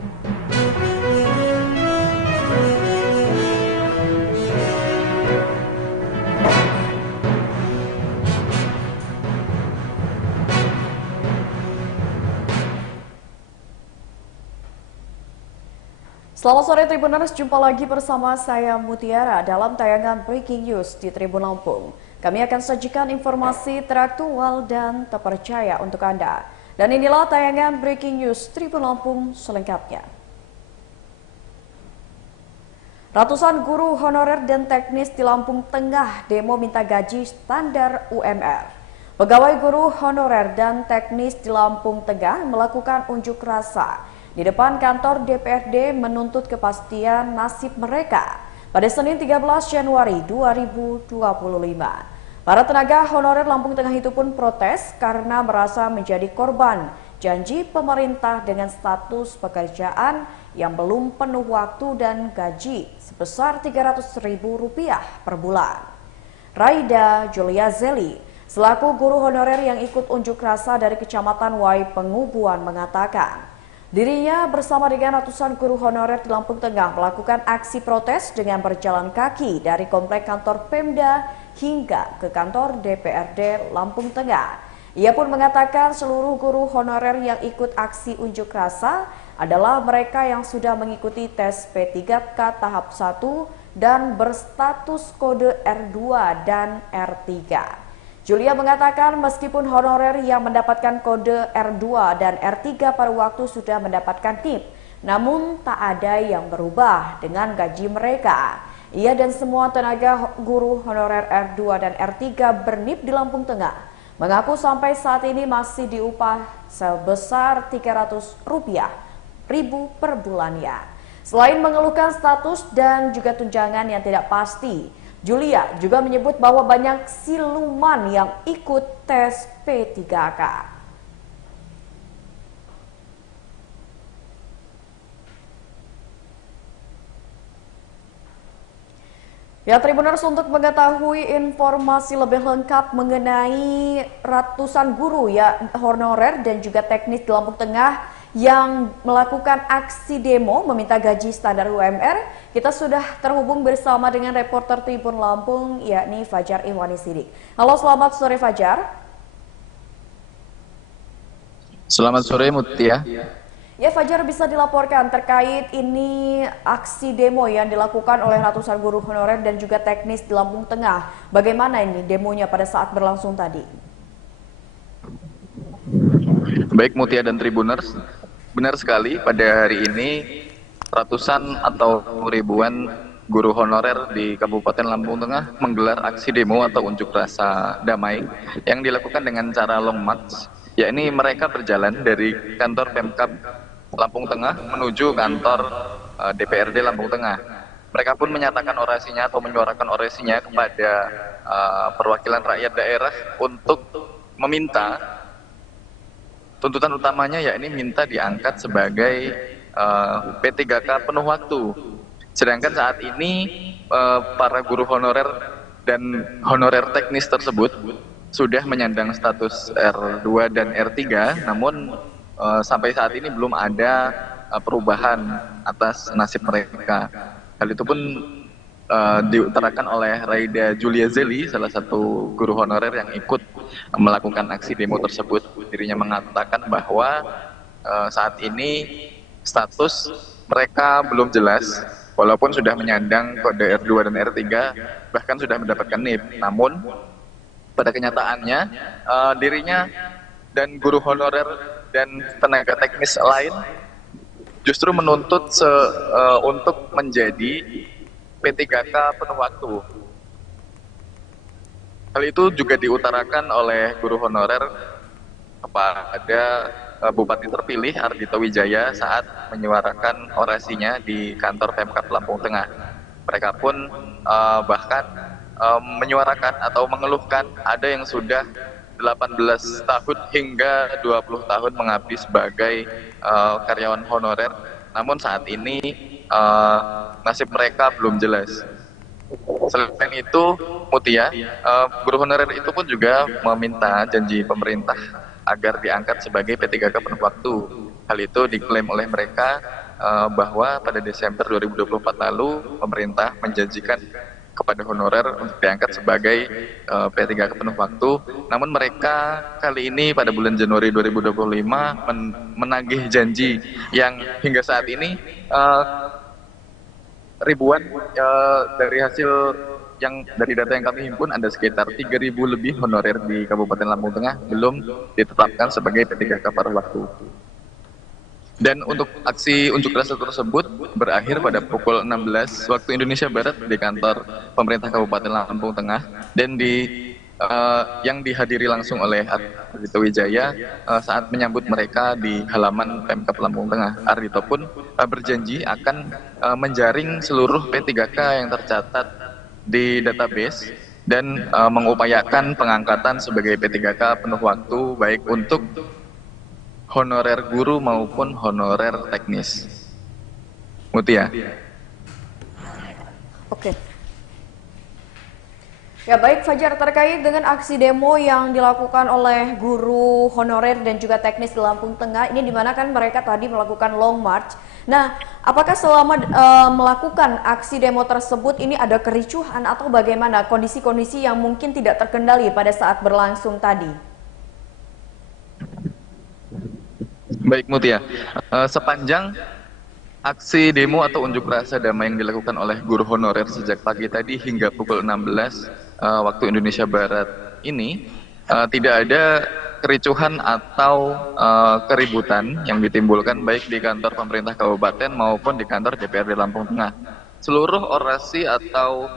Selamat sore Tribuners, jumpa lagi bersama saya Mutiara dalam tayangan Breaking News di Tribun Lampung. Kami akan sajikan informasi teraktual dan terpercaya untuk Anda. Dan inilah tayangan Breaking News Tribun Lampung selengkapnya. Ratusan guru honorer dan teknis di Lampung Tengah demo minta gaji standar UMR. Pegawai guru honorer dan teknis di Lampung Tengah melakukan unjuk rasa di depan kantor DPRD menuntut kepastian nasib mereka pada Senin 13 Januari 2025. Para tenaga honorer Lampung Tengah itu pun protes karena merasa menjadi korban janji pemerintah dengan status pekerjaan yang belum penuh waktu dan gaji sebesar Rp300.000 per bulan. Raida Julia Zeli, selaku guru honorer yang ikut unjuk rasa dari Kecamatan Wai Pengubuan mengatakan, dirinya bersama dengan ratusan guru honorer di Lampung Tengah melakukan aksi protes dengan berjalan kaki dari komplek kantor Pemda hingga ke kantor DPRD Lampung Tengah. Ia pun mengatakan seluruh guru honorer yang ikut aksi unjuk rasa adalah mereka yang sudah mengikuti tes P3K tahap 1 dan berstatus kode R2 dan R3. Julia mengatakan meskipun honorer yang mendapatkan kode R2 dan R3 pada waktu sudah mendapatkan NIP, namun tak ada yang berubah dengan gaji mereka. Ia dan semua tenaga guru honorer R2 dan R3 bernip di Lampung Tengah mengaku sampai saat ini masih diupah sebesar Rp300.000 per bulannya. Selain mengeluhkan status dan juga tunjangan yang tidak pasti, Julia juga menyebut bahwa banyak siluman yang ikut tes P3K. Ya, Tribuners, untuk mengetahui informasi lebih lengkap mengenai ratusan guru ya honorer dan juga teknis di Lampung Tengah yang melakukan aksi demo meminta gaji standar UMR, kita sudah terhubung bersama dengan reporter Tribun Lampung yakni Fajar Ihwani Sidik. Halo, selamat sore Fajar. Selamat sore Mutia. Ya Fajar, bisa dilaporkan terkait ini aksi demo yang dilakukan oleh ratusan guru honorer dan juga teknis di Lampung Tengah. Bagaimana ini demonya pada saat berlangsung tadi? Baik Mutia dan Tribuners, benar sekali pada hari ini ratusan atau ribuan guru honorer di Kabupaten Lampung Tengah menggelar aksi demo atau unjuk rasa damai yang dilakukan dengan cara long march, yakni mereka berjalan dari kantor Pemkab Lampung Tengah menuju kantor DPRD Lampung Tengah. Mereka pun menyatakan orasinya atau menyuarakan orasinya kepada perwakilan rakyat daerah untuk meminta tuntutan utamanya, yakni minta diangkat sebagai P3K penuh waktu. Sedangkan saat ini para guru honorer dan honorer teknis tersebut sudah menyandang status R2 dan R3, namun sampai saat ini belum ada perubahan atas nasib mereka. Hal itu pun diutarakan oleh Raida Julia Zeli, salah satu guru honorer yang ikut melakukan aksi demo tersebut. Dirinya mengatakan bahwa saat ini status mereka belum jelas, walaupun sudah menyandang kode R2 dan R3, bahkan sudah mendapatkan NIP. Namun pada kenyataannya dirinya dan guru honorer dan tenaga teknis lain justru menuntut untuk menjadi P3K penuh waktu. Hal itu juga diutarakan oleh guru honorer kepada Bupati terpilih Ardhito Wijaya saat menyuarakan orasinya di kantor Pemkab Lampung Tengah. Mereka pun bahkan menyuarakan atau mengeluhkan ada yang sudah 18 tahun hingga 20 tahun mengabdi sebagai karyawan honorer, namun saat ini nasib mereka belum jelas. Selain itu, Mutia, guru honorer itu pun juga meminta janji pemerintah agar diangkat sebagai P3K penuh waktu. Hal itu diklaim oleh mereka bahwa pada Desember 2024 lalu pemerintah menjanjikan kepada honorer untuk diangkat sebagai P3K penuh waktu. Namun mereka kali ini pada bulan Januari 2025 menagih janji yang hingga saat ini ribuan dari hasil yang dari data yang kami himpun ada sekitar 3.000 lebih honorer di Kabupaten Lampung Tengah belum ditetapkan sebagai P3K paruh waktu. Dan untuk aksi unjuk rasa tersebut berakhir pada pukul 16 waktu Indonesia Barat di kantor pemerintah Kabupaten Lampung Tengah dan yang dihadiri langsung oleh Ardhito Wijaya saat menyambut mereka di halaman Pemkab Lampung Tengah. Ardhito pun berjanji akan menjaring seluruh P3K yang tercatat di database dan mengupayakan pengangkatan sebagai P3K penuh waktu baik untuk honorer guru maupun honorer teknis. Mutia. Oke. Ya baik Fajar, terkait dengan aksi demo yang dilakukan oleh guru honorer dan juga teknis di Lampung Tengah, ini dimana kan mereka tadi melakukan long march. Nah, apakah selama melakukan aksi demo tersebut ini ada kericuhan atau bagaimana kondisi-kondisi yang mungkin tidak terkendali pada saat berlangsung tadi? Baik Mutia, sepanjang aksi demo atau unjuk rasa damai yang dilakukan oleh guru honorer sejak pagi tadi hingga pukul 16 waktu Indonesia Barat ini tidak ada kericuhan atau keributan yang ditimbulkan baik di kantor pemerintah kabupaten maupun di kantor DPRD Lampung Tengah. Seluruh orasi atau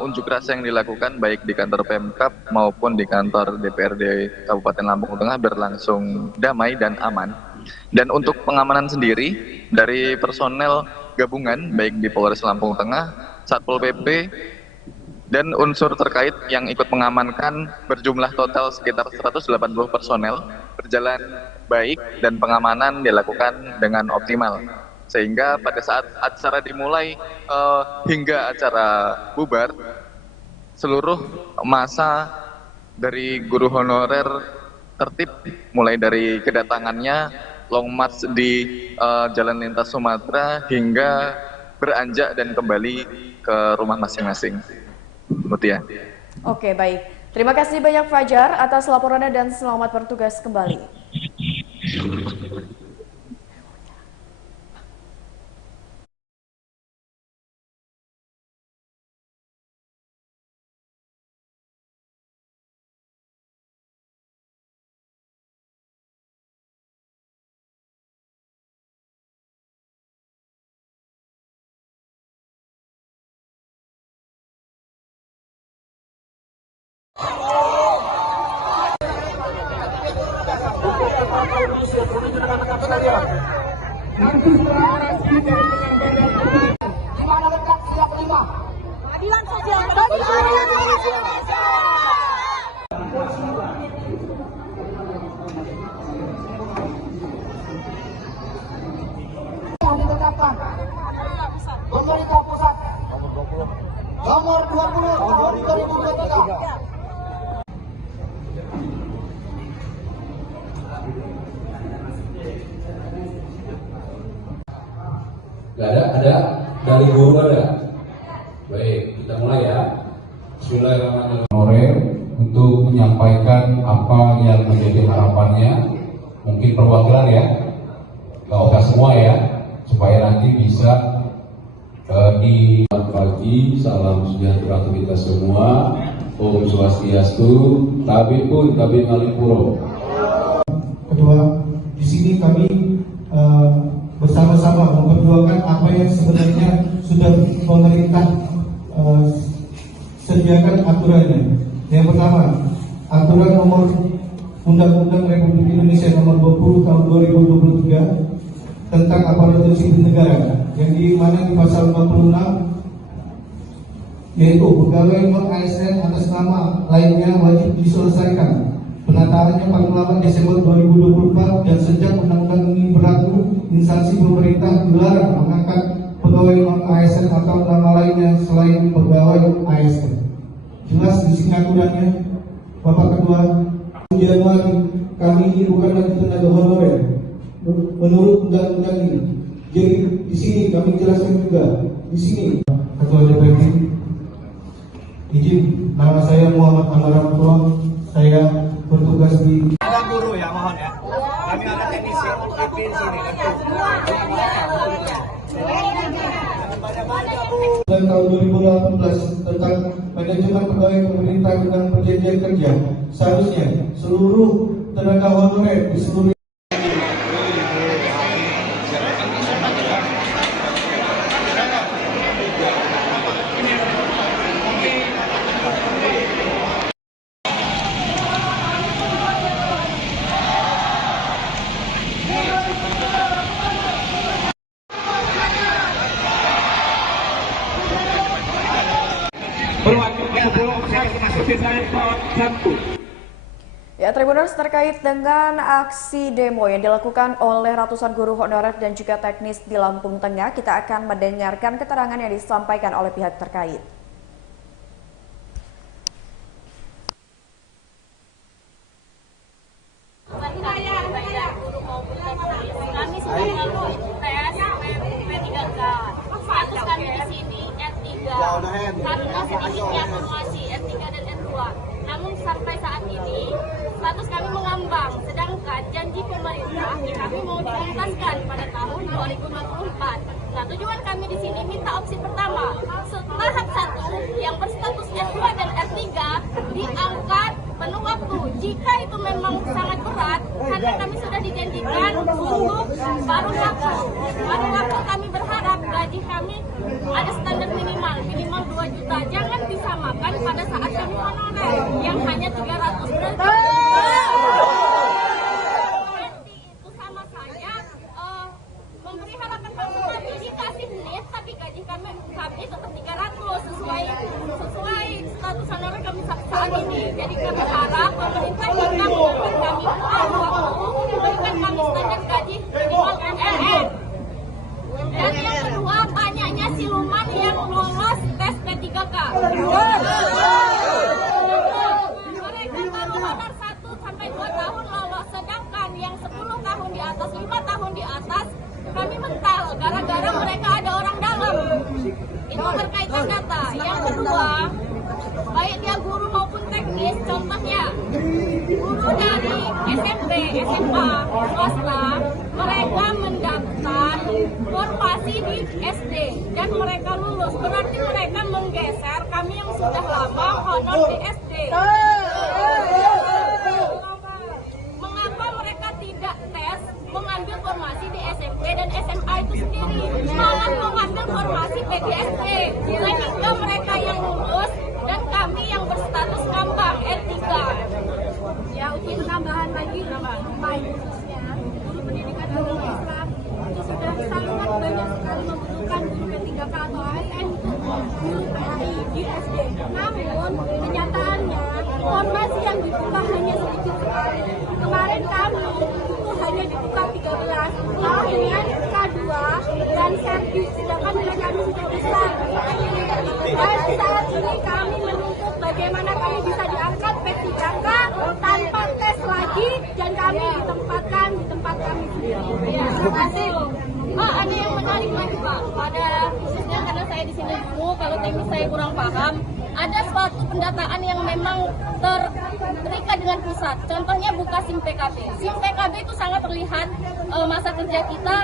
unjuk rasa yang dilakukan baik di kantor Pemkab maupun di kantor DPRD Kabupaten Lampung Tengah berlangsung damai dan aman. Dan untuk pengamanan sendiri dari personel gabungan baik di Polres Lampung Tengah, Satpol PP dan unsur terkait yang ikut mengamankan berjumlah total sekitar 180 personel berjalan baik dan pengamanan dilakukan dengan optimal. Sehingga pada saat acara dimulai hingga acara bubar, seluruh masa dari guru honorer tertib mulai dari kedatangannya long march di Jalan Lintas Sumatera hingga beranjak dan kembali ke rumah masing-masing. Mutia. Oke, baik. Terima kasih banyak Fajar atas laporannya dan selamat bertugas kembali. Keadilan sosial bagi Indonesia. Yang ditetapkan pemerintah pusat nomor 20 tahun 2023. Ada dari guru ada. Baik, kita mulai ya. Bismillahirrahmanirrahim. Honorer untuk menyampaikan apa yang menjadi harapannya, mungkin perwakilan ya, nggak usah semua ya, supaya nanti bisa di pagi. Salam sejahtera untuk kita semua. Om Swastiastu. Tabipun Tabin Alipuro. Kedua, di sini kami bersama-sama memperjuangkan apa yang sebenarnya sudah pemerintah sediakan aturannya. Yang pertama, aturan nomor Undang-Undang Republik Indonesia nomor 20 tahun 2023 tentang aparatur sipil negara, yang di mana di pasal 56 yaitu pegawai non ASN atas nama lainnya wajib diselesaikan penataannya paling lambat Desember 2024, dan sejak undang-undang ini berlaku, instansi pemerintah dilarang mengangkat pegawai non-ASN atau nama lainnya selain pegawai ASN. Jelas di sini aturannya, Bapak Ketua. Januari kami ini bukan lagi tenaga honorer menurut undang-undang ini. Jadi di sini kami jelaskan juga di sini Ketua DPRD, izin, nama saya Muhammad Anwar Abdullah, saya bertugas di Ada guru ya, mohon ya. Kami ada teknisi di sini. dan tahun 2018 tentang manajemen pegawai pemerintah dengan perjanjian kerja. Seharusnya seluruh tenaga honorer di seluruh Ya, Tribuners, terkait dengan aksi demo yang dilakukan oleh ratusan guru honorer dan juga teknis di Lampung Tengah, kita akan mendengarkan keterangan yang disampaikan oleh pihak terkait. Kami sudah melalui tes P3K. Status kami di sini R3 karena sedikitnya formasi R3 dan R2. Namun sampai saat ini status kami mengambang, sedangkan janji pemerintah kami mau dituntaskan pada tahun 2024. Nah, tujuan kami di sini minta opsi pertama, tahap 1 yang berstatus R2 dan R3 diangkat penuh waktu. Jika itu memang sangat berat, karena kami sudah dijanjikan untuk paruh waktu kami berharap gaji kami ada standar minimal 2 juta. Jangan disamakan pada saat kami honorer yang hanya 300 ribu. Itu sama saja memberi harapan pada kami dikasih lift, tapi gaji kami tetap 300 sesuai status honorer kami saat ini. Jadi kami harap pemerintah bisa memberikan kami waktu, memberikan kami standar gaji minimal MLM. Dan yang kedua, banyaknya siluman yang lolos tes P3K. Mereka baru honor 1 sampai 2 tahun lolos, sedangkan yang 10 tahun di atas, 5 tahun di atas, kami mental gara-gara mereka ada orang dalam. Itu berkaitan data. Yang kedua, baik dia guru maupun teknis, contohnya guru dari SMP, SMA, swasta, mereka mendaftar formasi di SD dan mereka lulus. Berarti mereka menggeser kami yang sudah lama honor di SD. Mengapa mereka tidak tes mengambil formasi di SMP dan SMA itu sendiri, malah mengambil formasi PGSD, sehingga mereka yang lulus dan kami yang berstatus ngambang R3. Ya, uji penambahan lagi khususnya guru pendidikan agama Islam itu sudah sangat banyak sekali membutuhkan guru P3K atau ASN untuk PAI di SD. Namun kenyataannya formasi yang dibuka hanya sedikit sekali. Kemarin kami itu hanya dibuka 13 dengan K2 dan servis, sedangkan mereka kami sudah besar. Dan saat ini kami menuntut bagaimana kami bisa diangkat P3K tanpa tes lagi dan kami ditempatkan di tempat kami sendiri. Ya, terima kasih. Pak, ada yang menarik lagi Pak, pada khususnya karena saya di sini dulu, kalau teknis saya kurang paham, ada suatu pendataan yang memang terikat dengan pusat. Contohnya buka SIM PKB. SIM PKB itu sangat terlihat masa kerja kita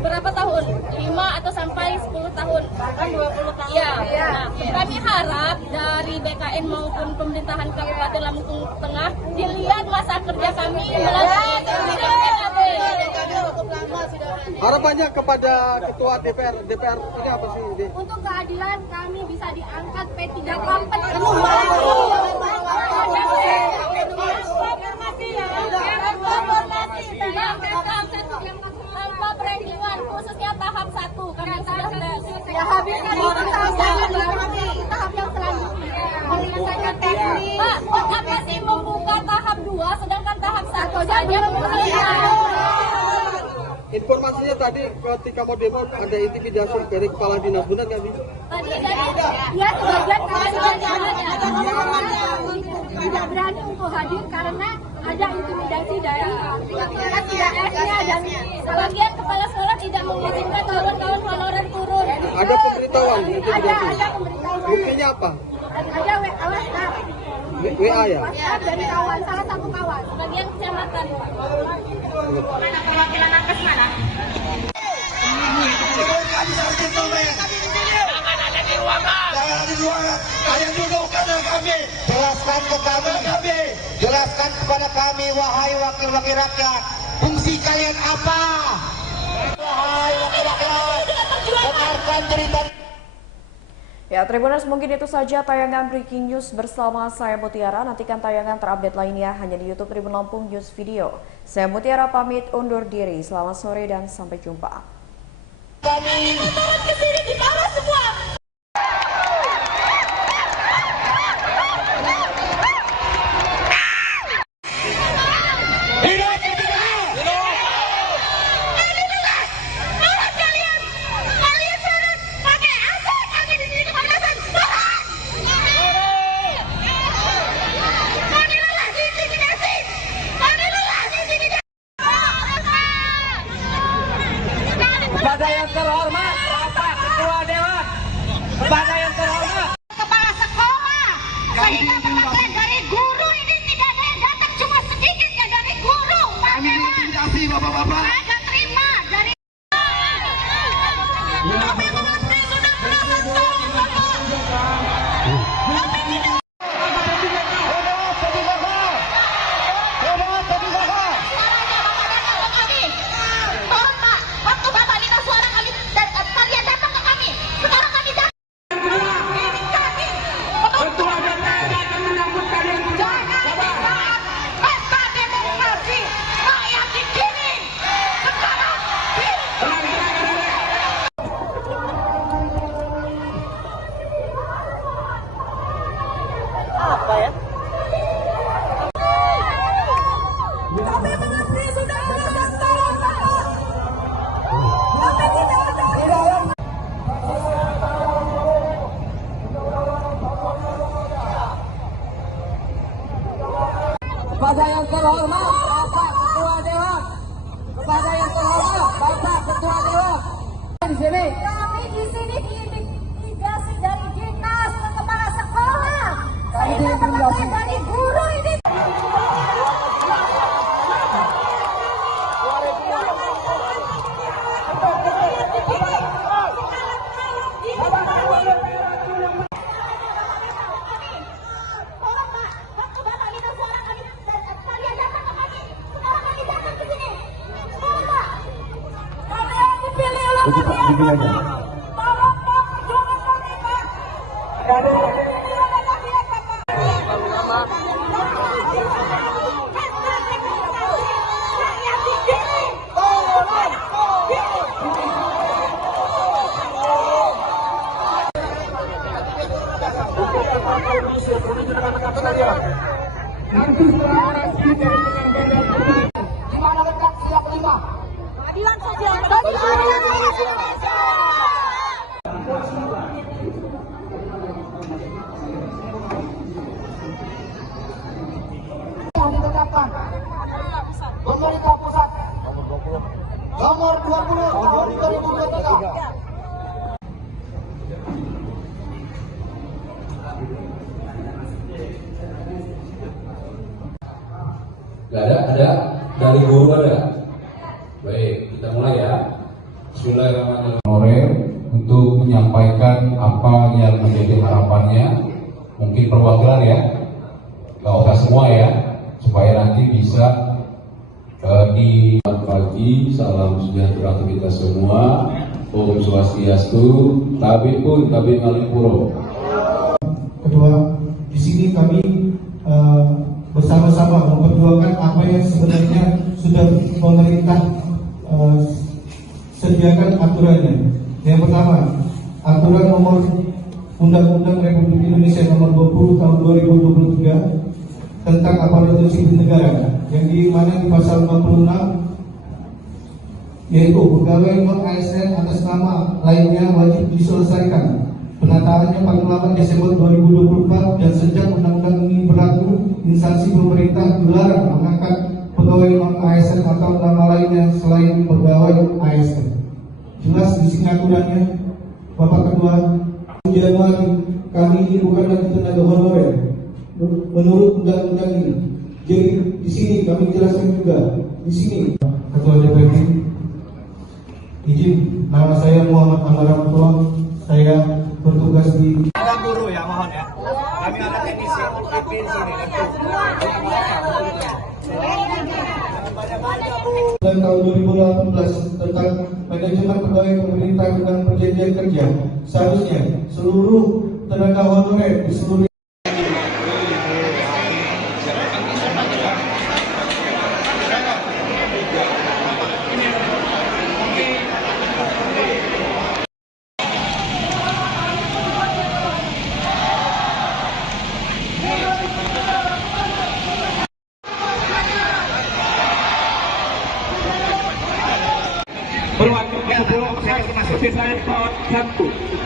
berapa tahun? 5 atau sampai 10 tahun. Bahkan 20 tahun. Ya. Nah, kami harap dari BKN maupun pemerintahan Kabupaten Lampung Tengah dilihat masa kerja kami melalui SIM PKB. Harapannya kepada Ketua DPR ini apa sih? Untuk keadilan kami bisa diangkat P3K penuh. Tanpa perenggingan, khususnya tahap 1 kami sudah ya habiskan itu tahap yang selanjutnya menyelesaikan teknik. Pak, buat apa sih membuka tahap 2 sedangkan tahap 1 saja Informasinya tadi ketika mau demo ada intimidasi dari kepala dinas, benar nggak sih? Tadi ya sebagian kami tidak berani untuk hadir karena ada intimidasi dari S-nya dan sebagian kepala sekolah tidak mengizinkan kawan-kawan honorer turun. Ada pemberitahuan Ada pemberitahuan. buktinya apa? Ada WA. WA ya? Ya, dari kawan, salah satu kawan, bagian kecamatan. Mana perwakilan nakes mana? Jangan ada di ruangan. Kalian dudukkan kami. Jelaskan kepada kami, wahai wakil-wakil rakyat, fungsi kalian apa? Wahai wakil rakyat, dengarkan cerita. Ya, Tribuners, mungkin itu saja tayangan Breaking News bersama saya Mutiara. Nantikan tayangan terupdate lainnya hanya di YouTube Tribun Lampung News Video. Saya Mutiara pamit undur diri. Selamat sore dan sampai jumpa. Kami Turun ke sini di bawah semua. kepada yang terhormat Bapak Ketua Dewan, kepada yang terhormat Kepala sekolah, sehingga pengertian dari guru ini tidak ada yang datang, cuma sedikit ya dari guru. kami intimidasi Bapak-bapak. Saya terima dari. Kami mengerti sudah belasan tahun Bapak. Tolong Pak, waktu Bapak minta suara kalian datang ke kami. Sekarang kami datang. Ini kami. Ketua DPR akan menyambut kalian. Jangan pesta demokrasi rakyat di sini. Sekarang apa ya? Kami mengerti sudah belasan tahun Bapak. Kami tidak ada. Kepada yang terhormat Bapak Ketua Dewan, kepada yang terhormat Bapak Ketua Dewan. Di sini Kami di sini diintimidasi dari dinas ke kepala sekolah. Sehingga pengertian dari guru ini. Tolong Pak, waktu Bapak minta suara kalian datang ke kami. Sekarang kami datang ke sini. Tolong Pak. Kalian dipilih oleh rakyat. Tolong Pak, perjuangan kami Pak. Kalian dipilih oleh rakyat Bapak. Rakyat dipilih. di mana letak siap lima. Keadilan sosial. Keadilan Indonesia. Yang ditetapkan pemerintah pusat nomor 20 tahun 2023. Gak ada dari guru ada. Baik, kita mulai ya. Bismillahirrahmanirrahim. Untuk menyampaikan apa yang menjadi harapannya, mungkin perwakilan ya, gak usah semua ya, supaya nanti bisa di pagi. Salam sejahtera untuk kita semua. Om Swastiastu. Tabib pun tabib Malipuro. Kedua, di sini kami bersama-sama memperjuangkan apa yang sebenarnya sudah pemerintah sediakan aturannya. Yang pertama, aturan nomor Undang-Undang Republik Indonesia nomor 20 tahun 2023 tentang aparatur sipil negara, yang di mana di pasal 46 yaitu pegawai non ASN atas nama lainnya wajib diselesaikan penataannya paling lambat Desember 2024, dan sejak undang-undang ini berlaku, instansi pemerintah dilarang mengangkat pegawai non ASN atau nama lainnya selain pegawai ASN. jelas di sini aturannya, Bapak Ketua. Januari kami ini bukan lagi tenaga honorer menurut undang-undang ini. Jadi di sini kami jelaskan juga di sini. Ketua DPD, izin, nama saya Muhammad Amara Mutuang. Saya bertugas di Ada guru ya, mohon ya. Kami ada teknisi UPP di sini. dan tahun 2018 tentang manajemen pegawai pemerintah dan perjanjian kerja. Seharusnya seluruh tenaga honorer di seluruh Perwakilan 10 saya masuk di saya tahun 1.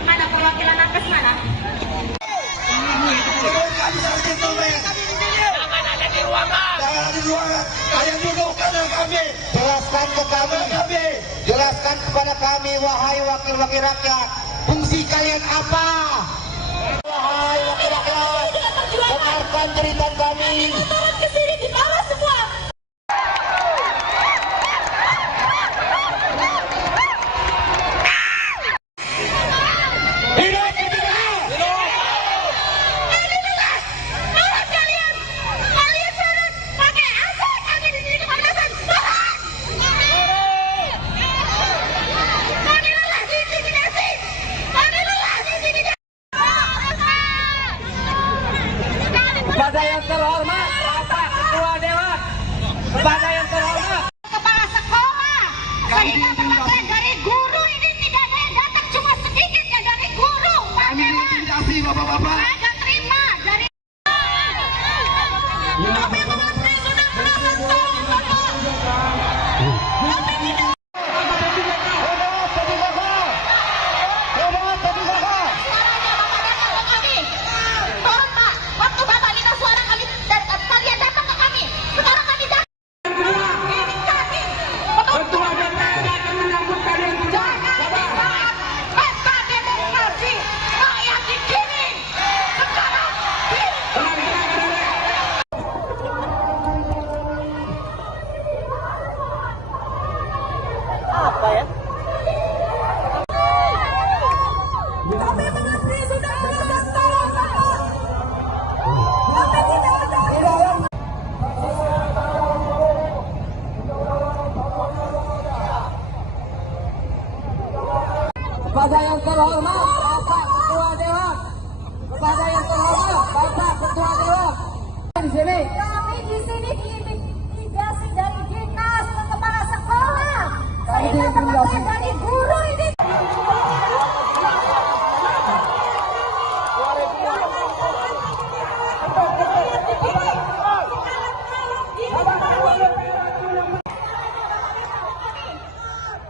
Mana perwakilan nakes mana? Jelaskan ke kami, jelaskan kepada kami, wahai wakil-wakil rakyat, fungsi kalian apa? Wahai wakil rakyat, dengarkan cerita kami. Turun ke sini di bawah semua. Kepada yang terhormat Bapak Ketua Dewan, kepada yang terhormat Kepala sekolah, sehingga pengertian dari guru ini tidak ada yang datang, cuma sedikit ya dari guru. Kami intimidasi Bapak-bapak. agak terima dari. Kami mengerti sudah berlangsung, Bapak. Kami tidak. Tolong Pak, waktu Bapak minta suara kami, kalian datang ke kami. Sekarang kami datang. Ini kami. Ketua DPD akan menyambut kalian juga. Jangan pesta demokrasi rakyat di sini. Sekarang apa ya? Kami mengerti sudah berlangsung. Kami tidak ada. Kepada yang terhormat Bapak Ketua Dewan, kepada yang terhormat Bapak Ketua Dewan. Di sini Kami di sini diintimidasi dari dinas ke kepala sekolah. Sehingga pengertian dari guru ini.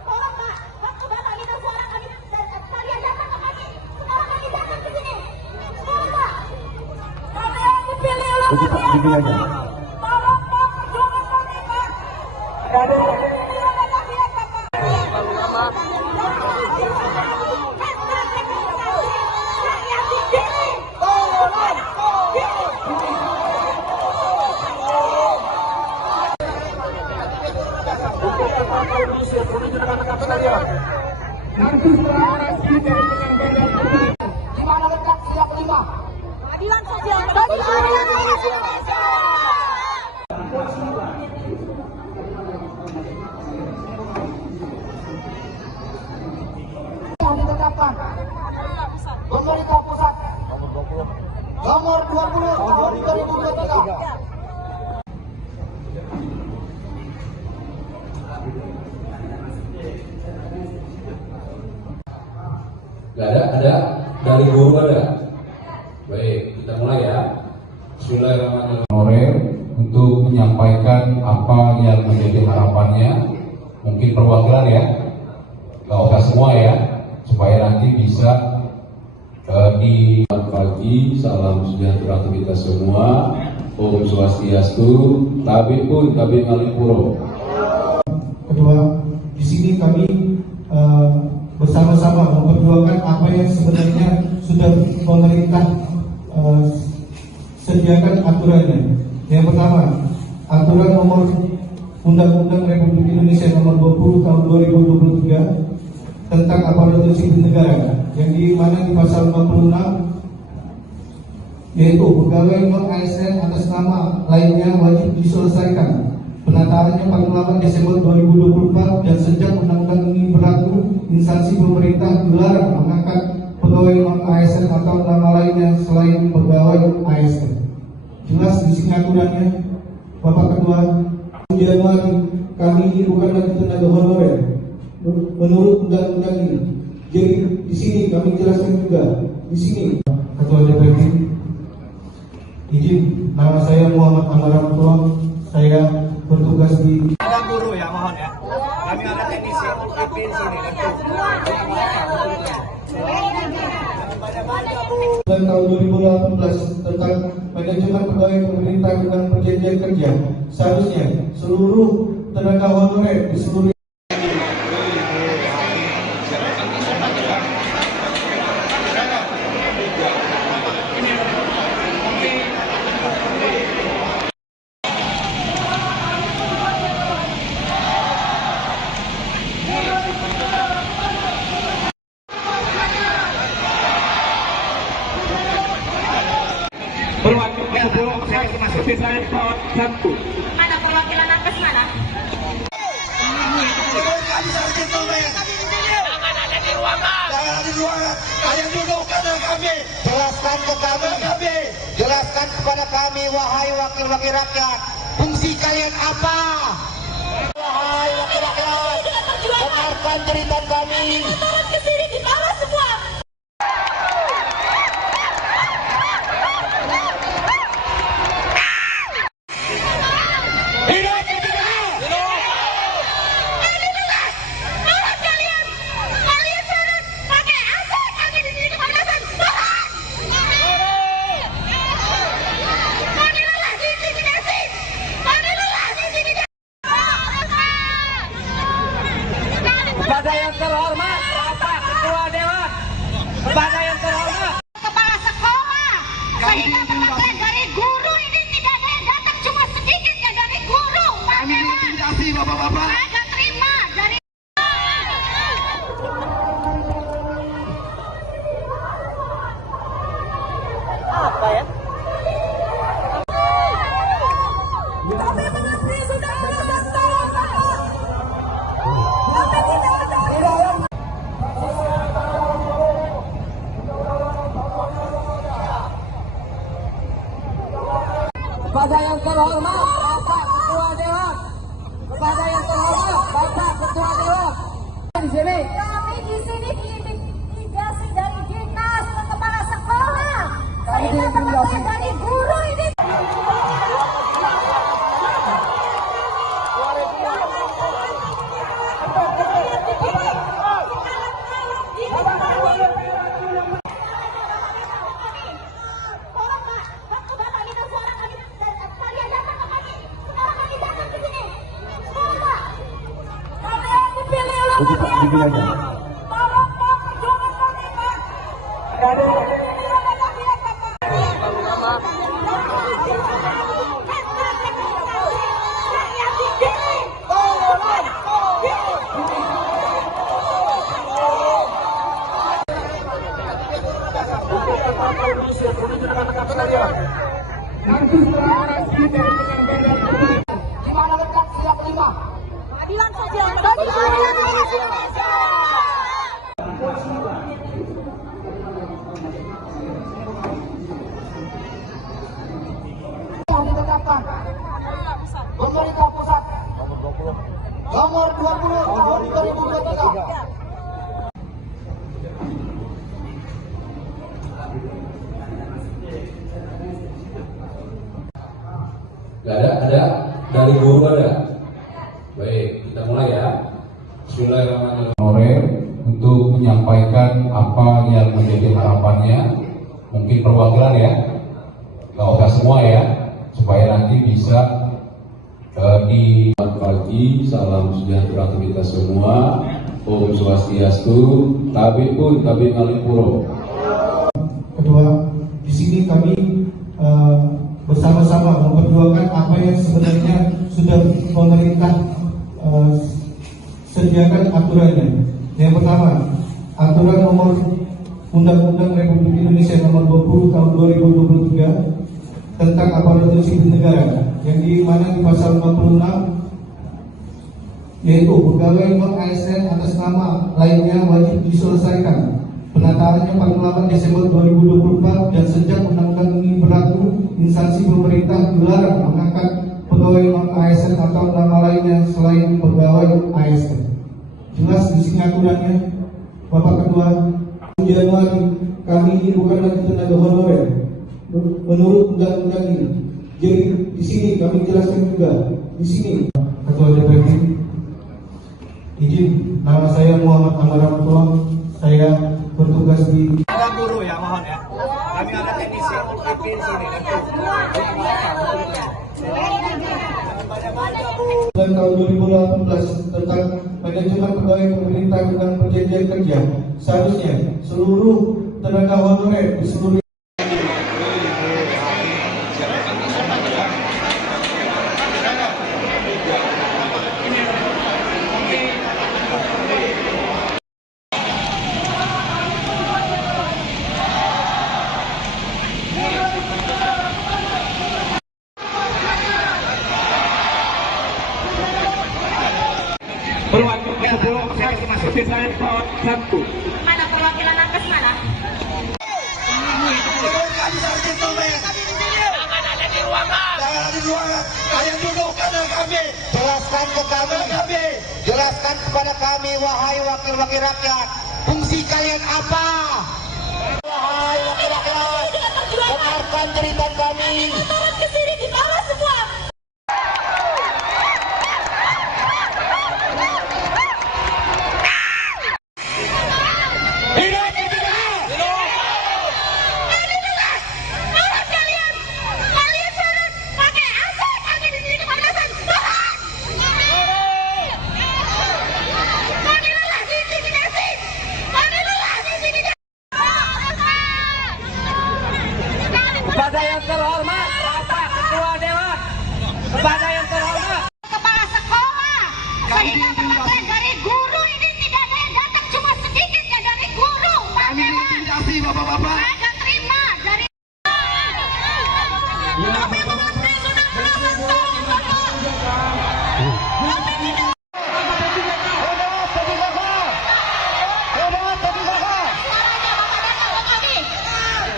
Tolong Pak, waktu Bapak minta suara kami, kalian datang ke kami. Sekarang kami datang ke sini. Tolong Pak. Kami yang dipilih oleh rakyat. Tolong Pak, perjuangan kami Pak. Kami yang dipilih oleh rakyat Bapak. Rakyat dipilih. Gimana letak siap 5? Keadilan sosial. Keadilan Indonesia. Yang ditetapkan pemerintah pusat nomor 20 tahun 2023. Gak ada dari guru ada. Baik, kita mulai ya. Bismillahirrahmanirrahim. Honorer untuk menyampaikan apa yang menjadi harapannya, mungkin perwakilan ya, gak usah semua ya, supaya nanti bisa di pagi. Salam sejahtera untuk kita semua. Om Swastiastu. Tabib pun Tabib Alipuro. Kedua, di sini kami bersama-sama memperjuangkan apa yang sebenarnya sudah pemerintah sediakan aturannya. Yang pertama, aturan nomor Undang-Undang Republik Indonesia nomor 20 tahun 2023 tentang aparatur sipil negara, yang di mana di pasal 46 yaitu pegawai non ASN atas nama lainnya wajib diselesaikan penataannya paling lambat Desember 2024, dan sejak undang-undang ini berlaku, instansi pemerintah dilarang mengangkat pegawai non ASN atau nama lainnya selain pegawai ASN. Jelas di sini aturannya, Bapak Ketua. Januari kami ini bukan lagi tenaga honorer menurut undang-undang ini. Jadi di sini kami jelaskan juga di sini, Ketua DPD, izin, nama saya Muhammad Amaramutuang, saya bertugas di Ada guru ya, mohon ya. Kami ada teknisi di sini. tahun 2018 tentang manajemen pegawai pemerintah dengan perjanjian kerja. Seharusnya seluruh tenaga honorer di seluruh Perwakilan sebelum saya masuk di saya pesawat satu. Mana perwakilan nakes mana? Jangan ada di ruangan. Kalian duduk kanan kami. Jelaskan ke kami. Jelaskan kepada kami, wahai wakil-wakil rakyat, fungsi kalian apa? Wahai wakil rakyat, dengarkan cerita kami. Turun ke sini di bawah semua. Kepada yang terhormat Bapak Ketua Dewan, kepada yang terhormat Kepala sekolah, saya dapat dari guru ini tidak ada yang datang, cuma sedikit ya dari guru. Kami intimidasi bapak-bapak. Saya nggak terima dari. Apa ya? Kami mengabdi sudah 15 tahun, Bapak. Kami tidak ada. kepada yang terhormat Bapak Ketua Dewan, kepada yang terhormat Bapak Ketua Dewan. Di sini Kami di sini diintimidasi dari dinas kepala sekolah. Saya dapat dari guru ini. Keadilan sosial. Ditetapkan pemerintah pusat nomor 20 tahun 2023. Ada dari guru ada. Baik, kita mulai ya. Bismillahirrahmanirrahim. Honorer untuk menyampaikan apa yang menjadi harapannya, mungkin perwakilan ya, nggak usah semua ya, supaya nanti bisa di pagi. Salam sejahtera untuk kita semua. Om Swastiastu, Tabib pun Tabib Alipuro. Kedua, di sini kami bersama-sama memperjuangkan apa yang sebenarnya sudah pemerintah sediakan aturannya. Yang pertama, aturan nomor Undang-Undang Republik Indonesia nomor 20 tahun 2023 tentang aparatur sipil negara, yang di mana di pasal 56 yaitu pegawai non-ASN atas nama lainnya wajib diselesaikan penataannya paling lambat Desember 2024, dan sejak undang-undang ini berlaku, instansi pemerintah dilarang mengangkat pegawai non-ASN atau nama lainnya selain pegawai ASN. Jelas di sini aturannya, Bapak Ketua. Januari kami ini bukan lagi tenaga honorer menurut undang-undang ini. Jadi di sini kami jelaskan juga di sini, Ketua DPD, izin, nama saya Muhammad Amaratua, saya bertugas di Ada guru ya, mohon ya. Kami ada teknisi di sini. dan tahun 2018 tentang manajemen pegawai pemerintah dengan perjanjian kerja. Seharusnya seluruh tenaga honorer di seluruh Perwakilan sebelum saya masuk di saya satu. Mana perwakilan nakes mana? Jelaskan kepada kami, wahai wakil-wakil rakyat, fungsi kalian apa? Wahai wakil rakyat, dengarkan cerita kami. Turun ke sini di bawah semua. Kepada yang terhormat Bapak Ketua Dewan, kepada yang terhormat Kepala sekolah, saya dapat dari guru ini, tidak ada yang datang, cuma sedikit ya dari guru. Kami intimidasi bapak-bapak. Saya terima dari. Kami mengerti sudah belasan tahun bapak. Kami tidak.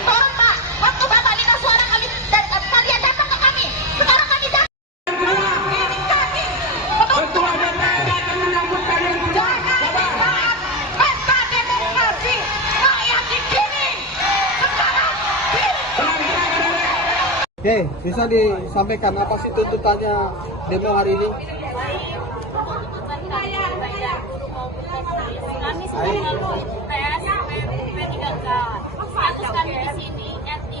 Tolong Pak, waktu Bapak dengar suara kami, kalian datang ke kami. Sekarang kami datang. Ini kami. Ketua DPR akan menyambut kalian Jangan disaat pesta demokrasi rakyat di sini. Sekarang Oke, bisa disampaikan apa sih tuntutannya demo hari ini? kami sudah melalui tes P3K. Status kami di sini R3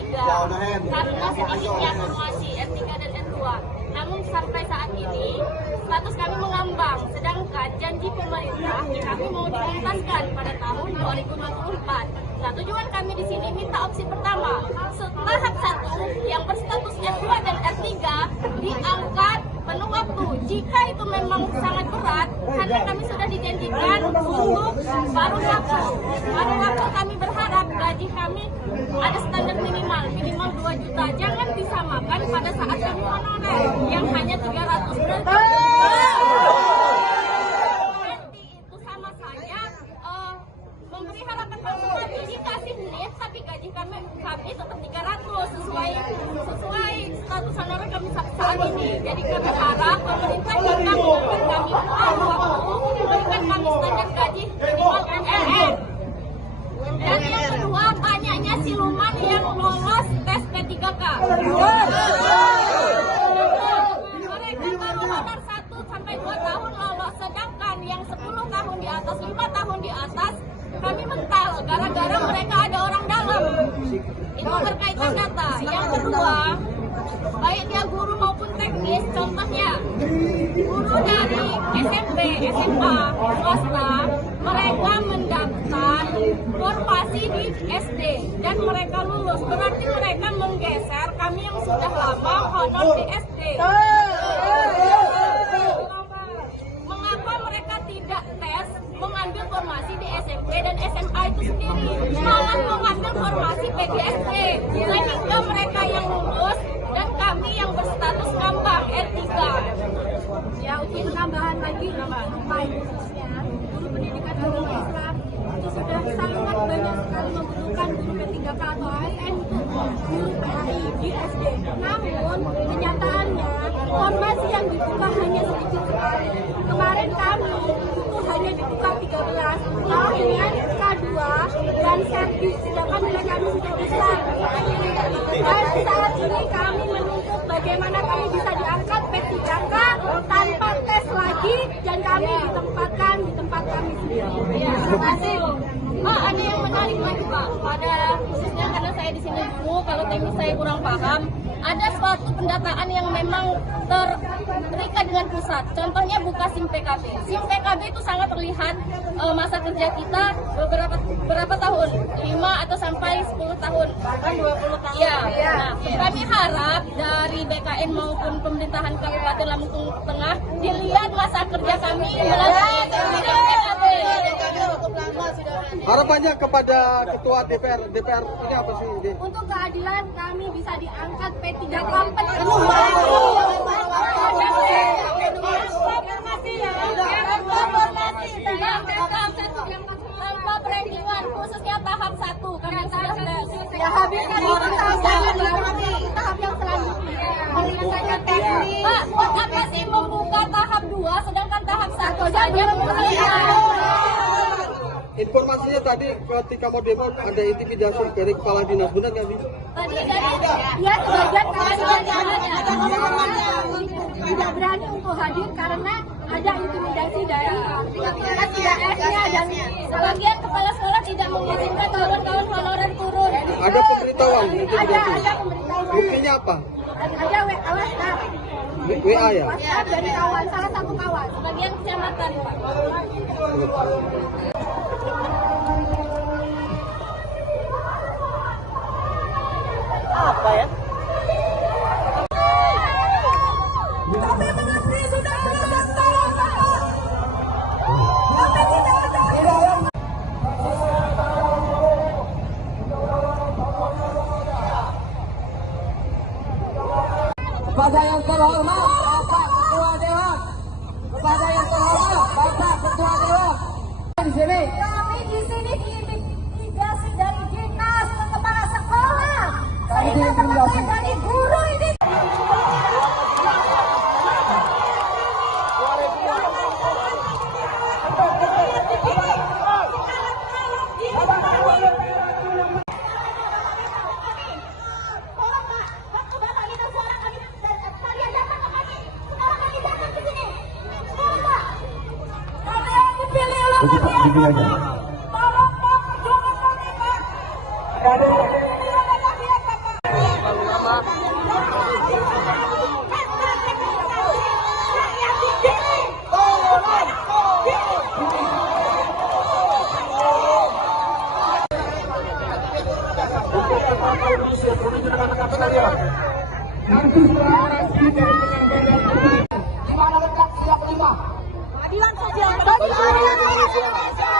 karena sedikitnya formasi R3 dan R2. Namun sampai saat ini status kami mengambang, sedangkan janji pemerintah kami mau dituntaskan pada tahun 2024. Nah, tujuan kami di sini minta opsi pertama, tahap 1 yang berstatus R2 dan R3 diangkat penuh waktu. Jika itu memang sangat berat, karena kami sudah dijanjikan untuk paruh waktu kami berharap gaji kami ada standar minimal 2 juta. Jangan disamakan pada saat kami honorer yang hanya 300 juta. Itu sama saja memberi harapan palsu. Dikasih NIT tapi gaji kami tetap 300 sesuai status honorer kami saat ini. Jadi kami harap pemerintah kita memberikan kami waktu, memberikan kami standar gaji minimal MLM. Dan yang kedua, banyaknya siluman yang lolos tes P3K. Mereka baru honor 1 sampai 2 tahun lolos, sedangkan yang 10 tahun di atas, 5 tahun di atas kami mental gara-gara mereka ada orang dalam. Itu berkaitan data. Yang kedua, baik dia guru maupun teknis, contohnya guru dari SMP, SMA, swasta, mereka mendaftar formasi di SD dan mereka lulus. Berarti mereka menggeser kami yang sudah lama honor di SD. Mengapa mereka tidak tes mengambil formasi di SMP dan SMA itu sendiri, malah mengambil formasi PGSD, sehingga mereka yang lulus dan kami yang berstatus ngambang R3. Ya, untuk penambahan lagi, khususnya guru pendidikan agama Islam itu sudah sangat banyak sekali membutuhkan guru P3K atau ASN untuk guru PAI di SD. Namun kenyataannya formasi yang dibuka hanya sedikit sekali. Kemarin kami itu hanya dibuka 13 dengan K2 dan servis, sedangkan nilai kami sudah besar. Dan saat ini kami menuntut bagaimana kami bisa diangkat P3K tanpa tes lagi dan kami ditempatkan di tempat kami sendiri. Ya, terima kasih. Ada yang menarik lagi Pak, pada khususnya karena saya di sini dulu, kalau teknis saya kurang paham, ada suatu pendataan yang memang terikat dengan pusat. Contohnya buka SIM PKB. SIM PKB itu sangat terlihat masa kerja kita berapa tahun, 5 atau sampai 10 tahun, bahkan 20 tahun. Ya. Nah, kami harap dari BKN maupun pemerintahan Kabupaten Lampung Tengah dilihat masa kerja kami melalui PKB. Harapannya kepada Ketua DPR ini apa sih? Untuk keadilan kami bisa diangkat P3K penuh. Tanpa perenggingan, khususnya tahap 1 karena sudah ya habiskan itu tahap yang selanjutnya. Menyelesaikan teknik. Pak, buat apa sih membuka tahap 2 sedangkan tahap 1 saja Informasinya tadi ketika mau demo ada intimidasi dari kepala dinas, benar nggak sih? Tadi ya sebagian tidak berani untuk hadir karena ada intimidasi dari TKS-nya dan sebagian kepala sekolah tidak mengizinkan kawan-kawan honorer turun. Ada pemberitahuan intimidasi. Ada pemberitahuan. Buktinya apa? Ada WhatsApp. WA ya? WhatsApp dari kawan, salah satu kawan, sebagian kecamatan Pak. Apa ya? Kepada yang terhormat Bapak Ketua Dewan, kepada yang terhormat Bapak Ketua Dewan di sini. Kami di sini diintimidasi dari dinas ke kepala sekolah. Sehingga teman-teman dari guru ini. Keadilan sosial bagi Indonesia.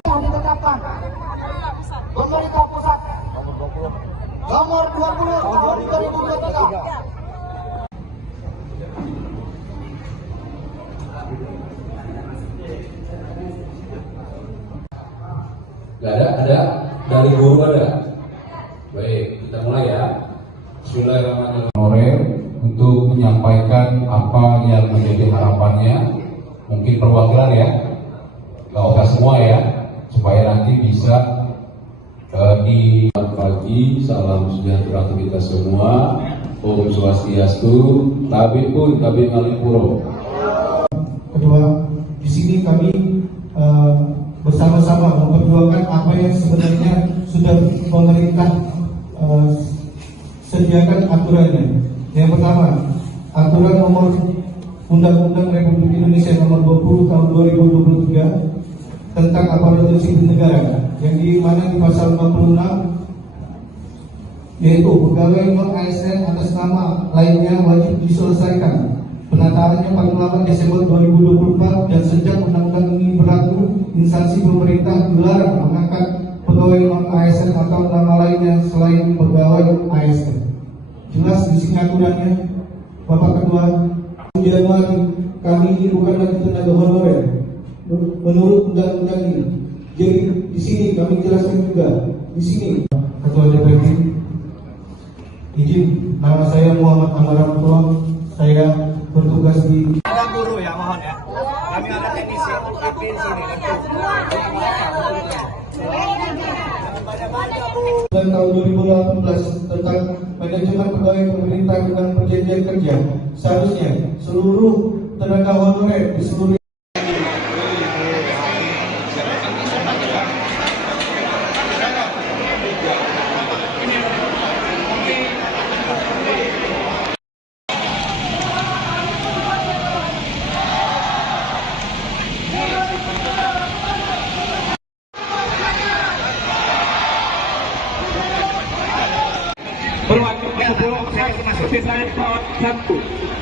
Yang ditetapkan pemerintah pusat nomor 20 tahun 2023. Gak ada dari guru ada. Baik, kita mulai ya. Bismillahirrahmanirrahim. Honorer untuk menyampaikan apa yang menjadi harapannya, mungkin perwakilan ya, gak usah semua ya, supaya nanti bisa di pagi. Salam sejahtera untuk kita semua. Om Swastiastu. Tabib pun Tabib Alipuro. Kedua, di sini kami bersama-sama memperjuangkan memperjuangkan apa yang sebenarnya sudah pemerintah sediakan aturannya. Yang pertama, aturan nomor Undang-Undang Republik Indonesia nomor 20 tahun 2023 tentang aparatur sipil negara, yang di mana di pasal 46 yaitu pegawai non ASN atas nama lainnya wajib diselesaikan penataannya paling lambat Desember 2024, dan sejak undang-undang ini berlaku, instansi pemerintah dilarang mengangkat pegawai non ASN atau nama lainnya selain pegawai ASN. Jelas di sini aturannya, Bapak Ketua. Januari, kami ini bukan lagi tenaga honorer menurut undang-undang ini. Jadi di sini kami jelaskan juga di sini, Ketua DPD, izin, nama saya Muhammad Amaramutoa, saya bertugas di Ada guru ya, mohon ya. Kami ada teknisi di sini. dan tahun 2018 tentang manajemen pegawai pemerintah dengan perjanjian kerja. Seharusnya seluruh tenaga honorer di seluruh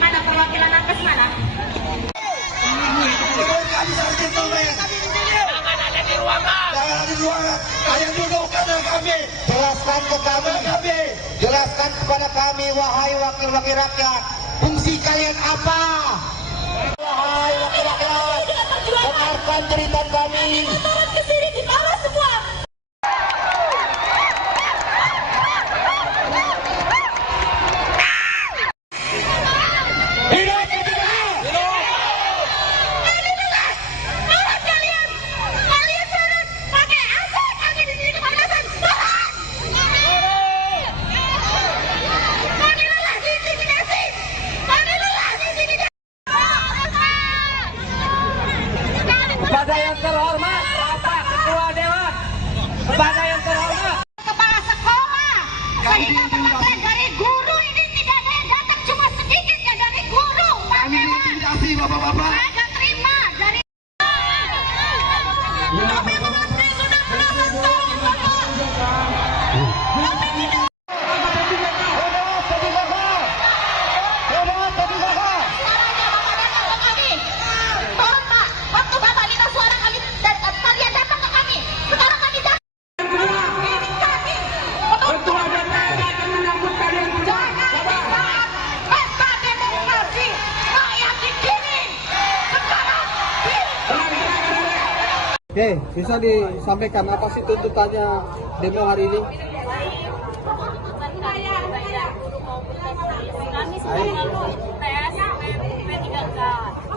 Mana perwakilan nakes mana? Jelaskan kepada kami, wahai wakil-wakil rakyat, fungsi kalian apa? Wahai wakil rakyat, dengarkan cerita kami. Turun ke sini di bawah semua. Kepada yang terhormat Bapak Ketua Dewan, kepada yang terhormat Kepala sekolah, saya dapat dari guru ini tidak ada yang datang, cuma sedikit ya dari guru. Kami intimidasi bapak-bapak. Saya terima dari. Kami mengerti sudah belasan tahun bapak. Kami tidak. Tolong Pak, waktu Bapak minta suara kami, kalian datang ke kami. Sekarang kami datang. Ini kami. Ketua DPR akan menyambut kalian Jangan pesta demokrasi rakyat di sini. Sekarang Oke, bisa disampaikan apa sih tuntutannya demo hari ini? kami sudah melalui tes P3K.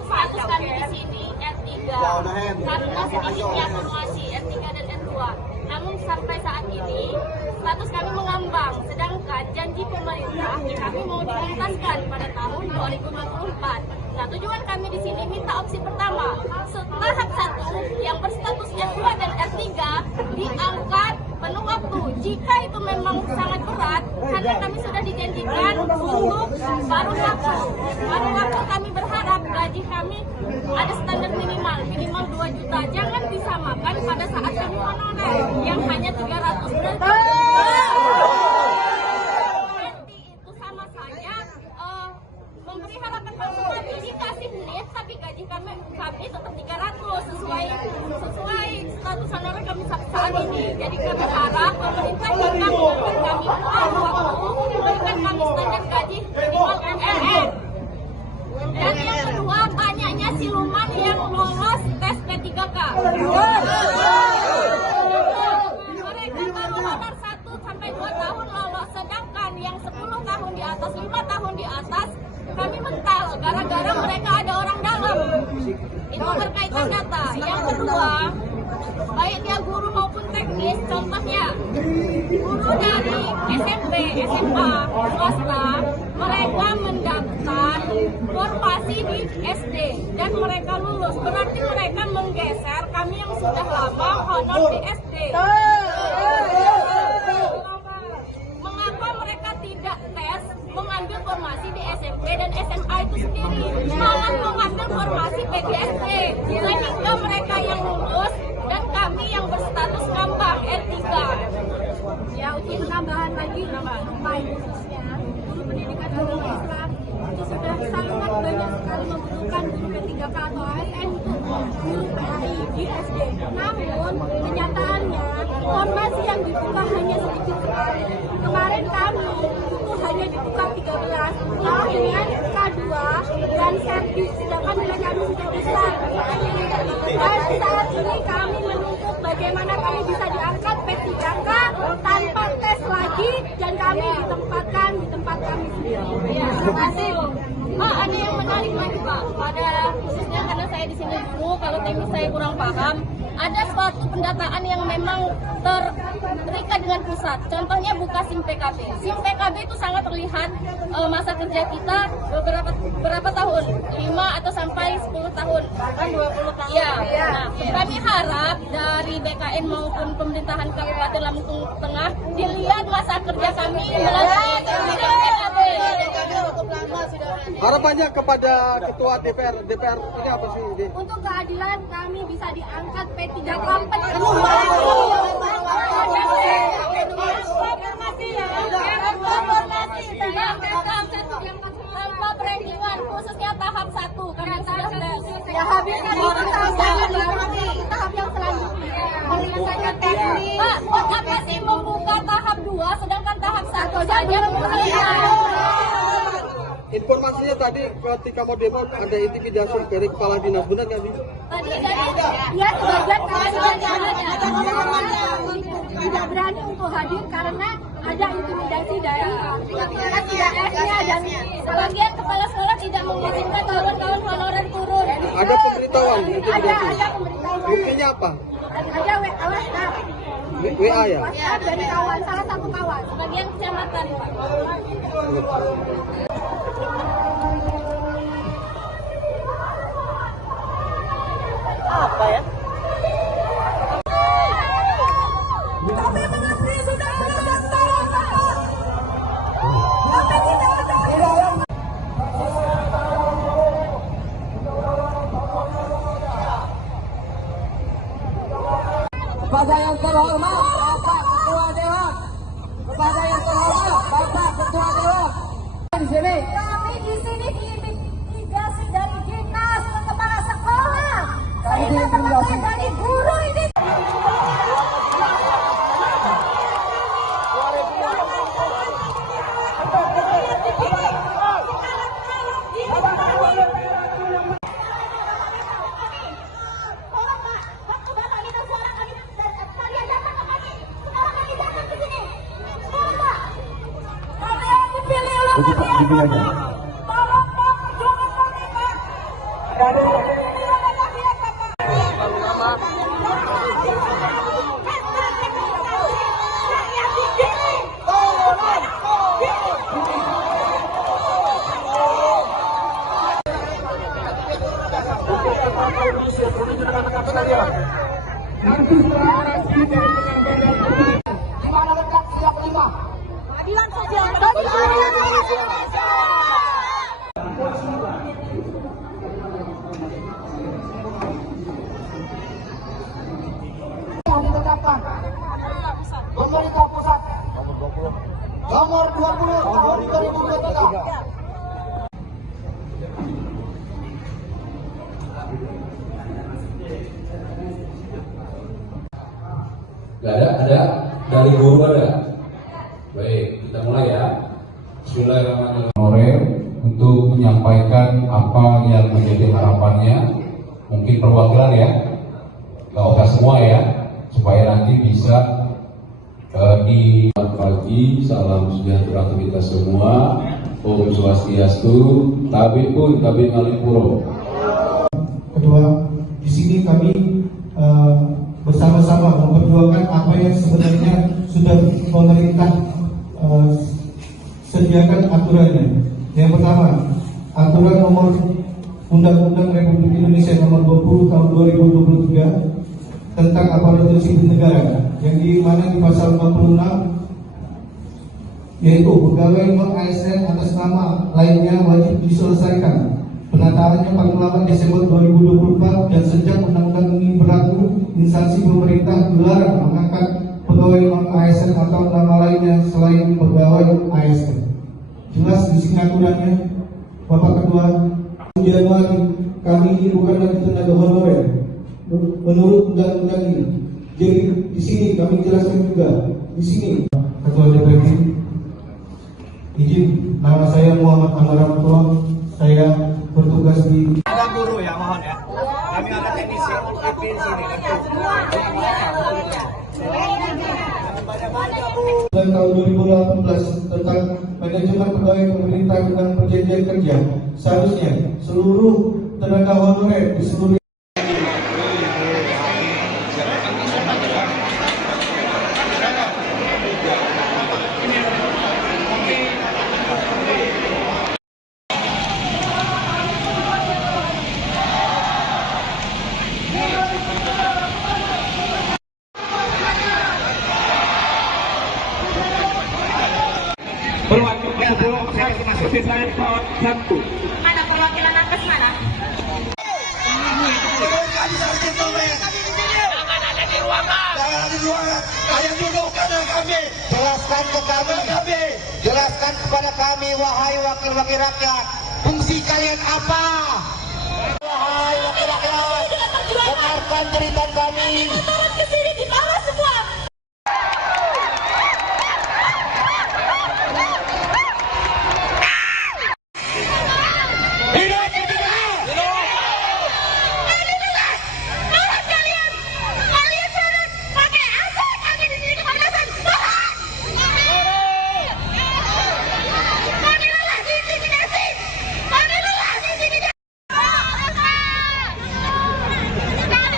Status kami di sini R3 karena sedikitnya akumulasi R3 dan R2. Namun sampai saat ini status kami mengambang, sedangkan janji pemerintah kami mau dituntaskan pada tahun 2024. Nah, tujuan kami di sini minta opsi pertama, tahap 1 yang berstatus R2 dan R3 diangkat penuh waktu. Jika itu memang sangat berat, karena kami sudah dijanjikan untuk baru waktu kami berharap gaji kami ada standar minimal 2 juta. Jangan disamakan pada saat kami honorer yang hanya 300 juta. Itu sama saja memberi harapan palsu. Dikasih lihat tapi gaji kami tetap 300 sesuai status honorer kami saat ini. Jadi kami harap pemerintah kita memberikan kami waktu memberikan kami standar gaji minimal MLM. Dan yang kedua, banyaknya siluman yang lolos tes P3K. Mereka baru honor 1 sampai 2 tahun lolos, sedangkan yang 10 tahun di atas, 5 tahun di atas kami mental gara-gara mereka ada orang dalam. Itu berkaitan data. Yang kedua, baik dia guru maupun teknis, contohnya guru dari SMP, SMA, swasta, mereka mendaftar formasi di SD dan mereka lulus. Berarti mereka menggeser kami yang sudah lama honor di SD. Mengapa mereka tidak tes mengambil formasi di SMP dan SMA itu sendiri, malah mengambil formasi PGSP, sehingga mereka yang lulus dan kami yang berstatus ngambang R3. Ya, untuk penambahan lagi, khususnya guru pendidikan agama Islam itu sudah sangat banyak sekali membutuhkan guru P3K atau ASN untuk guru PAI di SD. Namun kenyataannya formasi yang dibuka hanya sedikit sekali. Kemarin kami itu hanya dibuka 13 dengan K2 dan servis, sedangkan nilai kami sudah besar. Dan saat ini kami menuntut bagaimana kami bisa diangkat P3K tanpa tes lagi dan kami ditempatkan di tempat kami sendiri. Ya, terima kasih. Pak, ada yang menarik lagi Pak, pada khususnya karena saya di sini dulu, kalau teknis saya kurang paham, ada suatu pendataan yang memang terikat dengan pusat. Contohnya buka SIM PKB. SIM PKB itu sangat terlihat masa kerja kita berapa tahun? 5 atau sampai 10 tahun. Bahkan 20 tahun. Ya. Nah, kami harap dari BKN maupun pemerintahan Kabupaten Lampung Tengah dilihat masa kerja kami melalui SIM PKB. Harapannya kepada ketua DPR ini apa sih? Untuk keadilan kami bisa diangkat P3K penuh. Tanpa perankingan, khususnya tahap 1 karena sudah ya habiskan tahap yang selanjutnya menyelesaikan teknik. Pak, buat apa sih membuka tahap 2 sedangkan tahap 1 saja Informasinya tadi ketika mau demo ada intimidasi dari kepala dinas, benar nggak sih? Tadi ya sebagian tidak berani untuk hadir karena ada intimidasi dari TKS-nya dan sebagian kepala sekolah tidak mengizinkan kawan-kawan honorer turun. Ada pemberitahuan intimidasi. Ada pemberitahuan. Buktinya apa? Ada WA. WA ya? WhatsApp dari kawan, salah satu kawan, sebagian kecamatan. Apa ya? Kepada yang terhormat Bapak Ketua Dewan, kepada yang terhormat Bapak Ketua Dewan di sini. Kami di sini diintimidasi dari dinas kepala sekolah. Kami diintimidasi dari guru ini. Keadilan sosial. Yang ditetapkan pemerintah pusat nomor 20 tahun 2023. Gak ada dari guru ada. Baik, kita mulai ya. Bismillahirrahmanirrahim. Untuk menyampaikan apa yang menjadi harapannya, mungkin perwakilan ya, gak usah semua ya, supaya nanti bisa di pagi. Salam sejahtera untuk kita semua. Om Swastiastu. Tabipun Tabin Alipuro. Kedua, di sini kami bersama-sama memperjuangkan apa yang sebenarnya sudah pemerintah sediakan aturannya. Yang pertama, Aturan Nomor Undang-Undang Republik Indonesia Nomor 20 Tahun 2023 tentang aparatur sipil negara, yang di mana di pasal 46 yaitu pegawai non-ASN atas nama lainnya wajib diselesaikan penataannya paling lambat Desember 2024, dan sejak undang-undang ini berlaku, instansi pemerintah dilarang mengangkat pegawai non-ASN atau nama lainnya selain pegawai ASN. Jelas di sini aturannya, Bapak Ketua. Januari kami ini bukan lagi tenaga honorer menurut undang-undang ini. Jadi di sini kami jelaskan juga di sini, Ketua DPD, izin, nama saya Muhammad Amaramutoa, saya bertugas di Ada guru ya, mohon ya. Kami ada teknisi di sini. dan tahun 2018 tentang manajemen pegawai pemerintah dan perjanjian kerja. Seharusnya seluruh tenaga honorer di seluruh Mana perwakilan nakes mana? Jelaskan kepada kami, wahai wakil-wakil rakyat, fungsi kalian apa? Wahai wakil rakyat, dengarkan cerita kami. Turun ke sini di bawah semua.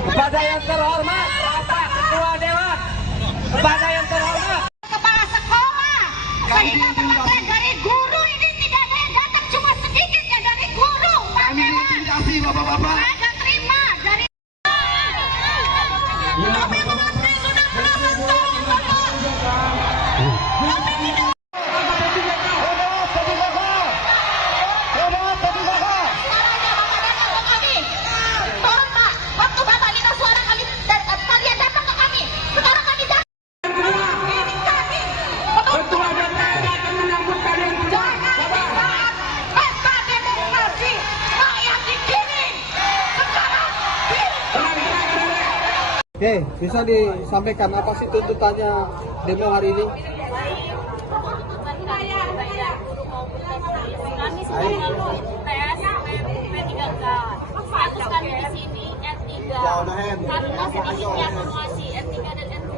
Kepada yang terhormat Bapak Ketua Dewan, kepada yang terhormat Kepala sekolah, sehingga perwakilan dari guru ini tidak ada yang datang, cuma sedikit yang dari guru. Kami intimidasi bapak-bapak. Saya terima dari. Kami mengantri sudah belasan tahun bapak. Kami tidak. Tolong Pak, waktu Bapak minta suara kami, kalian datang ke kami. Sekarang kami datang. Ini kami. Ketua DPR akan menyambut kalian. Jangan di saat pesta demokrasi rakyat digiring. Sekarang Oke, bisa disampaikan apa sih tuntutannya demo hari ini? kami sudah melalui tes P3K. Status kami di sini R3 karena sedikitnya formasi R3 dan R2.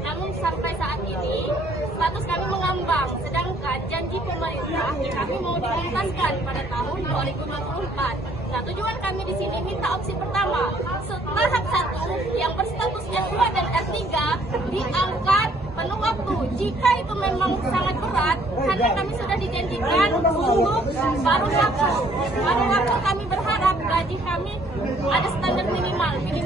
Namun sampai saat ini status kami mengambang, sedangkan janji pemerintah kami mau dituntaskan pada tahun 2024. Nah, tujuan kami di sini minta opsi pertama, tahap 1 yang berstatus R2 dan R3 diangkat penuh waktu. Jika itu memang sangat berat, karena kami sudah dijanjikan untuk baru waktu kami berharap gaji kami ada standar minimal 2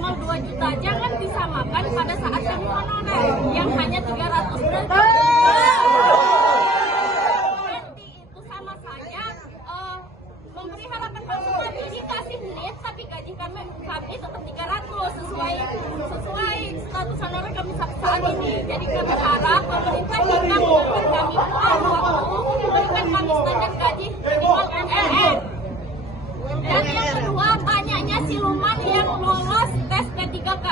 juta. Jangan disamakan pada saat kami honorer yang hanya 300 berarti itu sama saja memberi harapan palsu. Dikasih NIT tapi gaji kami tetap 300 sesuai status honorer kami saat ini. Jadi kami harap pemerintah kita memberikan kami waktu memberikan kami standar gaji minimal MLM. Dan yang kedua, banyaknya siluman yang lolos tes P3K.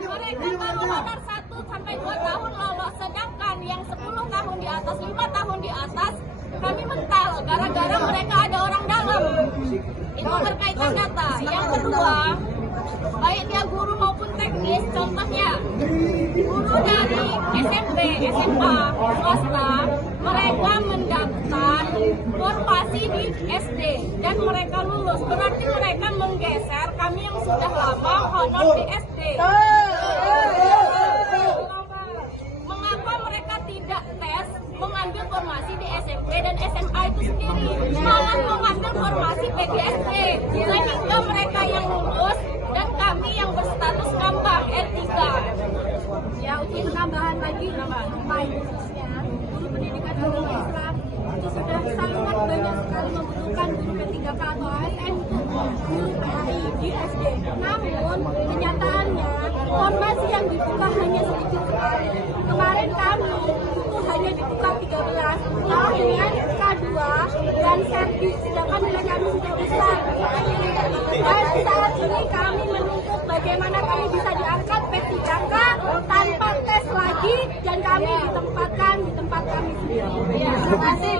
Mereka baru honor 1 sampai 2 tahun lolos, sedangkan yang 10 tahun di atas, 5 tahun di atas kami mental gara-gara mereka ada orang dalam. Itu berkaitan data. Yang kedua, baik dia guru maupun teknis, contohnya guru dari SMP, SMA, swasta, mereka mendaftar formasi di SD dan mereka lulus. Berarti mereka menggeser kami yang sudah lama honor di SD. Mengapa mereka tidak tes mengambil formasi di SMP dan SMA malah mengambil formasi PGSP, sehingga mereka yang lulus dan kami yang berstatus ngambah R3. Ya, untuk penambahan lagi, khususnya guru pendidikan agama Islam itu sudah sangat banyak sekali membutuhkan guru P3K atau ASN guru PAI di SD. Namun kenyataannya formasi yang dibuka hanya sedikit sekali. Kemarin kami itu hanya dibuka 13 dengan K2 dan servis, sedangkan nilai kami sudah besar. Dan saat ini kami menuntut bagaimana kami bisa diangkat P3K tanpa tes lagi dan kami ditempatkan di tempat kami sendiri. Ya, terima kasih.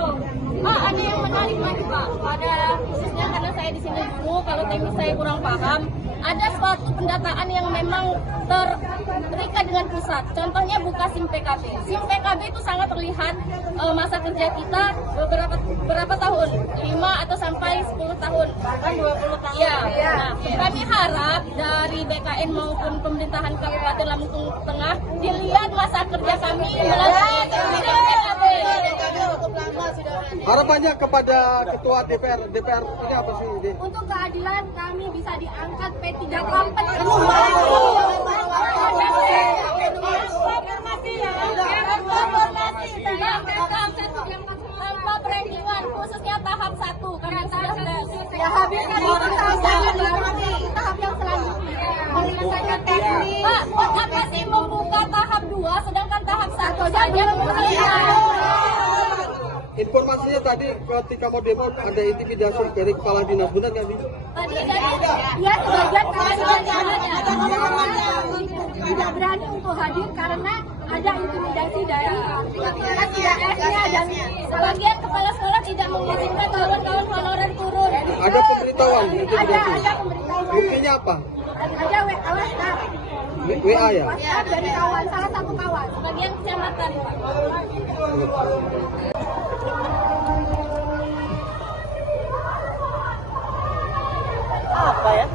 Pak, ada yang menarik lagi Pak, pada khususnya karena saya di sini dulu, kalau teknis saya kurang paham, ada suatu pendataan yang memang terikat dengan pusat. Contohnya buka SIM PKB. SIM PKB itu sangat terlihat masa kerja kita berapa tahun? 5 atau sampai 10 tahun. Bahkan 20 tahun. Ya. Nah, kami harap dari BKN maupun pemerintahan Kabupaten Lampung Tengah dilihat masa kerja kami melalui SIM PKB. Harapannya kepada ketua DPR ini apa sih? Untuk keadilan kami bisa diangkat P3K penuh. Tanpa perenggingan, khususnya tahap 1 karena sudah ya habiskan tahap yang selanjutnya menyelesaikan teknik. Pak, buat apa sih membuka tahap 2 sedangkan tahap 1 saja Informasinya tadi ketika mau demo ada intimidasi dari kepala dinas, benar nggak sih? Tadi ya sebagian tidak berani untuk hadir karena ada intimidasi dari TKS-nya dan sebagian kepala sekolah tidak mengizinkan kawan-kawan honorer turun. Ada pemberitahuan intimidasi? Ada pemberitahuan. Buktinya apa? Ada WA ya? WhatsApp dari kawan, salah satu kawan, sebagian kecamatan. Apa ya?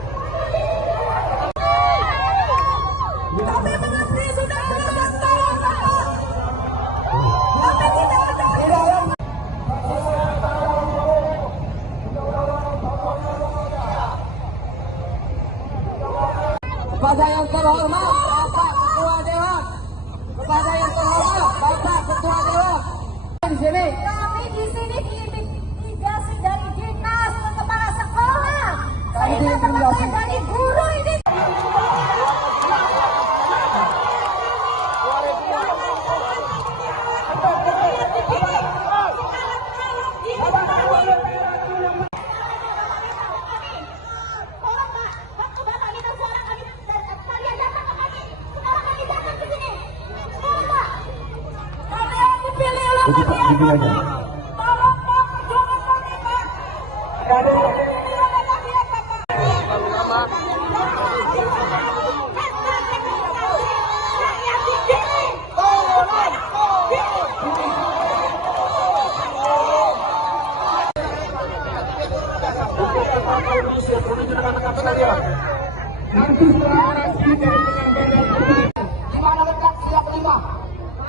Kepada yang terhormat Bapak Ketua Dewan, kepada yang terhormat Bapak Ketua Dewan, di sini. Kami di sini diintimidasi dari dinas ke kepala sekolah. Kami diintimidasi dari guru ini.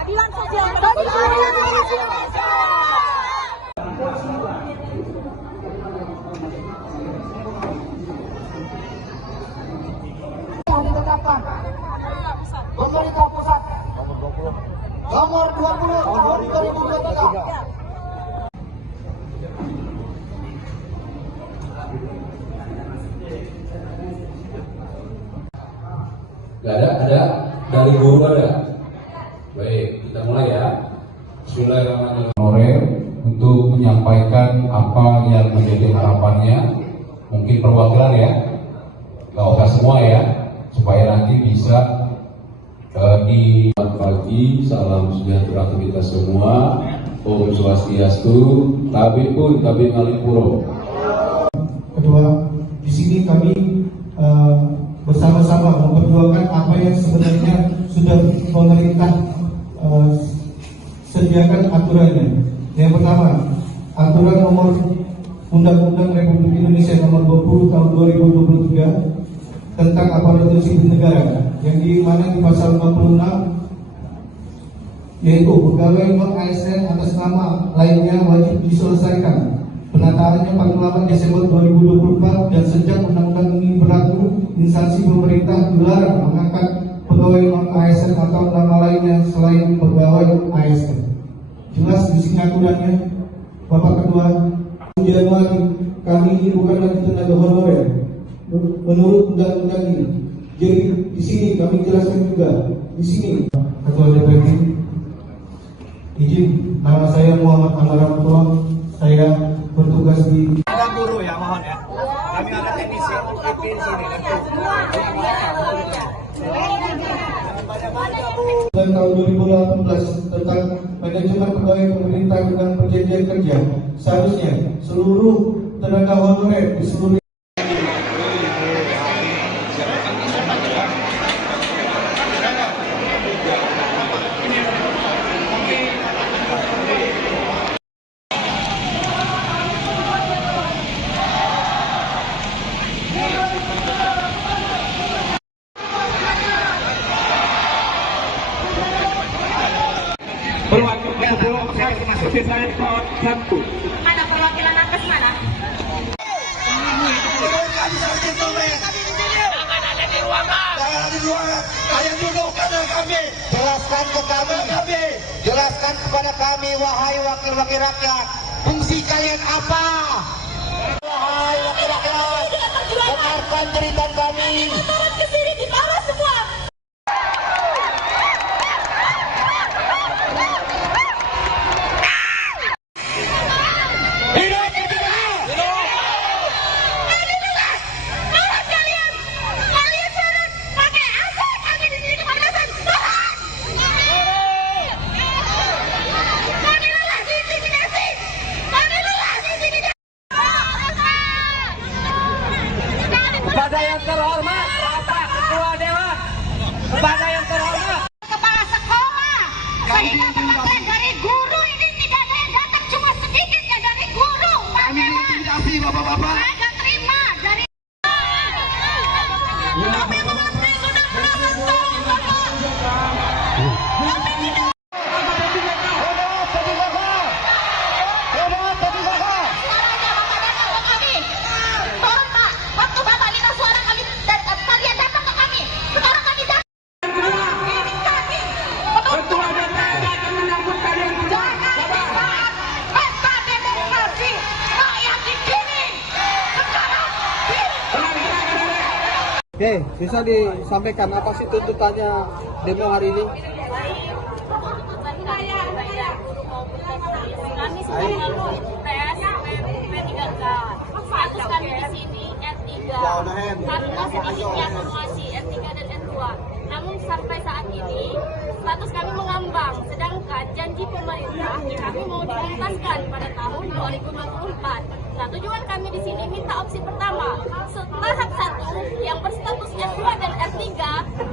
Keadilan sosial. Yang ditetapkan pemerintah pusat nomor 20 tahun 2023. Gak ada dari guru ada. Baik, kita mulai ya. Bismillahirrahmanirrahim. Honorer untuk menyampaikan apa yang menjadi harapannya, mungkin perwakilan ya, gak usah semua ya, supaya nanti bisa di pagi. Salam sejahtera untuk kita semua. Om Swastiastu. Tabib pun Tabib Alipuro. Kedua, di sini kami bersama-sama memperjuangkan apa yang sebenarnya sudah pemerintah sediakan aturannya. Yang pertama, aturan nomor Undang-Undang Republik Indonesia nomor 20 tahun 2023 tentang aparatur sipil negara, yang di mana di pasal 56 yaitu pegawai non ASN atas nama lainnya wajib diselesaikan penataannya paling lambat Desember 2024 dan sejak undang-undang ini berlaku, instansi pemerintah dilarang mengangkat pegawai non-ASN atau nama lainnya selain pegawai ASN. Jelas di sini aturannya, Bapak Ketua. Januari kami ini bukan lagi tenaga honorer menurut undang-undang ini. Jadi di sini kami jelaskan juga di sini Ketua DPD, izin, nama saya Muhammad Amaramutua, saya bertugas di Ada guru ya, mohon ya. Kami ada teknisi di sini. dan tahun 2018 tentang manajemen pegawai pemerintah dengan perjanjian kerja. Seharusnya seluruh tenaga honorer di seluruh Mana perwakilan nakes mana? Jelaskan kepada kami, wahai wakil-wakil rakyat, fungsi kalian apa? Wahai wakil rakyat, dengarkan cerita kami. Turun ke sini di bawah semua. Kepada yang terhormat Bapak Ketua Dewan, kepada yang terhormat Kepala sekolah, sehingga pengakuan dari guru ini tidak ada yang datang, cuma sedikit ya dari guru. Kami intimidasi bapak-bapak. Saya terima dari. Kami mengerti sudah belasan tahun bapak. Kami tidak. Tolong Pak, waktu Bapak minta suara kami, kalian datang ke kami. Sekarang kami datang. Ini kami. Ketua DPD akan menyambut kalian. Jangan di saat pesta demokrasi rakyat digiring. Sekarang Oke, bisa disampaikan apa sih tuntutannya demo hari ini? kami sudah melalui tes P3K. Status kami di sini R3 karena sedikitnya formasi R3 dan R2. Namun sampai saat ini status kami mengambang, sedangkan janji pemerintah kami mau dituntaskan pada tahun 2024. Nah, tujuan kami di sini minta opsi pertama, tahap 1 yang berstatus R2 dan R3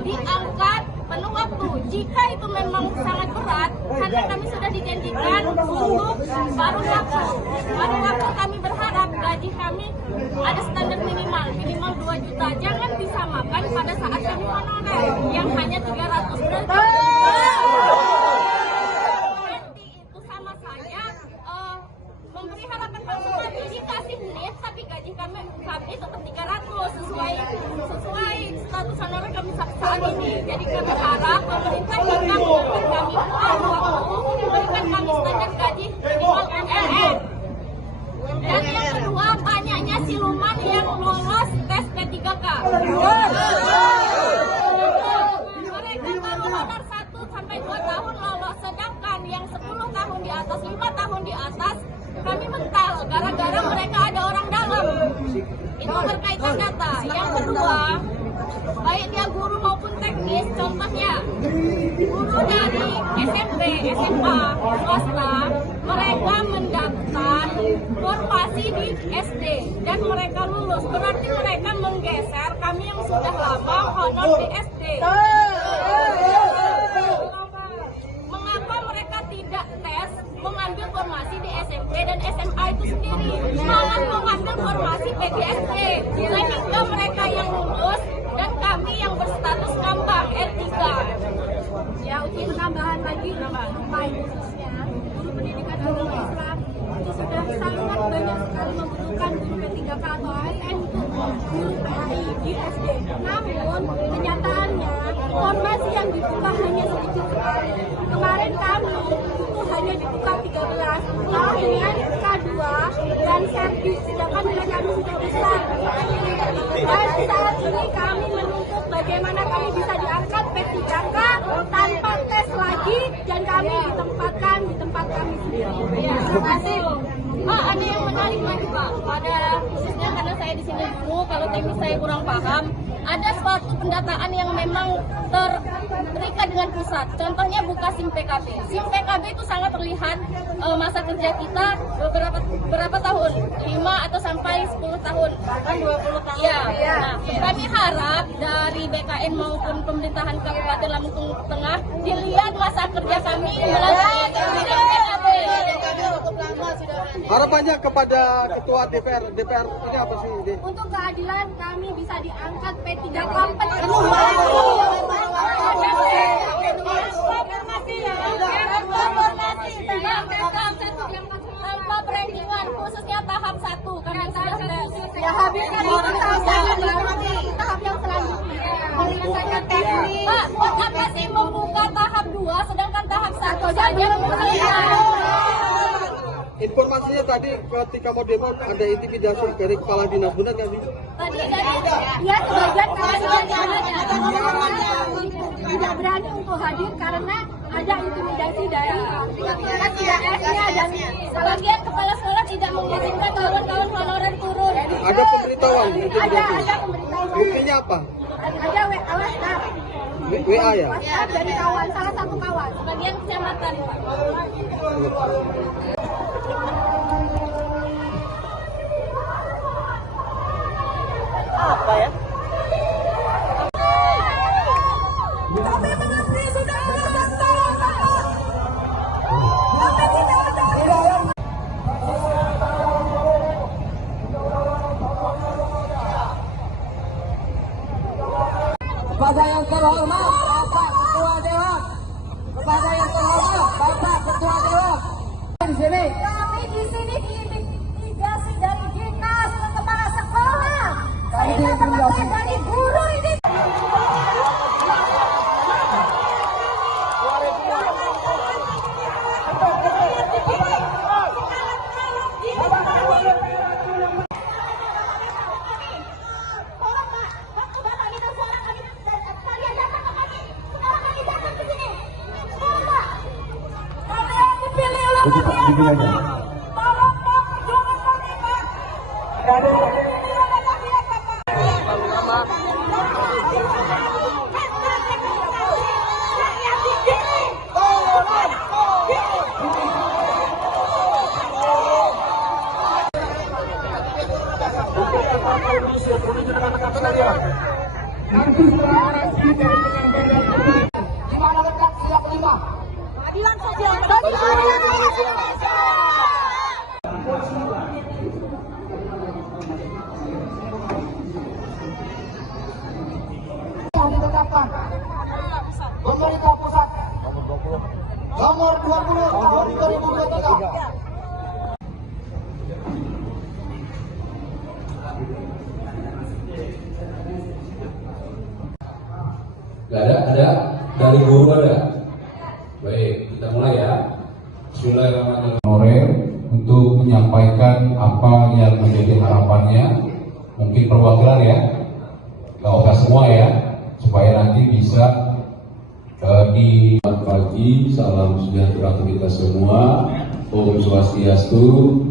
diangkat penuh waktu. Jika itu memang sangat berat, karena kami sudah dijanjikan untuk baru waktu kami berharap gaji kami ada standar minimal 2 juta. Jangan disamakan pada saat kami honorer yang hanya 300 berarti itu sama saja memberi harapan palsu tadi. Dikasih lift tapi gaji kami tetap 300 sesuai status honorer kami saat ini. Jadi kami harap pemerintah jika memberikan kami waktu memberikan kami standar gaji minimal MLM. Dan yang kedua, banyaknya siluman yang lolos tes P3K. Mereka baru honor 1 sampai 2 tahun lolos, sedangkan yang 10 tahun di atas, 5 tahun di atas, kami mental gara-gara mereka ada orang dalam. Itu berkaitan data. Yang kedua, baik dia guru maupun teknis, contohnya guru dari SMP, SMA, swasta, mereka mendaftar formasi di SD dan mereka lulus. Berarti mereka menggeser kami yang sudah lama honor di SD. Mengapa mereka tidak tes mengambil formasi di SMP dan SMA itu sendiri, malah mengambil formasi PGSD, sehingga mereka yang lulus dan kami yang berstatus ngambang R3. Ya, uji tambahan lagi Bapak khususnya guru pendidikan agama Islam itu sudah sangat banyak sekali P3K atau ASN untuk guru PAI di SD. Namun kenyataannya informasi yang dibuka hanya sedikit sekali. Kemarin kami itu hanya dibuka 13, kemudian K2 dan servis, sedangkan nilai kami sudah besar. Dan saat ini kami menuntut bagaimana kami bisa diangkat P3K tanpa tes lagi dan kami ditempatkan di tempat kami sendiri. Terima kasih. Pak, ada yang menarik lagi Pak, pada khususnya karena saya di sini dulu, kalau teknis saya kurang paham, ada suatu pendataan yang memang terikat dengan pusat. Contohnya buka SIM PKB. SIM PKB itu sangat terlihat masa kerja kita berapa tahun? 5 atau sampai 10 tahun. Bahkan 20 tahun. Ya. Nah, kami harap dari BKN maupun pemerintahan Kabupaten Lampung Tengah dilihat masa kerja kami melalui SIM PKB. Harapannya kepada ketua DPR ini apa sih? Untuk keadilan kami bisa diangkat P3K penuh. Tanpa perenggingan, khususnya tahap 1 karena sudah ya habiskan tahap yang selanjutnya. Menyelesaikan teknik. Pak, buat apa sih membuka tahap 2 sedangkan tahap 1 saja Informasinya tadi ketika mau demo ada intimidasi dari kepala dinas, benar nggak sih? Tadi ya sebagian tidak berani untuk hadir karena ada intimidasi dari TKS-nya dan sebagian kepala sekolah tidak mengizinkan kawan-kawan honorer turun. Ada pemberitahuan? Ada pemberitahuan. Buktinya apa? Ada WhatsApp. WA ya? WhatsApp dari kawan, salah satu kawan, sebagian kecamatan. Apa ya? Kepada yang terhormat Bapak Ketua Dewan, kepada yang terhormat Bapak Ketua Dewan, di sini. Kami di sini diintimidasi dari dinas ke kepala sekolah. Kami diintimidasi dari guru ini. Keadilan sosial bagi Indonesia. Yang ditetapkan pemerintah pusat nomor 20 tahun 2023. Gak ada dari guru ada. Baik, kita mulai ya. Bismillahirrahmanirrahim. Honorer untuk menyampaikan apa yang menjadi harapannya, mungkin perwakilan ya, gak usah semua ya, supaya nanti bisa di pagi. Salam sejahtera untuk kita semua. Om Swastiastu.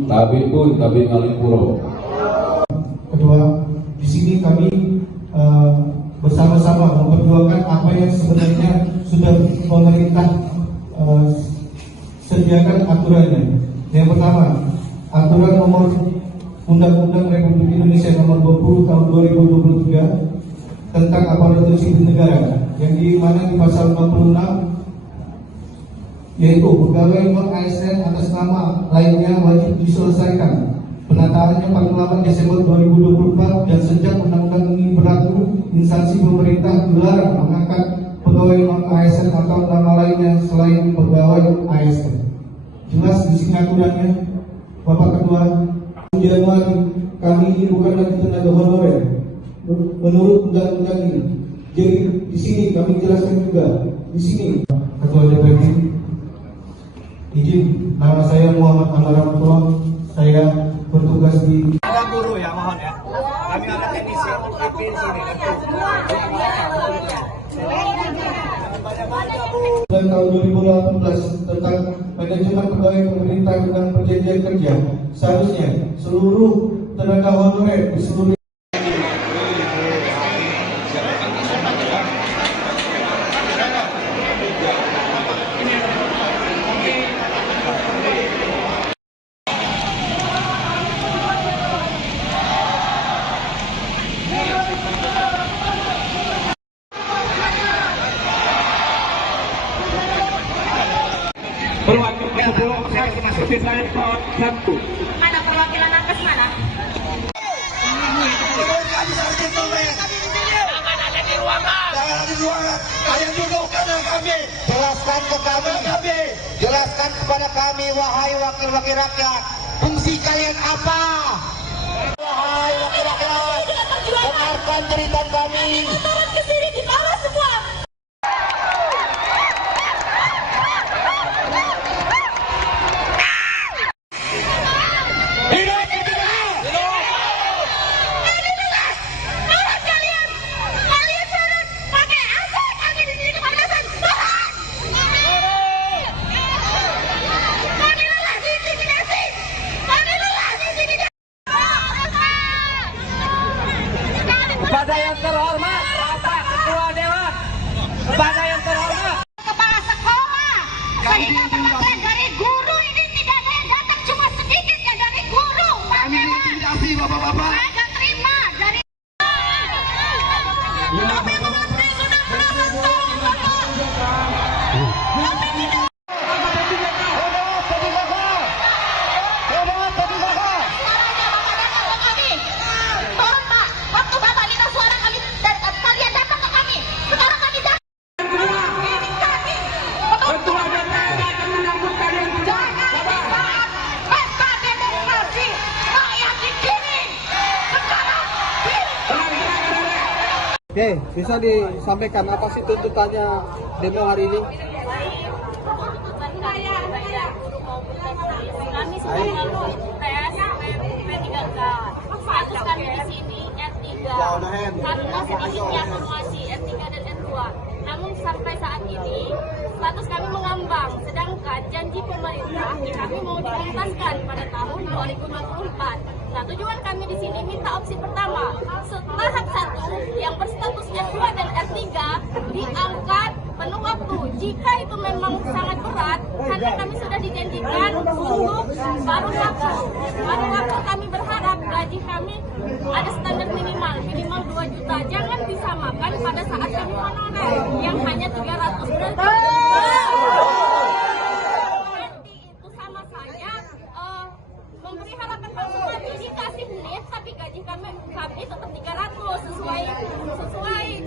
Tabib pun tabib Kalipuro. Kedua, di sini kami bersama-sama memperjuangkan apa yang sebenarnya sudah pemerintah sediakan aturannya. Yang pertama, aturan nomor Undang-Undang Republik Indonesia nomor 20 tahun 2023 tentang aparatur sipil negara, yang di mana di pasal 56 yaitu pegawai non ASN atas nama lainnya wajib diselesaikan penataannya paling lambat Desember 2024, dan sejak undang-undang ini berlaku, instansi pemerintah dilarang mengangkat pegawai non ASN atau nama lainnya selain pegawai ASN. Jelas di sini aturannya, Bapak Ketua. Januari kami kami ini bukan lagi tenaga honorer menurut undang-undang ini. Jadi di sini kami jelaskan juga di sini Ketua DPD, izin, nama saya Muhammad Amaramatullah, saya bertugas di Ada guru ya, mohon ya. Kami ada teknisi UTP di sini. dan tahun 2018 tentang manajemen pegawai pemerintah dengan perjanjian kerja. Seharusnya seluruh tenaga honorer di seluruh Mana perwakilan nakes mana? Kalian dudukkan kami. Jelaskan ke kami. Jelaskan kepada kami, wahai wakil-wakil rakyat. Fungsi kalian apa? Wahai wakil rakyat, dengarkan cerita kami. Turun ke sini di bawah semua. Kepada yang terhormat Bapak Ketua Dewan, kepada yang terhormat Kepala sekolah, saya dapat dari guru ini tidak ada yang datang, cuma sedikit ya dari guru. Kami intimidasi bapak-bapak. Saya nggak terima dari. Kami mengerti sudah Tolong Pak, waktu Bapak minta suara kami, kalian datang ke kami. Sekarang kami datang. Oke, bisa disampaikan apa sih tuntutannya demo hari ini? Kami sudah lulus tes P3K. Status kami di sini R3. Karena sedikitnya formasi R3 dan R2. Namun sampai saat ini status kami mengambang. Sedangkan janji pemerintah kami mau dituntaskan pada tahun 2024. Nah, tujuan kami di sini minta opsi pertama. Tahap 1 yang berstatus R2 dan R3 diangkat penuh waktu. Jika itu memang sangat berat, karena kami sudah dijanjikan untuk baru waktu kami berharap gaji kami ada standar minimal 2 juta. Jangan disamakan pada saat kami honorer yang hanya 300 berarti itu sama saja memberi harapan palsu. Dikasih menit tapi gaji kami tetap 300 sesuai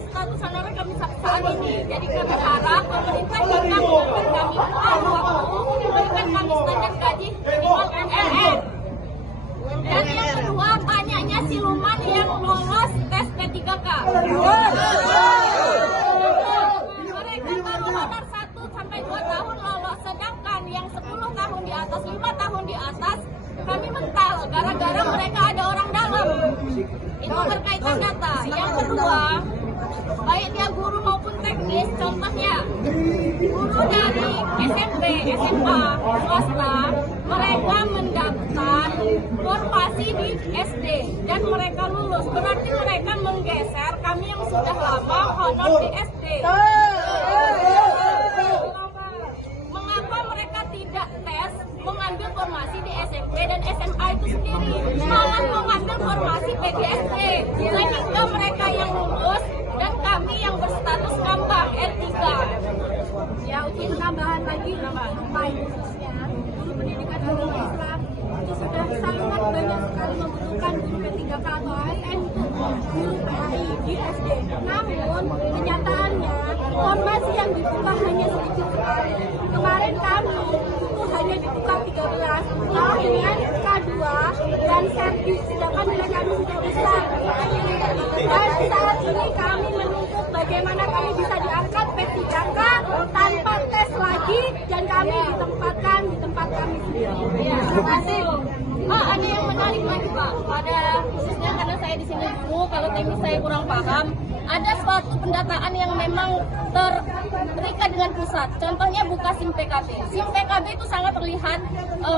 status honorer kami saat ini. Jadi kami harap pemerintah kita memberikan kami waktu memberikan kami standar gaji minimal MLM. Dan yang kedua, banyaknya siluman yang lolos tes P3K. Mereka baru honor 1 sampai 2 tahun lolos, sedangkan yang 10 tahun di atas, 5 tahun di atas kami mental gara-gara mereka ada orang dalam. Itu berkaitan data. Yang kedua, baik dia guru maupun teknis, contohnya guru dari SMP, SMA, swasta, mereka mendaftar formasi di SD dan mereka lulus. Berarti mereka menggeser kami yang sudah lama honor di SD. Mengapa mereka tidak tes mengambil formasi di SMP dan SMA itu sendiri, malah mengambil formasi PGSD, sehingga mereka yang lulus dan kami yang berstatus ngambang R3. Ya, uji tambahan lagi baik khususnya guru pendidikan agama Islam itu sudah sangat banyak sekali membutuhkan guru P3K atau AIN untuk guru PAI di SD. Namun kenyataannya formasi yang dibuka hanya sedikit sekali. Kemarin kami itu hanya dibuka 13 dengan K2 dan servis, sedangkan mereka saat ini kami menuntut bagaimana kami bisa diangkat P3K tanpa tes lagi dan kami ditempatkan di tempat kami sendiri. Terima kasih. Ada yang menarik lagi Pak, pada khususnya karena saya di sini dulu, kalau teknis saya kurang paham, ada suatu pendataan yang memang terikat dengan pusat. Contohnya buka SIM PKB. SIM PKB itu sangat terlihat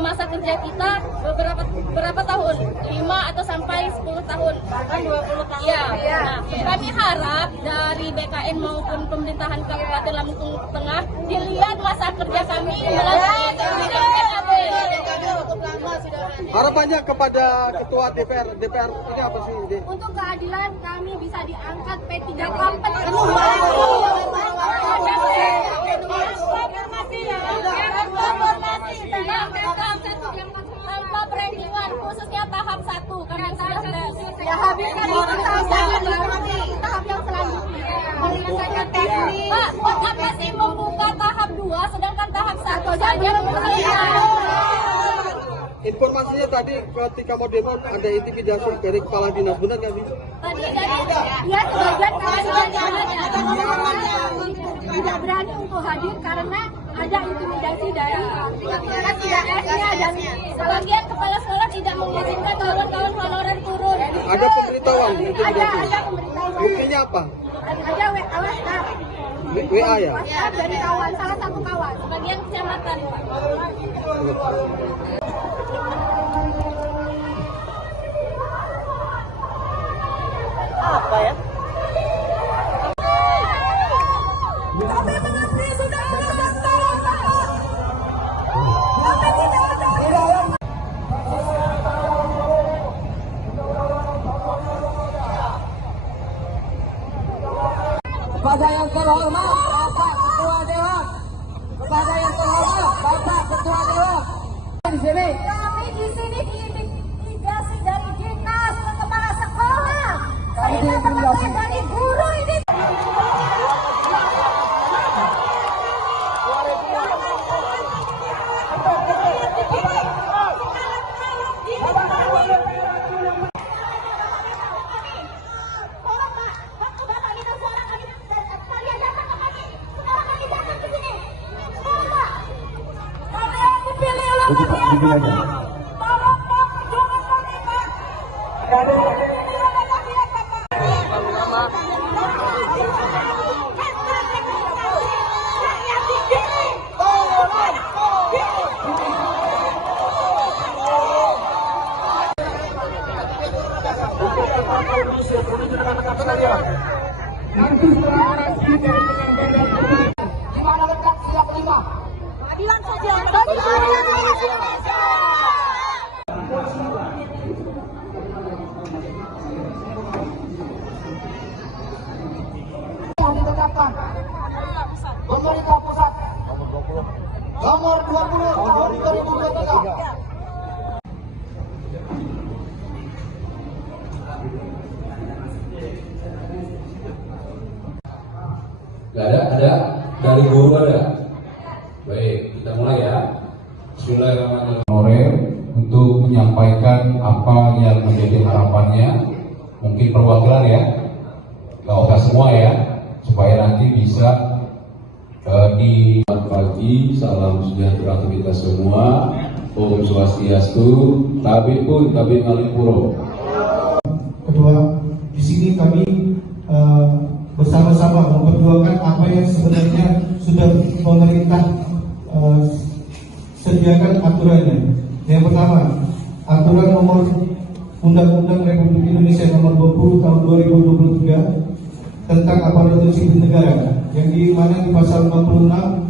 masa kerja kita berapa tahun, 5 atau sampai 10 tahun, bahkan 20 tahun. Ya. Nah, kami harap dari BKN maupun pemerintahan Kabupaten Lampung Tengah dilihat masa kerja kami melalui SIM PKB. Harapannya kepada Ketua DPR ini apa sih? Untuk keadilan kami bisa diangkat P3K penuh. Tanpa perendingan khususnya tahap 1 karena sudah ya habiskan tahap yang selanjutnya. Menyelesaikan teknik. Pak, buat apa sih membuka tahap 2 sedangkan tahap 1 saja Informasinya tadi ketika mau demo ada intimidasi dari kepala dinas, benar nggak sih? Tadi ya sebagian tidak berani untuk hadir karena ada intimidasi dari TKS-nya dan sebagian kepala sekolah tidak mengizinkan kawan-kawan honorer turun. Ada pemberitahuan intimidasi. Ada pemberitahuan. Buktinya apa? Ada WA. WA ya? WhatsApp dari kawan, salah satu kawan, sebagian kecamatan Pak. Apa ya? Kepada yang terhormat Bapak Ketua Dewan, kepada yang terhormat Bapak Ketua Dewan di sini. Kami di sini diintimidasi dari dinas ke kepala sekolah. Kami diintimidasi dari guru ini. Dimana letak siap 5? Keadilan sosial. Yang ditetapkan pemerintah pusat nomor 20 tahun 2023. Gak ada dari guru ada. Baik, kita mulai ya. Bismillahirrahmanirrahim. Honorer untuk menyampaikan apa yang menjadi harapannya, mungkin perwakilan ya, gak usah semua ya, supaya nanti bisa di pagi. Salam sejahtera untuk kita semua. Om Swastiastu. Tabib pun Tabib Ngalipuro. Kedua, di sini kami bersama-sama memperjuangkan apa yang sebenarnya sudah pemerintah sediakan aturannya. Yang pertama, aturan nomor Undang-Undang Republik Indonesia nomor 20 tahun 2023 tentang aparatur sipil negara, yang di mana di pasal 56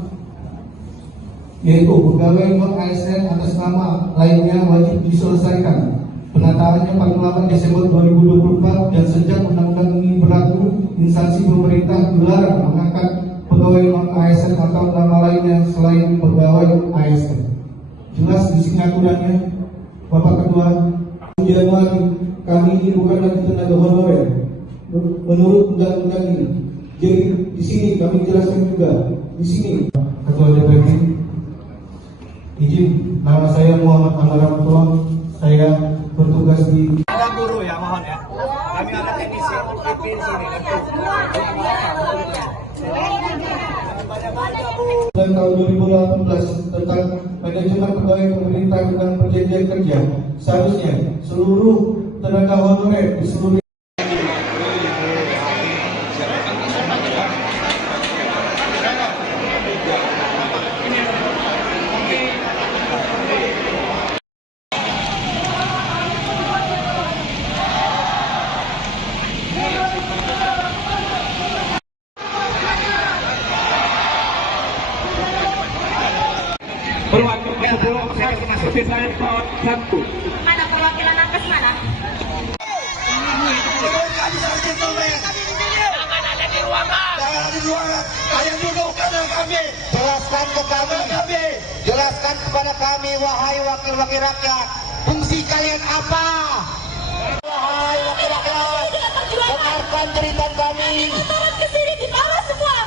yaitu pegawai non ASN atas nama lainnya wajib diselesaikan penataannya paling lambat Desember 2024, dan sejak undang-undang ini berlaku, instansi pemerintah dilarang mengangkat pegawai non ASN atau nama lainnya selain pegawai ASN. Jelas di sini aturannya, Bapak Ketua. Januari kami ini bukan lagi tenaga honorer menurut undang-undang ini. Jadi di sini kami jelaskan juga di sini, Ketua DPP, izin, nama saya Muhammad Amar Rahmatullah, saya bertugas di Ada guru ya, mohon ya. Kami ada teknisi di sini. dan tahun 2018 tentang manajemen pegawai pemerintah dan perjanjian kerja. Seharusnya seluruh tenaga honorer di seluruh Mana perwakilan nakes mana? Jangan ada di ruangan. Kalian duduk kanan kami. Jelaskan ke kami. Jelaskan kepada kami, wahai wakil-wakil rakyat. Fungsi kalian apa? Wahai wakil rakyat, dengarkan cerita kami. Turun ke sini di bawah semua.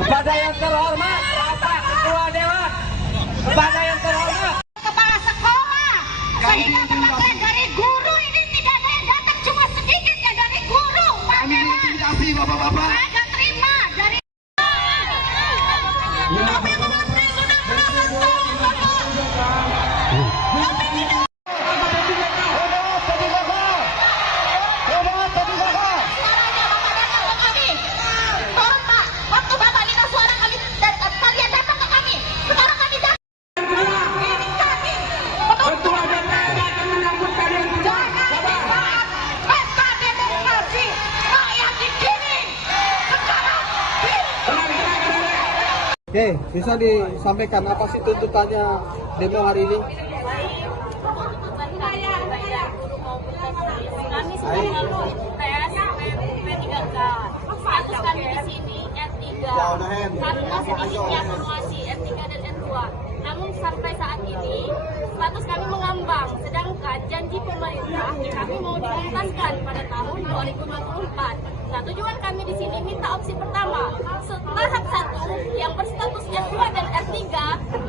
Kepada yang terhormat Bapak Ketua Dewan, kepada yang terhormat Kepala sekolah, sehingga perwakilan dari guru ini tidak ada yang datang, cuma sedikit ya dari guru. Kami intimidasi bapak-bapak. Saya terima dari. Kami mengantri sudah belasan tahun bapak. Kami tidak. Tolong Pak, waktu Bapak minta suara kami, kalian datang ke kami. Sekarang kami datang. Ini kami. Ketua DPR akan menyambut kalian Jangan di saat pesta demokrasi rakyat digiring. Sekarang Oke, bisa disampaikan apa sih tuntutannya demo hari ini? kami sudah lulus tes P3K. Status kami di sini R3. Karena sedikitnya formasi R3 dan R2. Namun sampai saat ini status kami mengambang. Sedangkan janji pemerintah kami mau dituntaskan pada tahun 2024. Nah, tujuan kami di sini minta opsi pertama. Tahap 1 yang berstatus R2 dan R3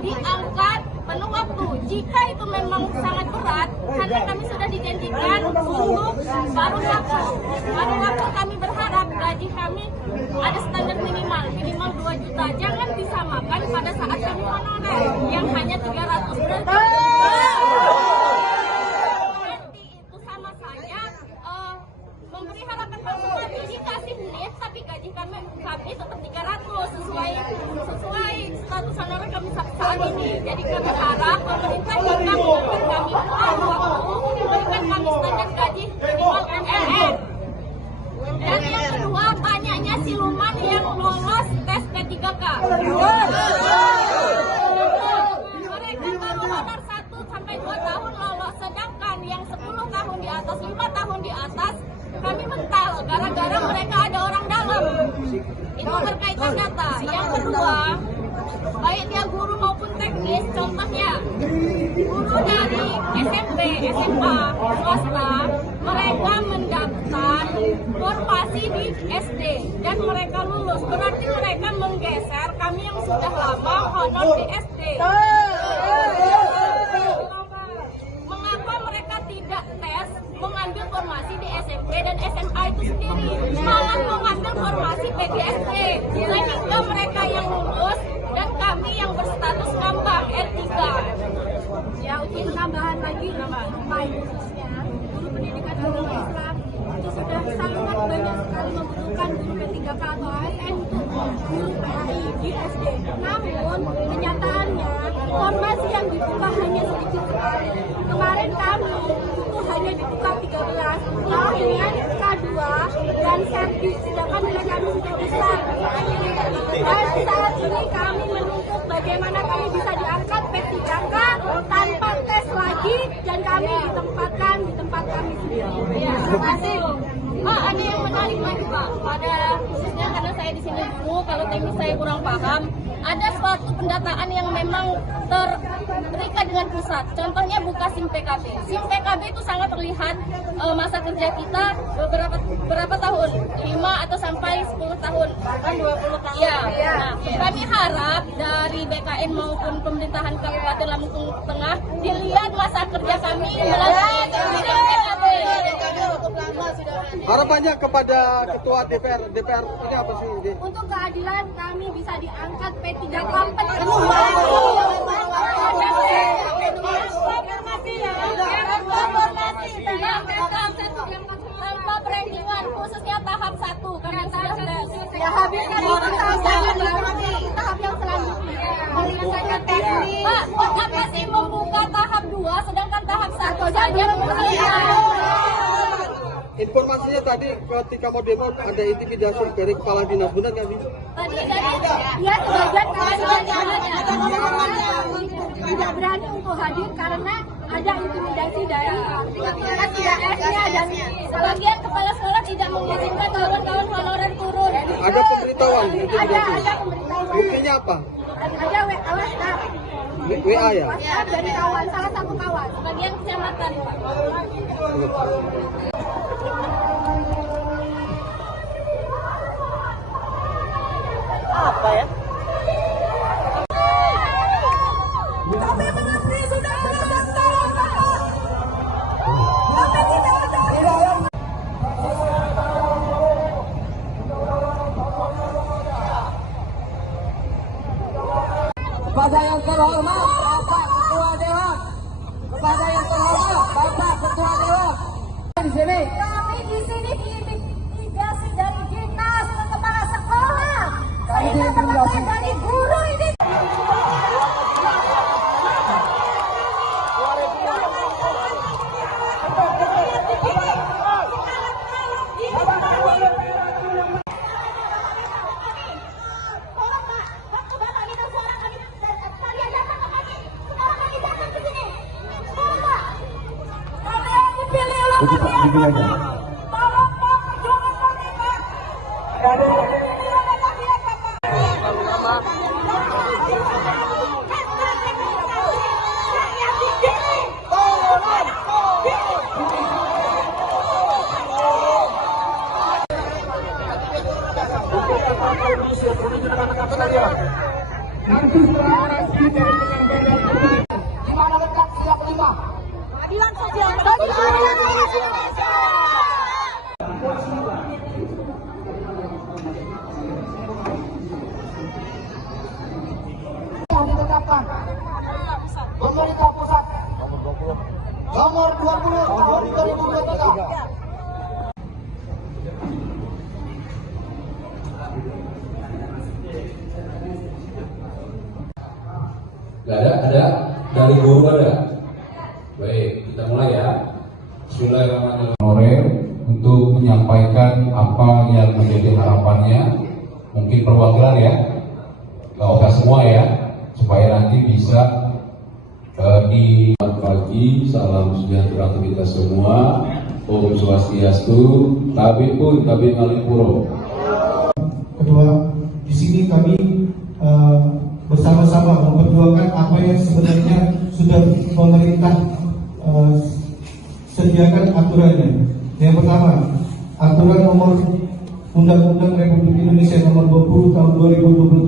diangkat penuh waktu. Jika itu memang sangat berat, karena kami sudah dijanjikan untuk baru waktu kami berharap gaji kami ada standar minimal 2 juta. Jangan disamakan pada saat kami honorer yang hanya 300 berarti itu sama saja memberi harapan palsu. Dikasih lihat tapi gaji kami tetap 300 sesuai status honorer kami saat ini. Jadi kami harap pemerintah kita memberikan kami waktu memberikan kami standar gaji minimal MLM. Dan yang kedua, banyaknya siluman yang lolos tes P3K. Mereka baru honor 1 sampai 2 tahun lolos, sedangkan yang 10 tahun di atas, 5 tahun di atas, kami mental gara-gara mereka ada orang dalam. Itu berkaitan data. Yang kedua, baik dia guru maupun teknis, contohnya guru dari SMP, SMA, swasta, mereka mendaftar formasi di SD dan mereka lulus. Berarti mereka menggeser kami yang sudah lama honor di SD. Mengapa mereka tidak tes mengambil formasi di SMP dan SMA itu sendiri, malah mengambil formasi PGSD, sehingga mereka yang lulus dan kami yang berstatus ngambang R3. Ya, untuk penambahan lagi, khususnya guru pendidikan agama Islam itu sudah sangat banyak sekali membutuhkan guru P3K atau ASN untuk guru PAI di SD. Namun kenyataannya formasi yang dibuka hanya sedikit sekali. Kemarin kami itu hanya dibuka 13 dengan K2 dan servis, sedangkan nilai kami sudah besar. Dan saat ini kami menuntut bagaimana kami bisa diangkat P3K tanpa tes lagi dan kami ditempatkan di tempat kami sendiri. Ya, terima kasih. Ada yang menarik lagi Pak, pada khususnya karena saya di sini dulu, kalau teknis saya kurang paham, ada suatu pendataan yang memang terikat dengan pusat. Contohnya buka SIM PKB. SIM PKB itu sangat terlihat masa kerja kita berapa tahun, 5 atau sampai 10 tahun, bahkan 20 tahun. Ya. Nah, kami harap dari BKN maupun pemerintahan Kabupaten Lampung Tengah dilihat masa kerja kami melalui SIM PKB. Harapannya kepada Ketua DPR ini apa sih? Untuk keadilan kami bisa diangkat P3K tanpa perendingan, khususnya tahap 1 karena sudah ya habiskan tahap yang selanjutnya. Pak, buat apa sih membuka tahap 2 sedangkan tahap 1 saja Informasinya tadi ketika mau demo ada intimidasi dari kepala dinas, benar nggak sih? Tadi ya sebagian tidak berani untuk hadir karena ada intimidasi dari TKS-nya dan sebagian kepala sekolah tidak mengizinkan kawan-kawan honorer turun. Ada pemberitahuan intimidasi? Ada pemberitahuan. Buktinya apa? Ada WA ya? WhatsApp dari kawan, salah satu kawan, sebagian kecamatan Pak. Apa ya? Kepada yang terhormat Bapak Ketua Dewan, kepada yang terhormat Bapak Ketua Dewan di sini. Kami di sini diintimidasi dari dinas ke kepala sekolah. Kami diintimidasi dari guru ini. Dimana letak siap 5? Keadilan saja. Yang ditetapkan pemerintah pusat nomor 20 tahun 2023. Nggak ada dari guru ada. Baik, kita mulai ya. Bismillahirrahmanirrahim. Untuk menyampaikan apa yang menjadi harapannya, mungkin perwakilan ya, nggak usah semua ya, supaya nanti bisa di pagi. Salam sejahtera untuk kita semua. Om Swastiastu. Tabib pun Tabib Ngalipuro. Kedua, di sini kami bersama-sama memperjuangkan apa yang sebenarnya sudah pemerintah sediakan aturannya. Yang pertama, aturan nomor Undang-Undang Republik Indonesia nomor 20 tahun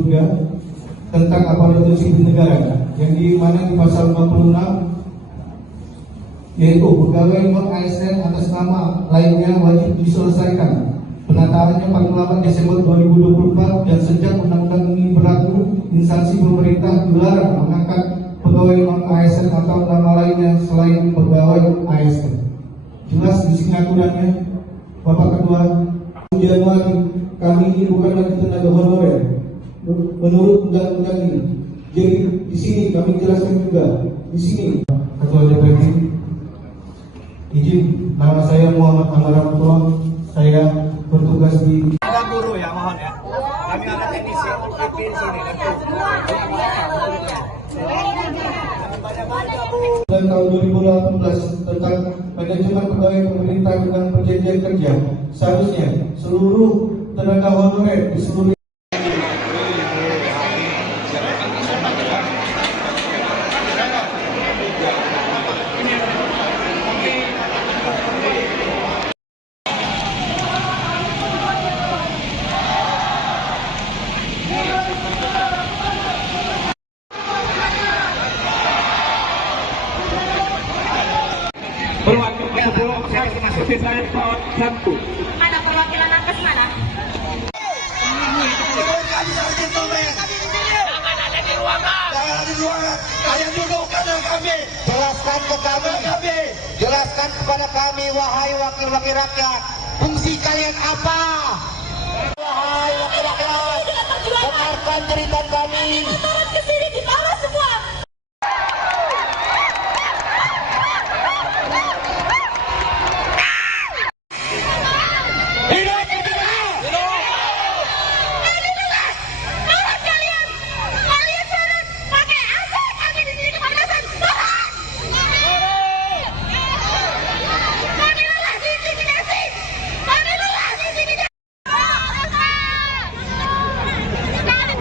2023 tentang aparatur sipil negara, yang di mana di pasal 46 yaitu pegawai non ASN atas nama lainnya wajib diselesaikan penataannya paling lambat Desember 2024, dan sejak undang-undang ini berlaku, instansi pemerintah dilarang mengangkat pegawai non ASN atau nama lainnya selain pegawai ASN. Jelas di sini aturannya, Bapak Ketua. Januari kami ini bukan lagi tenaga honorer menurut undang-undang ini. Jadi di sini kami jelaskan juga di sini. Ketua DPD, izin, nama saya Muhammad Amaramutoh. Saya bertugas di Guru ya, mohon ya. Kami ada teknisi IP di sini. tahun 2018 tentang manajemen pegawai pemerintah dengan perjanjian kerja, seharusnya seluruh tenaga honorer di seluruh Mana perwakilan nakes mana? Jangan ada di ruangan. Kalian duduk kanan kami. Jelaskan ke kami. Jelaskan kepada kami, wahai wakil-wakil rakyat. Fungsi kalian apa? Wahai wakil rakyat, dengarkan cerita kami. Turun ke sini di bawah semua.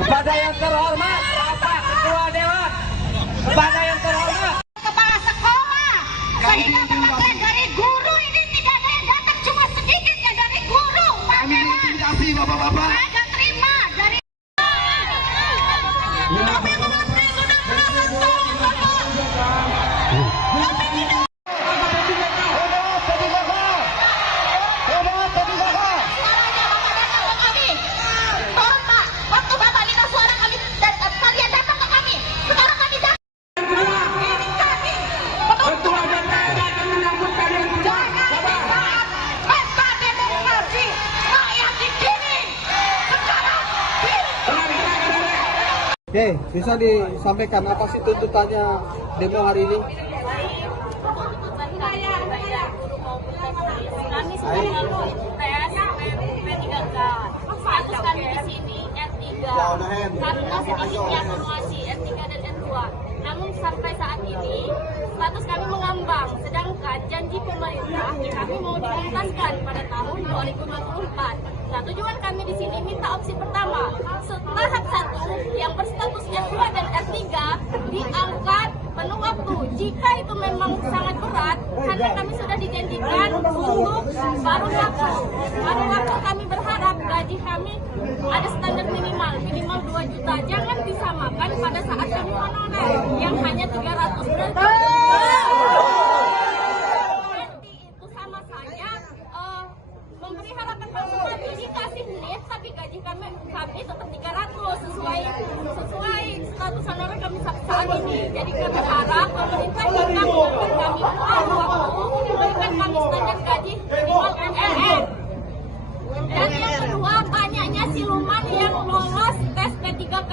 Kepada yang terhormat Bapak Ketua Dewan, kepada yang terhormat Kepala sekolah, saya dapat materi dari guru, ini tidak ada yang datang, cuma sedikit yang dari guru. Kami intimidasi bapak-bapak. Saya nggak terima dari kami mengabdi sudah belasan tahun, Bapak. Kami tidak suaranya Bapak datang ke kami. Tolong Pak, waktu Bapak minta suara kami dan kalian datang ke kami. Sekarang kami datang. Ini kami. Ketua DPR akan menyambut kalian Jangan di saat pesta demokrasi rakyat dikirim. Sekarang Oke, bisa disampaikan apa sih tuntutannya demo hari ini? Kami sudah melakukan tes P3K. Status kami di sini R3 karena sedikitnya akumulasi R3 dan R2. Namun sampai saat ini status kami mengambang. Sedangkan janji pemerintah kami mau dituntaskan pada tahun 2024. Nah, tujuan kami di sini minta opsi pertama. Tahap 1 yang berstatus R2 dan R3 diangkat penuh waktu. Jika itu memang sangat berat, karena kami sudah dijanjikan untuk baru waktu kami berharap gaji kami ada standar minimal 2 juta. Jangan disamakan pada saat kami honorer yang hanya 300 berarti itu sama saja memberi harapan palsu. Dikasih lihat tapi gaji kami tetap 300 sesuai status honorer kami saat ini. Jadi kami harap pemerintah jika memberikan kami waktu memberikan kami standar gaji minimal MLM. Dan yang kedua, banyaknya siluman yang lolos tes P3K.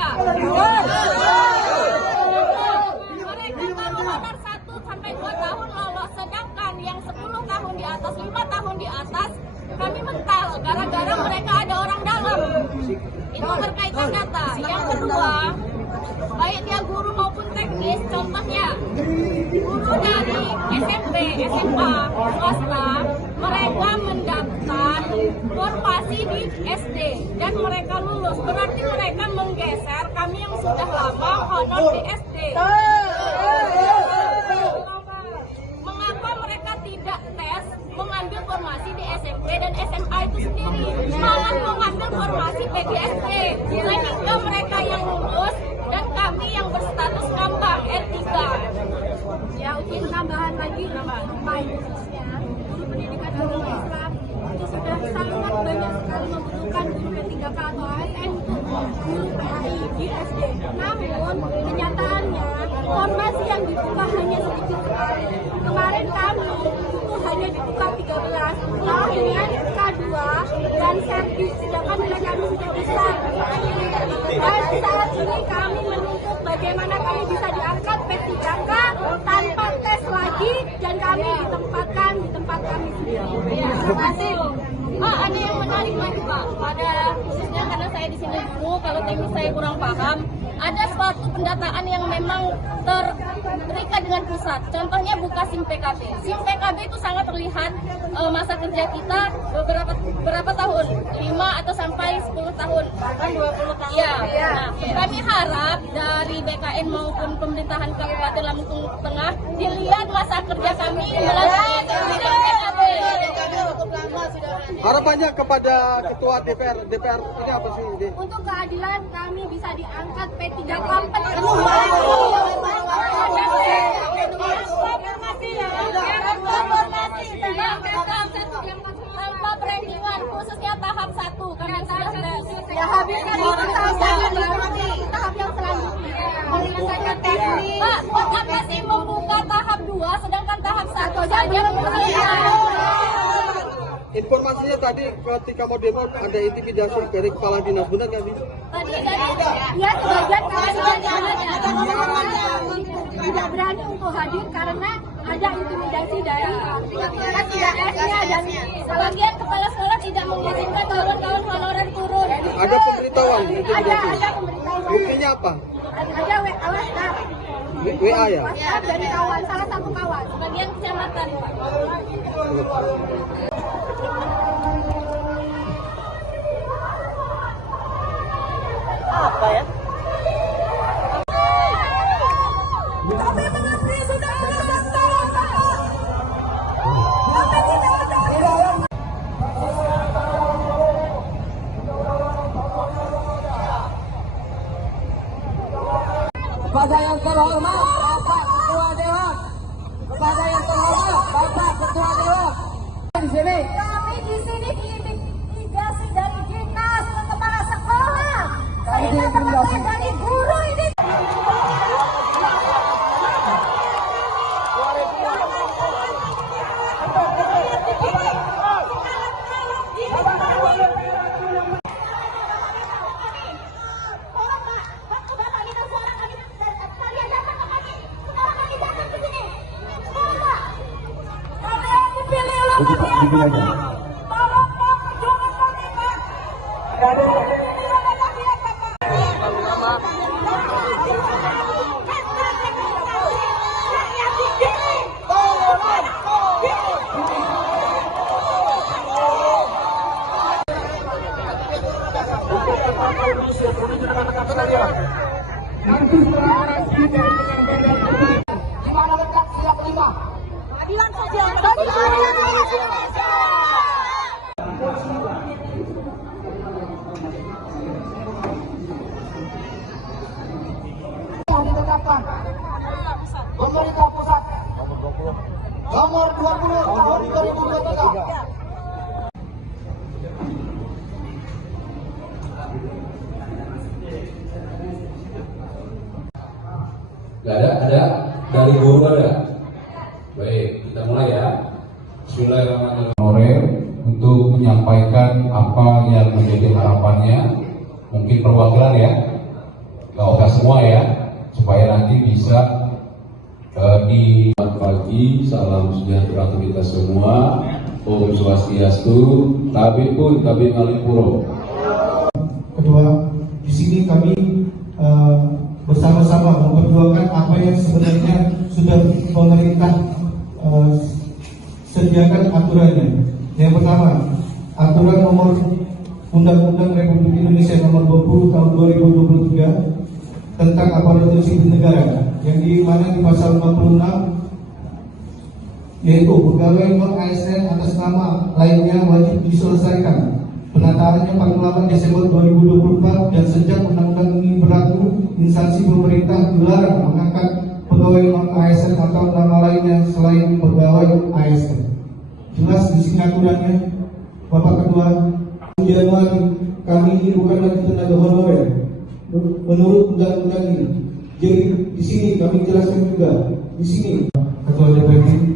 Mereka baru honor 1 sampai 2 tahun lolos, sedangkan yang 10 tahun di atas, 5 tahun di atas, kami mental gara-gara mereka ada orang dalam. Itu berkaitan data. Yang kedua, baik dia guru maupun teknis, contohnya guru dari SMP, SMA, swasta, mereka mendaftar formasi di SD dan mereka lulus. Berarti mereka menggeser kami yang sudah lama honor di SD. Mengapa mereka tidak tes mengambil formasi di SMP dan SMA itu sendiri, malah mengambil formasi PGSP, sehingga mereka yang lulus dan kami yang berstatus ngambang R3. Ya, untuk tambahan lagi khususnya guru pendidikan agama Islam itu sudah sangat banyak sekali membutuhkan guru P3K atau ASN untuk guru PAI di SD. Namun kenyataannya formasi yang dibuka hanya sedikit sekali. Kemarin kami itu hanya dibuka 13 dengan K2 dan servis, sedangkan nilai kami sudah besar. Dan saat ini kami menuntut bagaimana kami bisa diangkat P3K tanpa tes lagi dan kami ditempatkan di tempat kami sendiri. Ya, terima kasih. Ada yang menarik lagi Pak, pada khususnya karena saya di sini dulu, kalau teknis saya kurang paham. ada suatu pendataan yang memang terikat dengan pusat. Contohnya buka SIM PKB. SIM PKB itu sangat terlihat masa kerja kita berapa tahun, 5 atau sampai 10 tahun, bahkan 20 tahun. Ya. Nah, kami harap dari BKN maupun pemerintahan Kabupaten Lampung Tengah dilihat masa kerja kami melalui SIM PKB. Harapannya kepada Ketua DPR ini apa sih? Untuk keadilan kami bisa diangkat P3K. Tanpa perundingan, khususnya tahap 1 kami sudah habiskan tahap yang selanjutnya. Pak, buat apa sih membuka tahap 2 sedangkan tahap 1 saja Informasinya tadi ketika mau demo ada intimidasi dari kepala dinas, benar nggak sih? Tadi ya sebagian tidak berani untuk hadir karena ada intimidasi dari PKS-nya dan sebagian kepala sekolah tidak mengizinkan kawan-kawan honorer turun. Ada pemberitahuan intimidasi. Ada pemberitahuan. Buktinya apa? Ada WhatsApp. WA ya? WhatsApp dari kawan, salah satu kawan, sebagian kecamatan. Apa ya? Kepada yang terhormat Bapak Ketua Dewan, kepada yang terhormat Bapak Ketua Dewan, di sini Kami di sini diintimidasi dari dinas ke kepala sekolah. Saya dari guru ini. keadilan saja. Yang ditetapkan pemerintah pusat nomor 20 tahun 2023. Gak ada dari guru ada. Baik, kita mulai ya. Bismillahirrahmanirrahim. Untuk menyampaikan apa yang menjadi harapannya, mungkin perwakilan ya, gak usah semua ya, supaya nanti bisa di pagi. Salam sejahtera untuk kita semua. Om Swastiastu, Tabi pun Tabi Ngalipuro. Kedua, di sini kami bersama-sama memperjuangkan apa yang sebenarnya sudah pemerintah sediakan aturannya. Yang pertama, aturan nomor Undang-Undang Republik Indonesia nomor 20 tahun 2023 tentang aparatur sipil negara, yang di mana di pasal 56 yaitu pegawai non ASN atas nama lainnya wajib diselesaikan penataannya paling lambat Desember 2024, dan sejak undang-undang ini berlaku, instansi pemerintah dilarang mengangkat pegawai non ASN atau nama lainnya selain pegawai ASN. Jelas di sini aturannya, Bapak Ketua. Januari kami ini bukan lagi tenaga honorer menurut undang-undang ini. Jadi di sini kami jelaskan juga di sini. Ketua DPP,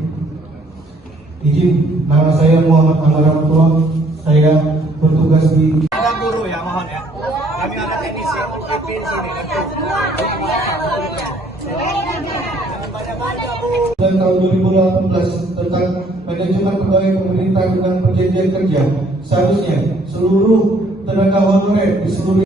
izin, nama saya Muhammad Amaramullah. Saya bertugas di Guru ya, mohon ya. Kami ada teknisi di sini. dan tahun 2018 tentang manajemen pegawai pemerintah dengan perjanjian kerja. Seharusnya seluruh tenaga honorer di seluruh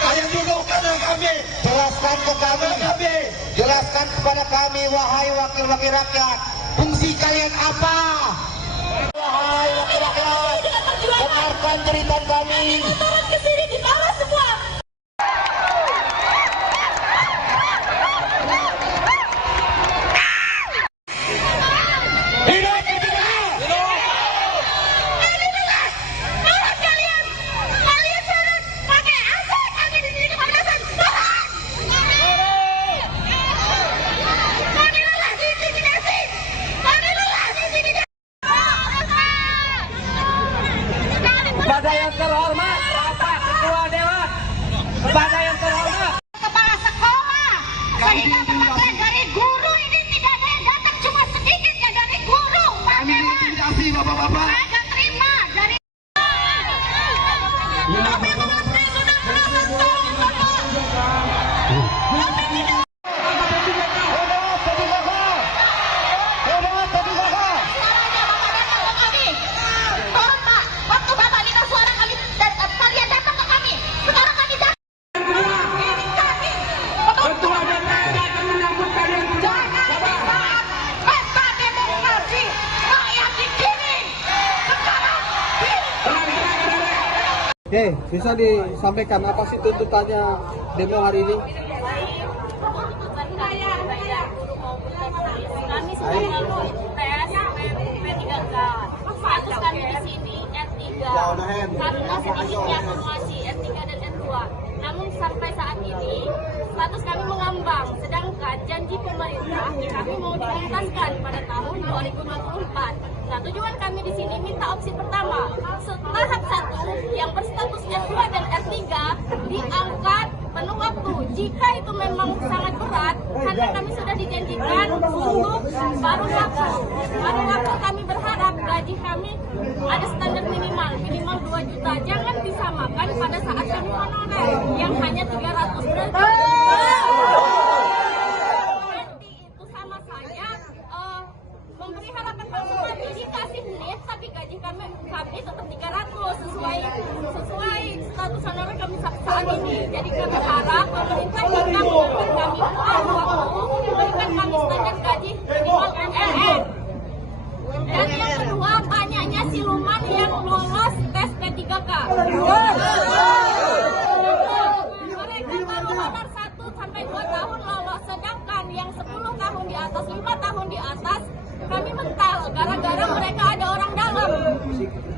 Kalian duduk kepada kami. Jelaskan ke kami. Jelaskan kepada kami, wahai wakil-wakil rakyat. Fungsi kalian apa? Wahai wakil rakyat, dengarkan cerita kami. Turun ke sini di bawah semua. Kepada yang terhormat Bapak Ketua Dewan, kepada yang terhormat Kepala sekolah, saya dapat dari guru ini tidak ada yang datang, cuma sedikit ya dari guru. Kami diintimidasi bapak-bapak. Saya nggak terima dari. Kami mengerti sudah tolong Pak, waktu Bapak minta suara kami, kalian datang ke kami. Sekarang kami datang. Ini kami. Ketua DPR akan menyambut kalian Jangan di saat pesta demokrasi rakyat di sini. Sekarang Oke, bisa disampaikan apa sih tuntutannya demo hari ini? kami sudah melalui tes P3K. Status kami di sini R3 karena sedikitnya formasi R3 dan R2. Namun sampai saat ini status kami mengambang. Sedangkan janji pemerintah kami mau dituntaskan pada tahun 2024. Nah, tujuan kami di sini minta opsi pertama. Tahap 1 yang berstatus R2 dan R3 diangkat penuh waktu. Jika itu memang sangat berat, karena kami sudah dijanjikan untuk baru waktu kami berharap gaji kami ada standar minimal 2 juta. Jangan disamakan pada saat kami honorer yang hanya 300 berarti itu sama saja memberi harapan palsu. Dikasih lihat tapi gaji kami tetap 300 sesuai status honorer kami saat ini. Jadi kami harap pemerintah jika mengambil kami waktu memberikan kami standar gaji minimal MLM. Dan yang kedua, banyaknya siluman yang lolos tes P3K. Mereka baru honor 1 sampai 2 tahun lolos, sedangkan yang 10 tahun di atas, 5 tahun di atas, kami mental gara-gara mereka ada orang dalam.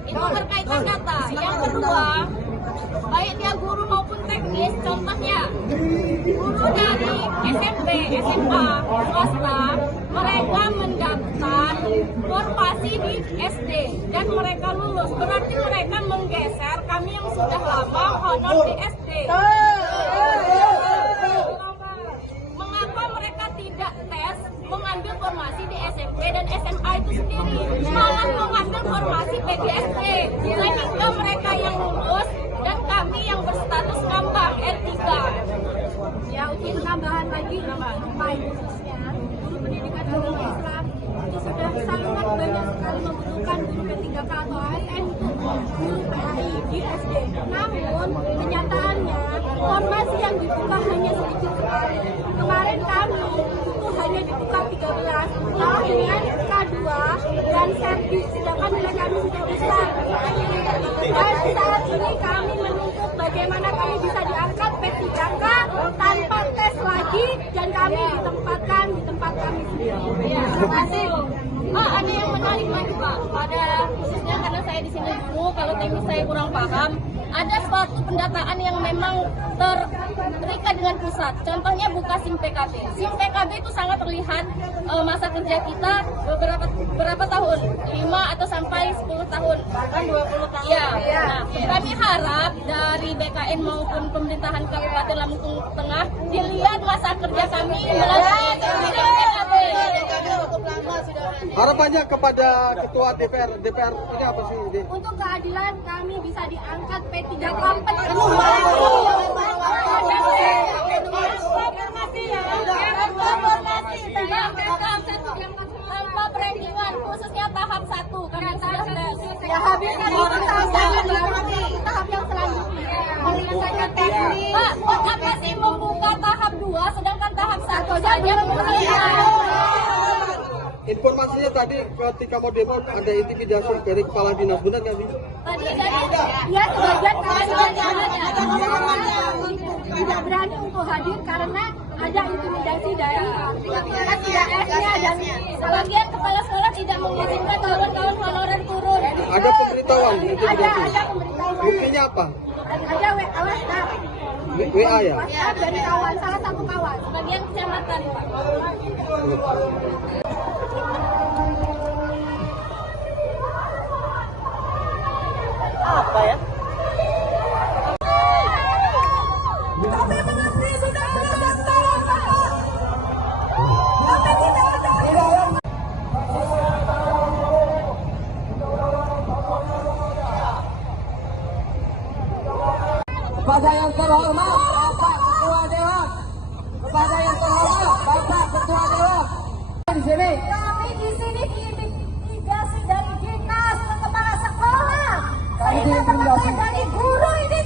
Itu berkaitan data. Yang kedua, baik dia guru maupun teknis, contohnya guru dari SMP, SMA, swasta, mereka mendaftar formasi di SD dan mereka lulus. Berarti mereka menggeser kami yang sudah lama honor di SD. Mengapa mereka tidak tes mengambil formasi di SMP dan SMA itu sendiri, malah mengambil formasi PGSP, sehingga mereka yang lulus dan kami yang berstatus ngambang R3. Ya, untuk tambahan lagi, Bapak khususnya guru pendidikan agama Islam itu sudah sangat banyak sekali membutuhkan guru P3K atau ASN untuk guru PAI di SD. Namun kenyataannya formasi yang dibuka hanya sedikit sekali. Kemarin kami itu hanya dibuka 13 dengan K2 dan serdi, sedangkan nilai kami sudah besar. Dan saat ini kami menuntut bagaimana kami bisa diangkat P3K tanpa tes lagi dan kami ditempatkan di tempat kami sendiri. Ya, terima kasih. Ada yang menarik lagi Pak, pada khususnya karena saya di sini dulu, kalau teknis saya kurang paham, ada suatu pendataan yang memang terikat dengan pusat. Contohnya buka SIM PKB. SIM PKB itu sangat terlihat masa kerja kita berapa tahun, 5 atau sampai 10 tahun, bahkan 20 tahun. Ya. Nah, kami harap dari BKN maupun pemerintahan Kabupaten Lampung Tengah dilihat masa kerja kami melalui SIM PKB. Harapannya kepada Ketua DPR ini apa sih? Untuk keadilan kami bisa diangkat P3K penuh. Tanpa perendingan, khususnya tahap 1 kami sudah habis tahap yang selanjutnya menyelesaikan teknik. Pak, saja Informasinya tadi ketika mau demo ada intimidasi dari kepala dinas, benar nggak sih? tadi ya sebagian tidak berani untuk hadir karena ada intimidasi dari PTS-nya dan sebagian kepala sekolah tidak mengizinkan kawan-kawan honorer turun. Ada pemberitahuan intimidasi. Ada pemberitahuan. Buktinya apa? Ada WhatsApp. WA ya? WhatsApp dari kawan, salah satu kawan, sebagian kecamatan, Pak. Apa ya? Kepada yang terhormat Bapak Ketua Dewan, kepada yang terhormat Bapak Ketua Dewan di sini. Kami di sini diintimidasi dari dinas ke kepala sekolah. Kami diintimidasi Dari guru ini.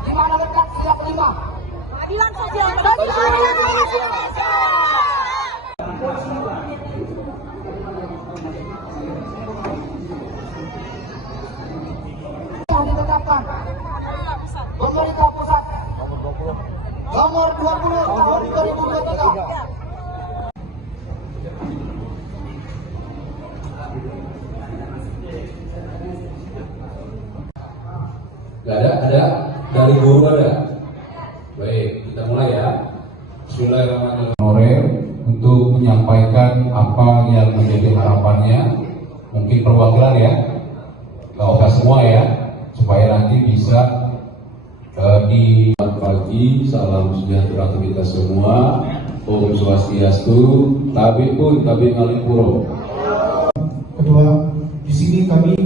Di mana letak siap lima? Keadilan sosial. Yang ditetapkan pemerintah pusat nomor 20 tahun 2023. Gak ada dari guru ada. Baik, kita mulai ya. Bismillahirrahmanirrahim. Untuk menyampaikan apa yang menjadi harapannya, mungkin perwakilan ya, gak usah semua ya, supaya nanti bisa di pagi. Salam sejahtera untuk kita semua. Om Swastiastu, Tabi pun Tabi Ngalipuro. Kedua, di sini kami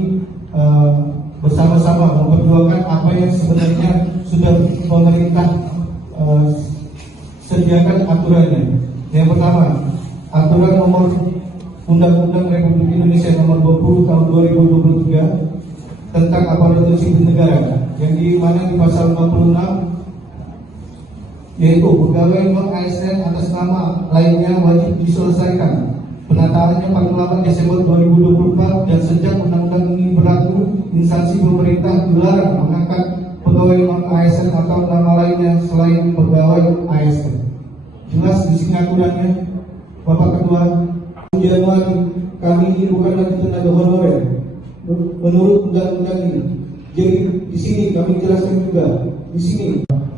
bersama-sama memperjuangkan apa yang sebenarnya sudah pemerintah sediakan aturannya. Yang pertama, aturan nomor Undang-Undang Republik Indonesia nomor 20 tahun 2023 tentang aparatur sipil negara, yang di mana di pasal 56 yaitu pegawai non ASN atas nama lainnya wajib diselesaikan penataannya paling lambat Desember 2024, dan sejak undang-undang ini berlaku, instansi pemerintah dilarang mengangkat pegawai non ASN atau nama lainnya selain pegawai ASN. Jelas di sini aturannya, Bapak Ketua. Januari kami ini bukan lagi tenaga honorer menurut undang-undang ini. Jadi di sini kami jelaskan juga di sini,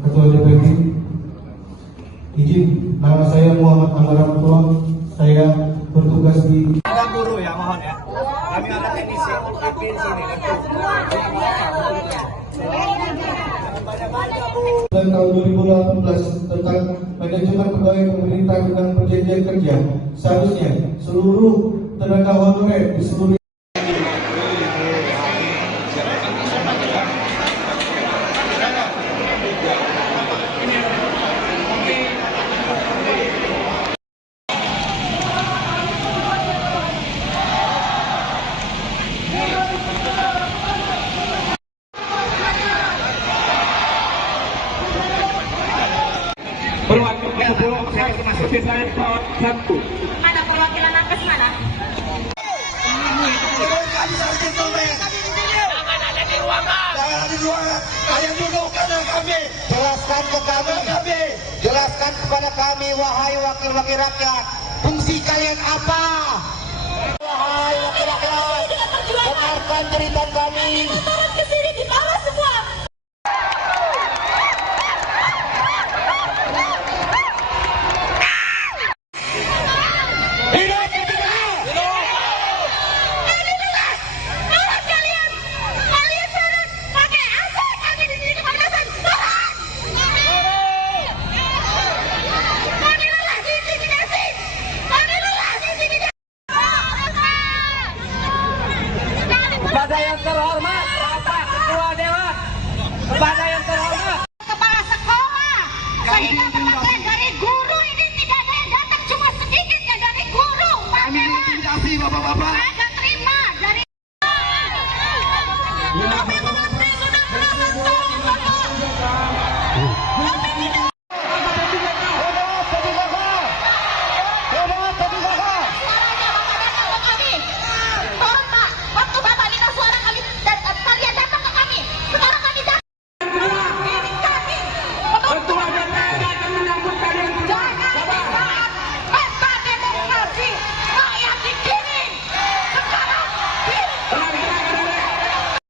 Ketua DPD, izin, nama saya Muhammad Amaratul, saya bertugas di Guru ya, mohon ya. Kami ada teknisi di sini. dan tahun 2018 tentang manajemen pegawai pemerintah dengan perjanjian kerja. Seharusnya seluruh tenaga honorer di seluruh Mana perwakilan nakes mana? Jelaskan kepada kami, wahai wakil-wakil rakyat, fungsi kalian apa? Wahai wakil rakyat, dengarkan cerita kami. Turun ke sini di bawah semua. kasih Bapak-Bapak. Saya nggak terima dari kami mengantri sudah tolong Pak, waktu Bapak minta suara kami dan kalian datang ke kami. Sekarang kami datang. Ini kami. Ketua DPR akan menyambut kalian. Jangan di saat pesta demokrasi rakyat digiring. Sekarang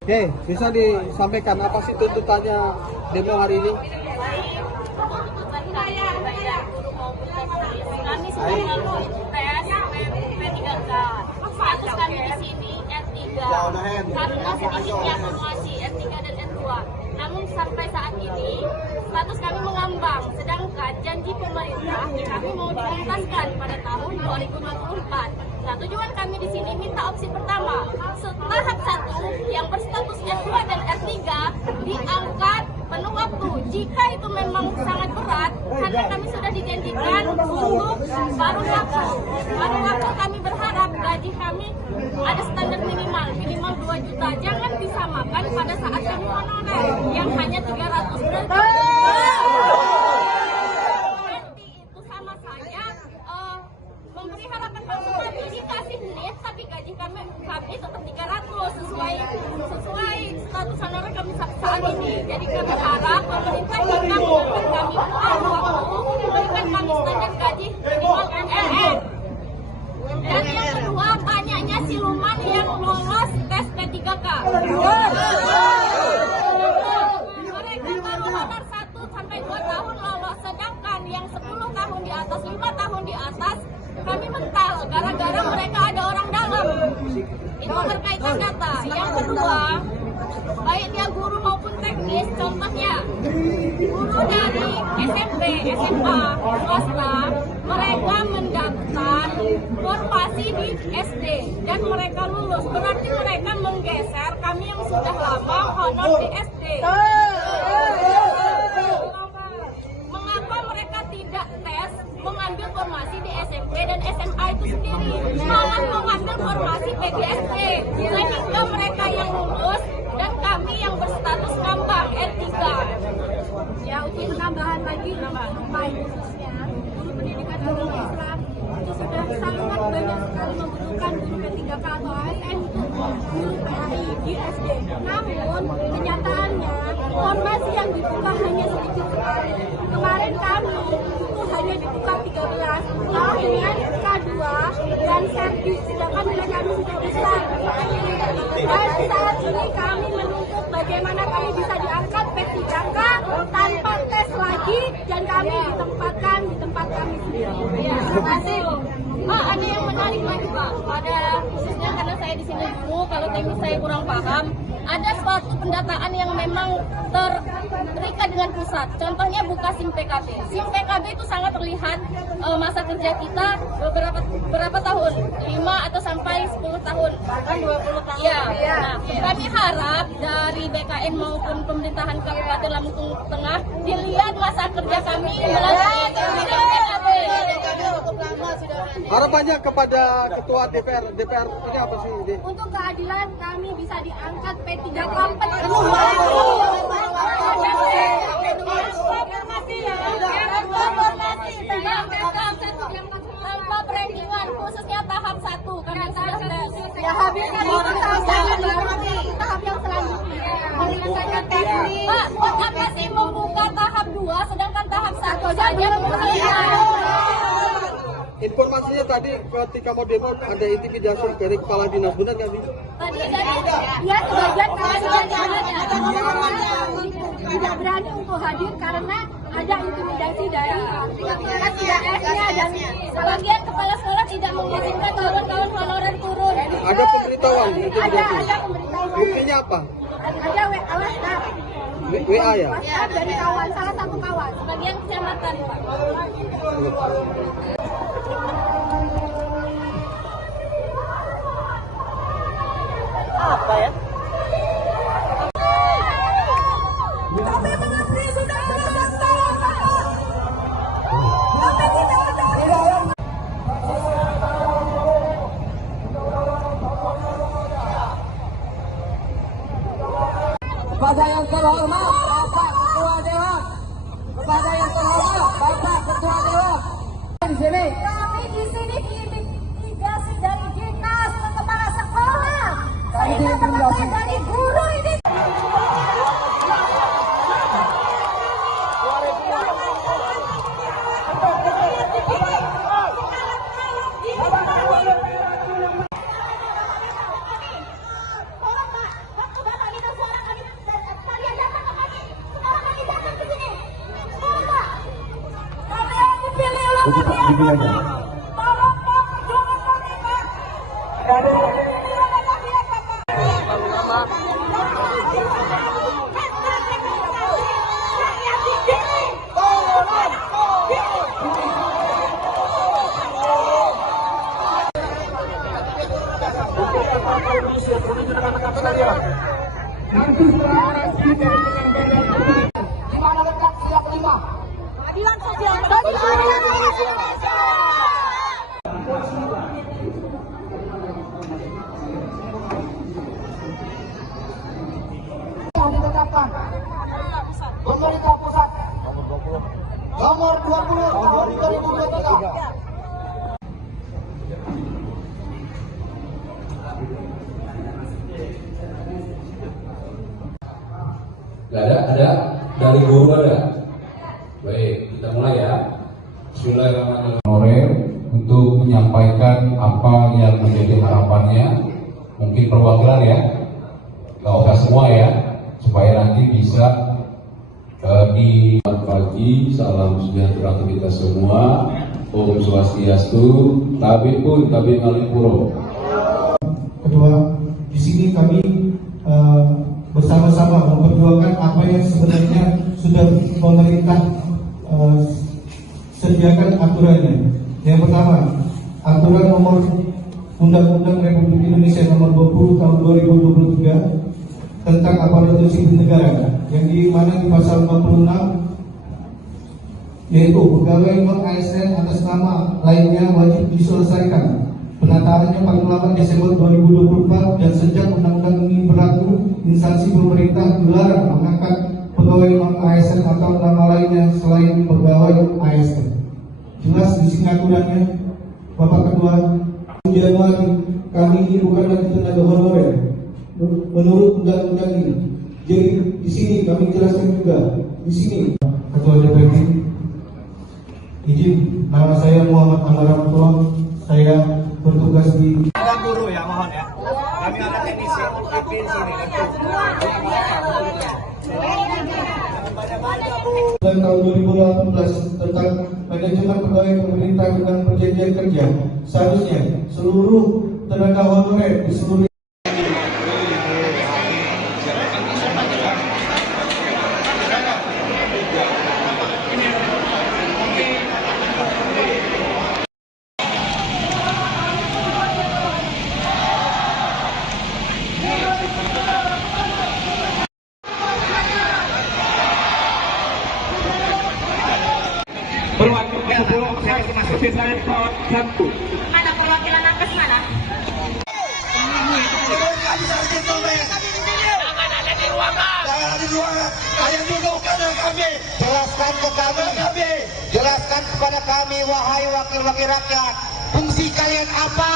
Oke, bisa disampaikan apa sih tuntutannya demo hari ini? Kami sudah melalui tes P3K. Status kami di sini R3 karena sedikitnya akumulasi R3 dan R2. Namun sampai saat ini status kami mengambang. Sedangkan janji pemerintah kami mau dituntaskan pada tahun 2024. Nah, tujuan kami di sini minta opsi pertama, tahap 1 yang berstatus S2 dan R3 diangkat penuh waktu. Jika itu memang sangat berat, karena kami sudah dijanjikan untuk baru waktu kami berharap gaji kami ada standar minimal 2 juta. Jangan disamakan pada saat kami honorer yang hanya 300 berarti itu sama saja memberi harapan palsu. Kami dikasih lihat tapi gaji kami tetap 300 sesuai status honorer kami saat ini. Jadi kami harap pemerintah jika mengambil kami waktu memberikan kami standar gaji minimal MLM. Dan yang kedua, banyaknya siluman yang lolos tes P3K. Mereka baru honor 1 sampai 2 tahun lolos, sedangkan yang 10 tahun di atas, 5 tahun di atas, kami mental gara-gara mereka ada orang dalam. Itu berkaitan data. Yang kedua, baik dia guru maupun teknis, contohnya guru dari SMP, SMA, swasta, mereka mendaftar formasi di SD dan mereka lulus. Berarti mereka menggeser kami yang sudah lama honor di SD. Mengapa mereka tidak tes mengambil formasi di SMP dan SMA itu sendiri, malah mengambil formasi PGSP, sehingga mereka yang lulus dan kami yang berstatus ngambang R3. Ya, untuk penambahan lagi khususnya guru pendidikan agama Islam itu sudah sangat banyak sekali membutuhkan guru P3K atau ASN untuk guru PAI di SD. Namun kenyataannya formasi yang dibuka hanya sedikit sekali. Kemarin kami itu hanya dibuka 13 dengan K2 dan servis, sedangkan nilai kami sudah besar. Dan saat ini kami menuntut bagaimana kami bisa diangkat P3K tanpa tes lagi dan kami ditempatkan di tempat kami sendiri. Ya, terima kasih. Ada yang menarik lagi Pak, pada khususnya karena saya di sini dulu, kalau teknis saya kurang paham, ada suatu pendataan yang memang terikat dengan pusat. Contohnya buka SIM PKB. SIM PKB itu sangat terlihat masa kerja kita berapa tahun, 5 atau sampai 10 tahun, bahkan 20 tahun. Ya. Nah, kami harap dari BKN maupun pemerintahan Kabupaten Lampung Tengah dilihat masa kerja kami melalui SIM PKB. Harapannya kepada Ketua DPR ini apa sih? Untuk keadilan kami bisa diangkat P3K tanpa perankingan, khususnya tahap 1 kami sudah tes. Ya, habis kami tahap yang selanjutnya. Pak, buat apa sih membuka tahap 2 sedangkan tahap 1 saja belum selesai? Informasinya tadi ketika mau demo ada intimidasi dari kepala dinas, benar nggak sih? Tadi ya sebagian tidak berani untuk hadir karena ada intimidasi dari PKS-nya dan sebagian kepala sekolah tidak mengizinkan kawan-kawan honorer turun. Ada pemberitahuan intimidasi? Ada pemberitahuan. Buktinya apa? Ada WhatsApp. WA ya? WhatsApp dari kawan, salah satu kawan, sebagian kecamatan Pak. Apa ya? kepada yang terhormat Bapak Ketua Dewan, kepada yang terhormat Bapak Ketua Dewan. Di sini Kami di sini diintimidasi dari dinas kepala sekolah. Saya diintimidasi dari guru ini. Di mana letak siap 5? Keadilan sosial bagi rakyat Indonesia. Yang ditetapkan pemerintah pusat nomor 20 tahun 2023. Ada dari guru ada. Baik, kita mulai ya. Bismillahirrahmanirrahim. Untuk menyampaikan apa yang menjadi harapannya, mungkin perwakilan ya, nggak usah semua ya, supaya nanti bisa di pagi. Salam sejahtera untuk kita semua. Om Swastiastu, Tabi pun Tabi Ngalipuro. Kedua, di sini kami bersama-sama memperjuangkan apa yang sebenarnya sudah pemerintah sediakan aturannya. Yang pertama, aturan nomor Undang-Undang Republik Indonesia nomor 20 tahun 2023 tentang aparatur sipil negara, yang di mana di pasal 46 yaitu pegawai non-ASN atas nama lainnya wajib diselesaikan penataannya paling lambat Desember 2024, dan sejak undang-undang ini berlaku, instansi pemerintah dilarang mengangkat pegawai non-ASN atau nama lainnya selain pegawai ASN. Jelas di sini aturannya, Bapak Ketua. Januari kami ini bukan lagi tenaga honorer menurut undang-undang ini. Jadi di sini kami jelaskan juga di sini, Ketua DPP, izin, nama saya Muhammad Amaratullah, saya bertugas di guru ya, mohon ya. Kami ada teknisi PP di sini. tahun 2018 tentang manajemen pegawai pemerintah dengan perjanjian kerja. Seharusnya seluruh tenaga honorer di seluruh Mana perwakilan nakes mana? Jelaskan kepada kami, wahai wakil-wakil rakyat, fungsi kalian apa?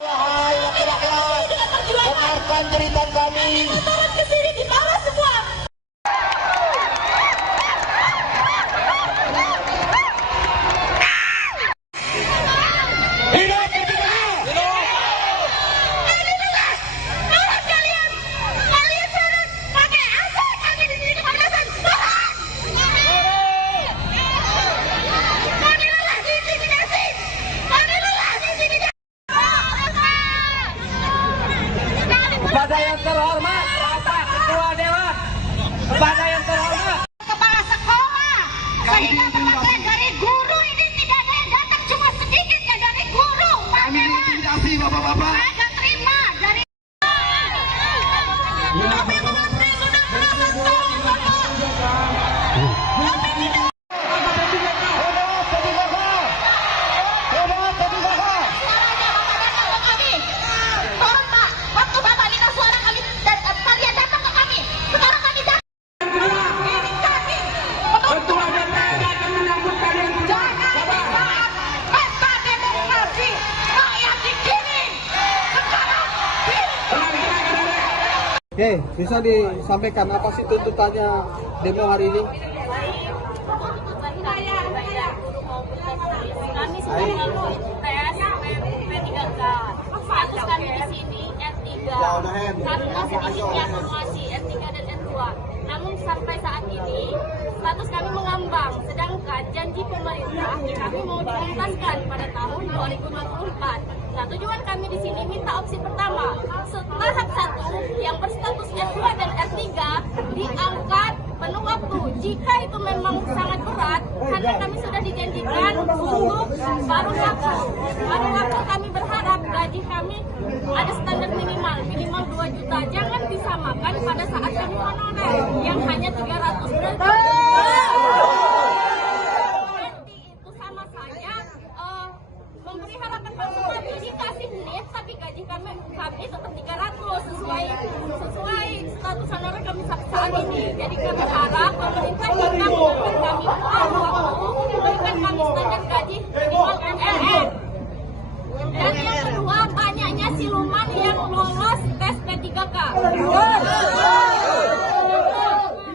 Wahai wakil rakyat, dengarkan cerita kami. Turun ke sini di bawah semua. kepada yang terhormat Bapak Ketua Dewan, kepada yang terhormat Kepala sekolah. Saya dapat dari guru ini, tidak ada yang datang, cuma sedikit ya dari guru. Kami diintimidasi, bapak-bapak. Saya nggak terima dari. Kami mengantri sudah belasan tahun, Bapak. Kami tidak. Tolong Pak, waktu Bapak minta suara kami, kalian datang ke kami. Oke, bisa disampaikan apa sih tuntutannya demo hari ini? Kami sudah melalui tes P3K. Status kami di sini R3 karena sedikitnya formasi R3 dan R2. Namun sampai saat ini status kami mengambang, sedangkan janji pemerintah kami mau dituntaskan pada tahun 2024. Nah, tujuan kami di sini minta opsi pertama, tahap 1 yang berstatus R2 dan R3 diangkat penuh waktu. Jika itu memang sangat berat, karena kami sudah dijanjikan untuk baru laku kami berharap gaji kami ada standar minimal 2 juta. Jangan disamakan pada saat kami honorer yang hanya 300 berarti itu sama saja memberi harapan palsu. Dikasih lihat tapi gaji kami tetap 300 sesuai status honorer kami saat ini. Jadi kami harap pemerintah jika memberi kami waktu memberikan kami standar gaji minimal MLM. Dan yang kedua, banyaknya siluman yang lolos tes P3K.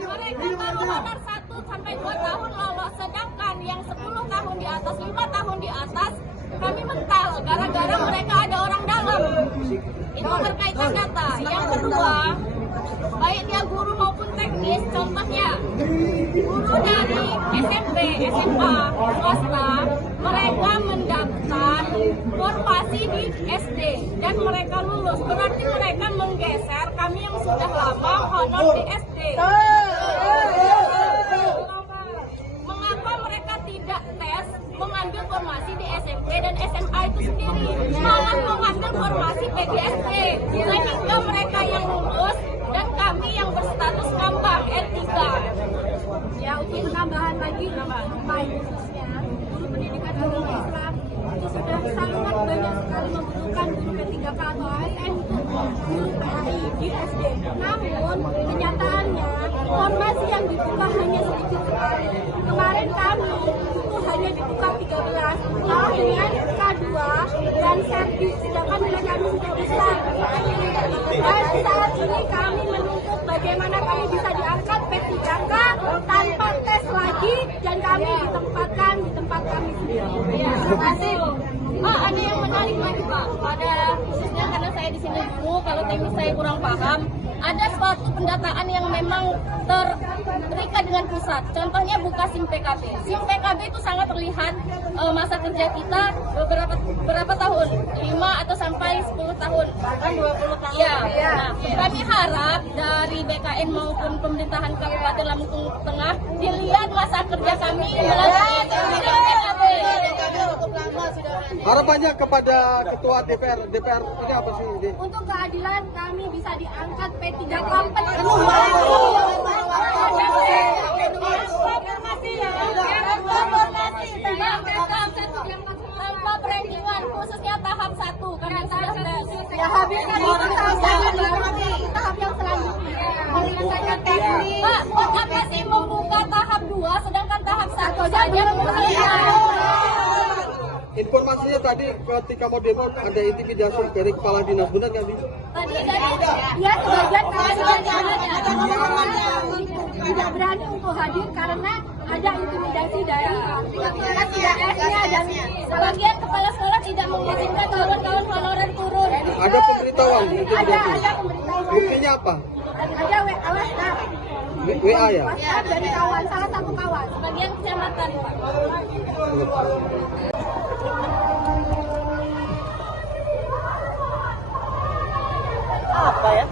Mereka baru honor 1 sampai 2 tahun lolos, sedangkan yang 10 tahun di atas, 5 tahun di atas kami mental gara-gara mereka ada orang dalam. Itu berkaitan data. Yang kedua, baik dia guru maupun teknis, contohnya guru dari SMP, SMA, swasta, mereka mendaftar formasi di SD dan mereka lulus. Berarti mereka menggeser kami yang sudah lama honor di SD. Mengapa mereka tidak tes mengambil formasi di SMP dan SMA itu sendiri, malah mengambil formasi PGSP, sehingga mereka yang lulus dan kami yang berstatus ngambang R3. Ya, untuk penambahan lagi khususnya guru pendidikan agama Islam itu sudah sangat banyak sekali membutuhkan guru P3K atau ASN untuk guru PAI di SD. Namun kenyataannya formasi yang dibuka hanya sedikit sekali. Kemarin kami itu hanya dibuka 13 dengan K2 dan servis, sedangkan nilai kami sudah besar. Dan saat ini kami menuntut bagaimana kami bisa diangkat P3K tanpa tes lagi dan kami ditempatkan di tempat kami sendiri. Ya, terima kasih. Ada yang menarik lagi Pak, pada khususnya karena saya di sini dulu, kalau teknis saya kurang paham, ada suatu pendataan yang memang terikat dengan pusat. Contohnya buka SIM PKB. SIM PKB itu sangat terlihat masa kerja kita berapa tahun, 5 atau sampai 10 tahun, bahkan 20 tahun. Ya. Nah, kami harap dari BKN maupun pemerintahan Kabupaten Lampung Tengah dilihat masa kerja kami melalui SIM PKB. Harapannya kepada Ketua DPR ini apa sih? Untuk keadilan kami bisa diangkat P3K tanpa perenggingan, khususnya tahap 1 karena sudah habis tahap yang selanjutnya. Pak, apa sih membuka tahap 2 sedangkan tahap 1 saja Informasinya tadi ketika mau demo ada intimidasi dari kepala dinas, benar nggak sih? Tadi ya sebagian tidak berani untuk hadir karena ada intimidasi dari PKS-nya dan sebagian kepala sekolah tidak mengizinkan kawan-kawan honorer turun. Ada pemberitahuan intimidasi? Ada pemberitahuan. Buktinya apa? Ada WhatsApp. WA ya? WhatsApp dari kawan, salah satu kawan, sebagian kecamatan. Apa ya?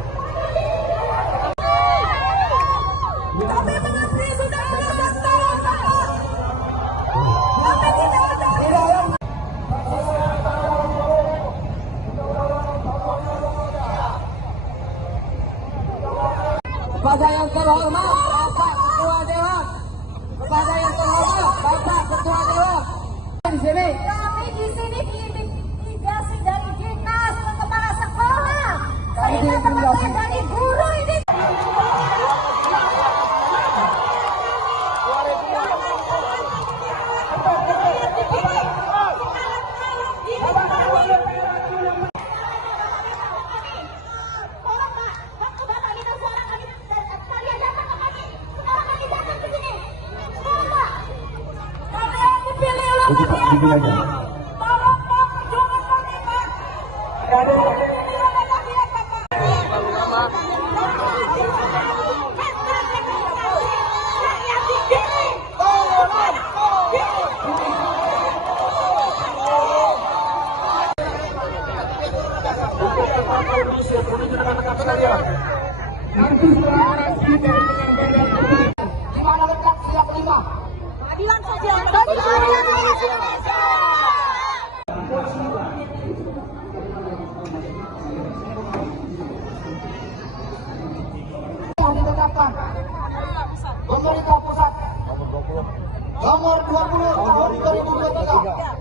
Kepada yang terhormat Bapak Ketua Dewan, kepada yang terhormat Bapak Ketua Dewan di sini. Kami di sini diintimidasi dari dinas ke kepala sekolah. Sehingga teman-teman dari guru ini. Begini aja. Di mana letak siap 5? Keadilan sosial bagi rakyat Indonesia. Yang ditetapkan pemerintah pusat nomor 20 tahun 2023.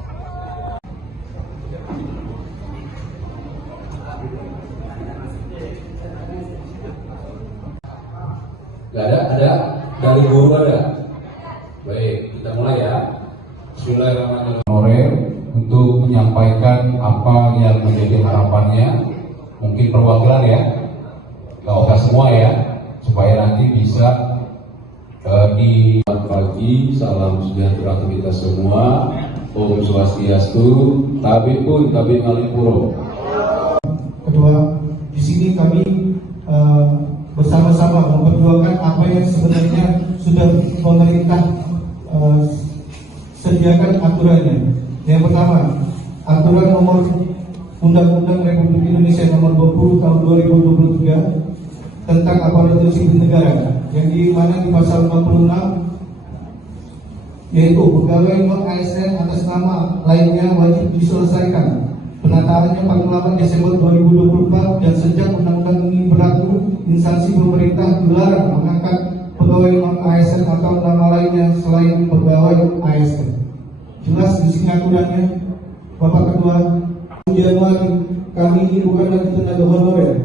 Ada dari guru ada. Baik, kita mulai ya. Bismillahirrahmanirrahim. Untuk menyampaikan apa yang menjadi harapannya, mungkin perwakilan ya, nggak usah semua ya, supaya nanti bisa di pagi. Salam sejahtera untuk kita semua. Om Swastiastu, Tabi pun Tabi Ngalipuro. Kedua, di sini kami bersama-sama memperjuangkan apa yang sebenarnya sudah pemerintah sediakan aturannya. Yang pertama, aturan nomor Undang-Undang Republik Indonesia nomor 20 tahun 2023 tentang aparatur sipil negara, yang di mana di pasal 56 yaitu pegawai non ASN atas nama lainnya wajib diselesaikan penataannya paling lambat Desember 2024, dan sejak undang-undang ini berlaku, instansi pemerintah dilarang mengangkat pegawai non ASN atau nama lainnya selain pegawai ASN. Jelas di sini aturannya, Bapak Ketua. Januari kami ini bukan lagi tenaga honorer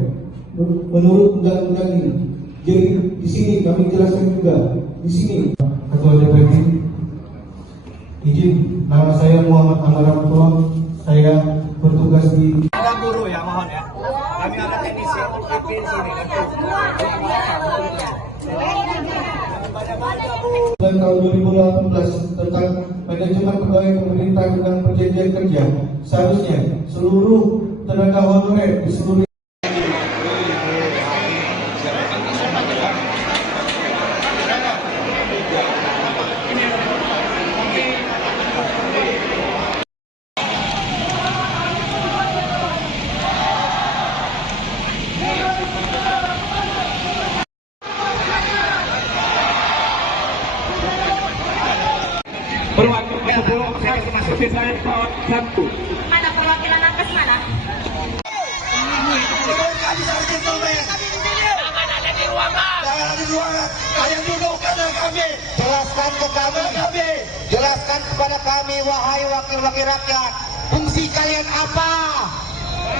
menurut undang-undang ini. Jadi di sini kami jelaskan juga di sini. Ketua DPD, izin, nama saya Muhammad Amaratul, saya bertugas di Guru ya, mohon ya. Kami ada teknisi UPP di sini. tahun 2018 tentang manajemen pegawai pemerintah dengan perjanjian kerja, seharusnya seluruh tenaga honorer di seluruh Mana perwakilan nakes mana? Jelaskan kepada kami, wahai wakil-wakil rakyat, fungsi kalian apa?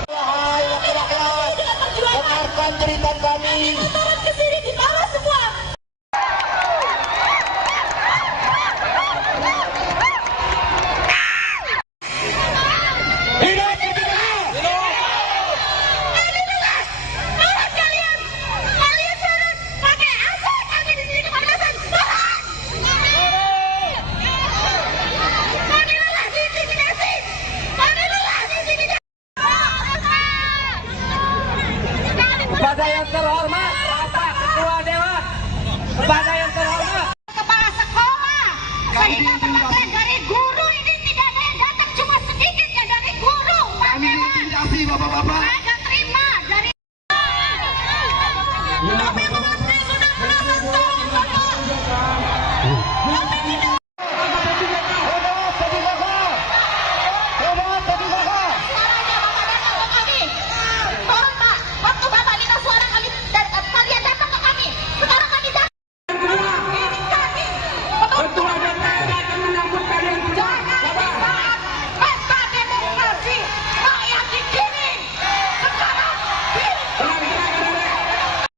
Wahai wakil rakyat, dengarkan cerita kami. Turun ke sini di bawah semua. Kepada yang terhormat Bapak Ketua Dewan, kepada yang terhormat Kepala sekolah, saya dapat materi dari guru, ini tidak ada yang datang, cuma sedikit ya dari guru. Kami intimidasi bapak-bapak. Saya nggak terima dari. Kami mengerti sudah belasan tahun bapak. Kami tidak.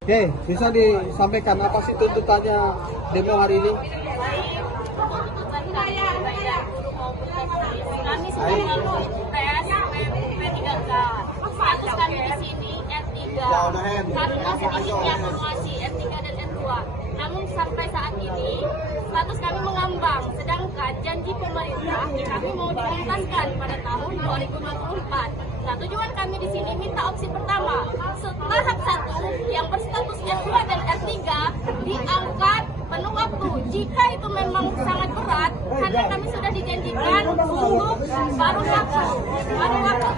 Oke, bisa disampaikan apa sih tuntutannya demo hari ini? Kami sudah lalu tes P3K. Status kami di sini R3. Karena sedikitnya formasi R3 dan R2. Namun sampai saat ini status kami mengambang. Sedangkan janji pemerintah kami mau dituntaskan pada tahun 2024. Nah, tujuan kami di sini minta opsi pertama, tahap 1 yang berstatus S2 dan S3 diangkat penuh waktu. Jika itu memang sangat berat, karena kami sudah dijanjikan untuk baru waktu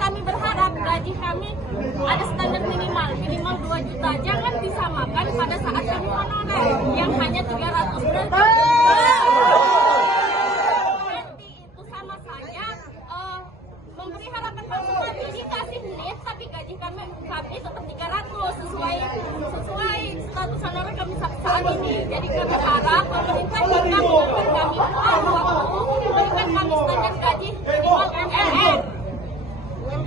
kami berharap gaji kami ada standar minimal 2 juta. Jangan disamakan pada saat kami honorer yang hanya 300 berarti itu sama saja memberi harapan palsu. Dikasih NIT tapi gaji kami tetap 300 sesuai status honorer kami saat ini. Jadi kami harap pemerintah jika mengambil kami waktu memberikan kami standar gaji minimal MNN.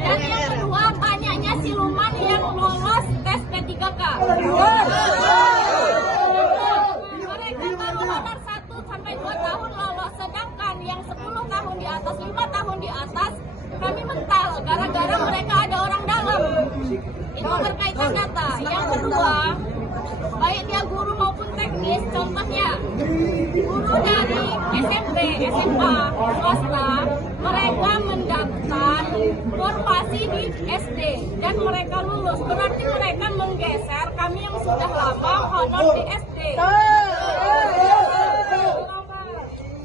Dan yang kedua, banyaknya siluman yang lolos tes P3K. Mereka baru honor 1 sampai 2 tahun lolos, sedangkan yang 10 tahun di atas, 5 tahun di atas, kami mental gara-gara mereka ada orang dalam. Itu berkaitan data. Yang kedua, baik dia guru maupun teknis, contohnya guru dari SMP, SMA, swasta, mereka mendaftar formasi di SD dan mereka lulus. Berarti mereka menggeser kami yang sudah lama honor di SD.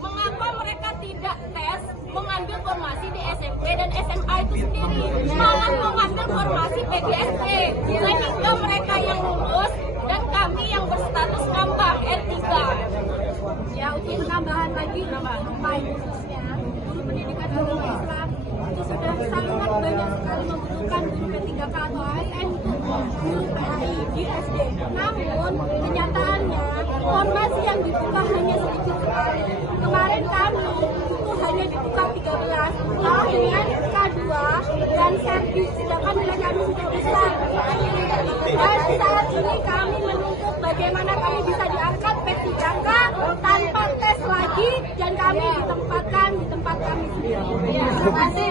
Mengapa mereka tidak tes mengambil formasi di SMP dan SMA itu sendiri, malah mengambil formasi PGSP, sehingga mereka yang lulus dan kami yang berstatus ngambang R3. Ya, untuk penambahan lagi khususnya guru pendidikan agama Islam itu sudah sangat banyak sekali membutuhkan guru P3K atau ASN untuk guru PAI di SD. Namun kenyataannya formasi yang dibuka hanya sedikit sekali. Kemarin kami itu hanya dibuka 13 dengan K2 dan servis, sedangkan nilai kami sudah besar. Dan saat ini kami menuntut bagaimana kami bisa diangkat P3K tanpa tes lagi dan kami ditempatkan di tempat kami sendiri. Ya, terima kasih.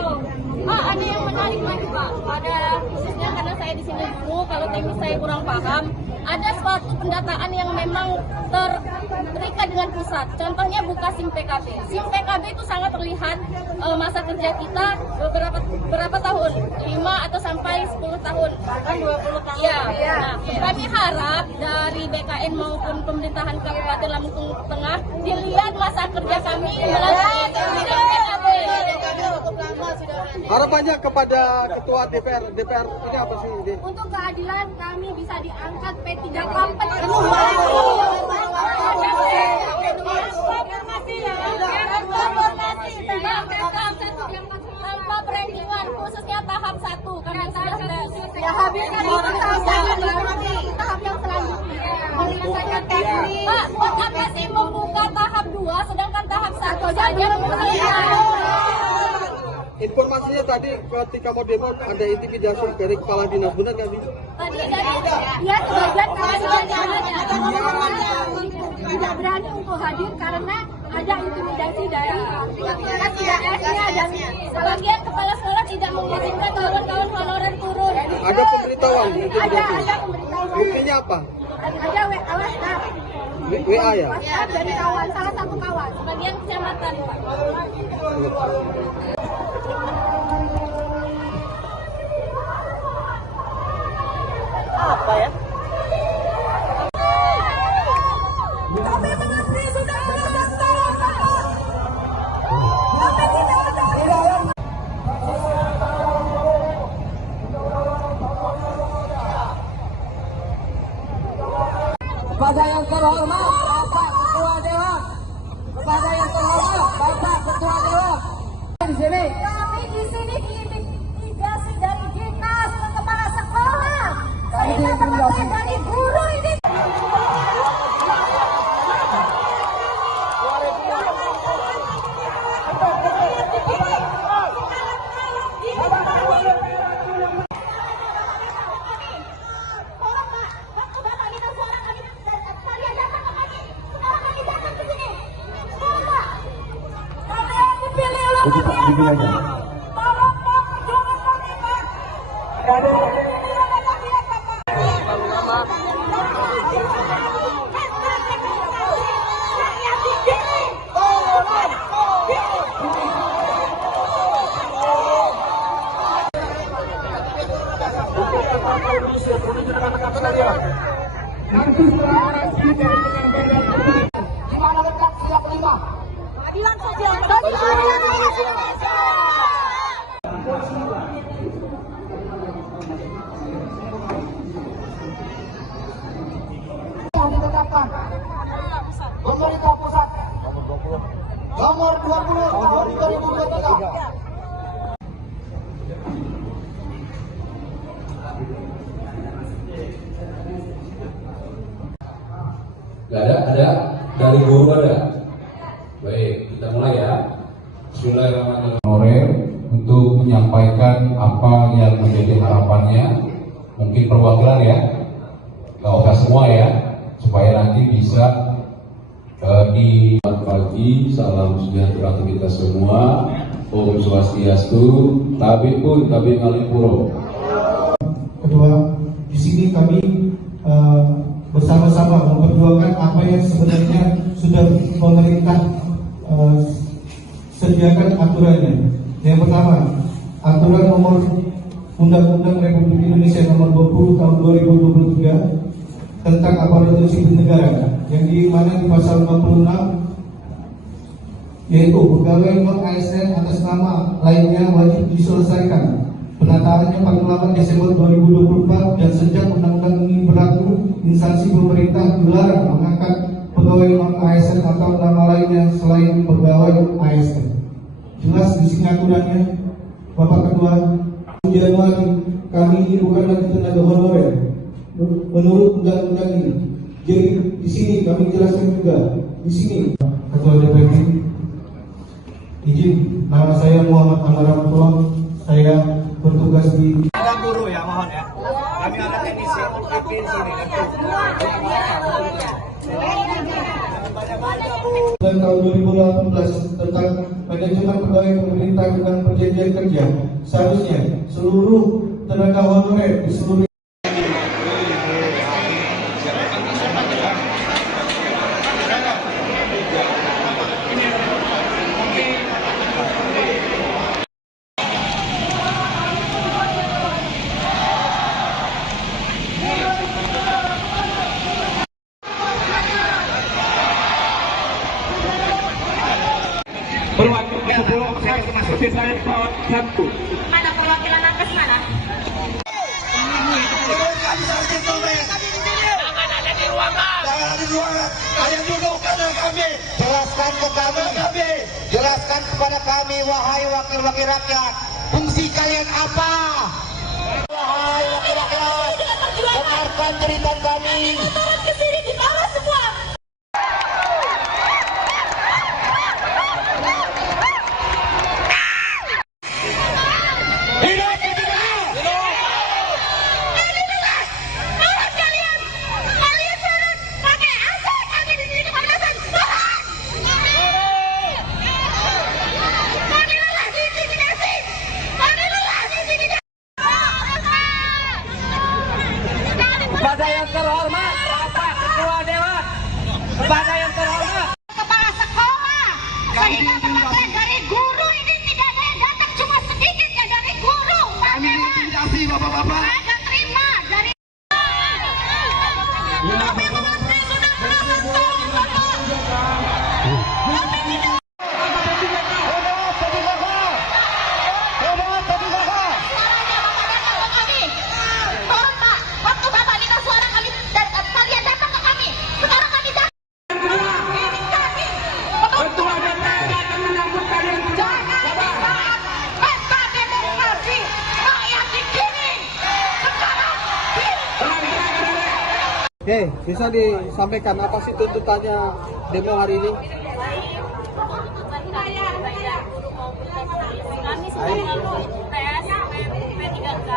Ada yang menarik lagi Pak, pada khususnya karena saya di sini dulu, kalau teknis saya kurang paham, ada suatu pendataan yang memang terikat dengan pusat. Contohnya buka SIM PKB. SIM PKB itu sangat terlihat masa kerja kita berapa tahun, 5 atau sampai 10 tahun, bahkan 20 tahun. Ya. Nah, kami harap dari BKN maupun pemerintahan Kabupaten Lampung Tengah dilihat masa kerja kami melalui SIM PKB. Harapannya kepada Ketua DPR ini apa sih? Untuk keadilan kami bisa diangkat P3K tanpa perendingan, khususnya tahap 1 karena sudah ya habis kan tahap yang selanjutnya menyelesaikan teknik. Pak, buat apa sih membuka tahap 2 sedangkan tahap 1 saja belum selesai? Informasinya tadi ketika mau demo ada intimidasi dari kepala dinas, benar nggak sih? Tadi ya sebagian tidak berani untuk hadir karena ada intimidasi dari PKS-nya dan sebagian kepala sekolah tidak mengizinkan kawan-kawan honorer turun. Ada pemberitahuan intimidasi? Ada pemberitahuan. Buktinya apa? Ada WhatsApp. WA ya? WhatsApp dari kawan, salah satu kawan, sebagian kecamatan. Apa ya? Kepada yang terhormat Bapak Ketua Dewan, kepada yang terhormat Bapak Ketua Dewan di sini. Kami di sini diintimidasi dari dinas ke kepala sekolah. Ini intimidasi dari guru ini. Aja. Indonesia. Menuju rekan-rekan sekalian. Nanti setelah orasi dari pengambilan di mana letak siap 5. Keadilan sosial bagi rakyat Indonesia. Yang ditetapkan pemerintah pusat nomor 20 tahun 2023. Ada dari guru ada. Baik, kita mulai ya. Bismillahirrahmanirrahim. Honorer untuk menyampaikan apa yang menjadi harapannya, mungkin perwakilan ya, nggak usah semua ya, supaya nanti bisa di pagi. Salam sejahtera untuk kita semua. Om Swastiastu, Tabi pun Tabi Ngalipuro. Kedua, di sini kami bersama-sama memperjuangkan apa yang sebenarnya sudah pemerintah sediakan aturannya. Yang pertama, aturan nomor Undang-Undang Republik Indonesia nomor 20 tahun 2023 tentang aparatur sipil negara, yang di mana di pasal 56 yaitu pegawai non ASN atas nama lainnya wajib diselesaikan penataannya paling lambat Desember 2024, dan sejak undang-undang ini berlaku, instansi pemerintah dilarang mengangkat pegawai non ASN atau nama lainnya selain pegawai ASN. Jelas di sini aturannya. Bapak Ketua, Januari kami ini bukan lagi tenaga honorer menurut undang-undang ini. Jadi di sini kami jelaskan juga di sini. Ketua DPP, izin, nama saya Muhammad Amaratullah. Saya bertugas di Ada guru ya, mohon ya. Kami ada teknisi PP di sini. dan tahun 2018 tentang manajemen pegawai pemerintah dengan perjanjian kerja, seharusnya seluruh tenaga honorer di seluruh Perwakilan 10 saya termasuk saya 1. Mana perwakilan nakes mana? Jelaskan kepada kami, wahai wakil-wakil rakyat, fungsi kalian apa? Wahai wakil rakyat, dengarkan cerita kami. Turun ke sini di bawah semua. Kepada yang terhormat Bapak Ketua Dewan, kepada yang terhormat Kepala sekolah, saya dapat materi dari guru, ini tidak ada yang datang, cuma sedikit ya dari guru. Kami intimidasi bapak-bapak. Saya nggak terima dari. Kami mengantri sudah berlangsung, Bapak. Kami tidak. Tolong Pak, waktu Bapak minta suara kami, kalian datang ke kami. Sekarang kami datang. Ini kami. Ketua DPR akan menyambut kalian Jangan disaat pesta demokrasi rakyat di sini. Sekarang Oke, bisa disampaikan apa sih tuntutannya demo hari ini? kami sudah mau tes P3K.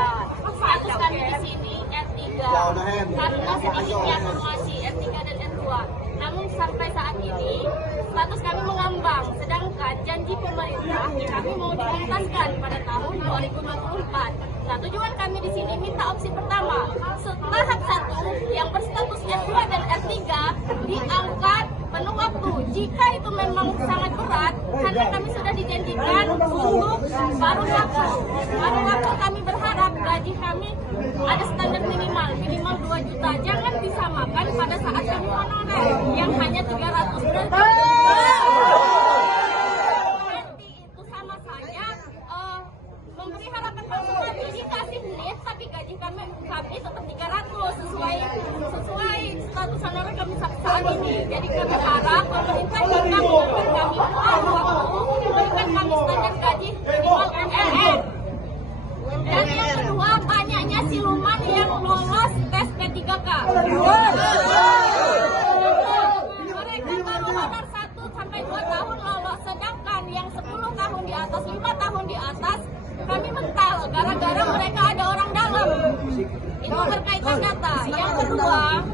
Status kami di sini R3 karena sedikitnya formasi R3 dan R2. Namun sampai saat ini status kami mengambang, sedangkan janji pemerintah kami mau dituntaskan pada tahun 2024. Nah, tujuan kami di sini minta opsi pertama, tahap 1 yang berstatus S2 dan R3 diangkat penuh waktu. Jika itu memang sangat berat, karena kami sudah dijanjikan untuk paruh waktu kami berharap gaji kami ada standar minimal minimal 2 juta. Jangan disamakan pada saat kami honorer yang hanya 300 berarti itu sama saja memberi harapan palsu. Jadi kasih duit tapi gaji kami tetap 300 sesuai status honorer kami saat ini. Jadi kami harap pemerintah juga memberikan kami waktu memberikan kami standar gaji minimal UMR. Dan yang kedua, banyaknya siluman yang lolos tes P3K. Mereka baru honor 1 sampai 2 tahun lolos, sedangkan yang 10 tahun di atas, 5 tahun di atas, kami mental gara-gara mereka ada orang dalam. Itu berkaitan data. Yang kedua,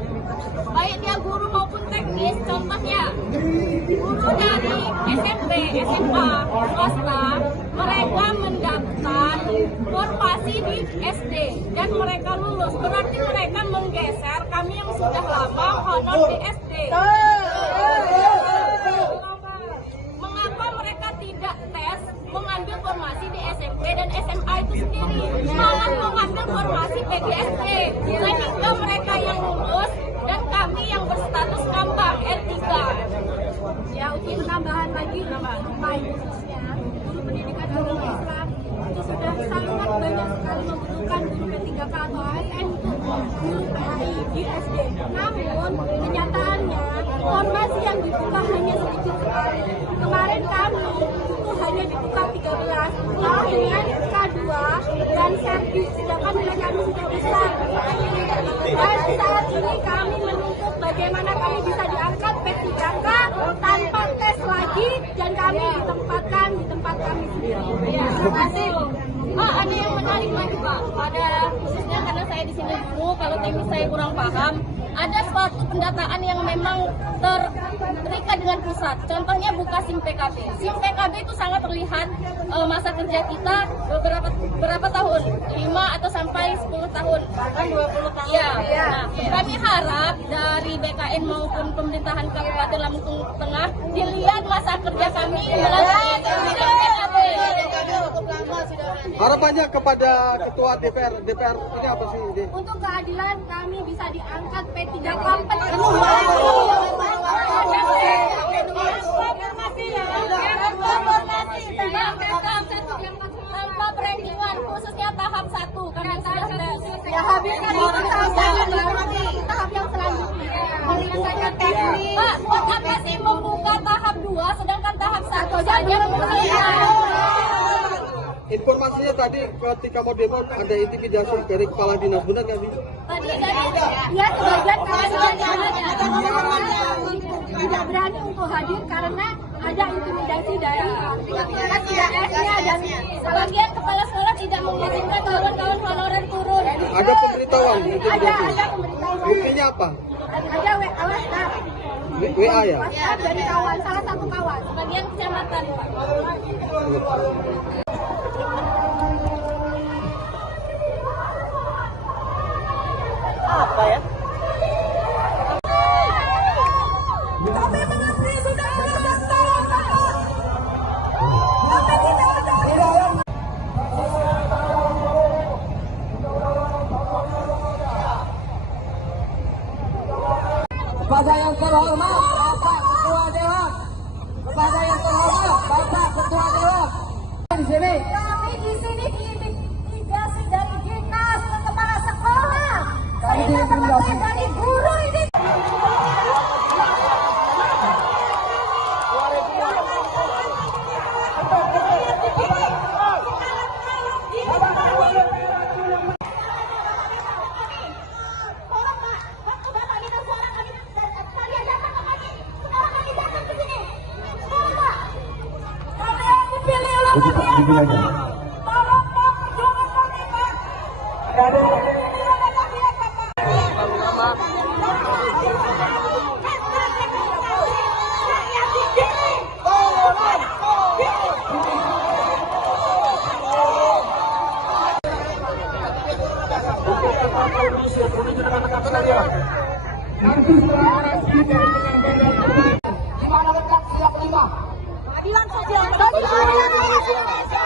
baik dia guru maupun teknis, contohnya guru dari SMP, SMA, swasta, mereka mendaftar formasi di SD dan mereka lulus. Berarti mereka menggeser kami yang sudah lama honor di SD. Mengapa mereka tidak tes mengambil formasi di SMP dan SMA itu sendiri, malah mengambil formasi PGSP, sehingga mereka yang lulus dan kami yang berstatus ngambang R3. Ya, untuk penambahan lagi khususnya guru pendidikan agama Islam itu sudah sangat banyak sekali membutuhkan guru P3K atau ASN untuk guru PAI di SD. Namun kenyataannya formasi yang dibuka hanya sedikit sekali. Kemarin kami itu hanya dibuka 13 dengan K2 dan servis, sedangkan nilai kami sudah besar. Dan saat ini kami menuntut bagaimana kami bisa diangkat P3K tanpa tes lagi dan kami ditempatkan di tempat kami sendiri. Ya, terima kasih. Ada yang menarik lagi Pak, pada khususnya karena saya di sini dulu, kalau teknis saya kurang paham, ada suatu pendataan yang memang terikat dengan pusat. Contohnya buka SIM PKB. SIM PKB itu sangat terlihat masa kerja kita berapa tahun, 5 atau sampai 10 tahun, bahkan 20 tahun. Ya. Nah, kami harap dari BKN maupun pemerintahan Kabupaten Lampung Tengah dilihat masa kerja kami melalui SIM PKB. Harapannya kepada Ketua DPR ini apa sih? Untuk keadilan kami bisa diangkat P3K penuh. Tanpa perenggingan, khususnya tahap 1 karena sudah ya habiskan tahap yang selanjutnya. Menyelesaikan teknik. Pak, buat apa sih membuka tahap 2 sedangkan tahap 1 saja Informasinya tadi ketika mau demo ada intimidasi dari kepala dinas, benar nggak sih? Tadi ya sebagian tidak berani untuk hadir karena ada intimidasi dari DPR-nya dan sebagian kepala sekolah tidak mengizinkan kawan-kawan honorer turun. Ada pemberitahuan? Ada pemberitahuan. Buktinya apa? Ada WhatsApp. WA ya? WhatsApp dari kawan, salah satu kawan, sebagian kecamatan. Apa ya? Kepada yang terhormat Bapak Ketua Dewan, kepada yang terhormat Bapak Ketua Dewan di sini. Kami di sini diintimidasi dari dinas ke kepala sekolah. Kami diintimidasi dari guru ini. Keadilan sosial bagi Indonesia.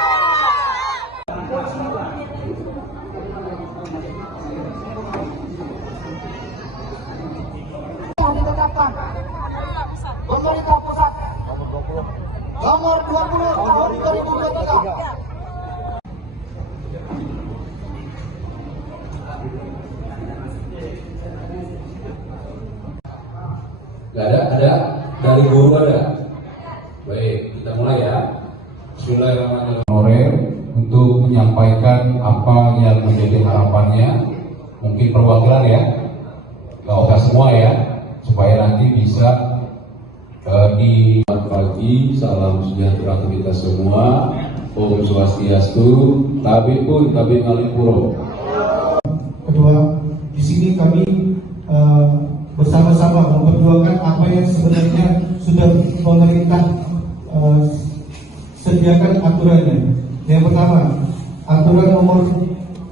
Nggak ada dari guru ada. Baik, kita mulai ya. Bismillahirrahmanirrahim. Honorer untuk menyampaikan apa yang menjadi harapannya, mungkin perwakilan ya, nggak usah semua ya, supaya nanti bisa di pagi. Salam sejahtera untuk kita semua. Om Swastiastu, Tabi pun Tabi Ngalipuro. Kedua, di sini kami bersama-sama memperjuangkan apa yang sebenarnya sudah pemerintah sediakan aturannya. Yang pertama, aturan nomor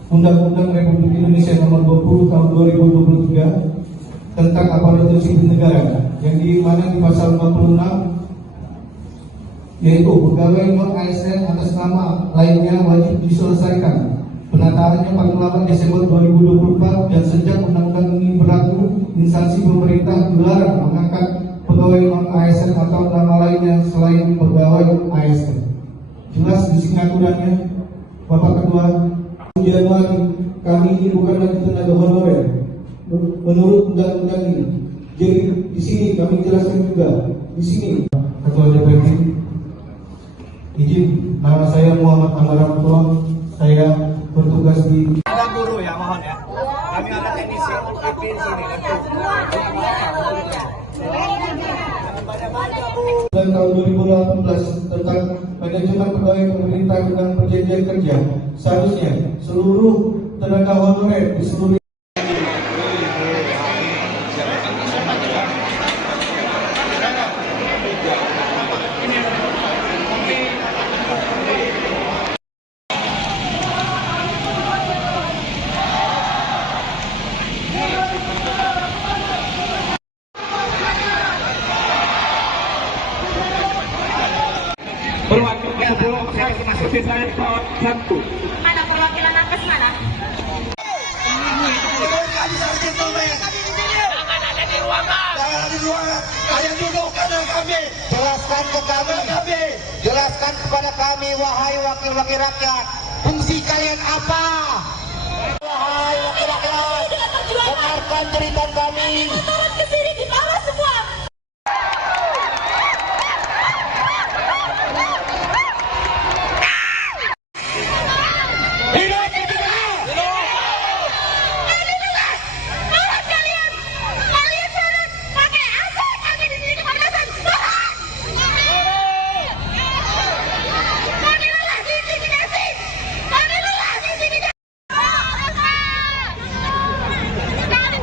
Undang-Undang Republik Indonesia nomor 20 tahun 2023 tentang aparatur sipil negara, yang di mana di pasal 56 yaitu pegawai non ASN atas nama lainnya wajib diselesaikan penataannya paling lambat Desember 2024, dan sejak undang-undang ini berlaku, instansi pemerintah dilarang mengangkat pegawai non ASN atau nama lainnya selain pegawai ASN. Jelas di sini aturannya, Bapak Ketua. Januari kami ini bukan lagi tenaga honorer menurut undang-undang ini. Jadi di sini kami jelaskan juga di sini, Ketua DPP, izin, nama saya Muhammad Amaramto, saya bertugas di Ada guru ya, mohon ya. Kami ada teknisi UPP di sini. dan tahun 2018 tentang manajemen pegawai pemerintah dengan perjanjian kerja. Seharusnya seluruh tenaga honorer di seluruh Mana perwakilan nakes mana? Jelaskan kepada kami, wahai wakil-wakil rakyat, fungsi kalian apa? Wahai wakil rakyat, dengarkan cerita kami. Turun ke sini di bawah semua.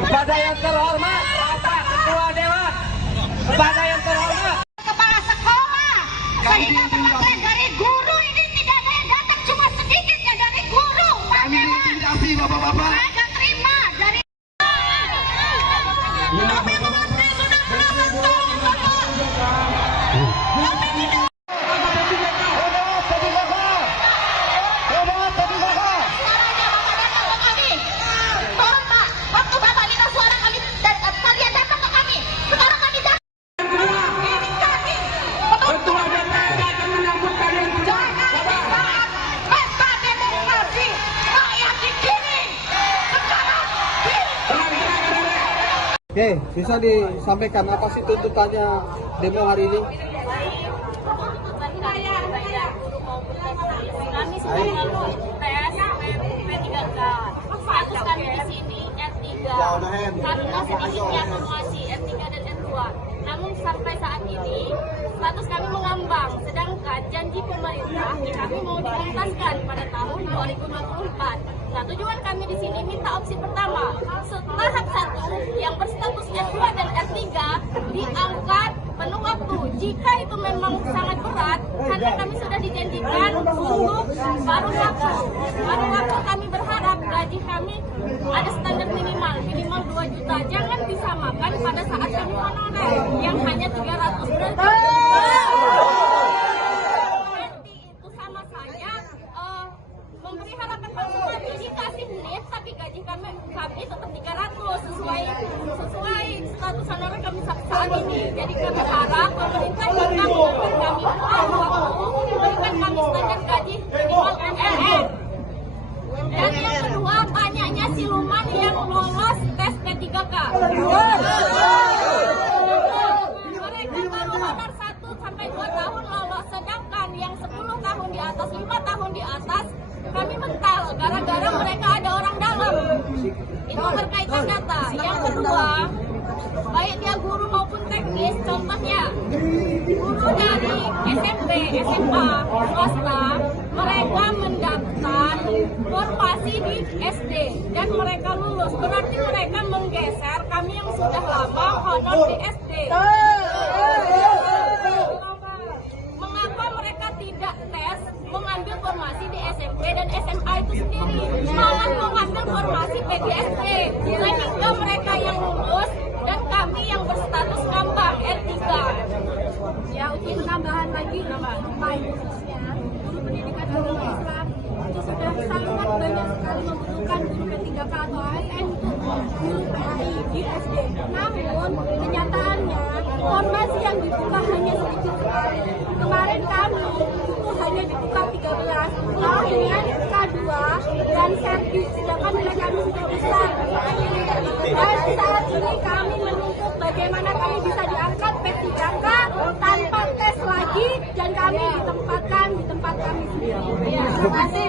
Kepada yang terhormat Bapak Ketua Dewan, kepada yang terhormat Kepala sekolah, sehingga pengakuan dari guru ini tidak ada yang datang, cuma sedikit yang dari guru. Kami diintimidasi bapak-bapak. Saya nggak terima dari. Kami mengerti sudah berlangsung. Oke, bisa disampaikan apa sih tuntutannya demo hari ini? Kami sudah lalu tes P3K. Status kami di sini R3 karena sedikitnya formasi R3 dan R2. Namun sampai saat ini status kami mengambang, sedangkan janji pemerintah kami mau dituntaskan pada tahun 2024. Nah, tujuan kami di sini minta opsi pertama, tahap 1 yang berstatus R2 dan R3 diangkat penuh waktu. Jika itu memang sangat berat, karena kami sudah dijanjikan untuk baru waktu kami berharap gaji kami ada standar minimal 2 juta. Jangan disamakan pada saat kami honorer yang hanya 300 berarti itu sama saja memberi harapan palsu. Dikasih NIP tapi gaji kami tetap 300 sesuai status honorer kami saat ini. Jadi kami harap pemerintah juga memberikan kami waktu, memberikan kami standar gaji minimal MLM. Dan yang kedua, banyaknya siluman yang lolos tes P3K. 4 tahun di atas kami mental gara-gara mereka ada orang dalam. Itu berkaitan data. Yang kedua, baik dia guru maupun teknis, contohnya guru dari SMP, SMA, swasta, mereka mendaftar formasi di SD dan mereka lulus. Berarti mereka menggeser kami yang sudah lama honor di SD. Mengapa mereka tidak tes mengambil formasi di SMP dan SMA itu sendiri, malah mengambil formasi PGSP, sehingga mereka yang lulus dan kami yang berstatus ngambang R3. Ya, untuk penambahan lagi khususnya guru pendidikan agama Islam itu sudah sangat banyak sekali membutuhkan guru P3K atau ASN untuk guru PAI di SD. Namun kenyataannya formasi yang dibuka hanya sedikit sekali. Kemarin kami itu hanya dibuka 13 dengan K2 dan servis, sedangkan nilai kami sudah besar. Dan saat ini kami menuntut bagaimana kami bisa diangkat P3K tanpa tes lagi dan kami ditempatkan di tempat kami sendiri. Ya, terima kasih.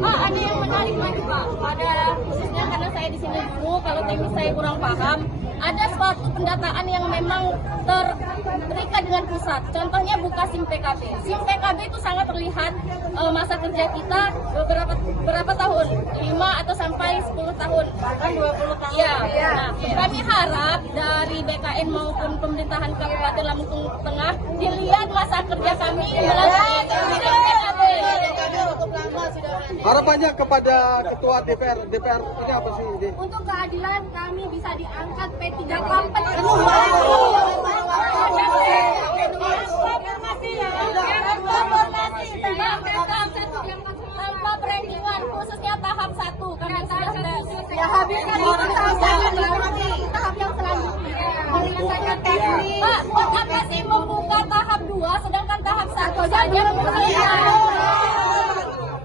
Ada yang menarik lagi Pak, pada khususnya karena saya di sini dulu, kalau teknis saya kurang paham, ada suatu pendataan yang memang terikat dengan pusat. Contohnya buka SIM PKB. SIM PKB itu sangat terlihat masa kerja kita berapa tahun, 5 atau sampai 10 tahun, bahkan 20 tahun. Ya. Nah, kami harap dari BKN maupun pemerintahan Kabupaten Lampung Tengah dilihat masa kerja kami melalui SIM PKB. Harapannya kepada Ketua DPR ini apa sih? Untuk keadilan kami bisa diangkat P3K tanpa perendingan, khususnya tahap 1 karena sudah habiskan tahap yang selanjutnya. Pak, buat apa sih membuka tahap 2 sedangkan tahap 1 saja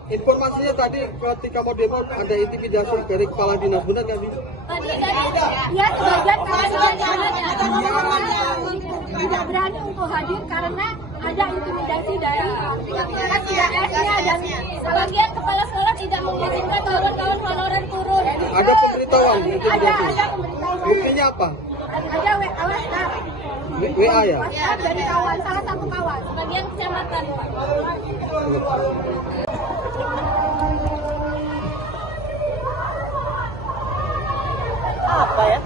Informasinya tadi ketika mau demo ada intimidasi dari kepala dinas, benar nggak sih? Tadi ya sebagian tidak berani untuk hadir karena ada intimidasi dari PKS-nya dan sebagian kepala sekolah tidak mengizinkan kawan-kawan honorer turun. Ada pemberitahuan intimidasi. Ada pemberitahuan. Buktinya apa? Ada WhatsApp. WA ya? WhatsApp dari kawan, salah satu kawan, sebagian kecamatan. Apa ya?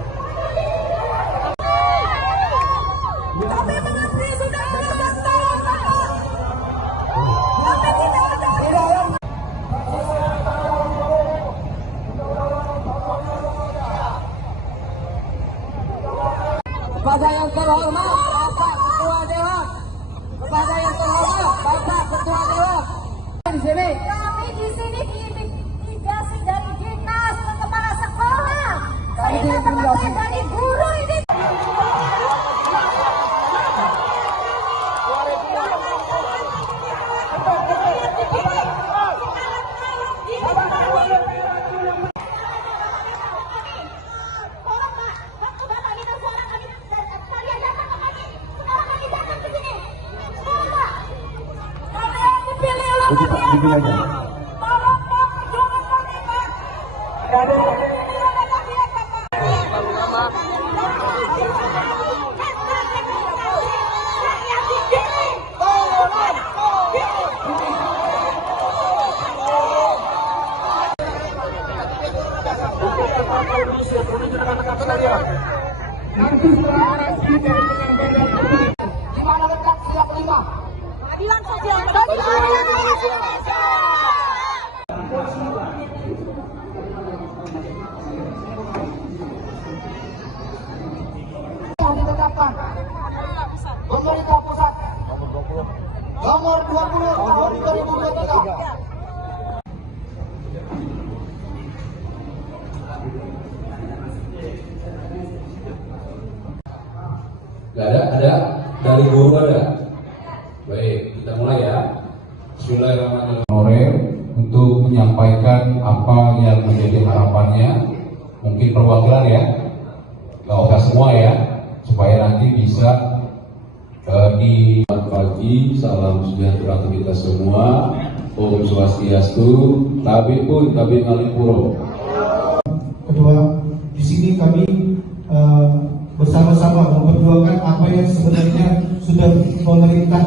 Kepada yang terhormat Bapak Ketua Dewan, kepada yang terhormat Bapak Ketua Dewan di sini. Kami di sini diintimidasi dari dinas ke kepala sekolah. Kami diintimidasi dari guru ini. Di mana letak siap 5? Keadilan sosial. Yang ditetapkan pemerintah pusat nomor 20 tahun 2023. Gak ada dari guru ada. Baik, kita mulai ya. Bismillahirrahmanirrahim. Untuk menyampaikan apa yang menjadi harapannya, mungkin perwakilan ya, gak usah semua ya, supaya nanti bisa di pagi. Salam sejahtera untuk kita semua. Om Swastiastu, Tabi pun Tabi Ngalipuro. Kedua, di sini kami bersama-sama memperjuangkan apa yang sebenarnya sudah pemerintah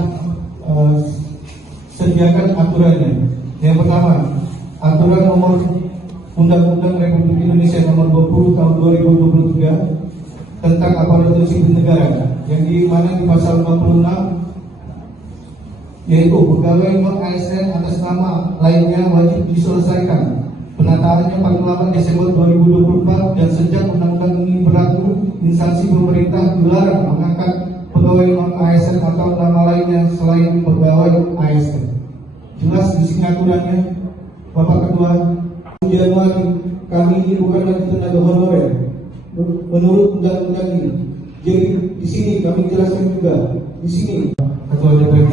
sediakan aturannya. Yang pertama, aturan nomor Undang-Undang Republik Indonesia nomor 20 tahun 2023 tentang aparatur sipil negara, yang di mana di pasal 56 yaitu pegawai non-ASN atas nama lainnya wajib diselesaikan penataannya paling lambat Desember 2024, dan sejak undang-undang ini berlaku, instansi pemerintah dilarang mengangkat pegawai non-ASN atau nama lainnya selain pegawai ASN. Jelas di sini aturannya. Bapak Ketua, Januari kami ini bukan lagi tenaga honorer menurut undang-undang ini. Jadi di sini kami jelaskan juga di sini. Ketua DPD,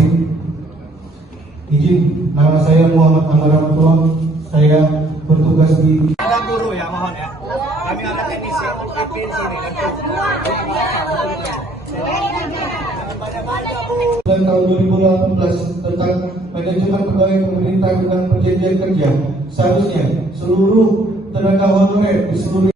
izin, nama saya Muhammad Amaramutoh, saya bertugas di Ada guru ya, mohon ya. Kami ada teknisi di sini. dan tahun 2018 tentang manajemen pegawai pemerintah dengan perjanjian kerja. Seharusnya seluruh tenaga honorer di seluruh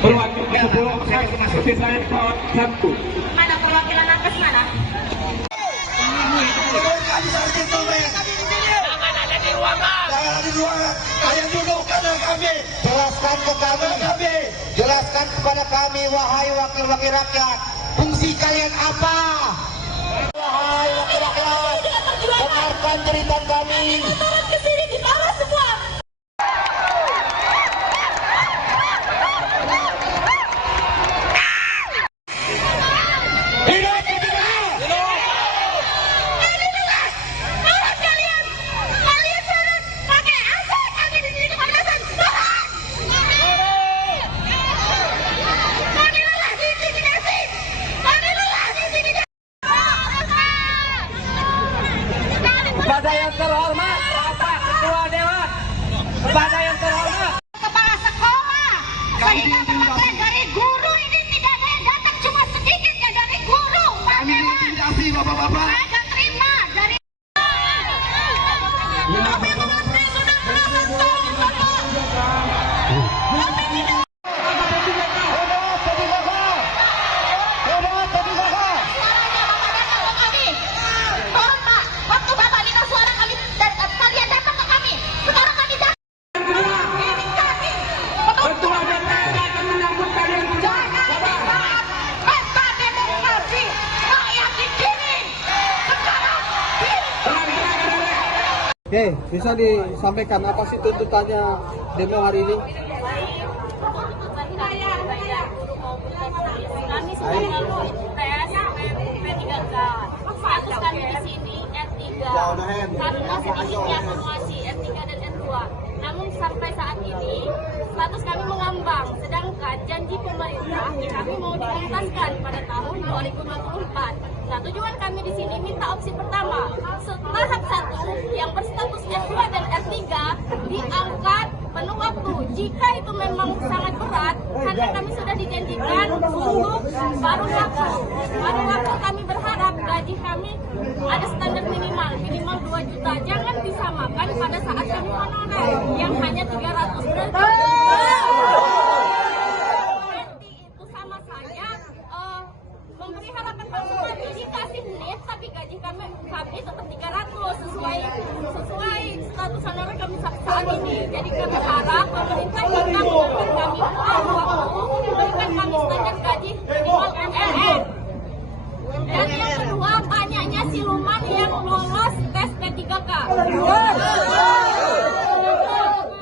Perwakilan 10 saya masuk di saya 1. Mana perwakilan nakes mana? Jelaskan kepada kami, wahai wakil-wakil rakyat, fungsi kalian apa? Wahai wakil rakyat, dengarkan cerita kami. Turun ke sini di bawah semua. Kepada yang terhormat Bapak Ketua Dewan, kepada yang terhormat Kepala sekolah, saya dapat materi dari guru, ini tidak ada yang datang, cuma sedikit ya dari guru. Kami intimidasi bapak-bapak. Saya nggak terima dari. Kami mengerti sudah berapa tahun bapak. Kami tidak. Tolong Pak, waktu Bapak minta suara kami dan kalian datang ke kami. Sekarang kami datang. Ini kami. Ketua DPR akan menyambut kalian Jangan disaat pesta demokrasi rakyat di sini. Sekarang Oke, bisa disampaikan apa sih tuntutannya demo hari ini? kami sudah melalui tes P3K. Status kami di sini R3 karena sedikitnya akumulasi R3 dan R2. Namun sampai saat ini status kami mengambang, sedangkan janji pemerintah kami mau dituntaskan pada tahun 2024. Nah, tujuan kami di sini minta opsi pertama, tahap 1 yang berstatus S2 dan R3 diangkat penuh waktu. Jika itu memang sangat berat, karena kami sudah dijanjikan untuk baru waktu kami berharap gaji kami ada standar minimal 2 juta. Jangan disamakan pada saat kami honorer yang hanya 300 berarti itu sama saja memberi harapan palsu. Dikasih lihat tapi gaji kami tetap 300 sesuai status honorer kami saat ini. Jadi kami harap pemerintah kita memberikan kami waktu, memberikan kami standar gaji minimal MLM. Dan yang kedua, banyaknya siluman yang lolos tes P3K.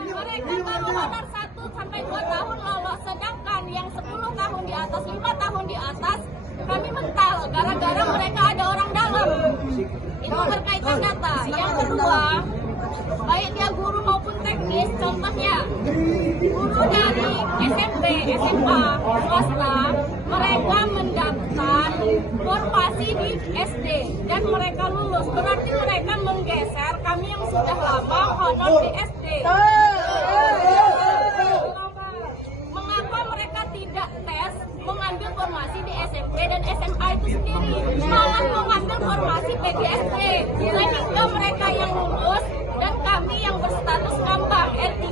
Mereka baru honor 1 sampai 2 tahun lolos, sedangkan yang 10 tahun di atas, 5 tahun di atas, kami mental gara-gara mereka ada orang dalam. Itu berkaitan data. Yang kedua, baik dia guru maupun teknis, contohnya guru dari SMP, SMA, swasta, mereka mendaftar formasi di SD dan mereka lulus. Berarti mereka menggeser kami yang sudah lama honor di SD. Mengapa mereka tidak tes mengambil formasi di SMP dan SMA itu sendiri, malah mengambil formasi PGSP, sehingga mereka yang lulus dan kami yang berstatus ngambang R3.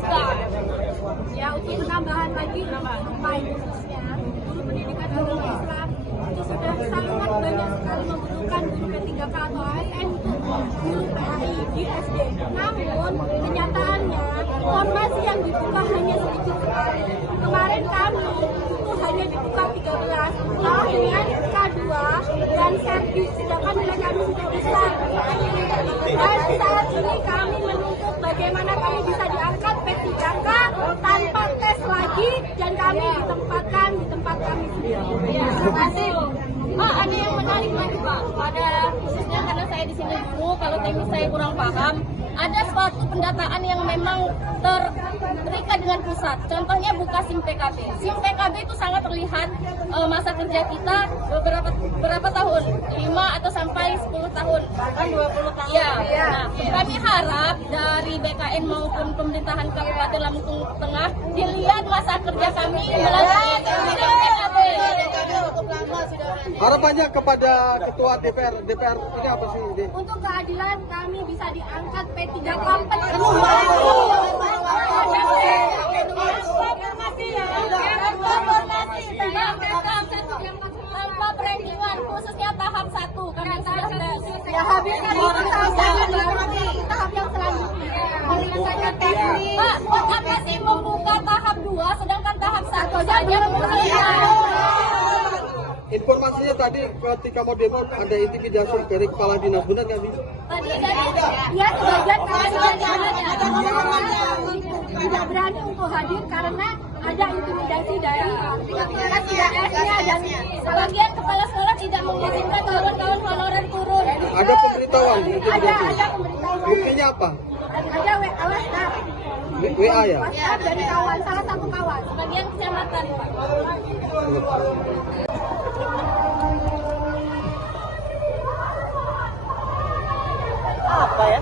Ya, untuk penambahan lagi, khususnya guru pendidikan agama Islam itu sudah sangat banyak sekali membutuhkan guru P3K atau ASN untuk guru PAI di SD. Namun kenyataannya formasi yang dibuka hanya sedikit sekali. Kemarin kami itu hanya dibuka 13 dengan K2 dan servis, sedangkan nilai kami sudah besar. Dan saat ini kami menuntut bagaimana kami bisa diangkat P3K tanpa tes lagi dan kami ditempatkan di tempat kami sendiri. Ya, terima kasih. Ada yang menarik lagi Pak, pada khususnya karena saya di sini dulu, kalau teknis saya kurang paham, ada suatu pendataan yang memang terikat dengan pusat. Contohnya buka SIM PKB. SIM PKB itu sangat terlihat masa kerja kita berapa tahun, 5 atau sampai 10 tahun, bahkan 20 tahun. Ya. Nah, kami harap dari BKN maupun pemerintahan Kabupaten Lampung Tengah dilihat masa kerja kami melalui SIM PKB. Harapannya kepada Ketua DPR ini apa sih? Untuk keadilan kami bisa diangkat P3K tanpa perenggingan, khususnya tahap 1 karena sudah ya habis kan tahap yang selanjutnya. Pak, buat apa sih membuka tahap 2 sedangkan tahap 1 saja belum selesai? Informasinya tadi ketika mau demo ada intimidasi dari kepala dinas, benar nggak sih? Tadi ya sebagian tidak berani untuk hadir karena ada intimidasi dari PKS-nya dan sebagian kepala sekolah tidak mengizinkan kawan-kawan honorer turun. Ada pemberitahuan? Ada pemberitahuan. Buktinya apa? Ada WhatsApp. WA ya? WhatsApp dari kawan, salah satu kawan, sebagian kecamatan. Apa ya?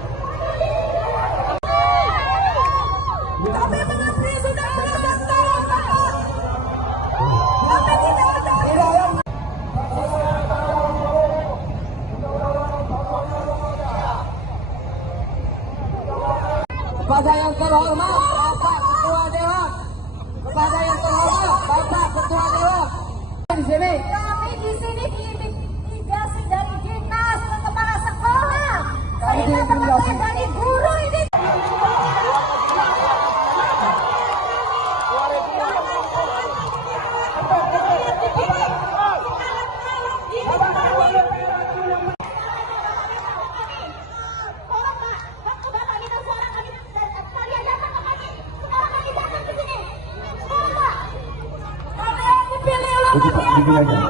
Kami mengabdi sudah belasan tahun, kami tidak ada. Kepada yang terhormat Bapak Ketua Dewan, kepada yang terhormat Bapak Ketua Dewan di sini. Kami di sini diintimidasi dari dinas ke kepala sekolah. Kami Saya diintimidasi dari guru ini. Keadilan saja.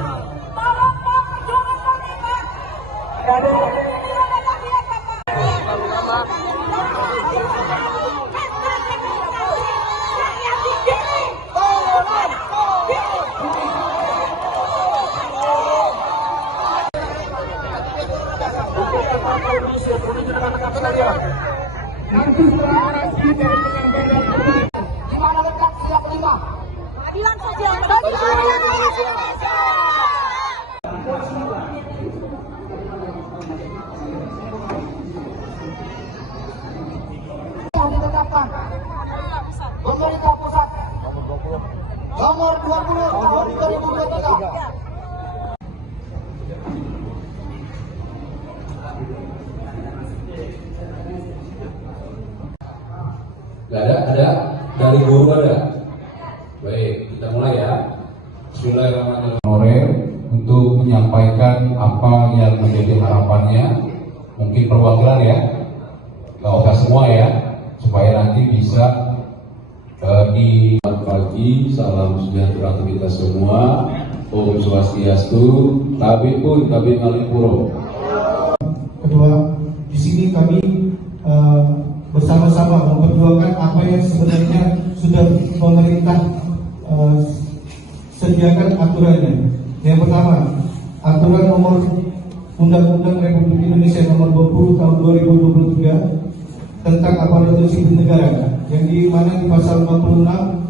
Yang ditetapkan pemerintah pusat nomor 20 tahun 2023. Ada dari guru ada. Baik, kita mulai ya. Bismillahirrahmanirrahim. Untuk menyampaikan apa yang menjadi harapannya, mungkin perwakilan ya, nggak usah semua ya, supaya nanti bisa di pagi. Salam sejahtera untuk kita semua. Om Swastiastu. Tabi pun tabi ngalipuro. Kedua, di sini kami bersama sama-sama memperjuangkan apa yang sebenarnya sudah pemerintah sediakan aturannya. Yang pertama, aturan nomor Undang-Undang Republik Indonesia nomor 20 tahun 2023 tentang aparatur sipil negara, yang di mana di pasal 56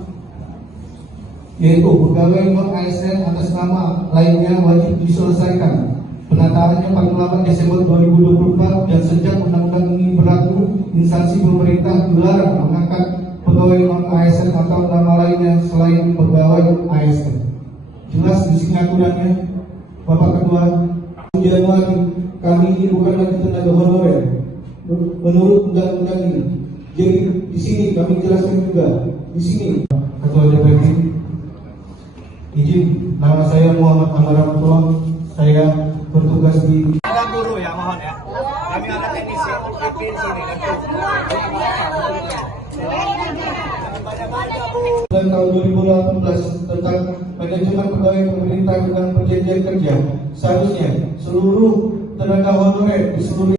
yaitu pegawai non-ASN atas nama lainnya wajib diselesaikan penataannya paling lambat Desember 2024, dan sejak undang-undang ini berlaku, instansi pemerintah dilarang mengangkat pegawai non-ASN atau nama lainnya selain pegawai ASN. Jelas di sini aturannya, Bapak Ketua. Januari, kami ini bukan lagi tenaga honorer menurut undang-undang ini. Jadi di sini kami jelaskan juga di sini, Ketua DPP, izin, nama saya Muhammad Amaratul, saya bertugas di Ada guru ya, mohon ya. Kami ada teknisi di sini. dan tahun 2018 tentang manajemen pegawai pemerintah dengan perjanjian kerja. Seharusnya seluruh tenaga honorer di seluruh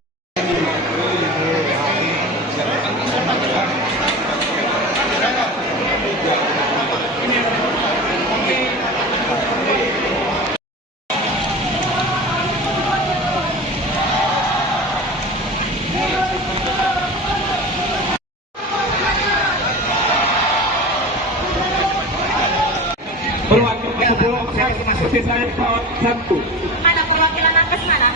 Perwakilan 10 saya masuk di saya 1. Mana perwakilan nakes mana?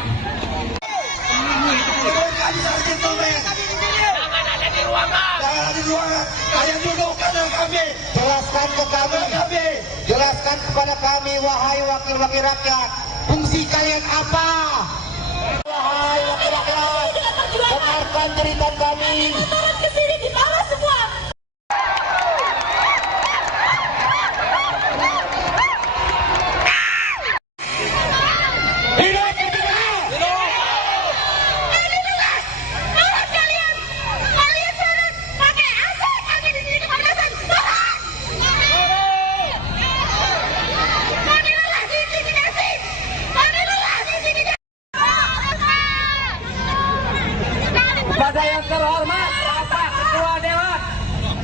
Jangan ada di ruangan. Kalian duduk kanan kami. Jelaskan ke kami. Jelaskan kepada kami, wahai wakil-wakil rakyat, fungsi kalian apa? Wahai wakil rakyat, dengarkan cerita kami. Turun ke sini di bawah semua. Kepada yang terhormat Bapak Ketua Dewan,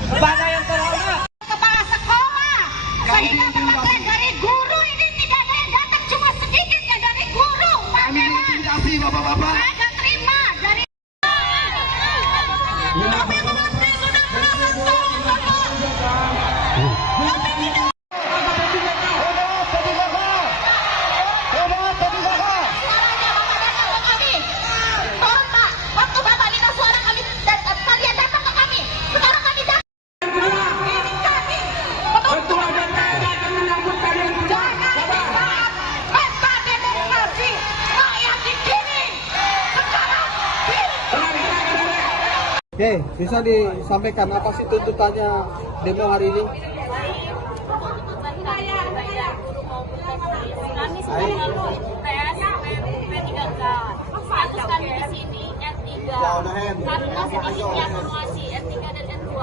kepada yang terhormat Kepala sekolah, saya dapat materi dari guru, ini tidak ada yang datang, cuma sedikit ya dari guru. Kami intimidasi bapak-bapak. saya nggak terima dari kami mengerti sudah berlangsung, Bapak. Kami tidak suaranya Bapak datang ke kami. Tolong Pak, waktu Bapak minta suara kami, kalian datang ke kami. Sekarang kami datang. Ini kami. Ketua DPR akan menyambut kalian Jangan disaat pesta demokrasi rakyat di sini. Sekarang Oke, bisa disampaikan apa sih tuntutannya demo hari ini? kami sudah lalu tes P3K. Status kami di sini R3 karena sedikitnya formasi R3 dan R2.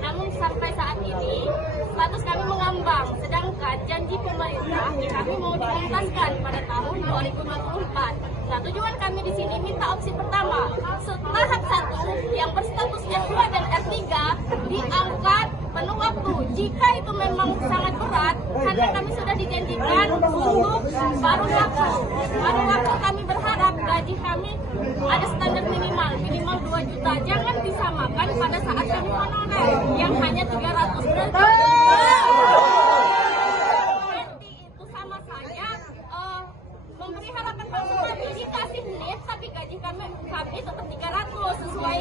Namun sampai saat ini status kami mengambang, sedangkan janji pemerintah kami mau dituntaskan pada tahun 2024. Tujuan kami di sini minta opsi pertama, tahap 1 yang berstatus R2 dan R3 diangkat penuh waktu. Jika itu memang sangat berat, karena kami sudah dijanjikan untuk baru waktu kami berharap gaji kami ada standar minimal 2 juta. Jangan disamakan pada saat kami honorer yang hanya 300 berarti itu sama saja memberi harapan palsu. Kami dikasih lift tapi gaji kami tetap 300 sesuai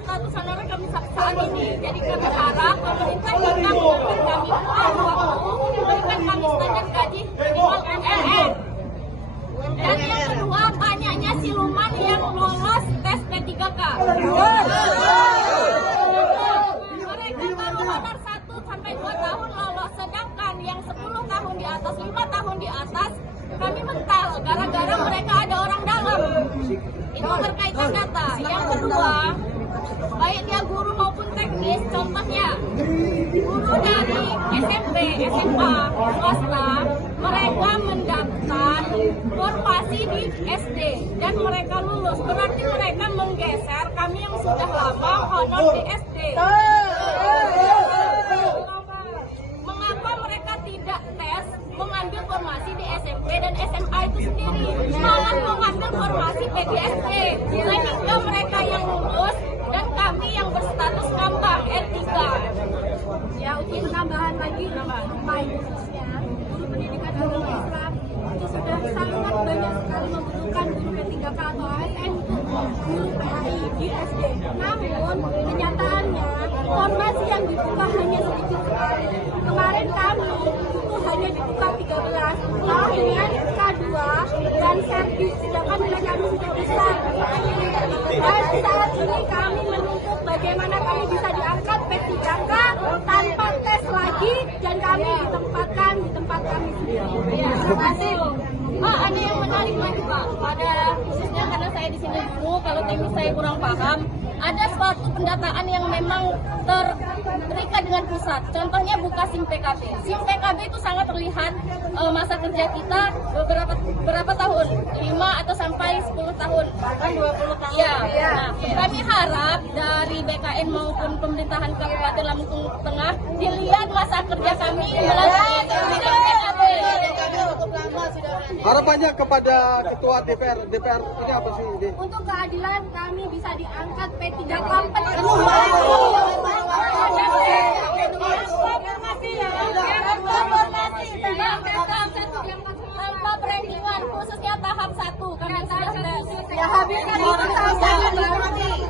status honorer kami saat ini. Jadi kami harap pemerintah jika memberikan kami waktu memberikan kami standar gaji minimal MLM. Dan yang kedua, banyaknya siluman yang lolos tes P3K. Mereka baru honor 1 sampai 2 tahun lolos, sedangkan yang 10 tahun di atas, 5 tahun di atas, kami mental gara-gara mereka ada orang dalam. Itu berkaitan data. Yang kedua, baik dia guru maupun teknis, contohnya guru dari SMP, SMA, swasta, mereka mendaftar formasi di SD dan mereka lulus, berarti mereka menggeser kami yang sudah lama honor di SD. Mengapa mereka tidak tes mengambil formasi di SMP dan SMA itu sendiri, malah mengambil formasi PGSP, sehingga mereka yang lulus dan kami yang berstatus ngambang R3. Ya, untuk penambahan lagi, khususnya guru pendidikan agama Islam itu sudah sangat banyak sekali membutuhkan guru P3K atau ASN untuk guru PAI di SD. Namun kenyataannya formasi yang dibuka hanya sedikit sekali. Kemarin kami itu hanya dibuka 13 dengan K2 dan servis, sedangkan nilai kami sudah besar. Dan saat ini kami menuntut bagaimana kami bisa diangkat P3K tanpa tes lagi dan kami ditempatkan di tempat kami sendiri. Terima kasih. Ada yang menarik lagi Pak, pada khususnya karena saya di sini dulu, kalau teknis saya kurang paham, ada suatu pendataan yang memang terikat dengan pusat. Contohnya buka SIM PKB. SIM PKB itu sangat terlihat masa kerja kita berapa tahun, 5 atau sampai 10 tahun, bahkan 20 tahun. Ya. Nah, kami harap dari BKN maupun pemerintahan Kabupaten Lampung Tengah dilihat masa kerja kami melalui SIM PKB. Harapannya kepada Ketua DPR ini apa sih? Untuk keadilan kami bisa diangkat P3K tanpa perendingan, khususnya tahap 1 kami sudah ya habiskan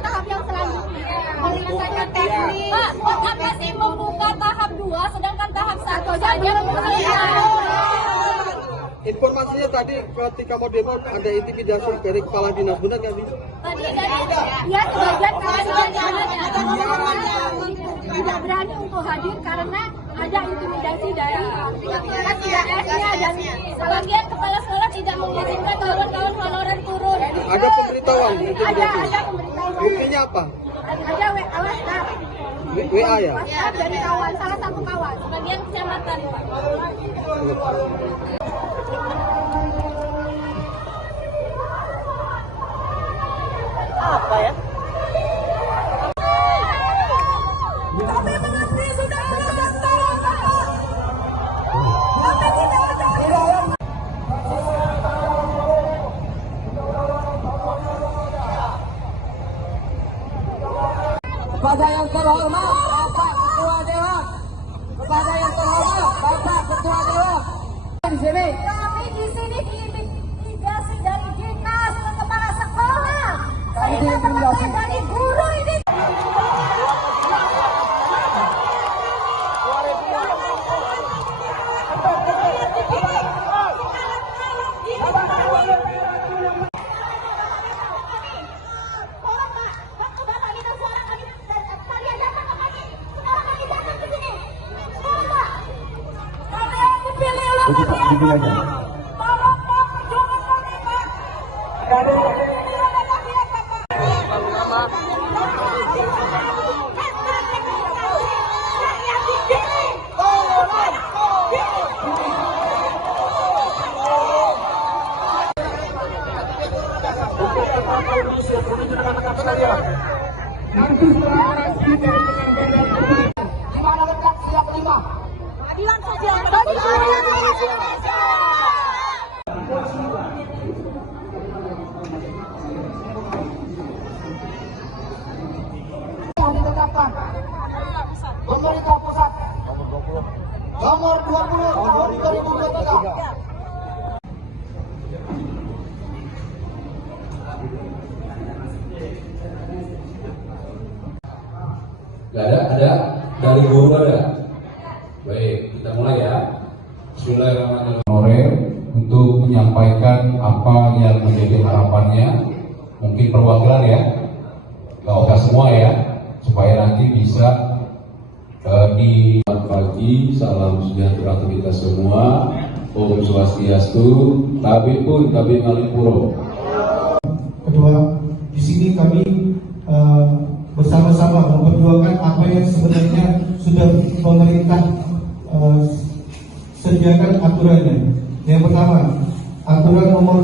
tahap yang selanjutnya menyelesaikan teknik. Pak, apa sih membuka tahap 2 sedangkan tahap 1 saja Informasinya tadi ketika mau demo ada intimidasi dari kepala dinas, benar nggak sih? Tadi ya sebagian tidak berani untuk hadir karena ada intimidasi dari PKS-nya dan sebagian kepala sekolah tidak mengizinkan kawan-kawan honorer turun. Ada pemberitahuan intimidasi? Ada pemberitahuan. Buktinya apa? Ada WhatsApp. WA ya? WhatsApp dari kawan, salah satu kawan, sebagian kecamatan. Apa ya? Kami mengerti sudah melakukan salah. Kami tidak ada. Kepada yang terhormat Bapak Ketua Dewan, kepada yang terhormat Bapak Ketua Dewan di sini. Kami di sini diintimidasi dari dinas ke kepala sekolah. Sehingga teman-teman dari guru ini. Keadilan sosial yang ditetapkan pemerintah pusat nomor 20 tahun 2023. Gak ada dari guru ada. Baik, kita mulai ya. Bismillahirrahmanirrahim. Untuk menyampaikan apa yang menjadi harapannya, mungkin perwakilan ya, gak usah semua ya, supaya nanti bisa di pagi. Salam sejahtera untuk kita semua. Om Swastiastu, Tabi pun Tabi Ngalipuro. Kedua, di sini kami bersama-sama memperjuangkan apa yang sebenarnya sudah pemerintah sediakan aturannya. Yang pertama, aturan nomor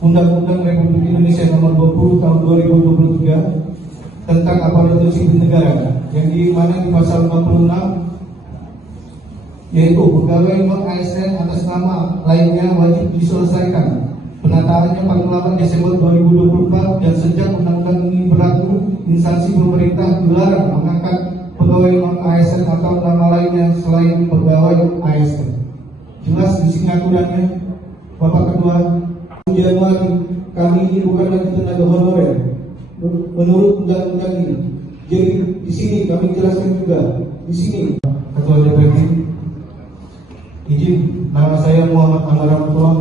Undang-Undang Republik Indonesia nomor 20 tahun 2023 tentang aparatur sipil negara yang di mana di pasal 56 yaitu pegawai non-ASN atas nama lainnya wajib diselesaikan penataannya paling lambat Desember 2024 dan sejak undang-undang ini berlaku instansi pemerintah dilarang mengangkat pegawai non-ASN atau nama lainnya selain pegawai ASN. Jelas di sini aturannya, Bapak Ketua. Januari kami ini bukan lagi tenaga honorer menurut undang-undang ini. Jadi di sini kami jelaskan juga di sini Ketua DPP. Izin, nama saya Muhammad Amar Rahmatullah.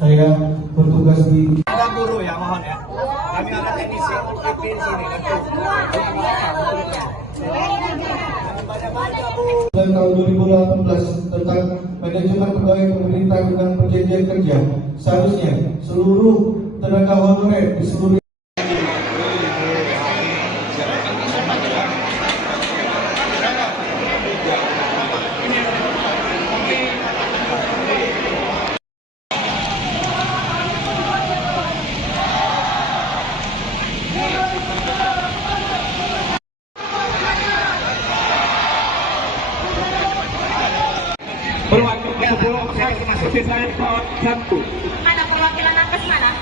Saya bertugas di Ada guru ya, mohon ya. Kami ada teknisi UPP di sini. tahun 2018 tentang manajemen pegawai pemerintah dengan perjanjian kerja. Seharusnya seluruh tenaga honorer di seluruh Berwakil 10 saya masuk sisa 1. Mana perwakilan nakes mana?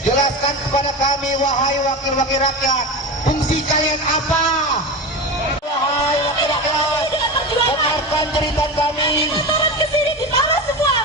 Jelaskan kepada kami, wahai wakil-wakil rakyat, fungsi kalian apa? Wahai wakil rakyat, dengarkan cerita kami. Turun ke sini di bawah semua.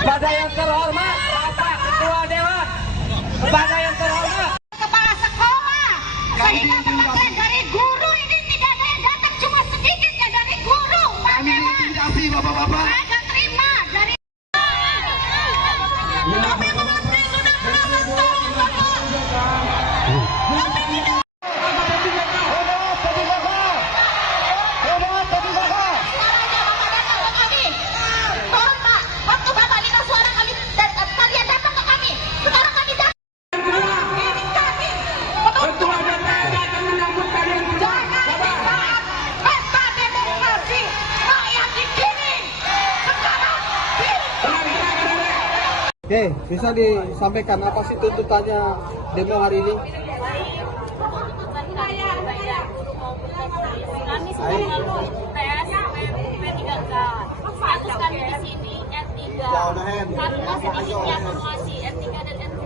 Kepada yang terhormat Bapak Ketua Dewan, kepada yang terhormat Kepala sekolah, saya dapat dari guru ini tidak ada yang datang, cuma sedikit ya dari guru. Kami diintimidasi bapak-bapak. Saya nggak terima dari. Kami mengabdi sudah berapa tahun Bapak? Kami tidak. Oke, bisa disampaikan apa sih tuntutannya demo hari ini? Kami sudah lalu tes P3K. Status kami di sini R3 karena sedikitnya formasi R3 dan R2.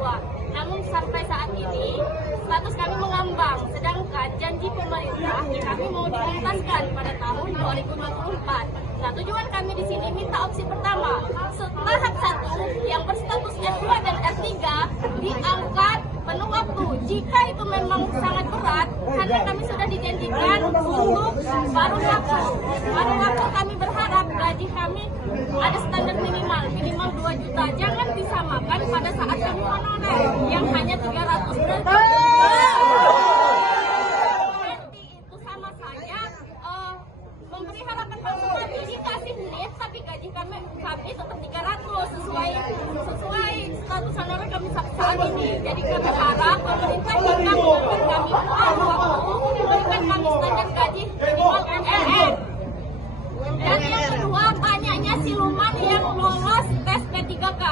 Namun sampai saat ini status kami mengambang, sedangkan janji pemerintah kami mau dituntaskan pada tahun 2024. Nah, tujuan kami di sini minta opsi pertama, tahap 1 yang berstatus R2 dan R3 diangkat penuh waktu. Jika itu memang sangat berat, karena kami sudah dijanjikan untuk baru waktu kami berharap gaji kami ada standar minimal 2 juta. Jangan disamakan pada saat kami honorer yang hanya 300 juta. Itu sama saja memberi harapan palsu kami, dikasih lift tapi gaji kami tetap 300 sesuai status honorer kami saat ini. Jadi kami harap pemerintah jika memberikan kami waktu memberikan kami standar gaji minimal UMR. Dan yang kedua, banyaknya siluman yang lolos tes P3K.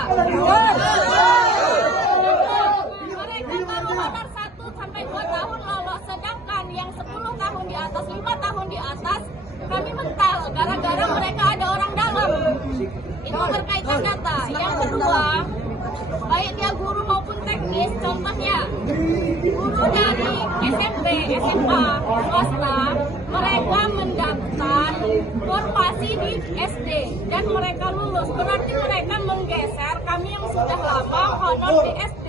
Mereka baru honor 1 sampai 2 tahun lolos, sedangkan yang 10 tahun di atas, 5 tahun di atas kami mental gara-gara mereka ada orang dalam. Itu berkaitan data. Yang kedua, baik dia guru maupun teknis, contohnya guru dari SMP, SMA, swasta, mereka mendaftar formasi di SD dan mereka lulus. Berarti mereka menggeser kami yang sudah lama honor di SD.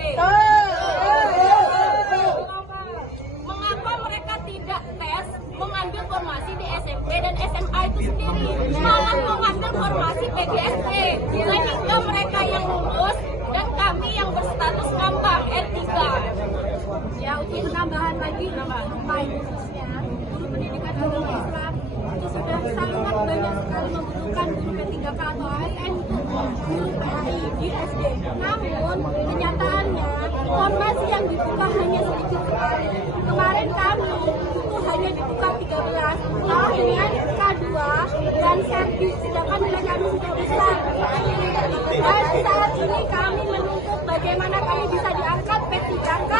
Mengapa mereka tidak tes mengambil formasi di SMP dan SMA itu sendiri, malah mengambil formasi PGSD, sehingga mereka yang lulus dan di PAI khususnya guru pendidikan agama Islam itu sudah sangat banyak sekali membutuhkan guru P3K atau ASN untuk guru PAI di SD. Namun kenyataannya formasi yang dibuka hanya sedikit sekali. Kemarin kami itu hanya dibuka 13 dengan K2 dan servis, sedangkan nilai kami sudah besar. Dan saat ini kami menuntut bagaimana kami bisa diangkat P3K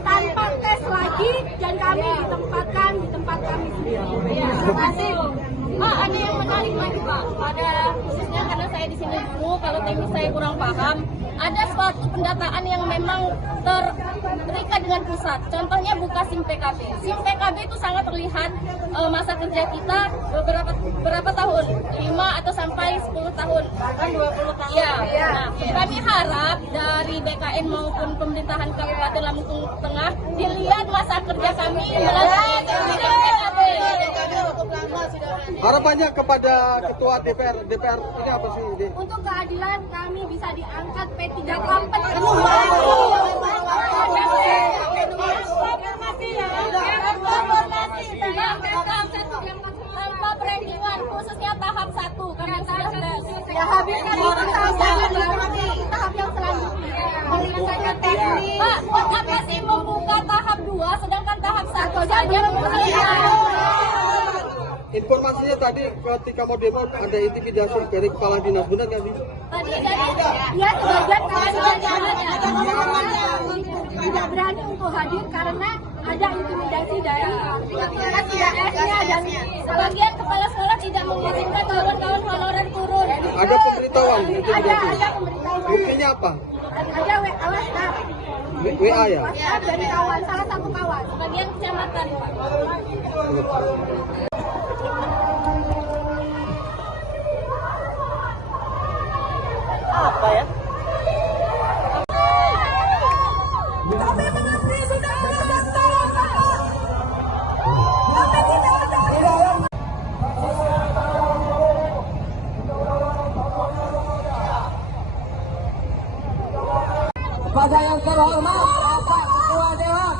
tanpa tes lagi dan kami ditempatkan di tempat kami sendiri. Terima kasih. Pak, ada yang menarik lagi Pak, pada khususnya karena saya di sini dulu, kalau teknis saya kurang paham, ada suatu pendataan yang memang terikat dengan pusat. Contohnya buka SIM PKB. SIM PKB itu sangat terlihat masa kerja kita berapa tahun? 5 atau sampai 10 tahun. Bahkan 20 tahun. Ya. Nah, kami harap dari BKN maupun pemerintahan Kabupaten Lampung Tengah dilihat masa kerja kami melalui SIM PKB. Harapannya kepada Ketua DPR ini apa sih? Untuk keadilan kami bisa diangkat P3K tanpa perendingan khususnya tahap 1 karena ya habiskan itu tahap yang selanjutnya. Pak, apa sih membuka tahap 2 sedangkan tahap 1 saja Informasinya tadi ketika mau demo ada intimidasi dari kepala dinas, benar nggak sih? Tadi dia sebagian tidak berani untuk hadir karena ada intimidasi dari PTS-nya dan sebagian kepala sekolah tidak mengizinkan kawan-kawan honorer turun. Ada pemberitahuan intimidasi? Ada pemberitahuan. Buktinya apa? Ada WhatsApp. WA ya? WhatsApp dari kawan, salah satu kawan, sebagian kecamatan. Apa ya? Kepada yang terhormat Bapak Ketua Dewan,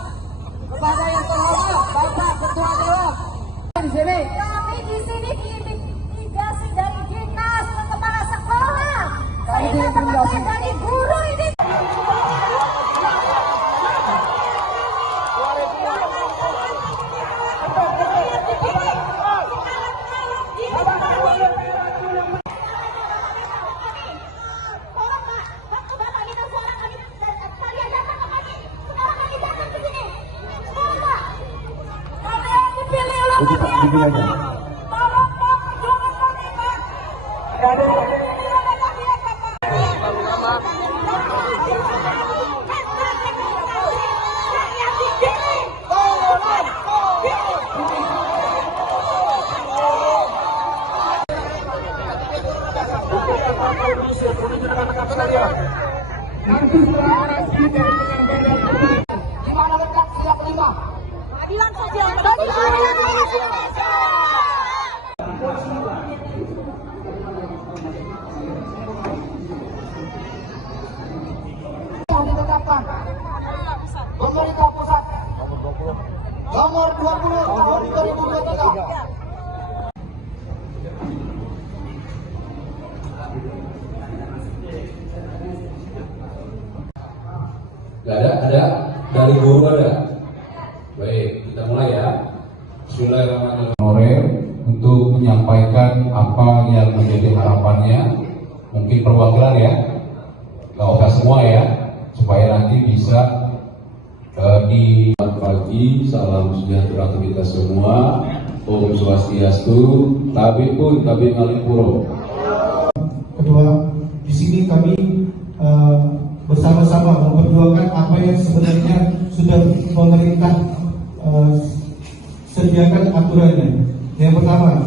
kepada yang terhormat Bapak Ketua Dewan di sini. Kami di sini diintimidasi dari dinas kepala sekolah. Dari guru ini. Keadilan sosial. Yang ditetapkan pemerintah pusat nomor 20 tahun 2023. Ada dari guru ada. Baik, kita mulai ya. Bismillahirrahmanirrahim. Untuk menyampaikan apa yang menjadi harapannya, mungkin perwakilan ya, nggak usah semua ya, supaya nanti bisa di pagi. Salam sejahtera untuk kita semua. Om Swastiastu, Tabi pun Tabi Ngalipuro. Kedua, di sini kami bersama-sama memperjuangkan apa yang sebenarnya sudah pemerintah sediakan aturannya. Yang pertama,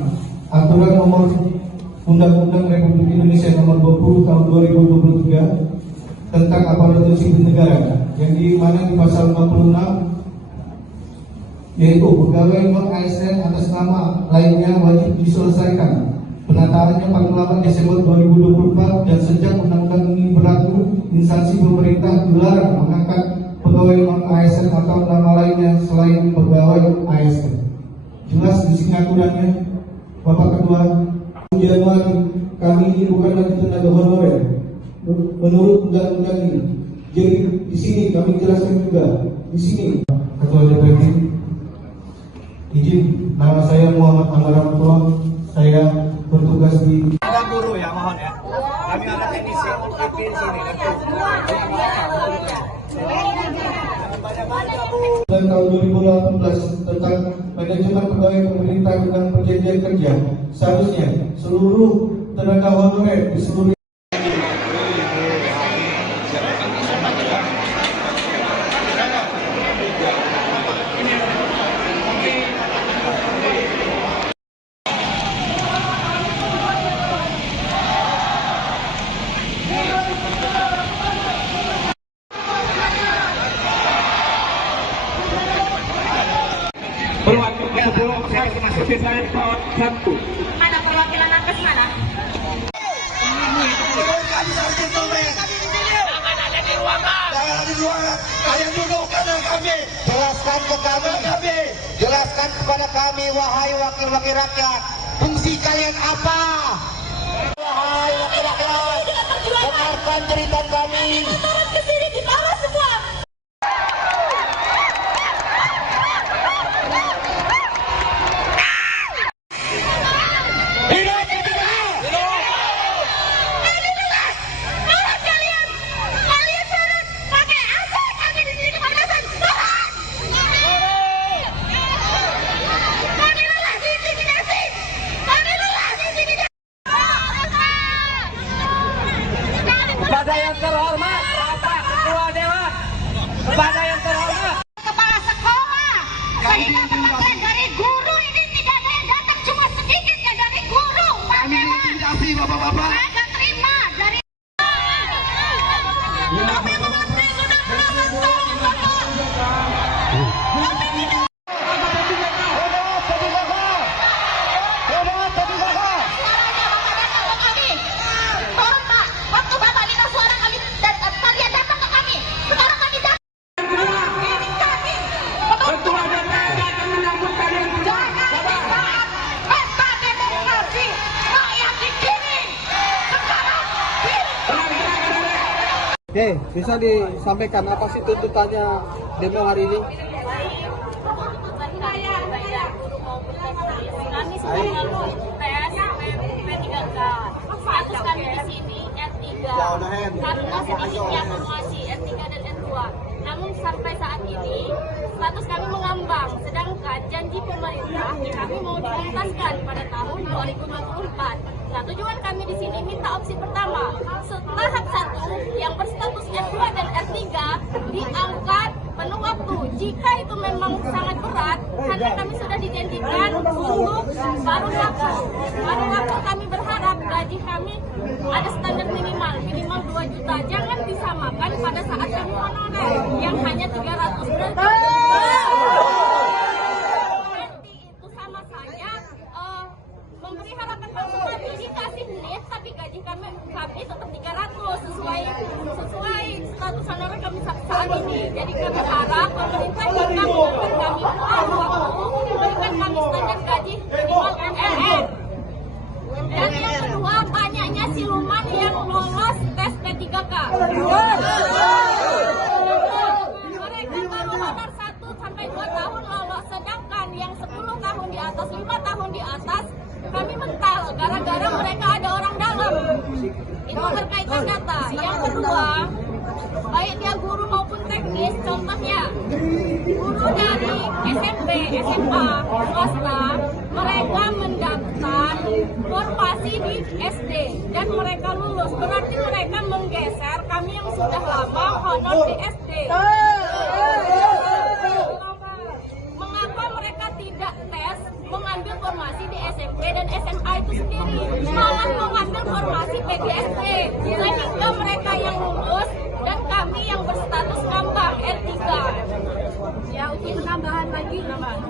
aturan nomor Undang-Undang Republik Indonesia nomor 20 tahun 2023 tentang aparatur sipil negara, yang di mana di pasal 56 yaitu pegawai non ASN atas nama lainnya wajib diselesaikan penataannya paling lambat Desember 2024, dan sejak undang-undang ini berlaku instansi pemerintah dilarang mengangkat pegawai non ASN atau nama lainnya selain pegawai ASN. Jelas di sini aturannya, Bapak Ketua. Januari kami ini bukan lagi tenaga honorer menurut undang-undang ini. Jadi di sini kami jelaskan juga di sini. Ketua DPD, izin, nama saya Muhammad Amaratua, saya bertugas di. Ada guru ya, mohon ya. Kami ada teknisi di sini. Dan tahun 2018 tentang manajemen pegawai pemerintah dengan perjanjian kerja, seharusnya seluruh tenaga honorer di seluruh Mana perwakilan nakes mana? Jelaskan kepada kami, wahai wakil-wakil rakyat, fungsi kalian apa? Wahai wakil rakyat, dengarkan cerita kami. Turun ke sini di bawah semua. Kepada yang terhormat, Bapak Ketua Dewan, kepada yang terhormat, Kepala sekolah, saya dapat dari guru ini tidak ada yang datang, cuma sedikit ya dari guru. Kami intimidasi bapak-bapak. Saya nggak terima dari. Kami mengabdi sudah belasan tahun, Bapak. Kami tidak. Tolong Pak, waktu Bapak minta suara kami dan kalian datang ke kami. Sekarang kami datang. Ini kami. Ketua DPR akan menyambut kalian Jangan di saat pesta demokrasi rakyat dikirim. Sekarang Oke, bisa disampaikan apa sih tuntutannya demo hari ini? kami sudah melalui tes P3K. Status kami di sini R3 karena sedikitnya akumulasi R3 dan R2. Namun sampai saat ini status kami mengambang, sedangkan janji pemerintah kami mau dituntaskan pada tahun 2024. Nah, tujuan kami di sini minta opsi pertama, tahap 1 yang berstatus R2 dan R3 diangkat penuh waktu. Jika itu memang sangat berat, karena kami sudah dijanjikan untuk baru waktu kami berharap gaji kami ada standar minimal 2 juta. Jangan disamakan pada saat kami honorer yang hanya 300 berarti itu sama saja memberi harapan palsu. Kami dikasih lihat tapi gaji kami tetap 300 sesuai status honorer kami saat ini. Jadi kami harap pemerintah jika mengambil kami waktu memberikan kami standar gaji minimal MLM. Dan yang kedua, banyaknya siluman yang lolos tes P3K. Mereka baru honor 1 sampai 2 tahun lolos, sedangkan yang 10 tahun di atas, 5 tahun di atas, kami mental gara-gara mereka ada orang dalam. Itu berkaitan data. Yang kedua, baik dia guru maupun teknis, contohnya guru dari SMP, SMA, swasta, mereka mendaftar formasi di SD dan mereka lulus. Berarti mereka menggeser kami yang sudah lama honor di SD. Mengapa mereka tidak tes mengambil formasi di SMP dan SMA itu sendiri, malah mengambil formasi PGSP, sehingga mereka yang lulus dan kami yang berstatus ngambang R3. Ya, untuk penambahan lagi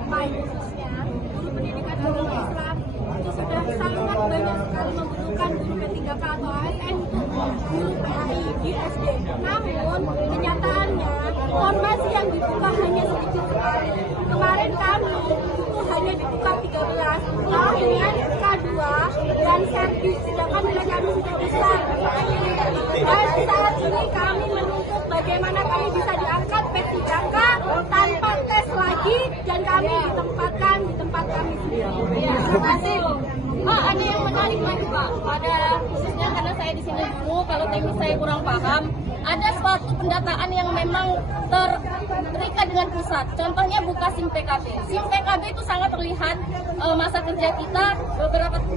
baik khususnya guru pendidikan agama Islam itu sudah sangat banyak sekali membutuhkan guru P3K atau ASN untuk guru PAI. SD. Namun kenyataannya formasi yang dibuka hanya sedikit sekali. Kemarin kami itu hanya dibuka 13 dengan K2 dan servis, sedangkan nilai kami sudah besar. Dan saat ini kami menuntut bagaimana kami bisa diangkat P3K tanpa tes lagi dan kami ditempatkan di tempat kami sendiri. Terima kasih. Ada yang menarik lagi Pak, pada khususnya karena saya di sini dulu, kalau teknis saya kurang paham, ada suatu pendataan yang memang terikat dengan pusat. Contohnya buka SIM PKB. SIM PKB itu sangat terlihat masa kerja kita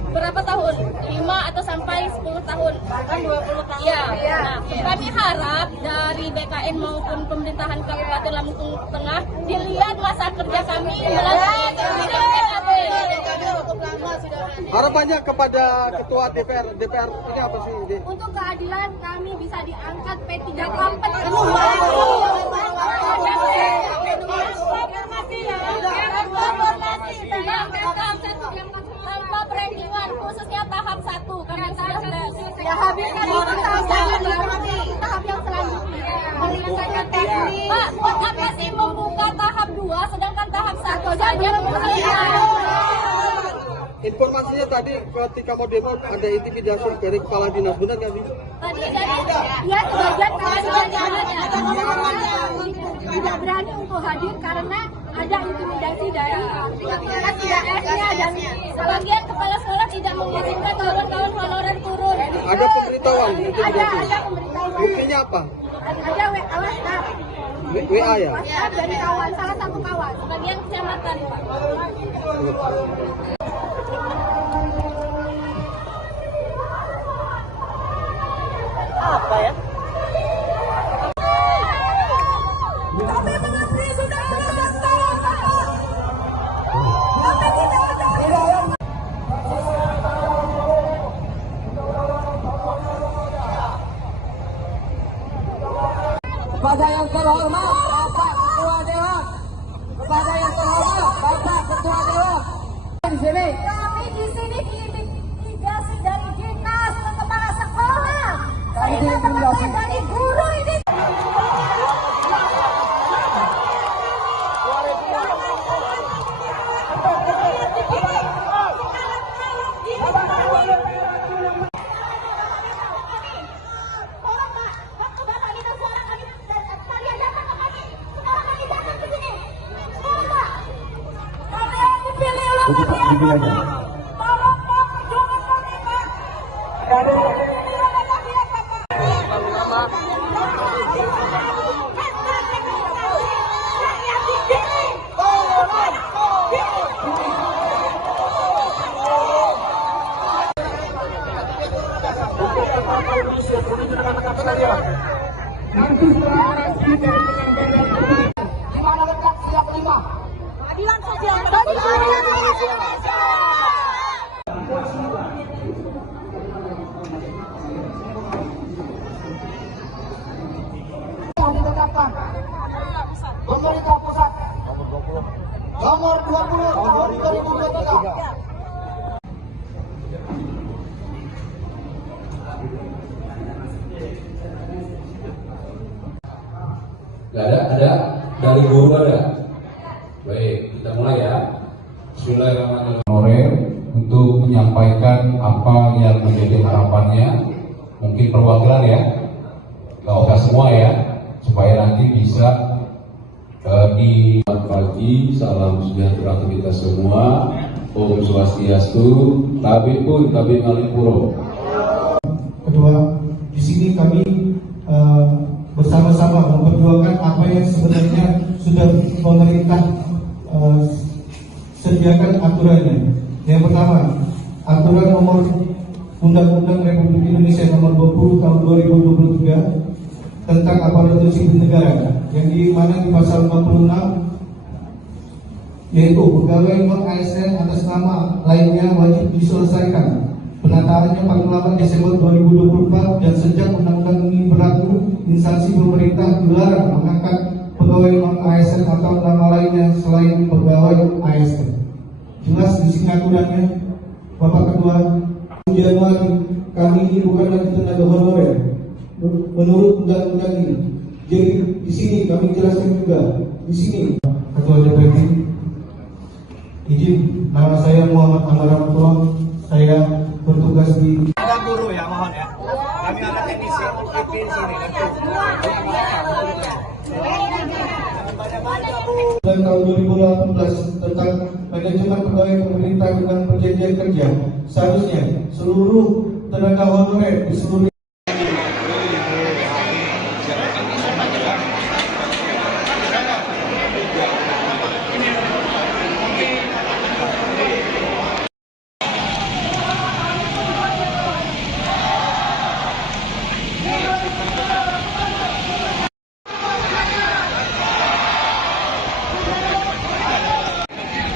berapa tahun, 5 atau sampai 10 tahun, bahkan 20 tahun. Ya. Nah, kami harap dari BKN maupun pemerintahan Kabupaten Lampung Tengah dilihat masa kerja kami melalui SIM PKB. Harapannya kepada Ketua DPR ini apa sih? Untuk keadilan kami bisa diangkat P3K tanpa perankingan, khususnya tahap 1 karena sudah habis tahap yang selanjutnya menyelesaikan teknik. Pak, buat apa sih membuka tahap 2 sedangkan tahap 1 saja belum selesai? Informasinya tadi ketika mau demo ada intimidasi dari kepala dinas, benar nggak sih? Tadi ya sebagian tidak berani untuk hadir karena ada intimidasi dari PKS-nya dan sebagian kepala sekolah tidak mengizinkan kawan-kawan honorer turun. Ada pemberitahuan intimidasi. Ada pemberitahuan. Buktinya apa? Ada WhatsApp. WA ya? WhatsApp dari kawan, salah satu kawan, sebagian kecamatan Pak. Apa ya? Kepada yang terhormat Bapak Ketua Dewan, kepada yang terhormat Bapak Ketua Dewan di sini. Kami di sini diintimidasi dari dinas ke kepala sekolah. Diintimidasi dari guru ini. Di mana letak siap 5? Keadilan sosial. Yang ditetapkan pemerintah pusat nomor 20 tahun 2023. Ada dari guru ada. Baik, kita mulai ya. Bismillahirrahmanirrahim. Untuk menyampaikan apa yang menjadi harapannya, mungkin perwakilan ya, nggak usah semua ya, supaya nanti bisa di pagi. Salam sejahtera untuk kita semua. Om Swastiastu. Tabi pun tabi ngalipuro. Kedua, di sini kami bersama-sama memperjuangkan apa yang sebenarnya sudah pemerintah sediakan aturannya. Yang pertama, aturan nomor Undang-Undang Republik Indonesia nomor 20 tahun 2023 tentang aparatur sipil negara, yang di mana di pasal 46 yaitu pegawai non ASN atas nama lainnya wajib diselesaikan penataannya paling lambat Desember 2024, dan sejak undang-undang ini berlaku, instansi pemerintah dilarang mengangkat pegawai non ASN atau nama lainnya selain pegawai ASN. Jelas di sini aturannya, Bapak Ketua. Januari kami ini bukan lagi tenaga honorer, menurut undang-undang ini. Jadi di sini kami jelaskan juga di sini Ketua DPD izin, nama saya Muhammad Amaratul, saya bertugas di Ada guru ya, mohon ya. Kami ada teknisi di sini. dan tahun 2018 tentang manajemen pegawai pemerintah dengan perjanjian kerja, seharusnya seluruh tenaga honorer di seluruh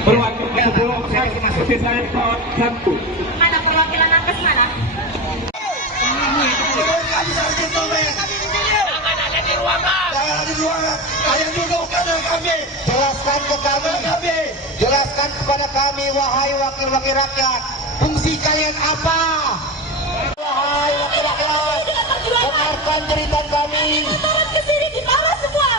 Perwakilan saya masukin saya satu. Mana perwakilan nakes mana? Jelaskan kepada kami, wahai wakil-wakil rakyat, fungsi kalian apa? Wahai wakil rakyat, dengarkan cerita kami. Turun ke sini di bawah semua.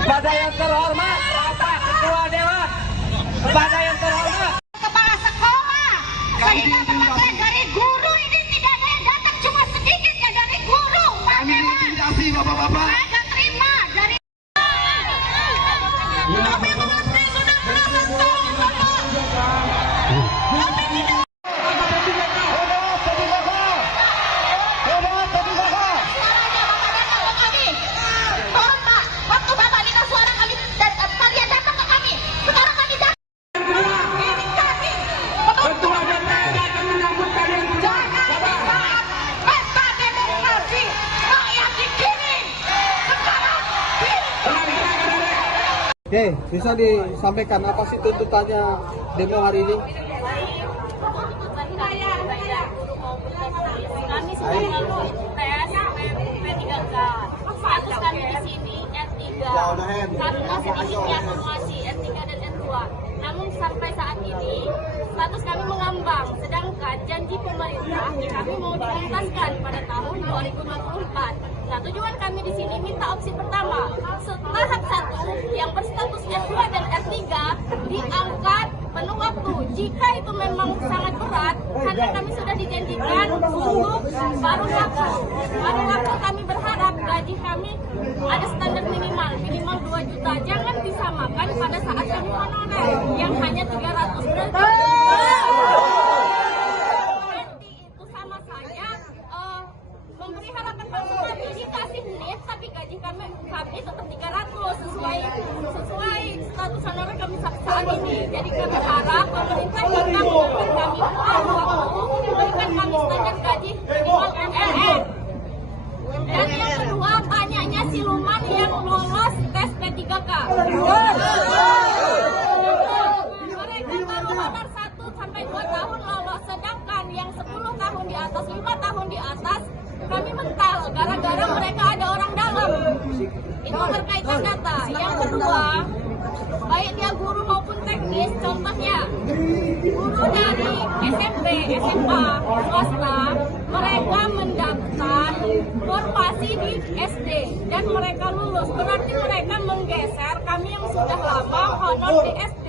Kepada yang terhormat, Bapak Ketua Dewan. Kepada yang terhormat. Kepala sekolah, saya dapat materi dari guru, ini tidak ada yang datang, cuma sedikit ya dari guru. Kami intimidasi bapak-bapak. saya nggak terima dari. Kami mengerti sudah belasan tahun, Bapak. Kami tidak. Tolong Pak, waktu Bapak minta suara kami dan kalian datang ke kami. Sekarang kami datang. Ini kami. Ketua DPR akan menyambut kalian Jangan di saat pesta demokrasi rakyat dikirim. Sekarang Oke, bisa disampaikan apa sih tuntutannya demo hari ini? kami sudah melakukan tes P3K. Status kami di sini R3. Kami masih diisi akumulasi R3 dan R2. Namun sampai saat ini status kami mengambang. Sedangkan janji pemerintah kami mau dituntaskan pada tahun 2024. Nah, tujuan kami di sini minta opsi pertama. Tahap 1 yang berstatus R2 dan R3 diangkat penuh waktu. Jika itu memang sangat berat, karena kami sudah dijanjikan untuk baru waktu kami berharap gaji kami ada standar minimal 2 juta. Jangan disamakan pada saat kami honorer yang hanya 300 berarti itu sama saja memberi harapan palsu. Kami dikasih lift tapi gaji kami tetap 300 sesuai status honorer kami saat ini. Jadi kami harap pemerintah jika memberi kami waktu memberikan kami standar gaji minimal MLM. Dan yang kedua, banyaknya siluman yang lolos tes P3K. Mereka baru honor 1 sampai 2 tahun lolos, sedangkan yang 10 tahun di atas, 5 tahun di atas, kami mental gara-gara mereka ada orang dalam. Itu berkaitan data. Yang kedua, baik dia guru maupun teknis, contohnya guru dari SMP, SMA, swasta, mereka mendaftar formasi di SD dan mereka lulus. Berarti mereka menggeser kami yang sudah lama honor di SD.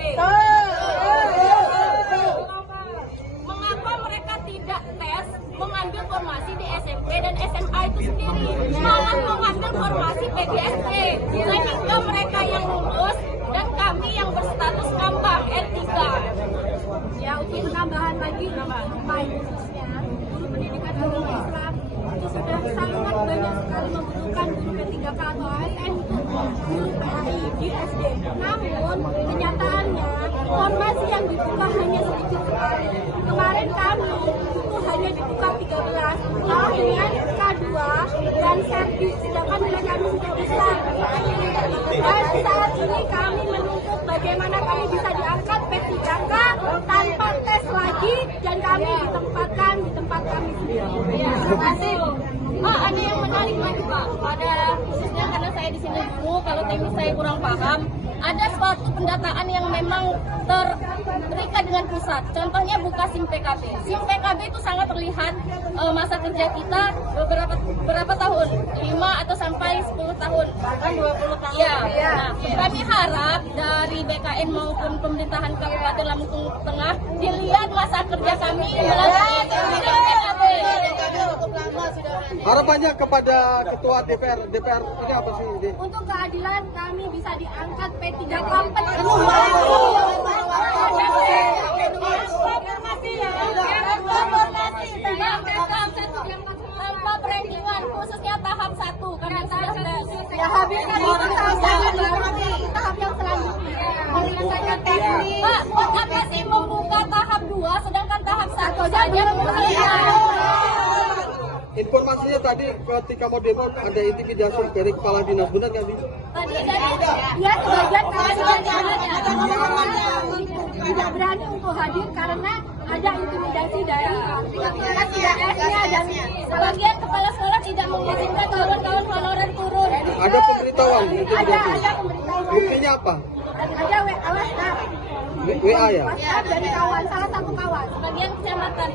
Mengapa mereka tidak tes mengambil formasi di SMP dan SMA itu sendiri, malah mengambil formasi PGSD, sehingga mereka yang lulus dan kami yang berstatus ngambang R3. Ya, untuk penambahan lagi baik khususnya guru pendidikan agama Islam itu sudah sangat banyak sekali membutuhkan guru P3K atau ASN untuk guru PAI di SD. Namun kenyataannya formasi yang dibuka hanya sedikit sekali. Kemarin kami itu hanya dibuka 13, lalu dengan K2 dan servis, sedangkan nilai kami sudah besar. Dan saat ini kami menuntut bagaimana kami bisa diangkat P3K tanpa tes lagi dan kami ditempatkan di tempat kami sendiri. Terima kasih. Ada yang menarik lagi Pak, pada khususnya karena saya di sini dulu, kalau teknis saya kurang paham, ada suatu pendataan yang memang terikat dengan pusat. Contohnya buka SIM PKB. SIM PKB itu sangat terlihat masa kerja kita berapa tahun, 5 atau sampai 10 tahun, bahkan 20 tahun. Ya. Nah, kami harap dari BKN maupun pemerintahan Kabupaten Lampung Tengah dilihat masa kerja kami melalui SIM PKB. Harapannya kepada Ketua DPR ini apa sih? Untuk keadilan kami bisa diangkat P3K tanpa perendingan, khususnya tahap 1 karena sudah habis tahap yang selanjutnya. Pak, apa sih membuka tahap 2 sedangkan tahap 1 saja Informasinya tadi ketika mau demo ada intimidasi dari kepala dinas, benar nggak sih? Tadi ya sebagian tidak berani untuk hadir karena ada intimidasi dari PKS-nya dan sebagian kepala sekolah tidak mengizinkan kawan-kawan honorer turun. Ada pemberitahuan intimidasi? Ada pemberitahuan. Buktinya apa? Ada WhatsApp. WA ya? WhatsApp dari kawan, salah satu kawan, sebagian kecamatan.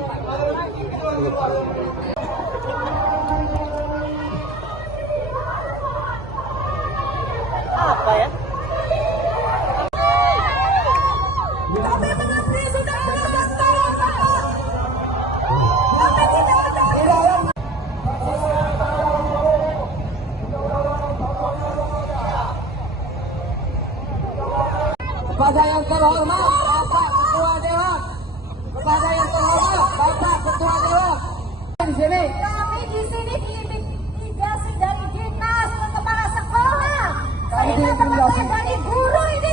Apa ya? Kami mengabdi sudah 12 tahun. Kami tidak ada. Kepada yang terhormat Bapak Ketua Dewan, kepada yang terhormat Bapak Ketua Dewan di sini. Kami di sini diintimidasi dari dinas ke kepala sekolah. Kami Sehingga diintimidasi teman-teman dari guru ini.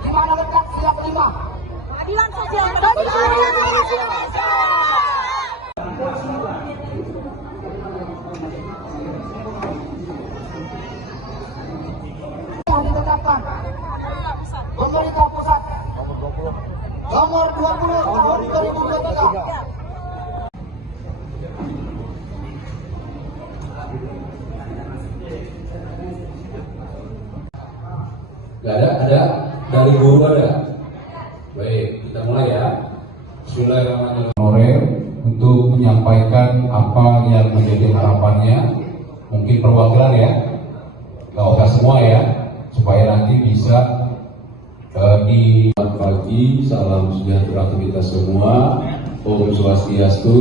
Dimana letak siap 5? Keadilan sosial. Yang ditetapkan pemerintah pusat nomor 20 tahun 2023. Gak ada dari guru ada. Baik, kita mulai ya. Bismillahirrahmanirrahim. Untuk menyampaikan apa yang menjadi harapannya, mungkin perwakilan ya, gak usah semua ya, supaya nanti bisa di pagi. Salam sejahtera untuk kita semua. Om Swastiastu,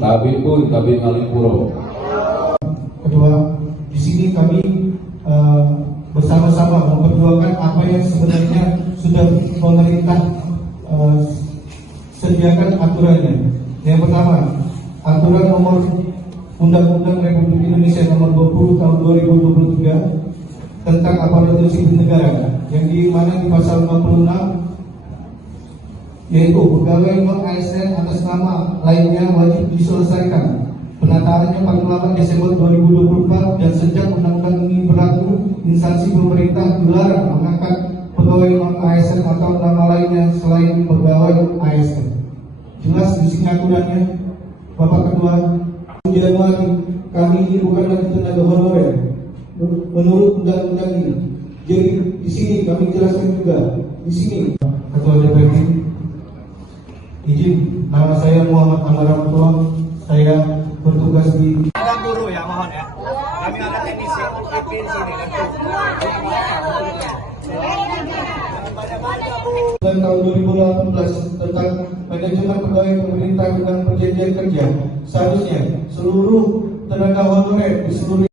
Tabi pun Tabi Ngalipuro. Kedua, di sini kami bersama-sama memperjuangkan apa yang sebenarnya sudah pemerintah sediakan aturannya. Yang pertama, aturan nomor Undang-Undang Republik Indonesia nomor 20 tahun 2023 tentang aparatur sipil negara, yang di mana di pasal 56 yaitu pegawai non ASN atas nama lainnya wajib diselesaikan penataannya paling lambat Desember 2024, dan sejak undang-undang ini berlaku, instansi pemerintah dilarang mengangkat pegawai non ASN atau nama lainnya selain pegawai ASN. Jelas di sini aturannya, Bapak Ketua. Januari kami ini bukan lagi tenaga honorer menurut undang-undang ini. Jadi di sini kami jelaskan juga di sini. Ketua DPR, izin, nama saya Muhammad Amar Rahmatullah. Saya bertugas di Ada guru ya, mohon ya. Kami ada teknisi IP di sini. dan tahun 2018 tentang manajemen pegawai pemerintah dengan perjanjian kerja, seharusnya seluruh tenaga honorer di seluruh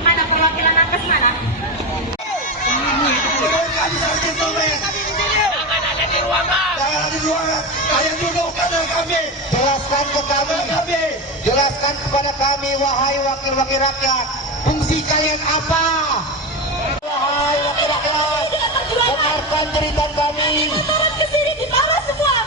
Mana perwakilan nakes mana? Jelaskan kepada kami, wahai wakil-wakil rakyat, fungsi kalian apa? Wahai wakil rakyat, dengarkan cerita kami. Turun ke sini di bawah semua.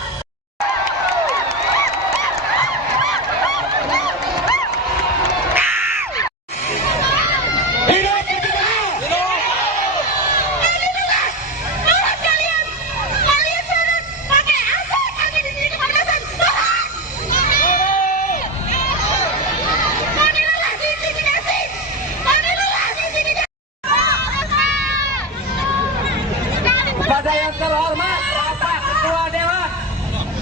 Kepada yang terhormat, Bapak Ketua Dewan,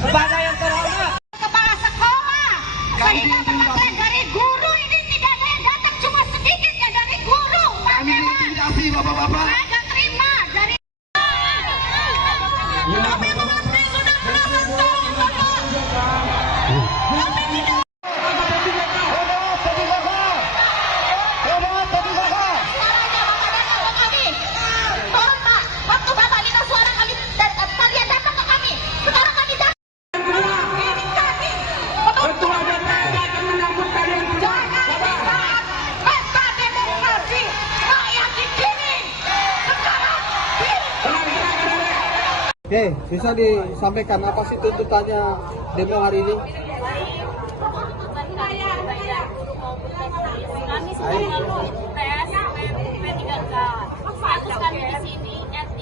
kepada yang terhormat, Kepala sekolah, saya dapat dari guru ini tidak saya dapat cuma sedikit ya dari guru. Kami intimidasi bapak-bapak. saya nggak terima dari. Kami mengabdi sudah belasan tahun Bapak. Kami tidak. Waktu Bapak minta suara kami, kalian datang ke kami. Sekarang kami datang. Ini kami. Ketua DPR akan menyambut kalian pulang. Jangan pesta demokrasi rakyat di sini. Sekarang Oke, bisa disampaikan apa sih tuntutannya demo hari ini? kami sudah lalu tes P3K. Status kami di sini R3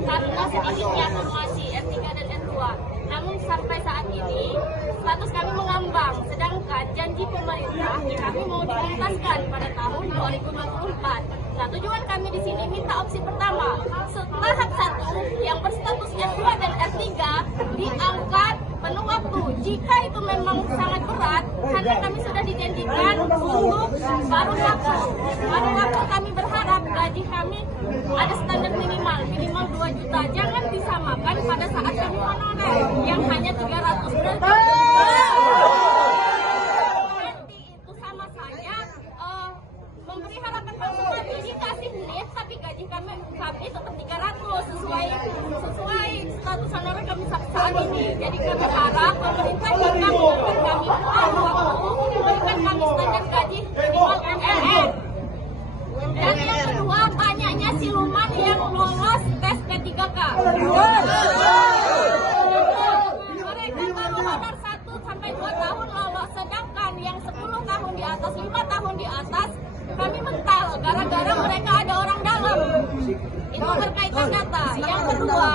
karena sedikitnya formasi R3 dan R2. Namun sampai saat ini status kami mengambang, sedangkan janji pemerintah kami mau dituntaskan pada tahun 2024. Nah, tujuan kami di sini minta opsi pertama, tahap 1 yang berstatusnya S2 dan R3 diangkat penuh waktu. Jika itu memang sangat berat, karena kami sudah dijanjikan untuk paruh waktu kami berharap gaji kami ada standar minimal 2 juta. Jangan disamakan pada saat kami honorer yang hanya 300 berarti itu sama saja memberi harapan palsu tadi, dikasih lift tapi gaji kami tetap 300 sesuai status honorer kami saat ini. Jadi kami harap pemerintah jika memberikan kami waktu memberikan kami standar gaji minimal UMR. Dan yang kedua, banyaknya siluman yang lolos tes P3K. Mereka baru honor 1 sampai 2 tahun lolos, sedangkan yang 10 tahun di atas, 5 tahun di atas kami mental gara-gara mereka ada orang dalam. Itu berkaitan data. Yang kedua,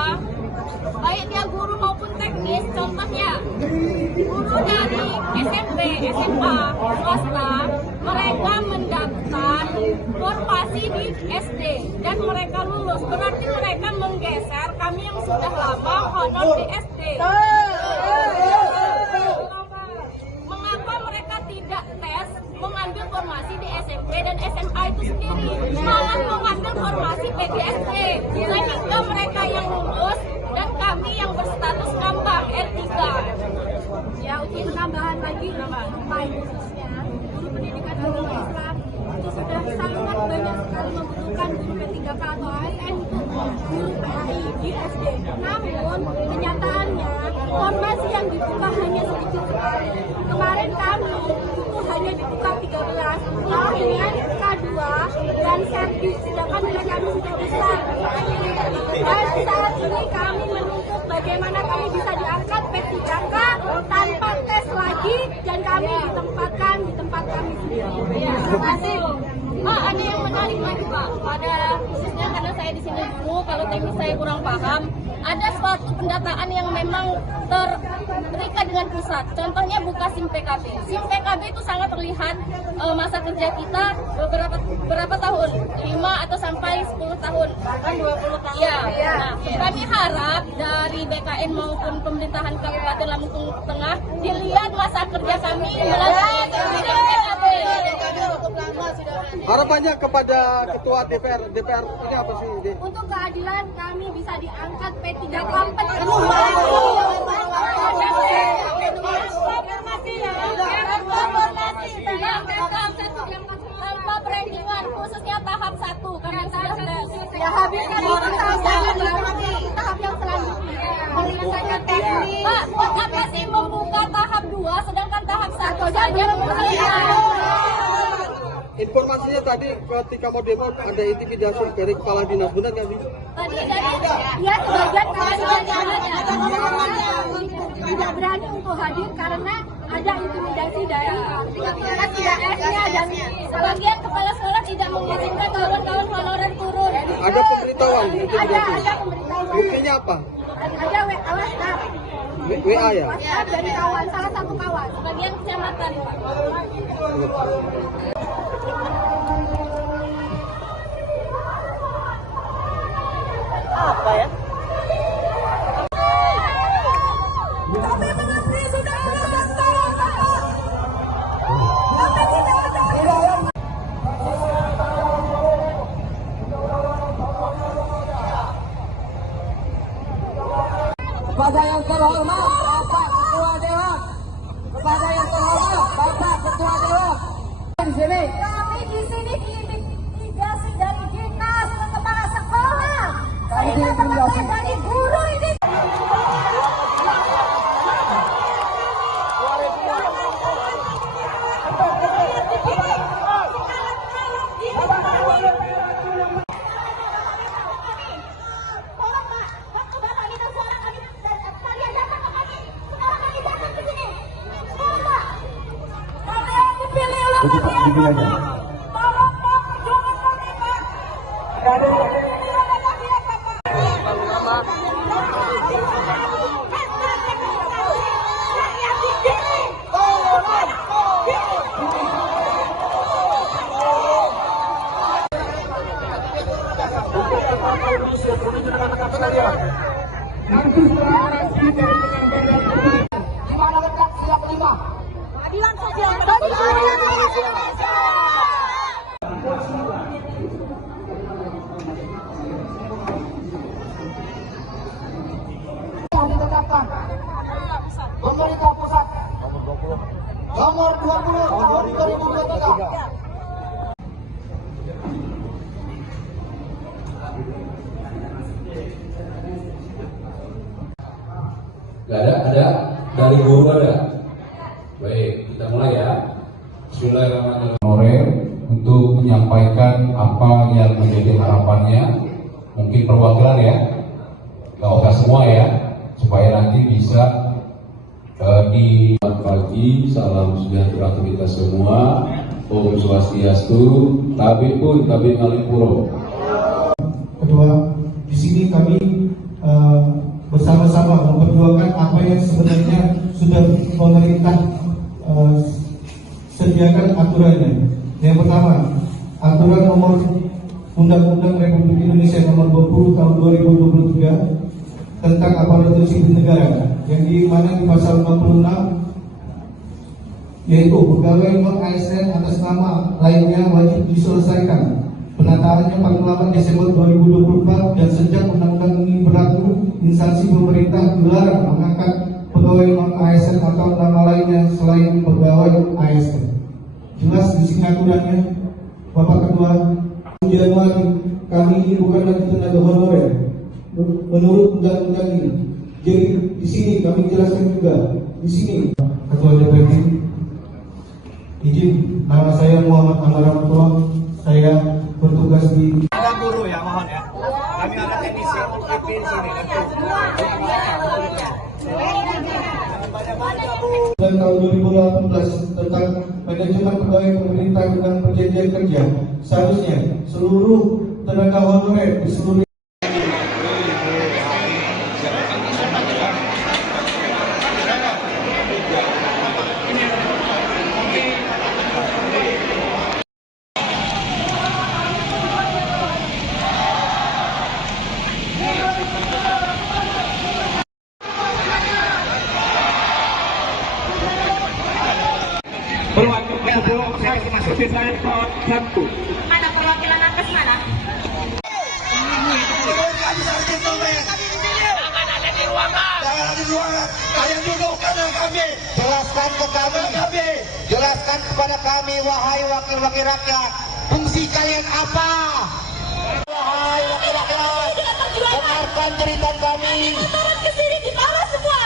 baik dia guru maupun teknis, contohnya guru dari SMP, SMA, swasta, mereka mendaftar formasi di SD dan mereka lulus. Berarti mereka menggeser kami yang sudah lama honor di SD. Mengapa mereka tidak tes mengambil formasi di SMP dan SMA itu sendiri, malah mengambil formasi PGSD, sehingga mereka yang lulus dan kami yang berstatus ngambang R3. Ya, untuk penambahan lagi, baik khususnya guru pendidikan agama Islam itu sudah sangat banyak sekali membutuhkan guru P3K atau AIN untuk guru PAI di SD. Namun kenyataannya formasi yang dibuka hanya sedikit sekali. Kemarin kami itu hanya dibuka 13 dengan K2 dan servis, sedangkan nilai kami sudah besar. Dan saat ini kami menuntut bagaimana kami bisa diangkat P3K tanpa tes lagi dan kami ditempatkan di tempat kami sendiri. Terima kasih. Ada yang balik lagi Pak, pada khususnya karena saya di sini dulu, kalau teknis saya kurang paham, ada suatu pendataan yang memang terikat dengan pusat. Contohnya buka SIM PKB. SIM PKB itu sangat terlihat masa kerja kita berapa tahun, 5 atau sampai 10 tahun, bahkan 20 tahun. Ya. Nah, kami harap dari BKN maupun pemerintahan Kabupaten Lampung Tengah dilihat masa kerja kami melalui SIM PKB. Harapannya kepada Ketua DPR ini apa sih? Untuk keadilan kami bisa diangkat P38. Tanpa perendingan, khususnya tahap 1 karena sudah habiskan tahap yang selanjutnya. Menyelesaikan teknik. Pak, apa sih membuka tahap 2 sedangkan tahap 1 saja belum selesai? Informasinya tadi ketika mau demo ada intimidasi dari kepala dinas, benar nggak sih? Tadi ya sebagian tidak berani untuk hadir karena ada intimidasi dari PKS-nya dan sebagian kepala sekolah tidak mengizinkan kawan-kawan honorer turun. Ada pemberitahuan intimidasi. Ada pemberitahuan. Buktinya apa? Ada WhatsApp. WA ya? WhatsApp dari kawan, salah satu kawan, sebagian kecamatan. Apa ya? Kepada yang terhormat Bapak Ketua Dewan, kepada yang terhormat Bapak Ketua Dewan di sini. Kami di sini diintimidasi dari dinas ke kepala sekolah. Kami Sehingga diintimidasi. teman-teman dari guru ini. Tolong Pak, waktu Bapak minta suara kalian datang ke kami. Sekarang kami datang ke sini. Tolong Pak. Kalian dipilih oleh rakyat. Tolong Pak, jangan kami Pak. Dipilih oleh rakyat Bapak. Rakyat dipilih. Di mana letak sila kelima? Keadilan sosial. Yang ditetapkan pemerintah pusat nomor 20 tahun 2023. Gak ada dari guru ada. Baik, kita mulai ya. Bismillahirrahmanirrahim. Honorer untuk menyampaikan apa yang menjadi harapannya, mungkin perwakilan ya, gak usah semua ya, supaya nanti bisa di pagi. Salam sejahtera untuk kita semua. Om Swastiastu, Tabi pun Tabi Ngalipuro. Kedua, di sini kami bersama-sama memperjuangkan apa yang sebenarnya sudah pemerintah sediakan aturannya. Yang pertama, aturan nomor Undang-Undang Republik Indonesia nomor 20 tahun 2023 tentang aparatur sipil negara, yang di mana di pasal 56 yaitu pegawai non ASN atas nama lainnya wajib diselesaikan penataannya paling lambat Desember 2024, dan sejak undang-undang ini berlaku, instansi pemerintah dilarang mengangkat pegawai non ASN atau nama lainnya selain pegawai ASN. Jelas di sini aturannya, Bapak Ketua. Januari kami ini bukan lagi tenaga honorer menurut undang-undang ini. Jadi di sini kami jelaskan juga di sini, Ketua DPD, izin, nama saya Muhammad Amaramutua, saya bertugas di Guru ya, mohon ya. Kami ada teknisi IP di sini. tahun 2018 tentang manajemen pegawai pemerintah dengan perjanjian kerja seharusnya seluruh tenaga honorer di seluruh Mana perwakilan nakes mana? Jelaskan kepada kami, wahai wakil-wakil rakyat, fungsi kalian apa? Wahai wakil rakyat, dengarkan cerita kami. Turun ke sini di bawah semua.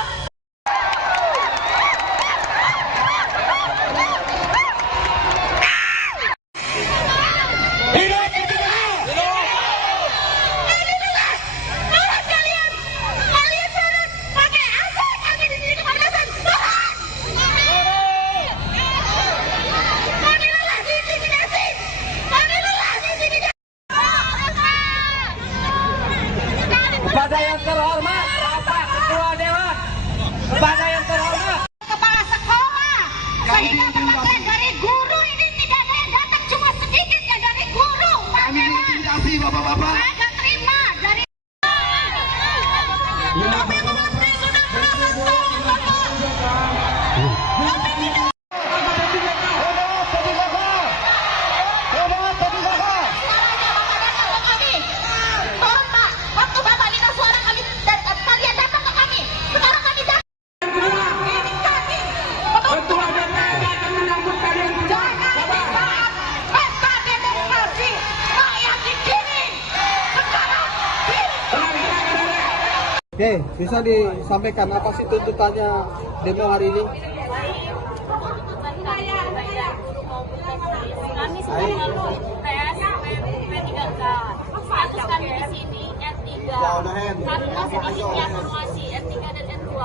Kepada yang terhormat Bapak Ketua Dewan, kepada yang terhormat Kepala sekolah, saya dapat dari guru ini tidak ada yang datang, cuma sedikit ya dari guru. Kami intimidasi bapak-bapak. Saya nggak terima dari. Kami mengabdi sudah berapa tahun Bapak? Kami tidak. Oke, bisa disampaikan apa sih tuntutannya demo hari ini? Kami sudah lalu tes P3K. Status kami di sini R3 karena sedikitnya formasi R3 dan R2.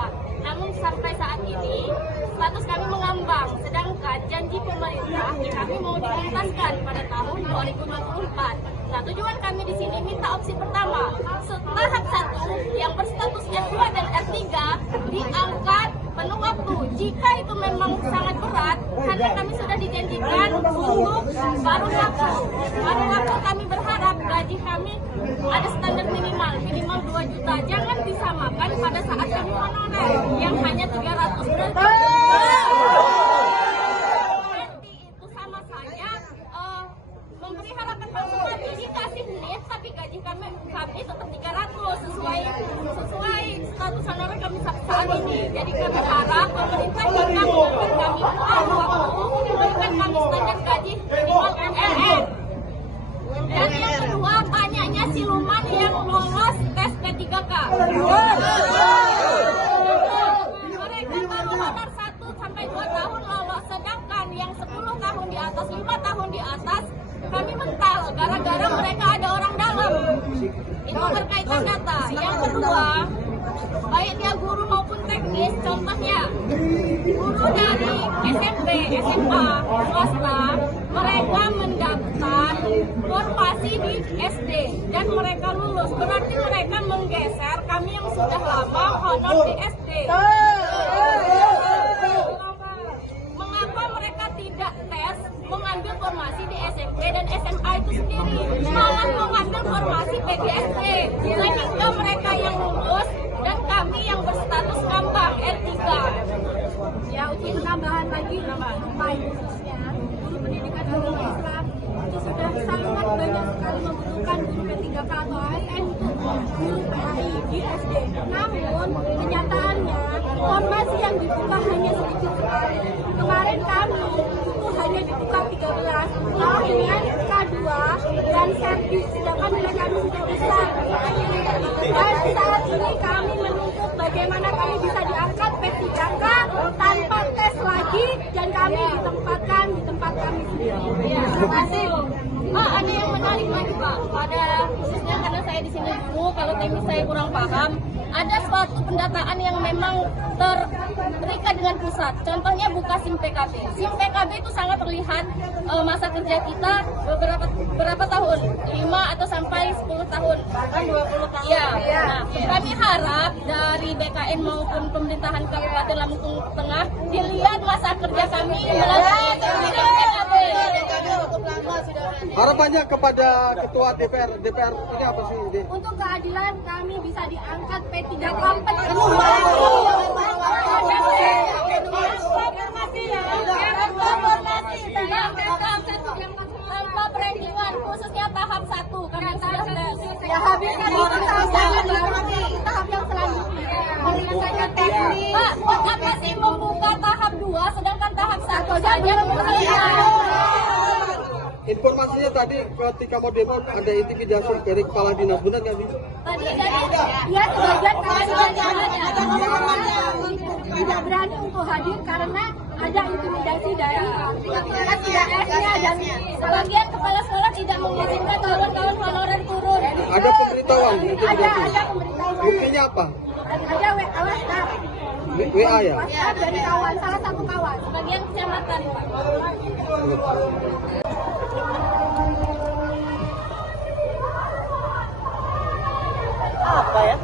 Namun sampai saat ini status kami mengambang, sedangkan janji pemerintah kami mau dituntaskan pada tahun 2024. Nah, tujuan kami di sini minta opsi pertama, tahap 1 yang berstatus R2 dan R3 diangkat penuh waktu. Jika itu memang sangat berat, karena kami sudah dijanjikan untuk baru waktu kami berharap gaji kami ada standar minimal 2 juta. Jangan disamakan pada saat kami honorer yang hanya 300 juta. Itu sama saja memberi harapan palsu tadi, dikasih lift tapi gaji kami tetap 300 sesuai status honorer kami saat ini. Jadi kami harap pemerintah jika memberikan kami waktu memberikan kami standar gaji minimal UMR. Dan yang kedua, banyaknya siluman yang lolos tes P3K. Mereka baru honor 1 sampai 2 tahun lolos, sedangkan yang 10 tahun di atas, 5 tahun di atas kami mental gara-gara mereka ada orang dalam. Itu berkaitan data. Yang kedua, baik dia guru maupun teknis, contohnya guru dari SMP, SMA, swasta, mereka mendaftar formasi di SD dan mereka lulus. Berarti mereka menggeser kami yang sudah lama honor di SD. Mengapa mereka tidak tes mengambil formasi di SMP dan SMA itu sendiri, malah mengambil formasi PGSD, sehingga mereka yang lulus dan kami yang berstatus ngambang R3. Ya, ujian tambahan lagi khususnya guru pendidikan agama Islam itu sudah sangat banyak sekali membutuhkan guru P3K atau ASN untuk guru PAI di SD. Namun kenyataannya formasi yang dibuka hanya sedikit sekali. Kemarin kami itu hanya dibuka 13 dengan K2 dan servis, sedangkan nilai kami sudah besar. Dan saat ini kami menuntut bagaimana kami bisa diangkat P3K tanpa tes lagi dan kami ditempatkan di tempat kami sendiri. Ya, terima kasih. Ada yang menarik lagi Pak, pada khususnya karena saya di sini dulu, kalau teknis saya kurang paham. ada suatu pendataan yang memang terikat dengan pusat. Contohnya buka SIM PKB. SIM PKB itu sangat terlihat masa kerja kita berapa tahun, 5 atau sampai 10 tahun, bahkan 20 tahun. Ya. Nah, kami harap dari BKN maupun pemerintahan Kabupaten Lampung Tengah dilihat masa kerja kami melalui SIM PKB. Harapannya kepada ketua DPR ini apa sih? Untuk keadilan kami bisa diangkat P38 tanpa perendingan, khususnya tahap 1 kami sudah habiskan tahap yang selanjutnya. Pak, apa sih membuka tahap 2 sedangkan tahap 1 saja Informasinya tadi ketika mau demo ada intimidasi dari kepala dinas, benar nggak sih? Tadi ya sebagian tidak berani untuk hadir karena ada intimidasi dari PTS-nya dan sebagian kepala sekolah tidak mengizinkan kawan-kawan honorer turun. Ada pemberitahuan intimidasi? Ada pemberitahuan. Buktinya apa? Ada WhatsApp. WA ya? WhatsApp dari kawan, salah satu kawan, sebagian kecamatan. Apa ya?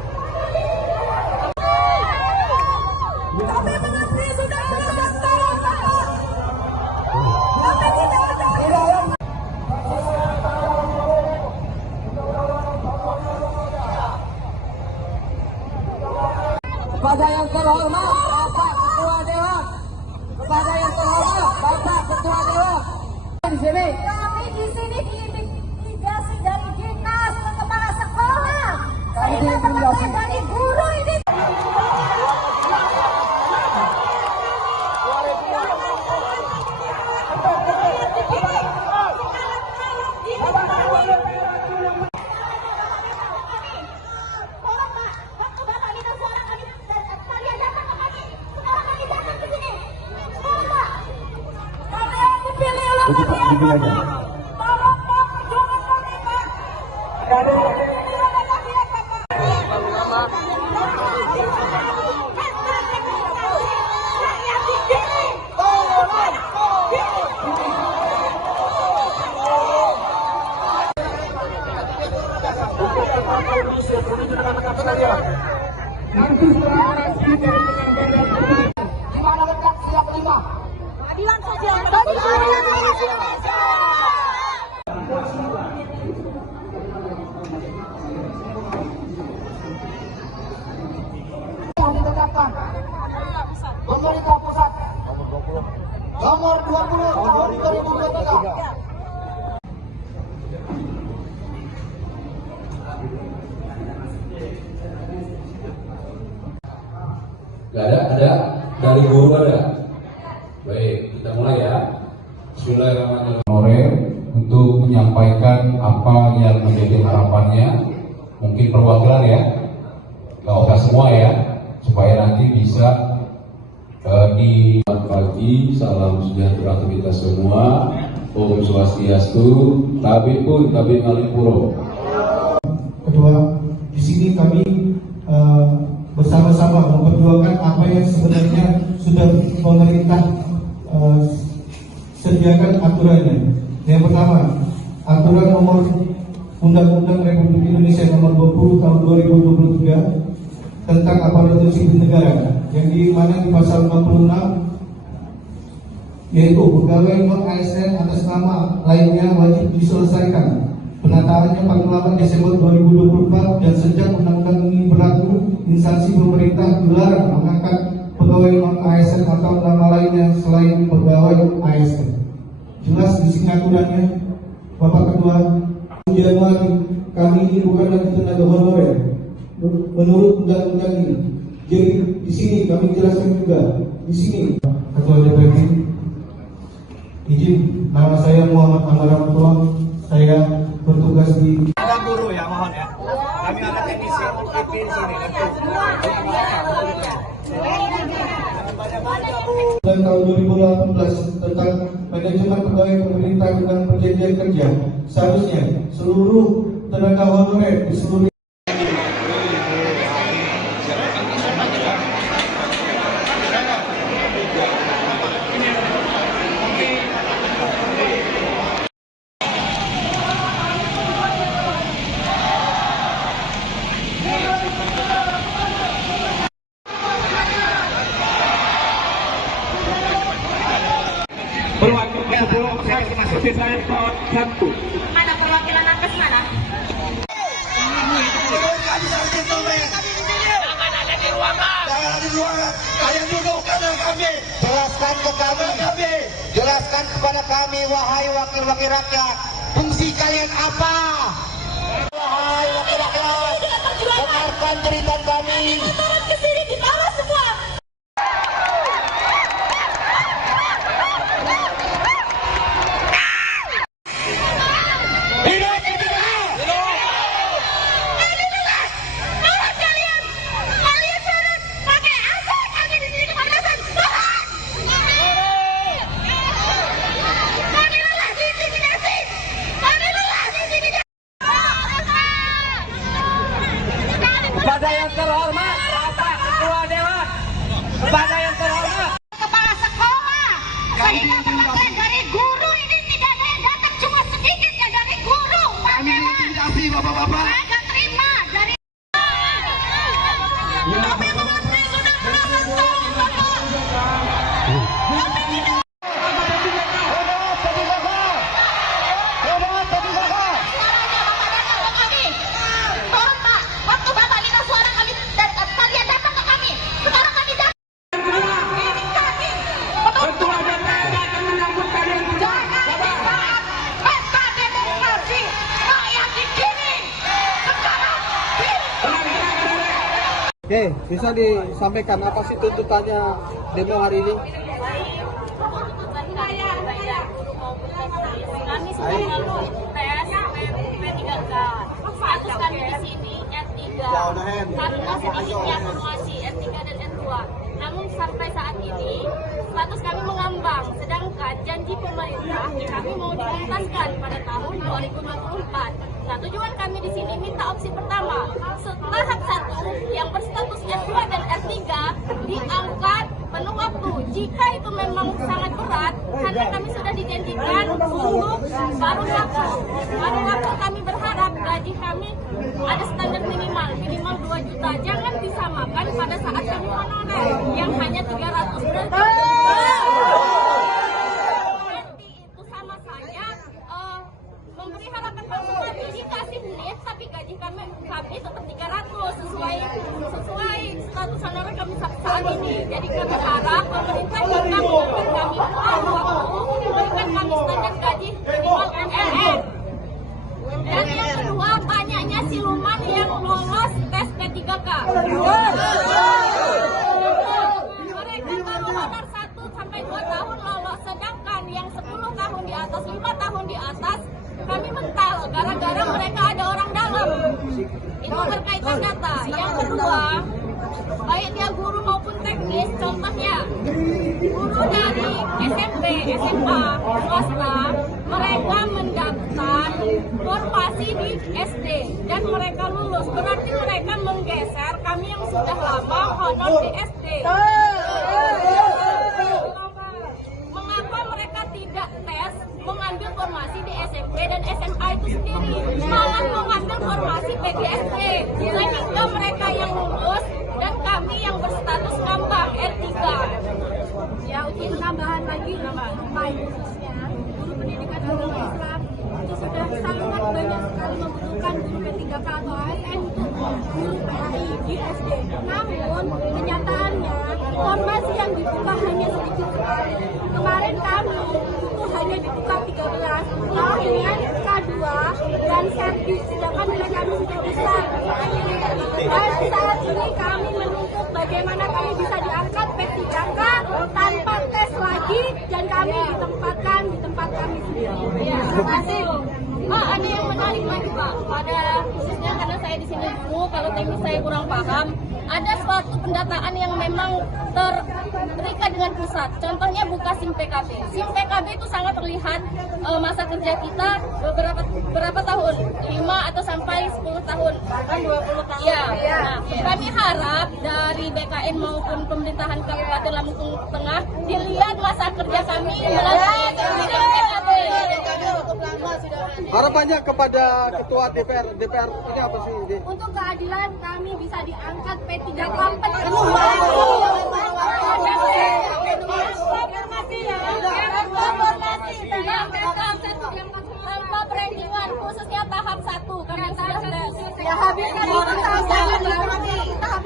Kepada yang terhormat Bapak Ketua Dewan, kepada yang terhormat Bapak Ketua Dewan di sini. Kami di sini diintimidasi dari dinas ke kepala sekolah. Kami Kita diintimidasi dari guru ini. Dimana letak siap 5? Keadilan sosial. Yang ditetapkan pemerintah pusat nomor 20 tahun 2023. Gak ada dari guru ada. Baik, kita mulai ya. Bismillahirrahmanirrahim. Untuk menyampaikan apa yang menjadi harapannya, mungkin perwakilan ya, gak usah semua ya, supaya nanti bisa di pagi. Salam sejahtera untuk kita semua. Om Swastiastu. Tabi pun tabi ngalipuro. Kedua, di sini kami bersama-sama memperjuangkan apa yang sebenarnya sudah pemerintah sediakan aturannya. Yang pertama, aturan nomor Undang-Undang Republik Indonesia nomor 20 tahun 2023 tentang aparatur sipil negara, yang di mana di pasal 46 yaitu pegawai non ASN atas nama lainnya wajib diselesaikan penataannya 48 Desember 2024, dan sejak undang-undang ini berlaku, instansi pemerintah dilarang mengangkat pegawai non ASN atau nama lainnya selain pegawai ASN. Jelas di sini aturannya, Bapak Ketua. Januari kami ini bukan lagi tenaga honorer menurut undang-undang ini. Jadi di sini kami jelaskan juga di sini. Ketua DPP, izin, nama saya Muhammad Amara Mutua. Saya bertugas di Guru ya, mohon ya. Kami ada teknisi IP di sini. dan tahun 2018 tentang manajemen pegawai pemerintah dengan perjanjian kerja. Seharusnya seluruh tenaga honorer di seluruh Mana perwakilan nakes mana? Jelaskan kepada kami, wahai wakil-wakil rakyat, fungsi kalian apa? Wahai wakil rakyat, dengarkan cerita kami. Turun ke sini di bawah semua. Kepada yang terhormat Bapak Ketua Dewan, kepada yang terhormat Kepala sekolah, saya dapat dari guru ini tidak ada yang datang, cuma sedikit ya dari guru. Kami intimidasi bapak-bapak. Saya nggak terima dari. Kami mengabdi sudah belasan tahun bapak. Kami tidak. Tolong Pak, waktu Bapak minta suara kami, kalian datang ke kami. Sekarang kami datang. Ini kami. Ketua DPR akan menyambut kalian berdua. Jangan di saat pesta demokrasi rakyat digiring. Sekarang Oke, bisa disampaikan apa sih tuntutannya demo hari ini? kami sudah lalu tes P3K. Status kami di sini R3 karena sedikitnya formasi R3 dan R2. Namun sampai saat ini status kami mengambang, sedangkan janji pemerintah kami mau dituntaskan pada tahun 2024. Nah, tujuan kami di sini minta opsi pertama, tahap 1 yang berstatus R2 dan R3 diangkat penuh waktu. Jika itu memang sangat berat, karena kami sudah dijanjikan untuk paruh waktu kami berharap gaji kami ada standar minimal 2 juta. Jangan disamakan pada saat kami honorer yang hanya 300 juta. Itu sama saja memberi harapan palsu kami, dikasih lift tapi gaji kami tetap 300 sesuai status honorer kami saat ini. Jadi kami harap pemerintah kita memberikan kami waktu, memberikan kami standar gaji minimal UMR. Dan yang kedua, banyaknya siluman yang lolos tes P3K. Mereka baru honor 1 sampai 2 tahun lolos, sedangkan yang 10 tahun di atas, 5 tahun di atas, kami mental gara-gara mereka ada orang dalam. Itu berkaitan data. Yang kedua, baik dia guru maupun teknis, contohnya guru dari SMP, SMA, swasta, mereka mendaftar formasi di SD dan mereka lulus. Berarti mereka menggeser kami yang sudah lama honor di SD. Mengapa mereka tidak tes mengambil formasi di SMP dan SMA itu sendiri, malah mengambil formasi PGSD, sehingga mereka yang lulus dan kami yang berstatus ngambang R3. Ya, untuk tambahan lagi, baik khususnya guru pendidikan agama Islam itu sudah sangat banyak sekali membutuhkan guru P3K atau ASN untuk guru PAI di SD. Namun kenyataannya formasi yang dibuka hanya sedikit sekali. Kemarin kami itu hanya dibuka 13 dengan K2 dan servis, sedangkan nilai kami sudah besar. Dan saat ini kami menuntut bagaimana kami bisa diangkat P3K tanpa tes lagi dan kami ditempatkan di tempat kami sendiri. Ya, terima kasih. Ada yang menarik lagi Pak, pada khususnya karena saya di sini dulu, kalau teknis saya kurang paham, ada suatu pendataan yang memang terikat dengan pusat. Contohnya buka SIM PKB. SIM PKB itu sangat terlihat masa kerja kita berapa tahun? 5 atau sampai 10 tahun. Bahkan 20 tahun. Ya. Nah, kami harap dari BKN maupun pemerintahan Kabupaten Lampung Tengah dilihat masa kerja kami melalui SIM PKB. Harapannya kepada Ketua DPR ini apa sih? Untuk keadilan kami bisa diangkat P3K penuh. Ya habiskan itu tahap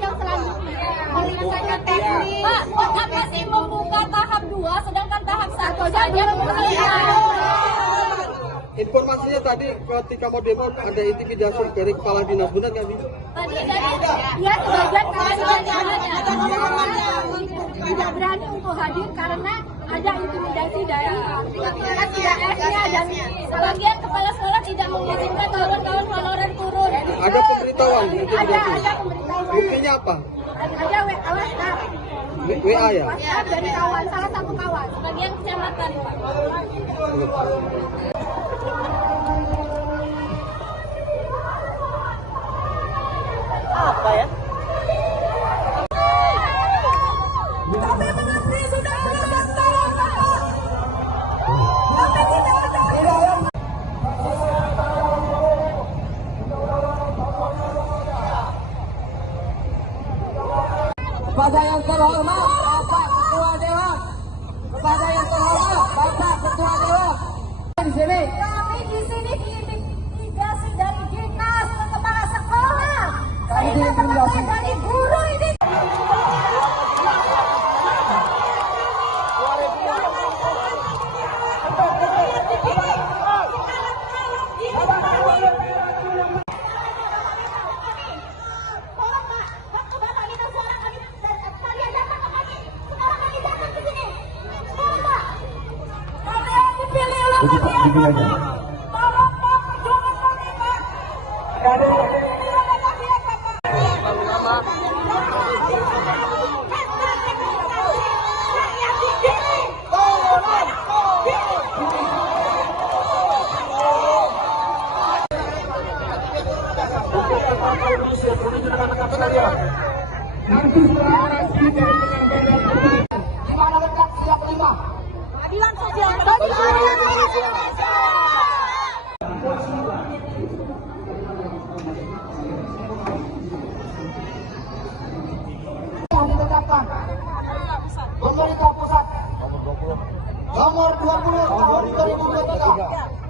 yang selanjutnya. Menyelesaikan teknik. Pak, kok masih membuka tahap 2 sedangkan tahap 1 saja belum selesai. Informasinya tadi ketika mau demo ada intimidasi dari kepala dinas, benar nggak sih? Tadi dia sebagian tidak berani untuk hadir karena ada intimidasi dari PTS-nya dan sebagian kepala sekolah tidak mengizinkan kawan-kawan honorer turun. Ada pemberitahuan Ada intimidasi. pemberitahuan. Buktinya apa? Ada WhatsApp. WA ya? WhatsApp dari kawan, salah satu kawan, sebagian kecamatan. Apa ya? Kami mengabdi sudah belasan tahun, Pak. Kami tidak ada. Kepada yang terhormat Bapak Ketua Dewan, kepada yang terhormat Bapak Ketua Dewan di sini. Kami di sini diintimidasi dari dinas ke kepala sekolah. Kami Sehingga teman-teman diintimidasi. dari guru ini. Tolong Pak, waktu Bapak minta suara kami, kalian datang ke kami. Sekarang kami datang ke sini. Tolong Pak. Kalian dipilih oleh kalian. Tolong Pak, perjuangan kami Pak. Dipilih oleh kalian Bapak. Rakyat dipilih. Di mana letak siap 5? Keadilan sosial. Keadilan Indonesia. Yang ditetapkan pemerintah pusat nomor 20 tahun 2023.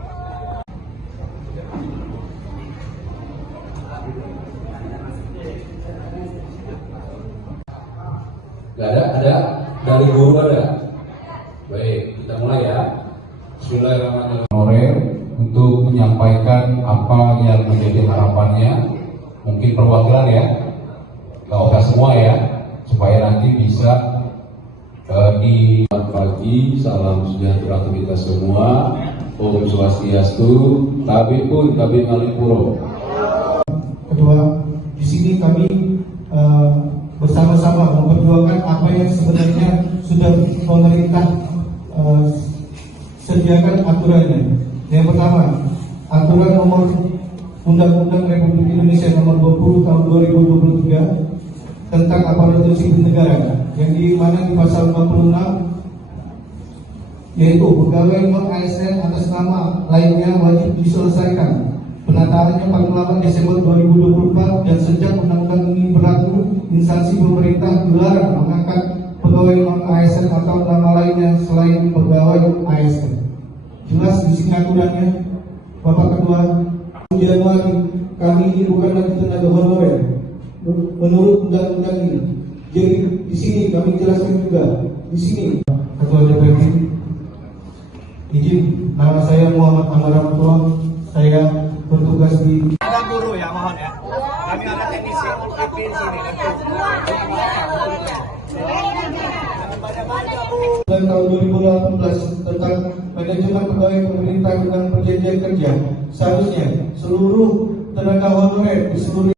Gak ada dari guru ada. Baik, kita mulai ya. Bismillahirrahmanirrahim. Honorer untuk menyampaikan apa yang menjadi harapannya, mungkin perwakilan ya, gak usah semua ya, supaya nanti bisa di pagi. Salam sejahtera untuk kita semua. Om Swastiastu, Tabi pun Tabi Ngalipuro. Kedua, di sini kami bersama-sama memperjuangkan apa yang sebenarnya sudah pemerintah sediakan aturannya. Yang pertama, aturan nomor Undang-Undang Republik Indonesia nomor 20 tahun 2023 tentang aparatur sipil negara, yang di mana di pasal 56 yaitu pegawai non-ASN atas nama lainnya wajib diselesaikan penataannya paling lambat Desember 2024, dan sejak undang-undang ini berlaku, instansi pemerintah dilarang mengangkat pegawai non-ASN atau nama lainnya selain pegawai ASN. Jelas di sini aturannya, Bapak Ketua. Januari, kami ini bukan lagi tenaga honorer menurut undang-undang ini. Jadi di sini kami jelaskan juga di sini, Ketua DPRD, izin, nama saya Muhammad Amaramutua, saya bertugas di Guru ya, mohon ya. Kami ada teknisi UPP di sini. tahun 2018 tentang manajemen pegawai pemerintah dengan perjanjian kerja. Seharusnya seluruh tenaga honorer di seluruh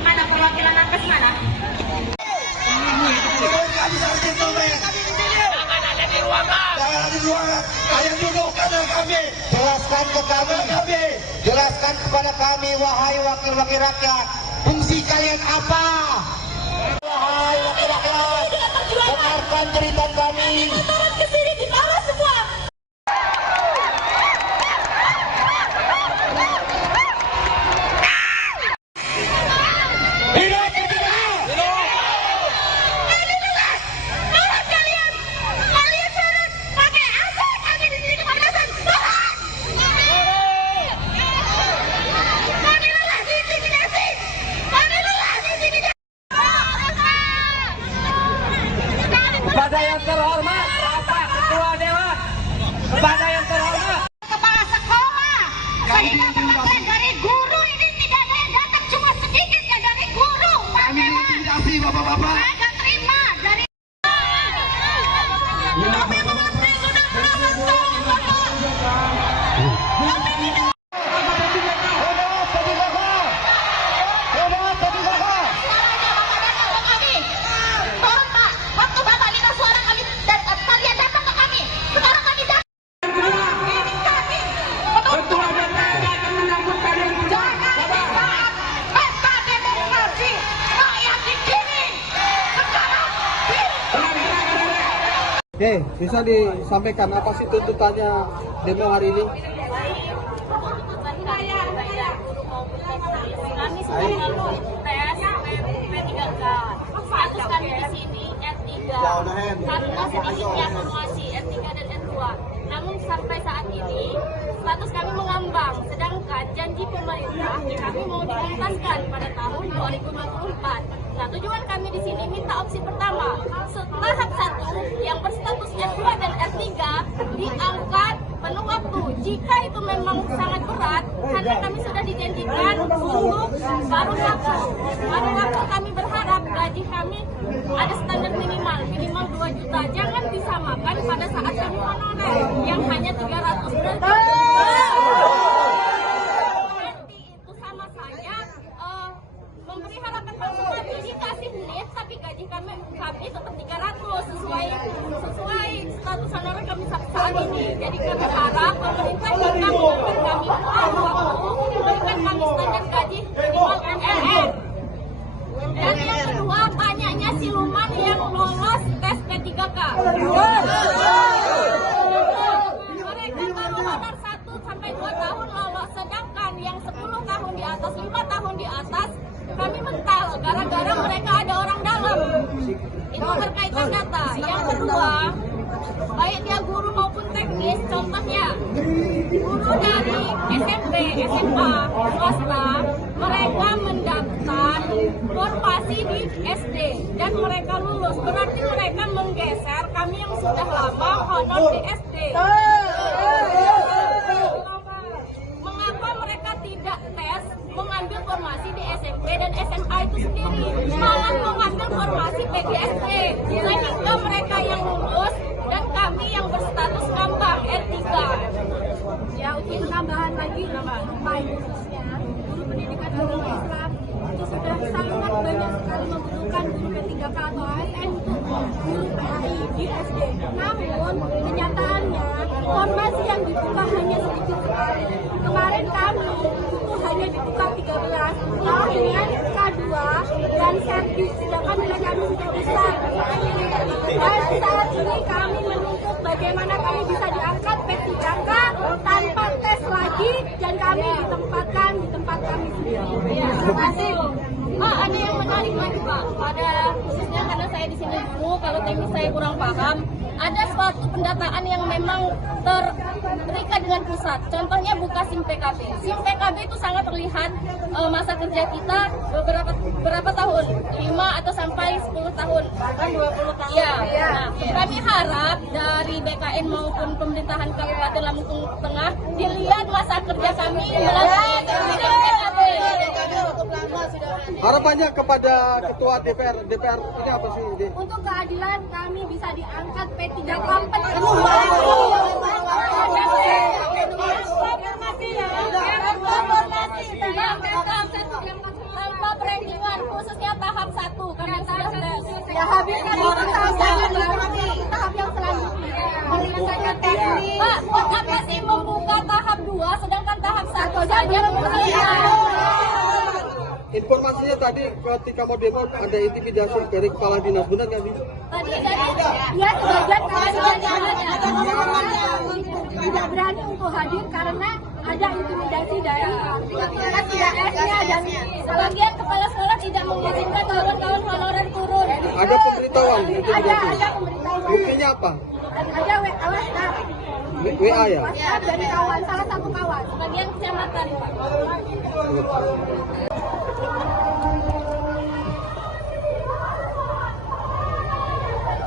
Mana perwakilan nakes mana? Jelaskan kepada kami, wahai wakil-wakil rakyat, fungsi kalian apa? wahai wakil rakyat, dengarkan cerita kami. Turun ke sini di bawah semua. Kepada yang terhormat Bapak Ketua Dewan, kepada yang terhormat Kepala sekolah, saya dapat dari guru ini tidak ada yang datang, cuma sedikit ya dari guru. Kami intimidasi bapak-bapak. Saya nggak terima dari. Kami mengerti sudah berapa tahun Bapak. Kami tidak. Tolong Pak, waktu Bapak minta suara kami, kalian datang ke kami. Sekarang kami datang. Ini kami. Ketua DPR akan menyambut kalian Jangan di saat pesta demokrasi rakyat digiring. Sekarang Oke, bisa disampaikan apa sih tuntutannya demo hari ini? kami sudah lulus tes P3K. Status kami di sini R3 karena sedikitnya formasi R3 dan R2. Namun sampai saat ini status kami mengambang, sedangkan janji pemerintah kami mau dituntaskan pada tahun 2024. Nah, tujuan kami di sini minta opsi pertama, tahap 1 yang berstatus R2 dan R3 diangkat penuh waktu. Jika itu memang sangat berat, karena kami sudah dijanjikan untuk paruh waktu kami berharap gaji kami ada standar minimal 2 juta. Jangan disamakan pada saat kami honorer yang hanya 300 juta. Nanti itu sama saja memberi harapan palsu kami, dikasih lift tapi gaji kami tetap 300 sesuai status honorer kami saat ini. Jadi kami harap pemerintah kita memberikan kami waktu, memberikan kami standar gaji minimal UMR. Dan yang kedua, banyaknya siluman yang lolos tes P3K. Mereka baru honor 1 sampai 2 tahun lolos, sedangkan yang 10 tahun di atas, 5 tahun di atas, kami mental gara-gara mereka ada orang dalam. Itu berkaitan data. Yang kedua, baik dia guru maupun teknis, contohnya guru dari SMP, SMA, swasta, mereka mendaftar formasi di SD dan mereka lulus. Berarti mereka menggeser kami yang sudah lama honor di SD. Mengapa mereka tidak tes mengambil formasi di SMP dan SMA itu sendiri, malah mengambil formasi PGSP, sehingga mereka yang lulus dan kami yang berstatus ngambang R3. Ya, untuk tambahan lagi, khususnya guru pendidikan agama Islam itu sudah sangat banyak sekali membutuhkan guru P3K atau ASN untuk guru PAI di SD. Namun kenyataannya formasi yang dibuka hanya sedikit sekali. Kemarin kami itu hanya dibuka 13 dengan K2 dan servis, sedangkan nilai kami sudah besar. Dan saat ini kami menuntut bagaimana kami bisa diangkat P3K tanpa tes lagi dan kami ditempatkan di tempat kami sendiri. Terima kasih. Ada yang menarik lagi Pak, pada khususnya karena saya di sini dulu, kalau teknis saya kurang paham, ada suatu pendataan yang memang terikat dengan pusat. Contohnya buka SIM PKB. SIM PKB itu sangat terlihat masa kerja kita berapa tahun, 5 atau sampai 10 tahun, bahkan 20 tahun. Ya. Nah, kami harap dari BKN maupun pemerintahan Kabupaten Lampung Tengah dilihat masa kerja kami melalui SIM PKB. Harapannya kepada Ketua DPR ini apa sih? Untuk keadilan kami bisa diangkat P3K tanpa perendingan, khususnya tahap 1 karena ya habiskan itu tahap yang selanjutnya menyelesaikan teknik. Pak, apa sih membuka tahap 2 sedangkan tahap 1 saja belum selesai? Informasinya tadi ketika mau demo ada intimidasi dari kepala dinas, benar nggak sih? Tadi dia sebagian tidak berani untuk hadir karena ada intimidasi dari kan tidak S-nya dan sebagian kepala sekolah tidak mengizinkan kawan-kawan honorer turun. Ada pemberitahuan intimidasi. Ada pemberitahuan. Buktinya apa? Ada WhatsApp. WA ya? WhatsApp dari kawan, salah satu kawan, sebagian kecamatan.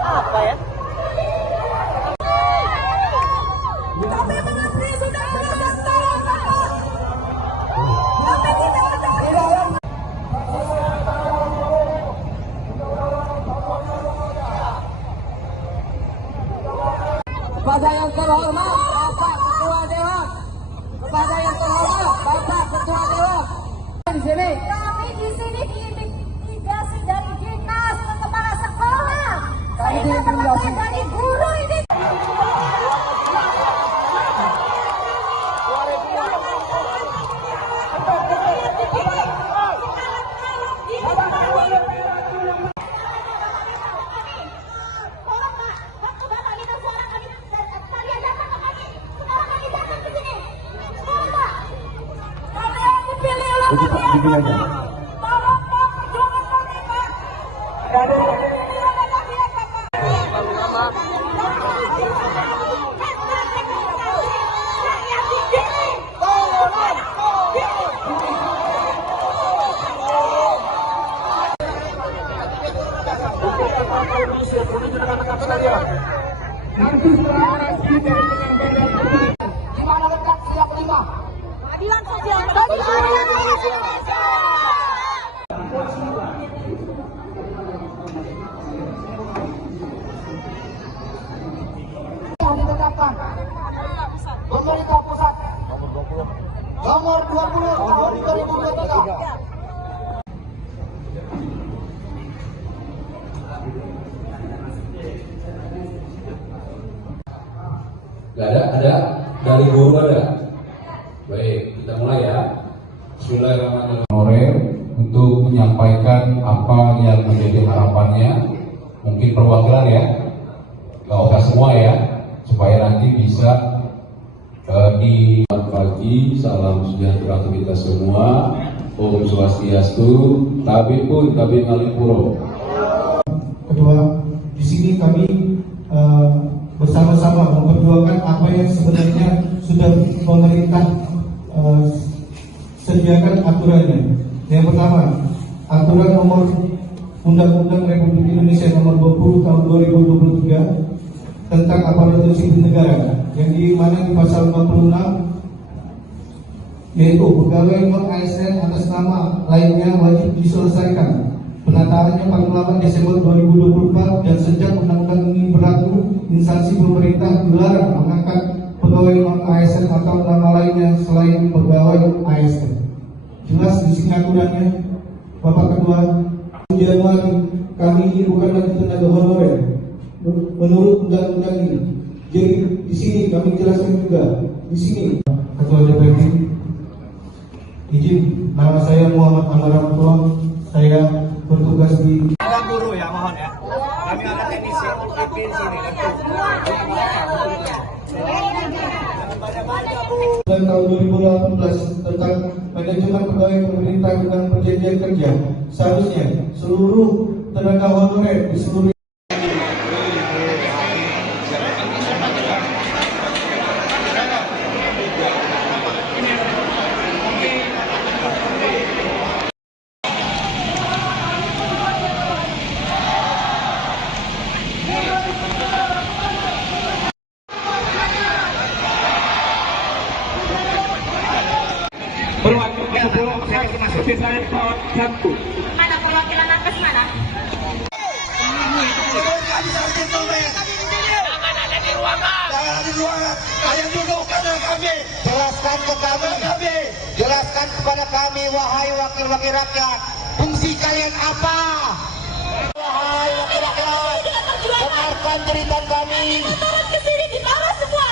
Apa ya? Kami mengabdi sudah belasan tahun, Bapak. Kami tidak ada. Kepada yang terhormat Bapak Ketua Dewan, kepada yang terhormat Bapak Ketua Dewan di sini. Kami di sini diintimidasi dari dinas ke kepala sekolah. Kami Sehingga diintimidasi. teman-teman dari guru ini. Keadilan sosial bagi Indonesia. Yang ditetapkan pemerintah pusat nomor 20 tahun 2023. Gak ada dari guru ada. Baik, kita mulai ya. Bismillahirrahmanirrahim. Honorer untuk menyampaikan apa yang menjadi harapannya, mungkin perwakilan ya, gak usah semua ya, supaya nanti bisa di pagi. Salam sejahtera untuk kita semua. Om Swastiastu, Tabi pun Tabi Ngalipuro. Kedua, di sini kami bersama-sama memperjuangkan apa yang sebenarnya sudah pemerintah sediakan aturannya. Yang pertama, aturan nomor Undang-Undang Republik Indonesia nomor 20 tahun 2023 tentang aparatur sipil negara, yang di mana di pasal 56 yaitu pegawai non ASN atas nama lainnya wajib diselesaikan penataannya paling lambat Desember 2024, dan sejak undang-undang ini berlaku, instansi pemerintah dilarang mengangkat pegawai non ASN atau nama lainnya selain pegawai ASN. Jelas di sini aturannya. Bapak Ketua, Januari kami ini bukan lagi tenaga honorer menurut undang-undang ini. Jadi di sini kami jelaskan juga di sini. Ketua DPRD, izin, nama saya Muhammad Amara Mutuang, saya bertugas di Guru ya, mohon ya. Kami ada teknisi IP di sini. tahun 2018 tentang manajemen pegawai pemerintah dengan perjanjian kerja. Seharusnya seluruh tenaga honorer di seluruh Mana perwakilan nakes mana? Jelaskan kepada kami, wahai wakil-wakil rakyat, fungsi kalian apa? Wahai wakil rakyat, dengarkan cerita kami. Turun ke sini di bawah semua.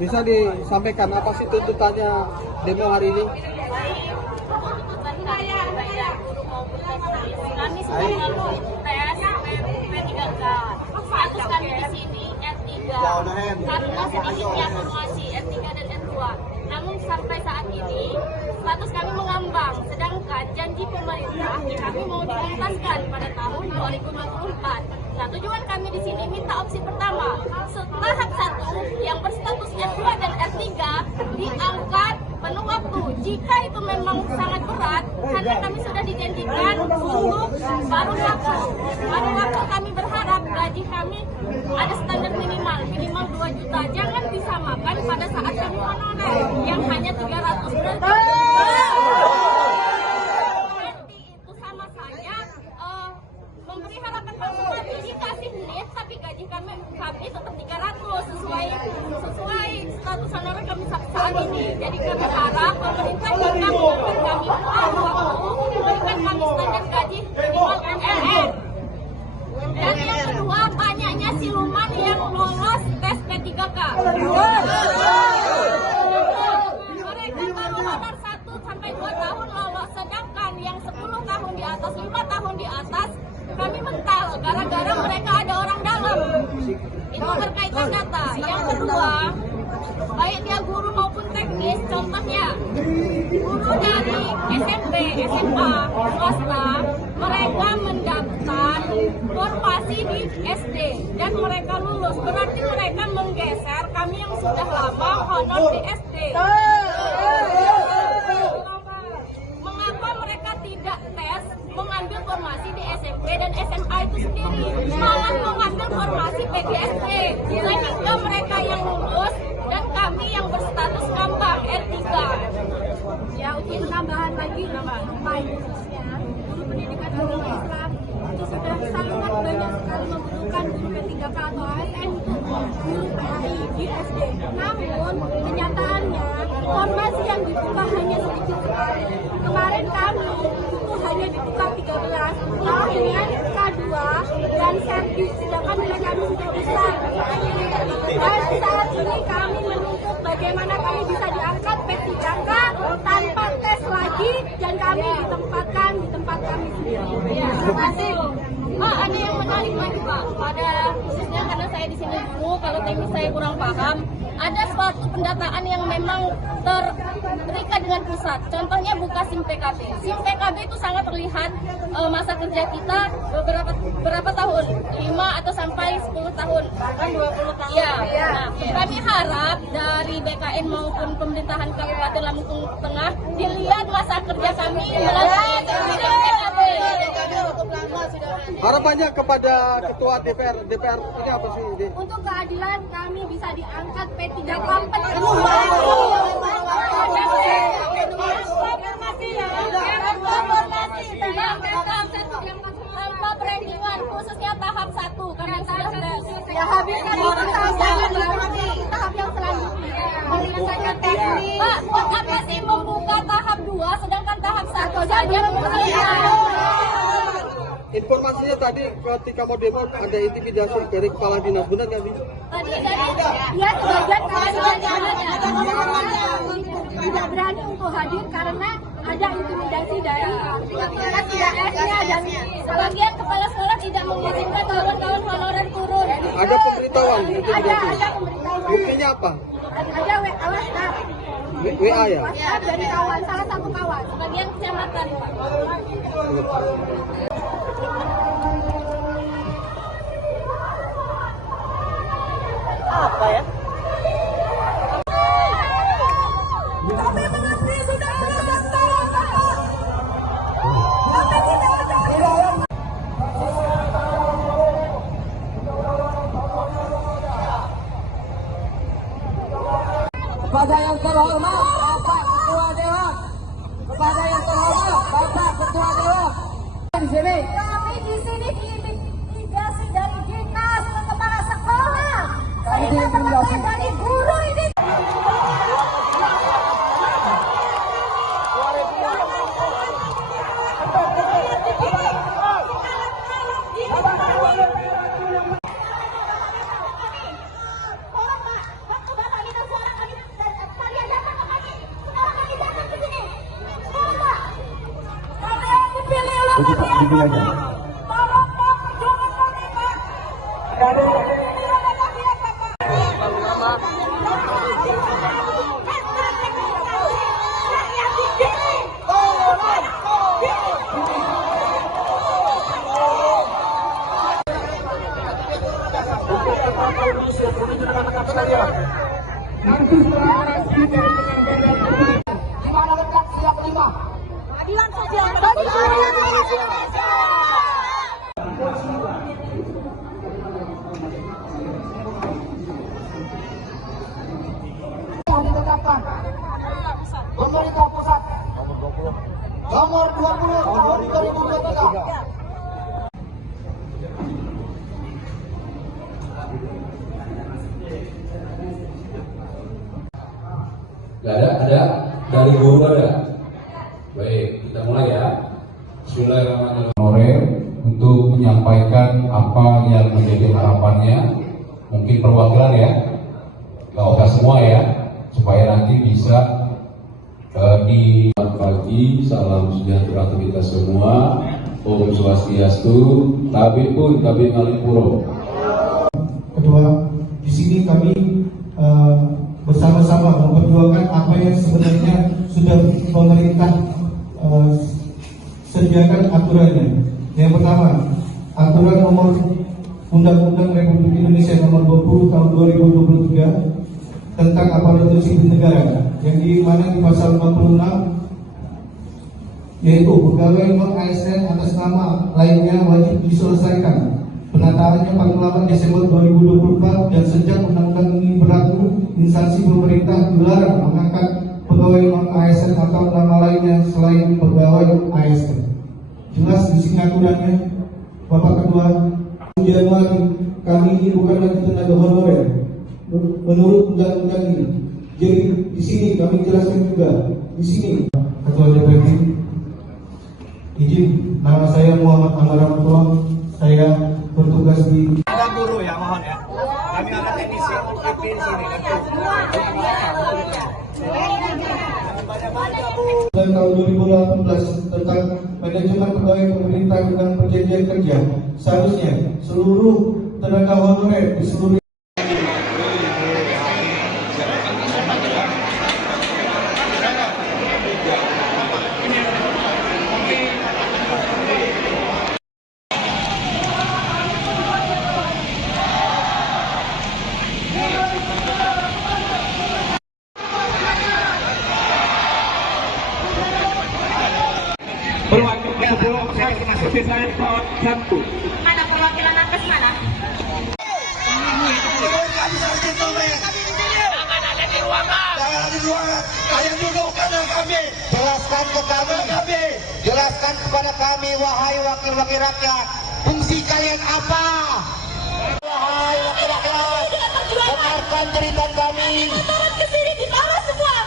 bisa disampaikan apa sih tuntutannya demo hari ini? Kami sudah lalu tes P3K. Status kami di sini R3 karena sedikitnya formasi R3 dan R2. Namun sampai saat ini status kami mengambang, sedangkan janji pemerintah kami mau dituntaskan pada tahun 2024. Nah, tujuan kami di sini minta opsi pertama, tahap 1 yang berstatus R2 dan R3 diangkat penuh waktu. Jika itu memang sangat berat, karena kami sudah dijanjikan untuk paruh waktu kami berharap gaji kami ada standar minimal 2 juta. Jangan disamakan pada saat kami honorer yang hanya 300 juta. Itu sama saja memberi harapan palsu, dikasih lift tapi gaji kami tetap 300 sesuai status honorer kami saat ini. Jadi kami harap pemerintah jika memberikan kami waktu memberikan kami standar gaji minimal UMR. Dan yang kedua, banyaknya siluman yang lolos tes P3K. Mereka baru honor 1 sampai 2 tahun lolos, sedangkan yang 10 tahun di atas, 5 tahun di atas kami mental gara-gara mereka ada orang dalam. Itu berkaitan data. Yang kedua, baik dia guru maupun teknis, contohnya guru dari SMP, SMA, swasta, mereka mendaftar formasi di SD dan mereka lulus. Berarti mereka menggeser kami yang sudah lama honor di SD. Mengapa mereka tidak tes mengambil formasi di SMP dan SMA itu sendiri, malah mengambil formasi PGSP, sehingga mereka yang lulus dan kami yang berstatus ngambang R3. Ya, untuk penambahan lagi, khususnya guru pendidikan agama Islam itu sudah sangat banyak sekali membutuhkan guru P3K atau ASN untuk guru PAI di SD. Namun kenyataannya formasi yang dibuka hanya sedikit sekali. Kemarin kami itu hanya dibuka 13 dengan K2 dan servis, sedangkan nilai kami sudah besar. Dan saat ini kami menuntut bagaimana kami bisa diangkat P3K tanpa tes lagi dan kami ditempatkan di tempat kami sendiri. Terima kasih. Ada yang menarik lagi Pak, pada khususnya karena saya di sini dulu, kalau teknis saya kurang paham, ada suatu pendataan yang memang terikat dengan pusat. Contohnya buka SIM PKB. SIM PKB itu sangat terlihat masa kerja kita berapa tahun, 5 atau sampai 10 tahun, bahkan 20 tahun. Ya. Nah, kami harap dari BKN maupun pemerintahan Kabupaten Lampung Tengah dilihat masa kerja kami melalui SIM PKB. Harapannya kepada Ketua DPR ini apa sih? Untuk keadilan kami bisa diangkat P3K tanpa perendingan, khususnya tahap 1 karena ya habiskan itu tahap yang selanjutnya menyelesaikan teknik. Pak, apa sih membuka tahap 2 sedangkan tahap 1 saja Informasinya tadi ketika mau demo ada intimidasi dari kepala dinas, benar nggak sih? Tadi ya sebagian tidak berani untuk hadir karena ada intimidasi dari PTS-nya dan sebagian kepala sekolah tidak mengizinkan kawan-kawan honorer turun. Ada pemberitahuan intimidasi? Ada pemberitahuan. Buktinya apa? Ada WhatsApp. WA ya? WhatsApp dari kawan, salah satu kawan, sebagian kecamatan. Apa ya? Kami mengabdi sudah belasan tahun, Bapak. Kami tidak ada. Kepada yang terhormat Bapak Ketua Dewan, kepada yang terhormat Bapak Ketua Dewan di sini. Kami di sini diintimidasi dari dinas ke kepala sekolah. Sehingga teman-teman dari guru ini. Bapak minta suara Keadilan sosial bagi Indonesia. Yang ditetapkan pemerintah pusat nomor 20 tahun 2023. Gak ada dari guru ada. Baik, kita mulai ya. Bismillahirrahmanirrahim. Honorer untuk menyampaikan apa yang menjadi harapannya, mungkin perwakilan ya, gak usah semua ya, supaya nanti bisa di pagi. Salam sejahtera untuk kita semua. Om Swastiastu, Tabi pun Tabi Ngalipuro. Kedua, di sini kami bersama-sama memperjuangkan apa yang sebenarnya sudah pemerintah sediakan aturannya. Yang pertama, aturan nomor Undang-Undang Republik Indonesia nomor 20 tahun 2023 tentang aparatur sipil negara, yang di mana di pasal 46 yaitu pegawai non ASN atas nama lainnya wajib diselesaikan penataannya paling lambat Desember 2024, dan sejak undang-undang ini berlaku, instansi pemerintah dilarang mengangkat pegawai non ASN atau nama lainnya selain pegawai ASN. Jelas di sini aturannya. Bapak Ketua, Januari kami ini bukan lagi tenaga honorer menurut undang-undang ini. Jadi di sini kami jelaskan juga di sini. Ketua DPP, izin, nama saya Muhammad Amaramutua. Saya bertugas di Guru ya, mohon ya. Kami ada teknisi untuk IP di sini. tahun 2018 tentang manajemen pegawai pemerintah dengan perjanjian kerja. Seharusnya seluruh tenaga honorer di seluruh Mana perwakilan nakes mana? Jelaskan kepada kami, wahai wakil-wakil rakyat, fungsi kalian apa? Wahai wakil rakyat, dengarkan cerita kami. Turun ke sini di bawah semua.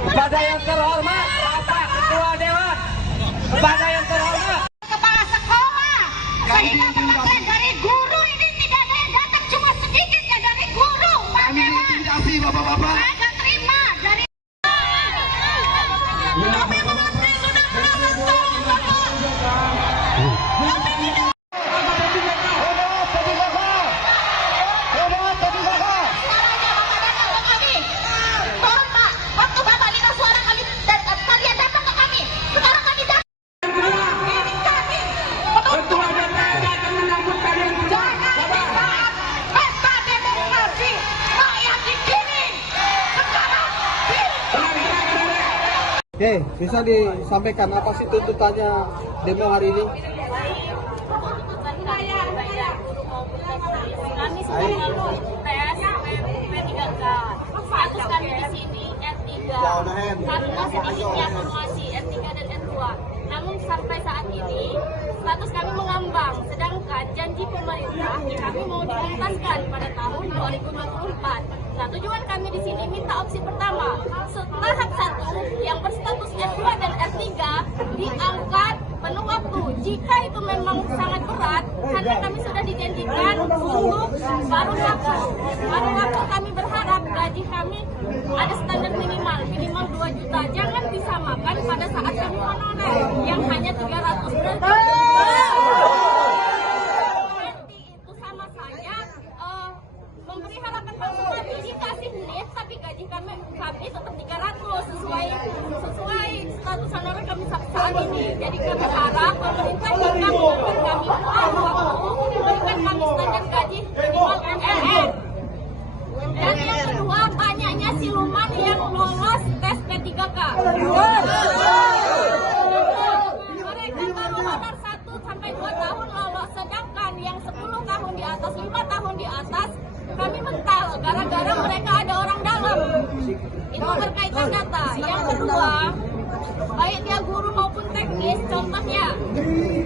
Kepada yang terhormat Bapak Ketua Dewan, kepada yang terhormat Kepala sekolah, saya dapat dari guru ini, tidak ada yang datang, cuma sedikit ya dari guru. Kami intimidasi bapak-bapak. Saya nggak terima dari. Kami mengerti sudah berapa tahun bapak. Kami tidak. Oke, bisa disampaikan apa sih tuntutannya demo hari ini? Kami sudah lalu tes P3K. Status kami di sini R3 karena sedikitnya formasi R3 dan R2. Namun sampai saat ini status kami mengambang, sedangkan janji pemerintah kami mau dituntaskan pada tahun 2024. Nah, tujuan kami di sini minta opsi pertama, tahap 1 yang berstatus S2 dan S3 diangkat penuh waktu. Jika itu memang sangat berat, karena kami sudah dijanjikan untuk paruh waktu kami berharap gaji kami ada standar minimal 2 juta. Jangan disamakan pada saat kami honorer yang hanya 300 juta. Itu sama saja memberi harapan palsu tadi, dikasih lift tapi gaji kami tetap 300 sesuai status honorer kami saat ini. Jadi kami harap pemerintah jika memberikan kami waktu memberikan kami standar gaji minimal UMR. Dan yang kedua, banyaknya siluman yang lolos tes P3K. Mereka baru honor 1 sampai 2 tahun lolos, sedangkan yang 10 tahun di atas, 5 tahun di atas kami mental gara-gara mereka ada orang dalam. Itu berkaitan data. Yang kedua, baik dia guru maupun teknis, contohnya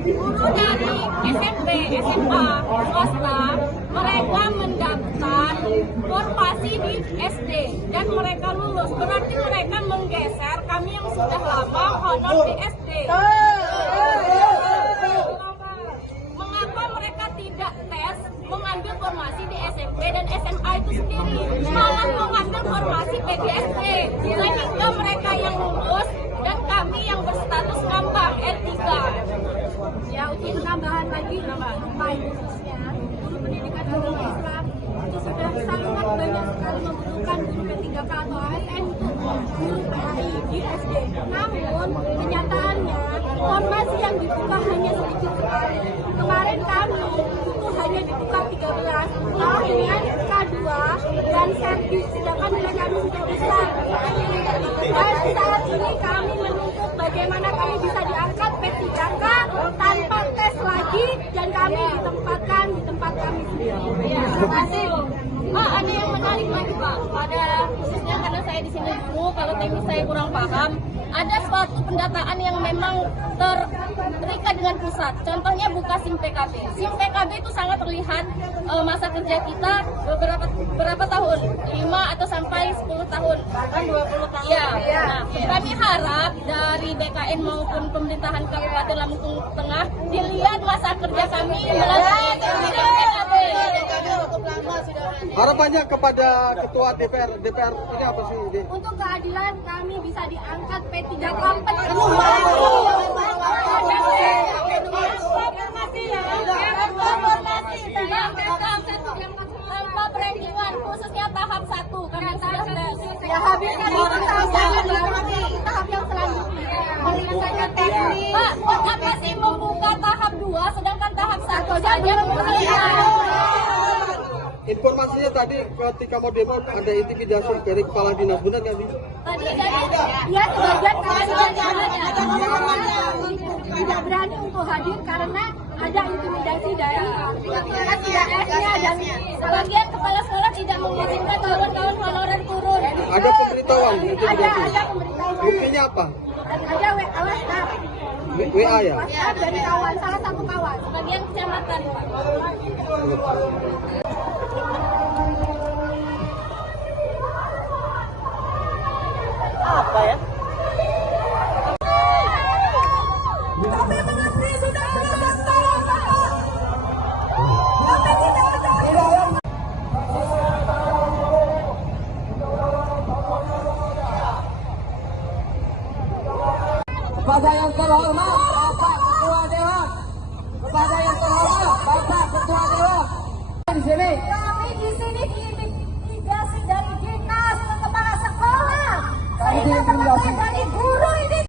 guru dari SMP, SMA, swasta, mereka mendaftar formasi di SD dan mereka lulus. Berarti mereka menggeser kami yang sudah lama honor di SD. Mengapa mereka tidak tes mengambil formasi di SMP dan SMA itu sendiri, malah mengambil formasi PGSP, sehingga mereka yang lulus dan kami yang berstatus ngambang R3. Ya, untuk tambahan lagi, khususnya guru pendidikan agama Islam itu sudah sangat banyak sekali membutuhkan guru P3K atau ASN untuk guru PAI di SD. Namun kenyataannya formasi yang dibuka hanya sedikit sekali. Kemarin kami itu hanya dibuka 13 dengan K2 dan servis, sedangkan nilai kami sudah besar. Dan saat ini kami menuntut bagaimana kami bisa diangkat P3K tanpa tes lagi dan kami ditempatkan di tempat kami sendiri. Terima kasih. Ada yang menarik lagi Pak, pada khususnya karena saya di sini dulu, kalau teknis saya kurang paham, ada suatu pendataan yang memang terikat dengan pusat. Contohnya buka SIM PKB. SIM PKB itu sangat terlihat masa kerja kita berapa tahun, 5 atau sampai 10 tahun, bahkan 20 tahun. Ya. Nah, kami harap dari BKN maupun pemerintahan Kabupaten Lampung Tengah dilihat masa kerja kami melalui SIM PKB. Harapannya kepada ketua DPR ini apa sih? Untuk keadilan kami bisa diangkat P3K tanpa perendingan, khususnya tahap 1 karena sudah ya habiskan itu tahap yang selanjutnya. Pak, apa sih membuka tahap 2 sedangkan tahap 1 saja Informasinya tadi ketika mau demo ada intimidasi dari kepala dinas, benar nggak sih? Tadi dia sebagian tidak berani untuk hadir karena ada intimidasi dari PSnya dan sebagian kepala sekolah tidak mengizinkan kawan-kawan honorer turun. Ada pemberitahuan intimidasi? Ada pemberitahuan. Buktinya apa? Ada WhatsApp. WA ya? WhatsApp dari kawan, salah satu kawan, sebagian kecamatan. Apa ya? Kami mengantri sudah 12 tahun. Kami tidak percaya. Kepada yang terhormat Bapak Ketua Dewan, kepada yang terhormat Bapak Ketua Dewan di sini. Kami di sini diintimidasi dari dinas ke kepala sekolah. Sehingga teman-teman dari guru ini.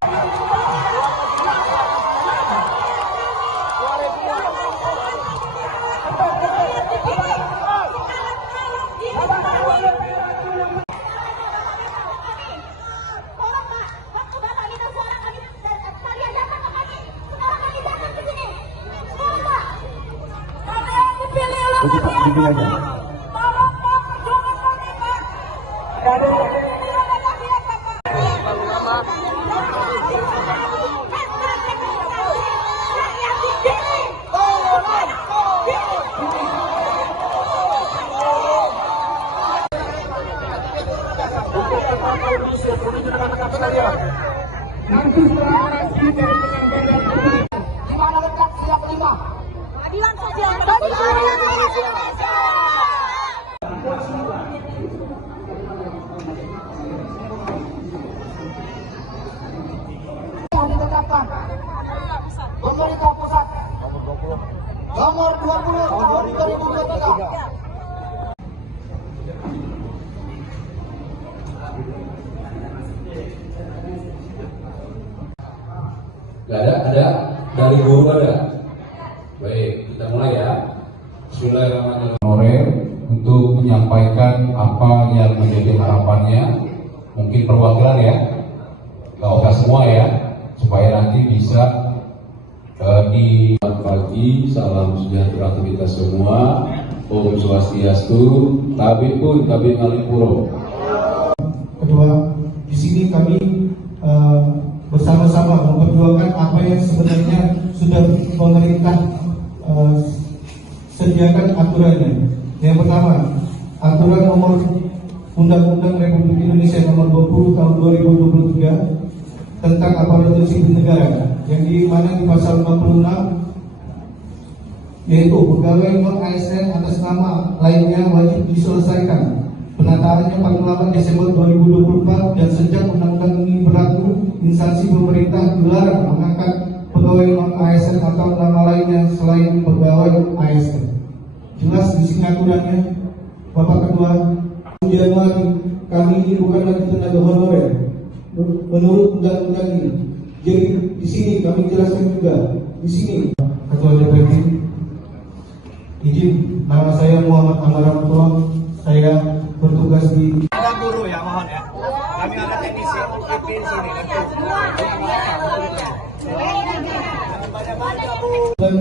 nomor 20 tahun 2023. Gak ada dari guru ada. Baik, kita mulai ya. Bismillahirrahmanirrahim. Honorer untuk menyampaikan apa yang menjadi harapannya, mungkin perwakilan ya, gak usah semua ya, supaya nanti bisa di pagi. Salam sejahtera untuk kita semua. Om Swastiastu, Tabi pun Tabi Ngalipuro. Kedua, di sini kami bersama-sama memperjuangkan apa yang sebenarnya sudah pemerintah sediakan aturannya. Yang pertama, aturan nomor Undang-Undang Republik Indonesia nomor 20 tahun 2023 tentang aparatur sipil negara, yang di mana di pasal 46 yaitu pegawai non ASN atas nama lainnya wajib diselesaikan penataannya paling lambat Desember 2024, dan sejak undang-undang ini berlaku, instansi pemerintah dilarang mengangkat pegawai non ASN atau nama lainnya selain pegawai ASN. Jelas di sini aturannya. Bapak Ketua, Januari kami ini bukan lagi tenaga honorer menurut undang-undang ini. Jadi di sini kami jelaskan juga di sini. Ketua DPP, izin, nama saya Muhammad Amaramtua. Saya bertugas di Guru ya, mohon ya. Kami ada teknisi di sini.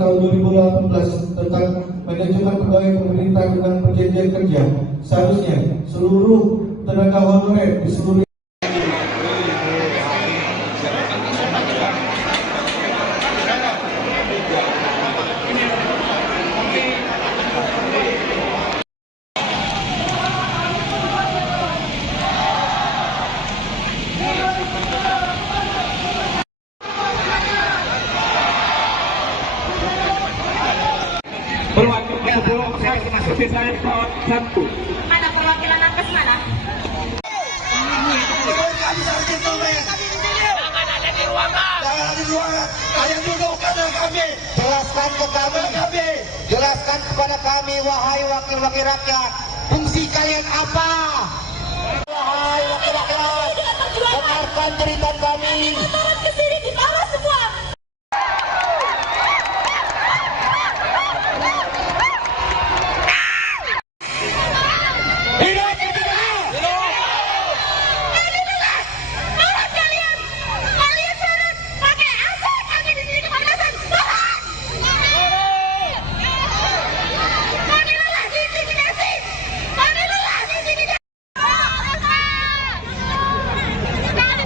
tahun 2018 tentang manajemen pegawai pemerintah dengan perjanjian kerja. Seharusnya seluruh tenaga honorer di seluruh Mana perwakilan nakes mana? Jelaskan kepada kami, wahai wakil-wakil rakyat, fungsi kalian apa? Wahai wakil rakyat, dengarkan cerita kami. Turun ke sini di bawah semua.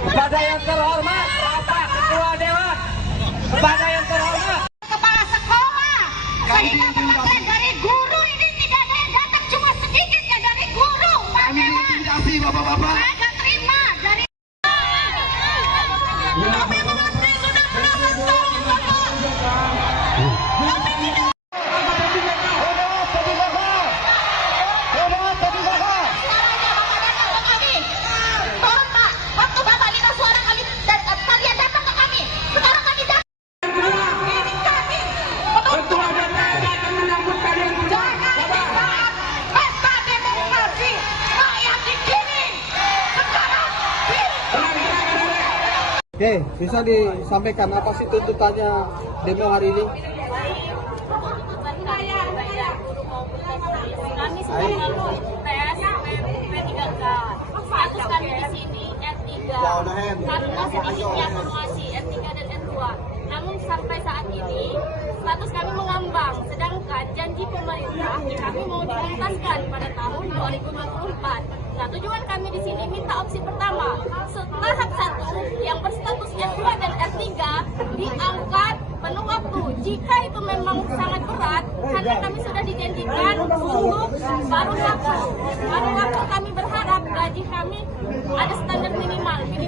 Kepada yang terhormat Bapak Ketua Dewan, kepada yang terhormat Kepala sekolah, saya dapat materi dari guru, ini tidak ada yang datang, cuma sedikit ya dari guru. Kami intimidasi bapak-bapak. saya nggak terima dari kami mengabdi sudah belasan tahun Bapak. Kami tidak tolong Pak, waktu Bapak minta suara kami, kalian datang ke kami. Sekarang kami datang. Ini kami. Ketua DPR akan menyambut kalian berdua. Jangan di saat pesta demokrasi rakyat di sini. Sekarang Oke, bisa disampaikan apa sih tuntutannya demo hari ini? Kami sudah lalu tes P3K. Status kami di sini R3 karena sedikitnya formasi R3 dan R2. Namun sampai saat ini status kami mengambang, sedangkan janji pemerintah kami mau dituntaskan pada tahun 2024. Nah, tujuan kami di sini minta opsi pertama, tahap 1 yang berstatusnya 2 dan R3 diangkat penuh waktu. Jika itu memang sangat berat, karena kami sudah dijanjikan untuk baru waktu kami berharap gaji kami ada standar minimal 2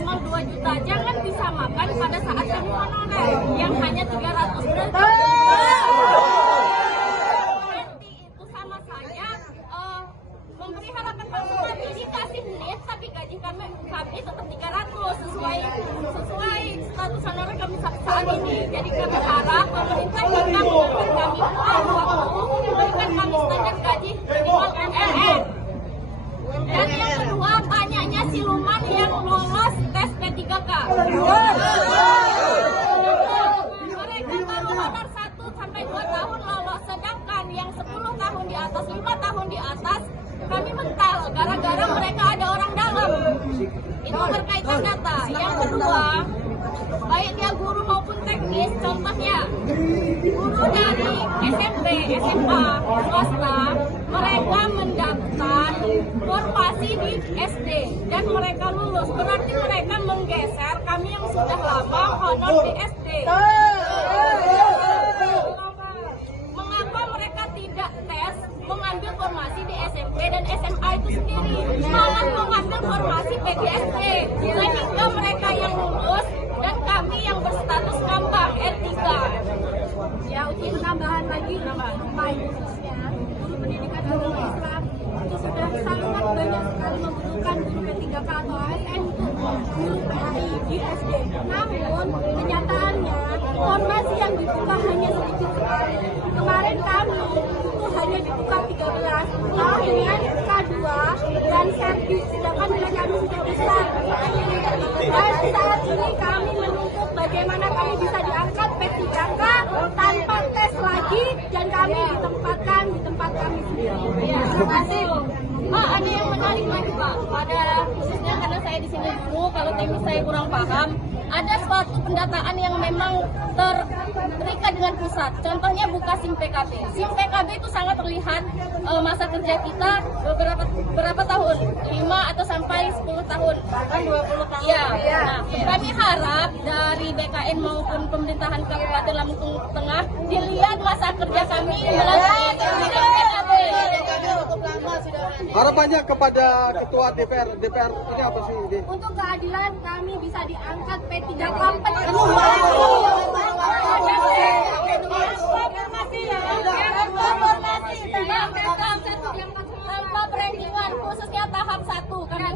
juta. Jangan disamakan pada saat kami honorer yang hanya 300 juta. Nanti itu sama saja memberi harapan palsu kami, dikasih lift tapi gaji kami tetap 300 sesuai status honorer kami saat ini. Jadi kami harap pemerintah bisa mengambil kami waktu siluman yang lolos tes P3K. Mereka baru honor 1 sampai 2 tahun lolos, sedangkan yang 10 tahun di atas, 5 tahun di atas, kami mental gara-gara mereka ada orang dalam. Itu berkaitan data. Yang kedua, baik dia guru maupun teknis, contohnya guru dari SMP, SMA, swasta, mereka mendaftar formasi di SD dan mereka lulus. Berarti mereka menggeser kami yang sudah lama honor di SD. Mengapa mereka tidak tes mengambil formasi di SMP dan SMA itu sendiri, malah mengambil formasi PGSP, sehingga mereka yang lulus dan kami yang berstatus ngambang R3. Ya, untuk tambahan lagi, khususnya guru pendidikan agama Islam itu sudah sangat banyak sekali membutuhkan guru P3K atau ASN untuk guru PAI di SD. Namun kenyataannya formasi yang dibuka hanya sedikit sekali. Kemarin kami itu hanya dibuka 13 dengan K2 dan servis, sedangkan nilai kami sudah besar. Dan saat ini kami menuntut bagaimana kami bisa diangkat P3K tanpa tes lagi dan kami ditempatkan di tempat kami sendiri. Terima kasih. Pak, ada yang menarik lagi Pak, pada khususnya karena saya di sini dulu, kalau teknis saya kurang paham, ada suatu pendataan yang memang terikat dengan pusat. Contohnya buka SIM PKB. SIM PKB itu sangat terlihat masa kerja kita berapa tahun, 5 atau sampai 10 tahun, bahkan 20 tahun. Ya. Nah, kami harap dari BKN maupun pemerintahan Kabupaten Lampung Tengah dilihat masa kerja kami melalui SIM PKB. Harapannya kepada ketua DPR ini apa sih? Untuk keadilan kami bisa diangkat P3K tanpa perendingan, khususnya tahap 1 karena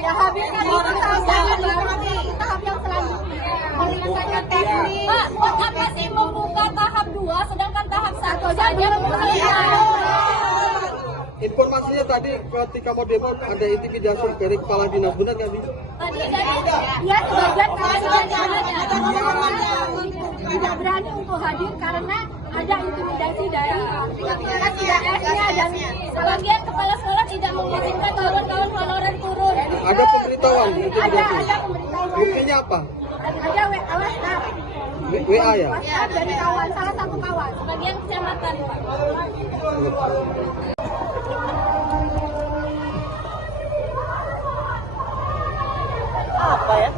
ya habiskan itu tahap yang selanjutnya. Pak, apa sih membuka tahap 2 sedangkan tahap 1 saja Informasinya tadi ketika mau demo ada intimidasi dari kepala dinas, benar nggak sih? Tadi ya sebagian tidak berani untuk hadir karena ada intimidasi dari TKS-nya dan sebagian kepala sekolah tidak mengizinkan kawan-kawan honorer turun. Ada pemberitahuan intimidasi? Ada pemberitahuan. Buktinya apa? Ada WhatsApp. WA ya? WhatsApp dari kawan, salah satu kawan, sebagian kecamatan. Apa ya?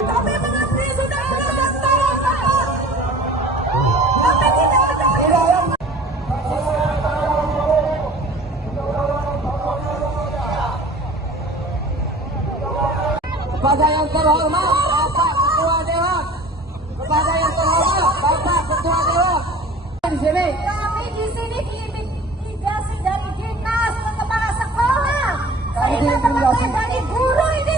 Kami mengantri sudah berdaftar. Tapi tidak ada. Kepada yang terhormat Bapak Ketua Dewan, kepada yang terhormat Bapak Ketua Dewan di sini. Kami di sini diintimidasi dari dinas ke kepala sekolah. Sehingga teman-teman dari guru ini.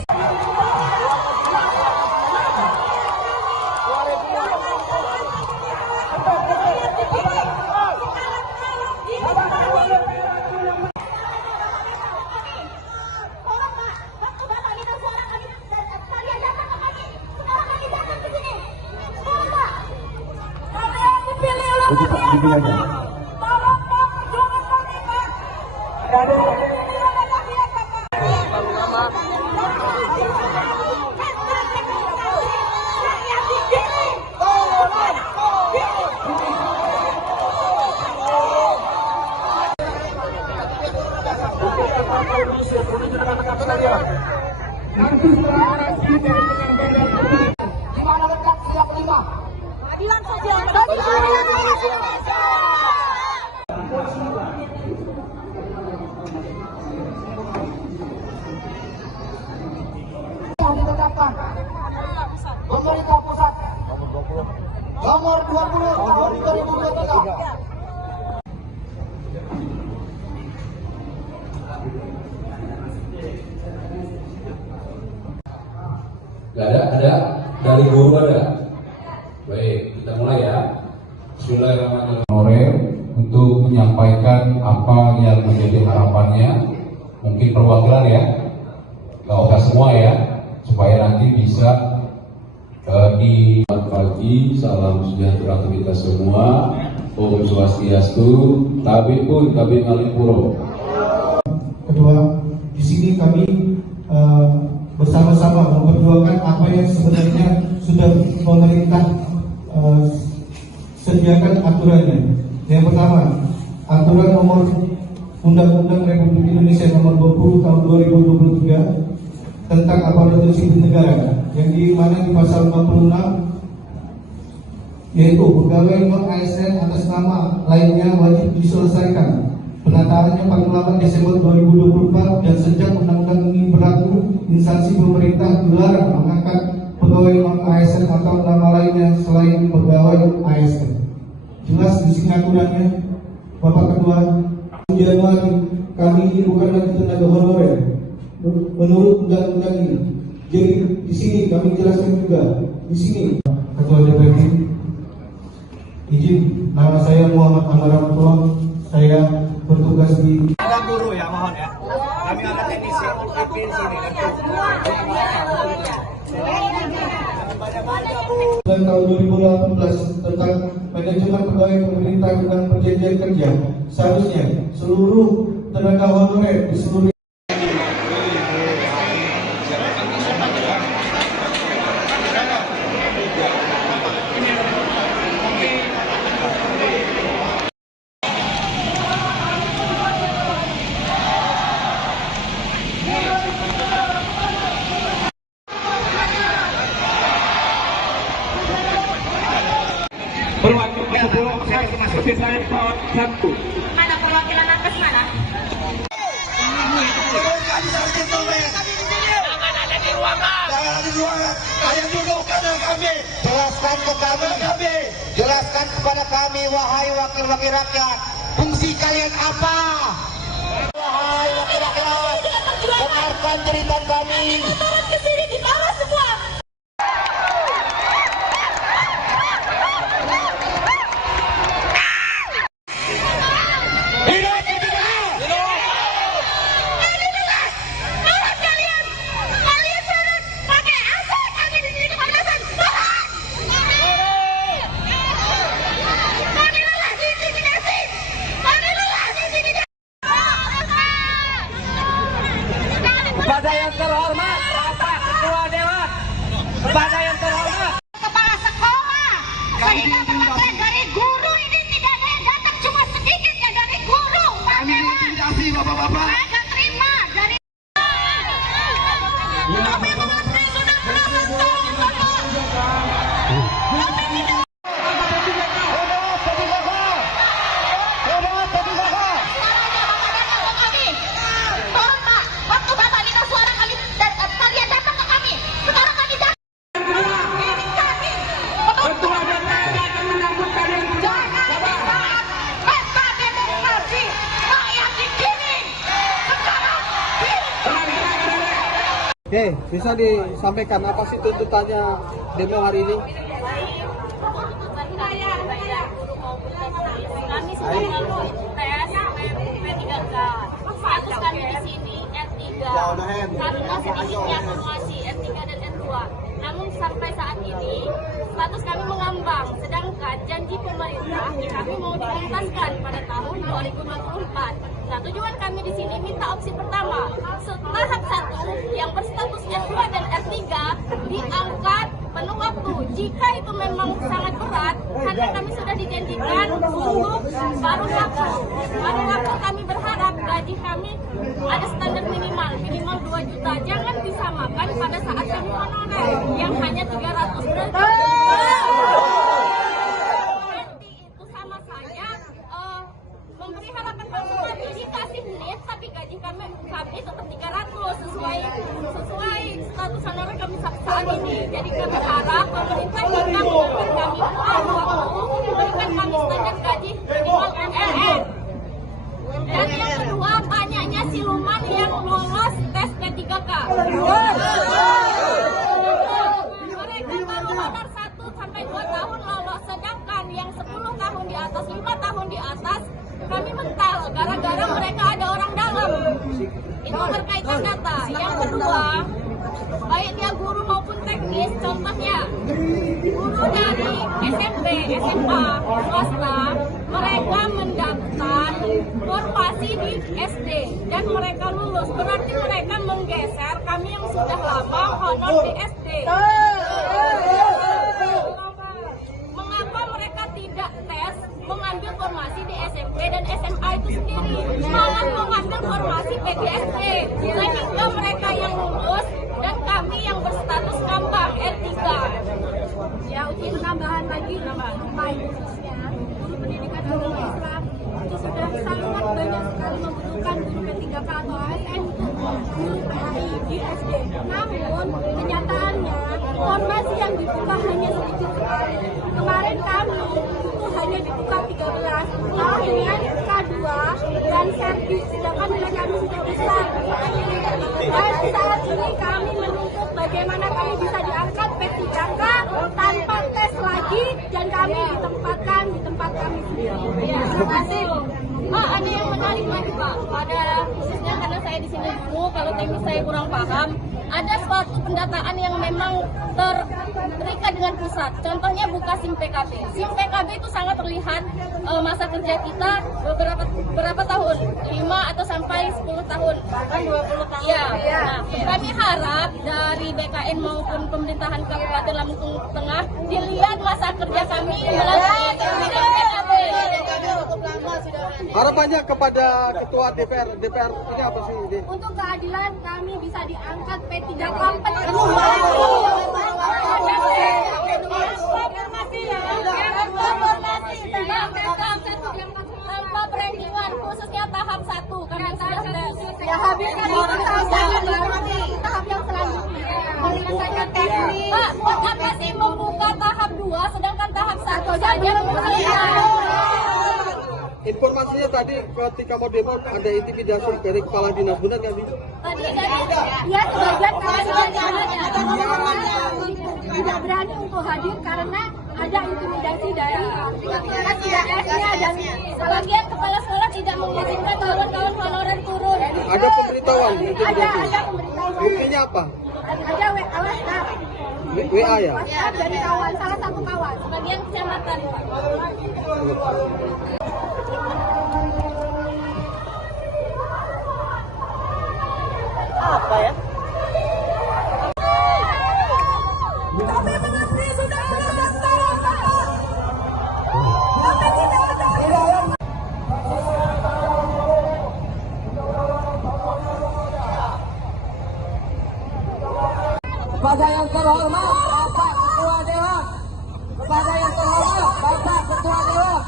Keadilan sosial. Yang ditetapkan pemerintah pusat nomor 20 tahun 2023. Gak ada dari guru ada. Baik, kita mulai ya. Bismillahirrahmanirrahim. Untuk menyampaikan apa yang menjadi harapannya perwakilan ya, nggak usah semua ya, supaya nanti bisa di pagi. Salam sejahtera untuk kita semua. Om Swastiastu, Tabi pun Tabi Ngalipuro. Kedua, di sini kami bersama-sama memperjuangkan apa yang sebenarnya sudah pemerintah sediakan aturannya. Yang pertama, aturan nomor Undang-Undang Republik Indonesia nomor 20 tahun 2023 tentang aparatur sipil negara, yang di mana di pasal 46 yaitu pegawai non ASN atas nama lainnya wajib diselesaikan penataannya paling lambat Desember 2024, dan sejak undang-undang ini berlaku, instansi pemerintah dilarang mengangkat pegawai non ASN atau nama lainnya selain pegawai ASN. Jelas di sini aturannya. Bapak Ketua, Januari kami ini bukan lagi tenaga honorer menurut undang-undang ini. Jadi di sini kami jelaskan juga di sini. Ketua DPRD, izin, nama saya Muhammad Amaratul, saya bertugas di Ada guru ya, mohon ya. Kami ada teknisi IP di sini. dan tahun 2018 tentang manajemen pegawai pemerintah dan perjanjian kerja. Seharusnya seluruh tenaga honorer di seluruh Mana perwakilan nakes mana? Jelaskan kepada kami, wahai wakil-wakil rakyat, fungsi kalian apa? Wahai wakil rakyat, dengarkan cerita kami. Turun ke sini di bawah semua. Kepada yang terhormat Bapak Ketua Dewan, kepada yang terhormat Kepala sekolah, saya dapat dari guru ini tidak ada yang datang, cuma sedikit ya dari guru. Kami intimidasi bapak-bapak. Saya nggak terima dari. Kami mengabdi sudah belasan tahun bapak. Kami tidak. Oke, bisa disampaikan apa sih tuntutannya demo hari ini? Kami sudah lalu tes P3K. Status kami di sini R3 karena sedikitnya formasi R3 dan R2. Namun sampai saat ini status kami mengambang, sedangkan janji pemerintah kami mau dituntaskan pada tahun 2024. Nah, tujuan kami di sini minta opsi pertama, tahap 1 yang berstatus S2 dan S3 diangkat penuh waktu. Jika itu memang sangat berat, karena kami sudah dijanjikan untuk paruh waktu kami berharap gaji kami ada standar minimal 2 juta. Jangan disamakan pada saat kami honorer yang hanya 300 ribu. Itu sama saja memberi harapan palsu kami, dikasih lift tapi gaji kami tetap 300 sesuai status honorer kami saat ini. Jadi kami harap pemerintah kita memberikan kami waktu, memberikan kami standar gaji minimal UMR. Dan yang kedua, banyaknya siluman yang lolos tes P3K. Mereka baru honor 1 sampai 2 tahun lolos, sedangkan yang 10 tahun di atas, 5 tahun di atas kami mental gara-gara mereka ada orang dalam. Itu berkaitan data. Yang kedua, baik dia guru maupun teknis, contohnya guru dari SMP, SMA, swasta, mereka mendaftar formasi di SD dan mereka lulus. Berarti mereka menggeser kami yang sudah lama honor di SD. Mengapa mereka tidak tes mengambil formasi di SMP dan SMA itu sendiri, malah mengambil formasi PGSP, sehingga mereka yang lulus dan kami yang berstatus ngambang R3. Ya, untuk penambahan lagi, khususnya guru pendidikan agama Islam itu sudah sangat banyak sekali membutuhkan guru P3K atau ASN untuk guru PAI di SD. Namun kenyataannya formasi yang dibuka hanya sedikit sekali. Kemarin kami itu hanya dibuka 13 dengan K2 dan servis, sedangkan nilai kami sudah besar. Dan saat ini kami menuntut bagaimana kami bisa diangkat P3K tanpa tes lagi dan kami ditempatkan di tempat kami sendiri. Ya, terima kasih. Ada yang menarik lagi Pak, pada khususnya karena saya di sini dulu, kalau teknis saya kurang paham, ada suatu pendataan yang memang terikat dengan pusat. Contohnya buka SIM PKB. SIM PKB itu sangat terlihat masa kerja kita berapa tahun, 5 atau sampai 10 tahun, bahkan 20 tahun. Ya. Nah, kami harap dari BKN maupun pemerintahan Kabupaten Lampung Tengah dilihat masa kerja kami melalui SIM PKB. Harapannya kepada Ketua DPR ini apa sih? Untuk keadilan kami bisa diangkat P3K tanpa perendingan, khususnya tahap 1 karena ya habiskan itu tahap yang selanjutnya menyelesaikan teknik. Pak, apa sih membuka tahap 2 sedangkan tahap 1 saja Informasinya tadi ketika mau demo ada intimidasi dari kepala dinas, benar nggak sih? Tadi ya sebagian tidak berani untuk hadir karena ada intimidasi dari PKS-nya dan sebagian kepala sekolah tidak mengizinkan kawan-kawan honorer turun. Ada pemberitahuan intimidasi? Ada pemberitahuan. Buktinya apa? Ada WhatsApp. WA ya? WhatsApp dari kawan, salah satu kawan, sebagian kecamatan. Apa ya? Kami mengabdi sudah lulus tahun kami tidak ada Kepada yang terhormat Bapak Ketua Dewan, kepada yang terhormat Bapak Ketua Dewan,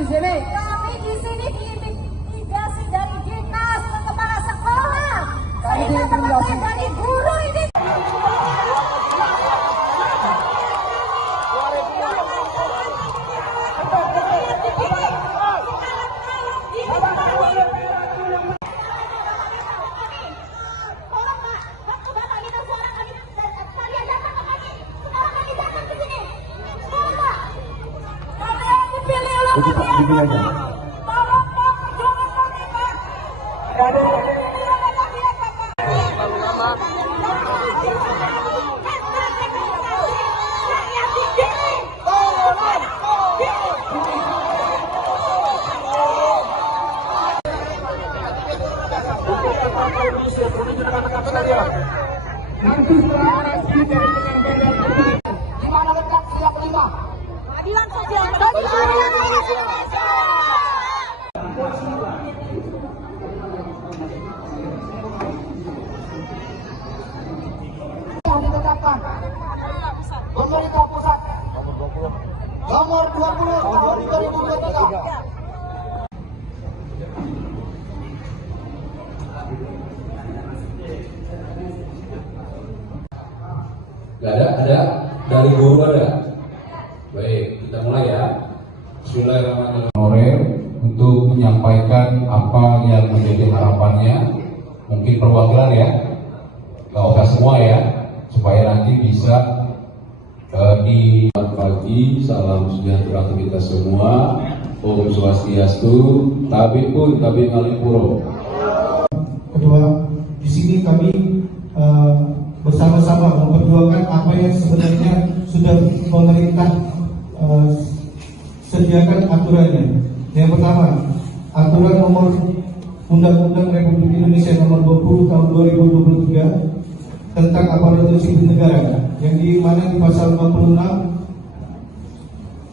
di sini. kami di sini diintimidasi dari dinas ke kepala sekolah. Sehingga teman-teman dari guru ini Keadilan sosial. Yang ditetapkan pemerintah pusat nomor 20 tahun 2023. Gak ada dari guru ada. Baik, kita mulai ya. Bismillahirrahmanirrahim. Untuk menyampaikan apa yang menjadi harapannya, mungkin perwakilan ya, gak usah semua ya, supaya nanti bisa di pagi. Salam sejahtera untuk kita semua. Om Swastiastu, Tabipun, Tabing Alipuro. Kedua, sini kami bersama-sama memperjuangkan apa yang sebenarnya sudah pemerintah sediakan aturannya. Yang pertama, aturan nomor Undang-Undang Republik Indonesia nomor 20 tahun 2023 tentang aparatur sipil negara, yang di mana di pasal 56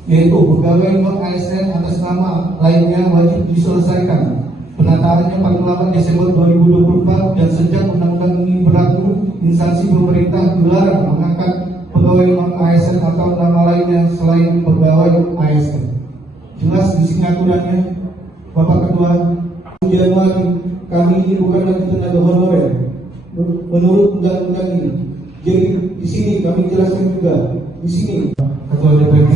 yaitu pegawai non ASN atas nama lainnya wajib diselesaikan penataannya paling lambat Desember 2024, dan sejak undang-undang ini berlaku, instansi pemerintah dilarang mengangkat pegawai non ASN atau nama lainnya selain pegawai ASN. Jelas di sini aturannya, Bapak Ketua. Januari kami ini bukan lagi tenaga honorer menurut undang-undang ini. Jadi di sini kami jelaskan juga di sini. Ketua DPP,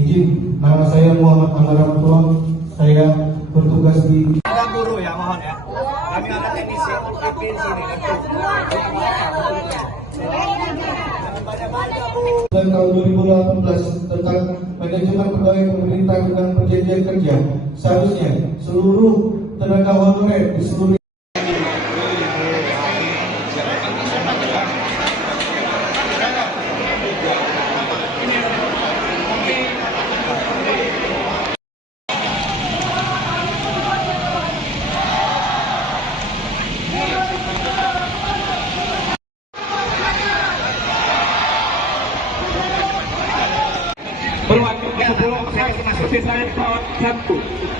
izin, nama saya Muhammad Amara Mutuang, saya bertugas di guru ya, mohon ya. Kami ada teknisi UPP di sini. Dan tahun 2018 tentang manajemen pegawai pemerintah dan perjanjian kerja, seharusnya seluruh tenaga honorer di seluruh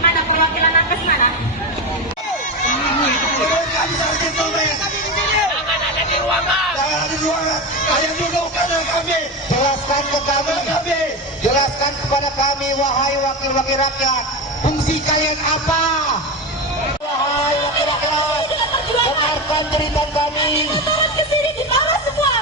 Mana perwakilan nakes mana? Jelaskan kepada kami, wahai wakil-wakil rakyat, fungsi kalian apa? Wahai wakil rakyat, dengarkan cerita kami. Turun ke sini di bawah semua.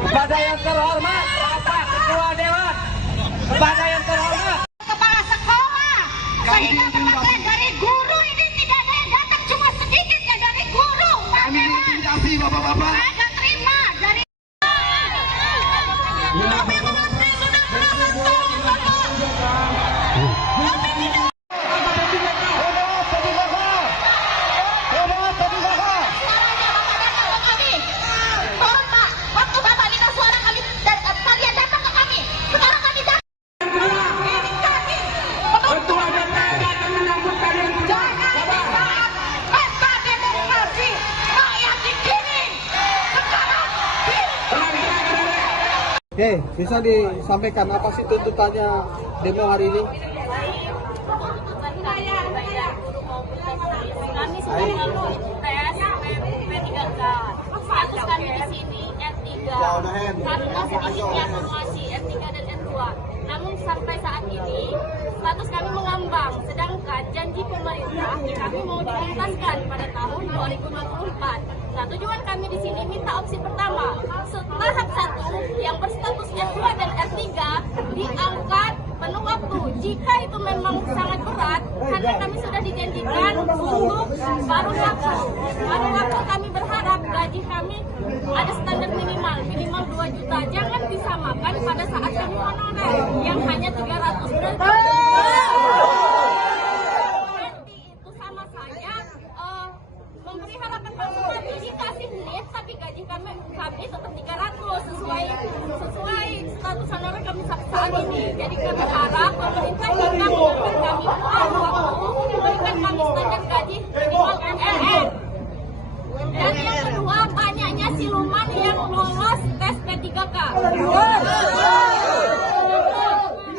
Kepada yang terhormat Bapak Ketua Dewan, kepada yang terhormat Kepala sekolah, sehingga kematian dari guru ini tidak ada yang datang, cuma sedikit ya dari guru. Kami intimidasi bapak-bapak. Saya terima dari. Kami mengerti sudah belasan tahun bapak. Kami tidak. Oke, bisa disampaikan apa sih tuntutannya demo hari ini? Kami sudah melalui tes P3K. Status kami di sini R3. Kami masih diisi informasi R3 dan R2. Namun sampai saat ini status kami mengambang. Sedangkan janji pemerintah kami mau dituntaskan pada tahun 2024. Nah, tujuan kami di sini minta opsi pertama, tahap 1 yang berstatus R2 dan R3 diangkat penuh waktu. Jika itu memang sangat berat, karena kami sudah dijanjikan untuk paruh waktu kami berharap gaji kami ada standar minimal 2 juta. Jangan disamakan pada saat kami honorer yang hanya 300 itu sama saja memberi harapan palsu. Dikasih lift tapi gaji kami tetap 300 sesuai status honorer kami saat ini. Jadi kami harap pemerintah juga memberikan kami waktu, memberikan kami standar gaji minimal UMR. Dan yang kedua, banyaknya siluman yang lolos tes P3K.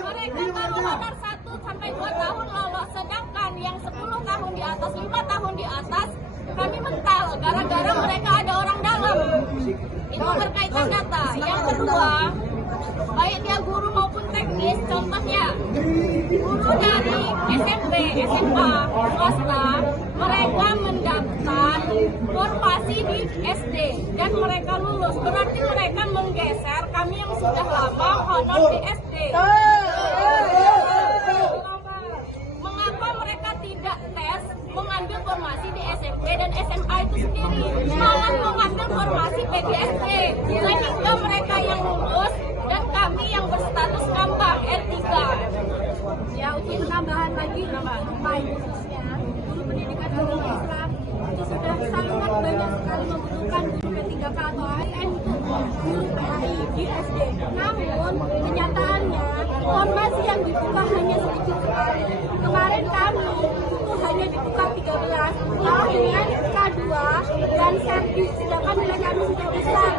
Mereka baru honor 1 sampai 2 tahun lolos, sedangkan yang 10 tahun di atas, 5 tahun di atas kami mental gara-gara mereka ada orang dalam. Itu berkaitan data. Yang kedua, baik dia guru maupun teknis, contohnya guru dari SMP, SMA, swasta, mereka mendaftar formasi di SD dan mereka lulus. Berarti mereka menggeser kami yang sudah lama honor di SD. Mengapa mereka tidak tes mengambil formasi di SMP dan SMA itu sendiri, malah mengambil formasi PGSP, sehingga mereka yang lulus dan kami yang berstatus ngambang R3. Ya, untuk penambahan lagi, khususnya guru pendidikan agama Islam itu sudah sangat banyak sekali membutuhkan guru P3K atau ASN guru PAI di SD. Namun kenyataannya formasi yang dibuka hanya sedikit sekali. Kemarin kami itu hanya dibuka 13 dengan K2 dan servis, sedangkan nilai kami sudah besar.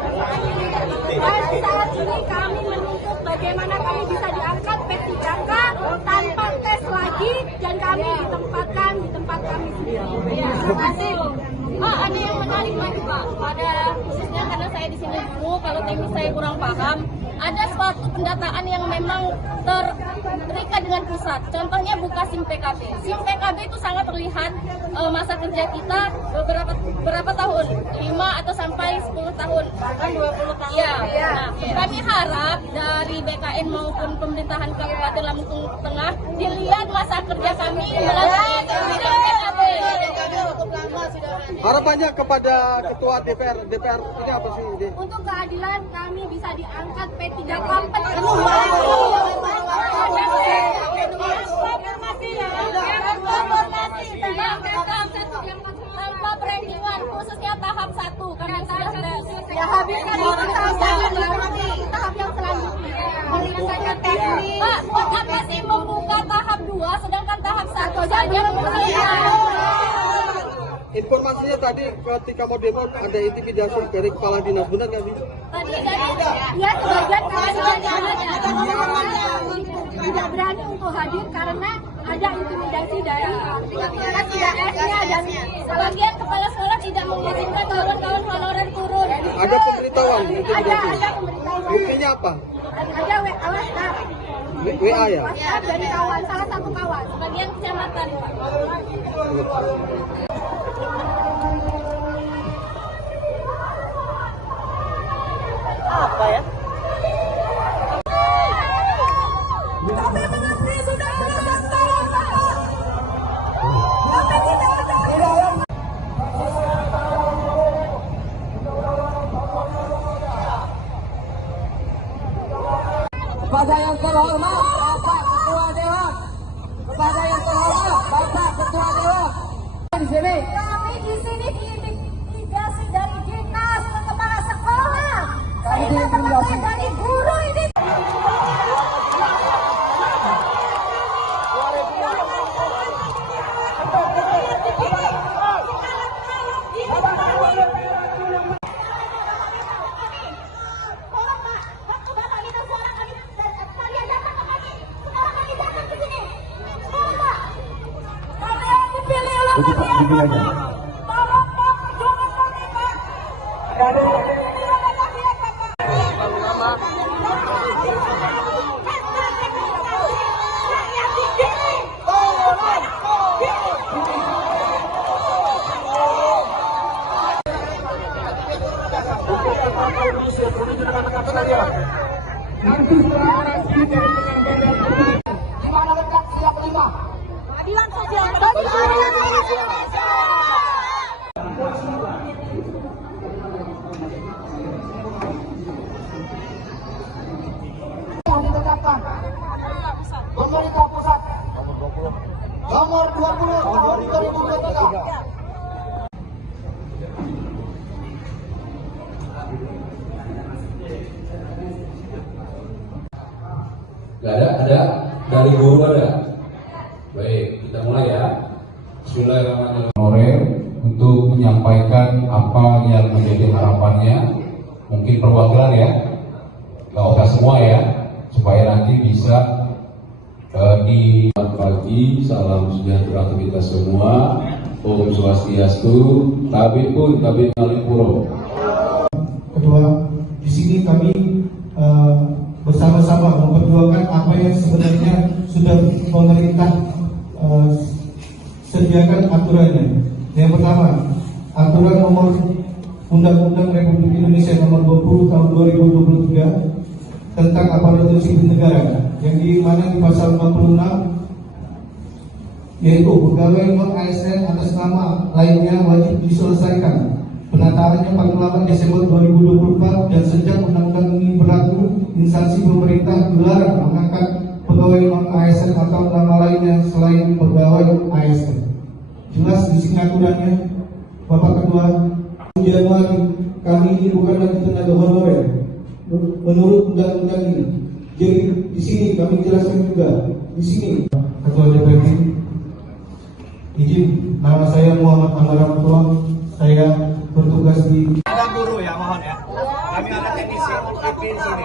Dan saat ini kami menuntut bagaimana kami bisa diangkat P3K tanpa tes lagi dan kami ditempatkan di tempat kami sendiri. Terima kasih. Pak, ada yang menarik lagi Pak, pada khususnya karena saya di sini dulu, kalau teknis saya kurang paham, ada suatu pendataan yang memang terikat dengan pusat. Contohnya buka SIM PKB. SIM PKB itu sangat terlihat masa kerja kita berapa tahun? 5 atau sampai 10 tahun. Bahkan 20 tahun. Ya. Nah, kami harap dari BKN maupun pemerintahan Kabupaten Lampung Tengah dilihat masa kerja kami melalui SIM PKB. Harapannya kepada Ketua DPR ini apa sih? Untuk keadilan kami bisa diangkat P3K tanpa perankingan, khususnya tahap 1 karena sudah ya habiskan itu tahap yang selanjutnya. Pak, buat apa sih membuka tahap 2 sedangkan tahap 1 saja Informasinya tadi ketika mau demo ada intimidasi dari kepala dinas, benar nggak sih? Tadi ya sebagian tidak berani untuk hadir karena ada intimidasi dari PKS-nya dan sebagian kepala sekolah tidak mengizinkan kawan-kawan honorer turun. Ada pemberitahuan intimidasi? Ada pemberitahuan. Buktinya apa? Ada WhatsApp. WA ya? WhatsApp dari kawan, salah satu kawan, sebagian kecamatan. Apa ya? Kepada yang terhormat Bapak Ketua Dewan, kepada yang terhormat Bapak Ketua Dewan di sini. Kami di sini diintimidasi dari dinas ke kepala sekolah. Ini teman-teman dari guru ini. Keadilan sosial. Yang ditetapkan pemerintah pusat nomor 20 tahun 2023. Gak ada dari guru ada. Baik, kita mulai ya. Bismillahirrahmanirrahim. Untuk menyampaikan apa yang menjadi harapannya, mungkin perwakilan ya, gak usah semua ya, supaya nanti bisa di pagi. Salam sejahtera untuk kita semua. Om Swastiastu. Tabib Kalipuro. Kedua, di sini kami bersama-sama memperjuangkan apa yang sebenarnya sudah pemerintah sediakan aturannya. Yang pertama, Aturan Nomor Undang-Undang Republik Indonesia Nomor 20 Tahun 2023 tentang aparatur sipil negara, yang di mana di pasal 46 yaitu pegawai non ASN atas nama lainnya wajib diselesaikan penataannya paling lambat Desember 2024, dan sejak undang-undang ini berlaku, instansi pemerintah dilarang mengangkat pegawai non ASN atau nama lainnya selain pegawai ASN. Jelas di sini aturannya, Bapak Ketua. Januari kami ini bukan lagi tenaga honorer menurut undang-undang ini. Jadi di sini kami jelaskan juga di sini, Ketua DPRD, izin, nama saya Muhammad Amara Mutuang, saya bertugas di Ada guru ya, mohon ya. Kami ada teknisi di sini.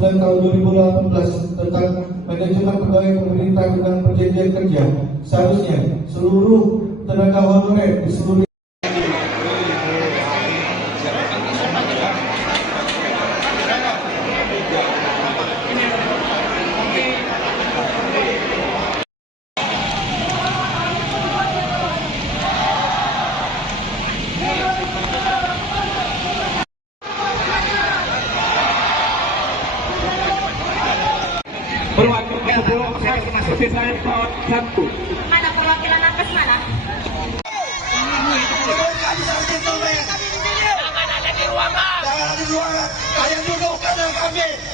dan tahun 2018 tentang manajemen pegawai pemerintah dengan perjanjian kerja. Seharusnya seluruh tenaga honorer di seluruh Mana perwakilan nakes mana?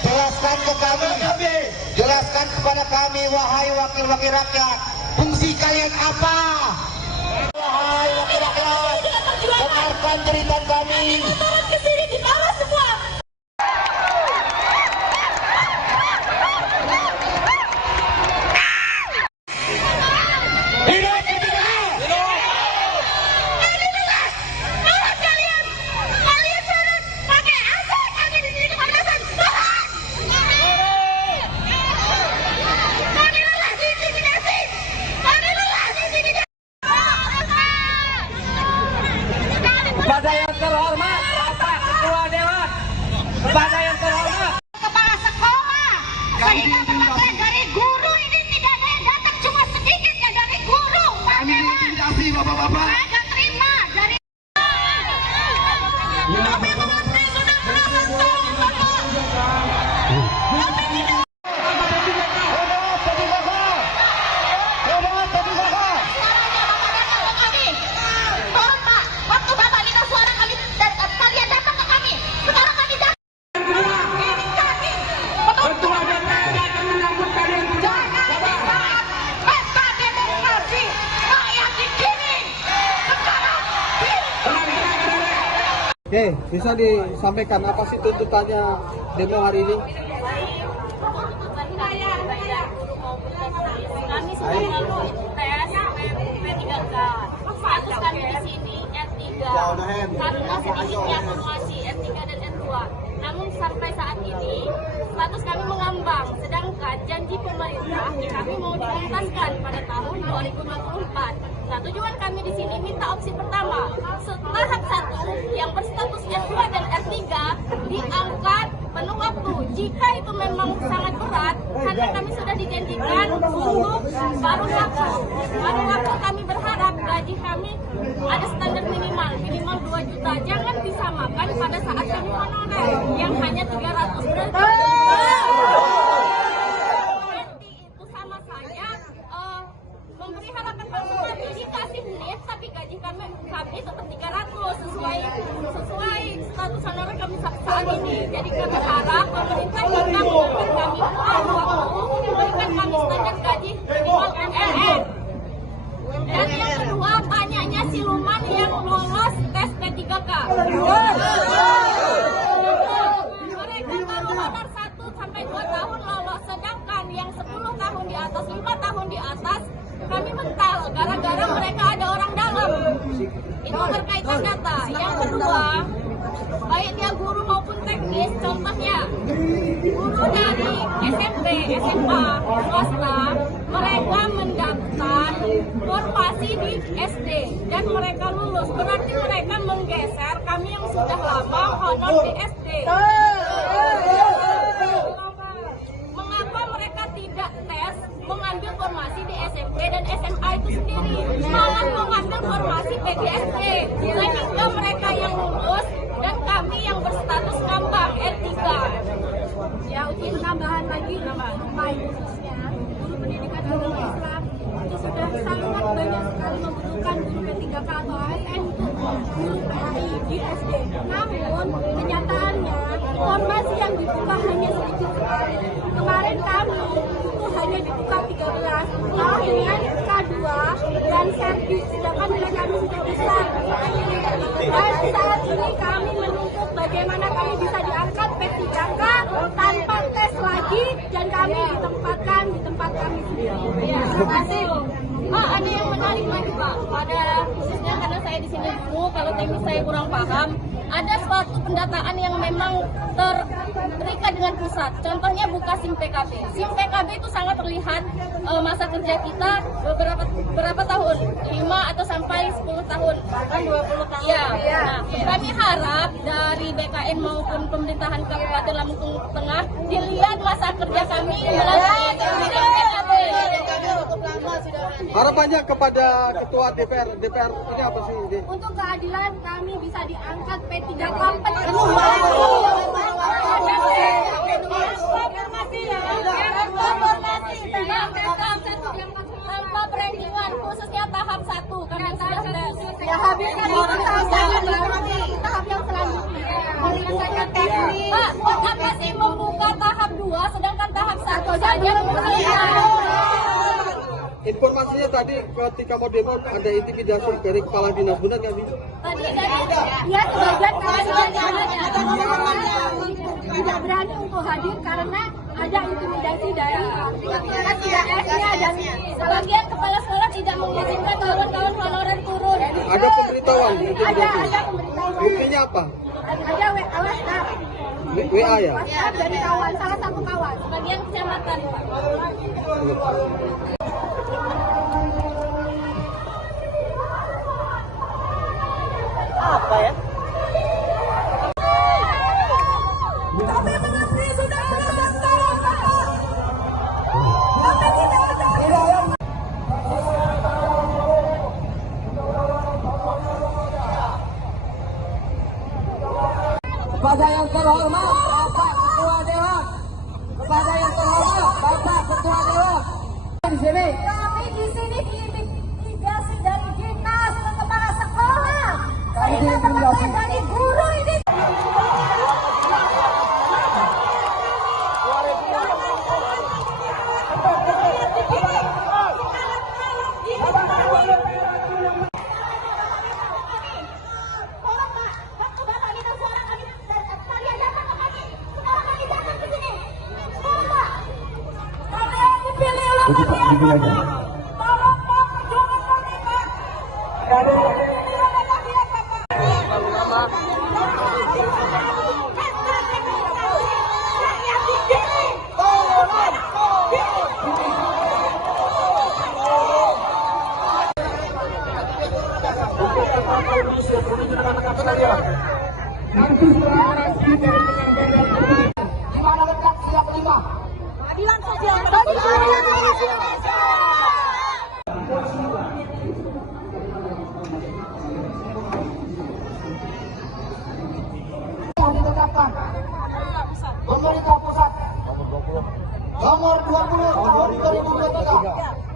Jelaskan ke kami, jelaskan kepada kami, wahai wakil-wakil rakyat, fungsi kalian apa? Wahai wakil rakyat, dengarkan cerita kami. Turun ke sini di bawah semua. Kepada yang terhormat Bapak Ketua Dewan, kepada yang terhormat Kepala sekolah, sehingga teman-teman dari guru ini tidak ada yang datang, cuma sedikit ya dari guru. Kami intimidasi bapak-bapak. Saya terima dari. Kami mengerti sudah berapa tahun bapak. Kami tidak. Tolong Pak, waktu Bapak minta suara kami, kalian datang ke kami. Sekarang kami datang. Ini kami. Ketua DPRD akan menyambut kalian juga. Jangan saat pesta demokrasi rakyat digiring. Sekarang Oke, bisa disampaikan apa sih tuntutannya demo hari ini? Kami sudah melalui tes P3K. Status kami di sini R3 karena sedikitnya formasi R3 dan R2. Namun sampai saat ini status kami mengambang, sedangkan janji pemerintah kami mau dituntaskan pada tahun 2024. Nah, tujuan kami di sini minta opsi pertama, tahap 1 yang berstatus R2 dan R3 diangkat penuh waktu. Jika itu memang sangat berat, karena kami sudah dijanjikan untuk paruh waktu kami berharap gaji kami ada standar minimal 2 juta. Jangan disamakan pada saat kami honorer yang hanya 300 berarti itu sama saja memberi harapan palsu. Dikasih lift tapi gaji kami tetap 300 sesuai status honorer kami saat ini. Jadi kami harap pemerintah kita memberikan kami waktu, memberikan kami standar gaji minimal MLM. Dan yang kedua, banyaknya siluman yang lolos tes P3K. Mereka baru honor 1 sampai 2 tahun lolos, sedangkan yang 10 tahun di atas, 5 tahun di atas, kami mental gara-gara mereka ada orang dalam. Itu berkaitan data. Yang kedua, baik dia guru maupun teknis, contohnya guru dari SMP, SMA, swasta, mereka mendaftar formasi di SD dan mereka lulus. Berarti mereka menggeser kami yang sudah lama honor di SD. Mengapa mereka tidak tes mengambil formasi di SMP dan SMA itu mungkin tambahan lagi khususnya guru pendidikan agama Islam itu sudah sangat banyak sekali membutuhkan guru P3K atau ASN untuk guru PAI di SD. Namun kenyataannya formasi yang dibuka hanya sedikit sekali. Kemarin kami itu hanya dibuka 13 dengan K2 dan servis, sedangkan nilai kami sudah besar. Dan saat ini kami menuntut bagaimana kami bisa diangkat P3K tanpa tes lagi dan kami ditempatkan di tempat kami sendiri. Terima kasih. Pak, ada yang menarik lagi Pak, pada khususnya karena saya di sini dulu, kalau teknis saya kurang paham, ada suatu pendataan yang memang terikat dengan pusat. Contohnya buka SIM PKB. SIM PKB itu sangat terlihat masa kerja kita berapa tahun? 5 atau sampai 10 tahun. Bahkan 20 tahun. Ya. Nah, kami harap dari BKN maupun pemerintahan Kabupaten Lampung Tengah dilihat masa kerja kami melalui SIM PKB. Harapannya kepada ketua DPR ini apa sih? Untuk keadilan kami bisa diangkat P3K penuh. Tanpa perankingan khususnya tahap 1 kami sudah habiskan itu tahap yang selanjutnya. Pak, buat apa sih membuka tahap 2 sedangkan tahap 1 saja Informasinya tadi ketika mau demo ada intimidasi dari kepala dinas, benar nggak sih? Tadi ya sebagian tidak berani untuk hadir karena ada intimidasi dari TKS-nya dan sebagian kepala sekolah tidak mengizinkan kawan-kawan honorer turun. Ada pemberitahuan? Ada pemberitahuan. Buktinya apa? Ada WhatsApp. WA ya? WhatsApp dari kawan, salah satu kawan, sebagian kecamatan. Apa ya? Kepada yang terhormat Bapak Ketua Dewan, kepada yang terhormat Bapak Ketua Dewan, di sini. Kami di sini diintimidasi dari dinas ke kepala sekolah. Sehingga teman-teman dari guru ini. Keadilan sosial. Yang ditetapkan pemerintah pusat nomor 20 tahun 2023.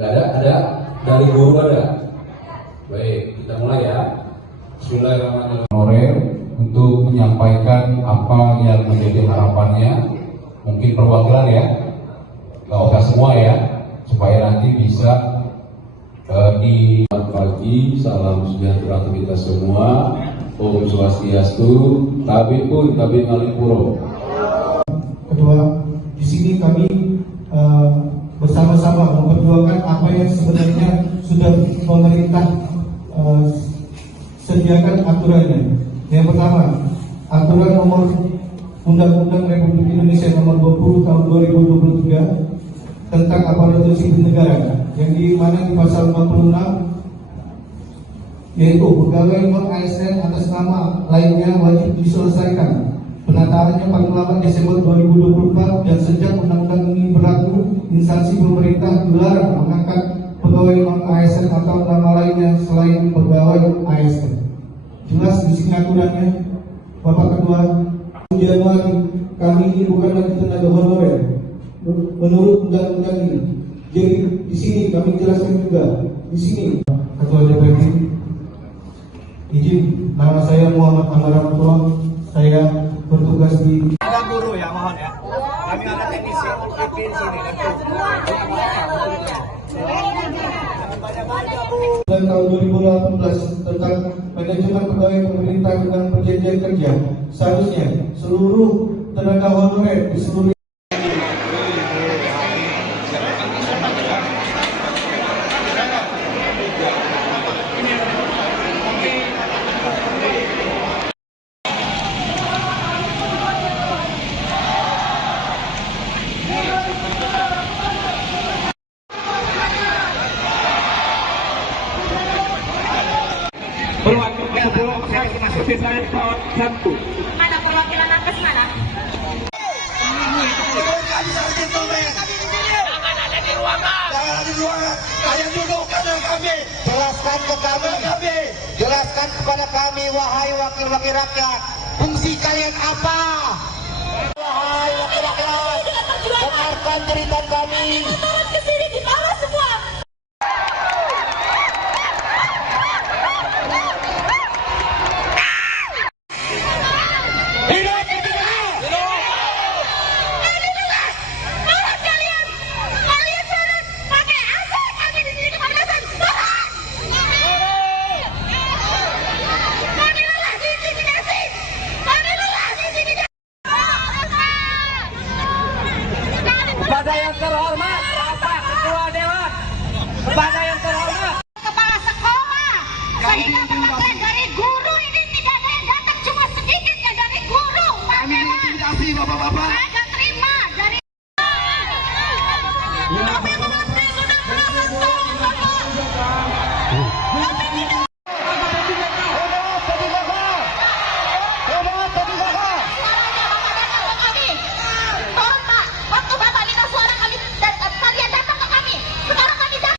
Gak ada dari guru ada. Baik, kita mulai ya. Bismillahirrahmanirrahim. Honorer untuk menyampaikan apa yang menjadi harapannya, mungkin perwakilan ya, gak usah semua ya, supaya nanti bisa di pagi. Salam sejahtera untuk kita semua. Om Swastiastu. Tabib pun Tabib Alipuro. Kedua, di sini kami bersama-sama memperjuangkan apa yang sebenarnya sudah pemerintah sediakan aturannya. Yang pertama, aturan nomor Undang-Undang Republik Indonesia nomor 20 tahun 2023 tentang aparatur sipil negara, yang di mana di pasal 46 yaitu pegawai non ASN atas nama lainnya wajib diselesaikan penataannya paling lambat Desember 2024, dan sejak undang-undang ini berlaku, instansi pemerintah dilarang mengangkat pegawai non ASN atau nama lain lainnya selain pegawai ASN. Jelas di sini aturannya, Bapak Ketua. Januari kami ini bukan lagi tenaga honorer menurut undang-undang ini. Jadi di sini kami jelaskan juga di sini Ketua DPD. Izin, nama saya Muhammad Anwar Abdullah. Saya bertugas di Ada guru ya, mohon ya. Kami ada teknisi di sini. dan tahun 2018 tentang manajemen pegawai pemerintah dengan perjanjian kerja. Seharusnya seluruh tenaga honorer di seluruh Mana perwakilan nakes mana? Jangan ada di ruangan. Kalian dudukkan dengan kami. Jelaskan kepada kami, wahai wakil-wakil rakyat, fungsi kalian apa? Wahai wakil rakyat, dengarkan cerita kami. Turun ke sini di bawah semua. Kepada yang terhormat Bapak Ketua Dewan, kepada yang terhormat Kepala sekolah, sehingga pesantren dari guru ini tidak ada yang datang, cuma sedikit ya dari guru. Kami intimidasi bapak-bapak. Saya terima dari. Kami mengabdi sudah belasan tahun bapak. Kami tidak. Tolong Pak, waktu Bapak minta suara kami, kalian datang ke kami. Sekarang kami datang.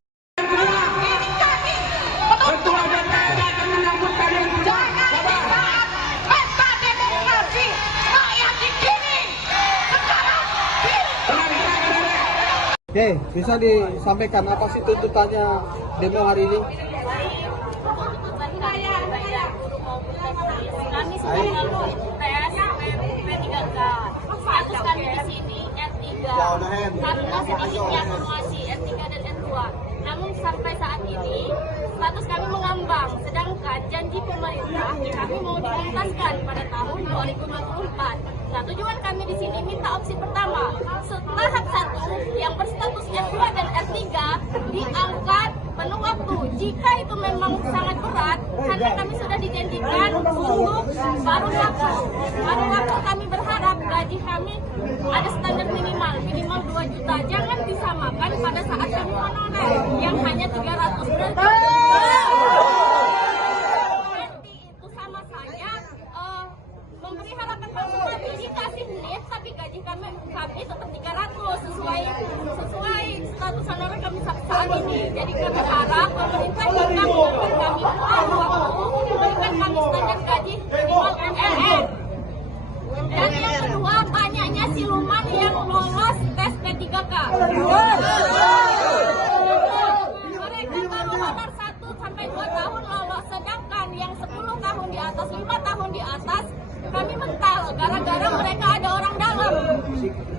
Ketua DPD akan menyambut kalian Jangan disaat pesta demokrasi rakyat dikirim sekarang. Oke, bisa disampaikan apa sih tuntutannya demo hari ini? Kami sudah melalui tes P3K. Status kami di sini R3 karena sedikitnya formasi R3 dan R2. Namun sampai saat ini status kami mengambang, sedangkan janji pemerintah kami mau dituntaskan pada tahun 2024. Nah, tujuan kami di sini minta opsi pertama, tahap 1 yang berstatus R2 dan R3 diangkat penuh waktu. Jika itu memang sangat berat, karena kami sudah dijanjikan untuk baru waktu kami berharap gaji kami ada standar minimal 2 juta. Jangan disamakan pada saat kami honorer yang hanya 300 ribu. Itu sama saja memberi harapan palsu kami, dikasih NIP tapi gaji kami tetap 300 sesuai status honorer kami saat ini. Jadi kami harap pemerintah kita memberikan kami waktu, memberikan kami standar gaji minimal MLM. Dan yang kedua, banyaknya siluman yang lolos tes P3K. Mereka baru honor 1 sampai 2 tahun lolos, sedangkan yang 10 tahun di atas, 5 tahun di atas, kami mental gara-gara mereka ada orang dalam.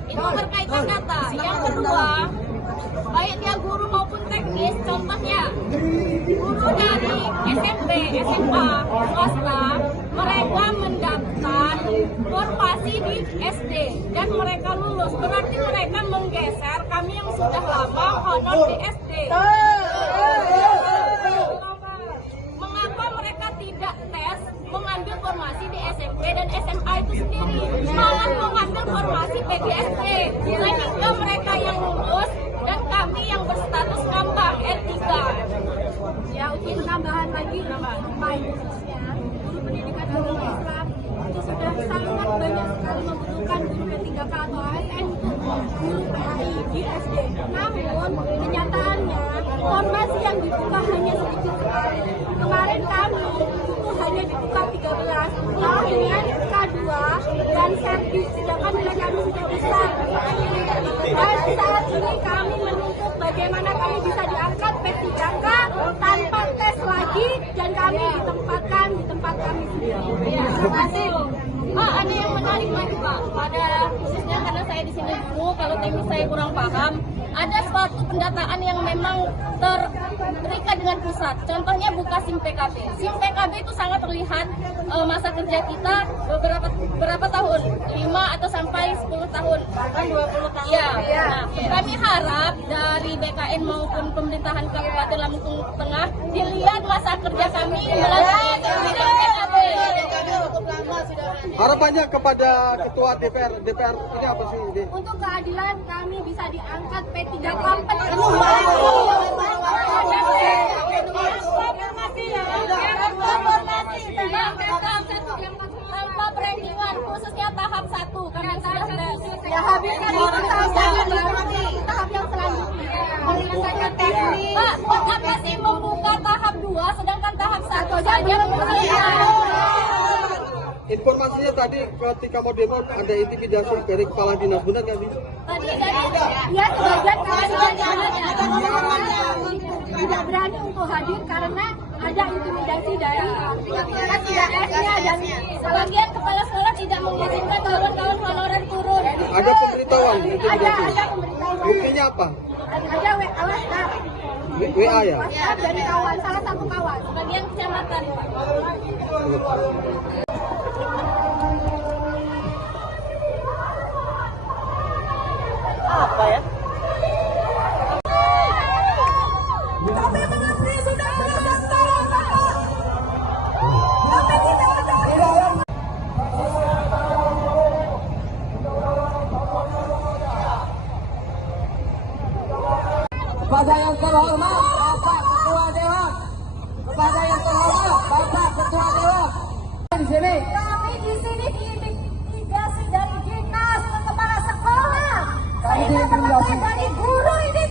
Itu berkaitan data. Yang kedua, baik dia guru maupun teknis, contohnya guru dari SMP, SMA, swasta, mereka mendaftar formasi di SD dan mereka lulus. Berarti mereka menggeser kami yang sudah lama honor di SD. Mengapa mereka tidak tes mengambil formasi di SMP dan SMA itu sendiri, malah mengambil formasi PGSD, sehingga mereka yang lulus dan kami yang berstatus ngambang R3. Ya, untuk tambahan lagi, khususnya guru pendidikan agama Islam itu sudah sangat banyak sekali membutuhkan guru P3K atau ASN untuk guru PAI di SD. Namun kenyataannya formasi yang dibuka hanya sedikit sekali. kami itu hanya dibuka 13 dengan K2 dan servis, sedangkan nilai kami sudah besar. Dan saat ini kami menuntut bagaimana kami bisa diangkat P3K tanpa tes lagi dan kami ditempatkan di tempat kami sendiri. Terima kasih. Ada yang menarik lagi Pak, pada khususnya karena saya di sini dulu, kalau teknis saya kurang paham, ada suatu pendataan yang memang terikat dengan pusat. Contohnya buka SIM PKB. SIM PKB itu sangat terlihat masa kerja kita berapa tahun, 5 atau sampai 10 tahun, bahkan 20 tahun. Ya. Nah, kami harap dari BKN maupun pemerintahan Kabupaten Lampung Tengah dilihat masa kerja kami melalui SIM PKB. Harapannya kepada Ketua DPR ini apa sih? Untuk keadilan kami bisa diangkat P3K penuh. Tanpa perhitungan khususnya tahap 1 karena sudah ya habiskan itu tahap yang selanjutnya. Menyelesaikan teknik. Pak, buat apa sih membuka tahap 2 sedangkan tahap 1 saja Informasinya tadi ketika mau demo ada intimidasi dari kepala dinas, benar nggak sih? Tadi ya sebagian tidak berani untuk hadir karena ada intimidasi dari TKS-nya dan sebagian kepala sekolah tidak mengizinkan kawan-kawan honorer turun. Ada pemberitahuan intimidasi? Ada pemberitahuan. Buktinya apa? Ada WA ya? WhatsApp dari kawan, salah satu kawan, sebagian kecamatan. Apa ya? Kepada yang terhormat Bapak Ketua Dewan, kepada yang terhormat Bapak Ketua Dewan di sini. Kami di sini diintimidasi dari dinas ke kepala sekolah. Ini teman-teman dari guru ini.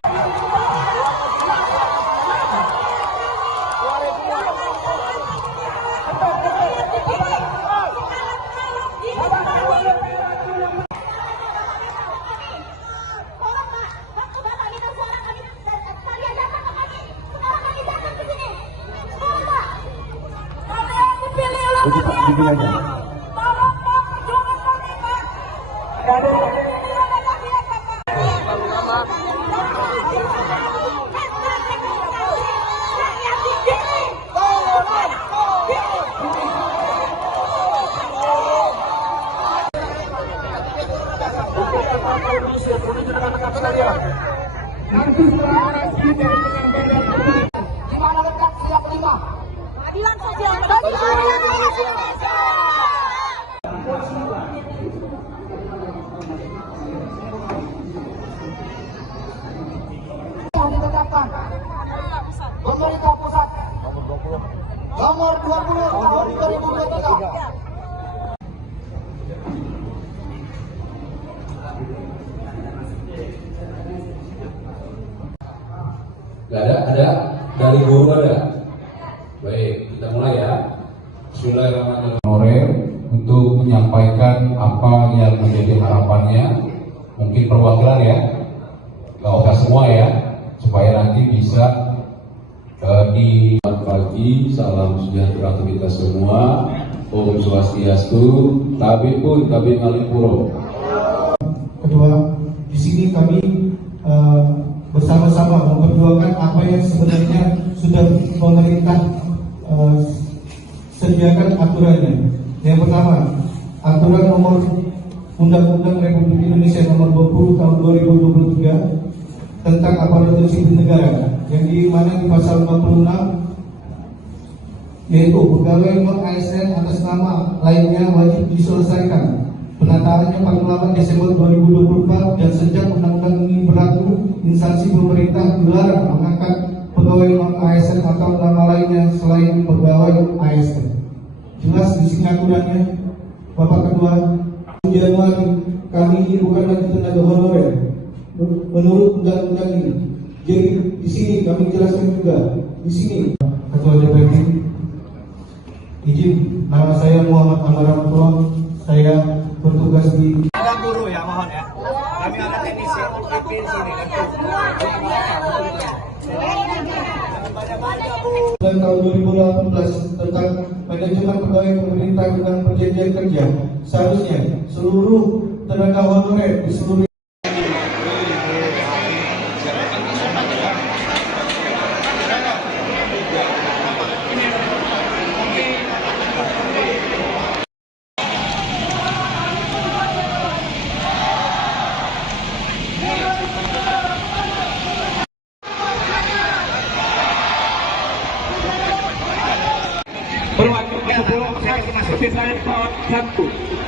Dimana letak siap 5? Keadilan sosial. Ditetapkan pemerintah pusat nomor 20 tahun 2023. Gak ada dari guru ada. Baik, kita mulai ya. Bismillahirrahmanirrahim. Honorer untuk menyampaikan apa yang menjadi harapannya, mungkin perwakilan ya, gak usah semua ya, supaya nanti bisa di pagi. Salam sejahtera untuk kita semua. Om Swastiastu. Tabib pun Tabib Alipuro. Kedua, di sini kami bersama-sama memperjuangkan apa yang sebenarnya sudah pemerintah sediakan aturannya. Yang pertama, aturan nomor Undang-Undang Republik Indonesia nomor 20 tahun 2023 tentang aparatur sipil negara, yang di mana di pasal 46 yaitu pegawai non ASN atas nama lainnya wajib diselesaikan penataannya paling lambat Desember 2024, dan sejak undang-undang ini berlaku, instansi pemerintah dilarang mengangkat pegawai non ASN atau nama lainnya selain pegawai ASN. Jelas di sini aturannya, Bapak Ketua. Januari kami ini bukan lagi tenaga honorer menurut undang-undang ini. Jadi di sini kami jelaskan juga di sini Ketua DPRD Izin, nama saya Muhammad Amar Abdullah. Saya bertugas di Ada guru ya, mohon ya. Kami ada teknisi di sini kan. tahun 2018 tentang manajemen pegawai pemerintah dengan perjanjian kerja. Seharusnya seluruh tenaga honorer di seluruh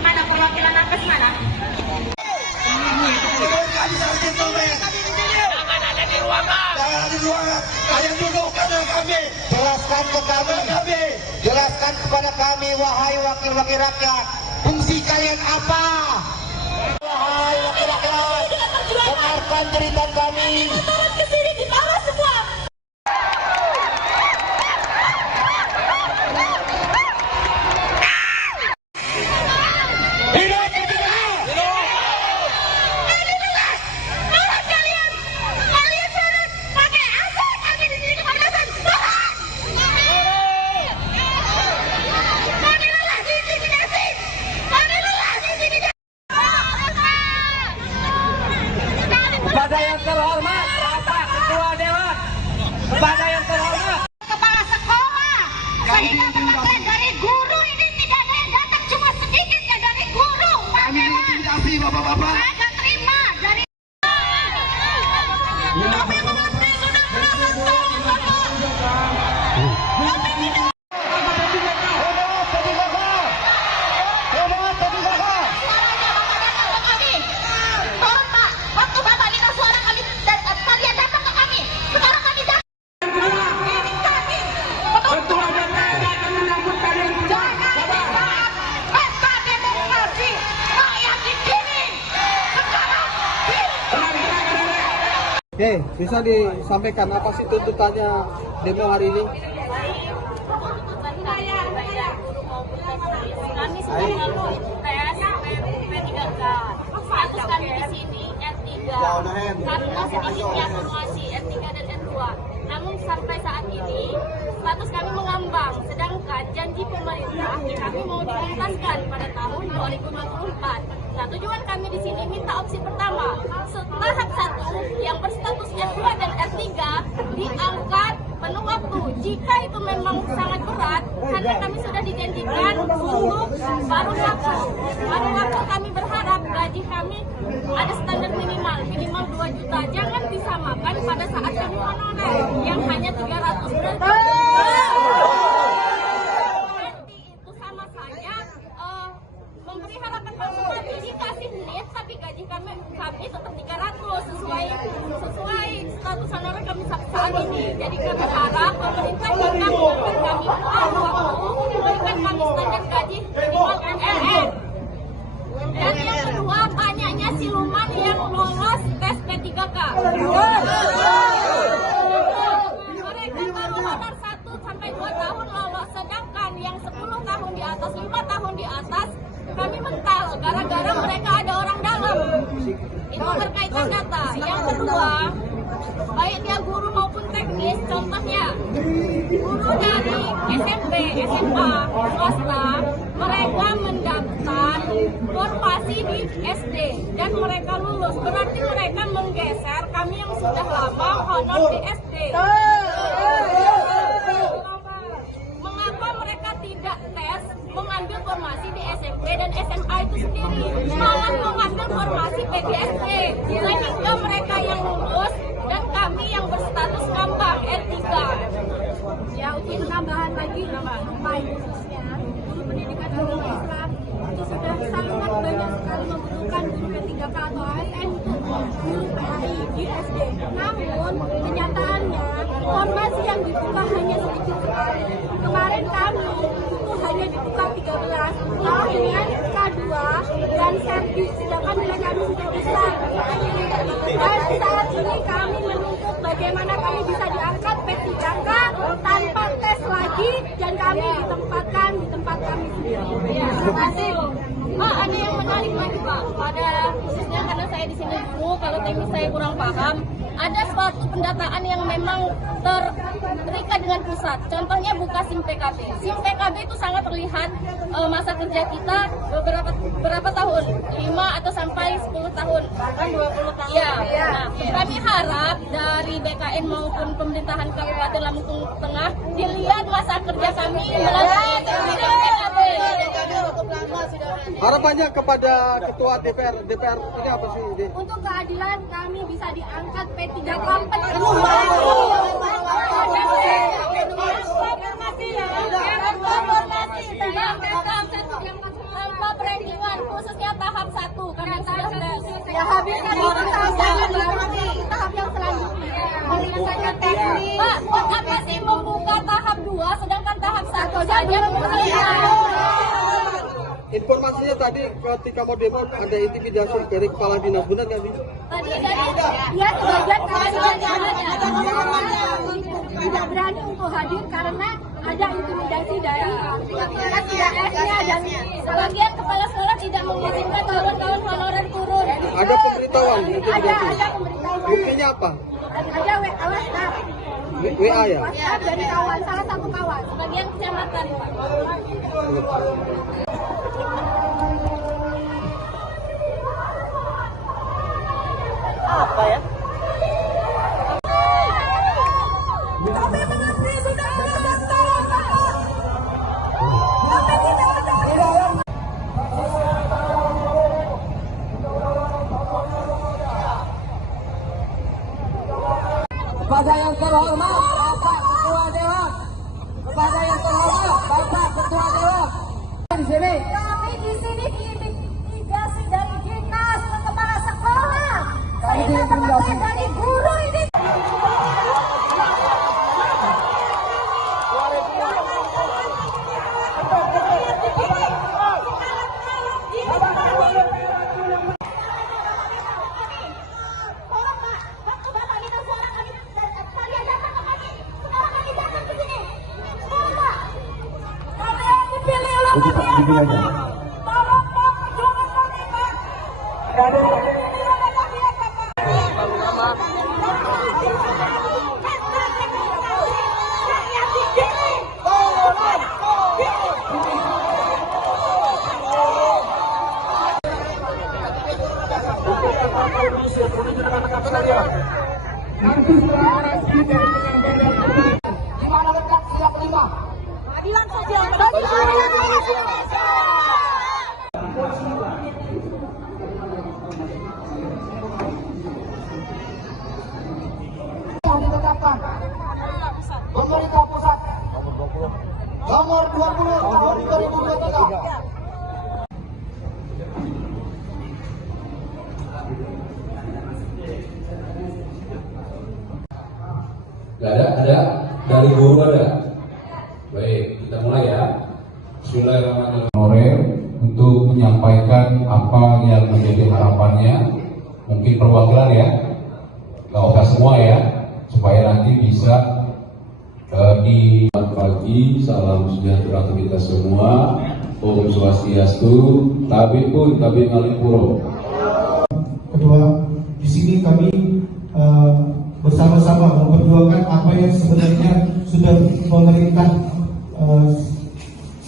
Mana perwakilan nakes mana? Jelaskan ke kami, jelaskan kepada kami, wahai wakil-wakil rakyat, fungsi kalian apa? Wahai wakil rakyat, dengarkan cerita kami. Turun ke sini di bawah semua. Kepada yang terhormat Bapak Ketua Dewan, kepada yang terhormat Kepala sekolah, saya dapat dari guru ini tidak ada yang datang, cuma sedikit ya dari guru. Kami intimidasi bapak-bapak. Saya nggak terima dari. Kami mengerti sudah berapa tahun kami tidak. Tolong Pak, waktu Bapak minta suara kami, kalian datang ke kami. Sekarang kami datang. Ini kami. Ketua DPR akan menyambut kalian semua. Jangan pesta demokrasi rakyat di sini. Sekarang Oke, bisa disampaikan apa sih tuntutannya demo hari ini? Kami sudah melakukan tes P3K. Status kami di sini R3 karena sedikitnya formasi R3 dan R2. Namun sampai saat ini status kami mengambang, sedangkan janji pemerintah kami mau dituntaskan pada tahun 2024. Nah, tujuan kami di sini minta opsi pertama, tahap 1 yang berstatus R2 dan R3 diangkat penuh waktu. Jika itu memang sangat berat, karena kami sudah dijanjikan untuk paruh waktu kami berharap gaji kami ada standar minimal 2 juta. Jangan disamakan pada saat kami honorer yang hanya 300 itu sama saja memberi harapan palsu. Dikasih NIT tapi gaji kami tetap 300 sesuai status honorer kami saat ini. Jadi kami harap pemerintah jika memberikan kami paruh waktu, memberikan kami standar gaji minimal MLM. Dan yang kedua, banyaknya siluman yang lolos tes P3K. Mereka baru honor 1 sampai 2 tahun lolos, sedangkan yang 10 tahun di atas, 5 tahun di atas, kami mental gara-gara mereka ada orang dalam. Itu berkaitan data. Yang kedua, baik dia guru maupun teknis, contohnya guru dari SMP, SMA, swasta, mereka mendaftar formasi di SD dan mereka lulus. Berarti mereka menggeser kami yang sudah lama honor di SD. Mengapa mereka tidak tes mengambil formasi di SMP dan SMA itu sendiri, malah mengambil formasi PGSD, sehingga mereka yang lulus dan kami yang berstatus ngambang R3. Ya, untuk penambahan lagi khususnya guru pendidikan agama Islam itu sudah sangat banyak sekali membutuhkan guru P3K atau ASN untuk PAI di SD. Namun kenyataannya formasi yang dibuka hanya sedikit sekali. Kemarin kami itu hanya dibuka 13 dengan K2 dan servis, sedangkan nilai kami sudah besar. Dan saat ini kami menuntut bagaimana kami bisa diangkat P3K tanpa tes lagi. Jadi dan kami ditempatkan di tempat kami sendiri. Ya, terima kasih. Pak, ada yang menarik lagi Pak, pada khususnya karena saya di sini dulu, kalau teknis saya kurang paham, ada suatu pendataan yang memang terikat dengan pusat. Contohnya buka SIM PKB. SIM PKB itu sangat terlihat masa kerja kita berapa tahun? 5 atau sampai 10 tahun. Bahkan 20 tahun. Ya. Nah, kami harap dari BKN maupun pemerintahan Kabupaten Lampung Tengah dilihat masa kerja kami melalui SIM PKB. Harapannya kepada Ketua DPR ini apa sih? Untuk keadilan kami bisa diangkat P3 Company. Tanpa perenggingan khususnya tahap 1 karena sudah ya habiskan itu tahap yang selanjutnya. Pak, buat apa sih membuka tahap 2 sedangkan tahap 1 saja Informasinya tadi ketika mau demo ada intimidasi dari kepala dinas, benar nggak sih? Tadi ya sebagian tidak berani untuk hadir karena ada intimidasi dari TKS-nya dan sebagian kepala sekolah tidak mengizinkan kawan-kawan honorer turun. Ada pemberitahuan intimidasi? Ada pemberitahuan. Buktinya apa? Ada WhatsApp. WA ya? WhatsApp dari kawan, salah satu kawan, sebagian kecamatan. Apa ya? Kepada yang terhormat Bapak Ketua Dewan, kepada yang terhormat Bapak Ketua Dewan di sini. Kami di sini diintimidasi dari dinas ke kepala sekolah. Kami diintimidasi dari guru ini. Keadilan sosial bagi yang ditetapkan pemerintah pusat nomor 20 tahun 2023. Gak ada dari guru ada. Baik, kita mulai ya. Bismillahirrahmanirrahim. Honorer untuk menyampaikan apa yang menjadi harapannya, mungkin perwakilan ya, gak usah semua ya, supaya nanti bisa di pagi. Salam sejahtera untuk kita semua. Om Swastiastu. Tabipun Tabin Alipuro. Kedua, di sini kami bersama-sama memperjuangkan apa yang sebenarnya sudah pemerintah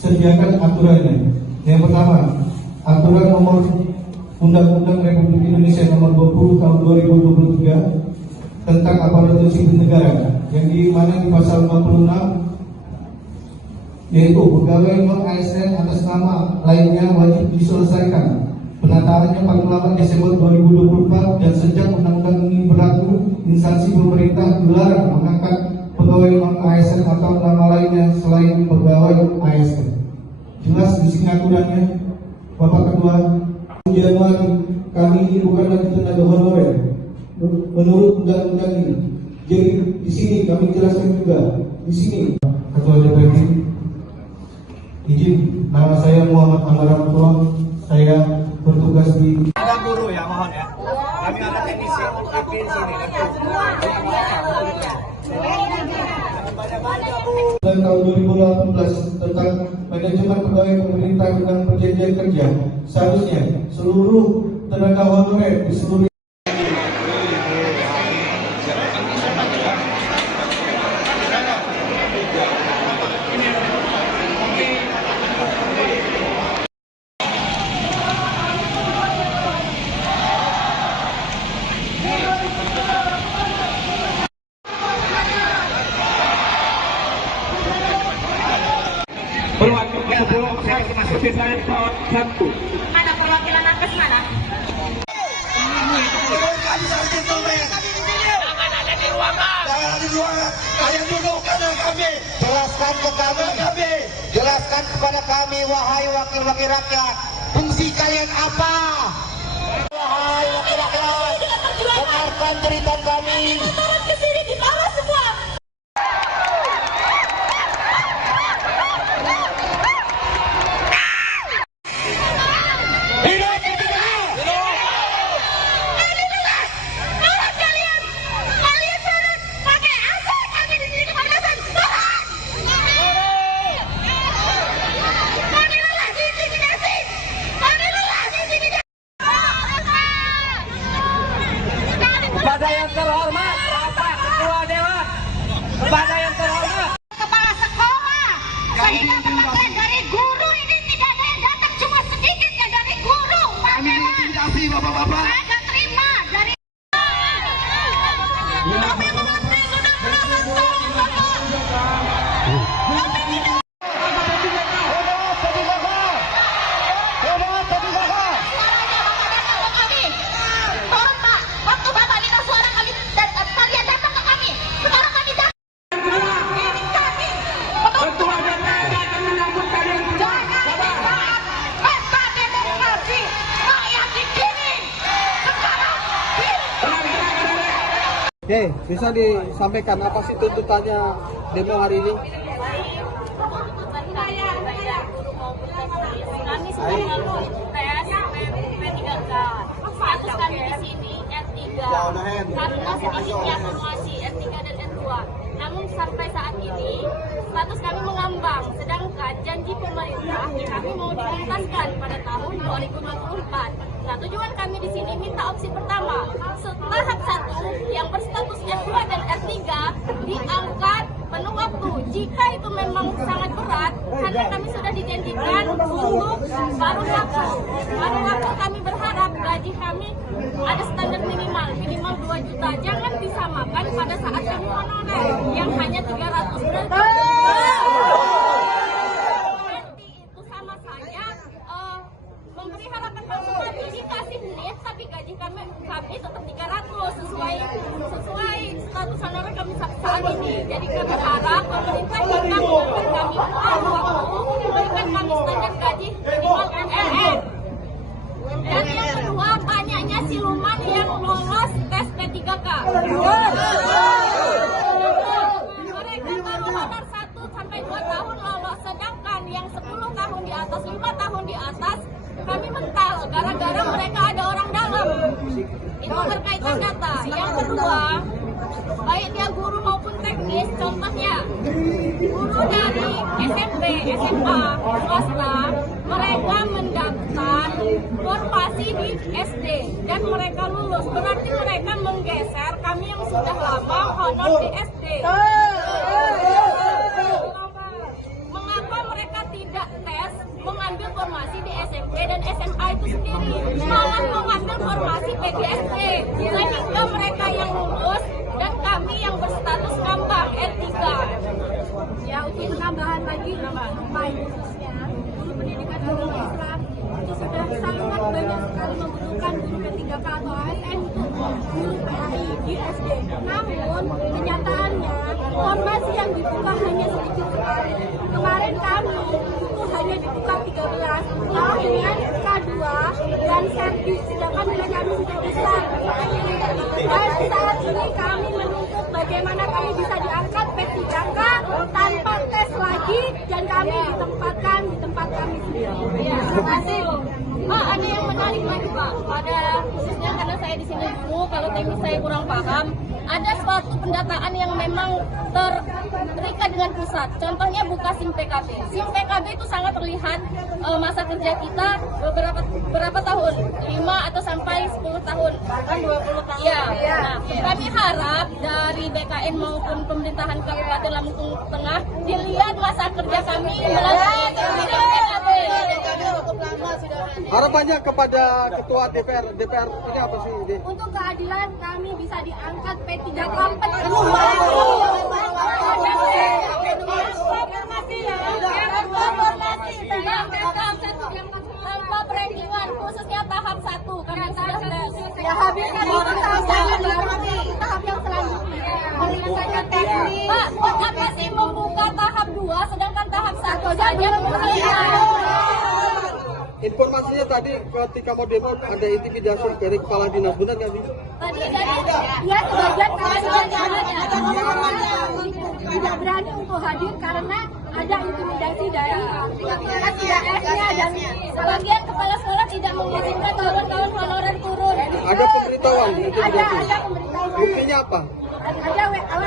sediakan aturannya. Yang pertama, aturan nomor Undang-Undang Republik Indonesia nomor 20 tahun 2023 tentang aparatur sipil negara, yang di mana di pasal 56 yaitu pegawai non ASN atas nama lainnya wajib diselesaikan penataannya paling lambat Desember 2024, dan sejak undang-undang ini berlaku, instansi pemerintah dilarang mengangkat pegawai non ASN atau nama lainnya selain pegawai ASN. Jelas di sini aturannya, Bapak Ketua. Januari kami ini bukan lagi tenaga honorer menurut undang-undang ini. Jadi di sini kami jelaskan juga di sini. Ketua DPD, izin, nama saya Muhammad Amaratul, saya bertugas di. Ada guru ya, mohon ya. Kami ada teknisi di sini. dan tahun 2018 tentang manajemen pegawai pemerintah dengan perjanjian kerja, seharusnya seluruh tenaga honorer di seluruh Mana perwakilan nakes mana? Kalian duduk kanan kami. Jelaskan ke kami. Jelaskan kepada kami, wahai wakil-wakil rakyat. Fungsi kalian apa? Wahai wakil rakyat, dengarkan cerita kami. Turun ke sini di bawah semua. Kepada yang terhormat Bapak Ketua Dewan, kepada yang terhormat Kepala sekolah, sehingga pengertian dari guru ini tidak ada yang datang, cuma sedikit ya dari guru. Kami intimidasi bapak-bapak. Saya terima dari. Kami mengerti sudah melawan bapak. Kami tidak. Tolong Pak, waktu Bapak minta suara kami dan kalian datang ke kami. Sekarang kami datang. Ini kami. Ketua DPR akan menyambut kalian Jangan disaat pesta demokrasi rakyat dikirim. Sekarang Oke, bisa disampaikan apa sih tuntutannya demo hari ini? Kami sudah melalui tes P3K. Status kami di sini R3 karena sedikitnya akumulasi R3 dan R2. Namun sampai saat ini status kami mengambang. Sedangkan janji pemerintah kami mau dituntaskan pada tahun 2024. Nah, tujuan kami di sini minta opsi pertama. Tahap 1 yang berstatus R2 dan R3 diangkat penuh waktu. Jika itu memang sangat berat, karena kami sudah dijanjikan untuk baru waktu kami berharap gaji kami ada standar minimal 2 juta. Jangan disamakan pada saat kami honorer yang hanya 300 berarti itu sama saja memberi harapan palsu tadi. Dikasih lihat tapi gaji kami tetap 300 sesuai status honorer kami saat ini. Jadi kami harap pemerintah kita memberikan kami waktu memberikan kami standar gaji minimal MLM. Dan yang kedua, banyaknya siluman yang lolos tes P3K. Mereka baru honor 1 sampai 2 tahun lolos, sedangkan yang 10 tahun di atas, 5 tahun di atas, kami mental gara-gara mereka ada orang dalam. Itu berkaitan data. Yang kedua, baik dia guru maupun teknis, contohnya guru dari SMP, SMA, swasta, mereka mendaftar formasi di SD dan mereka lulus. Berarti mereka menggeser kami yang sudah lama honor di SD. Mengapa mereka tidak tes mengambil formasi di SMP dan SMA itu sendiri, malah mengambil formasi PGSD, sehingga mereka yang lulus dan kami yang berstatus ngambang R3. Ya, untuk penambahan lagi khususnya guru pendidikan agama Islam itu sudah sangat banyak sekali membutuhkan guru P3K atau ASN untuk guru PAI di SD. Namun kenyataannya formasi yang dibuka hanya sedikit sekali. Kemarin kami itu hanya dibuka 13 dengan K2 dan Serdi, sedangkan mereka kami sudah bisa. Dan saat ini kami menuntut bagaimana kami bisa diangkat P3K tanpa tes lagi dan kami ditempatkan di tempat kami sendiri. Ya, terima kasih. Ada yang menarik lagi Pak, pada khususnya karena saya di sini dulu, kalau teknis saya kurang paham. ada suatu pendataan yang memang terikat dengan pusat. Contohnya buka SIM PKB. SIM PKB itu sangat terlihat masa kerja kita berapa tahun, 5 atau sampai 10 tahun, bahkan 20 tahun. Ya. Nah, kami harap dari BKN maupun pemerintahan Kabupaten Lampung Tengah dilihat masa kerja kami melalui SIM PKB. Harapannya kepada Ketua DPR ini apa sih? Untuk keadilan kami bisa diangkat P38. Tanpa perankingan khususnya tahap 1 karena sudah ya habis tahap yang selanjutnya. Pak, buat apa sih membuka tahap 2 sedangkan tahap 1 saja Informasinya tadi ketika mau demo ada intimidasi dari kepala dinas, benar nggak sih? Tadi ya sebagian tidak berani untuk hadir karena ada intimidasi dari S-nya dan sebagian kepala sekolah tidak mengizinkan kawan-kawan honorer turun. Ada pemberitahuan? Ada pemberitahuan. Buktinya apa? Ada WA.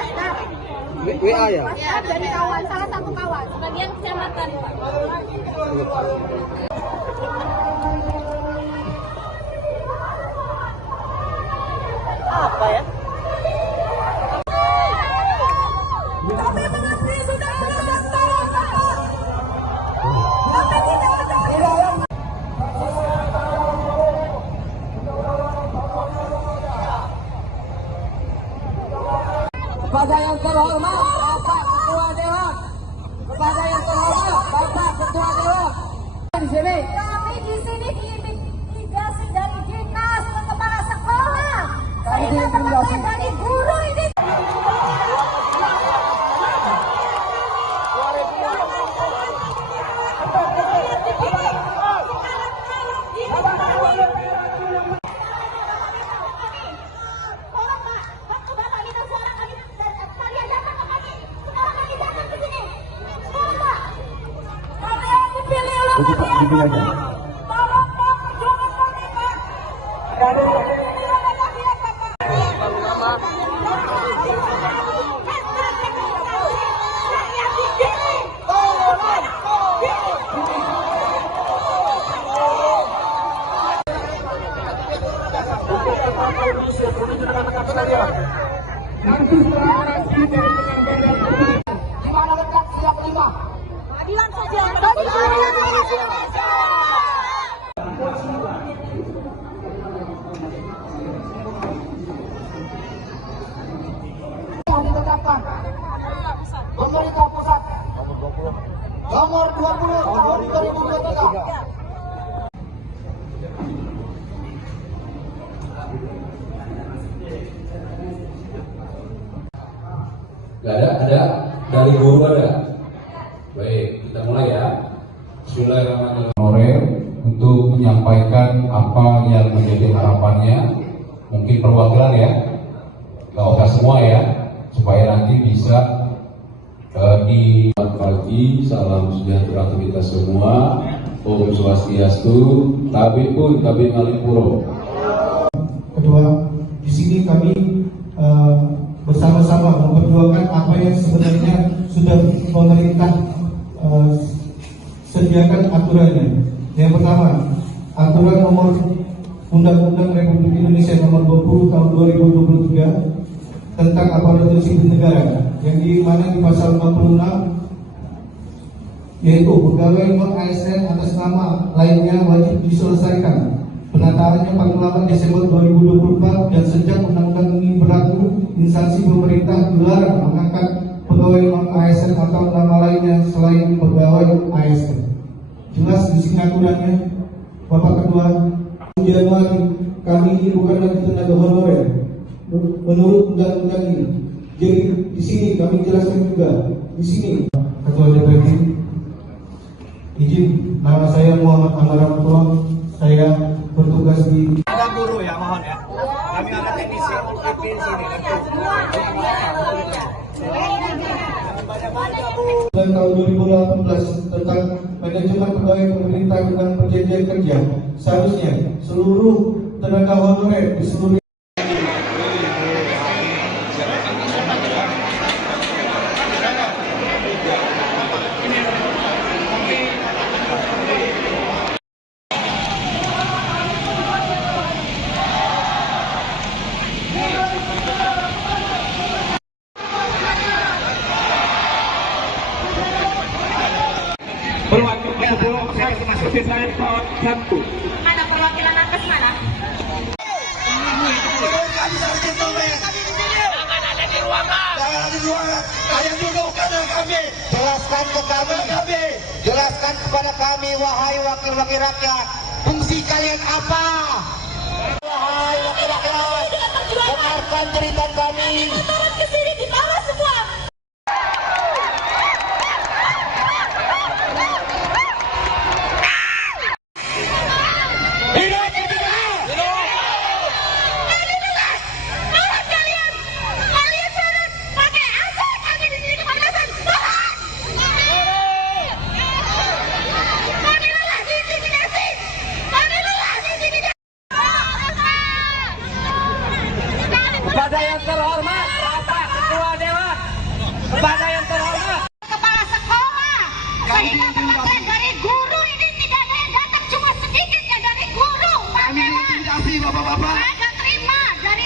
WA ya? Dari kawan, salah satu kawan, sebagian kecamatan, Pak. Apa ya? Kepada yang terhormat Bapak Ketua Dewan, kepada yang terhormat Bapak Ketua Dewan di sini. Kami di sini diintimidasi dari dinas ke kepala sekolah. Kami diintimidasi dari guru ini. Gimana letak siap 5? Keadilan saja. Yang ditetapkan pemerintah pusat nomor 20 tahun 2023. Gak ada dari guru ada. Baik, kita mulai ya. Bismillahirrahmanirrahim. Untuk menyampaikan apa yang menjadi harapannya, mungkin perwakilan ya, gak usah semua ya, supaya nanti bisa di pagi. Salam sejahtera untuk kita semua. Om Swastiastu, Tabi pun Tabi Ngalipuro. Kedua, di sini kami bersama-sama memperjuangkan apa yang sebenarnya sudah pemerintah sediakan aturannya. Yang pertama, aturan nomor Undang-Undang Republik Indonesia nomor 20 tahun 2023 tentang aparatur sipil negara, yang di mana di pasal 56 yaitu pegawai non-ASN atas nama lainnya wajib diselesaikan penataannya paling lambat Desember 2024, dan sejak undang-undang ini berlaku, instansi pemerintah dilarang mengangkat pegawai non-ASN atau nama lainnya selain pegawai ASN. Jelas di sini aturannya, Bapak Ketua. Januari kami ini bukan lagi tenaga honorer menurut undang-undang ini. Jadi di sini kami jelaskan juga di sini, Ketua DPD, izin, nama saya Muhammad Amaratul, saya bertugas di Ada guru ya, mohon ya. Kami ada teknisi di sini. tahun 2018 tentang manajemen pegawai pemerintah dengan perjanjian kerja. Seharusnya seluruh tenaga honorer di seluruh 10 saya masukin dari pesawat 1. Mana perwakilan nakes mana? Jangan ada di ruangan. Kalian duduk kanan kami. Jelaskan ke kami, jelaskan kepada kami, wahai wakil-wakil rakyat, fungsi kalian apa? Wahai wakil rakyat, dengarkan cerita kami. Turun ke sini di bawah semua. Kepada yang terhormat, Bapak Ketua Dewan, kepada yang terhormat, Kepala sekolah, saya dapat materi dari guru ini tidak ada yang datang, cuma sedikit ya dari guru. Kami diintimidasi bapak-bapak. Saya nggak terima dari.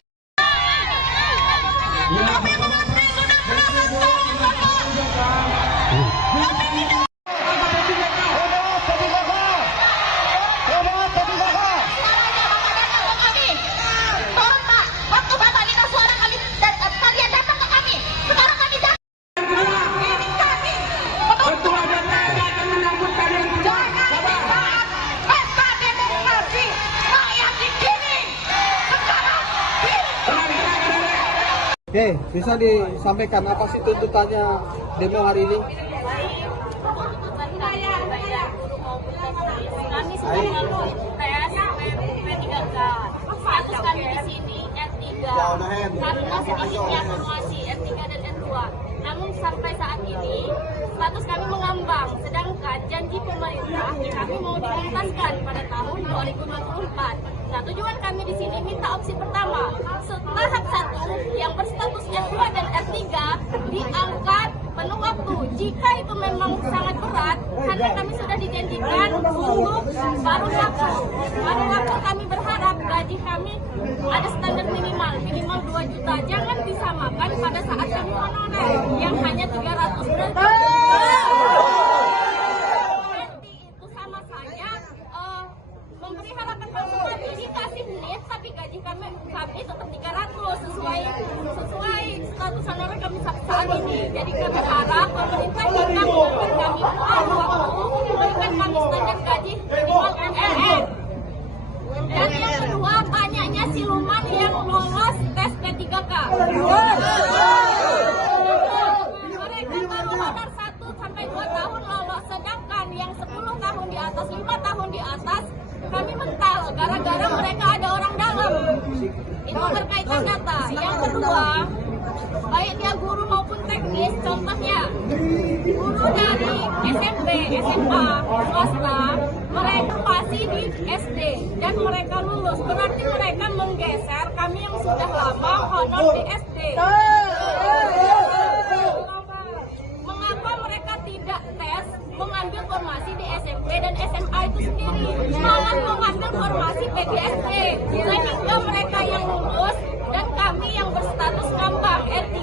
Kami mengantri sudah belasan tahun, Bapak. Kami tidak. Tolong Pak, waktu Bapak minta suara kami, kalian datang ke kami. Sekarang kami datang. Ini kami. Ketua DPR akan menyambut kalian Jangan disaat pesta demokrasi rakyat di sini. Sekarang Oke, bisa disampaikan apa sih tuntutannya demo hari ini? Kami sudah melakukan tes P3K. Status kami di sini R3 karena sedikitnya formasi R3 dan R2. Namun sampai saat ini status kami mengambang. Sedangkan janji pemerintah kami mau dituntaskan pada tahun 2024. Nah, tujuan kami di sini minta opsi pertama, tahap 1 yang berstatus S2 dan R3 diangkat penuh waktu. Jika itu memang sangat berat, karena kami sudah dijanjikan untuk baru waktu kami berharap gaji kami ada standar minimal 2 juta. Jangan disamakan pada saat kami honorer yang hanya 300 berarti itu sama saja memberi harapan palsu. Dikasih NIT tapi gaji kami tetap 300 sesuai status honorer kami saat ini. Jadi kami harap pemerintah kita memberikan kami waktu memberikan kami standar gaji minimal MLM. Dan yang kedua, banyaknya siluman yang lolos tes P3K. Mereka baru honor 1 sampai 2 tahun lolos, sedangkan yang 10 tahun di atas, 5 tahun di atas, kami mental gara-gara mereka ada orang dalam. Itu berkaitan data. Yang kedua, baik dia guru maupun teknis, contohnya guru dari SMP, SMA, swasta, mereka masih di SD dan mereka lulus, berarti mereka menggeser kami yang sudah lama honor di SD. Mengapa mereka tidak tes mengambil formasi di SMP dan SMA itu sendiri, malah mengambil formasi PGSD, sehingga mereka yang lulus dan kami yang berstatus ngambang R3.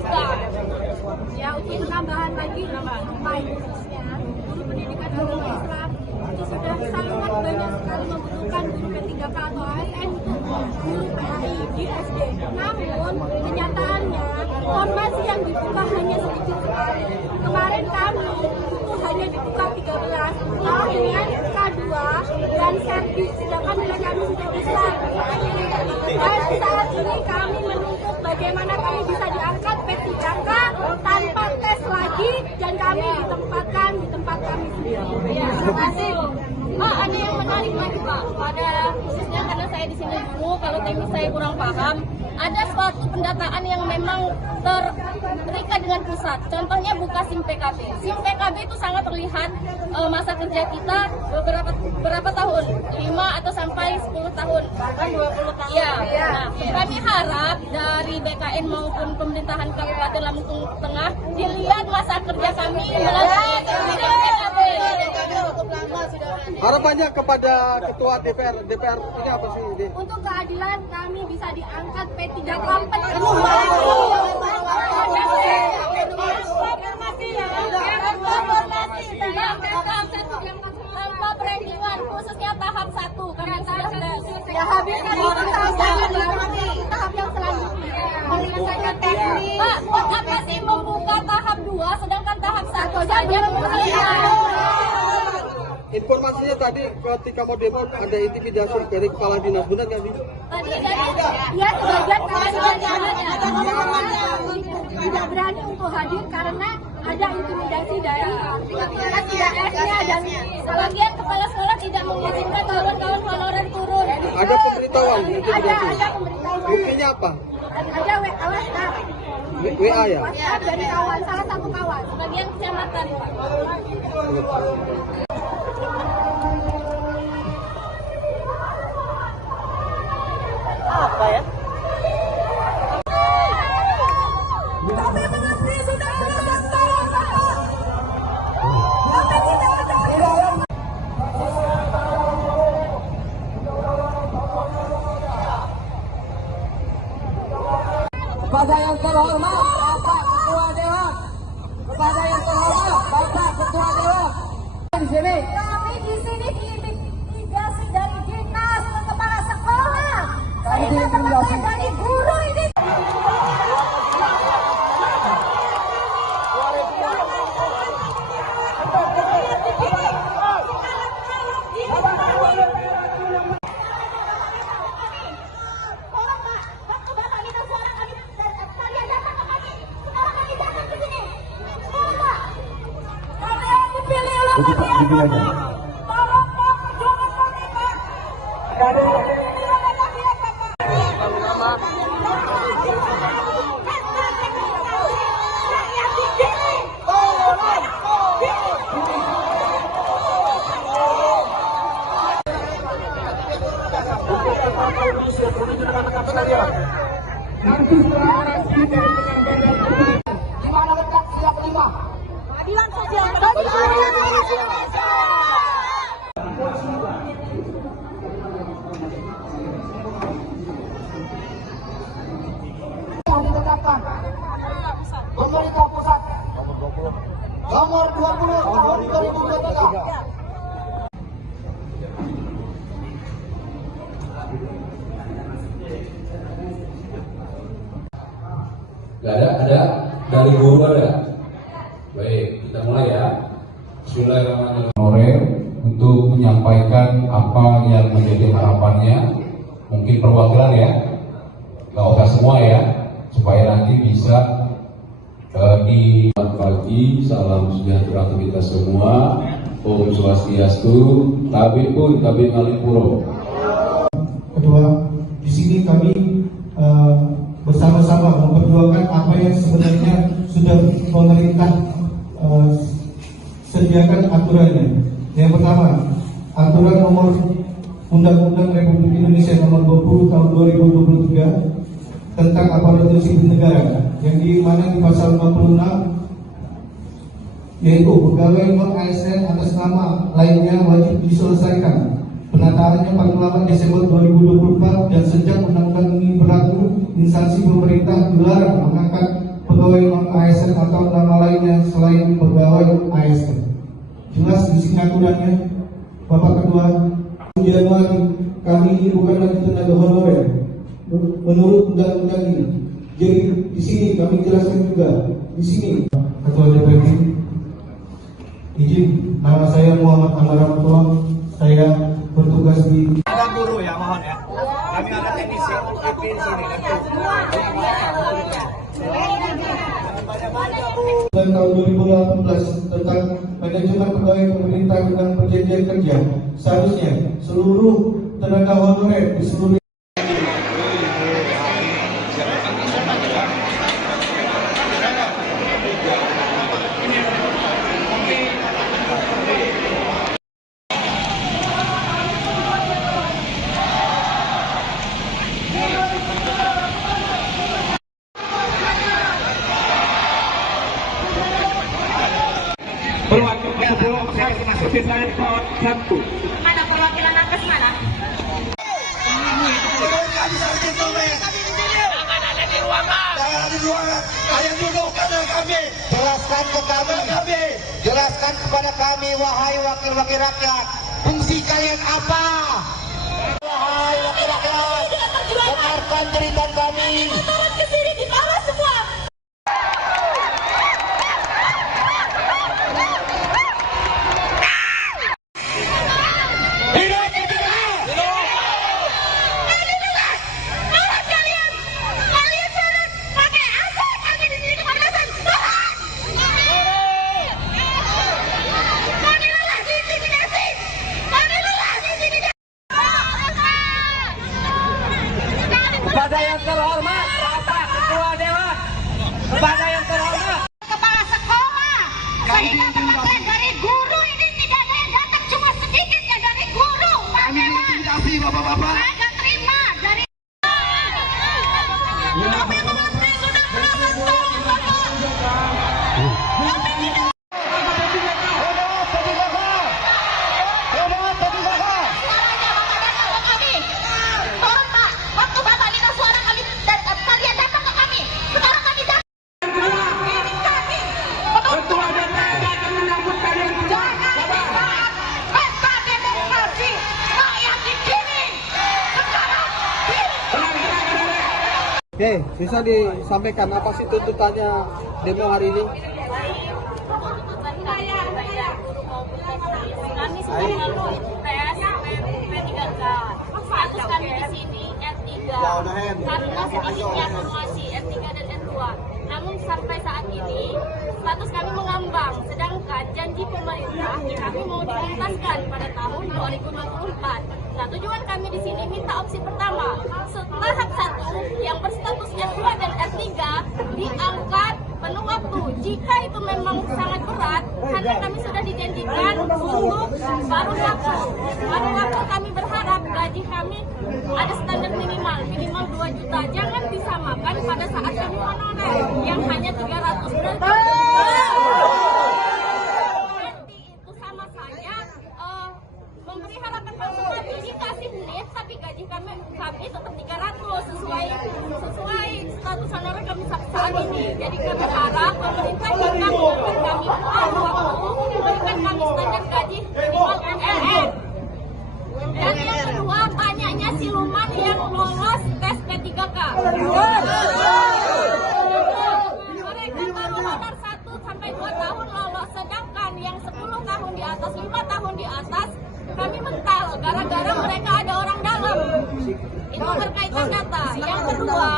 Ya, untuk tambahan lagi, khususnya guru pendidikan agama Islam itu sudah sangat banyak sekali membutuhkan guru P3K atau AIN untuk guru PAI di SD. Namun kenyataannya formasi yang dibuka hanya sedikit sekali. Kemarin kami itu hanya dibuka 13 dengan K2 dan Serbi, sedangkan nilai kami sudah besar. Dan saat ini kami menuntut bagaimana kami bisa diangkat P3K tanpa tes lagi dan kami ditempatkan di tempat kami sendiri. Ya, terima kasih. Ada yang menarik lagi Pak, pada khususnya karena saya di sini dulu, kalau teknis saya kurang paham, ada suatu pendataan yang memang terikat dengan pusat. Contohnya buka SIM PKB. SIM PKB itu sangat terlihat masa kerja kita berapa tahun, 5 atau sampai 10 tahun, bahkan 20 tahun. Ya. Nah, kami harap dari BKN maupun pemerintahan Kabupaten Lampung Tengah dilihat masa kerja kami melalui SIM PKB. Harapannya kepada Ketua DPR ini apa sih? Untuk keadilan kami bisa diangkat P3K penuh. itu karena ya habiskan itu tahap yang selanjutnya. Menyelesaikan teknik. Pak, apa sih membuka tahap 2 sedangkan tahap 1 saja belum selesai? Informasinya tadi ketika mau demo ada intimidasi dari kepala dinas, benar nggak sih? Tadi dia sebagian tidak berani untuk hadir karena ada intimidasi dari PKS-nya dan sebagian kepala sekolah tidak mengizinkan kawan-kawan honorer turun. Ada pemberitahuan intimidasi. Ada pemberitahuan. Buktinya apa? Ada WhatsApp. WA ya? WhatsApp dari kawan, salah satu kawan, sebagian kecamatan. Apa ya? Kepada yang terhormat Bapak Ketua Dewan, kepada yang terhormat Bapak Ketua Dewan di sini. Kami di sini diintimidasi dari dinas ke kepala sekolah. Kami Ini diintimidasi dari guru ini. Keadilan sosial. Yang ditetapkan pemerintah pusat nomor 20 tahun 2023. Gak ada dari guru ada. Baik, kita mulai ya. Bismillahirrahmanirrahim. Untuk menyampaikan apa yang menjadi harapannya, mungkin perwakilan ya, gak usah semua ya, supaya nanti bisa di pagi. Salam sejahtera untuk kita semua. Om Swastiastu, Tabi pun Tabi Ngalipuro. Kedua, di sini kami bersama-sama memperjuangkan apa yang sebenarnya sudah pemerintah sediakan aturannya. Yang pertama, aturan nomor Undang-Undang Republik Indonesia nomor 20 tahun 2023 tentang aparatur sipil negara, yang di mana di pasal 56 yaitu pegawai non ASN atas nama lainnya wajib diselesaikan penataannya 48 Desember 2024, dan sejak undang-undang ini berlaku, instansi pemerintah dilarang mengangkat pegawai non ASN atau nama lainnya selain pegawai ASN. Jelas di sini aturannya, Bapak Ketua. Januari kami ini bukan lagi tenaga honorer menurut undang-undang ini. Jadi di sini kami jelaskan juga di sini, Ketua DPP, izin, nama saya Muhammad Amaramutua, saya bertugas di Guru ya, mohon ya. Kami ada teknisi UPP di sini. tahun 2018 tentang manajemen pegawai pemerintah dan perjanjian kerja. Seharusnya seluruh tenaga honorer di seluruh Mana perwakilan nakes mana? Jelaskan kepada kami, wahai wakil-wakil rakyat, fungsi kalian apa? Wahai wakil rakyat, dengarkan jeritan kami. Turun ke sini di bawah semua. Kepada yang terhormat Bapak Ketua Dewan, kepada yang terhormat Kepala sekolah, saya dapat dari guru ini tidak ada yang datang, cuma sedikit ya dari guru. Kami diintimidasi bapak-bapak. Saya nggak terima dari. Kami mengantri sudah berapa tahun, Bapak. Kami tidak. Tolong Pak, waktu Bapak minta suara kami, kalian datang ke kami. Sekarang kami datang. Ini kami. Ketua DPR akan menyambut kalian berdua. Jangan pesta demokrasi rakyat di sini. Sekarang Oke, bisa disampaikan apa sih tuntutannya demo hari ini? Kami sudah lalu tes P3K. Status kami di sini R3 karena sedikitnya formasi R3 dan R2. Namun sampai saat ini status kami mengambang. Sedangkan janji pemerintah kami mau dituntaskan pada tahun 2024. Nah, tujuan kami di sini minta opsi pertama. Tahap 1 yang berstatus R2 dan R3 diangkat penuh waktu. Jika itu memang sangat berat, karena kami sudah dijanjikan untuk paruh waktu kami berharap gaji kami ada standar minimal 2 juta. Jangan disamakan pada saat kami honorer yang hanya 300 berarti itu sama saja memberi harapan palsu kami dikasih lift tapi gaji kami tetap 300 sesuai status honorer kami saat ini. Jadi kami harap pemerintah jika memberikan kami waktu memberikan kami standar gaji minimal UMR. Dan yang kedua, banyaknya siluman yang lolos tes P3K. Mereka baru honor 1 sampai 2 tahun lolos, sedangkan yang 10 tahun di atas, 5 tahun di atas, kami mental gara-gara mereka ada orang dalam. Itu berkaitan data. Yang kedua,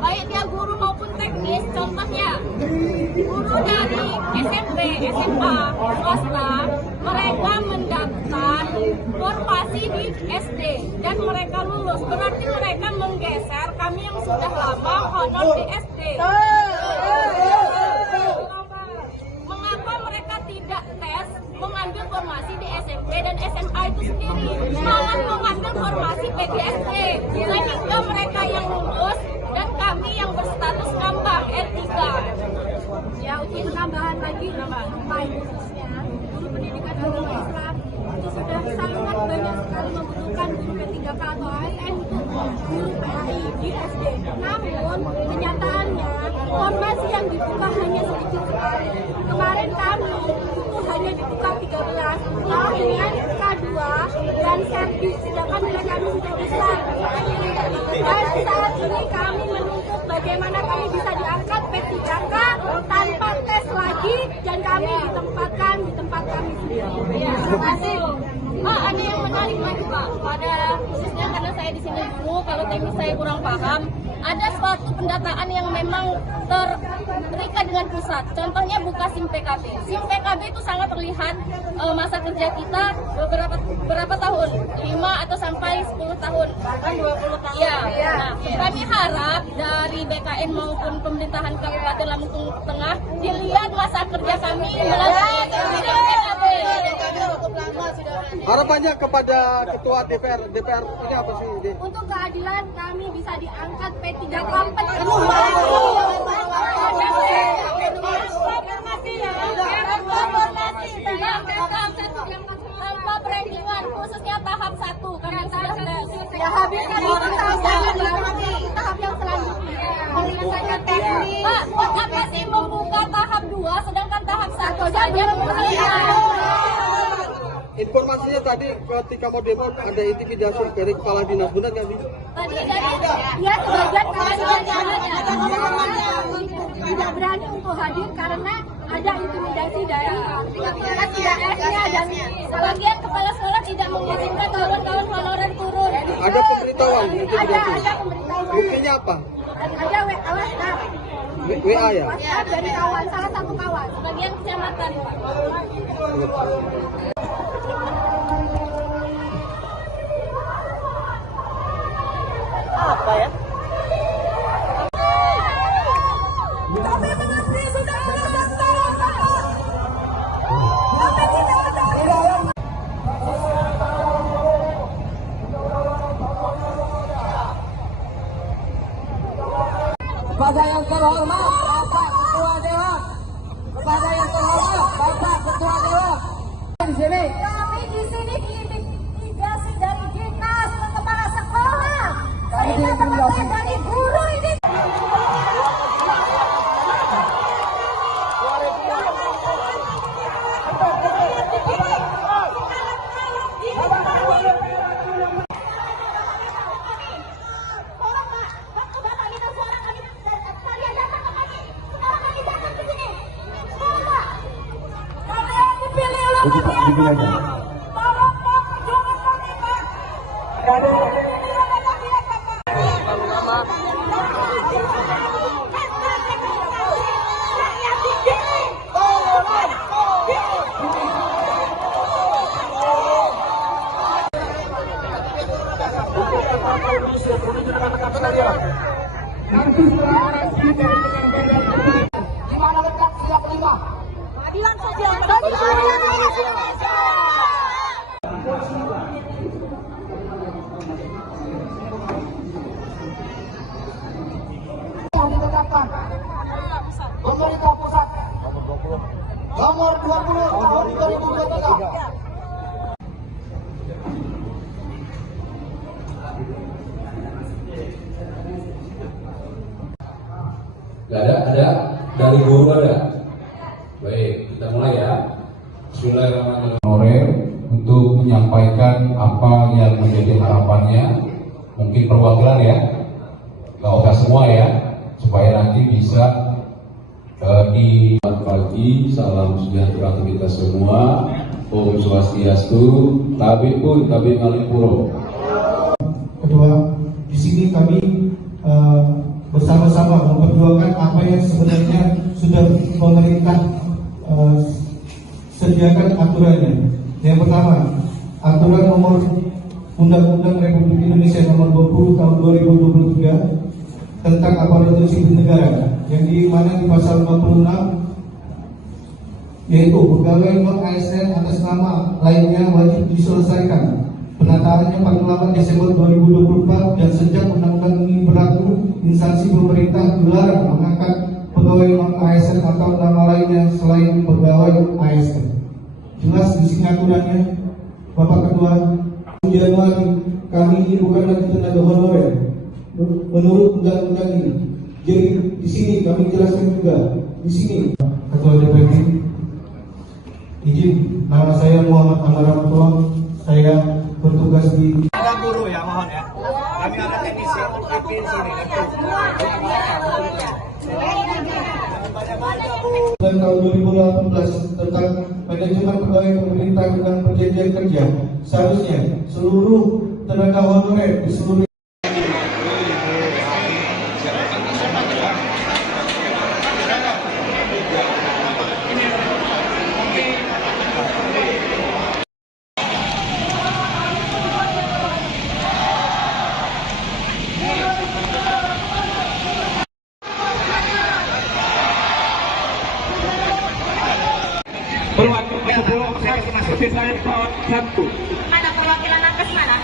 baik dia guru maupun teknis, contohnya guru dari SMP, SMA, swasta, mereka mendaftar formasi di SD dan mereka lulus. Berarti mereka menggeser kami yang sudah lama honor di SD. Mengapa mereka tidak tes mengambil formasi di SMP dan SMA itu sendiri, malah mengambil formasi PGSD, sehingga mereka yang lulus dan kami yang berstatus ngambang R3. Ya, untuk penambahan lagi, khususnya guru pendidikan agama Islam itu sudah sangat banyak sekali membutuhkan guru P3K atau ASN untuk guru PAI di SD. Namun kenyataannya formasi yang dibuka hanya sedikit sekali. Kemarin kami itu hanya dibuka 13 dengan K2 dan Serbi, sedangkan nilai kami sudah besar. Dan saat ini kami menuntut bagaimana kami bisa diangkat P3K tanpa tes lagi dan kami ditempatkan di tempat kami sendiri. Terima kasih. Ada yang menarik lagi Pak, pada khususnya karena saya di sini dulu, kalau teknis saya kurang paham, ada suatu pendataan yang memang terikat dengan pusat. Contohnya buka SIM PKB. SIM PKB itu sangat terlihat masa kerja kita berapa tahun, 5 atau sampai 10 tahun, bahkan 20 tahun. Ya. Nah, kami harap dari BKN maupun pemerintahan Kabupaten Lampung Tengah dilihat masa kerja kami melalui SIM PKB. Harapannya kepada Ketua DPR ini apa sih? Untuk keadilan kami bisa diangkat P3K tanpa perendingan, khususnya tahap 1 karena sudah habiskan itu tahap yang selanjutnya. Pak, apa sih membuka tahap 2 sedangkan tahap 1 saja Informasinya tadi ketika mau demo ada intimidasi dari kepala dinas, benar nggak sih? Tadi dia sebagian tidak berani untuk hadir karena ada intimidasi dari PTS-nya dan sebagian kepala sekolah tidak mengizinkan kawan-kawan honorer turun. Ada pemberitahuan intimidasi? Ada pemberitahuan. Buktinya apa? Ada WhatsApp. WA ya? WhatsApp dari kawan, salah satu kawan, sebagian kecamatan. Apa ya? Kepada yang terhormat Bapak Ketua Dewan, kepada yang terhormat Bapak Ketua Dewan di sini. Kami di sini diintimidasi dari dinas ke kepala sekolah. Kita termasuk dari guru ini. Keadilan sosial. Yang ditetapkan pemerintah pusat nomor 20 tahun 2023. Ada dari guru ada. Baik, kita mulai ya. Bismillahirrahmanirrahim. Honorer untuk menyampaikan apa yang menjadi harapannya, mungkin perwakilan ya, nggak usah semua ya, supaya nanti bisa di pagi. Salam sejahtera untuk kita semua. Om Swastiastu, tabi pun tabi ngalipuro. Kedua, di sini kami bersama-sama memperjuangkan apa yang sebenarnya sudah pemerintah sediakan aturannya. Yang pertama, aturan nomor Undang-Undang Republik Indonesia nomor 20 tahun 2023 tentang aparatur sipil negara, yang di mana di pasal 56 yaitu pegawai non ASN atas nama lainnya wajib diselesaikan penataannya paling lambat Desember 2024, dan sejak undang-undang ini berlaku, instansi pemerintah dilarang mengangkat pegawai non ASN atau nama lainnya selain pegawai ASN. Jelas di sini aturannya, Bapak Ketua. Januari kami ini bukan lagi tenaga honorer menurut undang-undang ini. Jadi di sini kami jelaskan juga di sini. Ketua DPP, izin, nama saya Muhammad Amaranto, saya bertugas di Guru ya, mohon ya. Kami ada teknisi UPP di sini. dan tahun 2018 tentang manajemen pegawai pemerintah dan perjanjian kerja. Seharusnya seluruh tenaga honorer di seluruh Mana perwakilan nakes mana?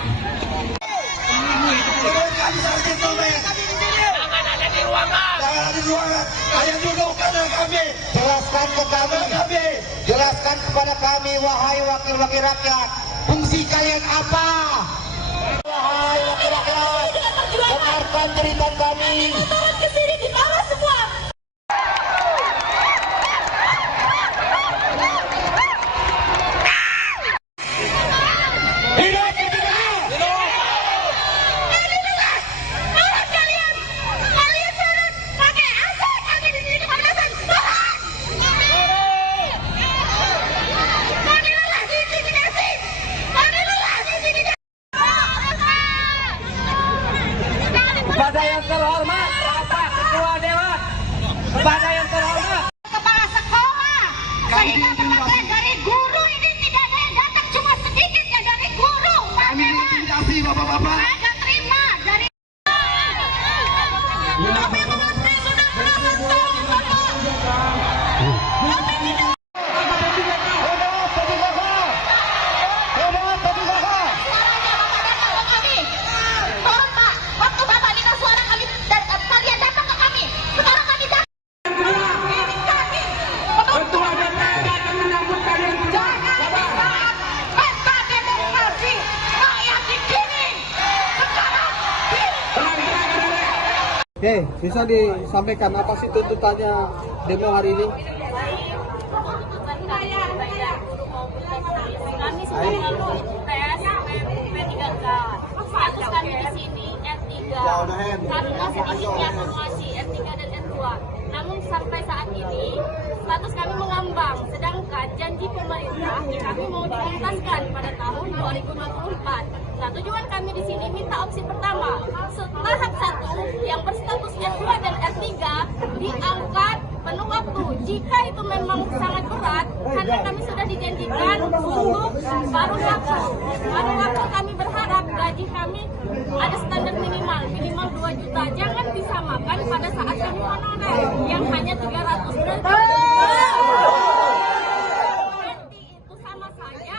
Jelaskan kepada kami, wahai wakil-wakil rakyat, fungsi kalian apa? Wahai wakil rakyat, dengarkan cerita kami. Turun ke sini di bawah semua. intimidasi bapak-bapak. Saya nggak terima dari kami mengantri sudah belasan tahun, Bapak. Kami tidak tolong Pak, waktu Bapak minta suara kami dan kalian datang ke kami. Sekarang kami datang. Ini kami. Ketua DPR datang menyambut kalian. Jangan di saat pesta demokrasi rakyat digiring. Sekarang Oke, bisa disampaikan apa sih tuntutannya demo hari ini? Kami sudah melalui tes P3K. Status kami di sini R3 karena sedikitnya formasi R3 dan R2. Namun sampai saat ini status kami mengambang. Sedangkan janji pemerintah kami mau dituntaskan pada tahun 2024. Nah, tujuan kami di sini minta opsi pertama, tahap 1 yang berstatus R2 dan R3 diangkat penuh waktu. Jika itu memang sangat berat, karena kami sudah dijanjikan untuk baru waktu kami berharap gaji kami ada standar minimal 2 juta. Jangan disamakan pada saat kami honorer yang hanya 300 berarti itu sama saja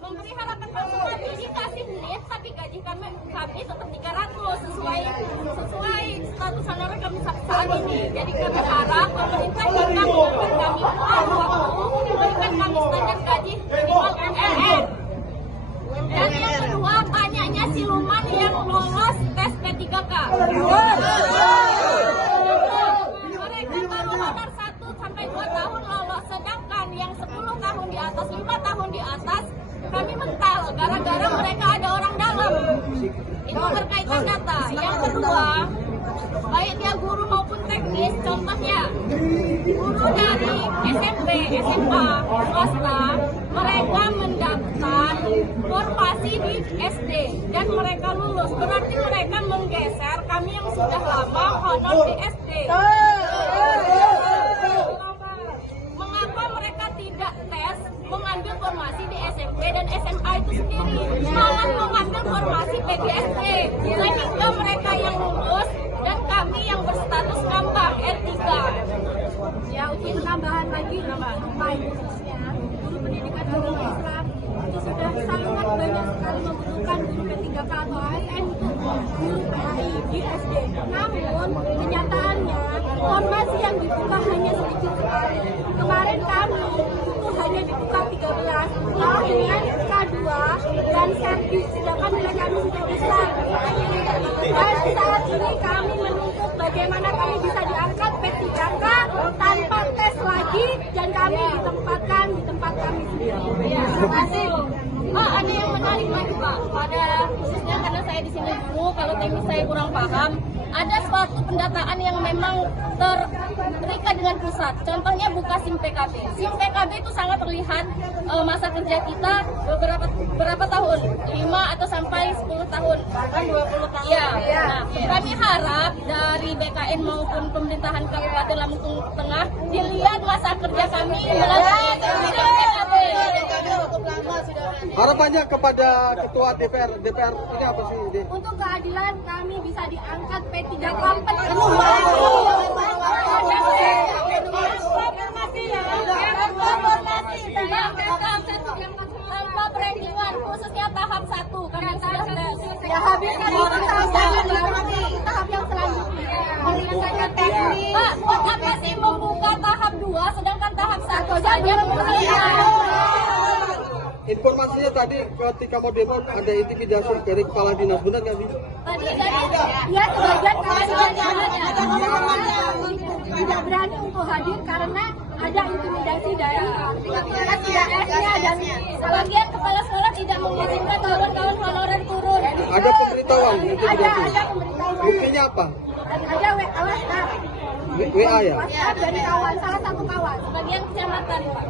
memberi harapan palsu. Kami dikasih lihat tapi gaji kami tetap 300 sesuai status honorer kami saat ini. Jadi kami harap pemerintah jika memberikan kami waktu memberikan kami standar gaji minimal MLM. Dan yang kedua, banyaknya siluman yang lolos tes P3K. Mereka baru honor 1 sampai 2 tahun lolos, sedangkan yang 10 tahun di atas, 5 tahun di atas, kami mental gara-gara mereka ada orang dalam. Itu berkaitan data. Yang kedua, baik dia guru maupun teknis, contohnya guru dari SMP, SMA, swasta, mereka mendaftar formasi di SD dan mereka lulus. Berarti mereka menggeser kami yang sudah lama honor di SD. Mengapa mereka tidak tes mengambil formasi di SMP dan SMA itu sendiri, malah mengambil formasi PGSP, sehingga mereka yang lulus dan kami yang berstatus ngambang R3. Ya, untuk penambahan lagi, khususnya guru pendidikan agama Islam itu sudah sangat banyak sekali membutuhkan guru P3K atau ASN untuk guru PAI di SD. Namun kenyataannya formasi yang dibuka hanya sedikit sekali. Kemarin kami itu hanya dibuka 13 dengan K2 dan servis, sedangkan nilai kami sudah besar. Dan saat ini kami menuntut bagaimana kami bisa diangkat P3K tanpa tes lagi dan kami ditempatkan di tempat kami sendiri. Ya, terima kasih. Ada yang menarik lagi Pak, pada khususnya karena saya di sini dulu, kalau teknis saya kurang paham, ada suatu pendataan yang memang terikat dengan pusat. Contohnya buka SIM PKB. SIM PKB itu sangat terlihat masa kerja kita berapa tahun, 5 atau sampai 10 tahun, bahkan 20 tahun. Ya. Nah, kami harap dari BKN maupun pemerintahan Kabupaten Lampung Tengah dilihat masa kerja kami melalui SIM PKB. Harapannya kepada Ketua DPR ini apa sih? Untuk keadilan kami bisa diangkat P3K penuh. Tanpa perendingan, khususnya tahap 1 karena sudah ya habis tahap yang selanjutnya. Pak, buat apa sih membuka tahap 2 sedangkan tahap 1 saja Informasinya tadi ketika mau demo ada intimidasi dari kepala dinas, benar nggak sih? Ya, sebagian tidak berani untuk hadir karena ada intimidasi dari DPR-nya dan sebagian kepala sekolah tidak mengizinkan kawan-kawan honorer turun. Ada pemberitahuan? Ada pemberitahuan. Buktinya apa? Ada WhatsApp. WA ya? WhatsApp dari kawan, salah satu kawan, sebagian kecamatan Pak.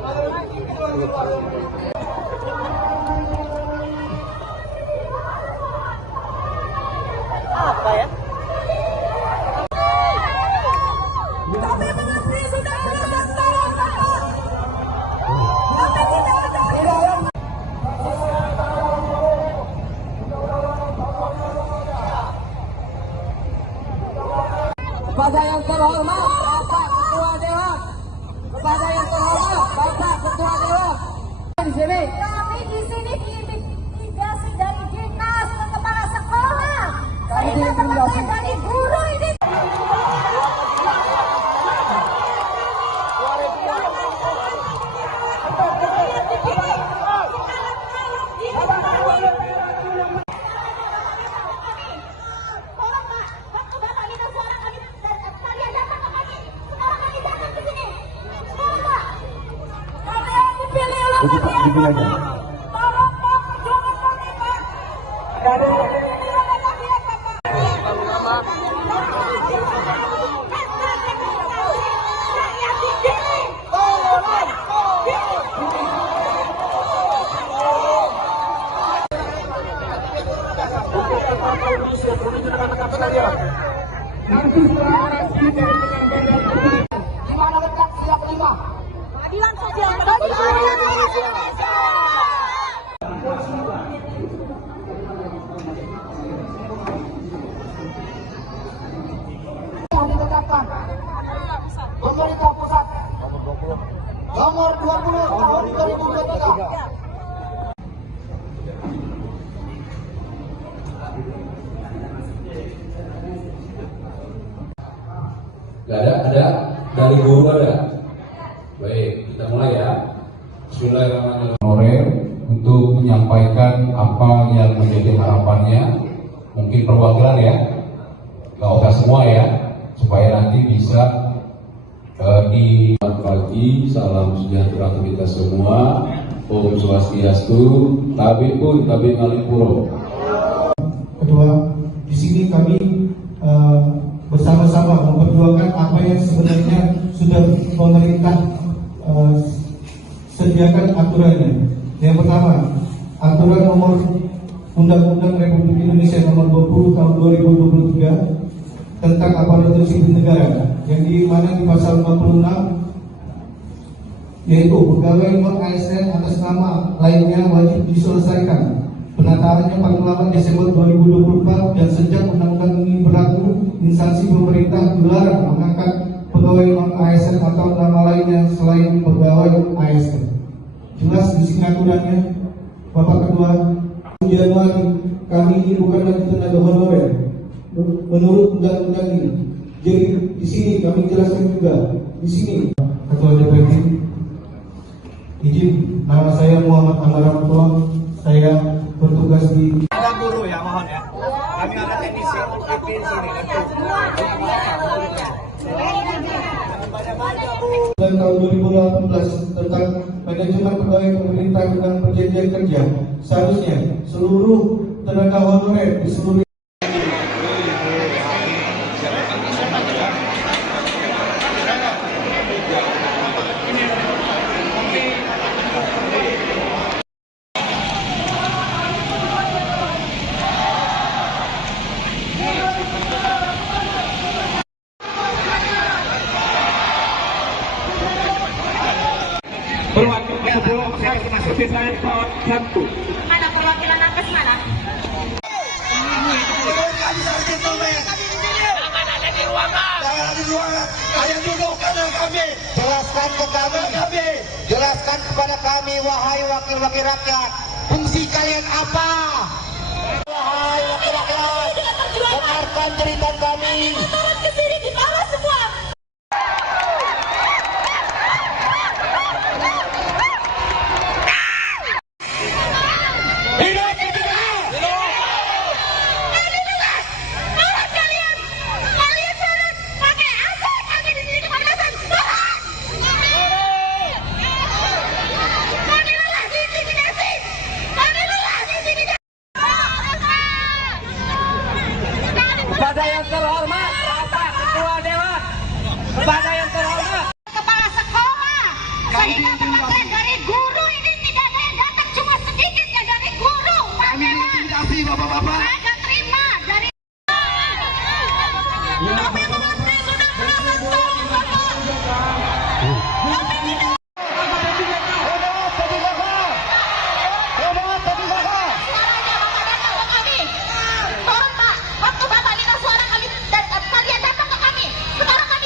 Apa ya? kami mengantri sudah belasan tahun, Bapak. Kami tidak ada yang terhormat Bapak Ketua Dewan, kepada yang terhormat Bapak Ketua Dewan di sini. Kami di sini diintimidasi dari dinas ke kepala sekolah. Kami Ini diintimidasi dari guru ini. Tolong Pak, waktu Bapak minta suara kami, kalian datang ke kami. Sekarang kami datang ke sini. Tolong Pak. Kami yang dipilih oleh kalian. Tolong Pak, perjuangan kami Pak. Kami yang dipilih oleh kalian Bapak. Saya dipilih. Di mana letak siap lima? Keadilan sosial bagi rakyat Indonesia. Yang ditetapkan pemerintah pusat nomor 20 tahun 2023. Ada dari guru ada. Baik, kita mulai ya. Bismillahirrahmanirrahim. Honorer untuk menyampaikan apa yang menjadi harapannya, mungkin perwakilan ya, nggak usah semua ya, supaya nanti bisa di pagi. Salam sejahtera untuk kita semua. Om Swastiastu, tabi pun tabi ngalipuro. Kedua, di sini kami bersama-sama memperjuangkan apa yang sebenarnya sudah pemerintah sediakan aturannya. Yang pertama, aturan nomor Undang-Undang Republik Indonesia nomor 20 tahun 2023 tentang aparatur sipil negara, yang di mana di pasal 56 yaitu pegawai non ASN atas nama lainnya wajib diselesaikan penataannya paling lambat Desember 2024, dan sejak undang-undang ini berlaku, instansi pemerintah dilarang mengangkat pegawai non ASN atau nama lainnya selain pegawai ASN. Jelas di sini aturannya, Bapak Ketua. Januari kami ini bukan lagi tenaga honorer menurut undang-undang ini. Jadi di sini kami jelaskan juga di sini, Ketua DPD, izin, nama saya Muhammad Amaramto, saya bertugas di Ada guru ya, mohon ya. Kami ada teknisi pimpin sini. dan tahun 2018 tentang manajemen pegawai pemerintah dan perjanjian kerja. Seharusnya seluruh tenaga honorer di seluruh Mana perwakilan nakes mana? Jelaskan ke kami, jelaskan kepada kami, wahai wakil-wakil rakyat, fungsi kalian apa? Wahai wakil rakyat, dengarkan cerita kami. Turun ke sini di bawah semua. Kepada yang terhormat Bapak Ketua Dewan, kepada yang terhormat Kepala sekolah. Saya dapat materi dari guru, ini tidak saya dapat cuma sedikit ya dari guru. Kami diintimidasi bapak-bapak. Saya nggak terima dari. Kami mengantri sudah belasan tahun bapak. Kami tidak. Suaranya bapak datang ke kami. Tolong Pak, waktu bapak minta suara kami, kalian datang ke kami. Sekarang kami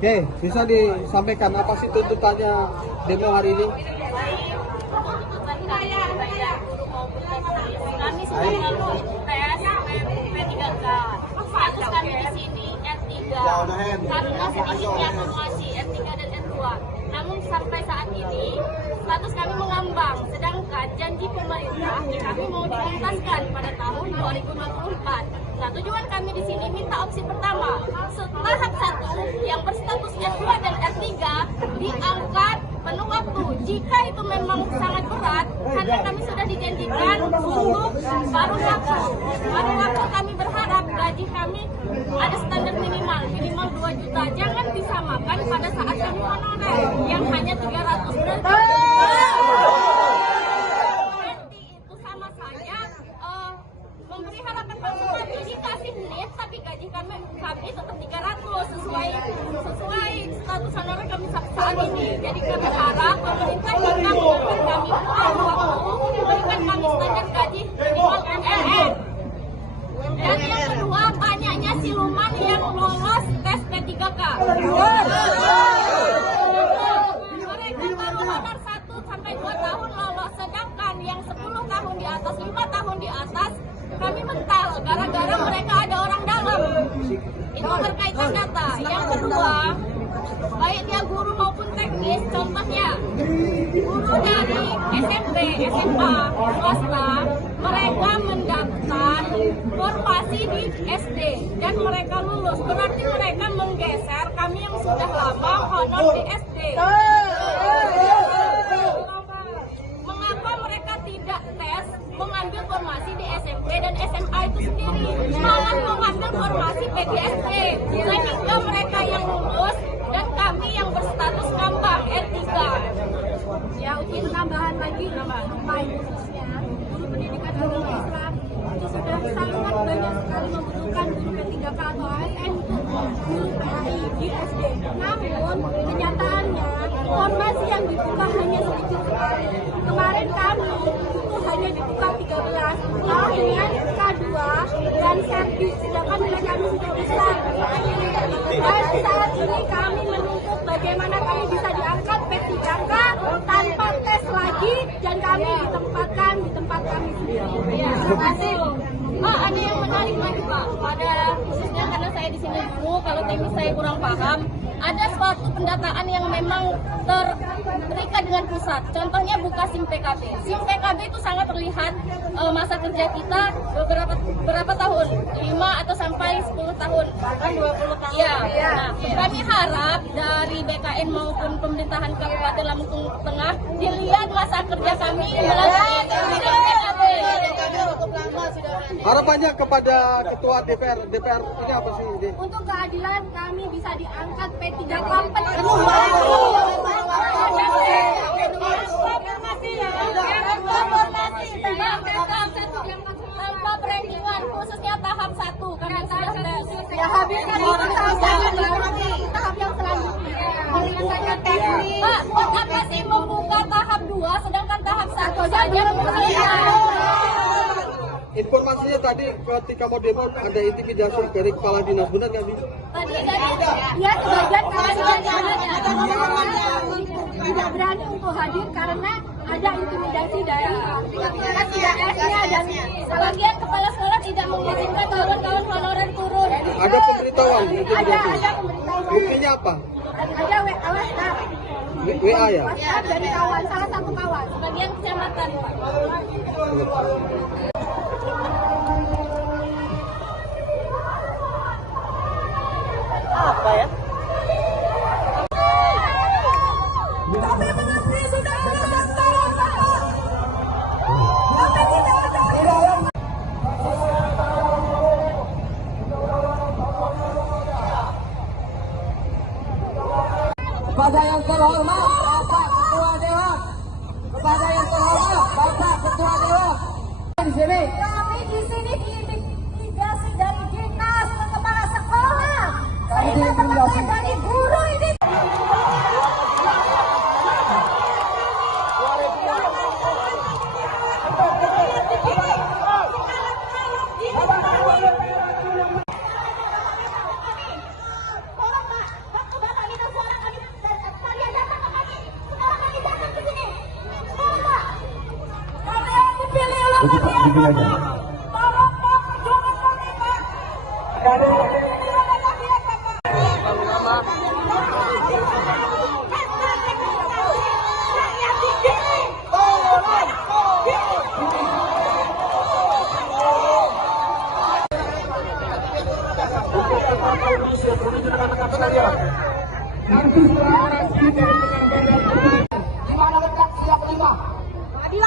Oke, bisa disampaikan apa sih tuntutannya demo hari ini? Kami sudah lalu tes P3K. Status kami di sini R3 karena sedikitnya akumulasi R3 dan R2. Namun sampai saat ini status kami mengambang, sedangkan janji pemerintah kami mau dituntaskan pada tahun 2024. Nah, tujuan kami di sini minta opsi pertama, tahap 1 yang berstatus S2 dan R3 diangkat penuh waktu. Jika itu memang sangat berat, karena kami sudah dijanjikan untuk baru waktu kami berharap gaji kami ada standar minimal 2 juta. Jangan disamakan pada saat kami honorer yang hanya 300 berarti itu sama saja memberi harapan palsu. Dikasih NIP tapi gaji kami tetap 300 sesuai status honorer kami saat ini. Jadi kami harap pemerintah jika memberikan kami waktu memberikan kami standar gaji minimal MLM. Dan yang kedua, banyaknya siluman yang lolos tes P3K. Mereka baru honor 1 sampai 2 tahun lolos, sedangkan yang 10 tahun di atas, 5 tahun di atas kami mental gara-gara mereka ada orang dalam. Itu berkaitan data. Yang kedua, baik dia guru maupun teknis, contohnya guru dari SMP, SMA, swasta, mereka mendaftar formasi di SD dan mereka lulus. Berarti mereka menggeser kami yang sudah lama honor di SD. Mengapa mereka tidak tes mengambil formasi di SMP dan SMA itu sendiri, malah mengambil formasi PGSP, sehingga mereka yang lulus dan kami yang berstatus ngambang R3. Ya, untuk tambahan lagi, khususnya guru pendidikan agama Islam itu sudah sangat banyak sekali membutuhkan guru P3K atau ASN untuk guru PAI di SD. Namun kenyataannya formasi yang dibuka hanya sedikit sekali. Kemarin kami itu hanya dibuka 13 dengan K2 dan servis, sedangkan nilai kami sudah besar. Dan saat ini kami menuntut bagaimana kami bisa diangkat P3K tanpa tes lagi dan kami ditempatkan di tempat kami sendiri. Ya, terima kasih. Ada yang menarik lagi Pak, pada khususnya karena saya di sini dulu, kalau teknis saya kurang paham, ada suatu pendataan yang memang terikat dengan pusat. Contohnya buka SIM PKB. SIM PKB itu sangat terlihat masa kerja kita berapa tahun, 5 atau sampai 10 tahun, bahkan 20 tahun. Ya. Nah, kami harap dari BKN maupun pemerintahan Kabupaten Lampung Tengah dilihat masa kerja kami melalui SIM PKB. Harapannya kepada Ketua DPR ini apa sih? Untuk keadilan kami bisa diangkat P3K tanpa perenggingan, khususnya tahap 1 karena sudah ya habiskan tahap yang selanjutnya. Pak, buat apa sih membuka tahap 2 sedangkan tahap 1 saja Informasinya tadi ketika mau demo ada intimidasi dari kepala dinas, benar nggak sih? Tadi ya sebagian tidak berani untuk hadir karena ada intimidasi dari PTS-nya dan sebagian kepala sekolah tidak mengizinkan kawan-kawan honorer turun. Ada pemberitahuan intimidasi? Ada pemberitahuan. Buktinya apa? Ada WA ya? WhatsApp dari kawan, salah satu kawan, sebagian kecamatan Pak. Apa ya? Kepada yang terhormat Bapak Ketua Dewan, kepada yang terhormat Bapak Ketua Dewan, di sini. Kami di sini diintimidasi dari dinas ke kepala sekolah. Kami diintimidasi dari guru ini. Keadilan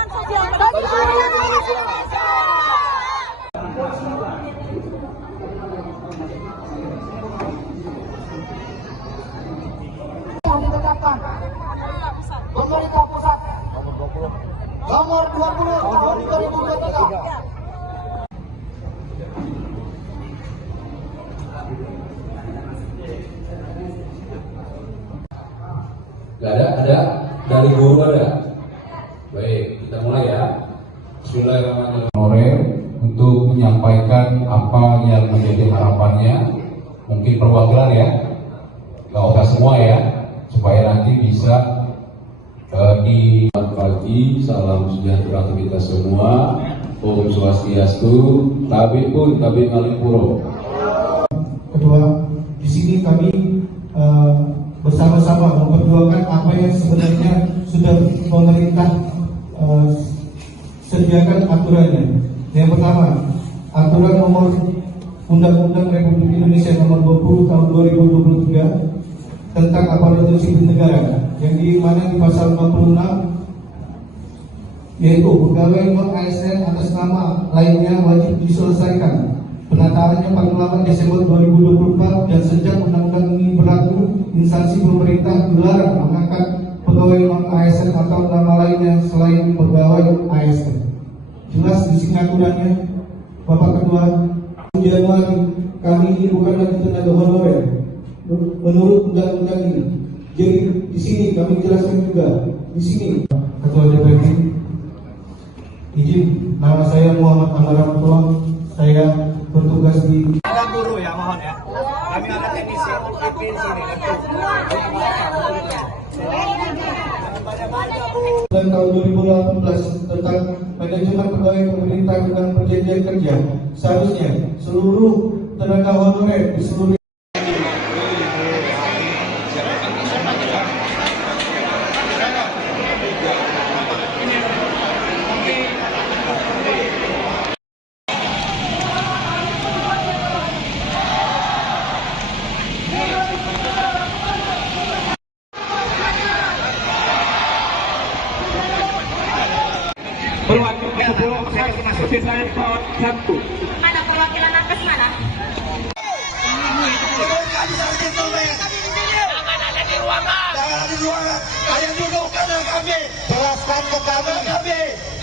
sosial. Yang ditetapkan pemerintah pusat nomor 20 tahun 2023. Gak ada dari guru ada. Baik, kita mulai ya. Bismillahirrahmanirrahim. Honorer untuk menyampaikan apa yang menjadi harapannya, mungkin perwakilan ya, gak usah semua ya, supaya nanti bisa di pagi. Salam sejahtera untuk kita semua. Om Swastiastu. Tabib pun Tabib Malipuro. Kedua, di sini kami bersama-sama memperjuangkan apa yang sebenarnya sudah pemerintah sediakan aturannya. Yang pertama, aturan nomor Undang-Undang Republik Indonesia nomor 20 tahun 2023 tentang aparatur sipil negara, yang di mana di pasal 46 yaitu pegawai non ASN atas nama lainnya wajib diselesaikan penataannya paling lambat Desember 2024, dan sejak undang-undang ini berlaku, instansi pemerintah dilarang mengangkat pegawai non ASN atau nama lainnya selain pegawai ASN. Jelas di sini aturannya, Bapak Ketua. Januari kami ini bukan lagi tenaga honorer menurut undang-undang ini. Jadi di sini kami jelaskan juga di sini. Ketua DPD, izin, nama saya Muhammad Amaratua. Saya bertugas di Ada guru ya, mohon ya. Kami ada teknisi di sini. dan tahun 2018 tentang manajemen pegawai pemerintah dengan perjanjian kerja. Seharusnya seluruh tenaga honorer di seluruh Mana perwakilan nakes mana?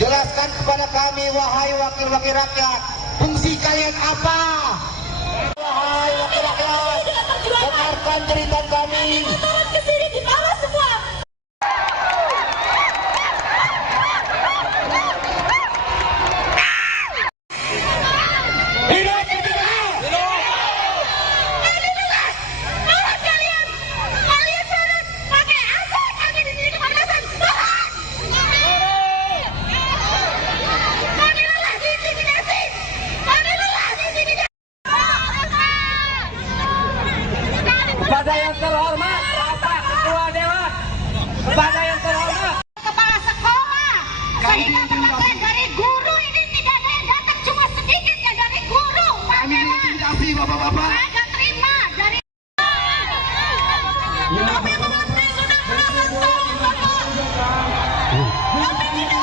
Jelaskan kepada kami, wahai wakil-wakil rakyat, fungsi kalian apa? Wahai wakil rakyat, dengarkan cerita kami. Turun ke sini di bawah semua. Kepada yang terhormat Bapak Ketua Dewan, kepada yang terhormat Kepala sekolah, sehingga teman-teman dari guru ini tidak ada yang datang, cuma sedikit ya dari guru. Kami Tapi bapak-bapak, agak terima dari kami mengerti sudah belasan tahun Bapak. Kami tidak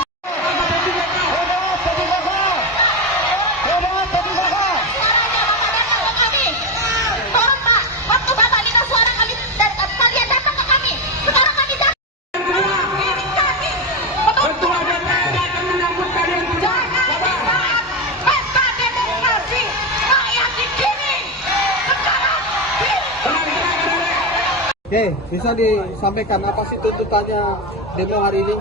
kami. Tolong Pak, waktu Bapak minta suara kami, kalian datang ke kami. Sekarang kami datang. Ini kami. Ketua DPR akan menyambut kalian. Jangan di saat pesta demokrasi rakyat digiring. Sekarang Oke, bisa disampaikan apa sih tuntutannya demo hari ini?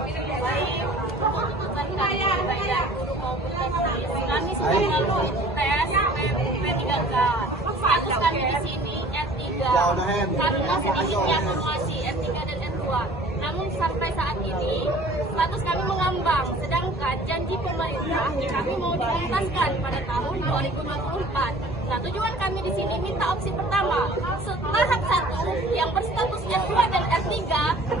Kami sudah melalui tes P3K. Status kami di sini R3. Karena sedikitnya akumulasi R3 dan R2. Namun sampai saat ini status kami mengambang. Sedangkan janji pemerintah kami mau dituntaskan pada tahun 2024. Nah, tujuan kami di sini minta opsi pertama, tahap 1 yang berstatus S2 dan R3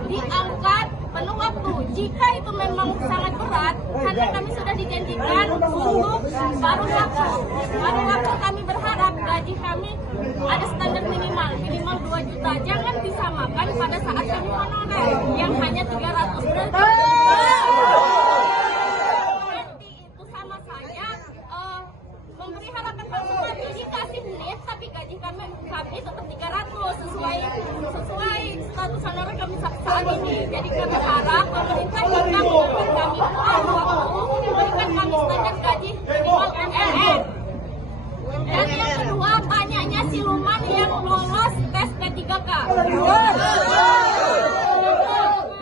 diangkat penuh waktu. Jika itu memang sangat berat, karena kami sudah dijanjikan untuk paruh waktu kami berharap gaji kami ada standar minimal 2 juta. Jangan disamakan pada saat kami honorer yang hanya 300. Berarti itu sama saja memberi harapan palsu. Dikasih lift tapi gaji kami tetap 300 sesuai status honorer kami saat ini. Jadi kami harap pemerintah kita memberikan kami waktu, memberikan kami standar gaji minimal MLM. Dan yang kedua, banyaknya siluman yang lolos tes P3K.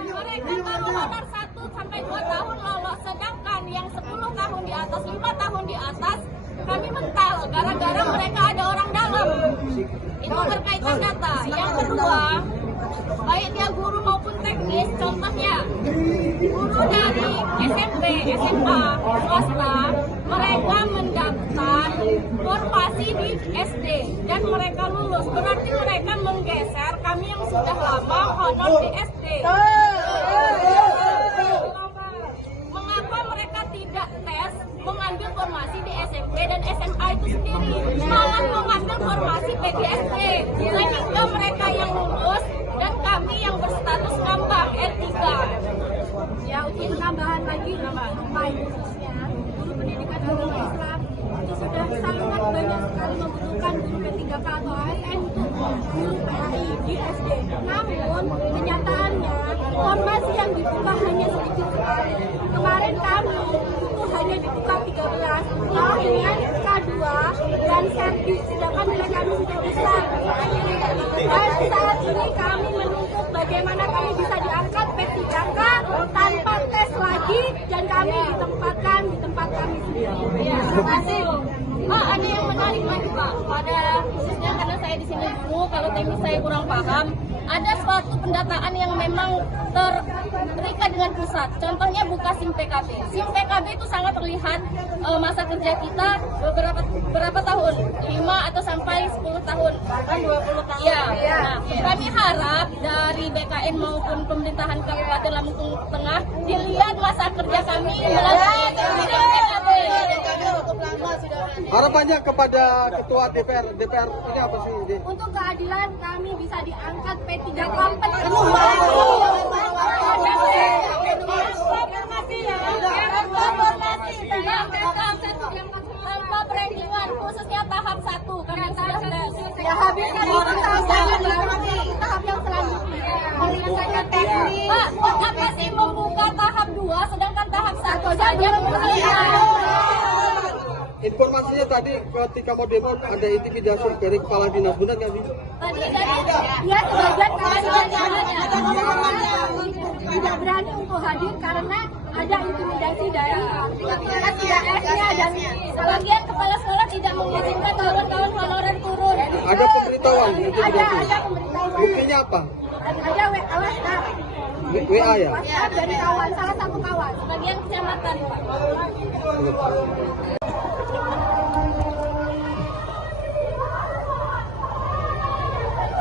Mereka baru honor 1 sampai 2 tahun lolos, sedangkan yang 10 tahun di atas, 5 tahun di atas kami mental gara-gara mereka ada orang dalam. Itu berkaitan data. Yang kedua, baik dia guru maupun teknis, contohnya guru dari SMP, SMA, swasta, mereka mendaftar formasi di SD dan mereka lulus. Berarti mereka menggeser kami yang sudah lama honor di SD. Mengapa mereka tidak tes mengambil formasi di SMP dan SMA itu sendiri, malah mengambil formasi PGSP, sehingga mereka yang lulus dan kami yang berstatus ngambang R3. Ya, untuk penambahan lagi, khususnya guru pendidikan agama Islam itu sudah sangat banyak sekali membutuhkan guru P3K atau ASN untuk guru PAI di SD. Namun kenyataannya formasi yang dibuka hanya sedikit sekali. Kemarin kami itu hanya dibuka 13 dengan K2 dan servis, sedangkan nilai kami sudah besar. Dan saat ini kami menuntut bagaimana kami bisa diangkat P3K tanpa tes lagi dan kami ditempatkan di tempat kami sendiri. Ya, terima kasih. Ada yang menarik lagi Pak, pada khususnya karena saya di sini dulu, kalau teknis saya kurang paham, ada suatu pendataan yang memang terikat dengan pusat. Contohnya buka SIM PKB. SIM PKB itu sangat terlihat masa kerja kita berapa tahun, 5 atau sampai 10 tahun, bahkan 20 tahun. Ya. Nah, kami harap dari BKN maupun pemerintahan Kabupaten Lampung Tengah dilihat masa kerja kami melalui SIM PKB. Harapannya kepada Ketua DPR ini apa sih? Untuk keadilan kami bisa diangkat P3K penuh. Tanpa perhitungan, khususnya tahap 1 karena sudah ya habiskan tahap yang selanjutnya. Menyelesaikan teknik. Pak, buat apa sih membuka tahap 2 sedangkan tahap 1 saja Informasinya tadi ketika mau demo ada intimidasi dari kepala dinas, benar nggak sih? Tadi ya sebagian tidak berani untuk hadir karena ada intimidasi dari TKS-nya dan sebagian kepala sekolah tidak mengizinkan kawan-kawan honorer turun. Ada pemberitahuan? Ada pemberitahuan. Buktinya apa? Ada WhatsApp. WA ya? WhatsApp dari kawan, salah satu kawan, sebagian kecamatan Pak.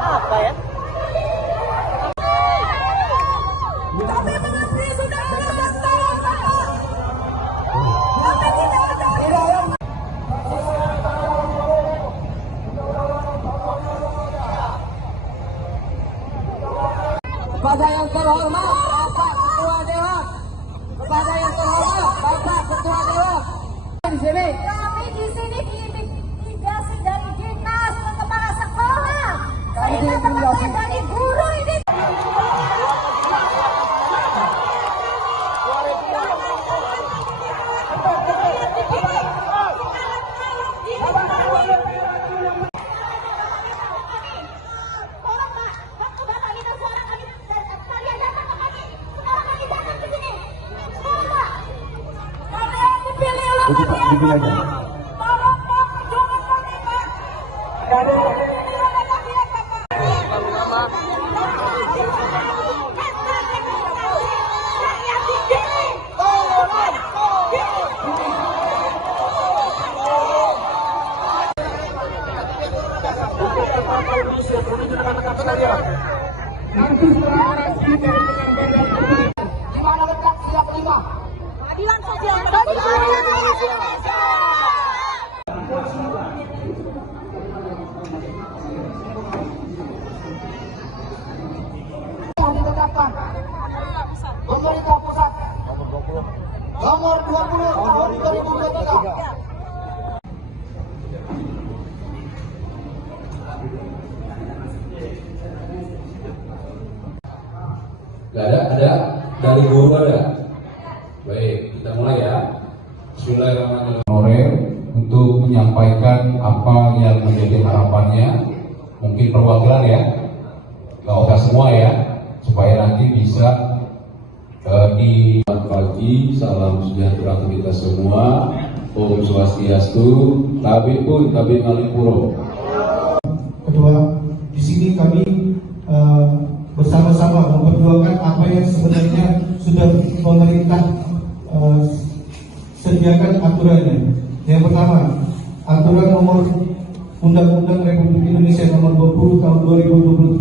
Apa ya? Kepada yang terhormat Bapak Ketua Dewan, kepada yang terhormat Bapak Ketua Dewan, di sini. Kami di sini diintimidasi dari dinas kepala sekolah. Ini teman-teman dari guru ini. Tolong Pak, waktu Bapak minta suara kalian datang ke rekan-rekan sekalian. Nanti setelah orasi dari penyelenggara Di mana letak siap 5? Keadilan sosial Yang ditetapkan pemerintah pusat nomor 20 tahun 2023. Gak ada dari guru ada. Baik, kita mulai ya. Bismillahirrahmanirrahim. Honorer untuk menyampaikan apa yang menjadi harapannya, mungkin perwakilan ya, nggak usah semua ya, supaya nanti bisa di pagi. Salam sejahtera untuk kita semua. Om Swastiastu. Tabib pun Tabib Ngalipuro. Kedua, di sini kami bersama-sama memperjuangkan apa yang sebenarnya sudah pemerintah sediakan aturannya. Yang pertama, aturan nomor Undang-Undang Republik Indonesia nomor 20 tahun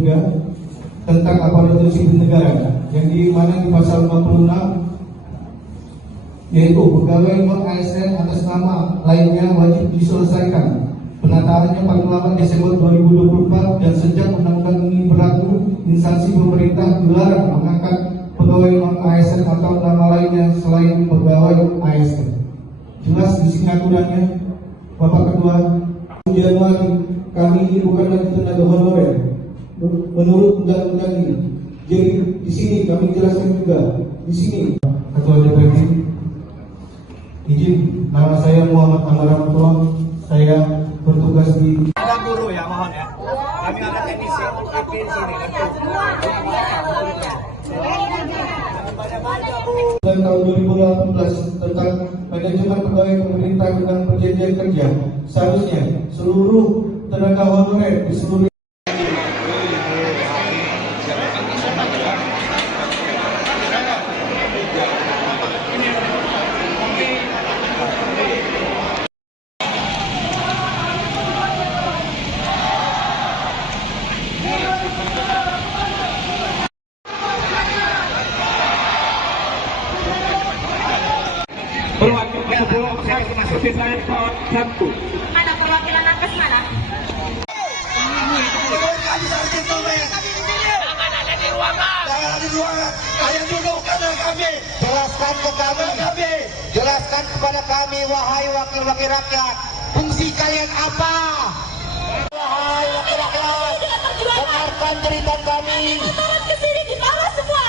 2023 tentang aparatur sipil negara, yang di mana di pasal 46 yaitu pegawai non-ASN atas nama lainnya wajib diselesaikan penataannya paling lambat Desember 2024, dan sejak undang-undang ini berlaku, instansi pemerintah dilarang mengangkat pegawai non-ASN atau nama lainnya selain pegawai ASN. Jelas di sini aturannya. Bapak Ketua, Januari kami ini bukan lagi tenaga honorer menurut undang-undang ini. Jadi di sini kami jelaskan juga di sini. Ketua DPRD, izin, nama saya Muhammad Amaratua. Saya bertugas di ada guru ya, mohon ya. Kami ada teknisi IP di sini. tahun 2018 tentang manajemen pegawai pemerintah dan perjanjian kerja. Seharusnya seluruh tenaga honorer di seluruh perwakilan 10 saya masuk di saya kawan 1. Mana perwakilan nakes mana? Jangan di ruangan. Kalian dudukkan kami. Jelaskan ke kami. Jelaskan kepada kami, wahai wakil-wakil rakyat. Fungsi kalian apa? Wahai wakil rakyat, dengarkan cerita kami. Turun ke sini di bawah semua.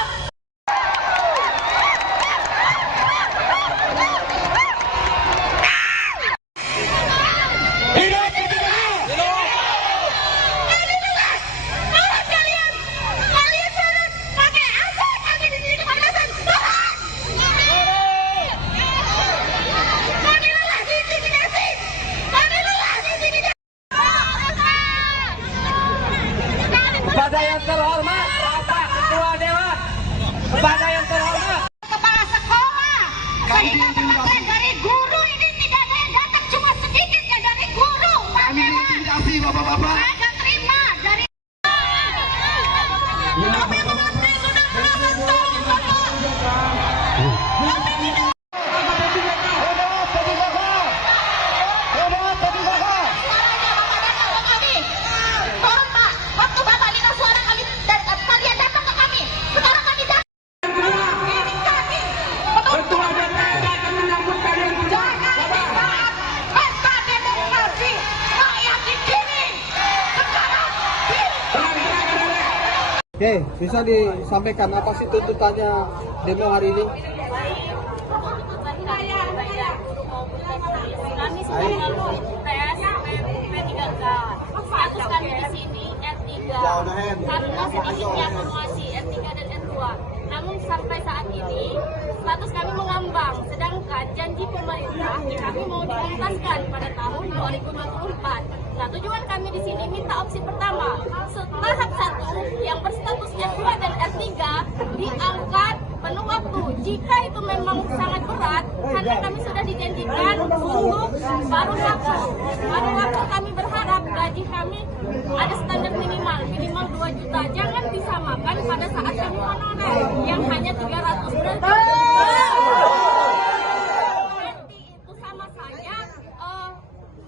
Kepada yang terhormat Bapak Ketua Dewan, kepada yang terhormat Kepala sekolah, sehingga teman-teman dari guru ini tidak ada yang datang, cuma sedikit ya dari guru. Kami diintimidasi bapak-bapak. Saya nggak terima dari. Kami mengabdi sudah belasan tahun, Bapak. Kami tidak. Tolong Pak, waktu Bapak minta suara kami, kalian datang ke kami. Sekarang kami datang. Ini kami. Ketua DPR akan menyambut kalian. Jangan disaat pesta demokrasi rakyat digiring. Sekarang Oke, bisa disampaikan apa sih tuntutannya demo hari ini? kami sudah melalui tes P3K. Status kami di sini R3 karena sedikitnya akumulasi R3 dan R2. Namun sampai saat ini status kami mengambang, sedangkan janji pemerintah kami mau dituntaskan pada tahun 2024. Nah, tujuan kami di sini minta opsi pertama, tahap 1 yang berstatus R2 dan R3 diangkat penuh waktu. Jika itu memang sangat berat, karena kami sudah dijanjikan untuk paruh waktu kami berharap gaji gaji kami ada standar minimal 2 juta. Jangan disamakan pada saat kami honorer yang hanya 300 berarti itu sama saja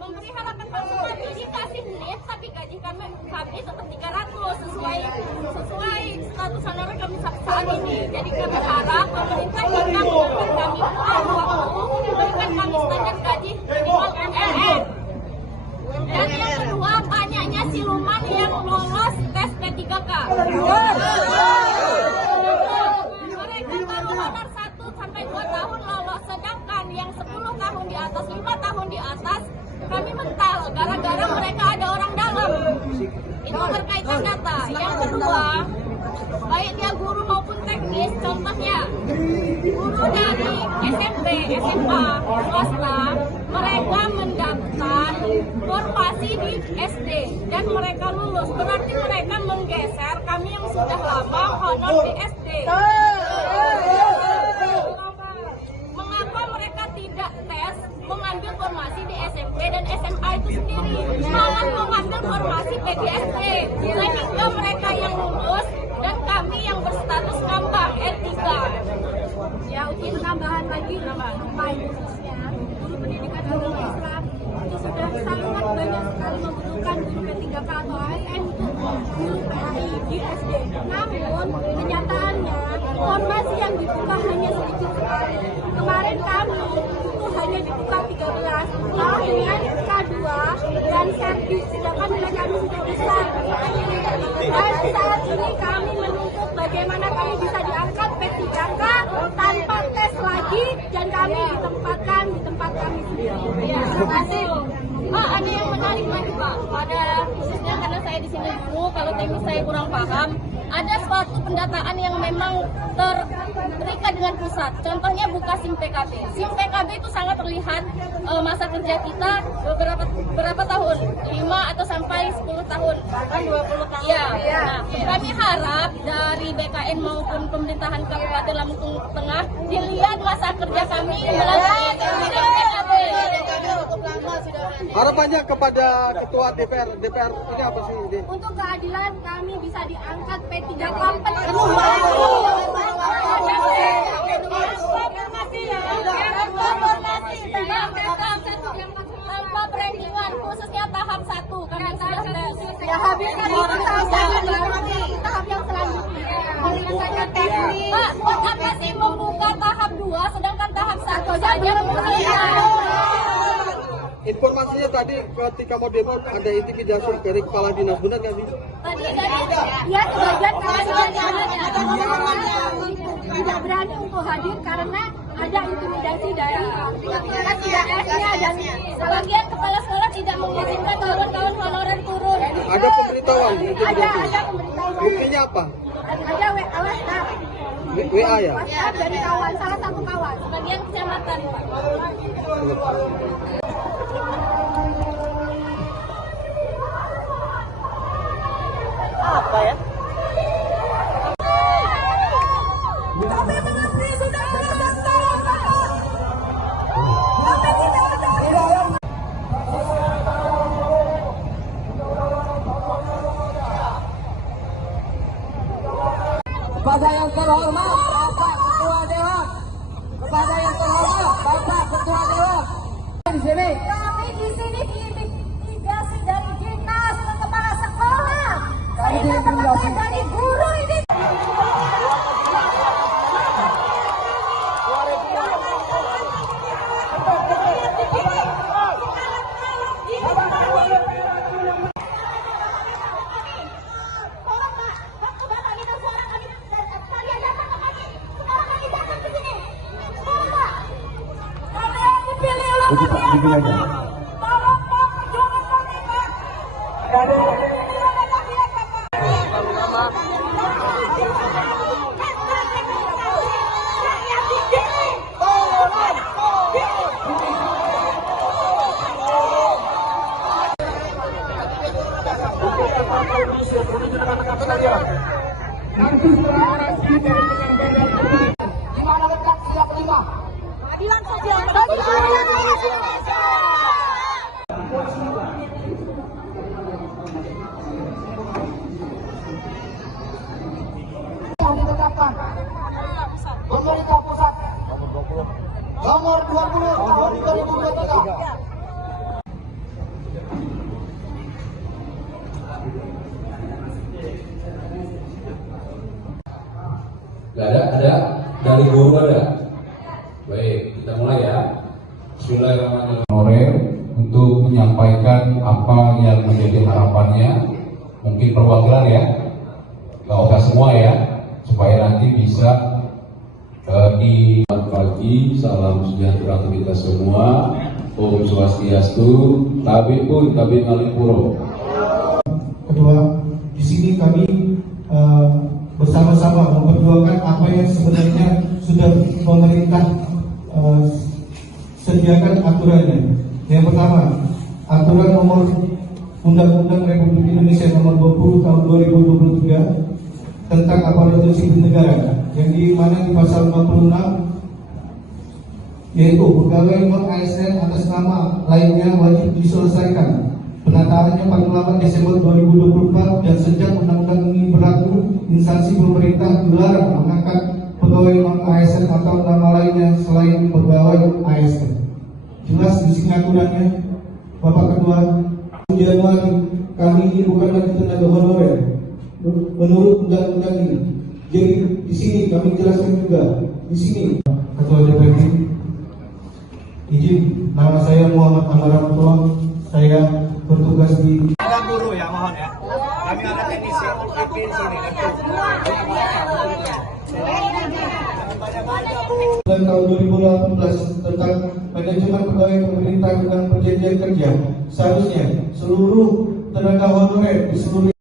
memberi harapan palsu. Dikasih lift tapi gaji kami tetap 300 sesuai status honorer kami saat ini. Jadi kami harap pemerintah bisa memberikan kami waktu memberikan kami standar gaji minimal MLM. Dan yang kedua, banyaknya siluman yang lolos tes P3K. Mereka baru honor 1 sampai 2 tahun lolos, sedangkan yang 10 tahun di atas, 5 tahun di atas, kami mental gara-gara mereka ada orang dalam. Itu berkaitan data. Yang kedua, baik dia guru maupun teknis, contohnya guru dari SMP, SMA, swasta, mereka mendaftar formasi di SD dan mereka lulus. Berarti mereka menggeser kami yang sudah lama honor di SD. Mengapa mereka tidak tes mengambil formasi di SMP dan SMA itu sendiri, malah mengambil formasi PGSP, sehingga mereka yang lulus dan kami yang berstatus ngambang R3. Ya, uji tambahan lagi khususnya guru pendidikan agama Islam itu sudah sangat banyak sekali membutuhkan guru P3K atau ASN untuk guru PAI di SD. Namun kenyataannya formasi yang dibuka hanya sedikit sekali. Kemarin kami itu hanya dibuka 13 dengan K2 dan servis, sedangkan nilai kami sudah besar. Dan saat ini kami menuntut bagaimana kami bisa diangkat P3K tanpa tes lagi dan kami ditempatkan di tempat kami sendiri. Ya, terima kasih. Pak, ada yang menarik lagi Pak, pada khususnya karena saya di sini dulu, kalau teknis saya kurang paham, ada suatu pendataan yang memang terikat dengan pusat. Contohnya buka SIM PKB. SIM PKB itu sangat terlihat masa kerja kita berapa tahun? 5 atau sampai 10 tahun. Bahkan 20 tahun. Ya. Nah, kami harap dari BKN maupun pemerintahan Kabupaten Lampung Tengah dilihat masa kerja kami melalui SIM PKB. Harapannya kepada Ketua DPR ini apa sih? Untuk keadilan kami bisa diangkat P3K tanpa perenggingan, khususnya tahap 1 kami sudah ya habiskan itu tahap yang selanjutnya. Pak, buat apa sih membuka tahap 2 sedangkan tahap 1 saja Informasinya tadi ketika mau demo ada intimidasi dari kepala dinas, benar nggak sih? Tadi ya sebagian tidak berani untuk hadir karena ada intimidasi dari TKS-nya dan sebagian kepala sekolah tidak mengizinkan kawan-kawan honorer turun. Ada pemberitahuan? Ada pemberitahuan. Buktinya apa? Ada WA ya? WhatsApp dari kawan, salah satu kawan, sebagian kecamatan. Apa ya? Kepada yang terhormat Bapak Ketua Dewan, kepada yang terhormat Bapak Ketua Dewan, di sini. Kami di sini diintimidasi dari dinas ke kepala sekolah. Ini teman-teman dari guru ini. Keadilan sosial. Gak ada dari guru ada. Baik, kita mulai ya. Bismillahirrahmanirrahim. Honorer untuk menyampaikan apa yang menjadi harapannya, mungkin perwakilan ya, nggak usah semua ya, supaya nanti bisa di pagi. Salam sejahtera untuk kita semua. Om Swastiastu. Tabipun Tabin Alipuro. Kedua, di sini kami bersama-sama memperjuangkan apa yang sebenarnya sudah pemerintah sediakan aturannya. Yang pertama, aturan nomor Undang-Undang Republik Indonesia nomor 20 tahun 2023 tentang aparatur sipil negara, yang di mana di pasal 46 yaitu pegawai non-ASN atas nama lainnya wajib diselesaikan penataannya paling lambat Desember 2024, dan sejak undang-undang ini berlaku, instansi pemerintah dilarang mengangkat pegawai non-ASN atau nama lainnya selain pegawai ASN. Jelas di sini aturannya, Bapak Ketua. Januari kami ini bukan lagi tenaga honorer menurut undang-undang ini. Jadi di sini kami jelaskan juga di sini. Ketua DPRD, izin, nama saya Muhammad Amaramutoa. Saya bertugas di Ada guru ya, mohon ya. Kami ada teknisi di sini. Tahun 2018 tentang manajemen pegawai pemerintah dengan perjanjian kerja, seharusnya seluruh tenaga honorer di seluruh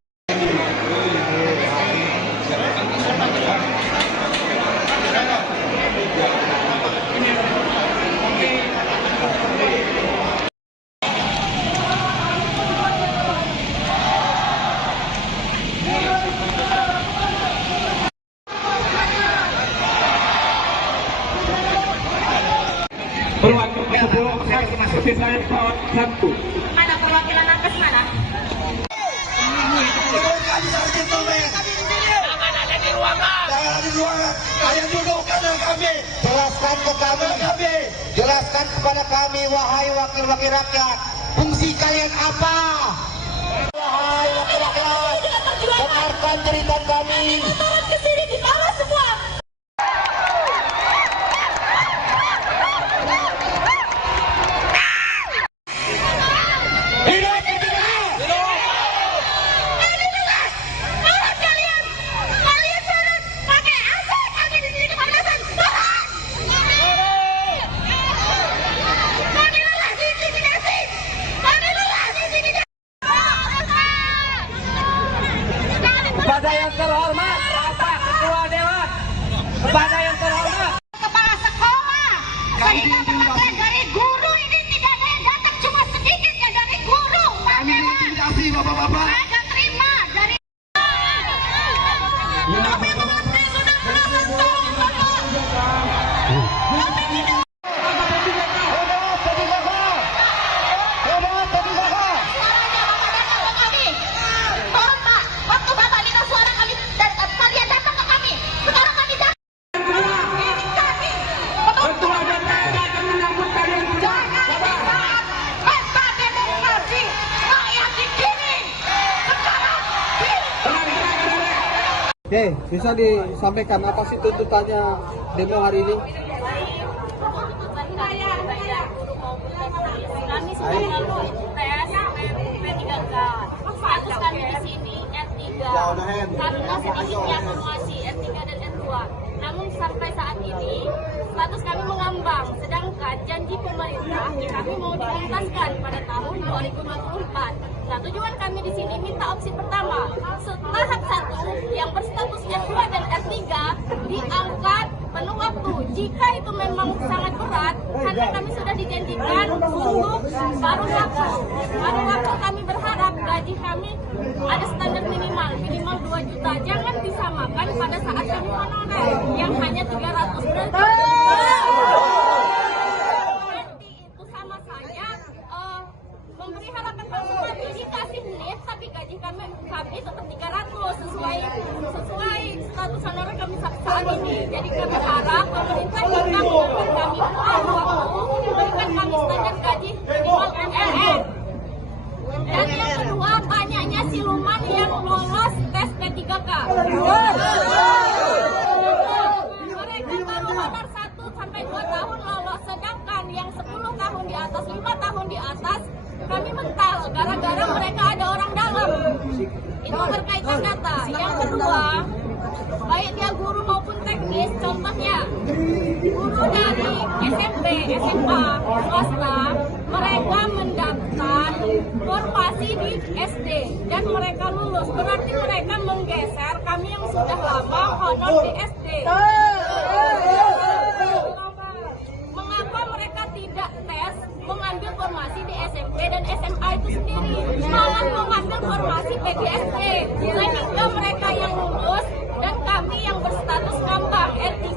Ada perwakilan nakes mana? Jelaskan ke kami, jelaskan kepada kami, wahai wakil-wakil rakyat, fungsi kalian apa? Wahai wakil rakyat, dengarkan cerita kami. Turun ke sini di bawah semua. Kepada yang terhormat Bapak Ketua Dewan, kepada yang terhormat Kepala sekolah, saya dapat dari guru ini tidak ada yang datang, cuma sedikit ya dari guru. Kami intimidasi bapak-bapak. Saya nggak terima dari. Kami mengerti sudah belasan tahun bapak. Kami tidak. Tolong Pak, waktu Bapak minta suara kami, kalian datang ke kami. Sekarang kami datang. Ini kami. Ketua DPR akan menyambut kalian juga. Jangan pesta demokrasi rakyat di sini. Sekarang Oke, bisa disampaikan apa sih tuntutannya demo hari ini? kami sudah melalui tes P3K. Status kami di sini R3 karena sedikitnya akumulasi R3 dan R2. Namun sampai saat ini status kami mengambang, sedangkan janji pemerintah kami mau dituntaskan pada tahun 2024. Nah, tujuan kami di sini minta opsi pertama, tahap 1 yang berstatus R2 dan R3 diangkat penuh waktu. Jika itu memang sangat berat, karena kami sudah dijanjikan untuk paruh waktu kami berharap gaji kami ada standar minimal 2 juta. Jangan disamakan pada saat kami honorer yang hanya 300 berarti itu sama saja memberi harapan palsu. Dikasih lift tapi gaji kami tetap 300 sesuai status honorer kami saat ini. Jadi kami harap pemerintah jika memberikan kami paruh waktu memberikan kami standar gaji minimal MLM. Dan yang kedua, banyaknya siluman mereka. Mereka baru honor 1 sampai 2 tahun lolos, sedangkan yang 10 tahun di atas, 5 tahun di atas, kami mental gara-gara mereka ada orang dalam. Itu berkaitan data. Yang kedua, baik dia guru maupun teknis, contohnya guru dari SMP, SMA, swasta, mereka mendaftar formasi di SD dan mereka lulus. Berarti mereka menggeser kami yang sudah lama honor di SD. Mengapa mereka tidak tes mengambil formasi di SMP dan SMA itu sendiri, malah mengambil formasi PGSP, sehingga mereka yang lulus dan kami yang berstatus ngambang R3.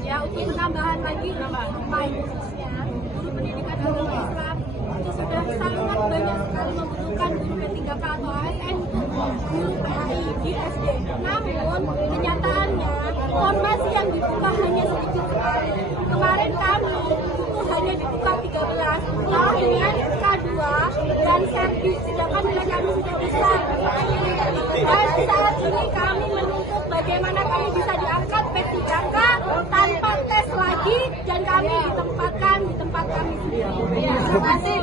Ya, ujian tambahan lagi khususnya guru pendidikan agama Islam itu sudah sangat banyak sekali membutuhkan guru P3K atau ASN guru PAI di SD. Namun kenyataannya formasi yang dibuka hanya sedikit sekali. Kemarin kami itu hanya dibuka 13 dengan K2 dan servis, sedangkan nilai kami sudah besar. Dan saat ini kami menuntut bagaimana kami bisa diangkat P3K tanpa tes lagi dan kami ditempatkan di tempat kami sendiri. Ya, terima kasih.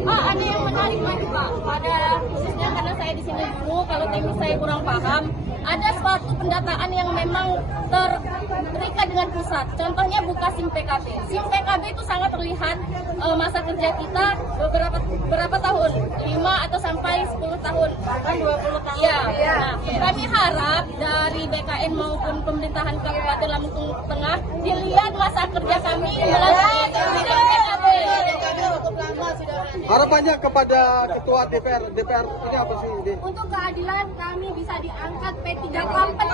Pak, ada yang menarik lagi Pak, pada khususnya karena saya di sini dulu, kalau teknis saya kurang paham, ada suatu pendataan yang memang terikat dengan pusat. Contohnya buka SIM PKB. SIM PKB itu sangat terlihat masa kerja kita berapa tahun? 5 atau sampai 10 tahun. Bahkan 20 tahun. Ya. Nah, kami harap dari BKN maupun pemerintahan Kabupaten Lampung Tengah dilihat masa kerja kami melalui SIM PKB. Harapannya kepada Ketua DPR ini apa sih? Untuk keadilan kami bisa diangkat P3K tanpa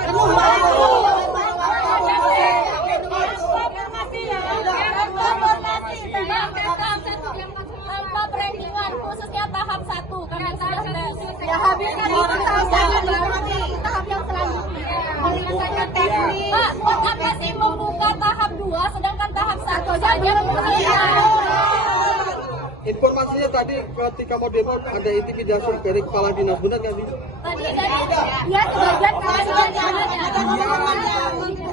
perenggingan, khususnya tahap 1 kami sudah ya habiskan itu tahap yang selanjutnya. Pak, buat apa sih membuka tahap 2 sedangkan tahap 1 saja Informasinya tadi ketika mau demo ada intimidasi dari kepala dinas, benar nggak sih? Tadi ya sebagian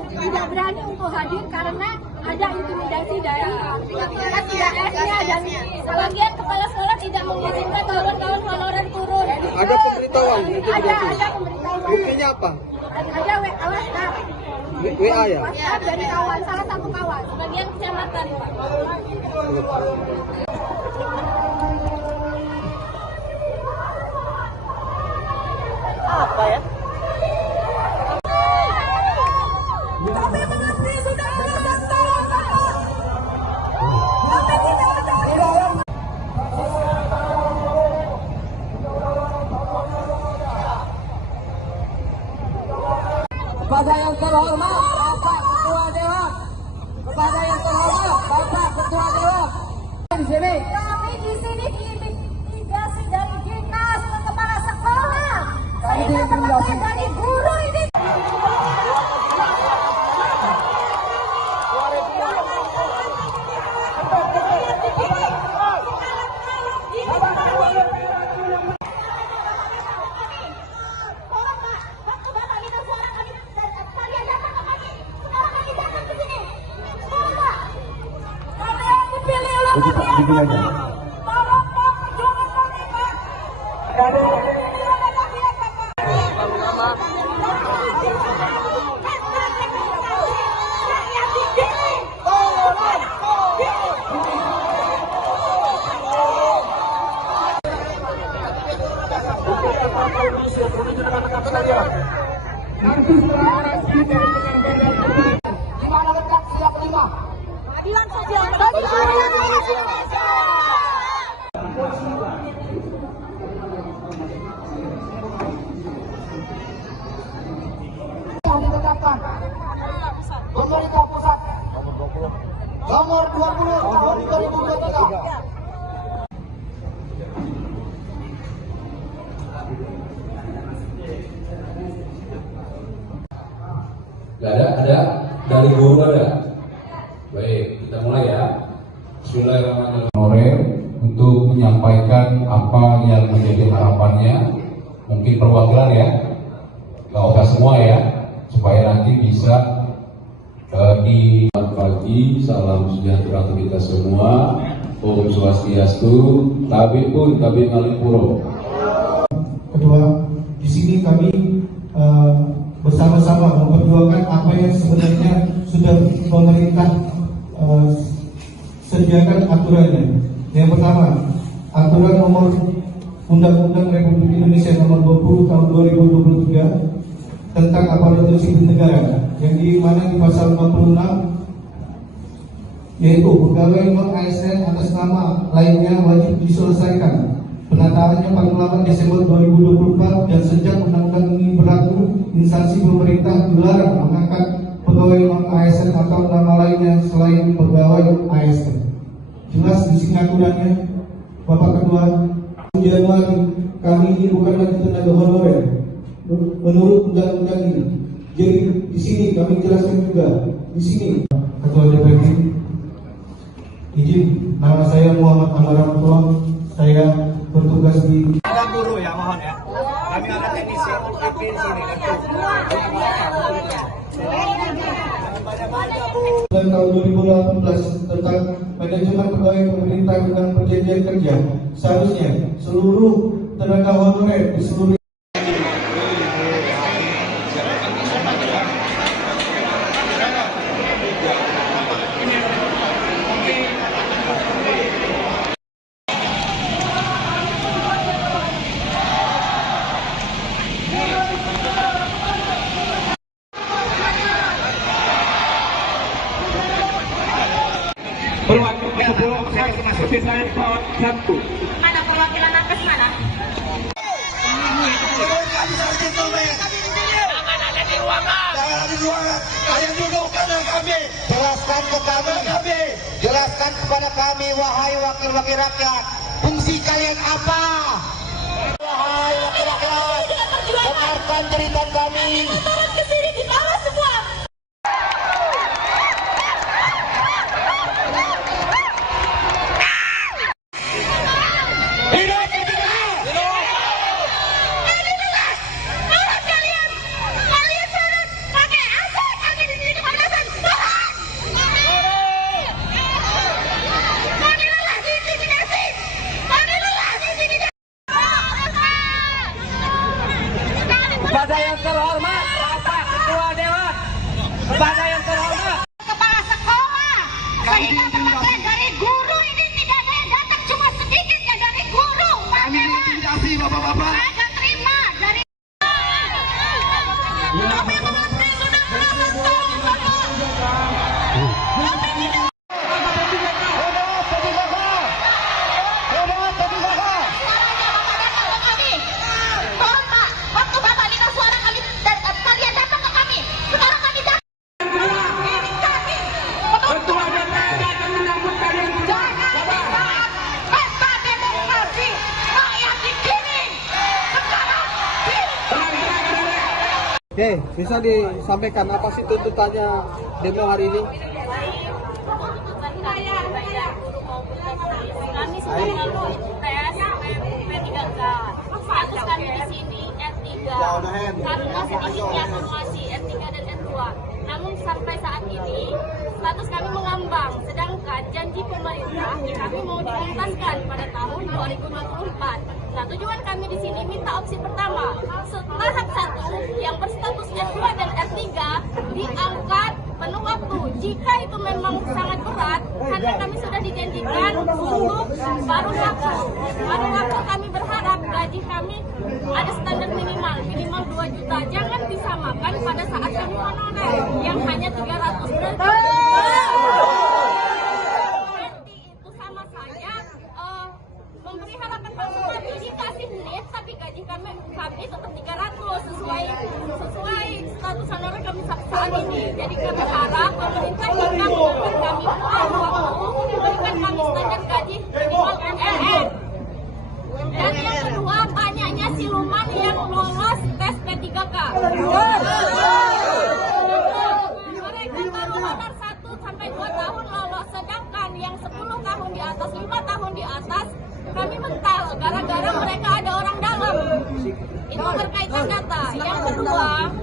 tidak berani untuk hadir karena ada intimidasi dari TKS-nya dan sebagian kepala sekolah tidak mengizinkan kawan-kawan honorer turun. Ada pemberitahuan? Ada pemberitahuan. Buktinya apa? Ada WA ya? WhatsApp dari kawan, salah satu kawan, sebagian kecamatan. Apa ya? Kepada yang terhormat Bapak Ketua Dewan, kepada yang terhormat Bapak Ketua Dewan, di sini. Kami di sini diintimidasi dari dinas ke kepala sekolah. Sehingga teman-teman dari guru ini. Dimana letak siap 5? Keadilan sosial. Yang ditetapkan pemerintah pusat nomor 20 tahun 2023. Ada dari guru ada. Baik, kita mulai ya. Bismillahirrahmanirrahim. Untuk menyampaikan apa yang menjadi harapannya, mungkin perwakilan ya oke semua ya, supaya nanti bisa di pagi, salam sejahtera untuk kita semua, Om Swastiastu, Tabe pun, Tabe Ngalipuro. Kedua, di sini kami bersama-sama memperjuangkan apa yang sebenarnya sudah pemerintah sediakan aturannya. Yang pertama, aturan nomor Undang-Undang Republik Indonesia nomor 20 tahun 2023 tentang aparatur sipil negara, yang di mana di pasal 46 yaitu pegawai non-ASN atas nama lainnya wajib diselesaikan penataannya paling lambat Desember 2024, dan sejak undang-undang ini berlaku, instansi pemerintah dilarang mengangkat pegawai non-ASN atau nama lainnya selain pegawai ASN. Jelas di sini aturannya, Bapak Ketua. Januari kami ini bukan lagi tenaga honorer menurut undang-undang ini. Jadi di sini kami jelaskan juga di sini, Ketua DPD, izin, nama saya Muhammad Amaramatullah, saya bertugas di Ada guru ya, mohon ya. Kami ada teknisi di sini. dan tahun 2018 tentang manajemen pegawai pemerintah dengan perjanjian kerja. Seharusnya seluruh tenaga honorer di seluruh Mana perwakilan nakes mana? Jelaskan kepada kami, wahai wakil-wakil rakyat, fungsi kalian apa? Wahai wakil rakyat, dengarkan cerita kami. Turun ke sini di bawah semua. Kepada yang terhormat Bapak Ketua Dewan, kepada yang terhormat Kepala sekolah, sehingga teman-teman dari guru ini tidak ada yang datang, cuma sedikit ya dari guru. Kami intimidasi bapak-bapak. Saya terima dari. Kami mengerti sudah belasan tahun bapak. Kami tidak. Tolong Pak, waktu Bapak dengar suara kami, kalian datang ke kami. Sekarang kami datang. Ini kami. Ketua DPR akan menyambut kalian. Jangan saat pesta demokrasi rakyat digiring. Sekarang Oke, bisa disampaikan apa sih tuntutannya demo hari ini? Kami sudah melalui tes P3K. Status kami di sini R3. Kami masih diminta formasi R3 dan R2. Namun sampai saat ini status kami mengambang. Sedangkan janji pemerintah kami mau dituntaskan pada tahun 2024. Nah, tujuan kami di sini minta opsi pertama. Tahap 1 yang berstatus R2 dan R3 diangkat penuh waktu. Jika itu memang sangat berat, karena kami sudah dijanjikan untuk baru waktu kami berharap gaji kami ada standar minimal 2 juta. Jangan disamakan pada saat kami honorer yang hanya 300 berarti itu sama saja memberi harapan palsu. Dikasih NIP tapi gaji kami tetap 300 sesuai status honorer kami saat ini. Jadi kami harap pemerintah jika memberikan kami waktu memberikan kami standar gaji minimal UMR. Dan yang kedua, banyaknya siluman yang lolos tes P3K. Mereka baru honor 1 sampai 2 tahun lolos, sedangkan yang 10 tahun di atas, 5 tahun di atas kami mental gara-gara mereka ada orang dalam. Itu berkaitan data. Yang kedua, kedua,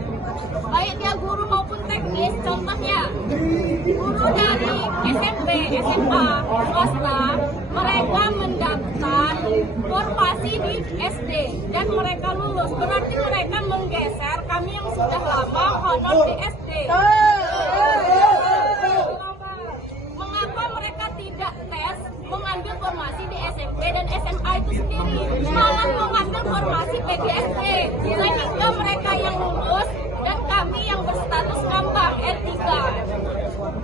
baik dia guru maupun teknis, contohnya guru dari SMP, SMA, swasta, mereka mendaftar formasi di SD dan mereka lulus. Berarti mereka menggeser kami yang sudah lama honor di SD. Mengapa mereka tidak tes mengambil formasi di SMP dan SMA itu sendiri, malah mengambil formasi PGSP, sehingga mereka yang lulus dan kami yang berstatus ngambang R3.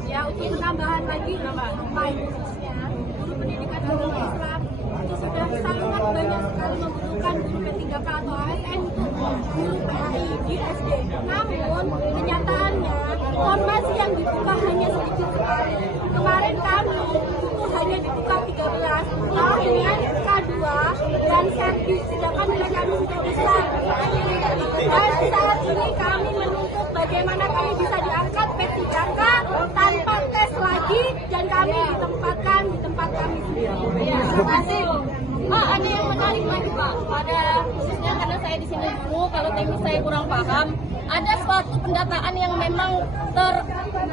Ya, untuk tambahan lagi, khususnya guru pendidikan agama Islam itu sudah sangat banyak sekali membutuhkan guru P3K atau ASN untuk guru PAI di SD. Namun kenyataannya formasi yang dibuka hanya sedikit sekali. Kemarin kami itu hanya dibuka 13 dengan K2 dan servis, sedangkan nilai kami sudah besar. Dan saat ini kami menuntut bagaimana kami bisa diangkat P3K tanpa tes lagi dan kami ditempatkan di tempat kami sendiri. Ya, terima kasih. Ada yang menarik lagi Pak, pada khususnya karena saya di sini dulu, kalau teknis saya kurang paham, ada suatu pendataan yang memang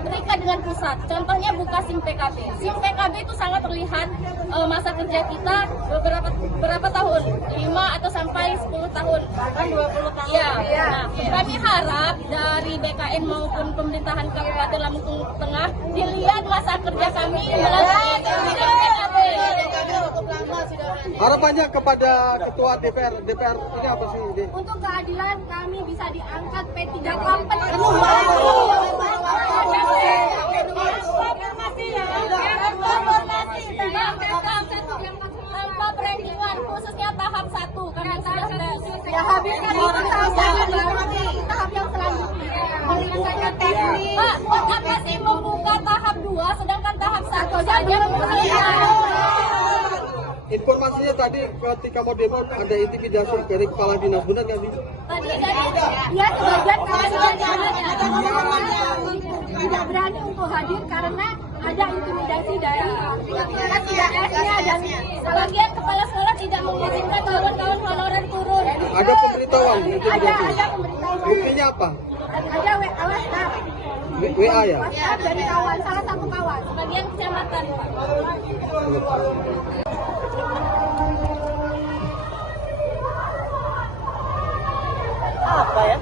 terikat dengan pusat. Contohnya buka SIM PKB. SIM PKB itu sangat terlihat masa kerja kita berapa tahun, 5 atau sampai 10 tahun, bahkan 20 tahun. Ya. Nah, kami harap dari BKN maupun pemerintahan Kabupaten Lampung Tengah dilihat masa kerja kami melalui SIM PKB. Harapannya kepada Ketua DPR ini apa sih? Untuk keadilan kami bisa diangkat P3K penuh. Tanpa perhitungan, khususnya tahap 1 karena sudah ya habiskan tahap yang selanjutnya. Pak, buat apa sih membuka tahap 2 sedangkan tahap 1 saja Informasinya tadi ketika mau demo ada intimidasi dari kepala dinas, benar nggak sih? Tadi ya sebagian tidak berani untuk hadir karena ada intimidasi dari TKS-nya dan sebagian kepala sekolah tidak mengizinkan kawan-kawan honorer turun. Ada pemberitahuan? Ada pemberitahuan. Buktinya apa? Ada WhatsApp. WA ya? WhatsApp dari kawan, salah satu kawan, sebagian kecamatan Pak. Apa ya?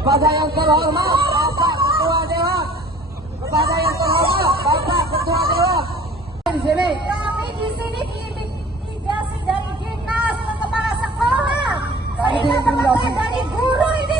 Kepada yang terhormat Bapak Ketua Dewan, kepada yang terhormat Bapak Ketua Dewan di sini. Kami di sini diintimidasi dari dinas ke kepala sekolah. Ini teman-teman dari guru ini.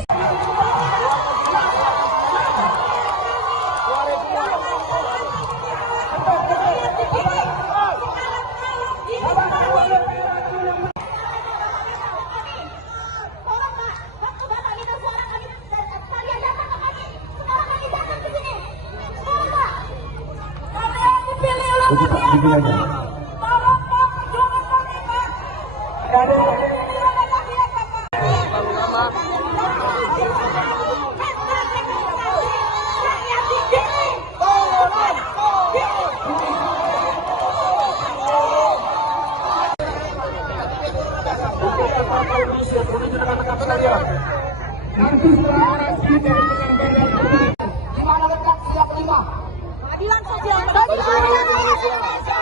Keadilan sosial bagi Indonesia.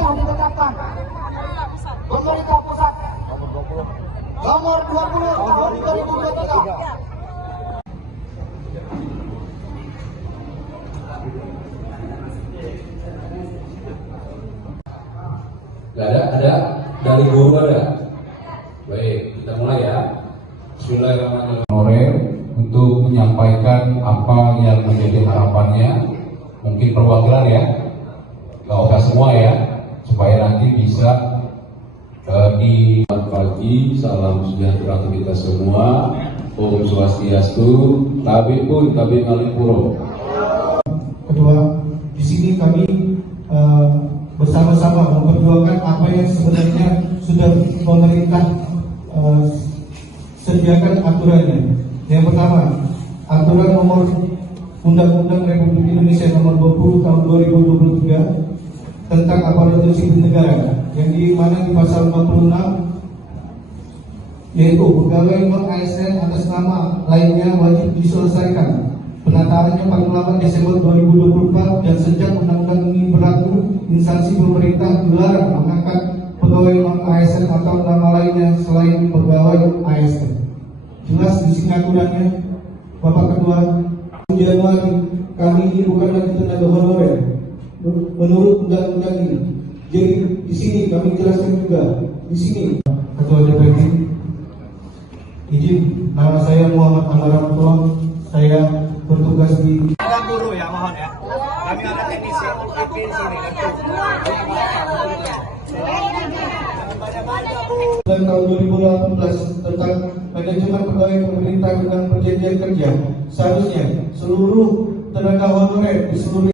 Yang ditetapkan pemerintah pusat nomor 20 tahun 2023. Ada dari guru ada. Baik, kita mulai ya. Bismillahirrahmanirrahim. Untuk menyampaikan apa yang menjadi harapannya, mungkin perwakilan ya, nggak usah semua ya, supaya nanti bisa di pagi. Salam sejahtera untuk kita semua. Om Swastiastu. Tabi pun tabi ngalipuro. Kedua, di sini kami bersama-sama memperjuangkan apa yang sebenarnya sudah pemerintah sediakan aturannya. Yang pertama, aturan nomor Undang-Undang Republik Indonesia nomor 20 tahun 2023 tentang aparatur sipil negara, yang di mana di pasal 56 yaitu pegawai non-ASN atas nama lainnya wajib diselesaikan penataannya paling lambat Desember 2024, dan sejak undang-undang ini berlaku, instansi pemerintah dilarang mengangkat pegawai non-ASN atau nama lainnya selain pegawai ASN. Jelas di sini aturannya, Bapak Ketua. Januari kami ini bukan lagi tenaga honorer menurut undang-undang ini. Jadi di sini kami jelaskan juga di sini, Ketua DPD, izin, nama saya Muhammad Amaranto, saya bertugas di guru ya, mohon ya. Kami ada teknisi UPP di sini. Dan tahun 2018 tentang manajemen pegawai pemerintah dengan perjanjian kerja, seharusnya seluruh tenaga honorer di seluruh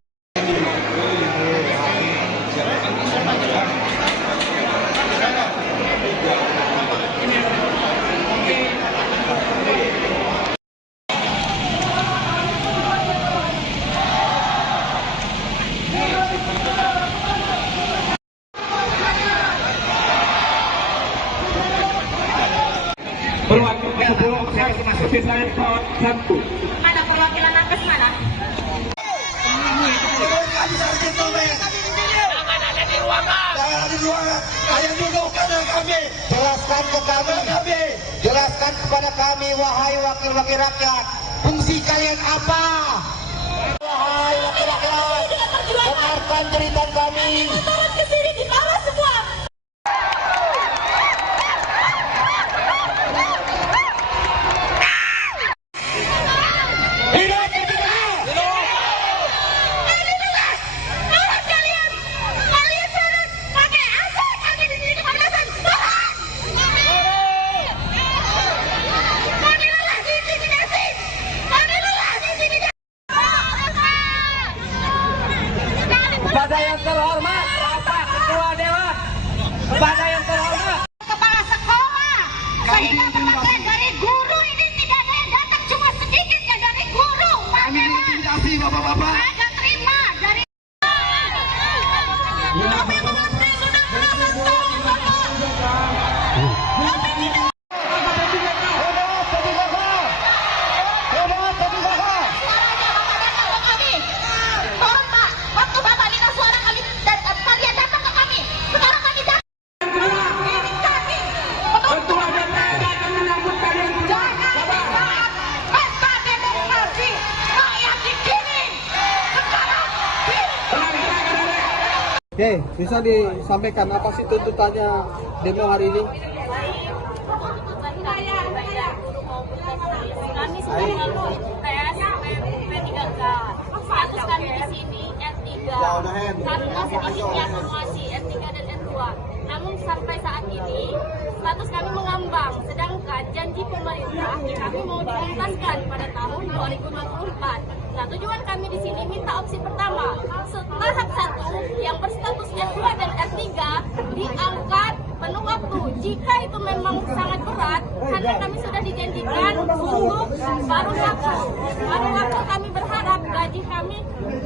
Perwakilan saya masuk di lain satu. Mana perwakilan nakes mana? Jelaskan kepada kami, wahai wakil-wakil rakyat, fungsi kalian apa? Wahai wakil rakyat, dengarkan cerita kami. Turun ke sini di bawah semua. Kepada yang terhormat Bapak Ketua Dewan, kepada yang terhormat Kepala sekolah, sehingga pengertian dari guru ini tidak ada yang datang, cuma sedikit ya dari guru. Kami intimidasi bapak-bapak. Saya terima dari. Kami mengerti sudah menonton. Kami tidak. Tolong Pak, waktu Bapak minta suara kami dan kalian datang ke kami. Sekarang kami datang. Ini kami. Ketua DPR datang menyambut kalian berdua. Jangan pesta demokrasi rakyat di sini. Sekarang Oke, bisa disampaikan apa sih tuntutannya demo hari ini? Kami sudah melakukan tes P3K. Status kami di sini R3 karena sedikitnya formasi R3 dan R2. Namun sampai saat ini status kami mengambang, sedangkan janji pemerintah kami mau dituntaskan pada tahun 2024. Nah, tujuan kami di sini minta opsi pertama, tahap 1 yang berstatus R2 dan R3 diangkat penuh waktu. Jika itu memang sangat berat, karena kami sudah dijanjikan untuk baru waktu kami berharap gaji kami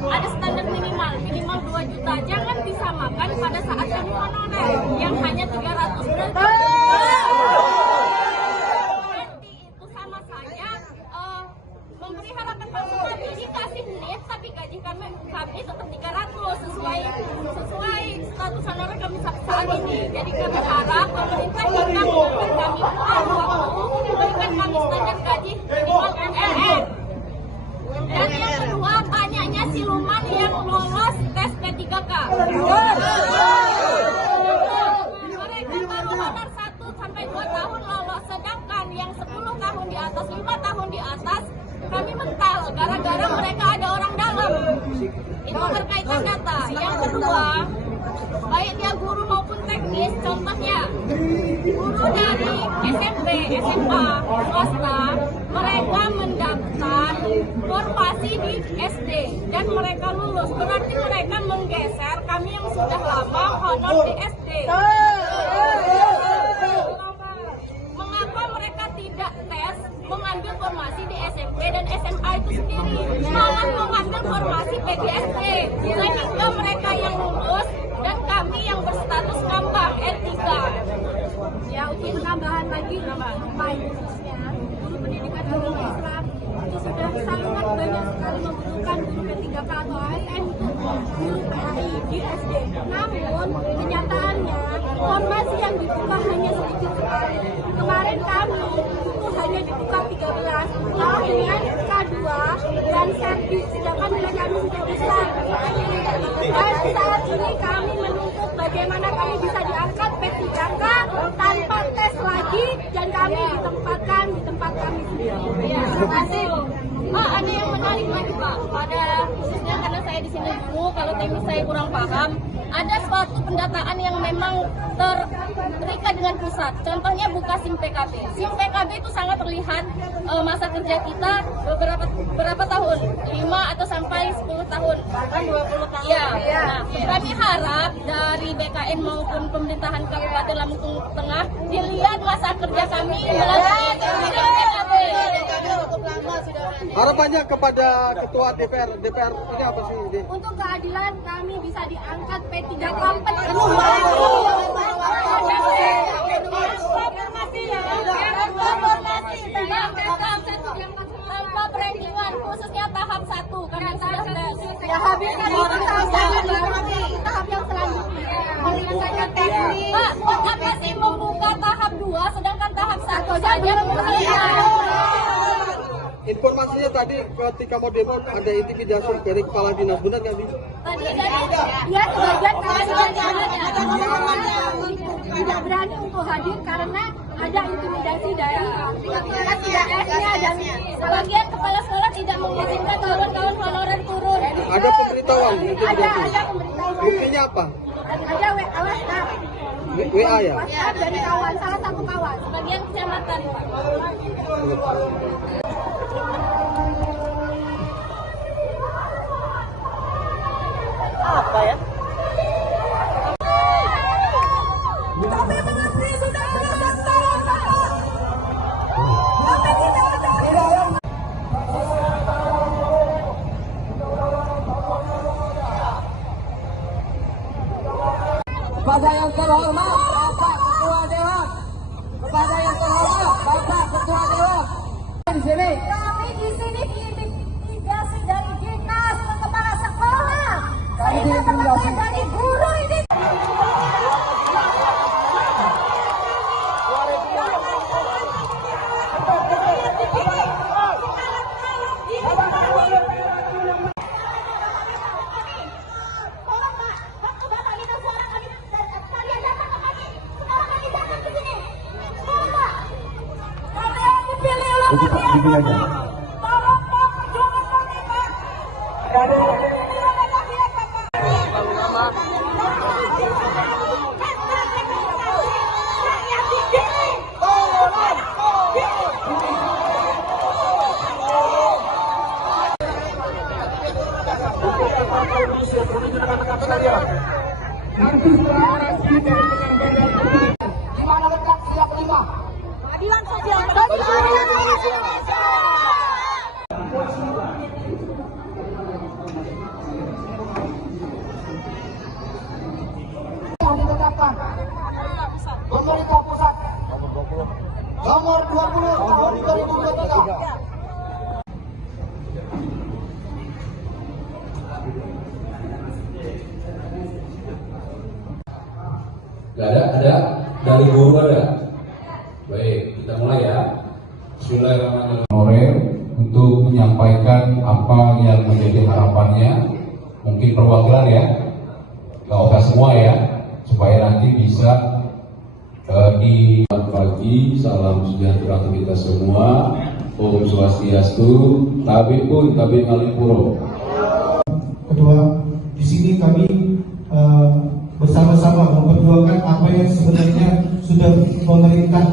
ada standar minimal 2 juta. Jangan disamakan pada saat kami honorer yang hanya 300 berarti itu sama saja memberi harapan palsu. Kami dikasih NIP tapi gaji kami tetap 300 sesuai status honorer kami saat ini. Jadi kami harap pemerintah jika memberi kami waktu berikan kami standar gaji minimal MLM. Dan yang kedua, banyaknya siluman yang lolos tes P3K. Mereka baru honor 1 sampai 2 tahun lolos, sedangkan yang 10 tahun di atas, 5 tahun di atas, kami mental gara-gara mereka ada orang dalam. Itu berkaitan data. Yang kedua, baik dia guru maupun teknis, contohnya guru dari SMP, SMA, swasta, mereka mendaftar formasi di SD dan mereka lulus. Berarti mereka menggeser kami yang sudah lama honor di SD. Mengapa mereka tidak tes mengambil formasi di SMP dan SMA itu sendiri, malah mengambil formasi PGSP, sehingga mereka yang lulus dan kami yang berstatus ngambang N3. Ya, untuk penambahan lagi khususnya guru pendidikan agama Islam itu sudah sangat banyak sekali membutuhkan guru P3K atau ASN untuk guru PAI di SD. Namun kenyataannya formasi yang dibuka hanya sedikit sekali. Kemarin kami itu hanya dibuka 13 dengan K2 dan serbi, sedangkan nilai kami sudah besar. Dan saat ini kami menuntut bagaimana kami bisa diangkat P3K tanpa tes lagi dan kami ditempatkan di tempat kami sendiri. Ya, terima kasih. Ada yang menarik lagi Pak, pada khususnya karena saya di sini dulu, kalau teknis saya kurang paham, ada suatu pendataan yang memang terikat dengan pusat. Contohnya buka SIM PKB. SIM PKB itu sangat terlihat masa kerja kita berapa tahun, 5 atau sampai 10 tahun, bahkan 20 tahun. Ya. Nah, kami harap dari BKN maupun pemerintahan Kabupaten Lampung Tengah dilihat masa kerja kami melalui SIM PKB. Harapannya kepada Ketua DPR ini apa sih? Untuk keadilan kami bisa diangkat P3K tanpa perendingan, khususnya tahap 1 karena sudah ya habis tahap yang selanjutnya. Pak, buat apa sih membuka tahap 2 sedangkan tahap 1 saja Informasinya tadi ketika mau demo ada intimidasi dari kepala dinas, benar nggak sih? Tadi ya sebagian tidak berani untuk hadir karena ada intimidasi dari PTS-nya dan sebagian kepala sekolah tidak mengizinkan kawan-kawan honorer turun. Ada pemberitahuan intimidasi? Ada pemberitahuan. Buktinya apa? Ada WhatsApp. WA ya? WhatsApp dari kawan, salah satu kawan, sebagian kecamatan. Apa ya? Kepada yang terhormat Bapak Ketua Dewan, kepada yang terhormat Bapak Ketua Dewan di sini. Kami di sini diintimidasi dari dinas ke kepala sekolah. Kami Ini diintimidasi dari guru ini. Dimana letak siap 5? Keadilan sosial. Yang ditetapkan pemerintah pusat nomor 20 tahun 2023. Ada dari guru ada. Baik, kita mulai ya. Bismillahirrahmanirrahim. Untuk menyampaikan apa yang menjadi harapannya, mungkin perwakilan ya, nggak usah semua ya, supaya nanti bisa di pagi. Salam sejahtera untuk kita semua. Om Swastiastu. Tabi pun tabi Ngalipuro. Kedua, di sini kami bersama-sama memperjuangkan apa yang sebenarnya sudah pemerintah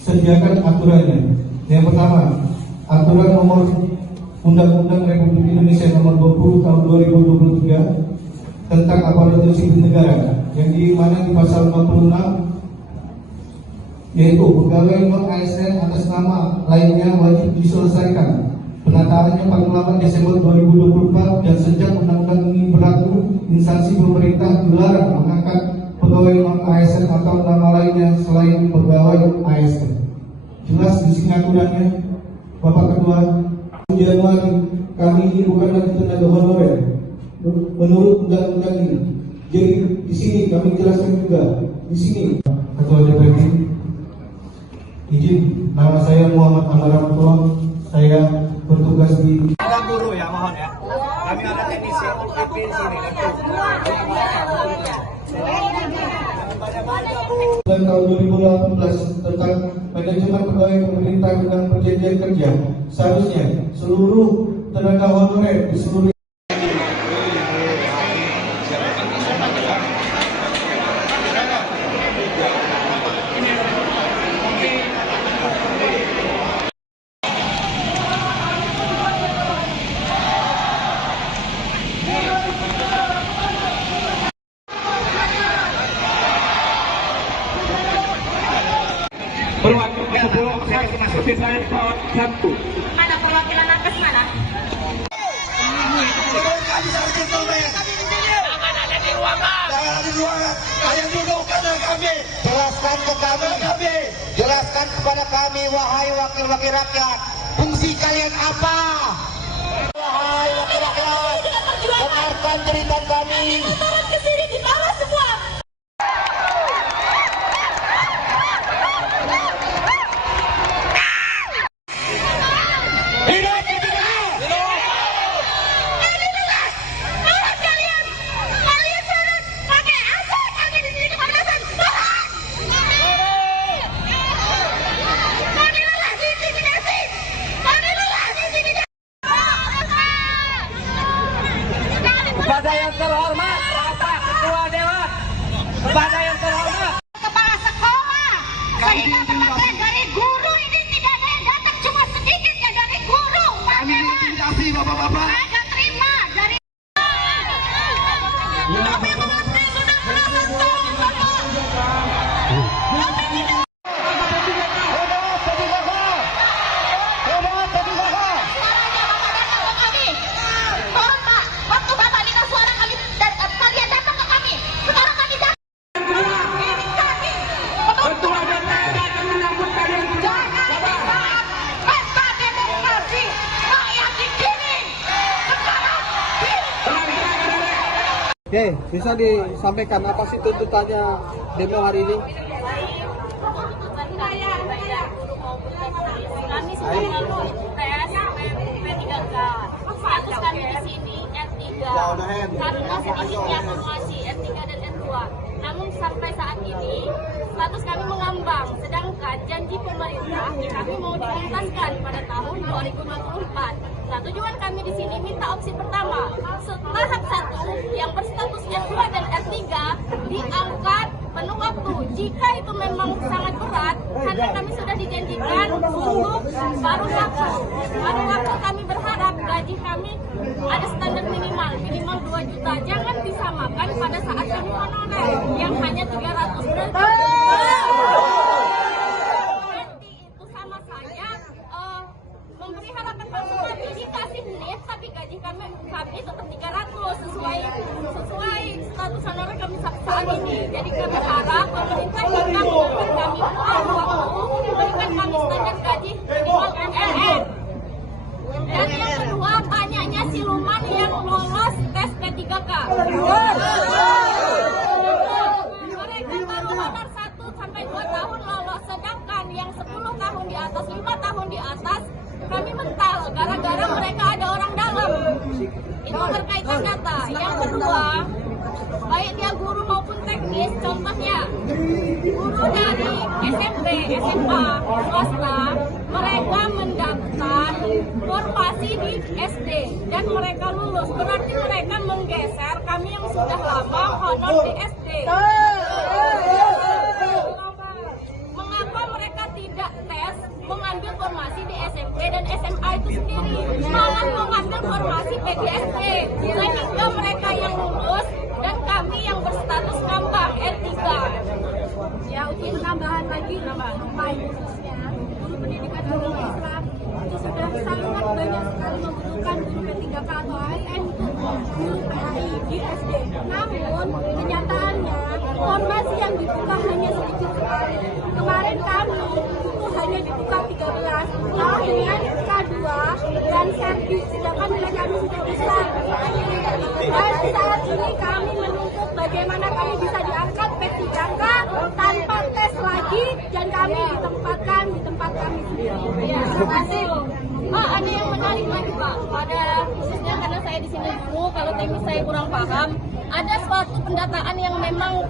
sediakan aturannya. Yang pertama, Aturan Nomor Undang-Undang Republik Indonesia Nomor 20 Tahun 2023 tentang aparatur sipil negara, yang di mana di pasal 56 yaitu pegawai non ASN atas nama lainnya wajib diselesaikan penataannya paling lambat Desember 2024, dan sejak undang-undang ini berlaku, instansi pemerintah dilarang mengangkat pegawai non ASN atau nama lainnya selain pegawai ASN. Jelas di sini aturannya, Bapak Ketua. Januari kami ini bukan lagi tenaga honorer menurut undang-undang ini. Jadi di sini kami jelaskan juga di sini, Ketua DPD, izin, nama saya Muhammad Amaramto, saya bertugas di guru ya, mohon ya. Kami ada teknisi UPP di sini. Dan tahun 2018 tentang manajemen pegawai pemerintah dan perjanjian kerja, seharusnya seluruh tenaga honorer di seluruh Mana perwakilan nakes mana? Jelaskan kepada kami, wahai wakil-wakil rakyat, fungsi kalian apa? Wahai wakil rakyat, dengarkan cerita kami. Turun ke sini di bawah semua. Kepada yang terhormat Bapak Ketua Dewan, kepada yang terhormat Kepala sekolah, sehingga kematian dari guru ini tidak ada yang datang, cuma sedikit ya dari guru. Kami intimidasi bapak-bapak. Saya terima dari. Kami mengabdi sudah belasan tahun bapak. Kami tidak. Oke, bisa disampaikan apa sih tuntutannya demo hari ini? Kami sudah melalui tes P3K. Status kami di sini R3 karena sedikitnya formasi R3 dan R2. Namun sampai saat ini status kami mengambang, sedangkan janji pemerintah kami mau dituntaskan pada tahun 2024. Nah, tujuan kami di sini minta opsi pertama, tahap 1 yang berstatus S2 dan R3 diangkat penuh waktu. Jika itu memang sangat berat, karena kami sudah dijanjikan untuk baru waktu kami berharap gaji kami ada standar minimal 2 juta. Jangan disamakan pada saat kami honorer yang hanya 300 berarti itu sama saja memberi harapan palsu. Kami dikasih menit tapi gaji kami tetap 300 sesuai status honorer kami saat ini. Jadi kami harap pemerintah jika memberi kami waktu memberikan kami standar gaji minimal MLM. Dan yang kedua, banyaknya siluman yang lolos tes P3K. Mereka baru honor 1 sampai 2 tahun lolos, sedangkan yang 10 tahun di atas, 5 tahun di atas, kami mental gara-gara mereka ada orang dalam. Itu berkaitan data. Yang kedua, baik dia guru maupun teknis, contohnya guru dari SMP, SMA, swasta, mereka mendaftar formasi di SD dan mereka lulus. Berarti mereka menggeser kami yang sudah lama honor di SD. Mengapa mereka tidak tes mengambil formasi di SMP dan SMA itu sendiri, malah mengambil formasi PGSP, sehingga mereka yang lulus dan kami yang berstatus ngambah R3. Ya, untuk penambahan lagi, khususnya guru pendidikan agama Islam itu sudah sangat banyak sekali membutuhkan guru P3K atau ASN untuk guru PAI di SD. Namun kenyataannya formasi yang dibuka hanya sedikit sekali. Kemarin kami itu hanya dibuka 13 dengan K2 dan servis, sedangkan nilai kami sudah besar. Dan saat ini kami menuntut bagaimana kami bisa diangkat P3K tanpa tes lagi dan kami ditempatkan di tempat kami sendiri. Ya, terima kasih. Ada yang menarik lagi Pak, pada khususnya karena saya di sini dulu, kalau teknis saya kurang paham, ada suatu pendataan yang memang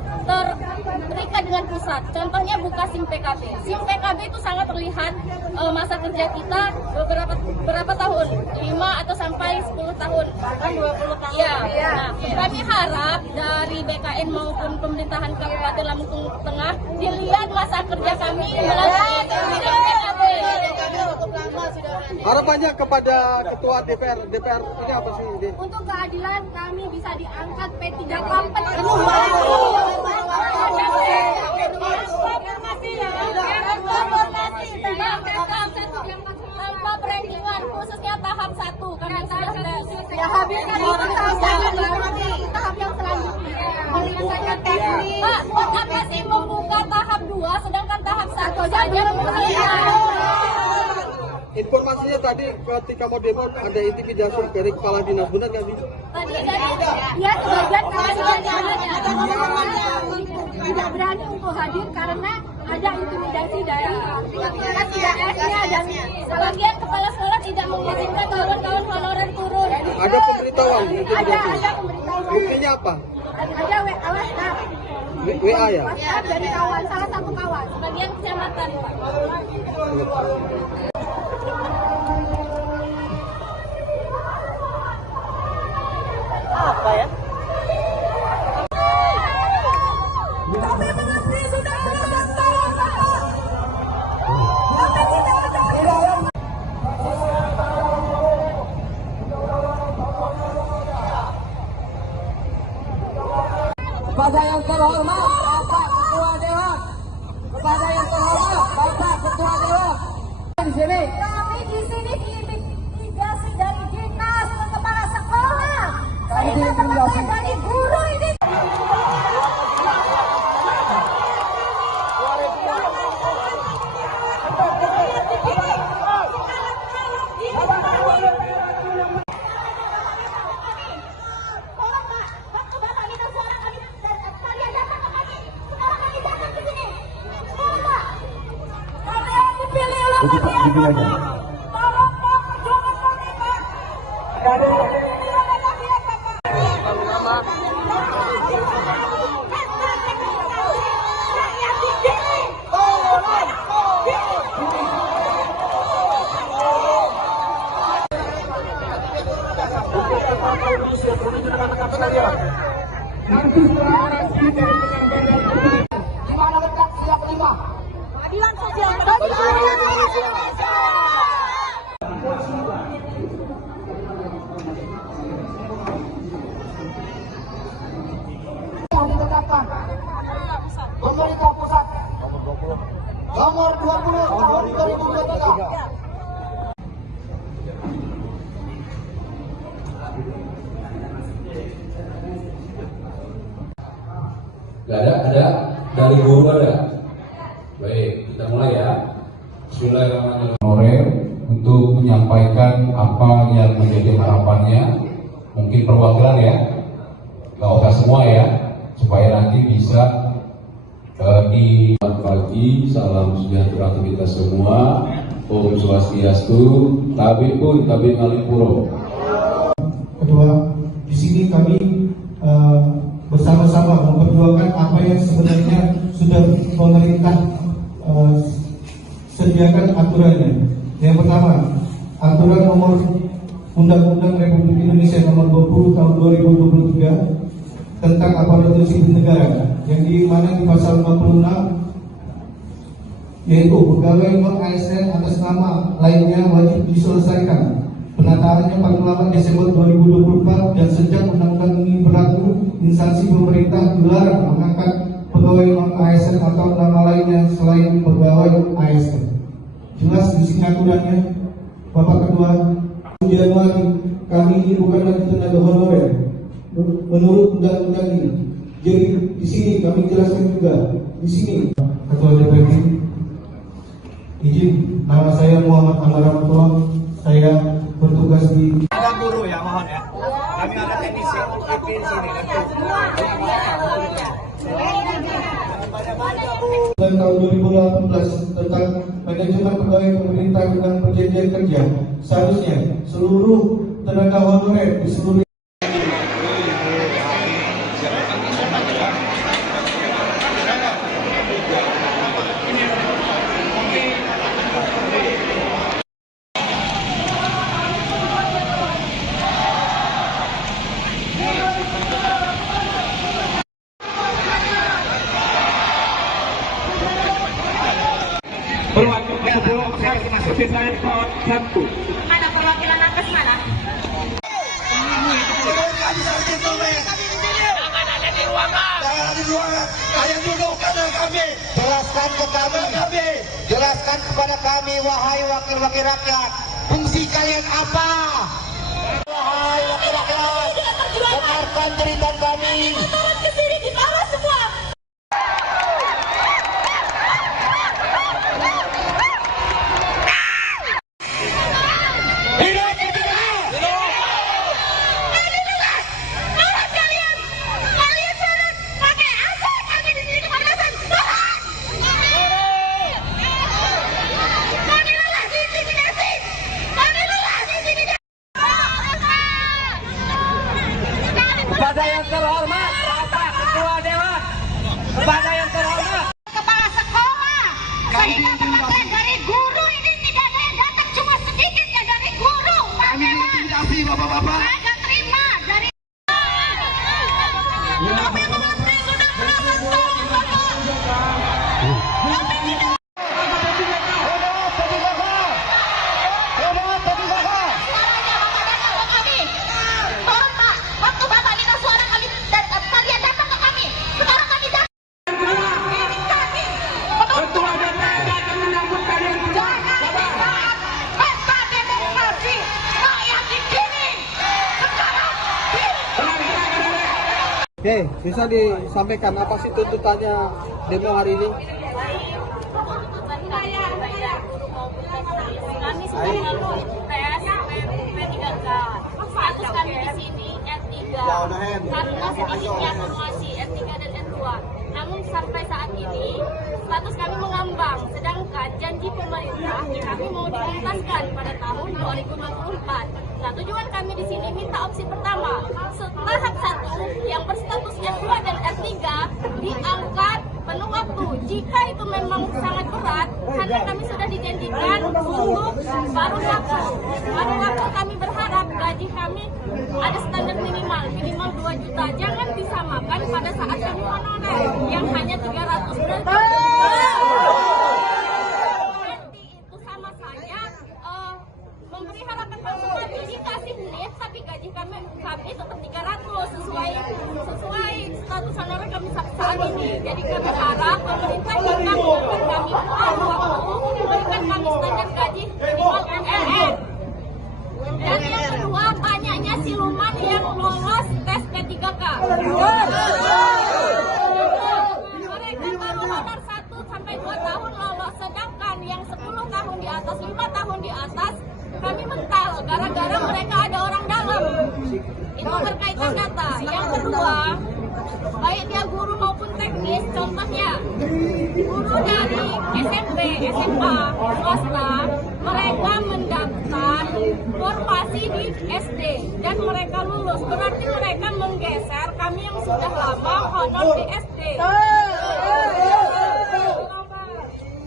terikat dengan pusat. Contohnya buka SIM PKB. SIM PKB itu sangat terlihat masa kerja kita berapa tahun, 5 atau sampai 10 tahun, bahkan 20 tahun. Ya. Nah, kami harap dari BKN maupun pemerintahan Kabupaten Lampung Tengah dilihat masa kerja kami melalui SIM PKB. Harapannya kepada Ketua DPR ini apa sih? Untuk keadilan kami bisa diangkat P3K tanpa perendingan, khususnya tahap 1 karena sudah habis tahap yang selanjutnya. Pak, buat apa sih membuka tahap 2 sedangkan tahap 1 saja belum Informasinya tadi ketika mau demo ada intimidasi dari kepala dinas, benar nggak sih? Tadi ya sebagian tidak berani untuk hadir karena ada intimidasi dari PKS-nya dan sebagian kepala sekolah tidak mengizinkan kawan-kawan honorer turun. Ada pemberitahuan intimidasi? Ada pemberitahuan. Buktinya apa? Ada WhatsApp. WA ya? WhatsApp dari kawan, salah satu kawan, sebagian kecamatan Pak. Apa ya? Kepada yang terhormat Bapak Ketua Dewan, kepada yang terhormat Bapak Ketua Dewan, di sini. Kami di sini diintimidasi dari dinas ke kepala sekolah. Kami diintimidasi dari guru ini. Gimana letak siap 5? Keadilan sosial. Yang ditetapkan pemerintah pusat nomor 20 tahun 2023. Gak ada dari guru ada. Baik, kita mulai ya. Bismillahirrahmanirrahim. Untuk menyampaikan apa yang menjadi harapannya, mungkin perwakilan ya, gak usah semua ya, supaya nanti bisa di pagi. Salam sejahtera untuk kita semua. Om Swastiastu. Tabib pun tabib Alipuro. Kedua, di sini kami bersama-sama memperjuangkan apa yang sebenarnya sudah pemerintah sediakan aturannya. Yang pertama, aturan nomor Undang-Undang Republik Indonesia nomor 20 tahun 2023 tentang aparatur sipil negara, yang di mana di pasal 56 yaitu pegawai non-ASN atas nama lainnya wajib diselesaikan penataannya paling lambat Desember 2024, dan sejak undang-undang ini berlaku, instansi pemerintah dilarang mengangkat pegawai non-ASN atau nama lainnya selain pegawai ASN. Jelas di sini aturannya, Bapak Ketua. Januari kami ini bukan lagi tenaga honorer menurut undang-undang ini. Jadi di sini kami jelaskan juga di sini. Ketua DPD, izin, nama saya Muhammad Amaramatullah. Saya bertugas di. Ada guru ya, mohon ya. Kami ada teknisi IP di sini. Dan tahun 2018 tentang manajemen pegawai pemerintah dengan perjanjian kerja, seharusnya seluruh tenaga honorer di seluruh perwakilan masuk di slide code 1. Mana perwakilan nakes mana? Jangan ada di ruangan. Kalian duduk kanan kami. Jelaskan kepada kami, wahai wakil-wakil rakyat, fungsi kalian apa? Wahai wakil rakyat, dengarkan cerita kami. Turun ke sini di bawah semua. Kepada yang terhormat Bapak Ketua Dewan, kepada yang terhormat Kepala sekolah, sehingga pengertian dari guru ini tidak ada yang datang, cuma sedikit ya dari guru. Kami intimidasi bapak-bapak. Saya terima dari. Kami mengerti sudah berapa tahun Tolong Pak, waktu Bapak minta suara kami, kalian datang ke kami. Sekarang kami datang. Ini kami. Ketua DPR akan menyambut kalian. Jangan di saat pesta demokrasi rakyat di sini. Sekarang Oke, bisa disampaikan apa sih tuntutannya demo hari ini? Kami sudah melalui tes P3K. Status kami di sini S3. Karena sedikitnya formasi S3 dan S2. Namun sampai saat ini status kami mengambang. Sedangkan janji pemerintah kami mau dituntaskan pada tahun 2024. Nah, tujuan kami di sini minta opsi pertama. Tahap 1 yang berstatus S2 dan S3 diangkat penuh waktu. Jika itu memang sangat berat, karena kami sudah dijanjikan untuk paruh waktu kami berharap gaji kami ada standar minimal 2 juta. Jangan disamakan pada saat kami honorer yang hanya 300 berarti itu sama saja memberi harapan palsu tadi. Dikasih lift tapi gaji kami tetap 300 sesuai status honorer kami saat ini. Jadi kami harap pemerintah kita memberikan kami waktu, memberikan kami standar gaji minimal UMR. Dan yang kedua, banyaknya siluman yang lolos tes P3K. Mereka baru honor 1 sampai 2 tahun lolos, sedangkan yang 10 tahun di atas, 5 tahun di atas, kami mental gara-gara mereka ada orang dalam. Itu berkaitan data. Yang kedua, baik dia guru maupun teknis, contohnya guru dari SMP, SMA, swasta, mereka mendaftar formasi di SD dan mereka lulus. Berarti mereka menggeser kami yang sudah lama honor di SD.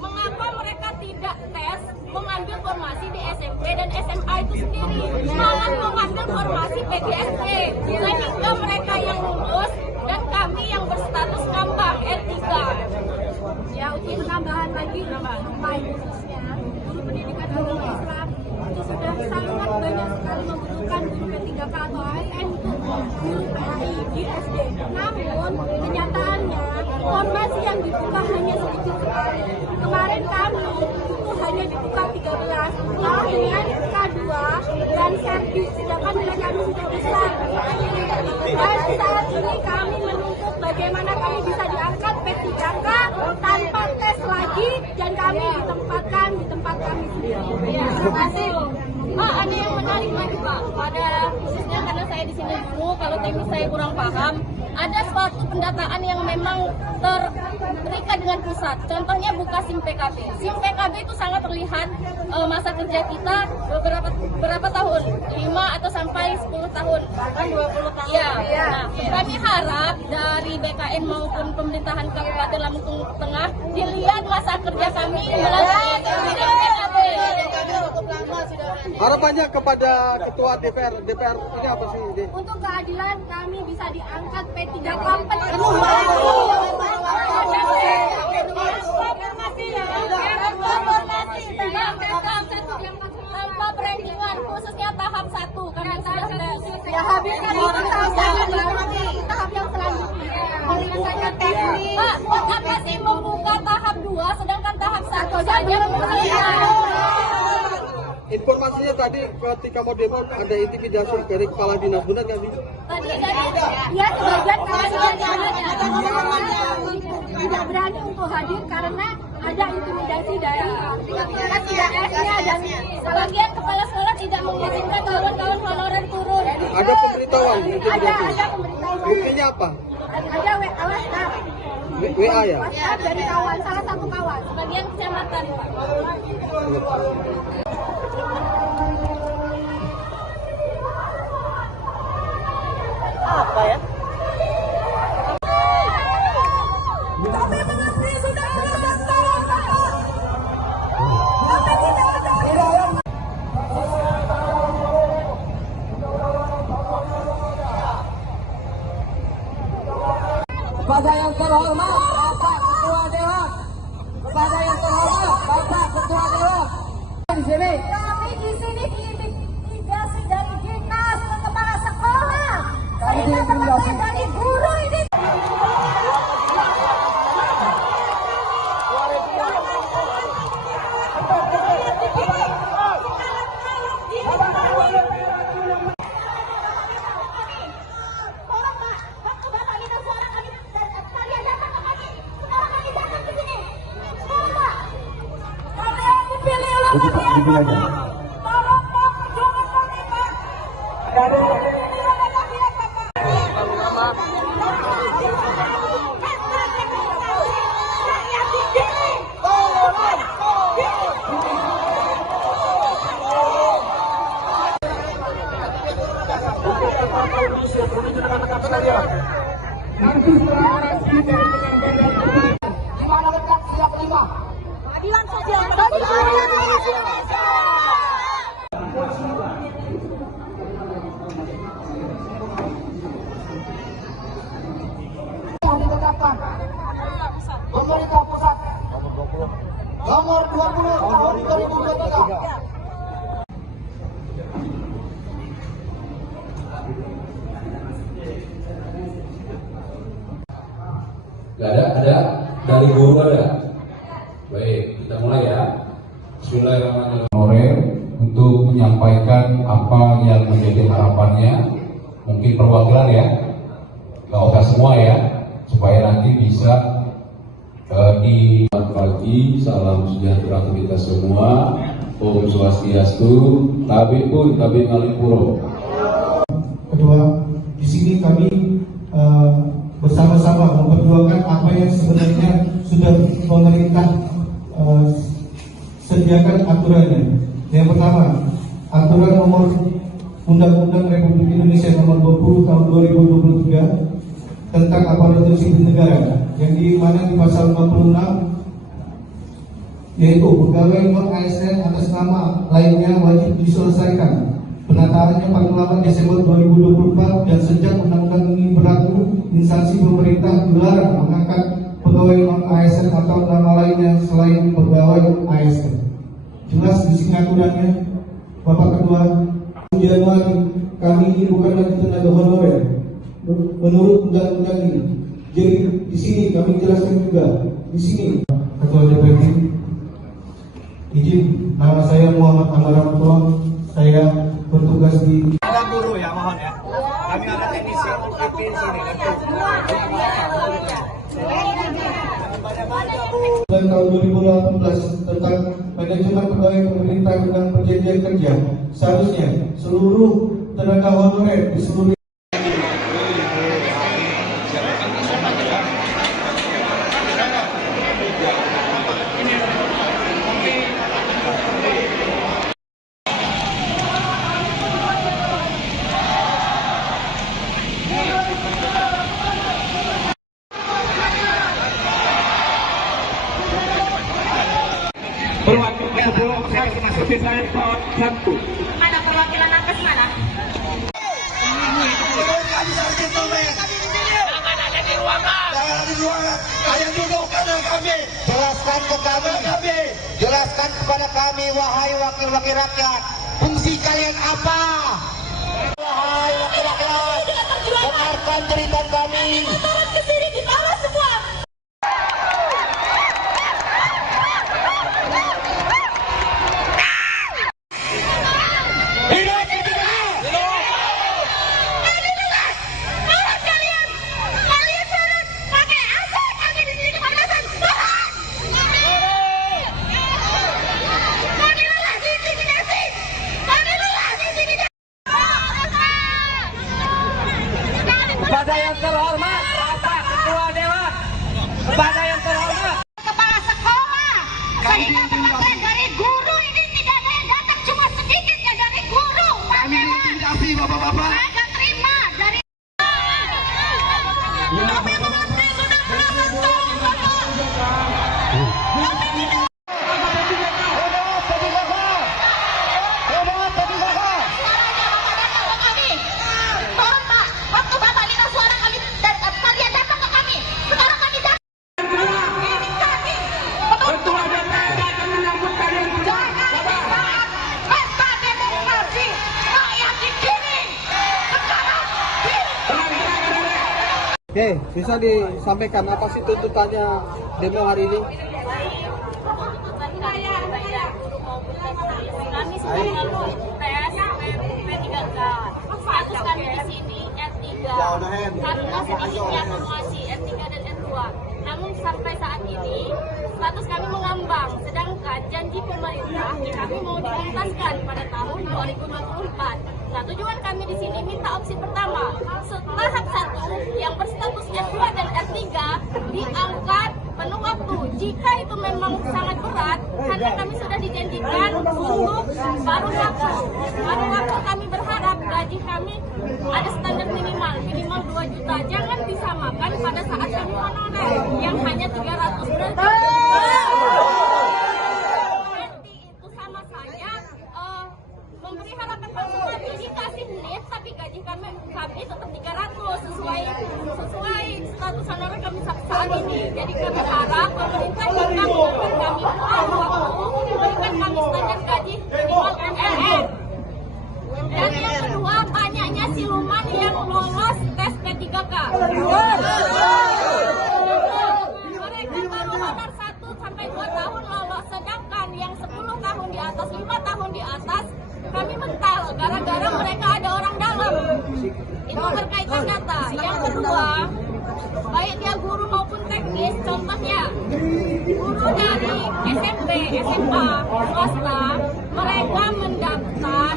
Mengapa mereka tidak tes mengambil formasi di SMP dan SMA itu sendiri, malah mengambil formasi PGSD, sehingga mereka yang lulus dan kami yang berstatus ngambang R3. Ya, untuk penambahan lagi khususnya guru pendidikan agama Islam itu sudah sangat banyak sekali membutuhkan guru P3K atau ASN untuk guru PAI di SD. Namun kenyataannya formasi yang dibuka hanya sedikit sekali. Kemarin kami itu hanya dibuka 13 dengan K2 dan servis, sedangkan nilai kami sudah besar. Dan saat ini kami menuntut bagaimana kami bisa diangkat P3K tanpa tes lagi dan kami ditempatkan di tempat kami sendiri. Terima kasih. Pak, ada yang menarik lagi Pak, pada khususnya karena saya di sini dulu, kalau teknis saya kurang paham, ada suatu pendataan yang memang terikat dengan pusat. Contohnya buka SIM PKB. SIM PKB itu sangat terlihat masa kerja kita berapa tahun? 5 atau sampai 10 tahun. Bahkan 20 tahun. Ya. Nah, kami harap dari BKN maupun pemerintahan Kabupaten Lampung Tengah dilihat masa kerja kami melalui SIM PKB. Harapannya kepada Ketua DPR ini apa sih? Untuk keadilan kami bisa diangkat P3K penuh. Tanpa perenggingan, khususnya tahap 1 karena sudah ya habiskan itu tahap yang selanjutnya. Menyelesaikan teknik. Pak, buat apa sih membuka tahap 2 sedangkan tahap 1 saja Informasinya tadi ketika mau demo ada intimidasi dari kepala dinas, benar nggak sih? Tadi ya sebagian tidak berani untuk hadir karena ada intimidasi dari PKS-nya dan sebagian kepala sekolah tidak mengizinkan kawan-kawan honorer turun. Ada pemberitahuan? Ada pemberitahuan. Buktinya apa? Ada WhatsApp. WA ya? WhatsApp dari kawan, salah satu kawan, sebagian kecamatan Pak. Apa ya? Kepada yang terhormat Bapak Ketua Dewan, kepada yang terhormat Bapak Ketua Dewan, di sini Kami di sini diintimidasi dari dinas ke kepala sekolah. Kami diintimidasi dari guru ini. Keadilan sosial. Yang ditetapkan pemerintah pusat nomor 20 tahun 2023. Gak ada dari guru ada. Baik, kita mulai ya. Bismillahirrahmanirrahim. Untuk menyampaikan apa yang menjadi harapannya, mungkin perwakilan ya, gak usah semua ya, supaya nanti bisa di pagi. Salam sejahtera untuk kita semua. Om Swastiastu, tabi pun tabi ngalipuro. Kedua, di sini kami bersama-sama memperjuangkan apa yang sebenarnya sudah pemerintah sediakan aturannya. Yang pertama, aturan nomor Undang-Undang Republik Indonesia nomor 20 tahun 2023 tentang aparatur sipil negara, yang di mana di pasal 56 yaitu pegawai non ASN atas nama lainnya wajib diselesaikan penataannya paling lambat Desember 2024, dan sejak undang-undang ini berlaku instansi pemerintah dilarang mengangkat pegawai non ASN atau nama lainnya selain pegawai ASN. Jelas di sini aturannya, Bapak Ketua. Januari kami ini bukan lagi tenaga honorer menurut undang-undang ini. Jadi di sini kami jelaskan juga di sini. Ketua DPD, izin, nama saya Muhammad Amaranto, saya bertugas di. Ada guru ya, mohon ya. Kami ada teknisi di sini. Dan tahun 2018 tentang manajemen pegawai pemerintah dan perjanjian kerja, seharusnya seluruh tenaga honorer di seluruh Mana perwakilan nakes mana? Jelaskan kepada kami, wahai wakil-wakil rakyat, fungsi kalian apa? Wahai wakil rakyat, dengarkan cerita kami. Turun ke sini di bawah semua. Kepada yang terhormat Bapak Ketua Dewan, kepada yang terhormat Kepala sekolah, sehingga teman-teman dari guru ini tidak ada yang datang, cuma sedikit ya dari guru. Kami intimidasi bapak-bapak. Saya nggak terima dari. Kami mengantri sudah berlangsung. Tolong Pak, waktu Bapak minta suara kami dan kalian datang ke kami. Sekarang kami datang. Ini kami. Ketua DPR akan menyambut kalian Jangan disaat pesta demokrasi rakyat di sini. Sekarang Oke, bisa disampaikan apa sih tuntutannya demo hari ini? Kami sudah melalui tes P3K. Status kami di sini R3 karena sedikitnya akumulasi R3 dan R2. Namun sampai saat ini status kami mengambang, sedangkan janji pemerintah kami mau dituntaskan pada tahun 2024. Nah, tujuan kami di sini minta opsi pertama, tahap 1 yang berstatus S2 dan R3 diangkat penuh waktu. Jika itu memang sangat berat, karena kami sudah dijanjikan untuk baru waktu kami berharap gaji kami ada standar minimal 2 juta. Jangan disamakan pada saat kami honorer yang hanya 300 berarti itu sama saja memberi harapan palsu. Dikasih menit tapi gaji kami tetap 300 sesuai status honorer kami saat ini. Jadi kami harap pemerintah jika memberikan kami waktu memberikan kami standar gaji minimal MLM. Dan yang kedua, banyaknya siluman yang lolos tes P3K. Mereka baru honor 1 sampai 2 tahun lolos, sedangkan yang 10 tahun di atas, 5 tahun di atas, kami mental gara-gara mereka ada orang dalam. Itu berkaitan data. Yang kedua, baik dia guru maupun teknis, contohnya guru dari SMP, SMA, swasta, mereka mendaftar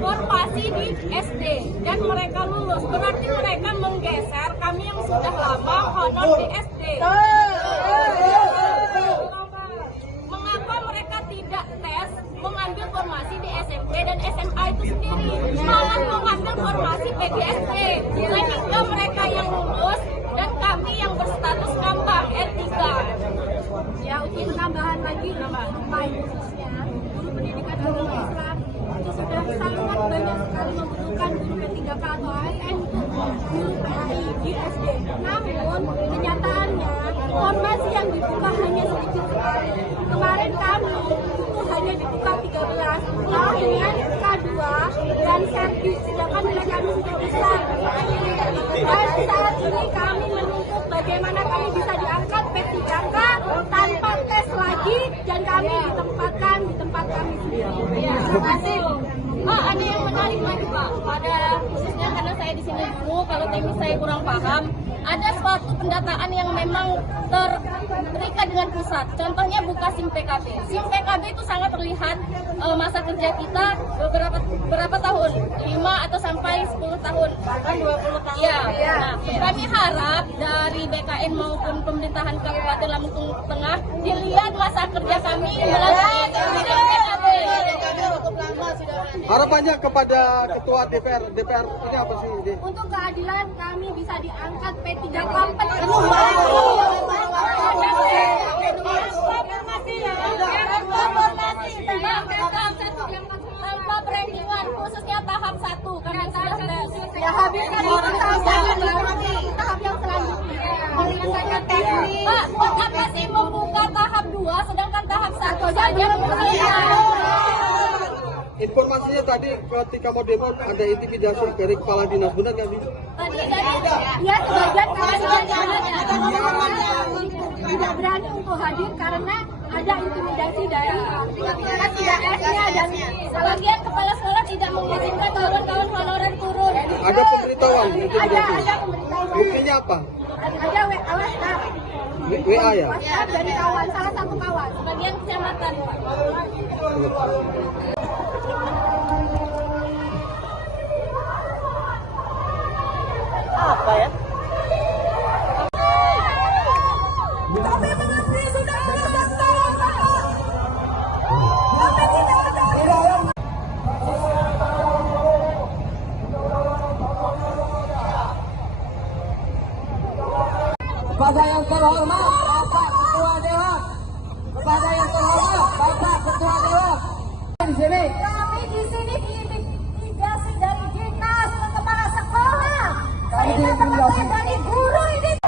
formasi di SD dan mereka lulus. Berarti mereka menggeser kami yang sudah lama honor di SD. Mengapa mereka tidak tes mengambil formasi di SMP dan SMA itu sendiri, malah mengambil formasi PGSD, sehingga mereka yang lulus dan kami yang berstatus ngambang R3. Ya, untuk penambahan lagi khususnya guru pendidikan agama Islam itu sudah sangat banyak sekali membutuhkan guru P3K atau ASN untuk guru PAI di SD. Namun kenyataannya informasi yang dibuka hanya sedikit sekali. Kemarin kami itu hanya dibuka 13 dengan K2 dan servis, sedangkan nilai kami sudah besar. Dan saat ini kami menuntut bagaimana kami bisa diangkat P3K tanpa tes lagi dan kami ditempatkan di tempat kami sendiri. Terima kasih. Ada yang menarik lagi Pak, pada khususnya karena saya di sini dulu, kalau teknis saya kurang paham, ada suatu pendataan yang memang terikat dengan pusat. Contohnya buka SIM PKB. SIM PKB itu sangat terlihat masa kerja kita berapa tahun, 5 atau sampai 10 tahun, bahkan 20 tahun. Ya. Nah, kami harap dari BKN maupun pemerintahan Kabupaten Lampung Tengah dilihat masa kerja kami melalui SIM PKB. Harapannya kepada Ketua DPR ini apa sih? Untuk keadilan kami bisa diangkat P3K tanpa perlindungan khususnya tahap 1 karena sudah habis tahap yang selanjutnya. Pak, buat apa sih membuka tahap 2 sedangkan tahap 1 saja Informasinya tadi ketika mau demo ada intimidasi dari kepala dinas, benar nggak sih? Tadi ya sebagian tidak berani untuk hadir karena ada intimidasi dari TKS-nya dan sebagian kepala sekolah tidak mengizinkan kawan-kawan honorer turun. Ada pemberitahuan intimidasi. Ada pemberitahuan. Buktinya apa? Ada WA ya? WhatsApp dari kawan, salah satu kawan, sebagian kecamatan. Apa ya? Kepada yang terhormat Bapak Ketua Dewan, kepada yang terhormat Bapak Ketua Dewan, di sini. Kami di sini diintimidasi dari dinas ke kepala sekolah. Kami Ini diintimidasi dari guru ini.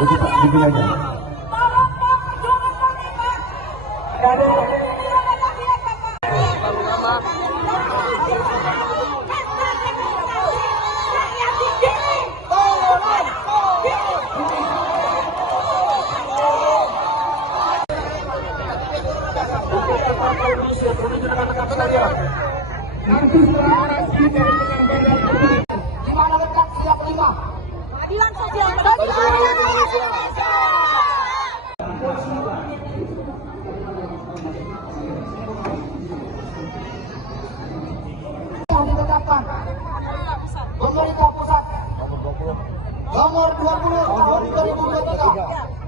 Begini aja. Di mana letak siap 5? Keadilan sosial. Yang ditetapkan pemerintah pusat nomor 20 tahun 2023.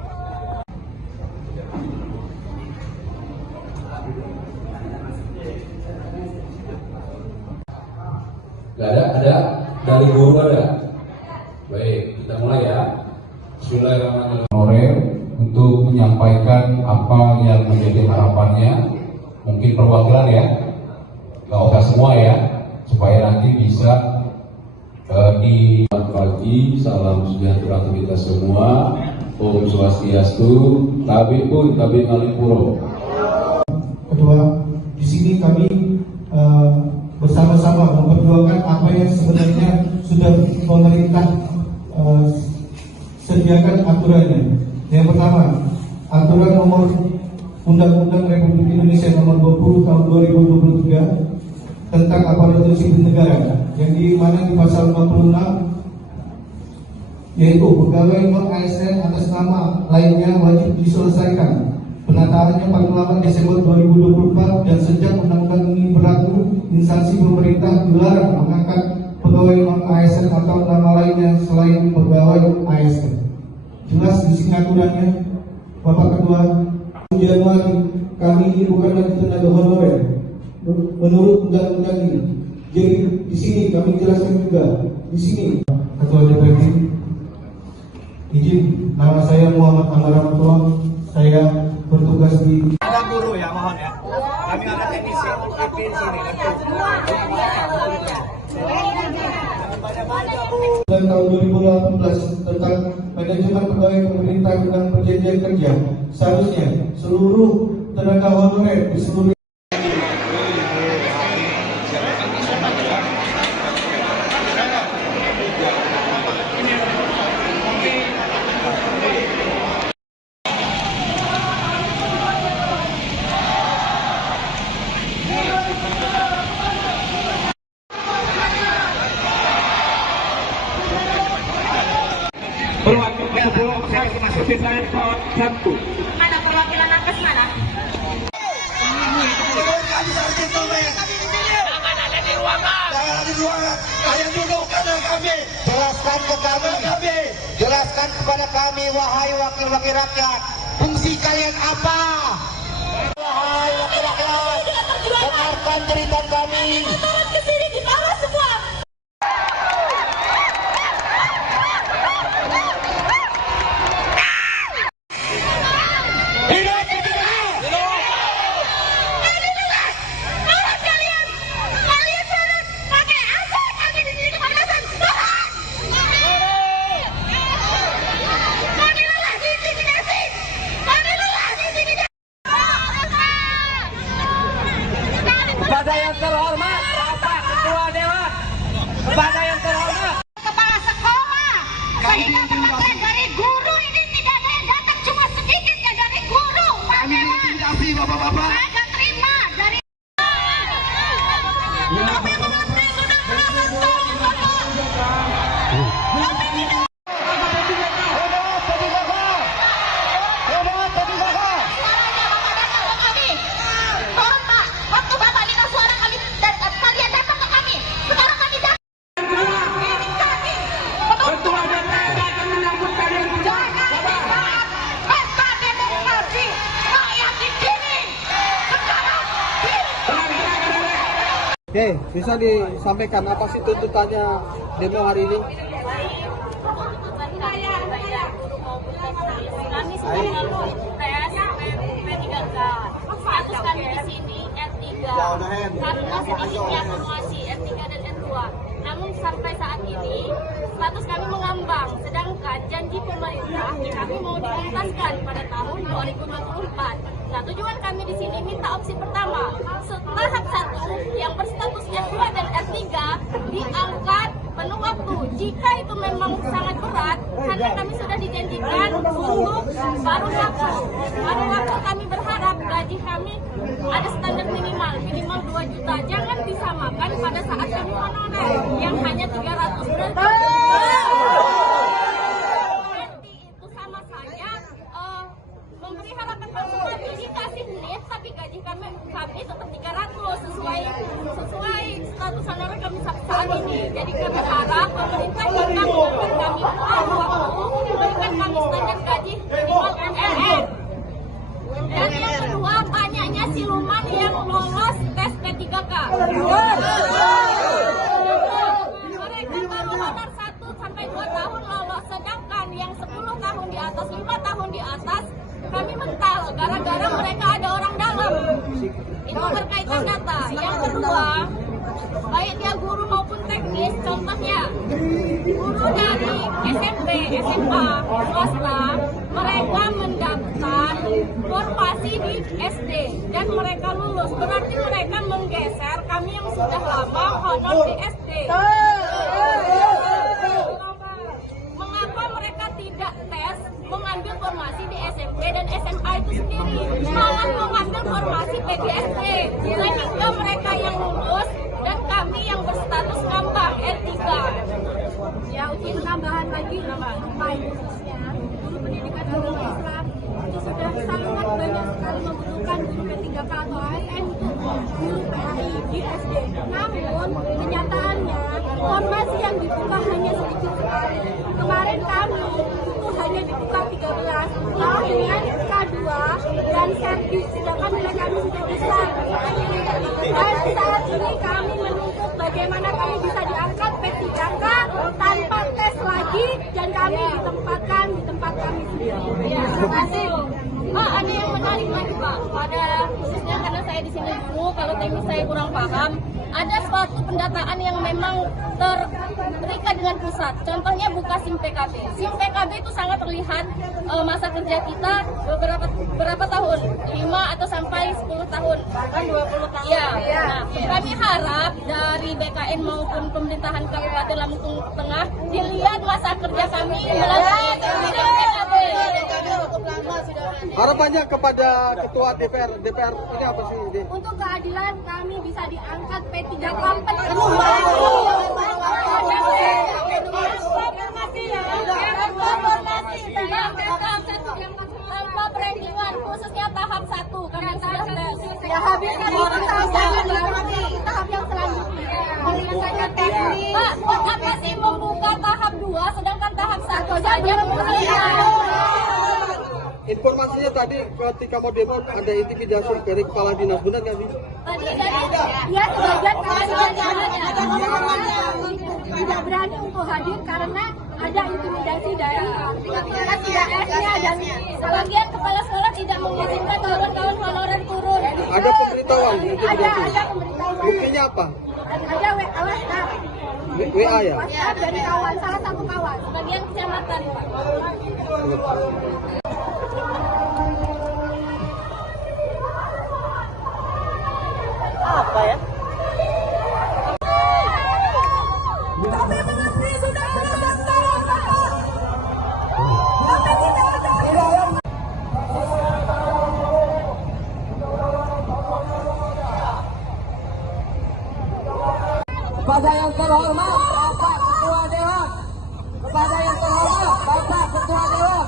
Ada dari guru ada. Baik, kita mulai ya. Bismillahirrahmanirrahim. Untuk menyampaikan apa yang menjadi harapannya, mungkin perwakilan ya, nggak usah semua ya, supaya nanti bisa di pagi. Salam sejahtera untuk kita semua. Om Swastiastu. Tabi pun tabi ngalipuro. Ketua, di sini kami bersama-sama memperjuangkan apa yang sebenarnya sudah pemerintah sediakan aturannya. Yang pertama, aturan nomor Undang-Undang Republik Indonesia nomor 20 tahun 2023 tentang aparatur sipil negara, yang di mana di pasal 56 yaitu pegawai non ASN atas nama lainnya wajib diselesaikan penataannya paling lambat Desember 2024, dan sejak undang-undang ini berlaku, instansi pemerintah dilarang mengangkat pegawai non ASN atau nama lainnya selain pegawai ASN. Jelas di sini aturannya, Bapak Ketua. Januari kami ini bukan lagi tenaga honorer menurut undang-undang ini. Jadi di sini kami jelaskan juga di sini Ketua DPRD, izin, nama saya Muhammad Amar Rahmatullah, saya bertugas di Ada guru ya, mohon ya. Kami ada teknisi PP di sini. dan tahun 2018 tentang manajemen pegawai pemerintah dan perjanjian kerja, seharusnya seluruh tenaga honorer di seluruh Mana perwakilan nakes mana? Jelaskan kepada kami, wahai wakil-wakil rakyat, fungsi kalian apa? Wahai wakil rakyat, dengarkan cerita kami. Turun ke sini di bawah semua. Kepada yang terhormat Bapak Ketua Dewan, kepada yang terhormat Kepala sekolah, sehingga kematian dari guru ini tidak ada yang datang, cuma sedikit ya dari guru. Kami intimidasi bapak-bapak. Saya nggak terima dari. Kami mengabdi sudah belasan tahun, Bapak. Kami tidak. Tolong Pak, waktu Bapak minta suara kami dan kalian datang ke kami. Sekarang kami datang. Ini kami. Ketua DPR akan menyambut kalian Jangan disaat pesta demokrasi rakyat di sini. Sekarang Oke, bisa disampaikan apa sih tuntutannya demo hari ini? Kami sudah melakukan tes P3K. Status kami di sini R3 karena sedikitnya akumulasi R3 dan R2. Namun sampai saat ini status kami mengambang, sedangkan janji pemerintah kami mau dituntaskan pada tahun 2024. Nah, tujuan kami di sini minta opsi pertama, tahap 1 yang berstatusnya S2 dan R3 diangkat penuh waktu. Jika itu memang sangat berat, karena kami sudah dijanjikan untuk baru waktu kami berharap gaji kami ada standar minimal 2 juta. Jangan disamakan pada saat kami honorer yang hanya 300 berarti itu sama saja memberi harapan palsu. Dikasih NIP tapi gaji kami tetap 300 sesuai status honorer kami saat ini. Jadi kami harap pemerintah jika memberikan kami waktu memberikan kami standar gaji minimal MLM. Dan yang kedua, banyaknya siluman yang lolos tes P3K. Mereka baru honor 1 sampai 2 tahun lolos, sedangkan yang 10 tahun di atas, 5 tahun di atas, kami mental gara-gara mereka ada orang dalam. Itu berkaitan data. Yang kedua, baik dia guru maupun teknis, contohnya guru dari SMP, SMA, swasta, mereka mendaftar formasi di SD dan mereka lulus. Berarti mereka menggeser kami yang sudah lama honor di SD. Mengapa mereka tidak tes mengambil formasi di SMP dan SMA itu sendiri, malah mengambil formasi PGSD, sehingga mereka yang lulus dan kami yang berstatus ngambang R3. Ya, untuk penambahan lagi, khususnya guru pendidikan agama Islam itu sudah sangat banyak sekali membutuhkan guru P3K atau AIN untuk guru PAI di SD. Namun kenyataannya formasi yang dibuka hanya sedikit sekali. Kemarin kami itu hanya dibuka 13 dengan K2 dan servis, sedangkan nilai kami sudah besar. Dan saat ini kami menuntut bagaimana kami bisa diangkat P3K tanpa tes lagi dan kami ditempatkan di tempat kami sendiri. Terima kasih. Ada yang menarik lagi Pak, pada khususnya karena saya di sini dulu, kalau teknis saya kurang paham, ada suatu pendataan yang memang terikat dengan pusat. Contohnya buka SIM PKB. SIM PKB itu sangat terlihat masa kerja kita berapa tahun, 5 atau sampai 10 tahun, bahkan 20 tahun. Ya. Nah, kami harap dari BKN maupun pemerintahan Kabupaten Lampung Tengah dilihat masa kerja kami melalui SIM PKB. Harapannya kepada Ketua DPR ini apa sih? Untuk keadilan kami bisa diangkat P3K penuh. Tanpa perendingan, khususnya tahap 1 kami sudah tes. Ya habis tahap yang selanjutnya. Pak, buat apa sih membuka tahap 2 sedangkan tahap 1 saja belum Informasinya tadi ketika mau demo ada intimidasi dari kepala dinas, benar nggak sih? Tadi dia sebagian tidak berani untuk hadir karena ada intimidasi dari PKS-nya dan sebagian kepala sekolah tidak mengizinkan kawan-kawan honorer turun. Ada pemberitahuan? Ada pemberitahuan. Buktinya apa? Ada WhatsApp. WA ya? WhatsApp dari kawan, salah satu kawan, sebagian kecamatan. Apa ya? Kepada yang terhormat Bapak Ketua Dewan, kepada yang terhormat Bapak Ketua Dewan,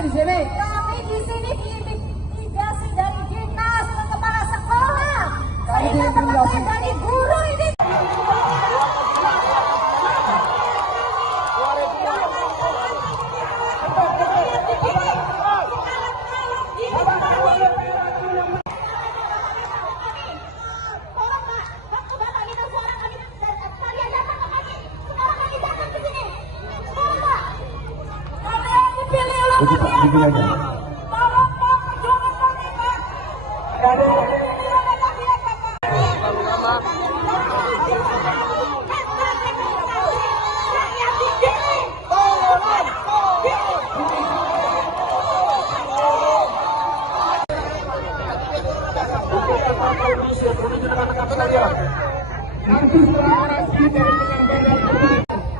di sini. Kami di sini diintimidasi dari dinas ke kepala sekolah. Kami Kita diintimidasi dari guru ini.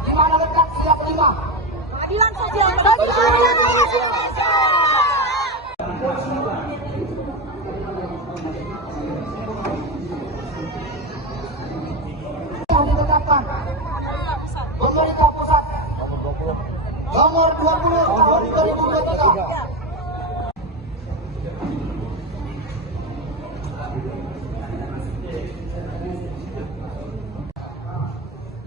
Dimana letak siap 5? Keadilan saja. Yang ditetapkan pemerintah pusat nomor 20 tahun 2023.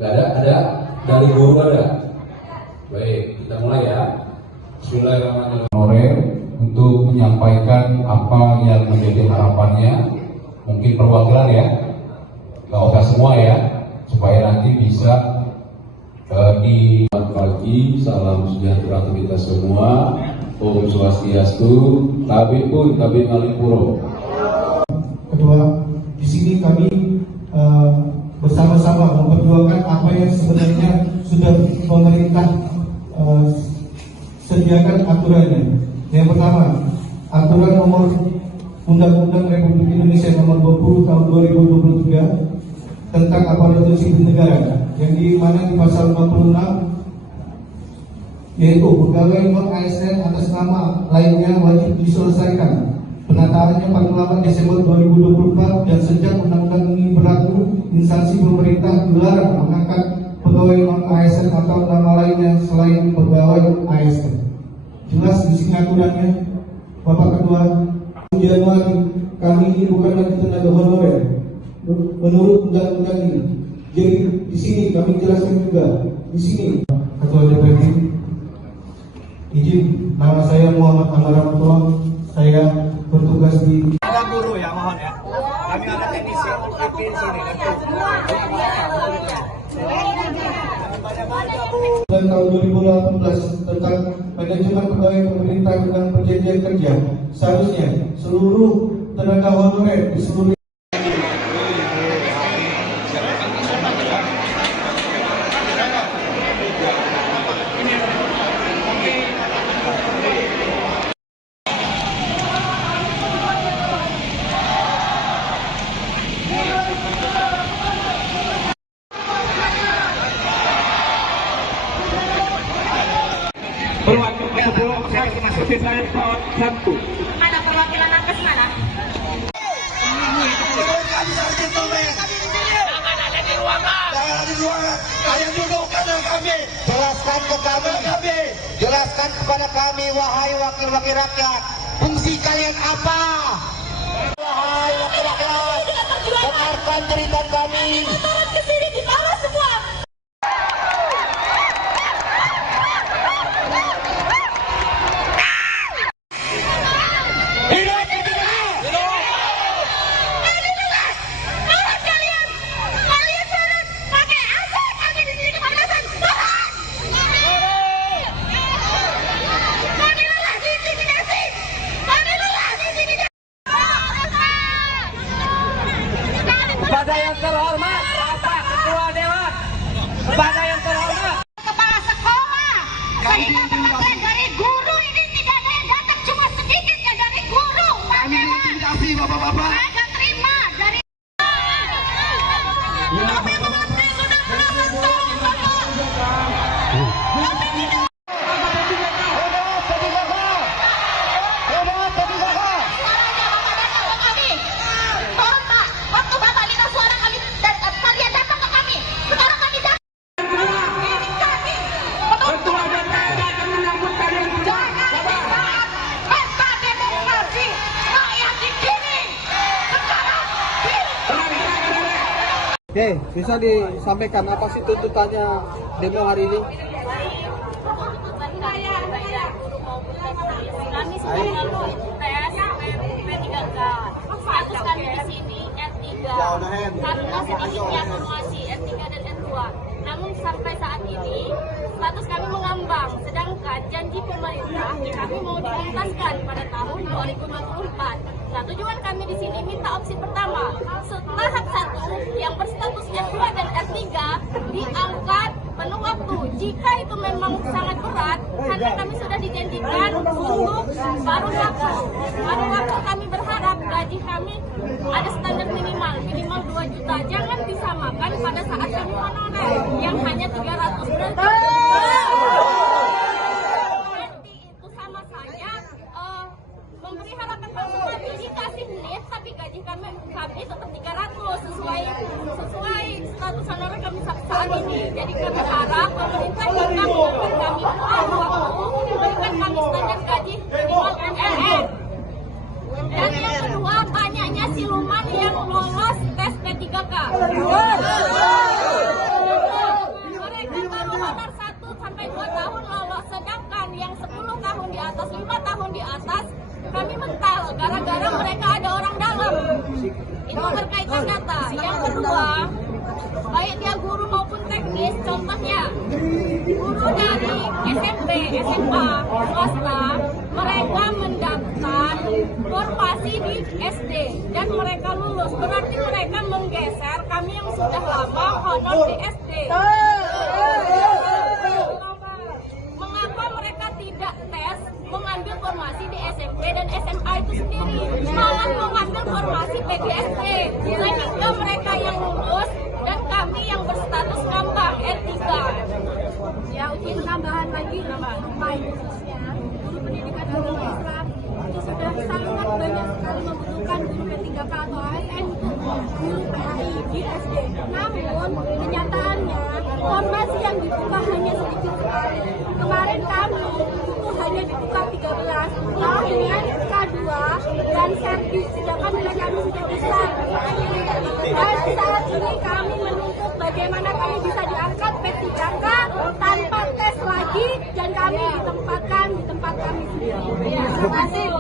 Ada dari guru ada. Baik, kita mulai ya. Bismillahirrahmanirrahim. Untuk menyampaikan apa yang menjadi harapannya, mungkin perwakilan ya, nggak usah semua ya, supaya nanti bisa di pagi. Salam sejahtera untuk kita semua. Om Swastiastu. Tabi pun tabi Ngalipuro. Kedua, di sini kami bersama-sama memperjuangkan apa yang sebenarnya sudah pemerintah sediakan aturannya. Yang pertama, aturan nomor Undang-Undang Republik Indonesia nomor 20 tahun 2023 tentang aparatur sipil negara, yang di mana di pasal 56 yaitu pegawai non ASN atas nama lainnya wajib diselesaikan penataannya paling lambat Desember 2024, dan sejak undang-undang ini berlaku, instansi pemerintah dilarang mengangkat pegawai non ASN atau nama lainnya selain pegawai ASN. Jelas di sini aturannya, Bapak Ketua. Januari kami ini bukan lagi tenaga honorer menurut undang-undang ini. Jadi di sini kami jelaskan juga di sini, Ketua DPD, izin, nama saya Muhammad Amar Rahmatullah, saya bertugas di Ada guru ya, mohon ya. Kami ada teknisi UPP di sini. Dan tahun 2018 tentang manajemen pegawai pemerintah dengan perjanjian kerja, seharusnya seluruh tenaga honorer di seluruh Mana perwakilan nakes mana? Jangan ada di ruangan. Kalian duduk kanan kami. Jelaskan ke kami. Jelaskan kepada kami, wahai wakil-wakil rakyat. Fungsi kalian apa? Wahai wakil rakyat, dengarkan cerita kami. Turun ke sini di bawah semua. Kepada yang terhormat Bapak Ketua Dewan, kepada yang terhormat Kepala sekolah, saya dapat materi dari guru, ini tidak ada yang datang, cuma sedikit ya dari guru. Kami intimidasi bapak-bapak. Saya nggak terima dari. Kami mengantri sudah belasan tahun, Bapak. Kami tidak. Tolong Pak, waktu Bapak minta suara kami dan kalian datang ke kami. Sekarang kami datang. Ini kami. Ketua DPR akan menyambut kalian juga. Jangan pesta demokrasi rakyat di sini. Sekarang Oke, bisa disampaikan apa sih tuntutannya demo hari ini? kami sudah melalui tes P3K. Status kami di sini R3 karena sedikitnya formasi R3 dan R2. Namun sampai saat ini status kami mengambang, sedangkan janji pemerintah kami mau dituntaskan pada tahun 2024. Nah, tujuan kami di sini minta opsi pertama, tahap 1 yang berstatus R2 dan R3 diangkat penuh waktu. Jika itu memang sangat berat, karena kami sudah dijanjikan untuk baru waktu kami berharap gaji kami ada standar minimal 2 juta. Jangan disamakan pada saat kami honorer yang hanya 300 berarti itu sama saja memberi harapan palsu. Dikasih menit tapi gaji kami tetap 300 sesuai status honorer kami saat ini. Jadi kami harap pemerintah jika memberi kami waktu memberikan kami standar gaji minimal MLM. Dan yang kedua, banyaknya siluman yang lolos tes P3K. Mereka baru honor 1 sampai 2 tahun lolos, sedangkan yang 10 tahun di atas, 5 tahun di atas, kami mental gara-gara mereka ada orang dalam. Itu berkaitan data. Yang kedua, baik dia guru maupun teknis, contohnya guru dari SMP, SMA, swasta, mereka mendaftar formasi di SD dan mereka lulus. Berarti mereka menggeser kami yang sudah lama honor di SD. Mengapa mereka tidak tes mengambil formasi di SMP dan SMA itu sendiri, malah mengambil formasi PGSD, sehingga mereka yang lulus dan kami yang berstatus ngambang R3. Ya, untuk penambahan lagi khususnya guru pendidikan agama Islam itu sudah sangat banyak sekali membutuhkan guru P3K atau ASN untuk guru PAI di SD. Namun kenyataannya formasi yang dibuka hanya sedikit sekali. Kemarin kami itu hanya dibuka 13 dengan K2 dan servis, sedangkan nilai kami sudah besar. Dan saat ini kami menuntut bagaimana kami bisa diangkat P3K tanpa tes lagi dan kami ditempatkan di tempat kami sendiri. Ya, terima kasih.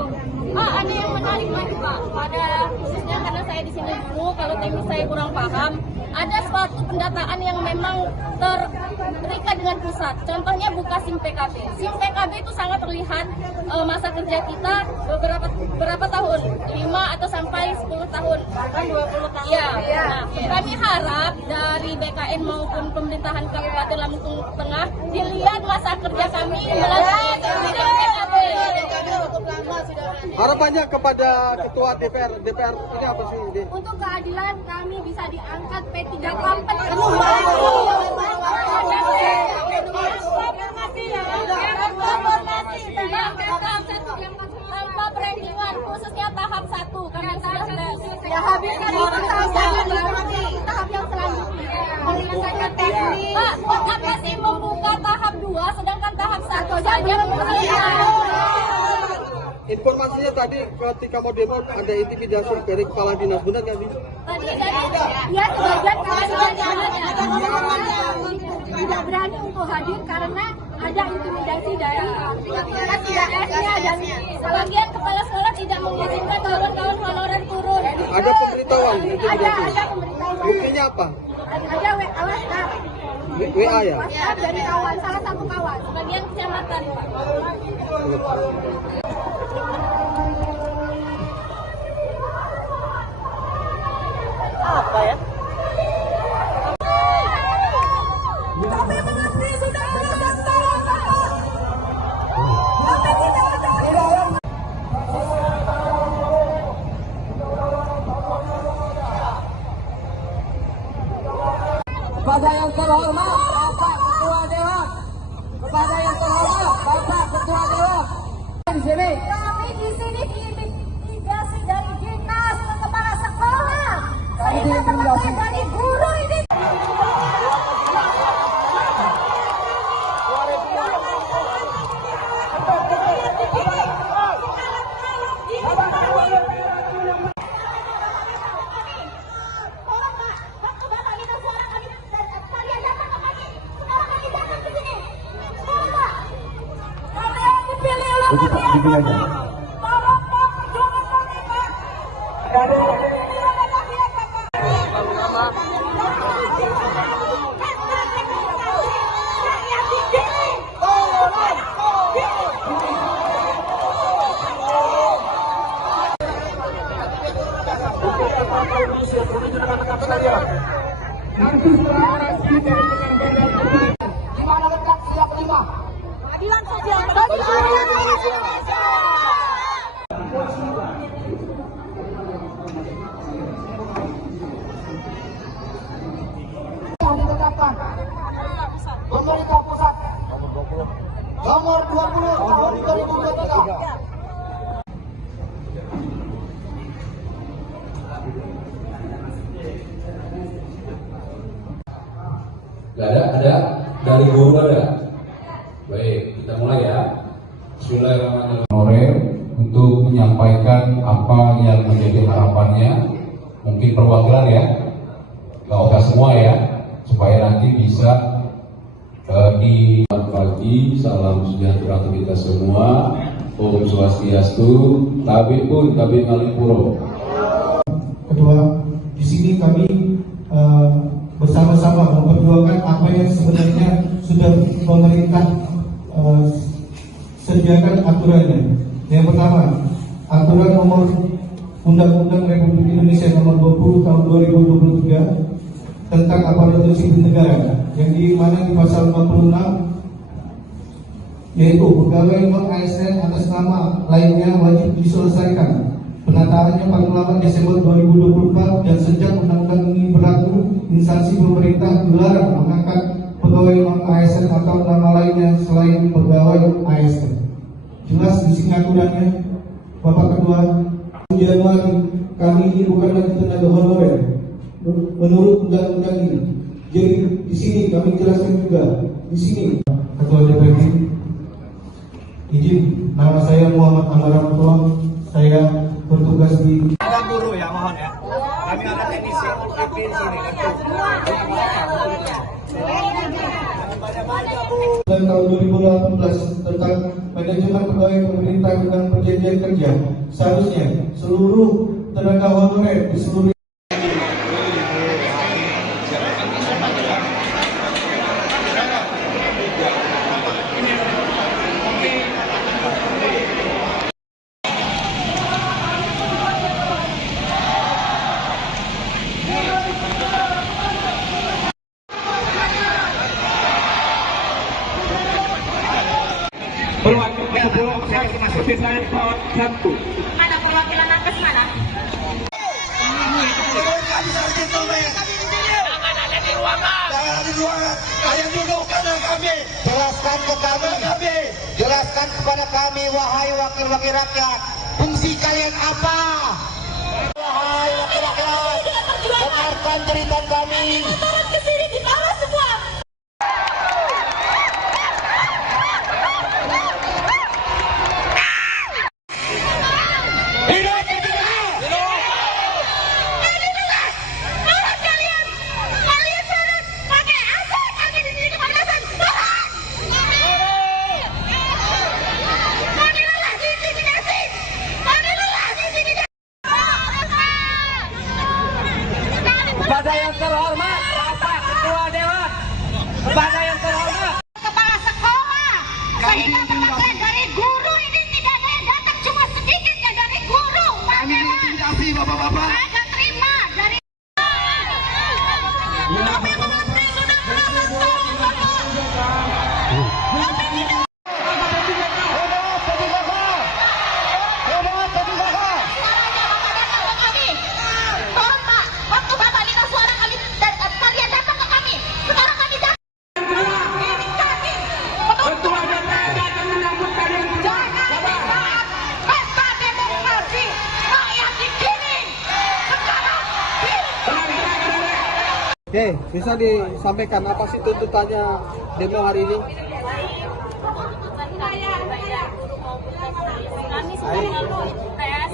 Ada yang menarik lagi Pak, pada khususnya karena saya di sini kalau teknis saya kurang paham, ada suatu pendataan yang memang terikat dengan pusat. Contohnya buka SIM PKB. SIM PKB itu sangat terlihat masa kerja kita berapa tahun, 5 atau sampai 10 tahun, bahkan 20 tahun. Ya. Nah, kami harap dari BKN maupun pemerintahan Kabupaten Lampung Tengah dilihat masa kerja kami melalui SIM PKB. Harapannya kepada Ketua DPR ini apa sih? Untuk keadilan kami bisa diangkat P38 tanpa perundingan, khususnya tahap 1 kami sudah ya habiskan tahap yang selanjutnya. Pak, buat apa sih membuka tahap 2 sedangkan tahap 1 saja Informasinya tadi ketika mau demo ada intimidasi dari kepala dinas, benar nggak sih? Tadi ya sebagian tidak berani untuk hadir karena ada intimidasi dari PTS-nya dan sebagian kepala sekolah tidak mengizinkan kawan-kawan honorer turun. Ada pemberitahuan intimidasi? Ada pemberitahuan. Buktinya apa? Ada WhatsApp. WA ya? WhatsApp dari kawan, salah satu kawan, sebagian kecamatan. Apa ya? Kepada yang terhormat Bapak Ketua Dewan, kepada yang terhormat Bapak Ketua Dewan di sini. Kami di sini diintimidasi dari dinas ke kepala sekolah. Saya teman dari guru ini. Gimana letak siap 5? Keadilan sosial Indonesia. Yang ditetapkan pemerintah pusat nomor 20 tahun 2023. Ada dari guru ada. Baik, kita mulai ya. Bismillahirrahmanirrahim. Untuk menyampaikan apa yang menjadi harapannya, mungkin perwakilan ya, nggak usah semua ya, supaya nanti bisa di pagi. Salam sejahtera untuk kita semua. Om Swastiastu, Tabi pun Tabi Ngalipuro. Kedua, di sini kami bersama-sama memperjuangkan apa yang sebenarnya sudah pemerintah sediakan aturannya. Yang pertama, aturan nomor Undang-Undang Republik Indonesia nomor 20 tahun 2023 tentang aparatur sipil negara, yang di mana di pasal 56 yaitu pegawai non ASN atas nama lainnya wajib diselesaikan penataannya paling lambat Desember 2024, dan sejak undang-undang ini berlaku, instansi pemerintah dilarang mengangkat pegawai non ASN atau nama lainnya selain pegawai ASN. Jelas di sini aturannya, Bapak Ketua. Januari kami ini bukan lagi tenaga honorer menurut undang-undang ini. Jadi di sini kami jelaskan juga di sini. Ketua DPD, izin, nama saya Muhammad Amaramutoa. Saya bertugas di Guru ya, mohon ya. Kami ada teknisi UPP di sini. tahun 2018 tentang manajemen pegawai pemerintah dengan perjanjian kerja, seharusnya seluruh tenaga honorer di seluruh Persisahan pesawat 1. Mana perwakilan nakes mana? Jelaskan kepada kami, wahai wakil-wakil rakyat, fungsi kalian apa? Wahai wakil rakyat, dengarkan cerita kami. Turun ke sini di bawah semua. Kepada yang terhormat Bapak Ketua Dewan, kepada yang terhormat Kepala sekolah, saya dapat dari guru ini tidak ada yang datang, cuma sedikit ya dari guru. Kami diintimidasi bapak-bapak. Saya nggak terima dari. Kami mengabdi sudah belasan tahun Bapak. Kami tidak. Tolong Pak, waktu Bapak minta suara kami, kalian datang ke kami. Sekarang kami datang. Ini kami. Ketua DPR datang menyambut kalian semua. Jangan di saat pesta demokrasi rakyat di sini. Sekarang Oke, bisa disampaikan apa sih tuntutannya demo hari ini? Kami sudah melalui tes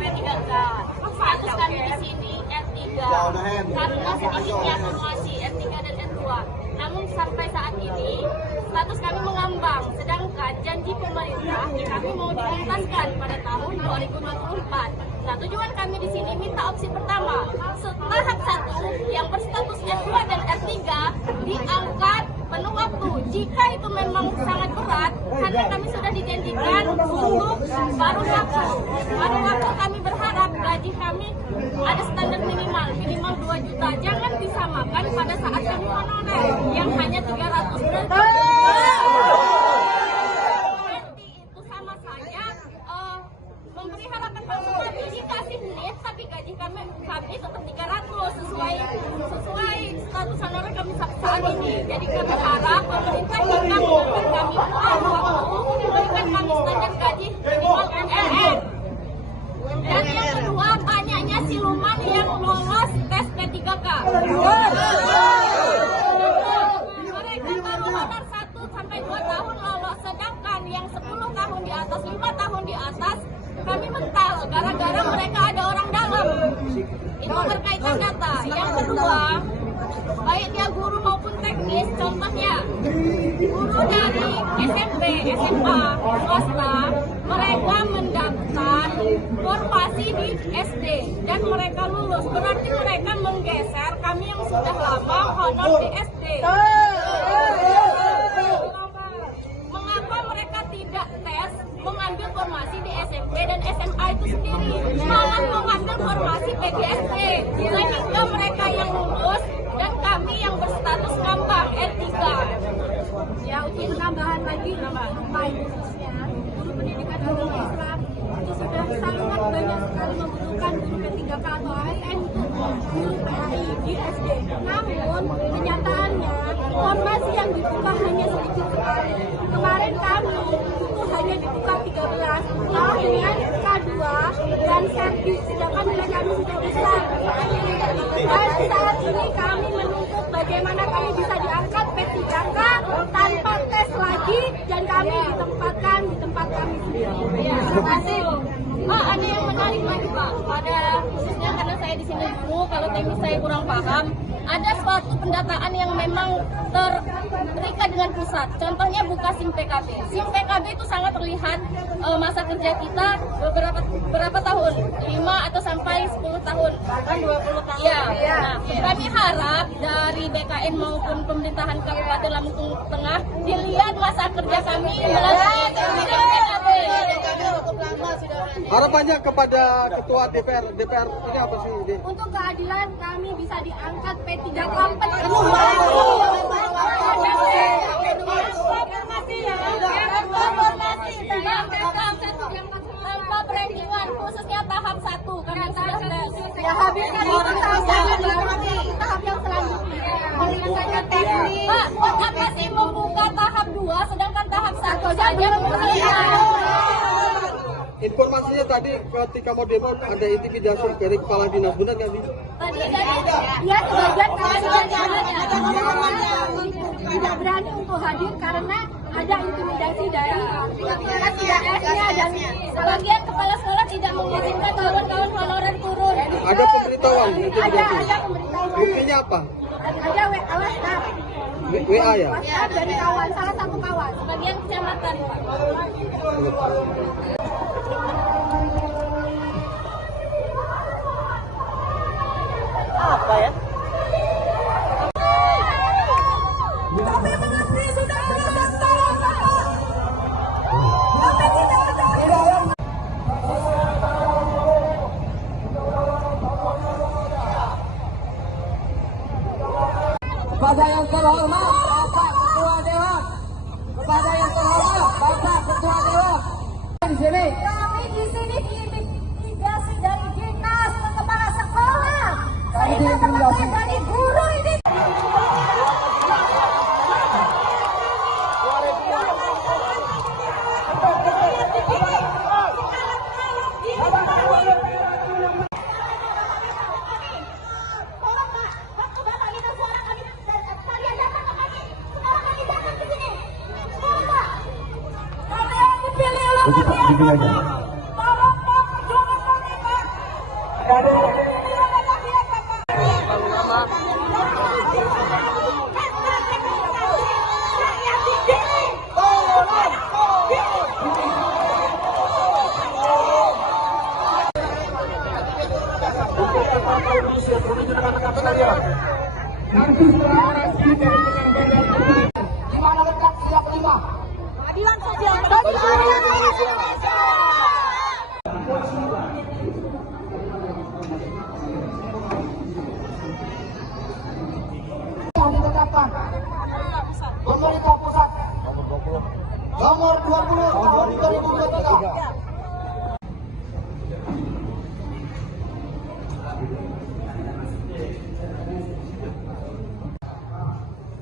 P3K. Status kami di sini R3 karena sedikitnya formasi R3 dan R2. Namun sampai saat ini status kami mengambang. Sedangkan janji pemerintah kami mau dituntaskan pada tahun 2024. Nah, tujuan kami di sini minta opsi pertama, tahap 1 yang berstatus R2 dan R3 diangkat penuh waktu. Jika itu memang sangat berat, karena kami sudah dijanjikan untuk baru waktu kami berharap gaji kami ada standar minimal 2 juta. Jangan disamakan pada saat kami honorer yang hanya 300 juta. Itu sama saja memberi harapan palsu, tapi dikasih lift tapi gaji kami tetap 300 sesuai status honorer kami saat ini. Jadi kami harap pemerintah jika mengambil kami waktu memberikan kami standar gaji minimal UMR. Dan yang kedua, banyaknya siluman yang lolos tes P3K. Mereka baru honor 1 sampai 2 tahun lolos, sedangkan yang 10 tahun di atas, 5 tahun di atas kami mental gara-gara mereka ada orang dalam. Itu berkaitan data. Yang kedua, baik dia guru maupun teknis, contohnya guru dari SMP, SMA, swasta, mereka mendaftar formasi di SD dan mereka lulus. Berarti mereka menggeser kami yang sudah lama honor di SD. Mengapa mereka tidak tes mengambil formasi di SMP dan SMA itu sendiri, malah mengambil formasi PGSP, sehingga mereka yang lulus dan kami yang berstatus ngambang R3. Ya, untuk penambahan lagi, khususnya guru pendidikan agama Islam itu sudah sangat banyak sekali membutuhkan guru P3K atau ASN untuk guru PAI di SD. Namun kenyataannya formasi yang dibuka hanya sedikit sekali. Kemarin kami itu hanya dibuka 13 dengan K2 dan servis, sedangkan nilai kami sudah besar. Dan saat ini kami menuntut bagaimana kami bisa diangkat P3K tanpa tes lagi dan kami ditempatkan di tempat kami sendiri. Terima kasih. Ada yang menarik lagi Pak, pada khususnya karena saya di sini dulu, kalau teknis saya kurang paham, ada suatu pendataan yang memang terikat dengan pusat. Contohnya buka SIM PKB. SIM PKB itu sangat terlihat masa kerja kita berapa tahun, 5 atau sampai 10 tahun, bahkan 20 tahun. Ya. Nah, kami harap dari BKN maupun pemerintahan Kabupaten Lampung Tengah dilihat masa kerja kami melalui SIM PKB. Harapannya kepada Ketua DPR ini apa sih? Untuk keadilan kami bisa diangkat P3K penuh. perankingan khususnya tahap 1 kami sudah tes. Ya habiskan itu tahap yang selanjutnya. Menyelesaikan teknik. Pak, kok masih membuka tahap 2 sedangkan tahap 1 saja belum selesai. Informasinya tadi ketika mau demo ada intimidasi dari kepala dinas, benar nggak sih? Tadi dia sebagian kepala dinasnya tidak berani untuk hadir karena ada intimidasi dari PSnya dan sebagian kepala sekolah tidak mengizinkan kawan-kawan honorer turun. Ada pemberitahuan intimidasi? Ada pemberitahuan. Buktinya apa? Ada WhatsApp. WA ya? WhatsApp dari kawan, salah satu kawan, sebagian kecamatan. Apa ya? Kepada yang terhormat Bapak Ketua Dewan, kepada yang terhormat Bapak Ketua Dewan di sini. Kami di sini diintimidasi dari dinas ke kepala sekolah. Kami Kita diintimidasi dari guru ini. Dimana letak siap 5? Keadilan sosial bagi rakyat Indonesia. Yang ditetapkan pemerintah pusat nomor 20 tahun 2023.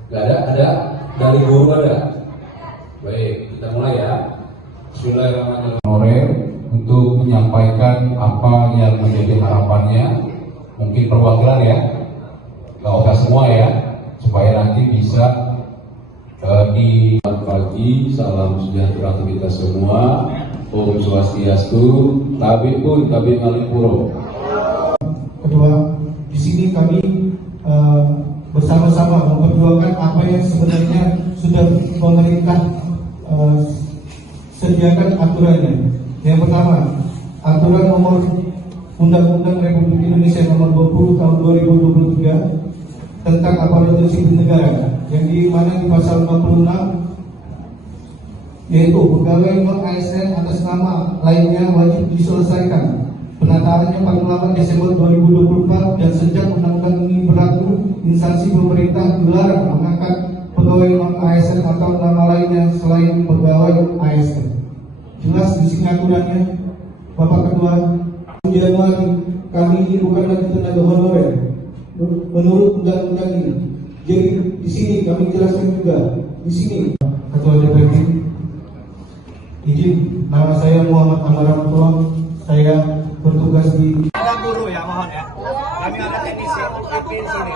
Gak ada dari guru ada. Baik, kita mulai ya. Bismillahirrahmanirrahim. Untuk menyampaikan apa yang menjadi harapannya, mungkin perwakilan ya, gak usah semua ya, supaya nanti bisa di pagi. Salam sejahtera untuk kita semua. Om Swastiastu, Tabi pun Tabi Ngalipuro. Kedua, di sini kami bersama-sama memperjuangkan apa yang sebenarnya sudah pemerintah sediakan aturannya. Yang pertama, aturan nomor Undang-Undang Republik Indonesia nomor 20 tahun 2023 tentang aparatur sipil negara, yang di mana di pasal 56 yaitu pegawai non ASN atas nama lainnya wajib diselesaikan penataannya paling lambat Desember 2024, dan sejak undang-undang ini berlaku, instansi pemerintah dilarang mengangkat pegawai non ASN atau nama lainnya selain pegawai ASN. Jelas di sini aturannya, Bapak Ketua. Januari kami ini bukan lagi tenaga honorer menurut undang-undang ini. Jadi di sini kami jelaskan juga di sini, Ketua DPP, izin, nama saya Muhammad Amaranto, saya bertugas di Guru ya, mohon ya. Kami ada teknisi UPP di sini.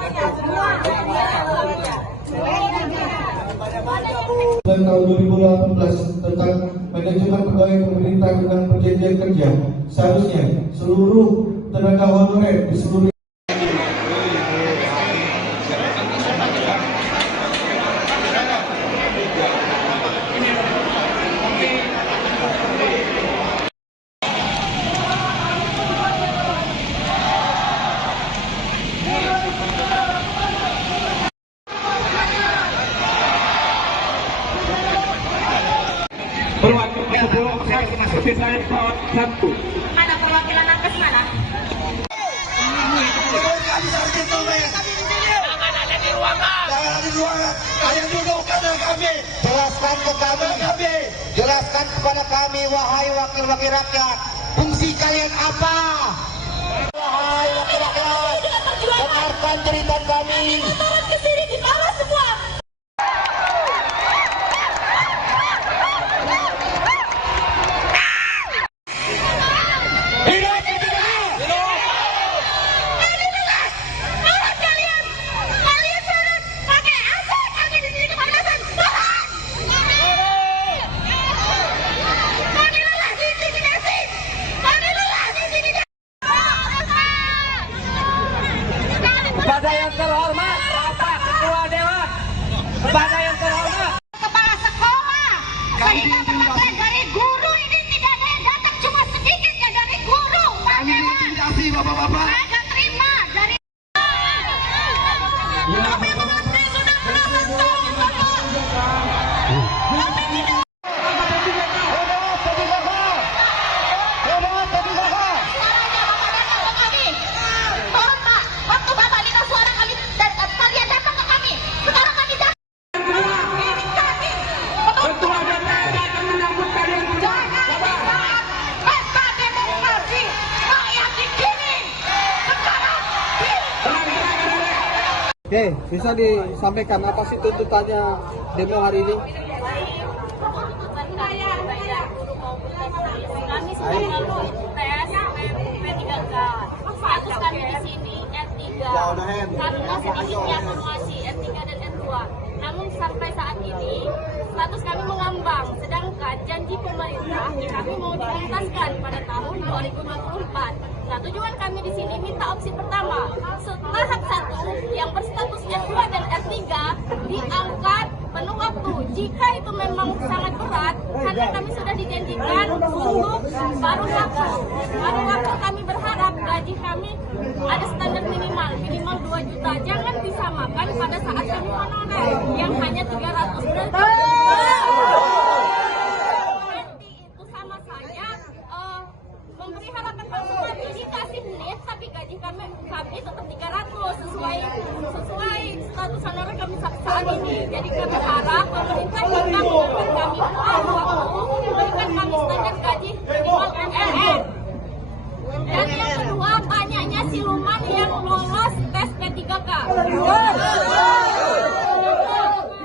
tahun 2018 tentang manajemen pegawai pemerintah dengan perjanjian kerja. Seharusnya seluruh tenaga honorer di seluruh Mana perwakilan nakes mana? Jelaskan kepada kami, wahai wakil-wakil rakyat, kalian apa? Wahai wakil rakyat, dengarkan cerita kami. Turun ke sini di bawah semua. Kepada yang terhormat Bapak Ketua Dewan, kepada yang terhormat Kepala sekolah, saya dapat dari guru ini tidak ada yang datang, cuma sedikit ya dari guru. Kami diintimidasi bapak-bapak. Saya nggak terima dari. Kami mengabdi sudah berapa tahun Bapak? Kami tidak. Oke, bisa disampaikan apa sih tuntutannya demo hari ini? Kami sudah lalu tes P3K. Status kami di sini R3 karena sedikitnya formasi R3 dan R2. Namun sampai saat ini status kami mengambang, sedangkan janji pemerintah kami mau dituntaskan pada tahun 2024. Nah, tujuan kami di sini minta opsi pertama, tahap 1 yang berstatus R2 dan R3 diangkat penuh waktu. Jika itu memang sangat berat, karena kami sudah dijanjikan untuk baru waktu kami berharap gaji kami ada standar minimal 2 juta. Jangan disamakan pada saat kami honorer yang hanya 300 juta. Itu sama saja memberi harapan palsu lagi, dikasih lift tapi gaji kami tetap 300 sesuai status honorer kami saat ini. Jadi kami harap pemerintah jika memberikan kami waktu memberikan kami standar gaji minimal UMR. Dan yang kedua, banyaknya siluman yang lolos tes P3K.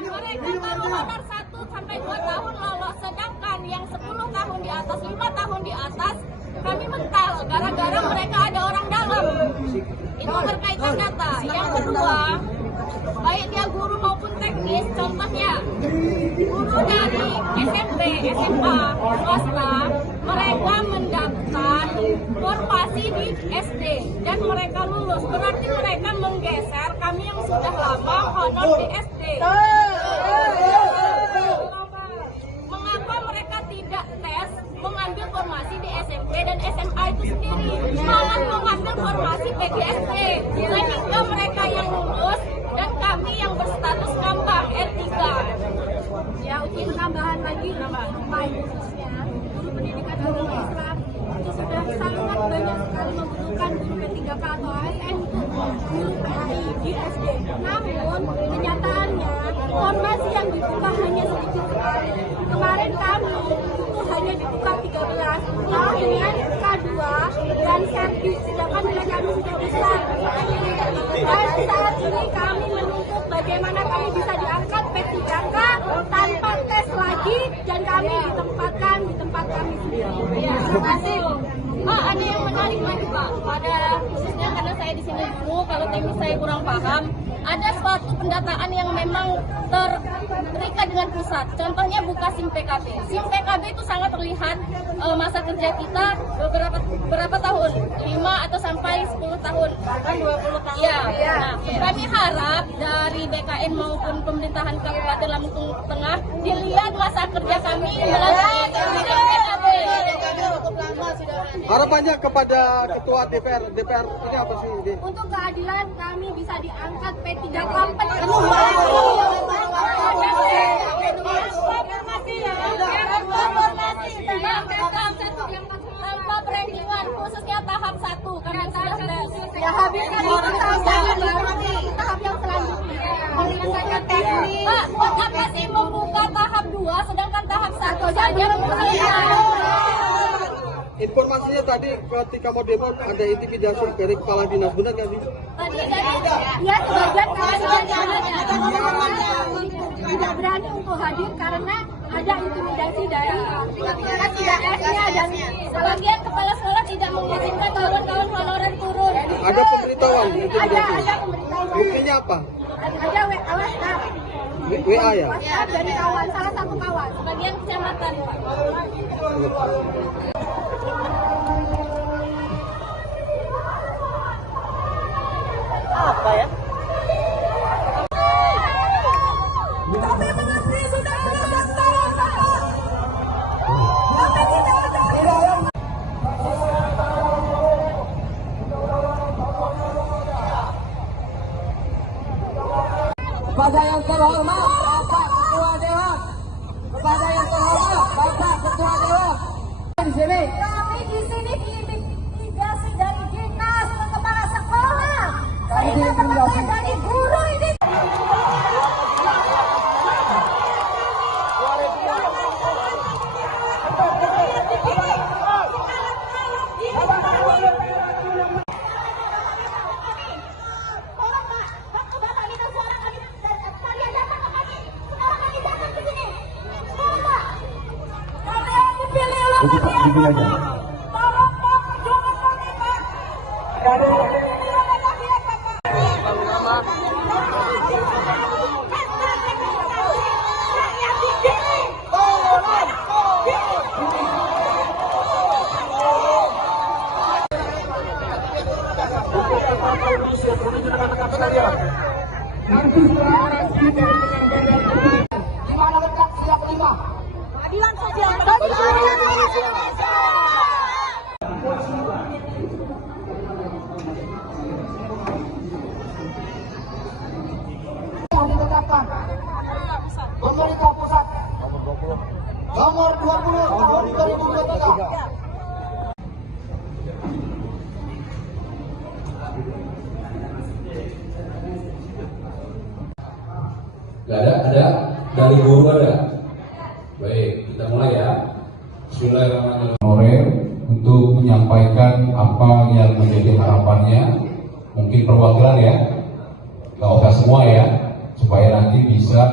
Mereka baru honor 1 sampai 2 tahun lolos, sedangkan yang 10 tahun di atas, 5 tahun di atas kami mental gara-gara mereka ada orang dalam. Itu berkaitan data. Yang kedua, baik dia guru maupun teknis, contohnya guru dari SMP, SMA, swasta, mereka mendaftar formasi di SD dan mereka lulus. Berarti mereka menggeser kami yang sudah lama honor di SD. Mengapa mereka tidak tes mengambil formasi di SMP dan SMA itu sendiri, malah mengambil formasi PGSP, sehingga mereka yang lulus dan kami yang berstatus ngambang R3. Ya, untuk penambahan lagi, khususnya guru pendidikan agama Islam itu sudah sangat banyak sekali membutuhkan guru P3K atau ASN untuk guru PAI di SD. Namun kenyataannya formasi yang dibuka hanya sedikit sekali. Kemarin kami itu hanya dibuka 13 dengan K2 dan servis, sedangkan nilai kami sudah besar. Dan saat ini kami menuntut bagaimana kami bisa diangkat P3K tanpa tes lagi dan kami ditempatkan di tempat kami sendiri. Terima kasih. Ada yang menarik lagi Pak, pada khususnya karena saya di sini dulu, kalau teknis saya kurang paham, ada suatu pendataan yang memang terikat dengan pusat. Contohnya buka SIM PKB. SIM PKB itu sangat terlihat masa kerja kita berapa tahun, 5 atau sampai 10 tahun, bahkan 20 tahun. Ya. Nah, kami harap dari BKN maupun pemerintahan Kabupaten Lampung Tengah dilihat masa kerja kami melalui SIM PKB. Harapannya kepada Ketua DPR ini apa sih? Untuk keadilan kami bisa diangkat P3K tanpa perendingan, khususnya tahap 1 karena sudah tes. Ya habiskan tahap yang selanjutnya. Menyelesaikan teknik. Pak, apa sih membuka tahap 2 sedangkan tahap 1 saja belum selesai? Informasinya tadi ketika mau demo ada intimidasi dari kepala dinas, benar nggak sih? Tadi dia sebagian tidak berani untuk hadir karena ada intimidasi dari PKS-nya dan sebagian kepala sekolah tidak mengizinkan kawan-kawan honorer turun. Ada pemberitahuan intimidasi? Ada pemberitahuan. Buktinya apa? Ada WhatsApp. WA ya? WhatsApp dari kawan, salah satu kawan, sebagian kecamatan. Apa ya? Kami mengabdi sudah 15 tahun, Pak. Kami tidak ada. Kepada yang terhormat Bapak Ketua Dewan, kepada yang terhormat Bapak Ketua Dewan. Di sini. Kami di sini diintimidasi dari dinas ke kepala sekolah. Sehingga teman-teman dari guru ini. Dimana letak siap 5? Keadilan sosial. Yang ditetapkan pemerintah pusat nomor 20 tahun 2023. Gak ada dari guru ada. Baik, kita mulai ya. Bismillahirrahmanirrahim. Untuk menyampaikan apa yang menjadi harapannya, mungkin perwakilan ya, gak usah semua ya, supaya nanti bisa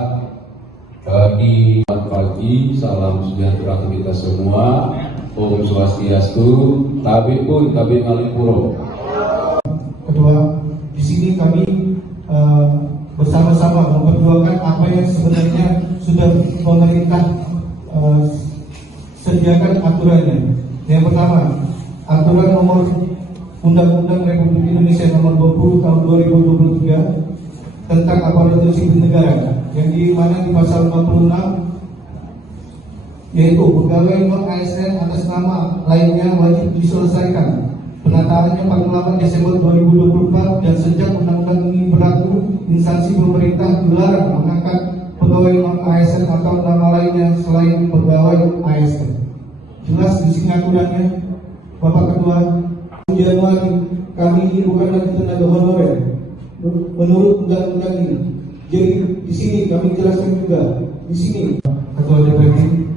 di pagi. Salam sejahtera kita semua. Om Swastiastu. Tabi pun tabi ngalipuro. Kedua, di sini kami bersama-sama memperjuangkan apa yang sebenarnya sudah pemerintah sediakan aturannya. Yang pertama, aturan nomor Undang-Undang Republik Indonesia nomor 20 tahun 2023 tentang aparatur sipil negara, yang di mana di pasal 46 yaitu pegawai non ASN atas nama lainnya wajib diselesaikan penataannya 48 Desember 2024, dan sejak undang-undang ini berlaku, instansi pemerintah dilarang mengangkat pegawai non ASN atau nama lainnya selain pegawai ASN. Jelas di sini aturannya, Bapak Ketua. Januari, kami ini bukan lagi tenaga honorer menurut undang-undang ini. Jadi di sini kami jelaskan juga di sini, Ketua DPD,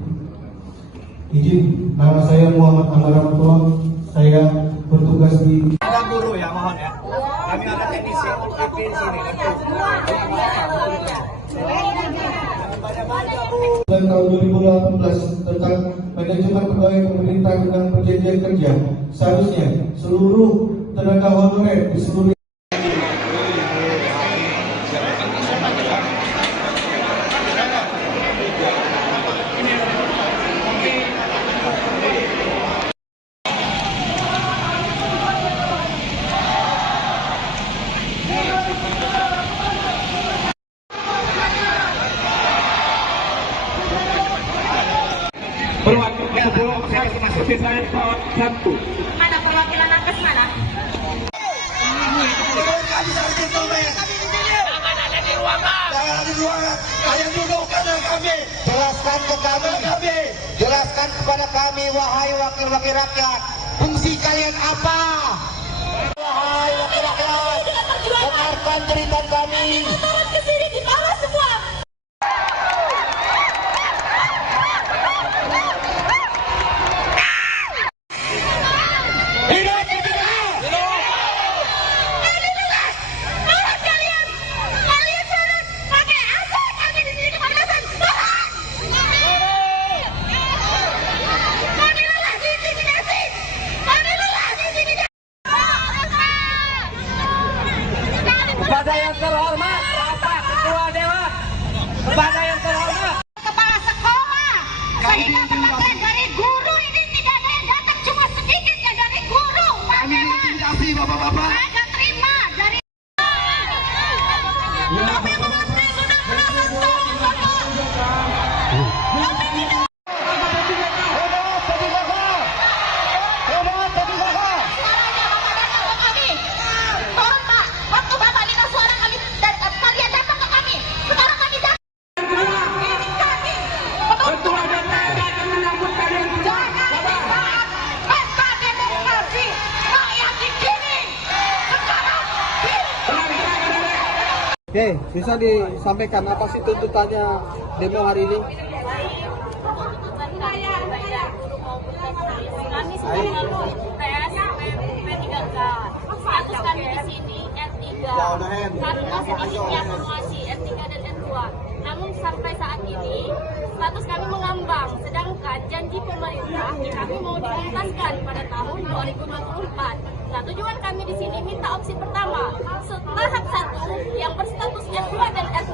izin, nama saya Muhammad Amaramutoa, saya bertugas di Guru ya, mohon ya. Kami ada teknisi UPP di sini. dan tahun 2018 tentang manajemen pegawai pemerintah dan perjanjian kerja. Seharusnya seluruh tenaga honorer di seluruh Mana perwakilan nakes mana? Jelaskan ke kami, jelaskan kepada kami, wahai wakil-wakil rakyat, fungsi kalian apa? Wahai wakil rakyat, dengarkan cerita kami. Turun ke sini di bawah semua. Kepada yang terhormat Bapak Ketua Dewan, kepada yang terhormat Kepala sekolah, saya dapat dari guru ini tidak ada yang datang, cuma sedikit ya dari guru. Kami intimidasi bapak-bapak. saya nggak terima dari. Kami mengerti sudah mendapat tolong bapak. Kami tidak. Suaranya bapak datang ke kami. Tolong pak, waktu bapak dengar suara kami, kalian datang ke kami. Sekarang kami datang. Ini kami. Ketua DPR datang menyambut kalian semua. Jangan pesta demokrasi rakyat di sini. Sekarang Oke, bisa disampaikan apa sih tuntutannya demo hari ini? Kami sudah melalui tes P3K. Status kami di sini R3 karena sedikitnya formasi R3 dan R2. Namun sampai saat ini status kami mengambang, sedangkan janji pemerintah kami mau dituntaskan pada tahun 2024. Nah, tujuan kami di sini minta opsi pertama, tahap 1 yang berstatus R2 dan R3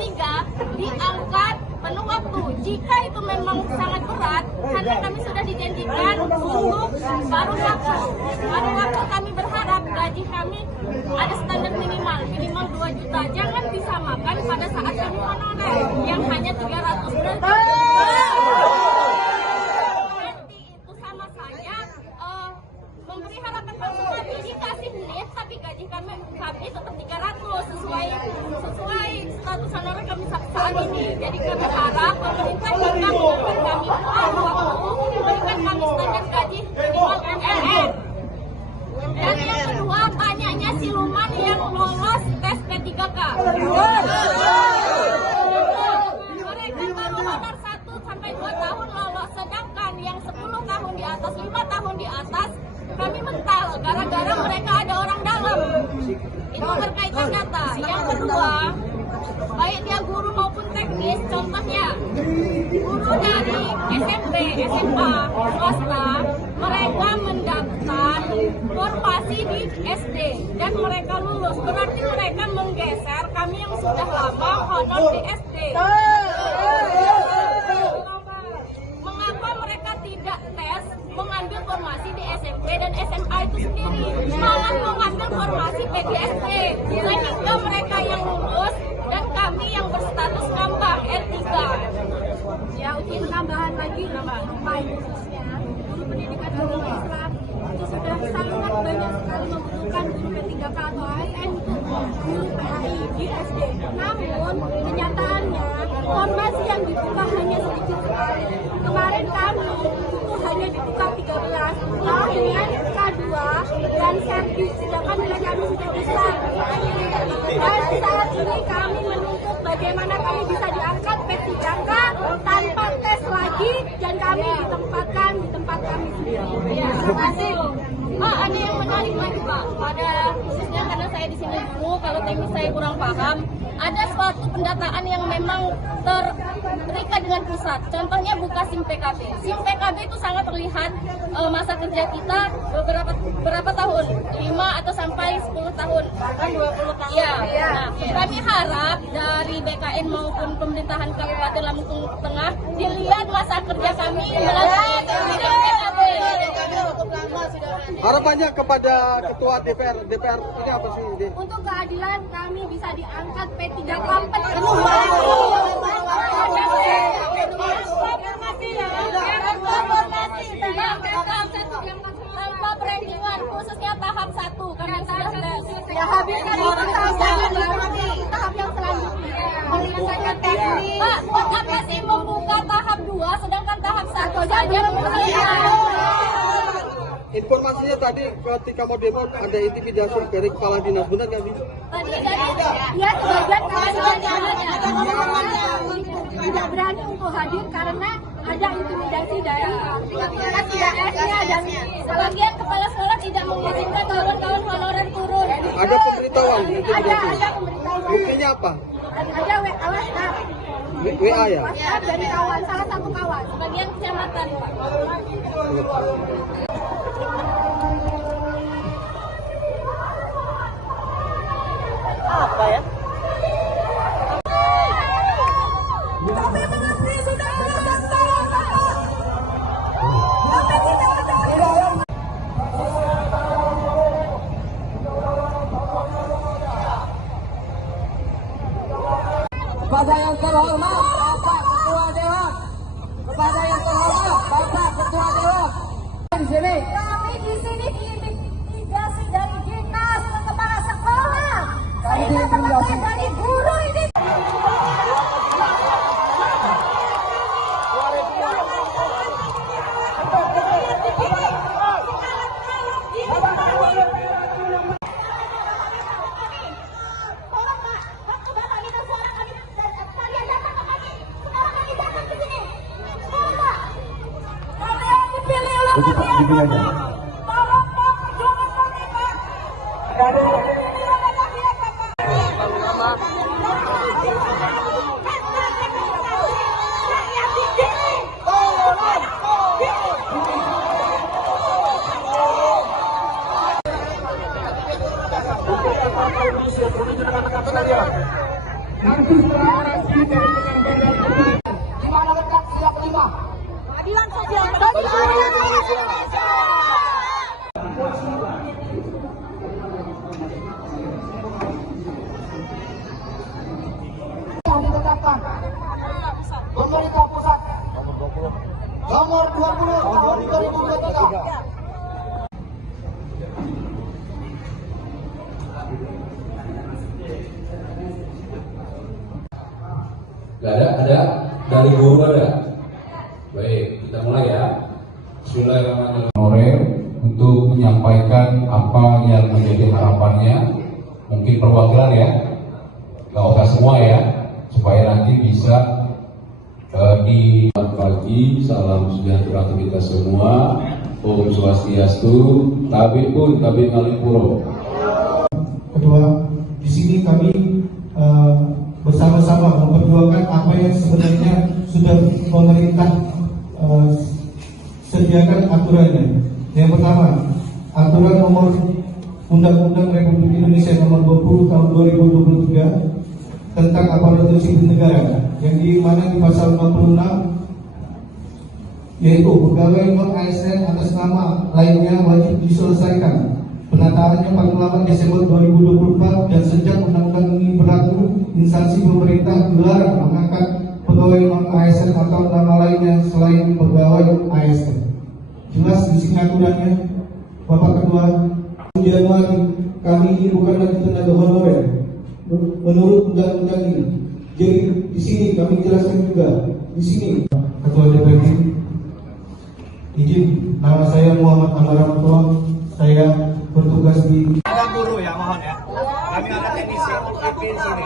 diangkat penuh waktu. Jika itu memang sangat berat, karena kami sudah dijanjikan untuk paruh waktu kami berharap gaji kami ada standar minimal 2 juta. Jangan disamakan pada saat kami honorer yang hanya 300 berarti itu sama saja memberi harapan palsu kami, dikasih lift tapi gaji kami tetap 300 sesuai status honorer kami saat ini. Jadi kami harap pemerintah jika memberikan kami waktu memberikan kami standar gaji minimal UMR. Dan yang kedua, banyaknya siluman yang lolos tes P3K. Mereka baru honor 1 sampai 2 tahun lolos, sedangkan yang 10 tahun di atas, 5 tahun di atas kami mental gara-gara mereka ada orang dalam. Itu berkaitan data. Yang kedua, baik dia guru maupun teknis, contohnya guru dari SMP, SMA, swasta, mereka mendaftar formasi di SD dan mereka lulus. Berarti mereka menggeser kami yang sudah lama honor di SD. Mengapa mereka tidak tes mengambil formasi di SMP dan SMA itu sendiri, malah mengambil formasi PGSP, sehingga mereka yang lulus dan kami yang berstatus ngambang R3. Ya, untuk penambahan lagi khususnya guru pendidikan agama Islam itu sudah sangat banyak sekali membutuhkan guru P3K atau AIN untuk guru PAI di SD. Namun kenyataannya formasi yang dibuka hanya sedikit sekali. Kemarin kami itu hanya dibuka 13 dengan K2 dan servis, sedangkan nilai kami sudah besar. Dan saat ini kami menuntut bagaimana kami bisa diangkat P3K tanpa tes lagi dan kami ditempatkan di tempat kami sendiri. Ya, terima kasih. Pak, ada yang menarik lagi Pak, pada khususnya karena saya di sini dulu, kalau teknis saya kurang paham, ada suatu pendataan yang memang terikat dengan pusat. Contohnya buka SIM PKB. SIM PKB itu sangat terlihat masa kerja kita berapa tahun, 5 atau sampai 10 tahun, bahkan 20 tahun. Ya. Nah, kami harap dari BKN maupun pemerintahan Kabupaten Lampung Tengah dilihat masa kerja kami melalui SIM PKB. Harapannya kepada Ketua DPR ini apa sih? Untuk keadilan kami bisa diangkat P3K tanpa perenggingan, khususnya tahap 1 kami sudah tes. Ya, habiskan itu tahap yang selanjutnya. Pak, apa sih membuka tahap 2 sedangkan tahap 1 saja Informasinya tadi ketika mau demo ada intimidasi dari kepala dinas, benar nggak sih? Tadi ya sebagian tidak berani untuk hadir karena ada intimidasi dari PTS-nya dan sebagian kepala sekolah tidak mengizinkan kawan-kawan honorer turun. Ada pemberitahuan intimidasi? Ada pemberitahuan. Buktinya apa? Ada WA ya? Ya, dari kawan, salah satu kawan, sebagian kecamatan. Apa ya? kepada yang terhormat Bapak Ketua Dewan, kepada yang terhormat Bapak Ketua Dewan. Di sini. Kami di sini diintimidasi dari dinas ke kepala sekolah. Kami Kita diintimidasi dari guru ini. Tolong Pak, waktu Bapak minta suara kami, kalian datang ke kami. Sekarang kami datang ke sini. Tolong Pak. Kalian dipilih oleh rakyat. Tolong Pak, perjuangan kami Pak. Dipilih oleh rakyat Bapak. Rakyat dipilih. Di mana letak siap 5? Keadilan sosial bagi rakyat Indonesia. Yang ditetapkan pemerintah pusat nomor 20 tahun 2023. Gak ada dari guru ada. Baik, kita mulai ya. Bismillahirrahmanirrahim. Untuk menyampaikan apa yang menjadi harapannya, mungkin perwakilan ya, nggak usah semua ya, supaya nanti bisa di. Selamat pagi, salam sejahtera untuk kita semua. Om Swastiastu, Tabe pun Tabe Kalipuro. Kedua, di sini kami bersama-sama memperjuangkan apa yang sebenarnya sudah pemerintah sediakan aturannya. Yang pertama, aturan nomor Undang-Undang Republik Indonesia nomor 20 tahun 2023 tentang aparatur sipil negara, yang di mana di pasal 46 yaitu pegawai non-ASN atas nama lainnya wajib diselesaikan penataannya 48 Desember 2024, dan sejak undang-undang ini berlaku, instansi pemerintah dilarang mengangkat pegawai non-ASN atau nama lainnya selain pegawai ASN. Jelas di sini aturannya, Bapak Ketua. Januari kami ini bukan lagi tenaga honorer menurut undang-undang ini. Jadi di sini kami jelaskan juga di sini. Ketua DPD, izin, nama saya Muhammad Amaramutoa. Saya bertugas di Ada guru ya, mohon ya. Kami ada teknisi IP di sini.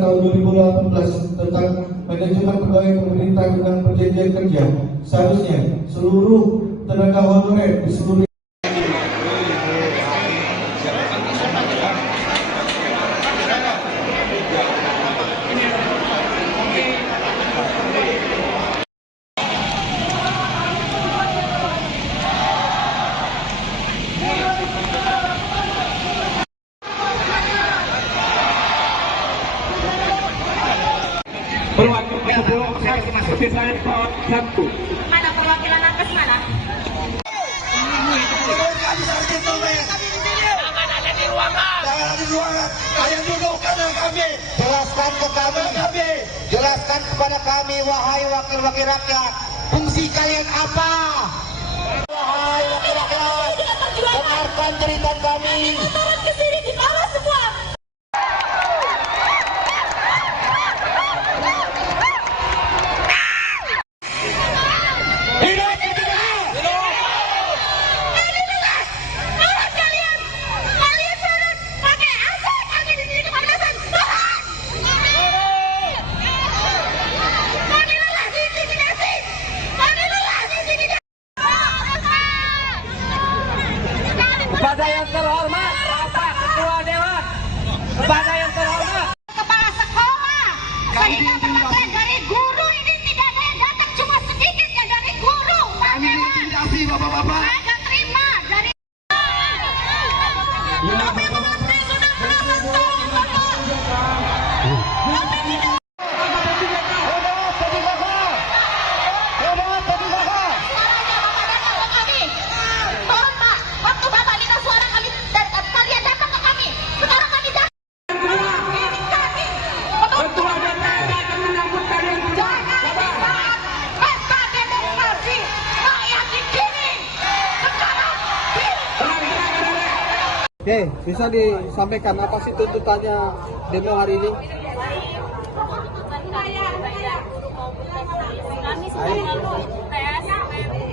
tahun 2018 tentang manajemen pegawai pemerintah dengan perjanjian kerja. Seharusnya seluruh tenaga honorer di seluruh Mana perwakilan atas mana? Jangan ada di ruangan. Kalian dudukkan kami. Jelaskan ke kami. Jelaskan kepada kami, wahai wakil-wakil rakyat, fungsi kalian apa? Wahai wakil rakyat, dengarkan cerita kami. Turun ke sini di bawah semua. Kepada yang terhormat Bapak Ketua Dewan, kepada yang terhormat Kepala sekolah. Saya dapat dari guru ini, tidak ada yang datang, cuma sedikit ya dari guru. Kami diintimidasi bapak-bapak. Saya nggak terima dari. Kami mengerti sudah berapa tahun bapak. Kami tidak. Tolong Pak, waktu Bapak minta suara kami, kalian datang ke kami. Oke, bisa disampaikan apa sih tuntutannya demo hari ini? Kami sudah melalui tes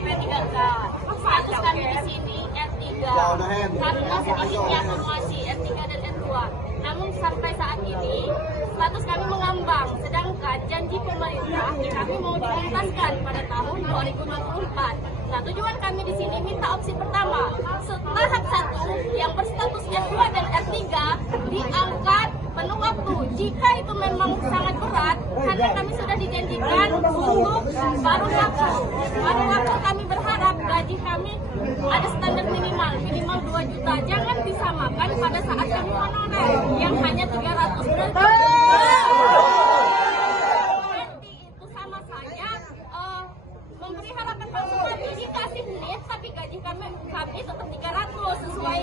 P3K. Status kami di sini R3 karena sedikitnya formasi R3 dan R2. Namun sampai saat ini status kami mengambang, sedangkan janji pemerintah kami mau dituntaskan pada tahun 2024. Nah, tujuan kami di sini minta opsi pertama, tahap 1 yang berstatus R2 dan R3 diangkat penuh waktu. Jika itu memang sangat berat, karena kami sudah dijanjikan untuk paruh waktu kami berharap gaji kami ada standar minimal 2 juta. Jangan disamakan pada saat kami honorer yang hanya 300 berarti itu sama saja memberi harapan palsu. Dikasih lift tapi gaji kami tetap 300 sesuai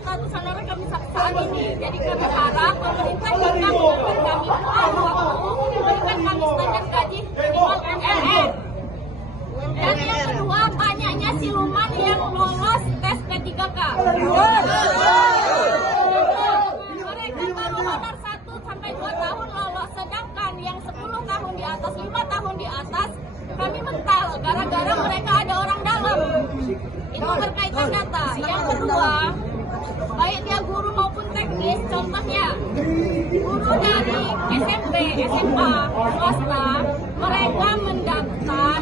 status honorer kami saat ini. Jadi kami harap pemerintah jika memberikan kami waktu memberikan kami standar gaji minimal MLM. Dan yang kedua, banyaknya siluman yang lolos tes P3K. Mereka baru honor 1 sampai 2 tahun lolos, sedangkan yang 10 tahun di atas, 5 tahun di atas kami mental gara-gara mereka ada orang dalam. Itu berkaitan data. Yang kedua, baik dia guru maupun teknis, contohnya guru dari SMP, SMA, swasta, mereka mendaftar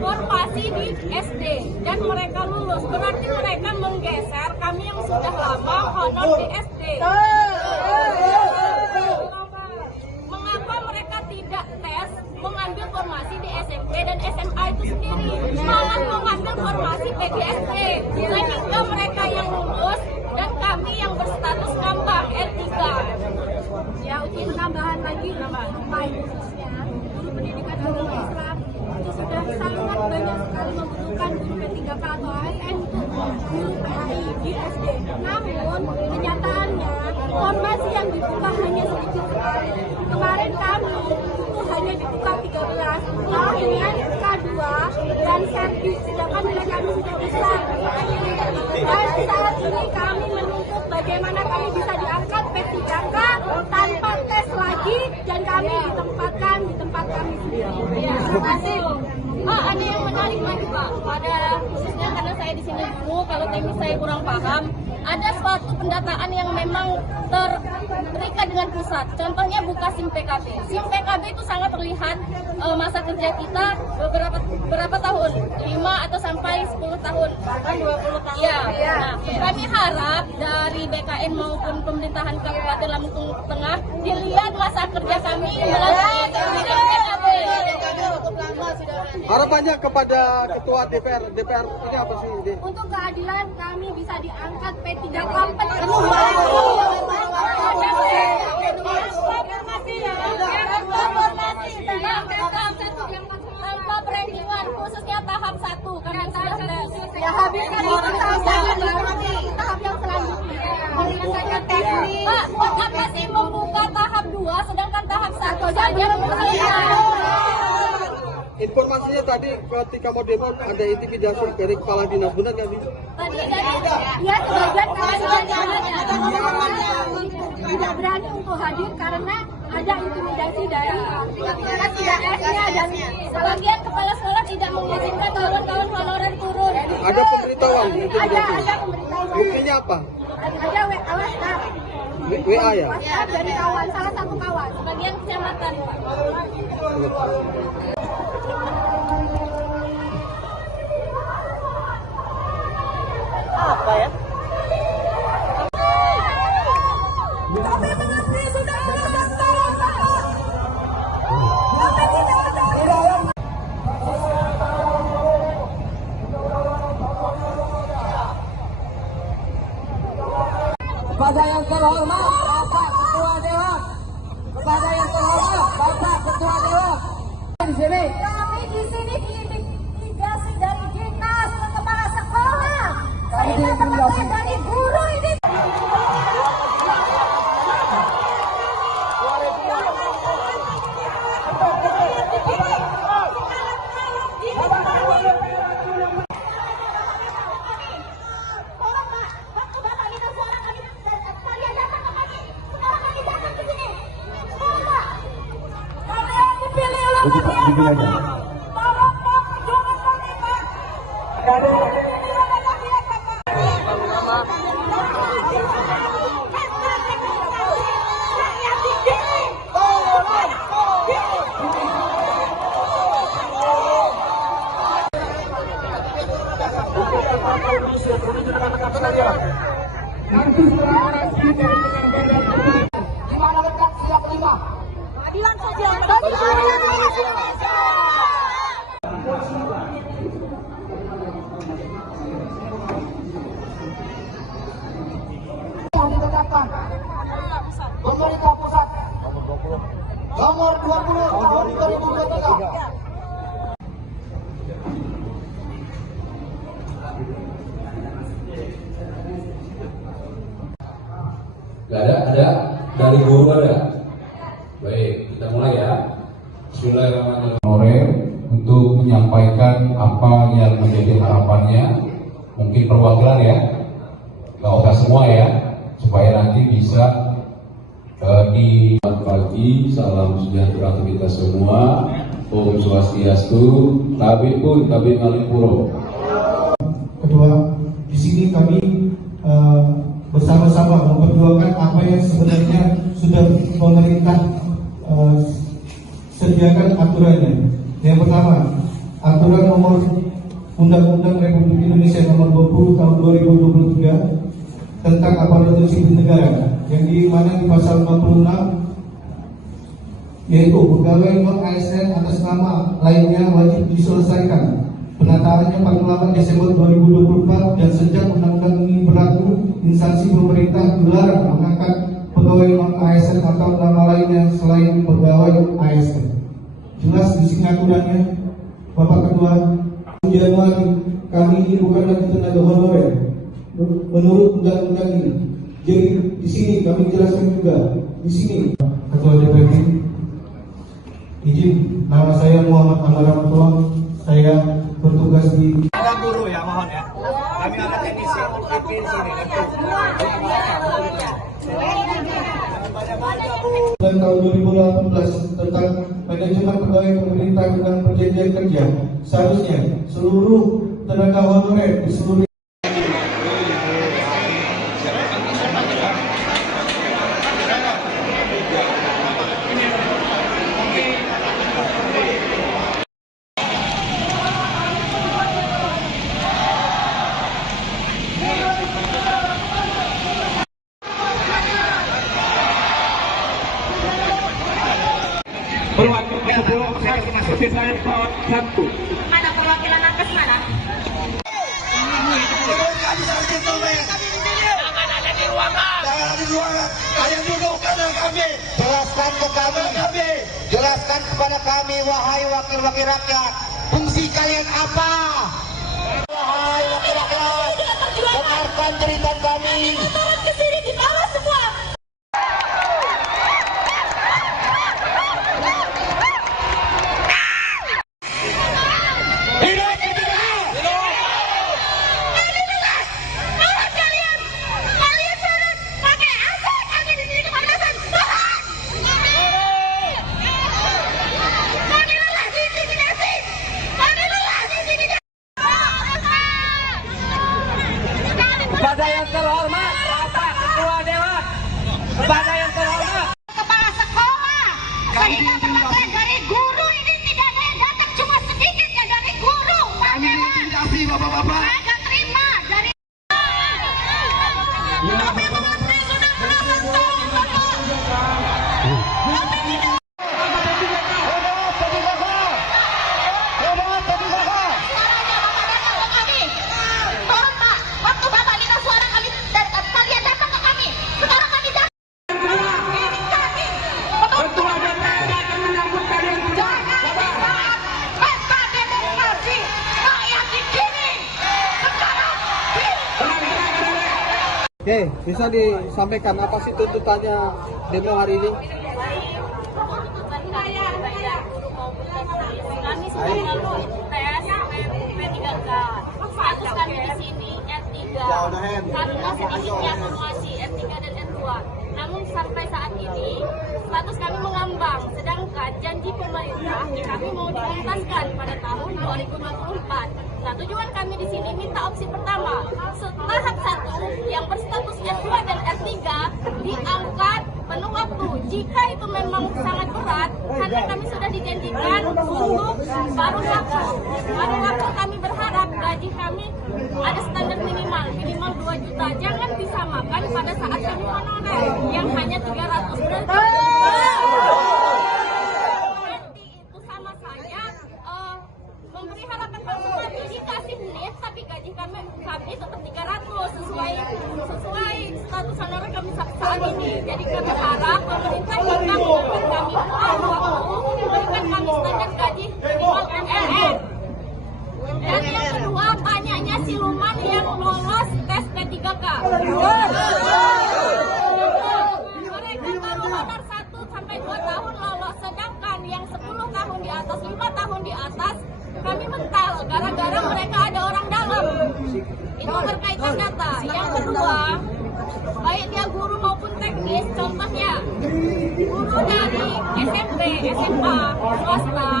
formasi di SD dan mereka lulus. Berarti mereka menggeser kami yang sudah lama honor di SD. Mengapa mereka tidak tes mengambil formasi di SMP dan SMA itu sendiri, malah mengambil formasi PGSP, sehingga mereka yang lulus dan kami yang berstatus ngambang R3. Ya, uji tambahan lagi khususnya guru pendidikan agama Islam itu sudah sangat banyak sekali membutuhkan guru P3K atau ASN untuk guru PAI di SD. Namun kenyataannya formasi yang dibuka hanya sedikit sekali. Kemarin kami itu hanya dibuka 13 dengan K2 dan servis, sedangkan nilai kami sudah besar. Dan saat ini kami menuntut bagaimana kami bisa diangkat P3K tanpa tes lagi dan kami ditempatkan di tempat kami sendiri. Ya, terima kasih. Pak, ada yang menarik lagi Pak, pada khususnya karena saya di sini dulu, kalau teknis saya kurang paham, ada suatu pendataan yang memang terikat dengan pusat. Contohnya buka SIM PKB. SIM PKB itu sangat terlihat masa kerja kita berapa tahun? 5 atau sampai 10 tahun. Bahkan 20 tahun. Ya. Nah, kami harap dari BKN maupun pemerintahan Kabupaten Lampung Tengah dilihat masa kerja kami melalui SIM PKB. Harapannya kepada Ketua DPR ini apa sih? Untuk keadilan kami bisa diangkat P3K penuh. Tanpa perenggingan, khususnya tahap 1 kami sudah ya habiskan itu tahap yang selanjutnya. Pak, buat apa sih membuka tahap 2 sedangkan tahap 1 saja Informasinya tadi ketika mau demo ada intimidasi dari kepala dinas, benar nggak sih? Tadi ya sebagian tidak berani untuk hadir karena ada intimidasi dari TS-nya dan sebagian kepala sekolah tidak mengizinkan kawan-kawan honorer turun. Ada pemberitahuan? Ada pemberitahuan. Buktinya apa? Ada WhatsApp. WA ya? WhatsApp dari kawan, salah satu kawan, sebagian kecamatan. Apa ya? Kepada yang terhormat Bapak Ketua Dewan, kepada yang terhormat Bapak Ketua Dewan, di sini. Kami di sini diintimidasi dari dinas ke kepala sekolah. Ini teman-teman dari guru ini. Keadilan sosial. Keadilan yang ditetapkan pemerintah pusat nomor 20 tahun 2023. Gak ada dari guru ada. Baik, kita mulai ya. Bismillahirrahmanirrahim. Honorer untuk menyampaikan apa yang menjadi harapannya, mungkin perwakilan ya, nggak usah semua ya, supaya nanti bisa di pagi. Salam sejahtera untuk kita semua. Om Swastiastu. Tabib pun Tabib Malipuro. Kedua, di sini kami bersama-sama memperjuangkan apa yang sebenarnya sudah pemerintah sediakan aturannya. Yang pertama, aturan nomor Undang-Undang Republik Indonesia nomor 20 tahun 2023 tentang aparatur sipil negara, yang di mana di pasal 46 yaitu pegawai non ASN atas nama lainnya wajib diselesaikan penataannya 48 Desember 2024, dan sejak undang-undang ini berlaku, instansi pemerintah dilarang mengangkat pegawai non ASN atau nama lainnya selain pegawai ASN. Jelas di sini aturannya, Bapak Ketua. Januari kami ini bukan lagi tenaga honorer menurut undang-undang ini. Jadi di sini kami jelaskan juga di sini. Ketua DPD, izin, nama saya Muhammad Amara Mutua. Saya bertugas di Ada guru ya, mohon ya. Kami ada teknisi IP di sini. dan tahun 2018 tentang manajemen pegawai pemerintah dengan perjanjian kerja. Seharusnya seluruh tenaga honorer di seluruh Mana perwakilan nakes mana? Jelaskan kepada kami, wahai wakil-wakil rakyat, fungsi kalian apa? Wahai wakil rakyat, dengarkan cerita kami. Turun ke sini di bawah semua. Kepada yang terhormat Bapak Ketua Dewan, kepada yang terhormat Kepala sekolah, sehingga teman-teman dari guru ini tidak ada yang datang, cuma sedikit ya dari guru. Kami intimidasi bapak-bapak. Saya terima dari. Kami mengerti sudah belasan tahun bapak. Kami tidak. Tolong Pak, waktu Bapak minta suara kami, kalian datang ke kami. Sekarang kami datang. Ini kami. Ketua DPR akan menyambut kalian juga. Jangan pesta demokrasi rakyat di sini. Sekarang Oke, bisa disampaikan apa sih tuntutannya demo hari ini? Kami sudah melalui tes P3K. Status kami di sini R3. Karena sedikitnya evaluasi R3 dan R2. dibuat. Namun sampai saat ini status kami mengambang, sedangkan janji pemerintah kami mau dituntaskan pada tahun 2024. Nah, tujuan kami di sini minta opsi pertama, tahap 1 yang berstatus S2 dan S3 diangkat penuh waktu. Jika itu memang sangat berat, karena kami sudah dijanjikan untuk paruh waktu kami berharap gaji kami ada standar minimal 2 juta. Jangan disamakan pada saat kami honorer yang hanya 300. Berarti itu sama saja memberi harapan palsu. Dikasih lift tapi gaji kami tetap 300 sesuai status honorer kami saat ini. Jadi kami harap pemerintah bisa memberikan kami waktu, memberikan kami standar gaji minimal MLM. Dan yang kedua, banyaknya siluman yang lolos tes P3K. Mereka baru honor 1 sampai 2 tahun lolos, sedangkan yang 10 tahun di atas, 5 tahun di atas, kami mental gara-gara mereka ada orang dalam. Itu berkaitan data. Yang kedua, baik dia guru maupun teknis, contohnya guru dari SMP, SMA, swasta,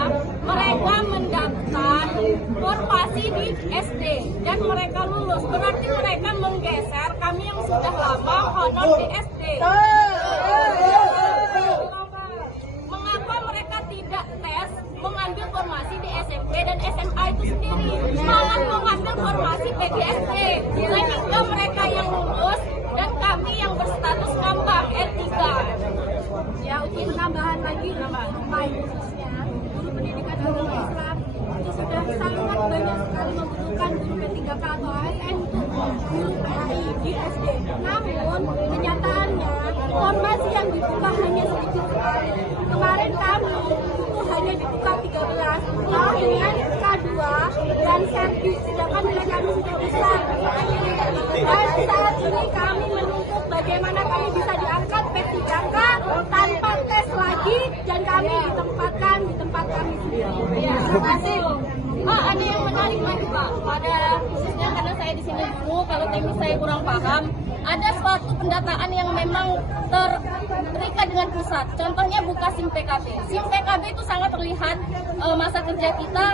mereka mendaftar formasi di SD dan mereka lulus. Berarti mereka menggeser kami yang sudah lama honor di SD. Mengapa mereka tidak tes mengambil formasi di SMP dan SMA itu sendiri, malah mengambil formasi PGSD, sehingga mereka yang lulus dan kami yang berstatus ngambang R3. Ya, uji tambahan lagi khususnya guru pendidikan agama Islam itu sudah sangat banyak sekali membutuhkan guru P3K atau ASN untuk PAI di SD. Namun kenyataannya formasi yang dibuka hanya sedikit sekali. Kemarin kami itu hanya dibuka 13 dengan K2 dan servis, sedangkan nilai kami sudah besar. Dan saat ini kami menuntut bagaimana kami bisa diangkat P3K tanpa tes lagi dan kami ditempatkan di tempat kami sendiri. Ya, terima kasih. Pak, ada yang menarik lagi Pak, pada khususnya karena saya di sini dulu, kalau teknis saya kurang paham, ada suatu pendataan yang memang terikat dengan pusat. Contohnya buka SIM PKB. SIM PKB itu sangat terlihat masa kerja kita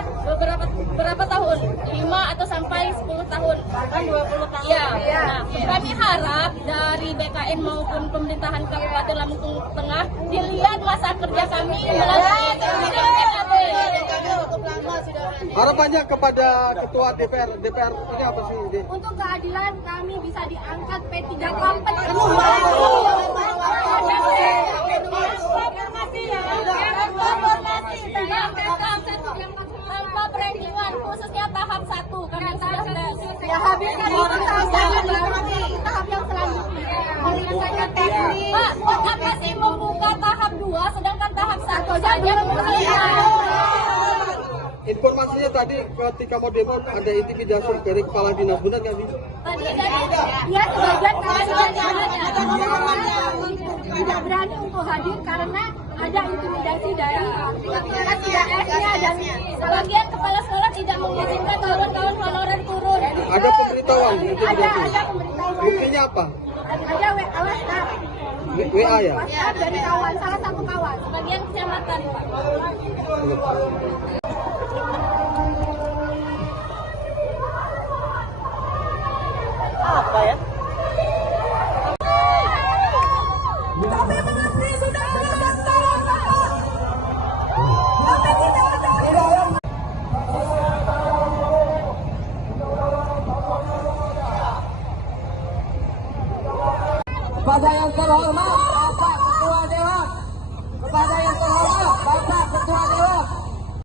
berapa tahun? 5 atau sampai 10 tahun. Bahkan 20 tahun. Ya. Nah, kami harap dari BKN maupun pemerintahan Kabupaten Lampung Tengah dilihat masa kerja kami melalui SIM PKB. Harapannya kepada Ketua DPR ini apa sih? Untuk keadilan kami bisa diangkat P3K penuh. Tanpa perhitungan khususnya tahap 1 kami sudah ya habiskan itu tahap yang selanjutnya. Pak, buat apa sih membuka tahap 2 sedangkan tahap 1 saja Informasinya tadi ketika mau demo ada intimidasi dari kepala dinas, benar nggak sih? Tadi ya sebagian tidak berani untuk hadir karena ada intimidasi dari PKS-nya dan sebagian kepala sekolah tidak mengizinkan kawan-kawan honorer turun. Ada pemberitahuan? Ada pemberitahuan. Buktinya apa? Ada WA ya? WhatsApp dari kawan, salah satu kawan, sebagian kecamatan. Apa ya? Kepada yang terhormat Bapak Ketua Dewan, kepada yang terhormat Bapak Ketua Dewan,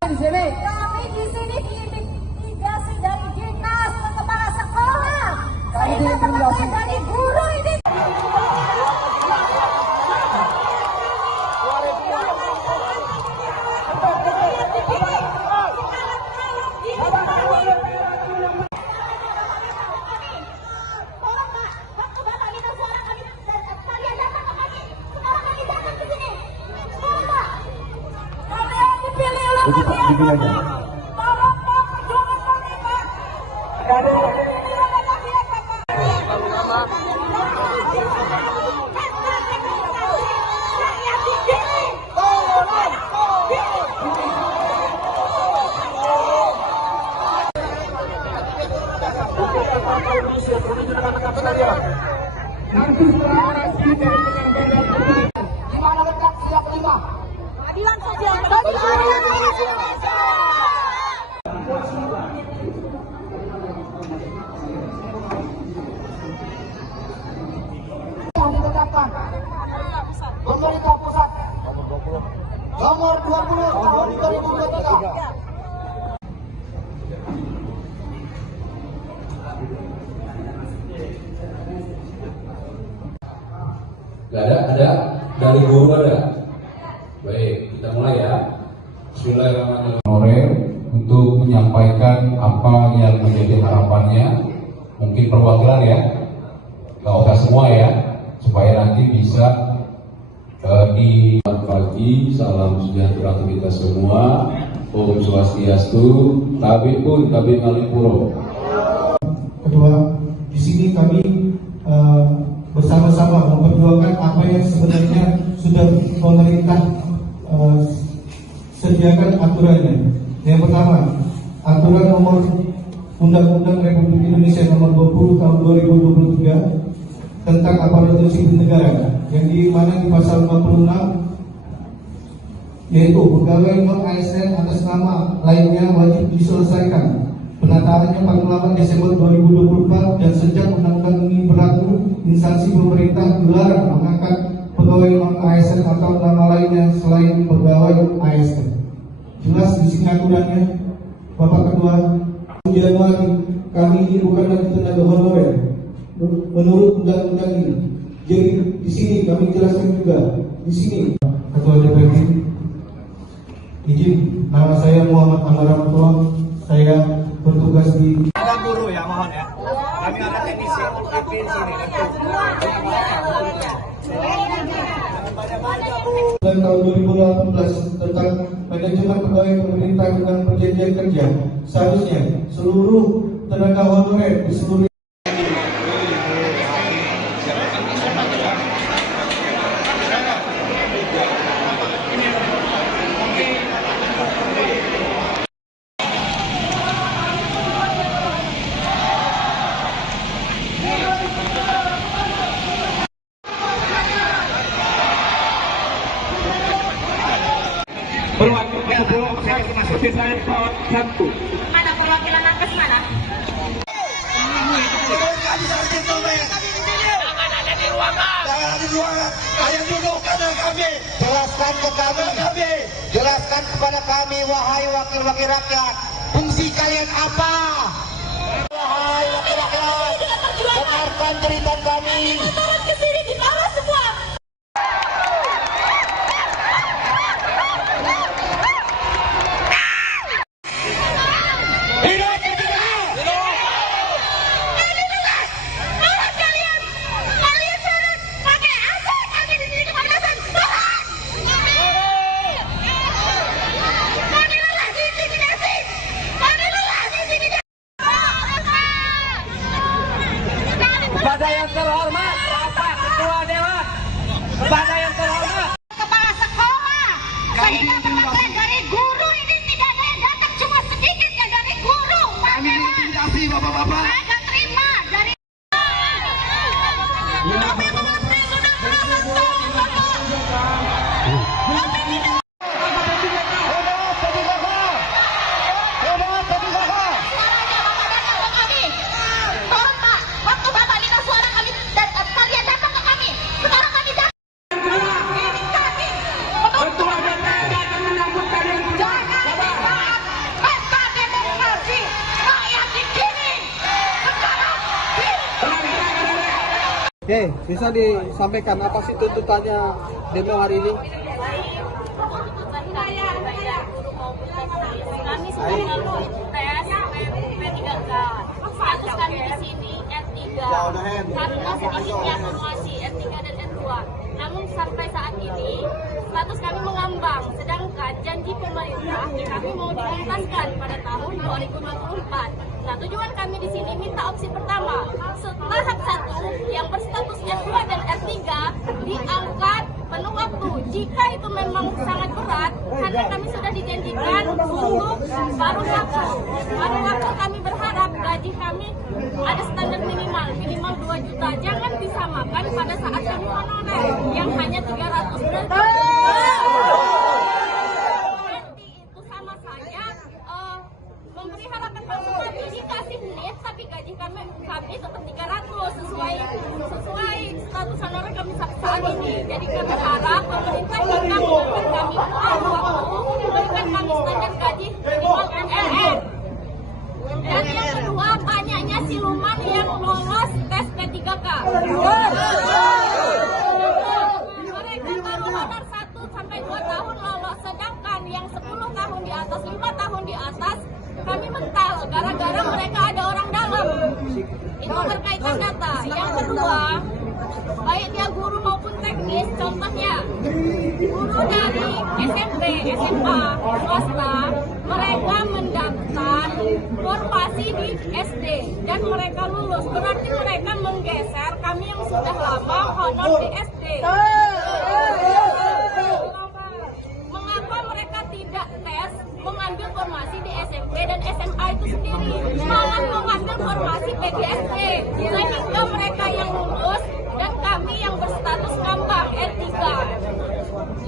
di sini. Kami di sini diintimidasi dari dinas ke kepala sekolah. Ini teman-teman dari guru ini. Di mana letak siap 5? Keadilan sosial. Yang ditetapkan pemerintah pusat nomor 20 tahun 2023. Gak ada dari guru ada. Baik, kita mulai ya. Bismillahirrahmanirrahim. Honorer untuk menyampaikan apa yang menjadi harapannya, mungkin perwakilan ya, nggak usah semua ya, supaya nanti bisa di pagi. Salam sejahtera untuk kita semua. Om Swastiastu. Tabib pun Tabib Malipuro. Kedua, di sini kami bersama-sama memperjuangkan apa yang sebenarnya sudah pemerintah sediakan aturannya. Yang pertama, aturan nomor Undang-Undang Republik Indonesia nomor 20 tahun 2023 tentang aparatur sipil negara, yang di mana di pasal 46 yaitu pegawai non-ASN atas nama lainnya wajib diselesaikan penataannya 48 Desember 2024, dan sejak undang-undang ini berlaku, instansi pemerintah dilarang mengangkat pegawai non-ASN atau nama lainnya selain pegawai ASN. Jelas di sini aturannya, Bapak Ketua. Januari kami ini bukan lagi tenaga honorer menurut undang-undang ini. Jadi di sini kami jelaskan juga di sini. Ketua DPRD, izin, nama saya Muhammad Amaramutoa. Saya bertugas di Ada guru ya, mohon ya. Kami ada teknisi di sini. tahun 2018 tentang manajemen pegawai pemerintah dengan perjanjian kerja. Seharusnya seluruh tenaga honorer di seluruh Mana perwakilan nakes mana? Jelaskan ke kami, jelaskan kepada kami, wahai wakil-wakil rakyat, fungsi kalian apa? Wahai wakil rakyat, dengarkan cerita kami. Turun ke sini di bawah semua. Kepada yang terhormat Bapak Ketua Dewan, kepada yang terhormat Kepala sekolah, saya dapat dari guru ini, tidak ada yang datang, cuma sedikit ya dari guru. Kami diintimidasi bapak-bapak. Saya nggak terima dari. Kami mengerti sudah berapa tahun bapak. Kami tidak. Tolong Pak, waktu Bapak minta suara kami, kalian datang ke kami. Sekarang kami datang. Ini kami. Ketua DPR akan menyambut kalian. Jangan pesta demokrasi rakyat di sini. Sekarang Oke, bisa disampaikan apa sih tuntutannya demo hari ini? kami sudah melakukan tes P3K. Status kami di sini R3 karena sedikitnya formasi R3 dan R2. Namun sampai saat ini status kami mengambang, sedangkan janji pemerintah kami mau dituntaskan pada tahun 2024. Nah, tujuan kami di sini minta opsi pertama, tahap 1 yang berstatus R2 dan R3 diangkat penuh waktu. Jika itu memang sangat berat, karena kami sudah dijanjikan untuk paruh waktu kami berharap gaji kami ada standar minimal 2 juta. Jangan disamakan pada saat kami honorer yang hanya 300 ribu. Itu sama saja memberi harapan palsu lagi, dikasih lift tapi gaji kami tetap 300 sesuai status honorer kami saat ini. Jadi kami harap pemerintah jika memberikan kami waktu memberikan kami standar gaji minimal MLM. Dan yang kedua, banyaknya siluman yang lolos tes P3K. Mereka baru honor 1 sampai 2 tahun lolos, sedangkan yang 10 tahun di atas, 5 tahun di atas kami mental gara-gara mereka ada orang dalam. Itu berkaitan data. Yang kedua, baik dia guru maupun teknis, contohnya guru dari SMP, SMA, swasta, mereka mendaftar formasi di SD dan mereka lulus. Berarti mereka menggeser kami yang sudah lama honor di SD. Mengapa mereka tidak tes mengambil formasi di SMP dan SMA itu sendiri, malah mengambil formasi PGSP, sehingga mereka yang lulus dan kami yang berstatus ngambang R3.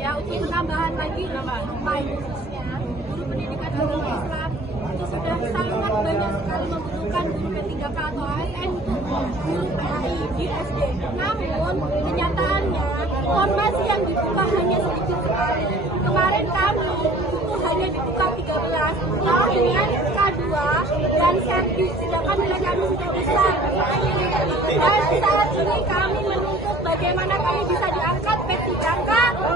Ya, uji tambahan lagi khususnya guru pendidikan agama Islam itu sudah sangat banyak sekali membutuhkan guru P3K atau ASN untuk guru PAI di SD. Namun kenyataannya formasi yang dibuka hanya sedikit sekali. Kemarin kami itu hanya dibuka 13 dengan K2 dan servis, sedangkan nilai kami sudah besar. Dan saat ini kami menuntut bagaimana kami bisa diangkat P3K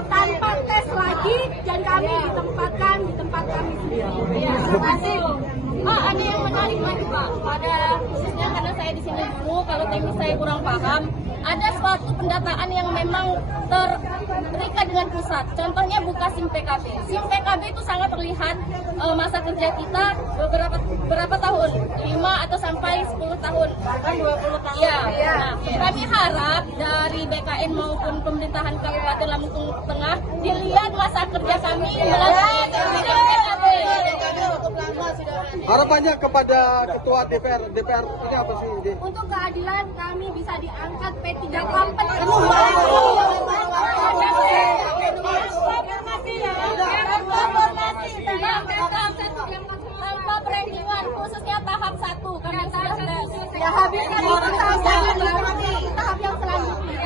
tanpa tes lagi dan kami ditempatkan di tempat kami sendiri. Ya, terima kasih. Pak, ada yang menarik lagi Pak, pada khususnya karena saya di sini dulu, kalau teknis saya kurang paham, ada suatu pendataan yang memang terikat dengan pusat. Contohnya buka SIM PKB. SIM PKB itu sangat terlihat masa kerja kita berapa tahun? 5 atau sampai 10 tahun. Bahkan 20 tahun. Ya. Nah, kami harap dari BKN maupun pemerintahan Kabupaten Lampung Tengah dilihat masa kerja kami melalui SIM PKB. Harapannya kepada Ketua DPR ini apa sih? Untuk keadilan kami bisa diangkat P3K tanpa perenggingan, khususnya tahap 1 kami sudah ya habiskan itu tahap yang selanjutnya.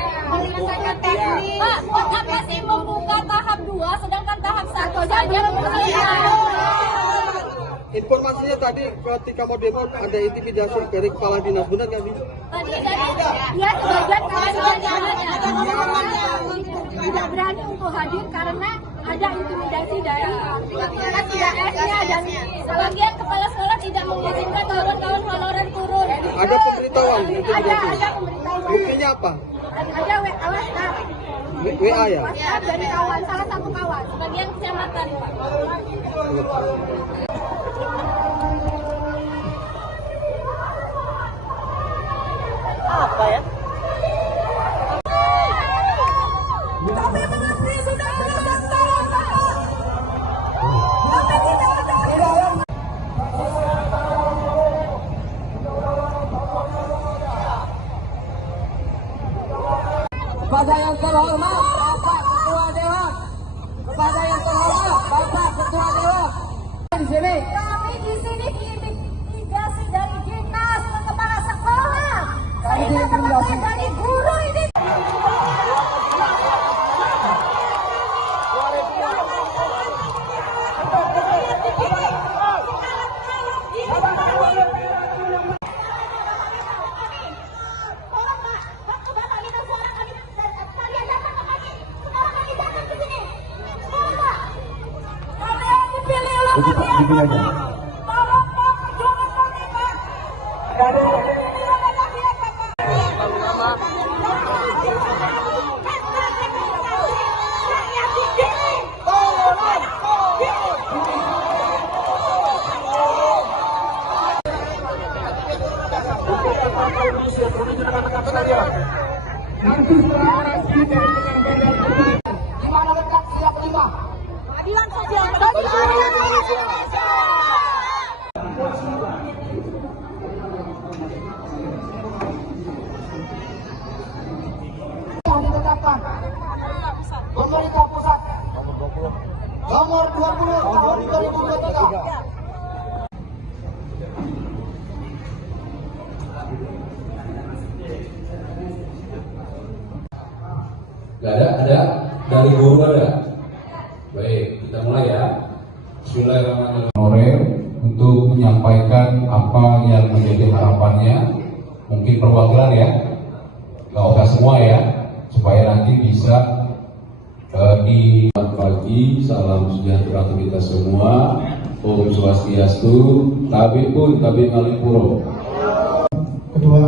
Pak, buat apa sih membuka tahap 2 sedangkan tahap 1 saja Informasinya tadi ketika mau demo ada intimidasi dari kepala dinas, benar nggak sih? Tadi dia sebagian tidak berani untuk hadir karena ada intimidasi dari TKS-nya dan sebagian kepala sekolah tidak mengizinkan kawan-kawan honorer turun. Ada pemberitahuan? Ada pemberitahuan. Buktinya apa? Ada WA ya? WhatsApp dari kawan, salah satu kawan, sebagian kecamatan. Apa ya? Kepada yang terhormat Bapak Ketua Dewan, kepada yang terhormat Bapak Ketua Dewan, di sini Kami di sini diintimidasi dari dinas ke kepala sekolah. Kami Sehingga diintimidasi. teman-teman dari guru ini. Gini aja. Keadilan sosial bagi Indonesia. bukan? Pemerintah pusat. Nomor 20 tahun 2023. Gak ada dari guru ada. Baik, kita mulai ya. Bismillahirrahmanirrahim. Honorer untuk menyampaikan apa yang menjadi harapannya, mungkin perwakilan ya, nggak usah semua ya, supaya nanti bisa di pagi. Salam sejahtera untuk kita semua. Om Swastiastu. Tabe pun tabe Ngalipuro. Kedua,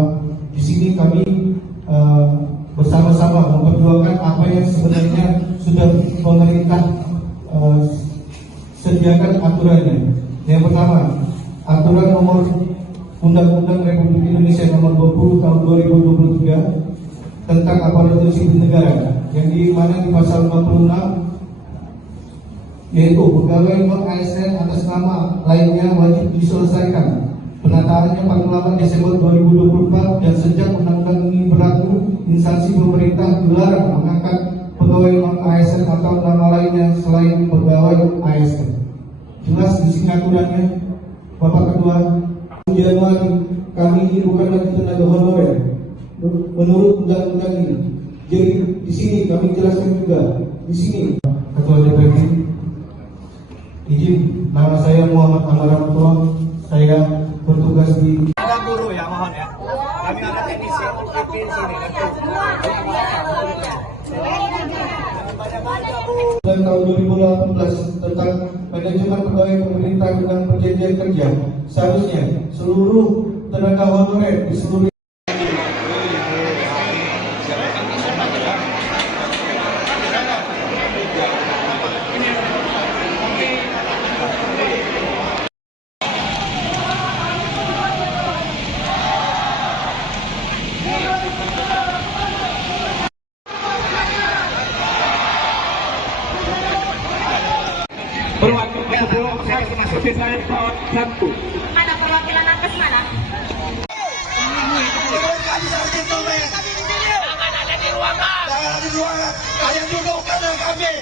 di sini kami bersama-sama memperjuangkan apa yang sebenarnya sudah pemerintah sediakan aturannya. Yang pertama, aturan nomor Undang-Undang Republik Indonesia nomor 20 tahun 2023 tentang aparatur sipil negara, yang di mana di pasal 56 yaitu pegawai non ASN atas nama lainnya wajib diselesaikan penataannya paling lambat Desember 2024, dan sejak undang-undang ini berlaku, instansi pemerintah dilarang mengangkat pegawai non ASN atau nama lainnya selain pegawai ASN. Jelas di sini aturannya, Bapak Ketua. Januari kami ini bukan lagi tenaga honorer menurut undang-undang ini. Jadi di sini kami jelaskan juga di sini. Ketua DPD, izin, nama saya Muhammad Amaranto, saya bertugas di Ada guru ya, mohon ya. Kami ada teknisi di sini. dan tahun 2018 tentang manajemen pegawai pemerintah dengan perjanjian kerja. Seharusnya seluruh tenaga honorer di seluruh Ada perwakilan nakes mana? Jangan ada di ruangan. Kalian dudukkan dengan kami.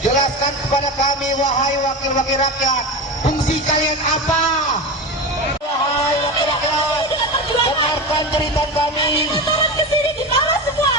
Jelaskan kepada kami, wahai wakil-wakil rakyat, fungsi kalian apa? Wahai wakil rakyat, dengarkan cerita kami. Turun ke sini di bawah semua.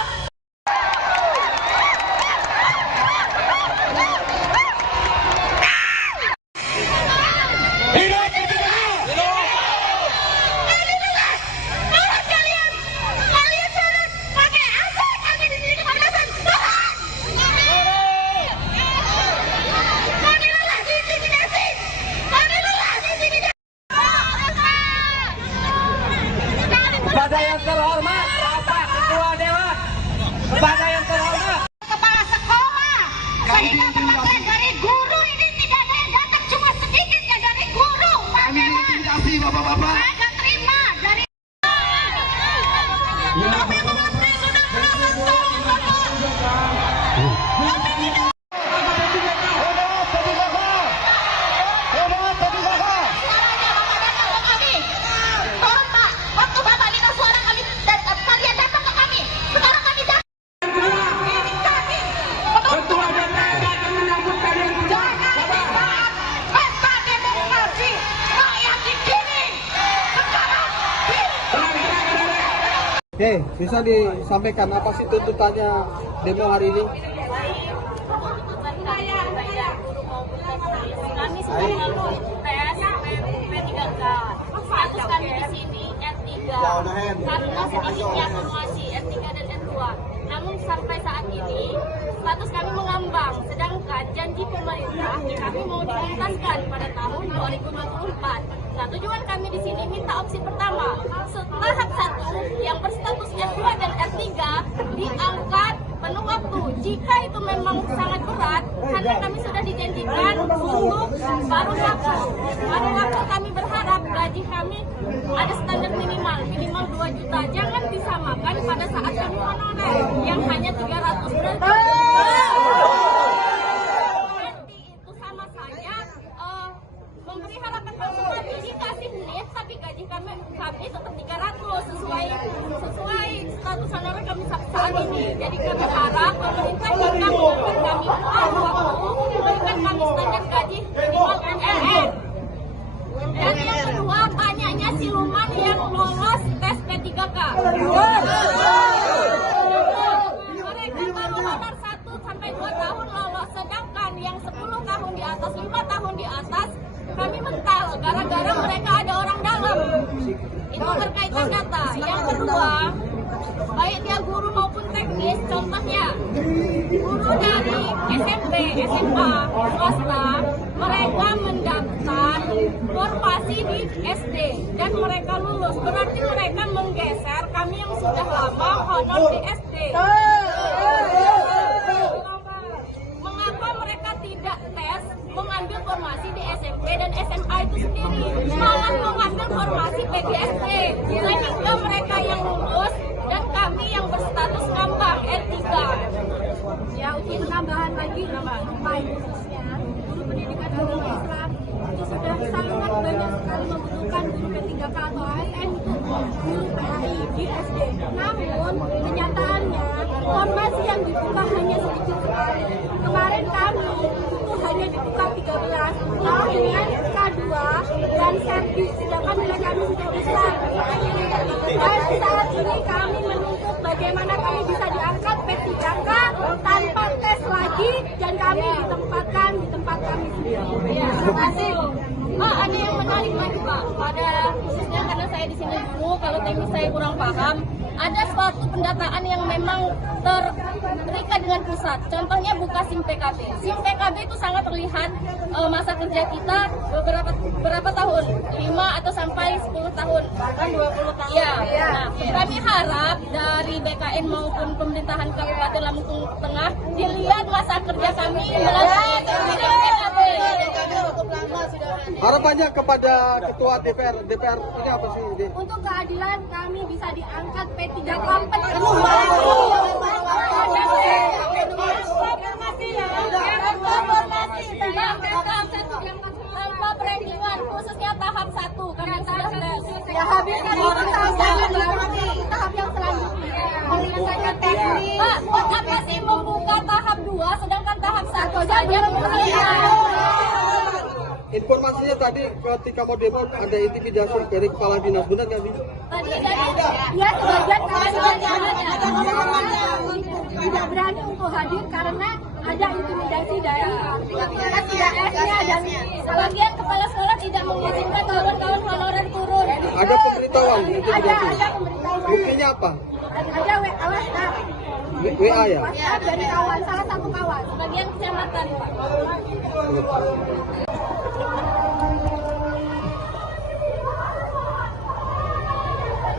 Kepada yang terhormat Bapak Ketua Dewan, kepada yang terhormat Kepala sekolah, saya dapat dari guru ini, tidak ada yang datang, cuma sedikit ya dari guru. Kami intimidasi bapak-bapak. Saya terima dari. Kami mengerti sudah belasan tahun Tolong Pak, waktu Bapak minta suara kami, kalian datang ke kami. Sekarang kami datang. Ini kami. Ketua DPR akan menyambut kalian. Jangan disaat pesta demokrasi rakyat di sini. Sekarang Oke, bisa disampaikan apa sih tuntutannya demo hari ini? Kami sudah melalui tes P3K. Status kami di sini R3. Karena sedikitnya akumulasi R3 dan R2. Namun sampai saat ini status kami mengambang. Sedangkan janji pemerintah kami mau dituntaskan pada tahun 2024. Nah, tujuan kami di sini minta opsi pertama. Tahap 1 yang berstatus R2 dan R3 diangkat penuh waktu. Jika itu memang sangat berat, karena kami sudah dijanjikan untuk paruh waktu kami berharap gaji kami ada standar minimal 2 juta. Jangan disamakan pada saat kami honorer yang hanya 300 berarti itu sama saja memberi harapan palsu kami. Dikasih NIP tapi gaji kami tetap 300 sesuai status honorer kami perusahaan ini. Jadi kami harap pemerintah kita memberikan kami uang waktu, memberikan kami standar gaji minimal UMR. Dan yang kedua, banyaknya siluman yang lolos tes P3K. Mereka baru honor 1 sampai 2 tahun lolos, sedangkan yang 10 tahun di atas, 5 tahun di atas, kami mental gara-gara mereka ada orang dalam. Itu berkaitan data. Yang kedua, baik dia guru maupun teknis, contohnya guru dari SMP, SMA, swasta, mereka mendaftar formasi di SD dan mereka lulus. Berarti mereka menggeser kami yang sudah lama honor di SD. Mengapa mereka tidak tes mengambil formasi di SMP dan SMA itu sendiri, malah mengambil formasi PGSP, sehingga mereka yang lulus dan kami yang berstatus ngambang R3. Ya, untuk penambahan lagi, khususnya guru pendidikan agama Islam itu sudah sangat banyak sekali membutuhkan guru P3K atau ASN untuk guru PAI di SD. Namun kenyataannya formasi yang dibuka hanya sedikit sekali. Kemarin kami itu hanya dibuka 13 dengan K2 dan servis, sedangkan nilai kami sudah besar. Dan saat ini kami menuntut bagaimana kami bisa diangkat P3K tanpa tes lagi dan kami ditempatkan di tempat kami sendiri. Ya, terima kasih. Ada yang menarik lagi Pak, pada khususnya karena saya di sini dulu, kalau teknis saya kurang paham, ada suatu pendataan yang memang terikat dengan pusat. Contohnya buka SIM PKB. SIM PKB itu sangat terlihat masa kerja kita berapa tahun, 5 atau sampai 10 tahun, bahkan 20 tahun. Ya. Nah, kami harap dari BKN maupun pemerintahan Kabupaten Lampung Tengah dilihat masa kerja kami melalui SIM PKB. Harapannya kepada Ketua DPR ini apa sih? Untuk keadilan kami bisa diangkat P3K penuh. Tanpa perenggingan, khususnya tahap 1 karena sudah ya habiskan itu tahap yang selanjutnya. Menyelesaikan teknik. Pak, buat apa sih membuka tahap 2 sedangkan tahap 1 saja Informasinya tadi ketika mau demo ada intimidasi dari kepala dinas, benar nggak sih? Tadi ya sebagian tidak berani untuk hadir karena ada intimidasi dari PTS-nya dan sebagian kepala sekolah tidak mengizinkan kawan-kawan honorer turun. Ada pemberitahuan intimidasi? Ada pemberitahuan. Buktinya apa? Ada WA. WA ya? WhatsApp dari kawan, salah satu kawan, sebagian kecamatan Pak.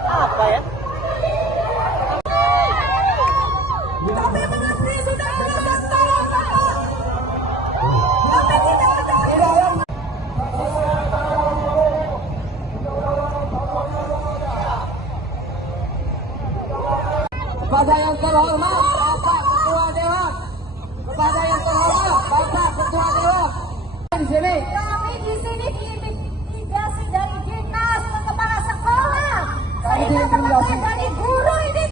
Apa ya? Kepada yang terhormat Bapak Ketua Dewan, kepada yang terhormat Bapak Ketua Dewan di sini. Kami di sini diintimidasi dari dinas ke kepala sekolah. Sehingga teman-teman dari guru ini.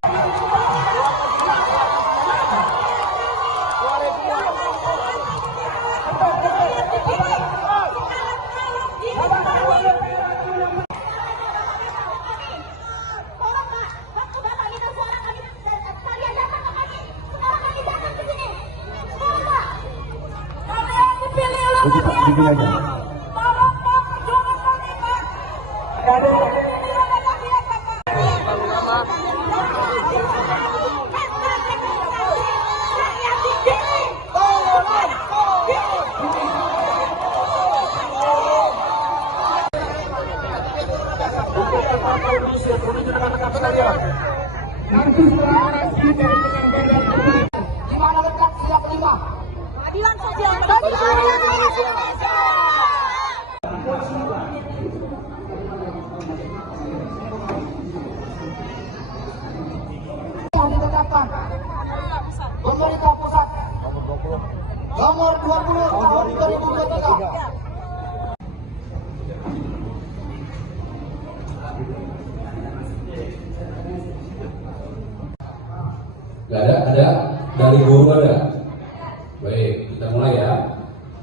Di mana letak siap 5? Keadilan sosial bagi Indonesia. Yang ditetapkan pemerintah pusat nomor 20 tahun 2023. Nggak ada dari guru ada. Baik, kita mulai ya.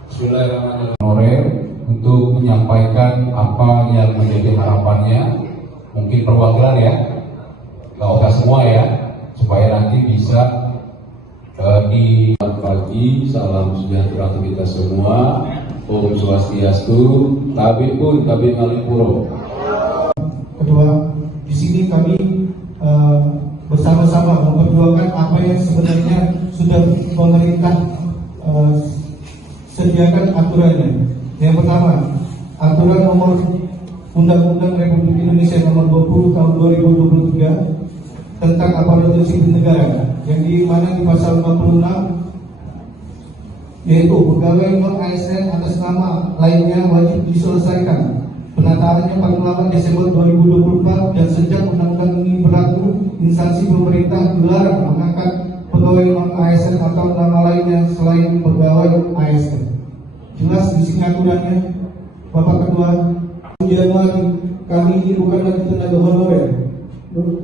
Bismillahirrahmanirrahim. Honorer untuk menyampaikan apa yang menjadi harapannya, mungkin perwakilan ya, nggak usah semua ya, supaya nanti bisa di pagi. Salam sejahtera untuk kita semua. Om Swastiastu, Tabi pun Tabi Ngalipuro. Kedua, di sini kami bersama-sama memperjuangkan apa yang sebenarnya sudah pemerintah sediakan aturannya. Yang pertama, aturan nomor Undang-Undang Republik Indonesia nomor 20 tahun 2023 tentang aparatur sipil negara, yang di mana di pasal 56 yaitu pegawai non ASN atas nama lainnya wajib diselesaikan penataannya paling lambat Desember 2024, dan sejak undang-undang ini berlaku, instansi pemerintah dilarang mengangkat pegawai non ASN atau nama lainnya selain pegawai ASN. Jelas di sini aturannya. Bapak Ketua, Januari kami ini bukan lagi tenaga honorer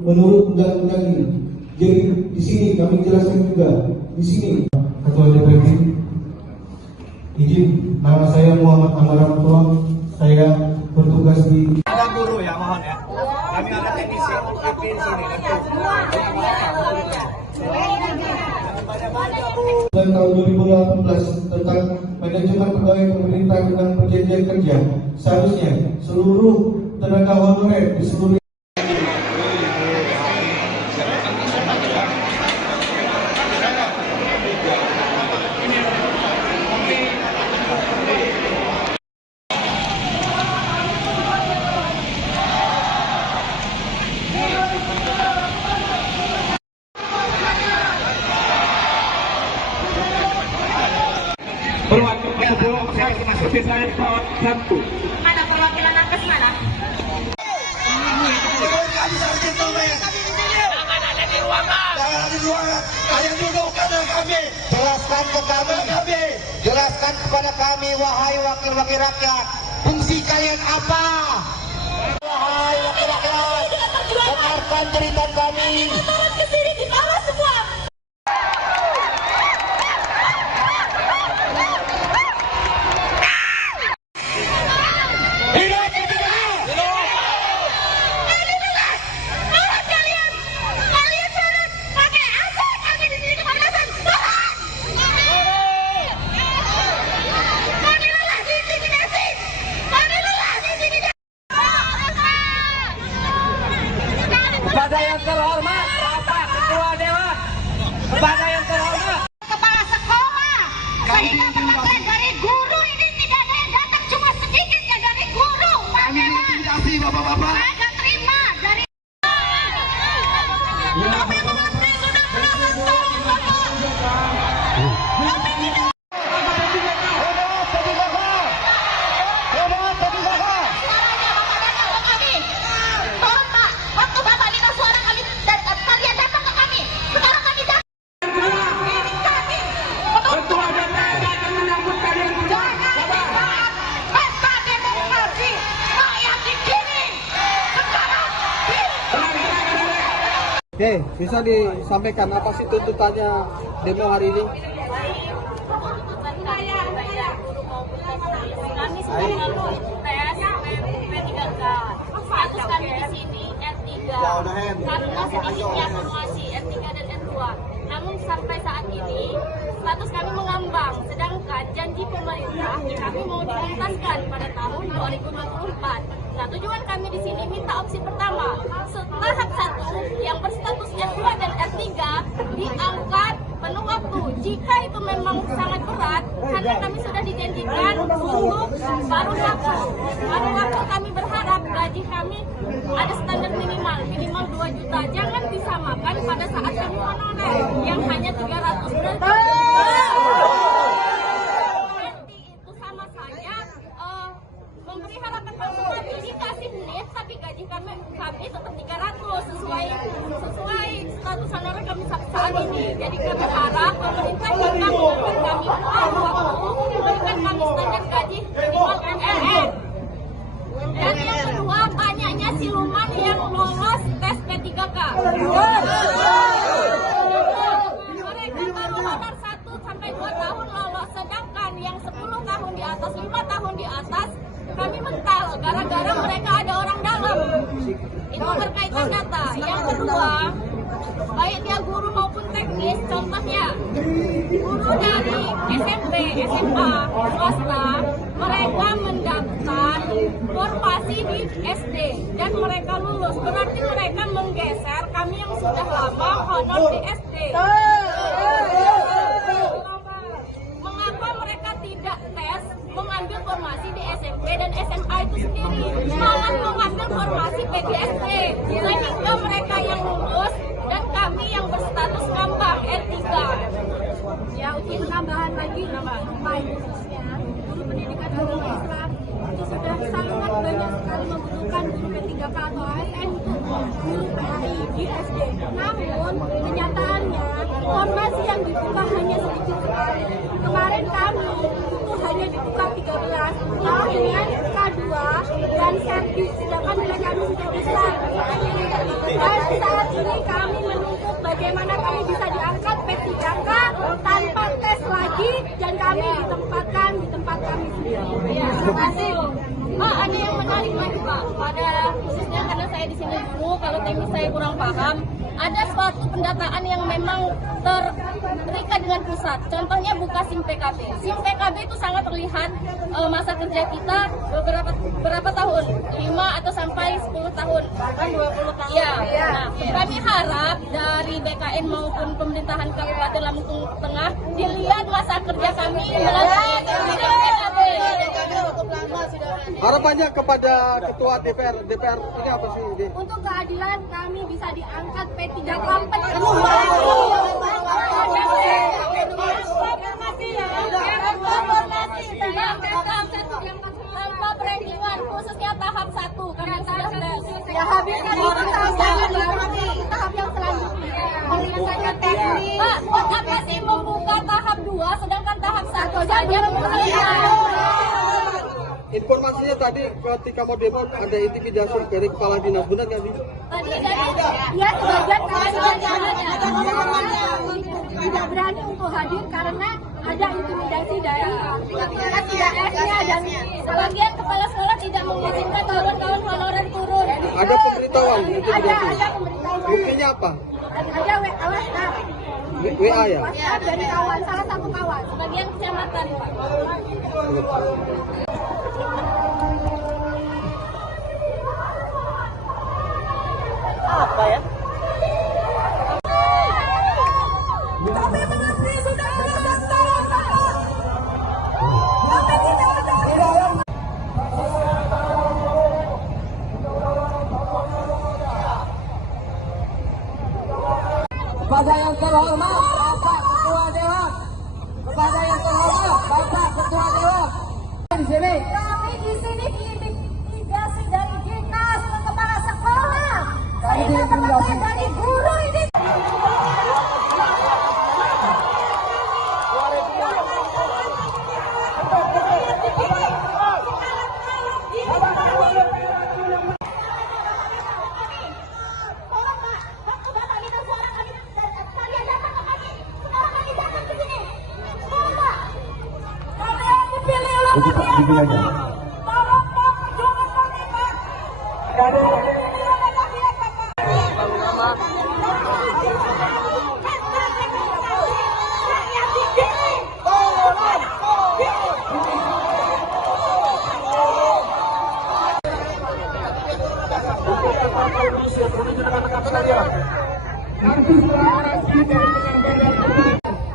menurut undang-undang ini. Jadi di sini kami jelaskan juga di sini. Ketua DPP, izin, nama saya Muhammad Amaranto, saya bertugas di Ada guru ya, mohon ya. Kami ada teknisi di sini. dan tahun 2018 tentang manajemen pegawai pemerintah dengan perjanjian kerja, seharusnya seluruh tenaga honorer di seluruh Mana perwakilan nakes mana? Jelaskan kepada kami, wahai wakil-wakil rakyat, fungsi kalian apa? Wahai wakil rakyat, dengarkan cerita kami. Turun ke sini di bawah semua. Kepada yang terhormat Bapak Ketua Dewan, kepada yang terhormat Kepala sekolah, saya dapat materi dari guru, ini tidak ada yang datang, cuma sedikit ya dari guru. Kami intimidasi bapak-bapak. Saya nggak terima dari. Kami mengerti sudah berapa tahun bapak. Kami tidak. Tolong Pak, waktu Bapak minta suara kami dan kalian datang ke kami. Sekarang kami datang. Ini kami. Ketua DPR datang menyambut kalian berdua. Jangan pesta demokrasi rakyat di sini. Sekarang Oke, bisa disampaikan apa sih tuntutannya demo hari ini? kami sudah lalu tes P3K. Status kami di sini R3 karena sedikitnya formasi R3 dan R2. Namun sampai saat ini status kami mengambang, sedangkan janji pemerintah kami mau dituntaskan pada tahun 2024. Nah, tujuan kami di sini minta opsi pertama, tahap 1 yang berstatus R2 dan R3 diangkat penuh waktu. Jika itu memang sangat berat, karena kami sudah dijanjikan untuk baru waktu kami berharap gaji kami ada standar minimal 2 juta. Jangan disamakan pada saat kami honorer yang hanya 300 juta. Itu sama saja memberi harapan palsu. Ini kasih menit tapi gaji kami tetap 300 sesuai status honorer kami saat ini. Jadi kami harap pemerintah jika memberikan kami waktu memberikan kami standar gaji minimal MLM. Dan yang kedua, banyaknya siluman yang lolos tes P3K. atas, 5 tahun di atas, kami mental gara-gara mereka ada orang dalam. Itu berkaitan data. Yang kedua, baik dia guru maupun teknis, contohnya guru dari SMP, SMA, swasta, mereka mendaftar formasi di SD dan mereka lulus. Berarti mereka menggeser kami yang sudah lama honor di SD. Mengapa mereka tidak tes mengambil formasi di SMP dan SMA itu sendiri, malah mengambil formasi PGSP, sehingga mereka yang lulus dan kami yang berstatus ngambang R3. Ya, untuk penambahan lagi, khususnya guru pendidikan agama Islam itu sudah sangat banyak sekali membutuhkan guru P3K atau ASN untuk guru PAI di SD. Namun kenyataannya formasi yang dibuka hanya sedikit sekali. Kemarin kami itu hanya dibuka 13 dengan K2 dan servis, sedangkan nilai kami sudah besar. Dan saat ini kami menuntut bagaimana kami bisa diangkat P3K tanpa tes lagi dan kami ditempatkan di tempat kami sendiri. Ya, terima kasih. Ada yang menarik lagi Pak, pada khususnya karena saya di sini dulu, kalau teknis saya kurang paham, ada suatu pendataan yang memang terikat dengan pusat. Contohnya buka SIM PKB. SIM PKB itu sangat terlihat masa kerja kita berapa tahun, 5 atau sampai 10 tahun, bahkan 20 tahun. Ya. Nah, kami harap dari BKN maupun pemerintahan Kabupaten Lampung Tengah dilihat masa kerja kami melalui SIM PKB. Harapannya kepada Ketua DPR ini apa sih? Untuk keadilan kami bisa diangkat P3K tanpa perenggingan, khususnya tahap 1 karena sudah tes. Ya habis tahap yang selanjutnya. Pak, buat apa sih membuka tahap 2 sedangkan tahap 1 saja Informasinya tadi ketika mau demo ada intimidasi dari kepala dinas, benar nggak sih? Ya, sebagian tidak berani untuk hadir karena ada intimidasi dari PKS-nya dan sebagian kepala sekolah tidak mengizinkan kawan-kawan honorer turun. Ada pemberitahuan? Ada pemberitahuan. Buktinya apa? Ada WhatsApp. WA ya? WhatsApp dari kawan, salah satu kawan, sebagian kecamatan. Apa ya? Kami mengabdi sudah 12 tahun, Pak. Kami tidak ada. Kepada yang terhormat Bapak Ketua Dewan, kepada yang terhormat Bapak Ketua Dewan di sini. Kami di sini diintimidasi dari dinas ke kepala sekolah. Sehingga teman-teman dari guru ini.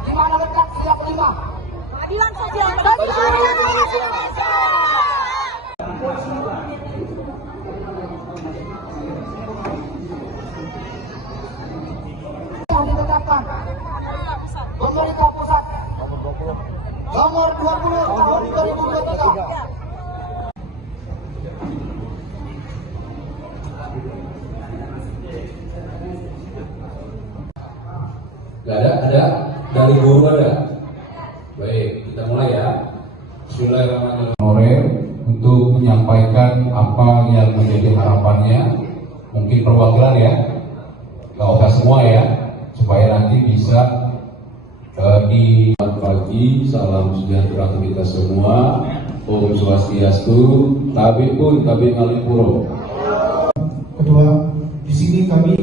Dimana letak siap 5? Keadilan sosial. Yang ditetapkan pemerintah pusat nomor 20 tahun 2023. Gak ada dari guru ada. Baik, kita mulai ya. Bismillahirrahmanirrahim. Untuk menyampaikan apa yang menjadi harapannya, mungkin perwakilan ya, gak usah semua ya, supaya nanti bisa di pagi. Salam sejahtera kita semua. Om Swastiastu, Tabi pun Tabi Ngalipuro. Kedua, di sini kami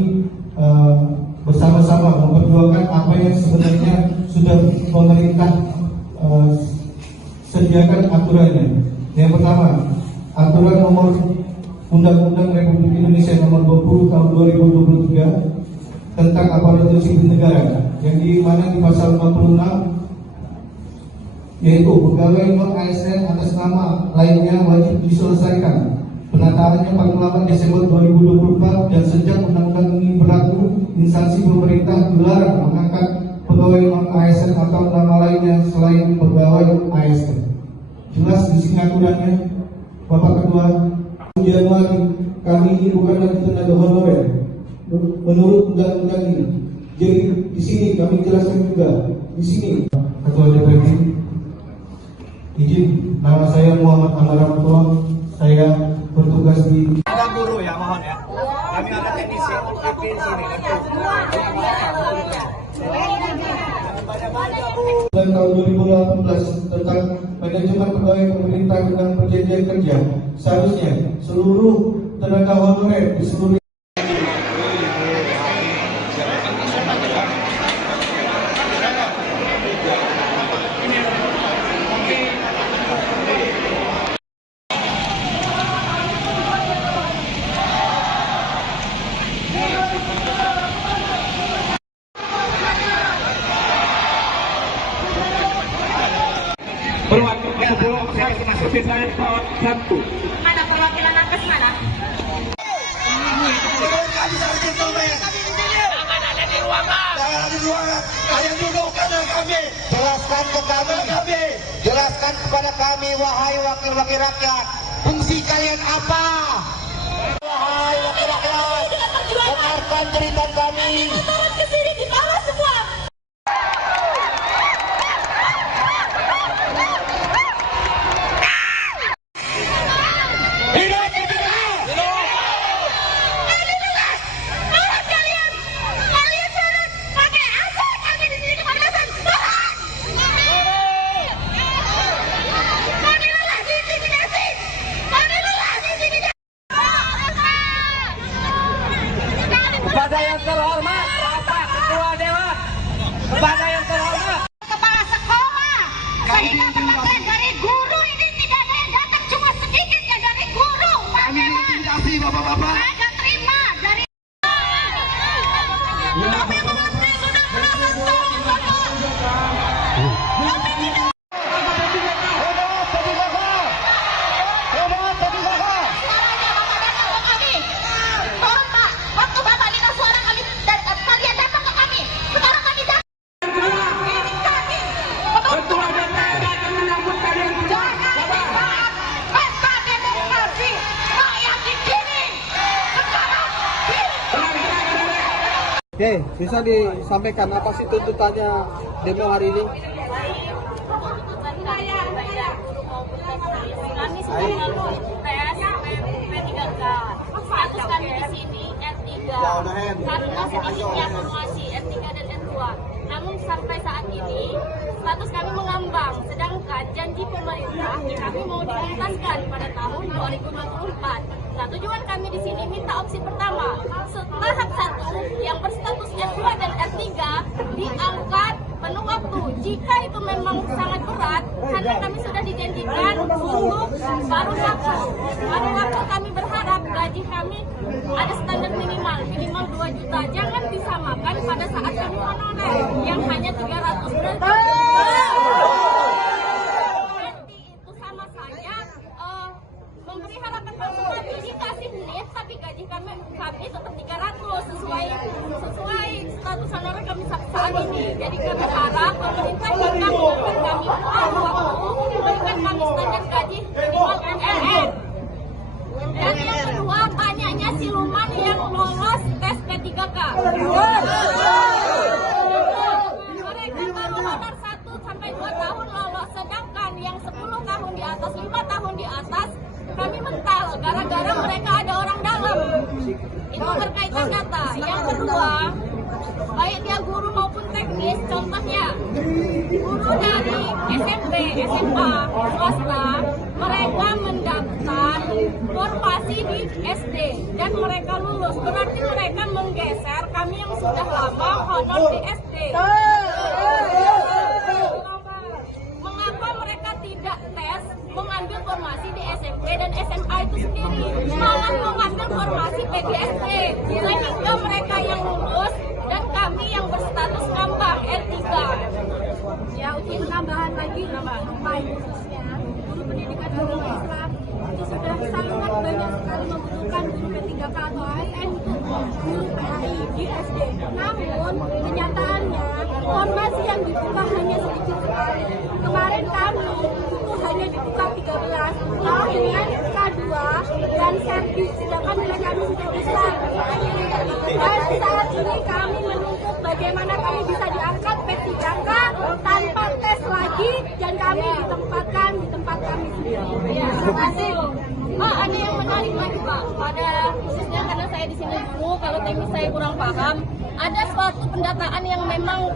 bersama-sama memperjuangkan apa yang sebenarnya sudah pemerintah sediakan aturannya. Yang pertama, aturan nomor Undang-Undang Republik Indonesia nomor 20 tahun 2023 tentang aparatur sipil negara, yang di mana di pasal 56 yaitu pegawai non ASN atas nama lainnya wajib diselesaikan penataannya paling lambat Desember 2024, dan sejak undang-undang ini berlaku, instansi pemerintah dilarang mengangkat pegawai non ASN atau nama lainnya selain pegawai ASN. Jelas di sini aturannya. Bapak Ketua, Januari kami ini bukan lagi tenaga honorer menurut undang-undang ini. Jadi di sini kami jelaskan juga di sini. Ketua DPRD, izin, nama saya Muhammad Amara Ketua, saya bertugas di guru ya, mohon ya. Kami ada teknisi UPP di sini. Tahun 2018 tentang manajemen pegawai pemerintah tentang perjanjian kerja, seharusnya seluruh tenaga honorer di seluruh Mana perwakilan nakes mana? Jelaskan kepada kami, wahai wakil-wakil rakyat, fungsi kalian apa? Wahai wakil rakyat, dengarkan cerita kami. Turun ke sini di bawah semua. Kepada yang terhormat Bapak Ketua Dewan, kepada yang terhormat Kepala sekolah, saya dapat dari guru ini tidak ada yang datang, cuma sedikit ya dari guru. Kami intimidasi bapak-bapak. Saya nggak terima dari. Kami mengerti sudah belasan tahun bapak. Kami tidak. Oke, bisa disampaikan apa sih tuntutannya demo hari ini? Kami sudah melalui tes P3K. Status kami di sini R3 karena sedikitnya formasi R3 dan R2. Namun sampai saat ini status kami mengambang, sedangkan janji pemerintah kami mau dituntaskan pada tahun 2024. Nah, tujuan kami di sini minta opsi pertama, tahap 1 yang berstatusnya S2 dan R3 diangkat penuh waktu. Jika itu memang sangat berat, karena kami sudah dijanjikan untuk paruh waktu kami berharap gaji kami ada standar minimal 2 juta. Jangan disamakan pada saat kami honorer yang hanya 300 juta. Itu sama saja memberi harapan palsu lagi, dikasih lift tapi gaji kami tetap 300 sesuai status honorer kami saat ini. Jadi kami harap pemerintah jika memberikan kami waktu memberikan kami standar gaji minimal UMR. Dan yang kedua, banyaknya siluman yang lolos tes P3K. Mereka baru honor 1 sampai 2 tahun lolos, sedangkan yang 10 tahun di atas, 5 tahun di atas kami mental gara-gara mereka ada orang dalam. Itu berkaitan data. Yang kedua, baik dia guru maupun teknis, contohnya guru dari SMP, SMA, swasta, mereka mendaftar formasi di SD dan mereka lulus. Berarti mereka menggeser kami yang sudah lama honor di SD. Mengapa mereka tidak tes mengambil formasi di SMP dan SMA itu sendiri, malah mengambil formasi PGSP, sehingga mereka yang lulus dan kami yang berstatus nambah R3. Ya, untuk penambahan lagi, khususnya guru pendidikan agama Islam itu sudah sangat banyak sekali membutuhkan guru P3K atau ASN untuk guru PAI di SD. Namun kenyataannya formasi yang dibuka hanya sedikit sekali. Kemarin kami itu hanya dibuka 13 dengan K2 dan servis, sedangkan nilai kami sudah besar. Dan saat ini kami menuntut bagaimana kami bisa diangkat P3K tanpa tes lagi dan kami ditempatkan di tempat kami sendiri. Terima kasih. Ada yang menarik lagi Pak, pada khususnya karena saya di sini dulu, kalau teknis saya kurang paham, ada suatu pendataan yang memang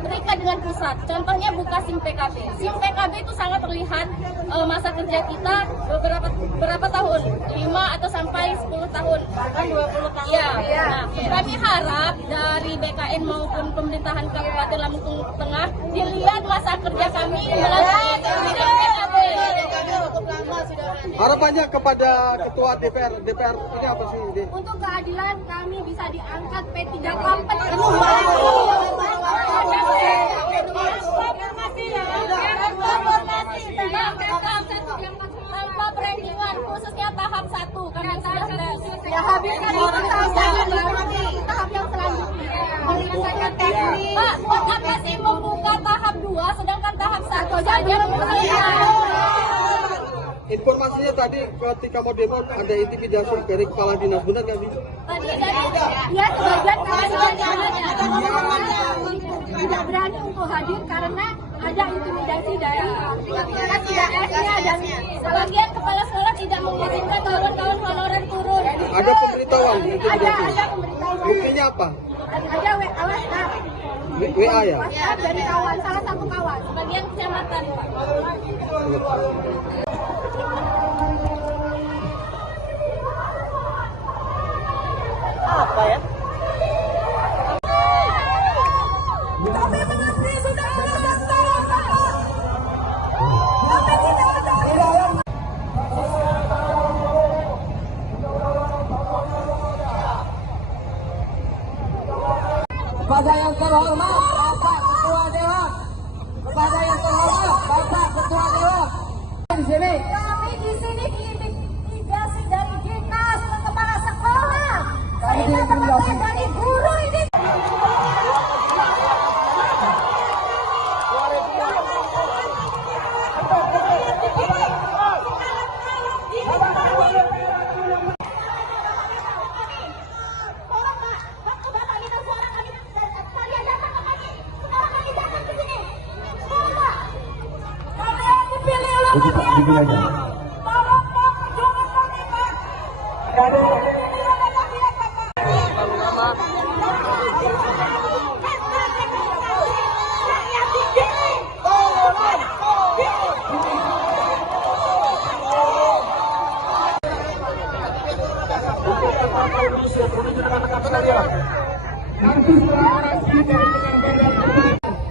terikat dengan pusat. Contohnya buka SIM PKB. SIM PKB itu sangat terlihat masa kerja kita berapa tahun, 5 atau sampai 10 tahun, bahkan 20 tahun. Ya. Nah, kami harap dari BKN maupun pemerintahan Kabupaten Lampung Tengah dilihat masa kerja kami melalui SIM PKB. Harapannya kepada Ketua DPR ini apa sih? Untuk keadilan kami bisa diangkat P3K tanpa perendingan, khususnya tahap 1 karena sudah ya habiskan itu tahap yang selanjutnya. Menyelesaikan teknik. Pak, apa sih membuka tahap 2 sedangkan tahap 1 saja belum selesai? Informasinya tadi ketika mau demo ada intimidasi dari kepala dinas, benar nggak sih? Tadi ya sebagian tidak berani untuk hadir karena ada intimidasi dari PKS-nya dan sebagian kepala sekolah tidak mengizinkan kawan-kawan honorer turun. Ada pemberitahuan intimidasi? Ada pemberitahuan. Buktinya apa? Ada WhatsApp. WA ya? WhatsApp dari kawan, salah satu kawan, sebagian kecamatan Pak. Apa ya? Kami mengerti sudah ada sekarang, tapi tidak ada. Kepada yang terhormat Bapak Ketua Dewan, kepada yang terhormat Bapak Ketua Dewan di sini. Kami di sini diintimidasi dari dinas ke kepala sekolah. Kami Kita diintimidasi dari guru ini.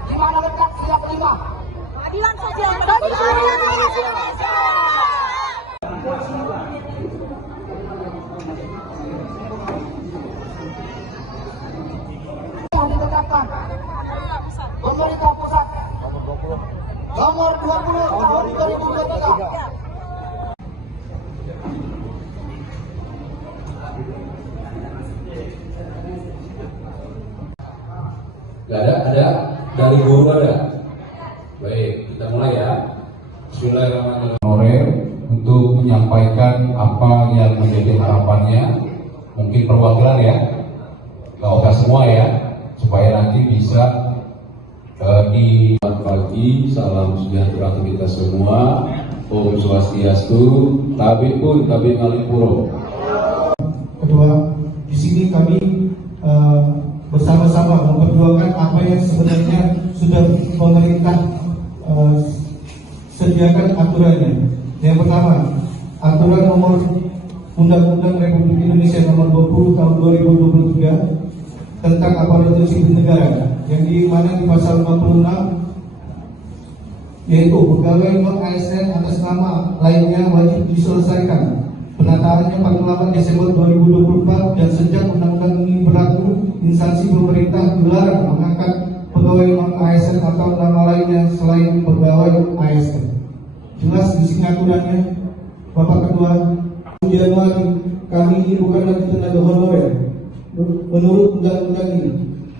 Dimana letak siap 5? Keadilan sosial. Yang ditetapkan pemerintah pusat nomor 20 tahun 2023. Gak ada dari guru ada. Baik, kita mulai ya. Bismillahirrahmanirrahim. Untuk menyampaikan apa yang menjadi harapannya, mungkin perwakilan ya, gak usah semua ya, supaya nanti bisa di pagi. Salam sejahtera untuk kita semua. Om Swastiastu, Tabi pun Tabi Ngalipuro. Kedua, di sini kami bersama-sama memperjuangkan apa yang sebenarnya sudah pemerintah sediakan aturannya. Yang pertama, aturan nomor Undang-Undang Republik Indonesia nomor 20 tahun 2023 tentang aparatur sipil negara, yang di mana di pasal 56, yaitu pegawai non ASN atas nama lainnya wajib diselesaikan penataannya paling lambat Desember 2024, dan sejak undang-undang ini berlaku, instansi pemerintah dilarang mengangkat pegawai non ASN atau nama lainnya selain pegawai ASN. Jelas di sini aturannya, Bapak Ketua. Januari, kami ini bukan lagi tenaga honorer menurut undang-undang ini.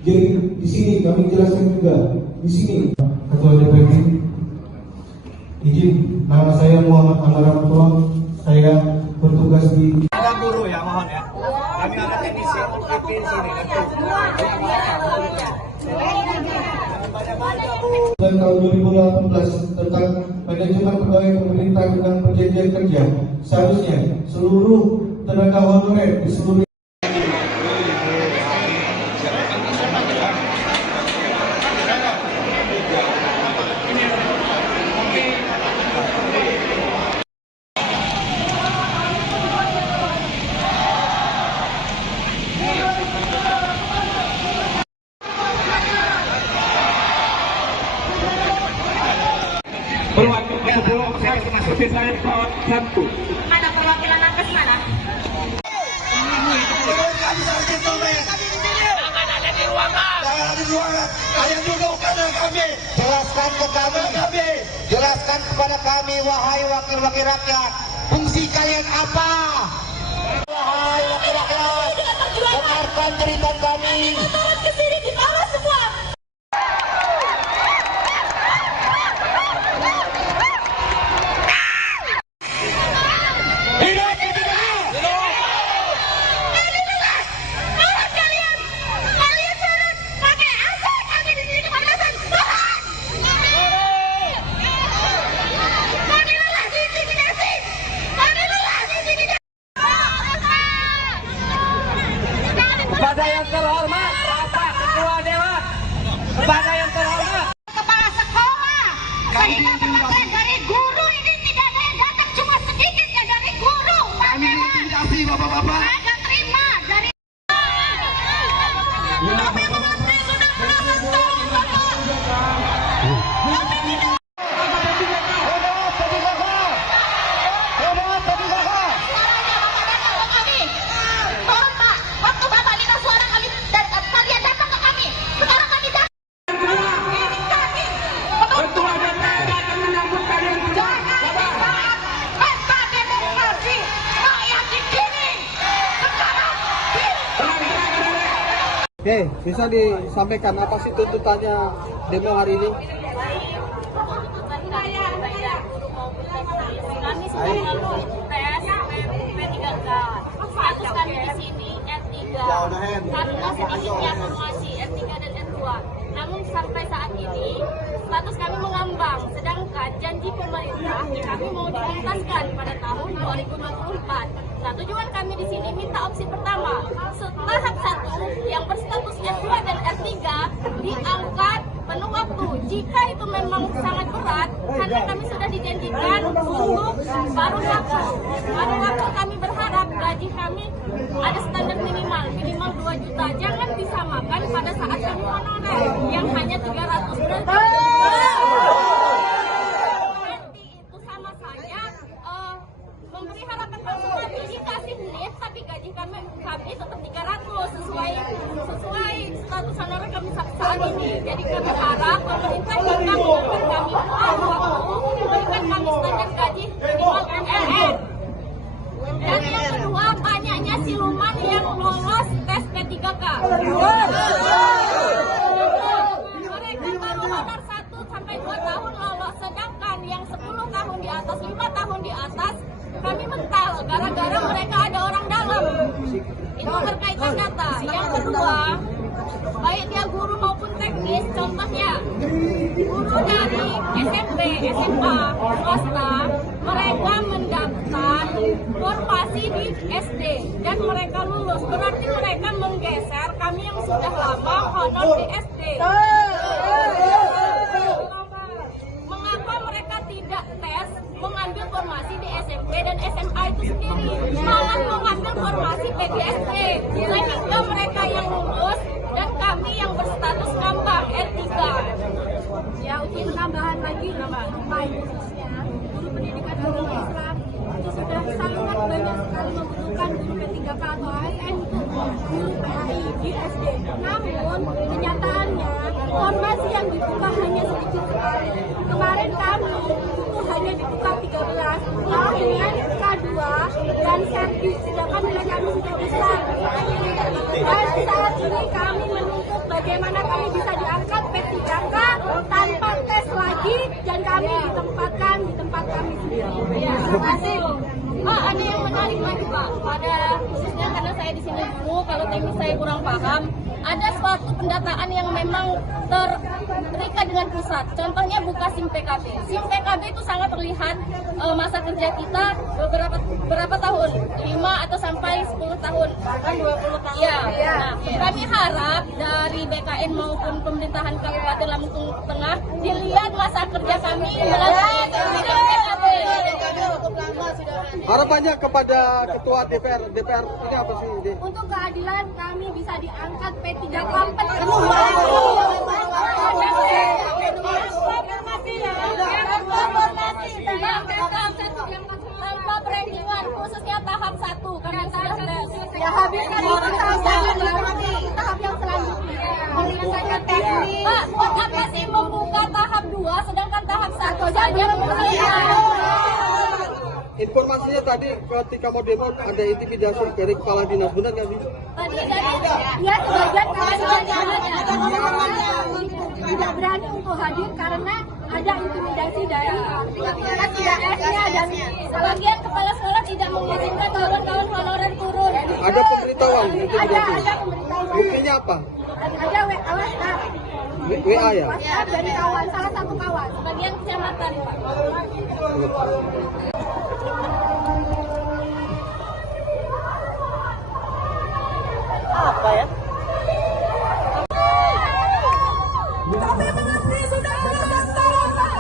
Jadi di sini kami jelaskan juga di sini, Ketua DPP, izin, nama saya Muhammad Amar Tua, saya bertugas di guru ya, mohon ya. Kami ada teknisi UPP di sini. Dan tahun 2018 tentang manajemen pegawai pemerintah dan perjanjian kerja, seharusnya seluruh tenaga honorer di seluruh Mana perwakilan nakes mana? Jelaskan kepada kami, wahai wakil-wakil rakyat, fungsi kalian apa? Wahai wakil rakyat, dengarkan cerita kami. Turun ke sini di bawah semua. Kepada yang terhormat Bapak Ketua Dewan, kepada yang terhormat Kepala sekolah, saya dapat dari guru ini, tidak ada yang datang, cuma sedikit ya dari guru. Kami intimidasi bapak-bapak. Saya nggak terima dari. Kami mengabdi sudah belasan tahun, Bapak. Kami tidak. Tolong Pak, waktu Bapak minta suara kami, dan kalian datang ke kami. Sekarang kami datang. Ini kami. Ketua DPR akan menyambut kalian berdua. Jangan pesta demokrasi rakyat di sini. Sekarang Oke, bisa disampaikan apa sih tuntutannya demo hari ini? kami sudah melalui tes P3K. Status kami di sini R3 karena sedikitnya formasi R3 dan R2. Namun sampai saat ini status kami mengambang, sedangkan janji pemerintah kami mau dituntaskan pada tahun 2024. Nah, tujuan kami di sini minta opsi pertama, tahap 1 yang berstatus R2 dan R3 diangkat penuh waktu. Jika itu memang sangat berat, karena kami sudah dijanjikan untuk paruh waktu kami berharap gaji kami ada standar minimal 2 juta. Jangan disamakan pada saat kami honorer yang hanya 300 juta. Nanti itu sama saja memberi harapan palsu, tapi dikasih lift tapi gaji kami tetap 300 sesuai status honorer kami saat ini. Jadi kami harap pemerintah jika memberikan kami waktu memberikan kami standar gaji minimal UMR. Dan yang kedua, banyaknya siluman yang lolos tes P3K. Mereka baru honor 1 sampai 2 tahun lolos, sedangkan yang 10 tahun di atas, 5 tahun di atas kami mental gara-gara mereka ada orang dalam. Itu berkaitan data. Yang kedua, baik dia guru maupun teknis, contohnya guru dari SMP, SMA, swasta, mereka mendaftar formasi di SD dan mereka lulus. Berarti mereka menggeser kami yang sudah lama honor di SD. Mengapa mereka tidak bagi baik khususnya guru pendidikan agama Islam itu sudah sangat banyak sekali membutuhkan guru P3K atau ASN untuk guru PAI di SD. Namun kenyataannya formasi yang dibuka hanya sedikit sekali. Kemarin kami itu hanya dibuka 13 dengan K2 dan servis, sedangkan nilai kami sudah besar. Dan saat ini kami menuntut bagaimana kami bisa diangkat P3K tanpa tes lagi dan kami ditempatkan di tempat kami sendiri. Terima kasih. Ada yang menarik lagi Pak, pada khususnya karena saya di sini dulu, kalau teknis saya kurang paham, ada suatu pendataan yang memang terikat dengan pusat. Contohnya buka SIM PKB. SIM PKB itu sangat terlihat masa kerja kita berapa tahun, 5 atau sampai 10 tahun, bahkan 20 tahun. Ya. Nah, kami harap dari BKN maupun pemerintahan Kabupaten Lampung Tengah dilihat masa kerja kami melalui SIM PKB. Harapannya kepada Ketua DPR ini apa sih? Untuk keadilan kami bisa diangkat P3K tanpa perendingan, khususnya tahap 1 karena ya habiskan tahap yang selanjutnya. Menyelesaikan teknik. Pak, apa sih membuka tahap 2 sedangkan tahap 1 saja Informasinya tadi ketika mau demo ada intimidasi dari kepala dinas, benar nggak sih? Tadi ya sebagian tidak berani untuk hadir karena ada intimidasi dari PKS-nya dan sebagian kepala sekolah tidak mengizinkan kawan-kawan honorer turun. Ada pemberitahuan intimidasi? Ada pemberitahuan. Buktinya apa? Ada WhatsApp. WA ya? WhatsApp dari kawan, salah satu kawan, sebagian kecamatan Pak. Apa ya? Kami mengabdi sudah belasan tahun, Pak.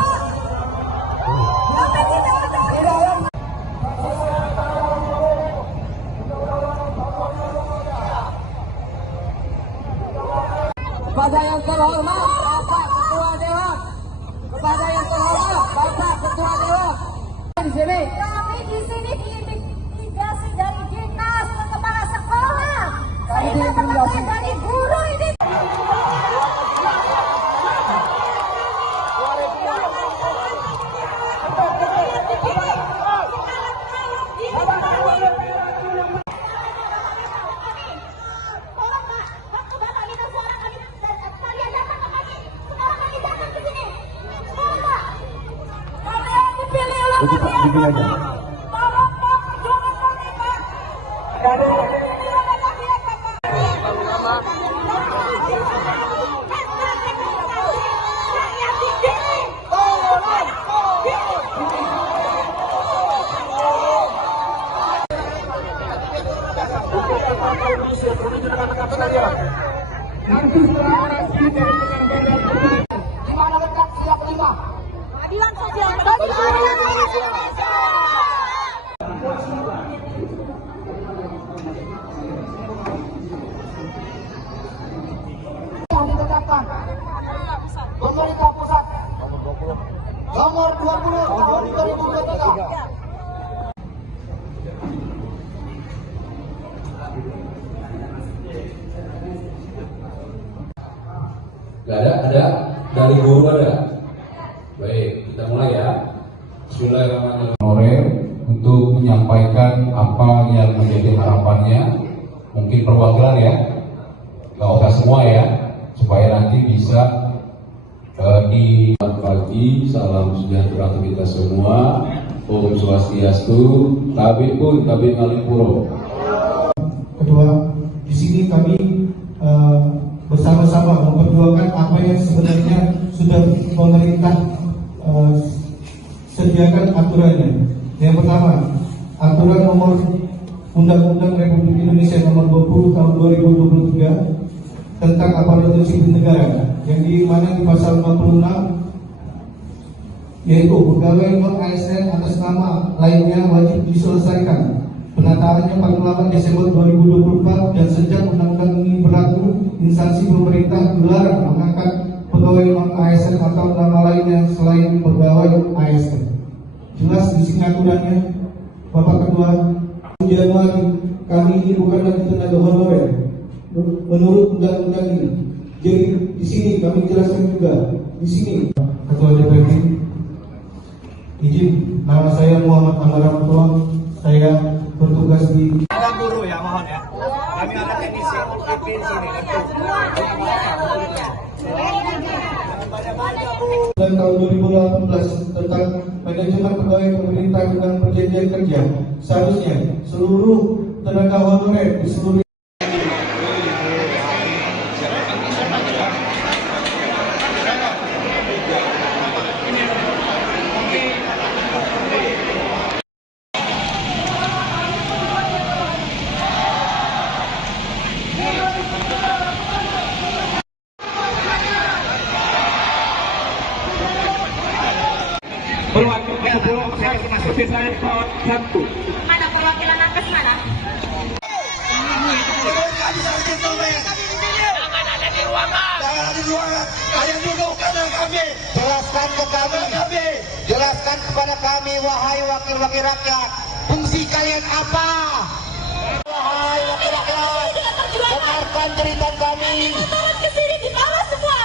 Kami tidak ada Kepada yang terhormat Bapak Ketua Dewan, kepada yang terhormat Bapak Ketua Dewan. Di sini. kami di sini diintimidasi dari dinas ke kepala sekolah. Ini terlepas dari guru ini. Keadilan sosial. Yang ditetapkan pemerintah pusat nomor 20 tahun 2023. Gak ada dari guru ada. Baik, kita mulai ya. Bismillahirrahmanirrahim. Untuk menyampaikan apa yang menjadi harapannya, mungkin perwakilan ya, nggak usah semua ya, supaya nanti bisa di pagi. Salam sejahtera untuk kita semua. Om Swastiastu. Tabib Ngalipuro. Kedua, di sini kami bersama-sama memperjuangkan apa yang sebenarnya sudah pemerintah sediakan aturannya. Yang pertama, aturan nomor Undang-Undang Republik Indonesia nomor 20 tahun 2023 tentang aparatur sipil negara, yang di mana di pasal 46 yaitu pegawai non ASN atas nama lainnya wajib diselesaikan penataannya 48 Desember 2024, dan sejak undang-undang ini berlaku instansi pemerintah dilarang mengangkat pegawai pegawai ASN atau nama lainnya selain pegawai ASN. Jelas di sini aturannya, Bapak Ketua. Januari kami ini bukan lagi tenaga honorer menurut undang-undang ini. Jadi di sini kami jelaskan juga di sini. Ketua DPP, izin, nama saya Muhammad Amara Mutua. Saya bertugas di Guru ya, mohon ya. Kami ada teknisi UPP di sini. dan tahun 2018 tentang manajemen pegawai pemerintah dengan perjanjian kerja, seharusnya seluruh tenaga honorer di seluruh Mana perwakilan nakes mana? Jelaskan kepada kami, wahai wakil-wakil rakyat, fungsi kalian apa? Wahai wakil rakyat, dengarkan cerita kami. Turun ke sini di bawah semua.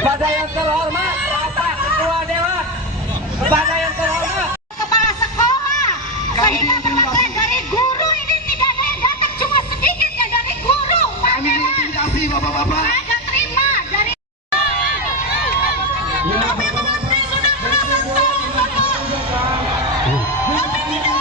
Kepada yang terhormat Bapak Ketua Dewan, kepada yang terhormat Kepala sekolah, saya dapat dari guru ini tidak ada yang datang, cuma sedikit ya dari guru. Kami intimidasi bapak-bapak. Saya terima dari. Kami mengantri sudah belasan tahun bapak. Kami tidak.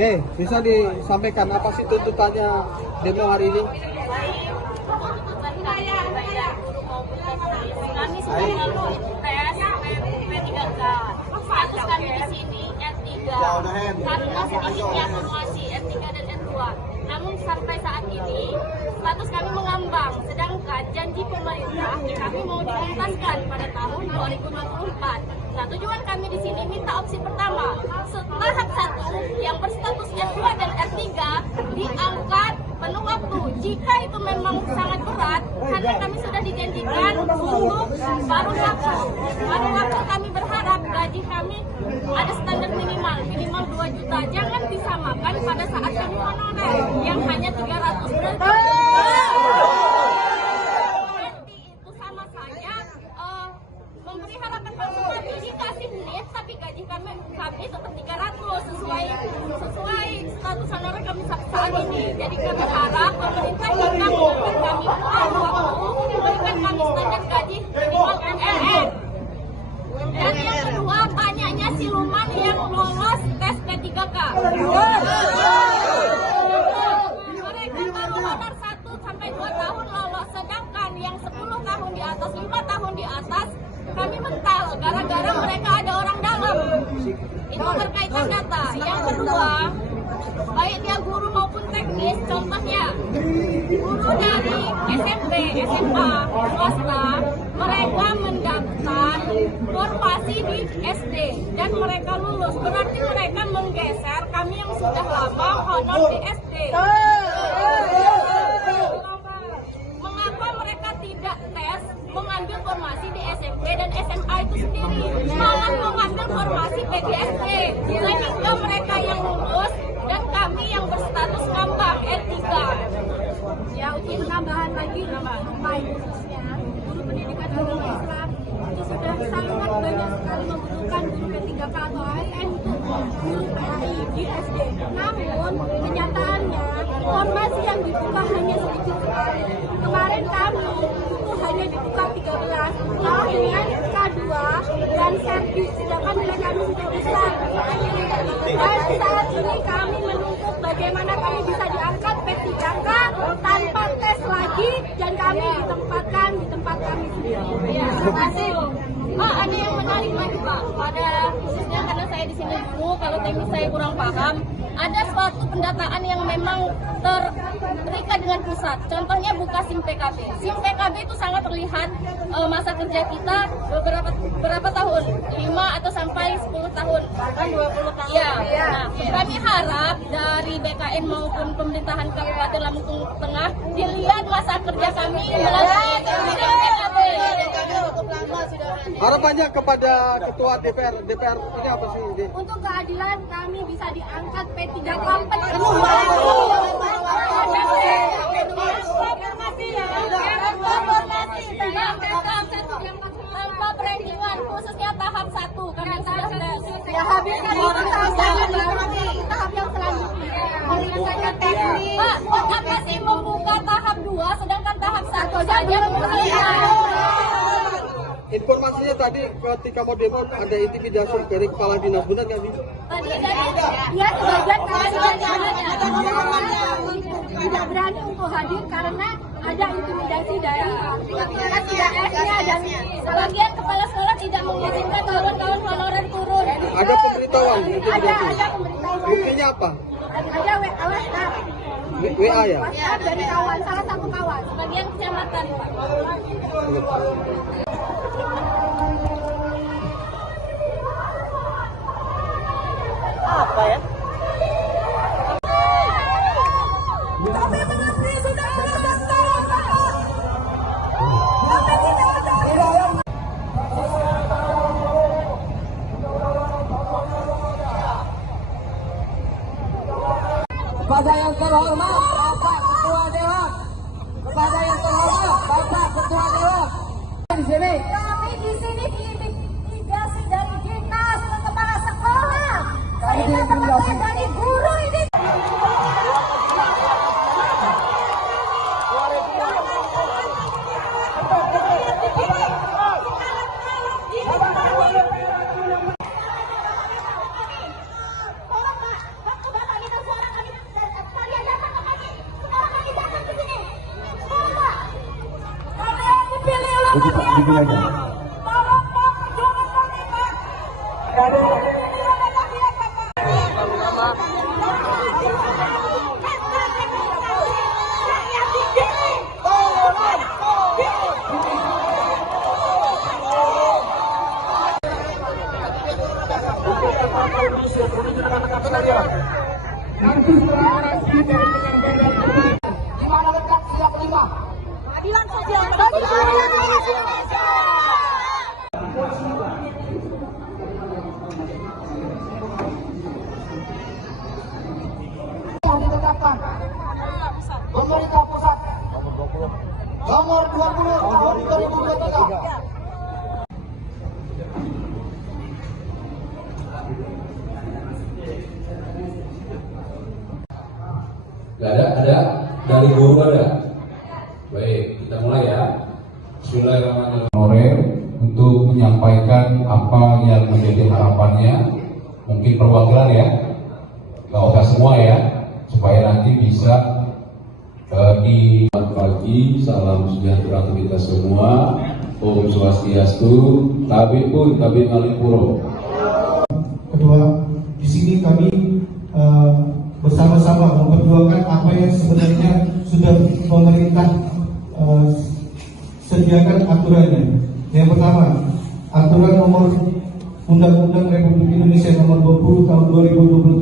Oke, bisa disampaikan apa sih tuntutannya demo hari ini? Kami sudah lalu tes P3K. Status kami di sini R3. Kami masih diisi evaluasi R3 dan R2. Namun sampai saat ini status kami mengambang. Sedangkan janji pemerintah kami mau dituntaskan pada tahun 2024. Nah, tujuan kami di sini minta opsi pertama, tahap 1 yang berstatus R2 dan R3 diangkat penuh waktu. Jika itu memang sangat berat, karena kami sudah dijanjikan untuk paruh waktu kami berharap gaji kami ada standar minimal 2 juta. Jangan disamakan pada saat kami honorer yang hanya 300 itu sama saja memberi harapan palsu lagi, dikasih lift tapi gaji kami tetap 300 sesuai status honorer kami saat ini. Jadi kami harap pemerintah jika memberikan kami waktu memberikan kami standar gaji minimal MLM. Dan yang kedua, banyaknya siluman yang lolos tes P3K. Mereka baru honor 1 sampai 2 tahun lolos, sedangkan yang 10 tahun di atas, 5 tahun di atas kami mental gara-gara mereka ada orang dalam. Itu berkaitan data. Yang kedua, baik dia guru maupun teknis, contohnya guru dari SMP, SMA, swasta, mereka mendaftar formasi di SD dan mereka lulus. Berarti mereka menggeser kami yang sudah lama honor di SD. Mengapa mereka tidak tes mengambil formasi di SMP dan SMA itu sendiri, malah mengambil formasi PGSD, sehingga mereka yang lulus dan kami yang berstatus ngambang R3. Ya, uji penambahan lagi khususnya guru pendidikan agama Islam itu sudah sangat banyak sekali membutuhkan guru P3K atau AIN untuk guru PAI di SD. Namun kenyataannya formasi dibuka hanya sedikit sekali. Kemarin kami itu hanya dibuka 13 dengan K2 dan servis, sedangkan nilai kami sudah besar. Dan saat ini kami menuntut bagaimana kami bisa diangkat P3K tanpa tes lagi dan kami ditempatkan di tempat kami sendiri. Terima kasih. Pak, ada yang menarik lagi Pak, pada khususnya karena saya di sini dulu, kalau teknis saya kurang paham, ada suatu pendataan yang memang terikat dengan pusat. Contohnya buka SIM PKB. SIM PKB itu sangat terlihat masa kerja kita berapa tahun, 5 atau sampai 10 tahun, bahkan 20 tahun. Iya. Nah, kami harap dari BKN maupun pemerintahan Kabupaten Lampung Tengah dilihat masa kerja kami melalui SIM PKB. Harapannya kepada ketua DPR ini apa sih? Untuk keadilan kami bisa diangkat P3K tanpa perhitungan, khususnya tahap 1 kami sudah ya habiskan itu tahap yang selanjutnya. Pak, apa sih membuka tahap 2 sedangkan tahap 1 saja Informasinya tadi ketika mau demo ada intimidasi dari kepala dinas, benar nggak sih? Tadi ya sebagian tidak berani untuk hadir karena ada intimidasi dari PTS-nya dan sebagian kepala sekolah tidak mengizinkan kawan-kawan honorer turun. Ada pemberitahuan Ada pemberitahuan. Buktinya apa? Ada WA ya? Dari kawan, salah satu kawan, sebagian kecamatan. Apa ya? Kepada yang terhormat Bapak Ketua Dewan, kepada yang terhormat Bapak Ketua Dewan, di sini. Kami di sini diintimidasi dari dinas ke kepala sekolah. Ini teman-teman dari guru ini. Keadilan sosial. Yang ditetapkan pemerintah pusat nomor 20 tahun 2023. Gak ada dari guru ada. Baik, kita mulai ya. Bismillahirrahmanirrahim. Untuk menyampaikan apa yang menjadi harapannya, mungkin perwakilan ya, gak usah semua ya, supaya nanti bisa di pagi. Salam sejahtera untuk kita semua. Om Swastiastu. Tabib pun Tabib Alipuro. Kedua, di sini kami bersama-sama memperjuangkan apa yang sebenarnya sudah pemerintah sediakan aturannya. Yang pertama, aturan nomor Undang-Undang Republik Indonesia nomor 20 tahun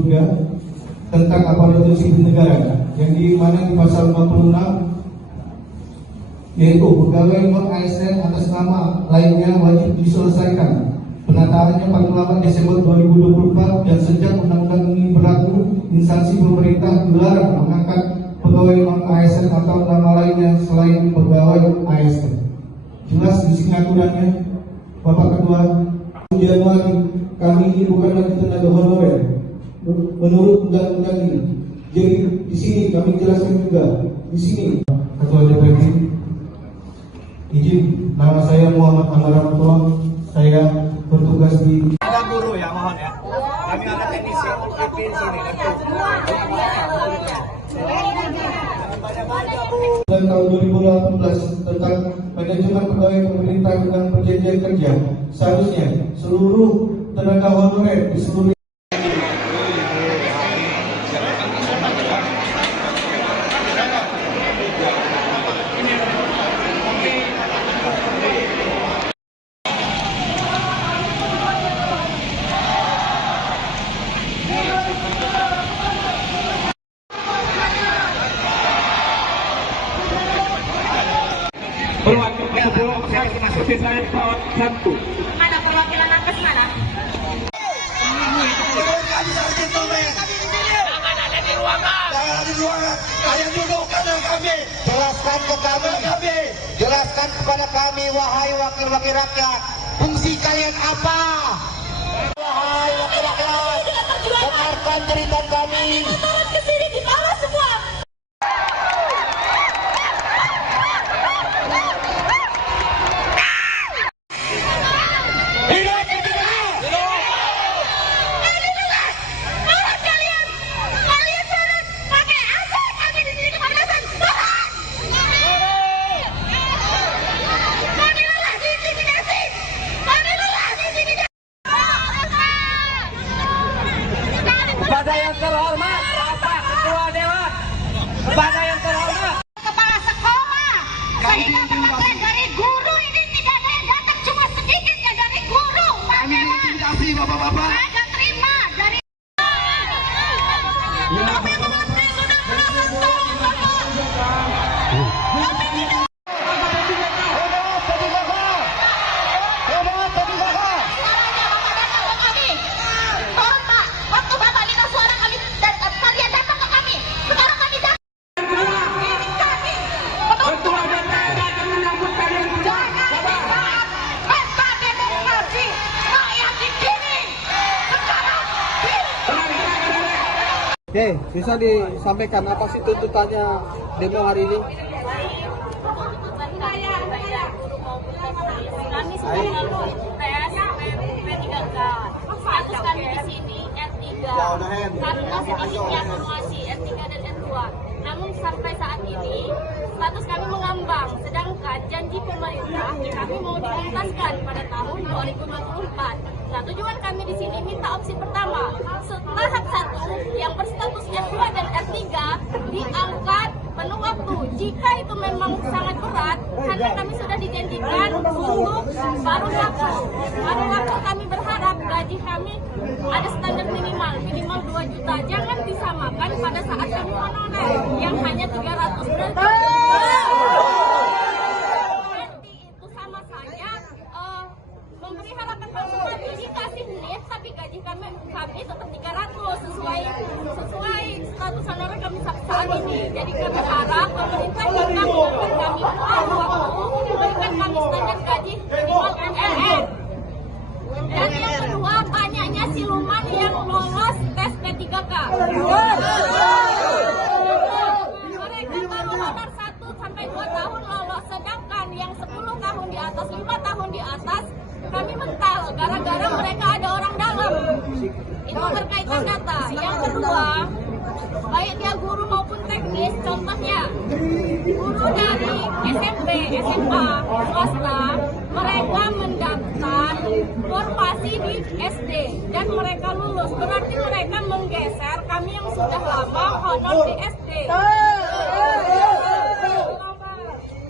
2023 tentang aparatur sipil negara, yang di mana di pasal 46 yaitu pegawai non-ASN atas nama lainnya wajib diselesaikan penataannya 48 Desember 2024, dan sejak undang-undang ini berlaku, instansi pemerintah dilarang mengangkat pegawai non-ASN atau nama lainnya selain pegawai ASN. Jelas di sini aturannya, Bapak Ketua. Januari kami ini bukan lagi tenaga honorer menurut undang-undang ini. Jadi di sini kami jelaskan juga di sini Ketua DPD, izin, nama saya Muhammad Amara Tua, saya bertugas di Ada guru ya, mohon ya. Kami ada teknisi UPP di sini. dan tahun 2018 tentang manajemen pegawai pemerintah dengan perjanjian kerja. Seharusnya seluruh tenaga honorer di seluruh Ada perwakilan nakes mana? Jelaskan kepada kami, wahai wakil-wakil rakyat, fungsi kalian apa? Wahai wakil rakyat, dengarkan cerita kami. Turun ke sini di bawah semua. Kepada yang terhormat Bapak Ketua Dewan, kepada yang terhormat Kepala sekolah, saya dapat dari guru ini tidak ada yang datang, cuma sedikit ya dari guru. Kami diintimidasi bapak-bapak. Saya terima dari. Kami mengerti sudah belasan tahun bapak. Kami tidak. Tolong Pak, waktu Bapak minta suara kami, kalian datang ke kami. Sekarang kami datang. Ini kami. Ketua DPR akan menyambut kalian semua. Pesta demokrasi rakyat di sini. Sekarang Oke, bisa disampaikan apa sih tuntutannya demo hari ini? kami sudah melakukan tes P3K. Status kami di sini R3 karena sedikitnya formasi R3 dan R2. Namun sampai saat ini status kami mengambang, sedangkan janji pemerintah kami mau dituntaskan pada tahun 2024. Nah, tujuan kami di sini minta opsi pertama, tahap 1 yang berstatus R2 dan R3 diangkat penuh waktu. Jika itu memang sangat berat, karena kami sudah dijanjikan untuk paruh waktu kami berharap gaji kami ada standar minimal 2 juta. Jangan disamakan pada saat kami honorer yang hanya 300 berarti itu sama saja memberi harapan palsu. Dikasih lift tapi gaji kami tetap 300 sesuai status honorer kami saat ini. Jadi kami harap pemerintah kita memberikan kami waktu, memberikan kami standar gaji minimal MLM. Dan yang kedua, banyaknya siluman yang lolos tes P3K. Mereka baru honor 1 sampai 2 tahun lolos, sedangkan yang 10 tahun di atas, 5 tahun di atas kami mental gara-gara mereka ada orang dalam. Itu berkaitan data. Yang kedua, baik dia guru maupun teknis, contohnya guru dari SMP, SMA, swasta, mereka mendaftar formasi di SD dan mereka lulus. Berarti mereka menggeser kami yang sudah lama honor di SD.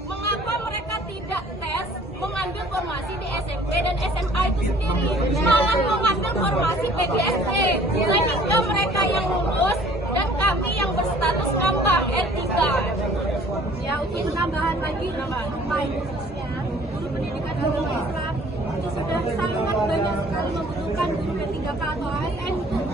Mengapa mereka tidak tes mengambil formasi di SMP dan SMA itu sendiri, malah mengambil formasi PGSD, sehingga mereka yang lulus dan kami yang berstatus ngambang R3. Ya, ujian tambahan lagi guru pendidikan agama Islam itu sudah sangat banyak sekali membutuhkan guru P3K atau ASN untuk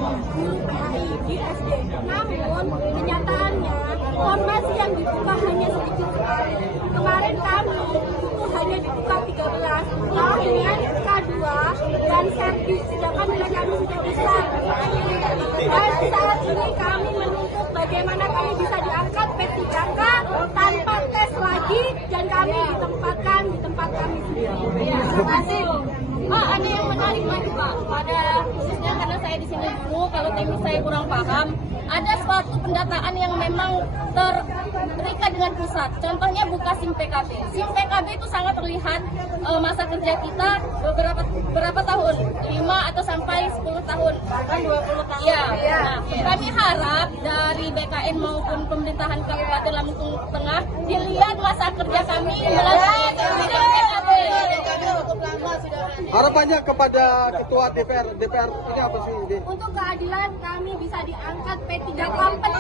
PAI di SD. Namun kenyataannya formasi yang dibuka hanya sedikit sekali. Kemarin kami itu hanya dibuka 13 dengan K2 dan servis, sedangkan nilai kami sudah besar. Dan saat ini kami menunggu bagaimana kami bisa diangkat P3K tanpa tes lagi dan kami ditempatkan di tempat kami sendiri. Terima kasih. Pak, ada yang menarik lagi Pak, pada khususnya karena saya di sini dulu, kalau teknis saya kurang paham, ada suatu pendataan yang memang terikat dengan pusat. Contohnya buka SIM PKB. SIM PKB itu sangat terlihat masa kerja kita berapa tahun? 5 atau sampai 10 tahun. Bahkan 20 tahun. Ya. Nah, kami harap dari BKN maupun pemerintahan Kabupaten Lampung Tengah dilihat masa kerja kami melalui SIM PKB. Harapannya kepada Ketua DPR ini apa sih? Untuk keadilan kami bisa diangkat P3K tanpa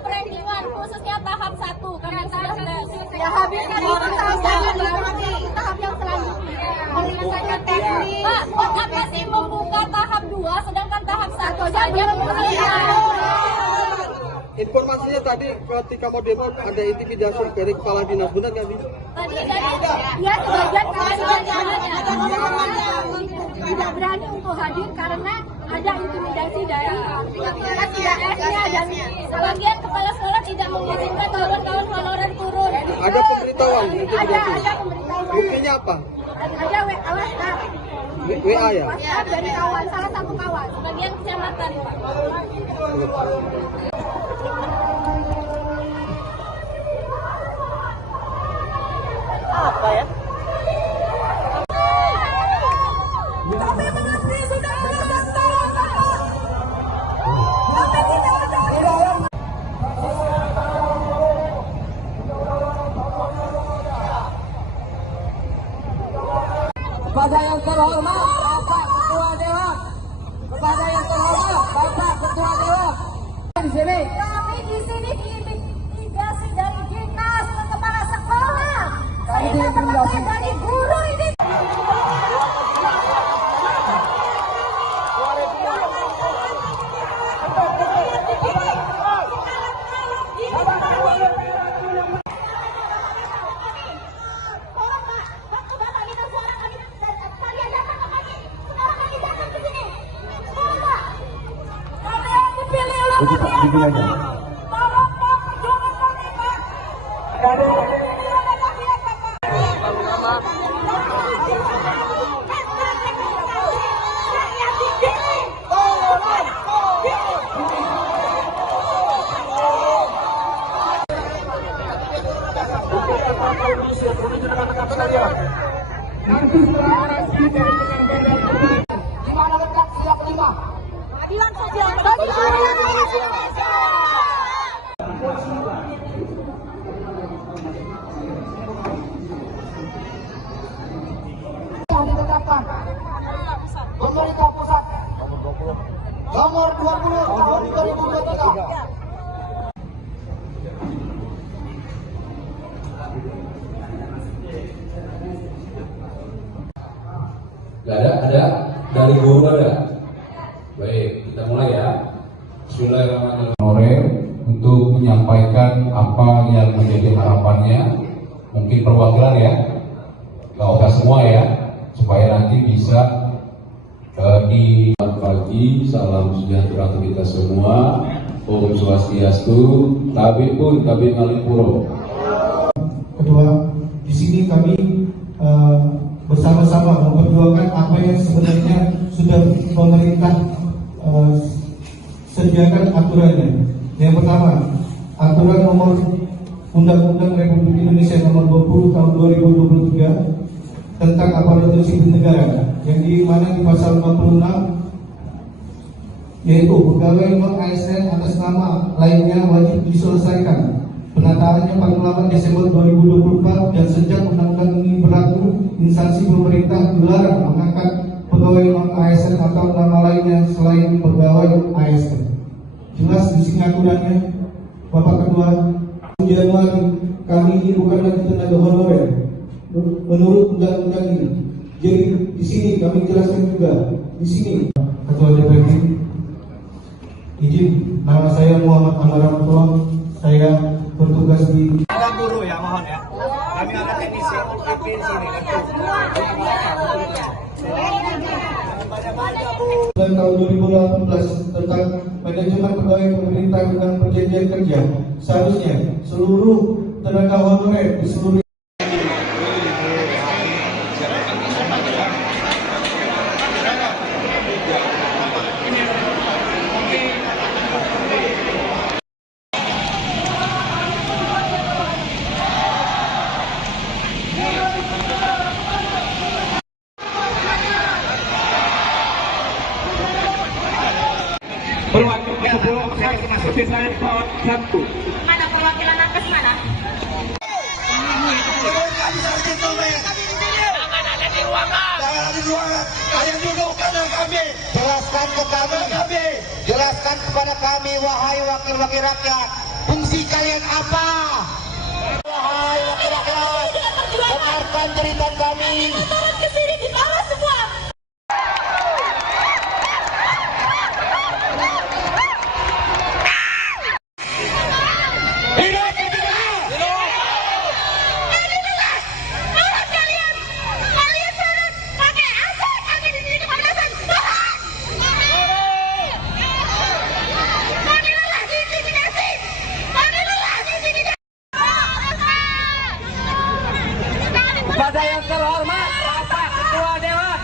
perenggingan, khususnya tahap 1 kami sudah habiskan itu tahap yang selanjutnya. Pak, buat apa sih membuka tahap 2 sedangkan tahap 1 saja Informasinya tadi ketika mau demo ada intimidasi dari kepala dinas, benar nggak sih? Tadi ya sebagian tidak berani untuk hadir karena ada intimidasi dari TS-nya dan sebagian kepala sekolah tidak mengizinkan kawan-kawan honorer turun. Ada pemberitahuan intimidasi? Ada pemberitahuan. Buktinya apa? Ada WA ya? WhatsApp dari kawan, salah satu kawan, sebagian kecamatan. Apa ya? Kepada yang terhormat Bapak Ketua Dewan, kepada yang terhormat Bapak Ketua Dewan, di sini. Kami di sini diintimidasi dari dinas ke kepala sekolah. Kami diintimidasi dari guru ini. Pemerintah pusat nomor 20 tahun 2023. Ada dari guru ada. Baik, kita mulai ya. Bismillahirrahmanirrahim. Untuk menyampaikan apa yang menjadi harapannya, mungkin perwakilan ya, nggak usah semua ya, supaya nanti bisa di pagi. Salam sejahtera untuk kita semua. Om Swastiastu. Tabib pun Tabib Malipuro. Kedua, di sini kami bersama-sama memperjuangkan apa yang sebenarnya sudah pemerintah sediakan aturannya. Yang pertama, aturan nomor Undang-Undang Republik Indonesia nomor 20 tahun 2023 tentang aparatur sipil negara, yang di mana di pasal 56 yaitu pegawai non ASN atas nama lainnya wajib diselesaikan penataannya paling lambat Desember 2024, dan sejak undang-undang ini berlaku, instansi pemerintah dilarang mengangkat pegawai non ASN atau nama lainnya selain pegawai ASN. Jelas di sini aturannya, Bapak Ketua. Januari kami ini bukan lagi tenaga honorer menurut undang-undang ini. Jadi di sini kami jelaskan juga di sini. Ketua DPD, izin, nama saya Muhammad Anwar Rahmatullah. Saya bertugas di Ada guru ya, mohon ya. Kami ada teknisi di sini. dan tahun 2018 tentang manajemen pegawai pemerintah dengan perjanjian kerja. Seharusnya seluruh tenaga honorer di seluruh Mana perwakilan nakes mana? Jelaskan kepada kami, wahai wakil-wakil rakyat, fungsi kalian apa? Wahai wakil rakyat, dengarkan cerita kami. Turun ke sini di bawah semua. Kepada yang terhormat Bapak Ketua Dewan,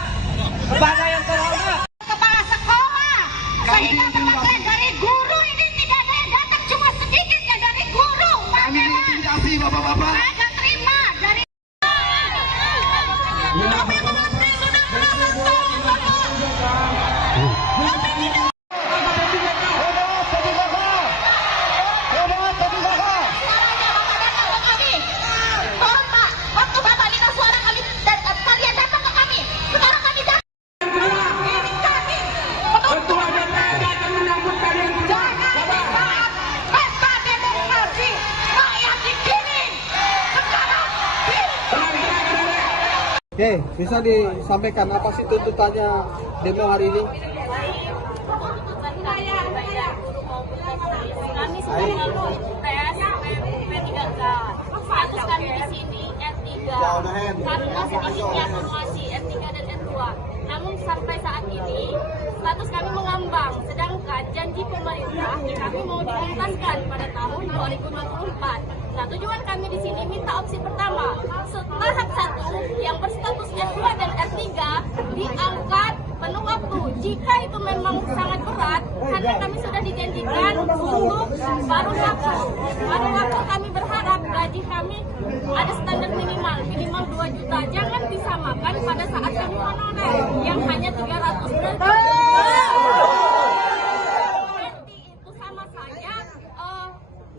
kepada yang terhormat Kepala sekolah, sehingga teman-teman dari guru ini tidak ada yang datang, cuma sedikitnya dari guru. Kami intimidasi bapak-bapak. Saya terima dari. Kami mengerti sudah belasan tahun bapak. Kami tidak. Tolong Pak, waktu Bapak minta suara kami dan kalian datang ke kami. Sekarang kami datang. Ini kami. Ketua DPR akan menyambut kalian. Jangan saat pesta demokrasi rakyat digiring. Sekarang Oke, bisa disampaikan apa sih tuntutannya demo hari ini? Kami sudah melalui tes P3K. Status kami di sini R3. Karena sedikitnya formasi R3 dan R2. Namun sampai saat ini status kami mengambang. Sedangkan janji pemerintah kami mau dituntaskan pada tahun 2024. Nah, tujuan kami di sini minta opsi pertama. Tahap 1 yang berstatus R2 dan R3 diangkat penuh waktu. Jika itu memang sangat berat, karena kami sudah dijanjikan untuk baru waktu kami berharap gaji kami ada standar minimal 2 juta. Jangan disamakan pada saat kami honorer yang hanya 300 ribu. Itu sama saja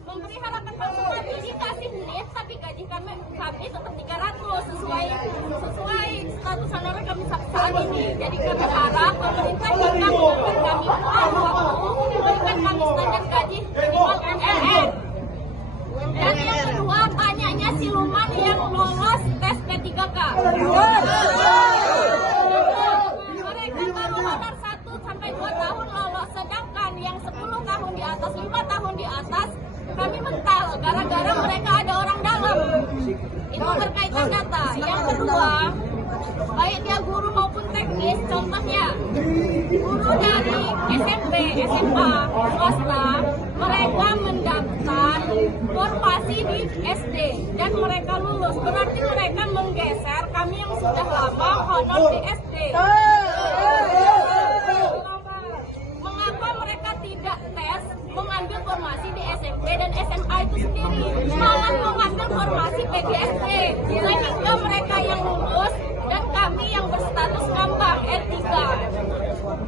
memberi harapan palsu kami dikasih NIT tapi gaji kami tetap 300 sesuai status honorer kami saat ini. Jadi kami harap pemerintah jika memberikan kami waktu memberikan kami standar gaji minimal UMR. Dan yang kedua, banyaknya siluman yang lolos tes P3K. Mereka baru honor 1 sampai 2 tahun lolos, sedangkan yang 10 tahun di atas, 5 tahun di atas, kami mental gara-gara mereka ada orang dalam. Itu berkaitan data. Yang kedua, baik dia guru maupun teknis, contohnya guru dari SMP, SMA, swasta, mereka mendaftar formasi di SD dan mereka lulus. Berarti mereka menggeser kami yang sudah lama honor di SD. Mengapa mereka tidak tes mengambil formasi di SMP dan SMA itu sendiri, malah mengambil formasi PGSD, sehingga mereka yang lulus dan kami yang berstatus ngambang R3.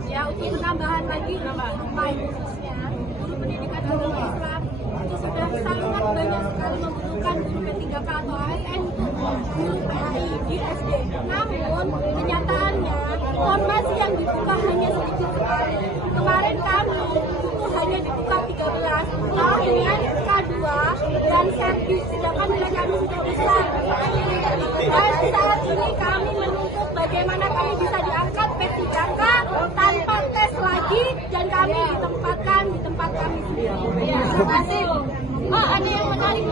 Ya, uji tambahan lagi khususnya guru pendidikan agama Islam itu sudah sangat banyak sekali membutuhkan guru P3K atau ASN untuk guru PAI di SD. Namun kenyataannya formasi yang dibuka hanya sedikit sekali. Kemarin kami itu hanya dibuka 13 dengan K2 dan servis, sedangkan nilai kami sudah besar. Dan saat ini kami menuntut bagaimana kami bisa diangkat P3K tanpa tes lagi dan kami ditempatkan di tempat kami sendiri. Terima kasih. Ada yang menarik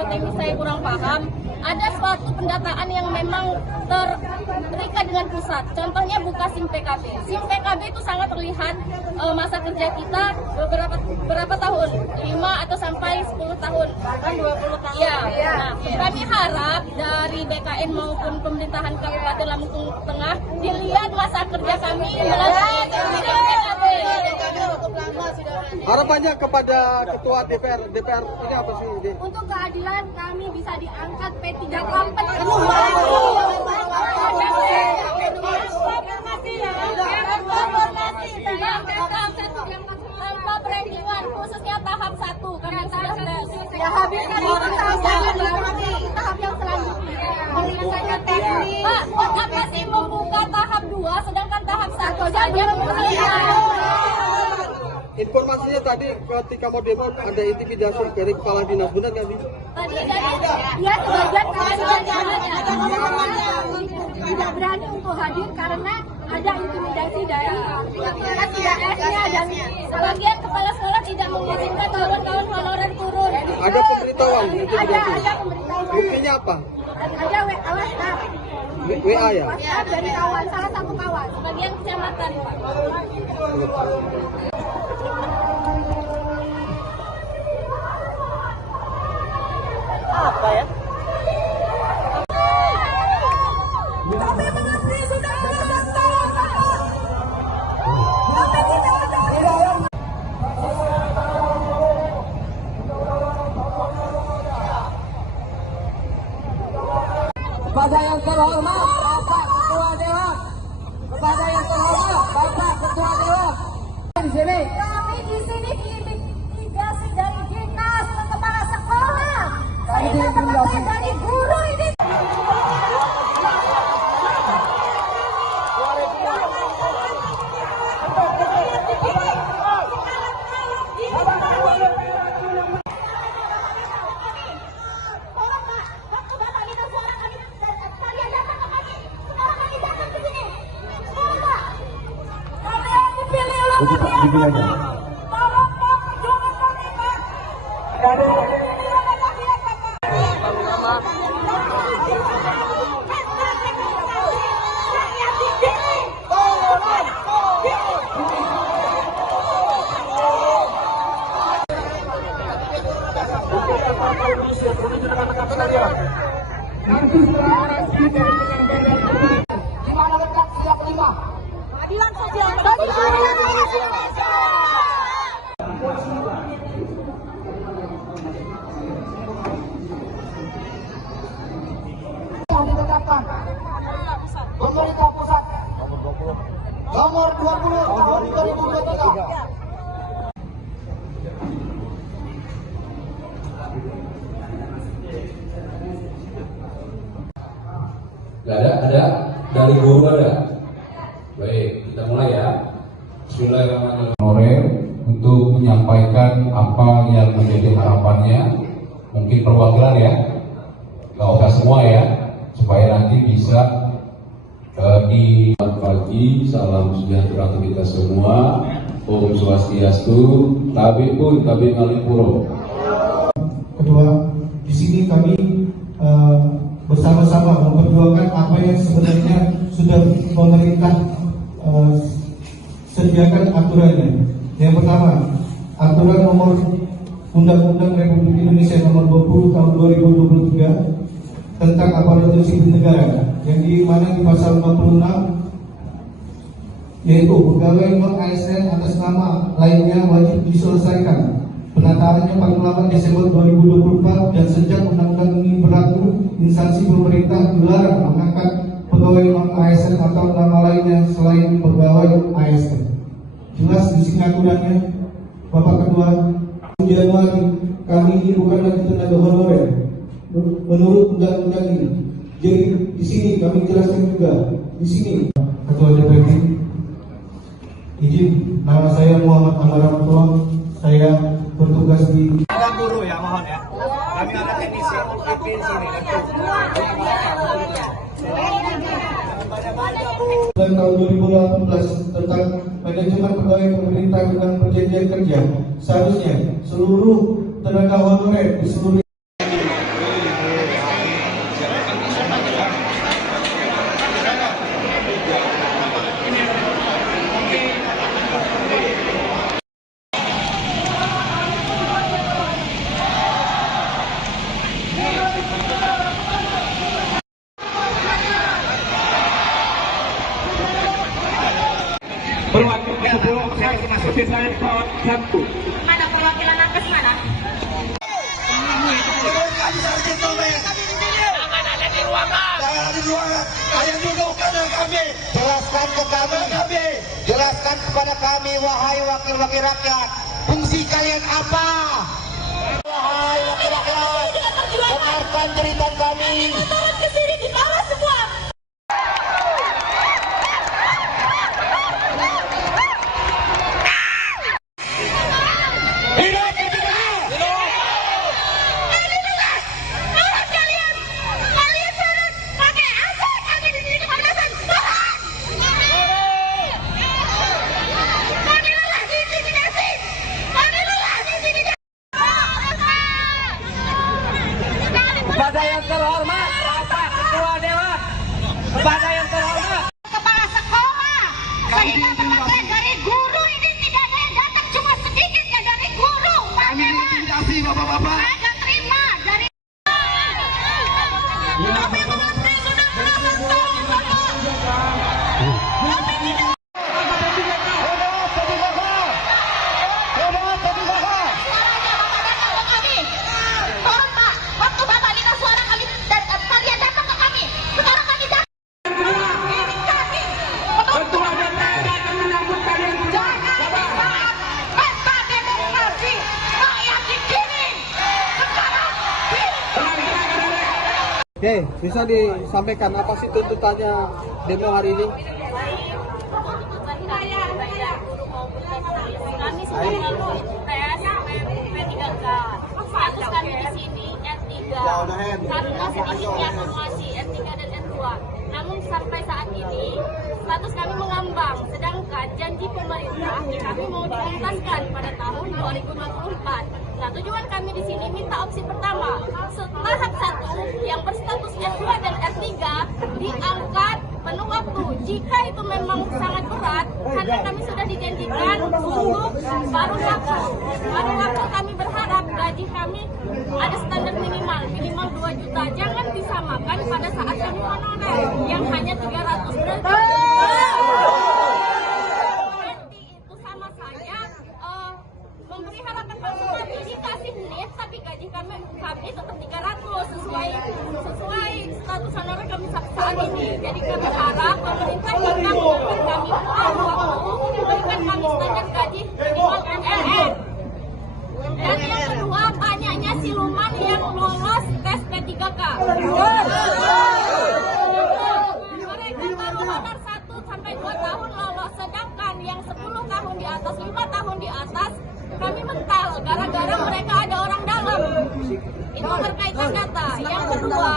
kalau teknis saya kurang paham, ada suatu pendataan yang memang terikat dengan pusat. Contohnya buka SIM PKB. SIM PKB itu sangat terlihat masa kerja kita berapa tahun, 5 atau sampai 10 tahun, bahkan 20 tahun. Ya. Nah, kami harap dari BKN maupun pemerintahan Kabupaten Lampung Tengah dilihat masa kerja kami melalui SIM PKB. Harapannya kepada ketua DPR ini apa sih? Untuk keadilan kami bisa diangkat P38 tanpa perhitungan, khususnya tahap 1 karena sudah ya habiskan tahap yang selanjutnya. Pak, buat apa sih membuka tahap 2 sedangkan tahap 1 saja Informasinya tadi ketika mau demo ada intimidasi dari kepala dinas, benar nggak sih? Tadi ya sebagian tidak berani untuk hadir karena ada intimidasi dari IAS-nya dan sebagian kepala sekolah tidak mengizinkan kawan-kawan honorer turun. Ada pemberitahuan? Ada pemberitahuan. Buktinya apa? Ada WhatsApp. WA ya? WhatsApp dari kawan, salah satu kawan, sebagian kecamatan, Pak. Apa ya? Kepada yang terhormat Bapak Ketua Dewan, kepada yang terhormat Bapak Ketua Dewan, di sini Kami di sini diintimidasi dari dinas ke kepala sekolah. Kami Kita diintimidasi dari guru ini. Keadilan sosial. Yang ditetapkan pemerintah pusat nomor 20 tahun 2023. Ada dari guru ada. Baik, kita mulai ya. Bismillahirrahmanirrahim. Untuk menyampaikan apa yang menjadi harapannya, mungkin perwakilan ya, nggak usah semua ya, supaya nanti bisa di pagi. Salam sejahtera untuk kita semua. Om Swastiastu. Tabi pun tabi ngalipuro. Kedua, di sini kami bersama-sama memperjuangkan apa yang sebenarnya sudah pemerintah sediakan aturannya. Yang pertama, aturan nomor Undang-Undang Republik Indonesia nomor 20 tahun 2023 tentang aparatur sipil negara, yang di mana di pasal 56 yaitu pegawai non ASN atas nama lainnya wajib diselesaikan penataannya paling lambat Desember 2024, dan sejak undang-undang ini berlaku, instansi pemerintah dilarang mengangkat pegawai non ASN atau nama lainnya selain pegawai ASN. Jelas di sini aturannya, Bapak Ketua. Januari kami ini bukan lagi tenaga honorer menurut undang-undang ini. Jadi di sini kami jelaskan juga di sini, Ketua DPD, izin, nama saya Muhammad Amaratullah, saya bertugas di Guru ya, mohon ya. Kami ada teknisi di sini. tahun 2018 tentang manajemen pegawai pemerintah dengan perjanjian kerja. Seharusnya seluruh tenaga honorer di seluruh sebelum saya masukin saya pesawat satu. Mana perwakilan nakes mana? Jelaskan kepada kami, wahai wakil-wakil rakyat, fungsi kalian apa? Wahai wakil rakyat, dengarkan cerita kami. Turun ke sini di bawah semua. Kepada yang terhormat Bapak Ketua Dewan, kepada yang terhormat Kepala sekolah, saya dapat laporan dari guru ini tidak ada yang datang, cuma sedikit ya dari guru. Kami diintimidasi bapak-bapak. Saya nggak terima dari. Kami mengantri sudah belasan tahun, Bapak. Kami tidak. Tolong Pak, waktu Bapak minta suara kami dan kalian datang ke kami. Sekarang kami datang. Ini kami. Ketua DPR datang menyambut kalian berdua. Jangan pesta demokrasi rakyat di sini. Sekarang Oke, bisa disampaikan apa sih tuntutannya demo hari ini? kami sudah melalui tes P3K. Status kami di sini R3 karena sedikitnya formasi R3 dan R2. Namun sampai saat ini status kami mengambang, sedangkan janji pemerintah kami mau dituntaskan pada tahun 2024. Nah, tujuan kami di sini minta opsi pertama, tahap 1 yang berstatus S2 dan R3 diangkat penuh waktu. Jika itu memang sangat berat, karena kami sudah dijanjikan untuk baru waktu kami berharap gaji kami ada standar minimal 2 juta. Jangan disamakan pada saat kami honorer yang hanya 300 berarti itu sama saja memberi harapan palsu. Dikasih NIP tapi gaji kami tetap 300 sesuai status honorer kami saat ini. Jadi kami harap pemerintah jika memberi kami waktu memberikan kami standar gaji minimal MLM. Dan yang kedua, banyaknya siluman yang lolos tes P3K. Mereka baru honor 1 sampai 2 tahun lolos, sedangkan yang 10 tahun di atas, 5 tahun di atas kami mental gara-gara mereka ada orang dalam. Itu berkaitan data. Yang kedua,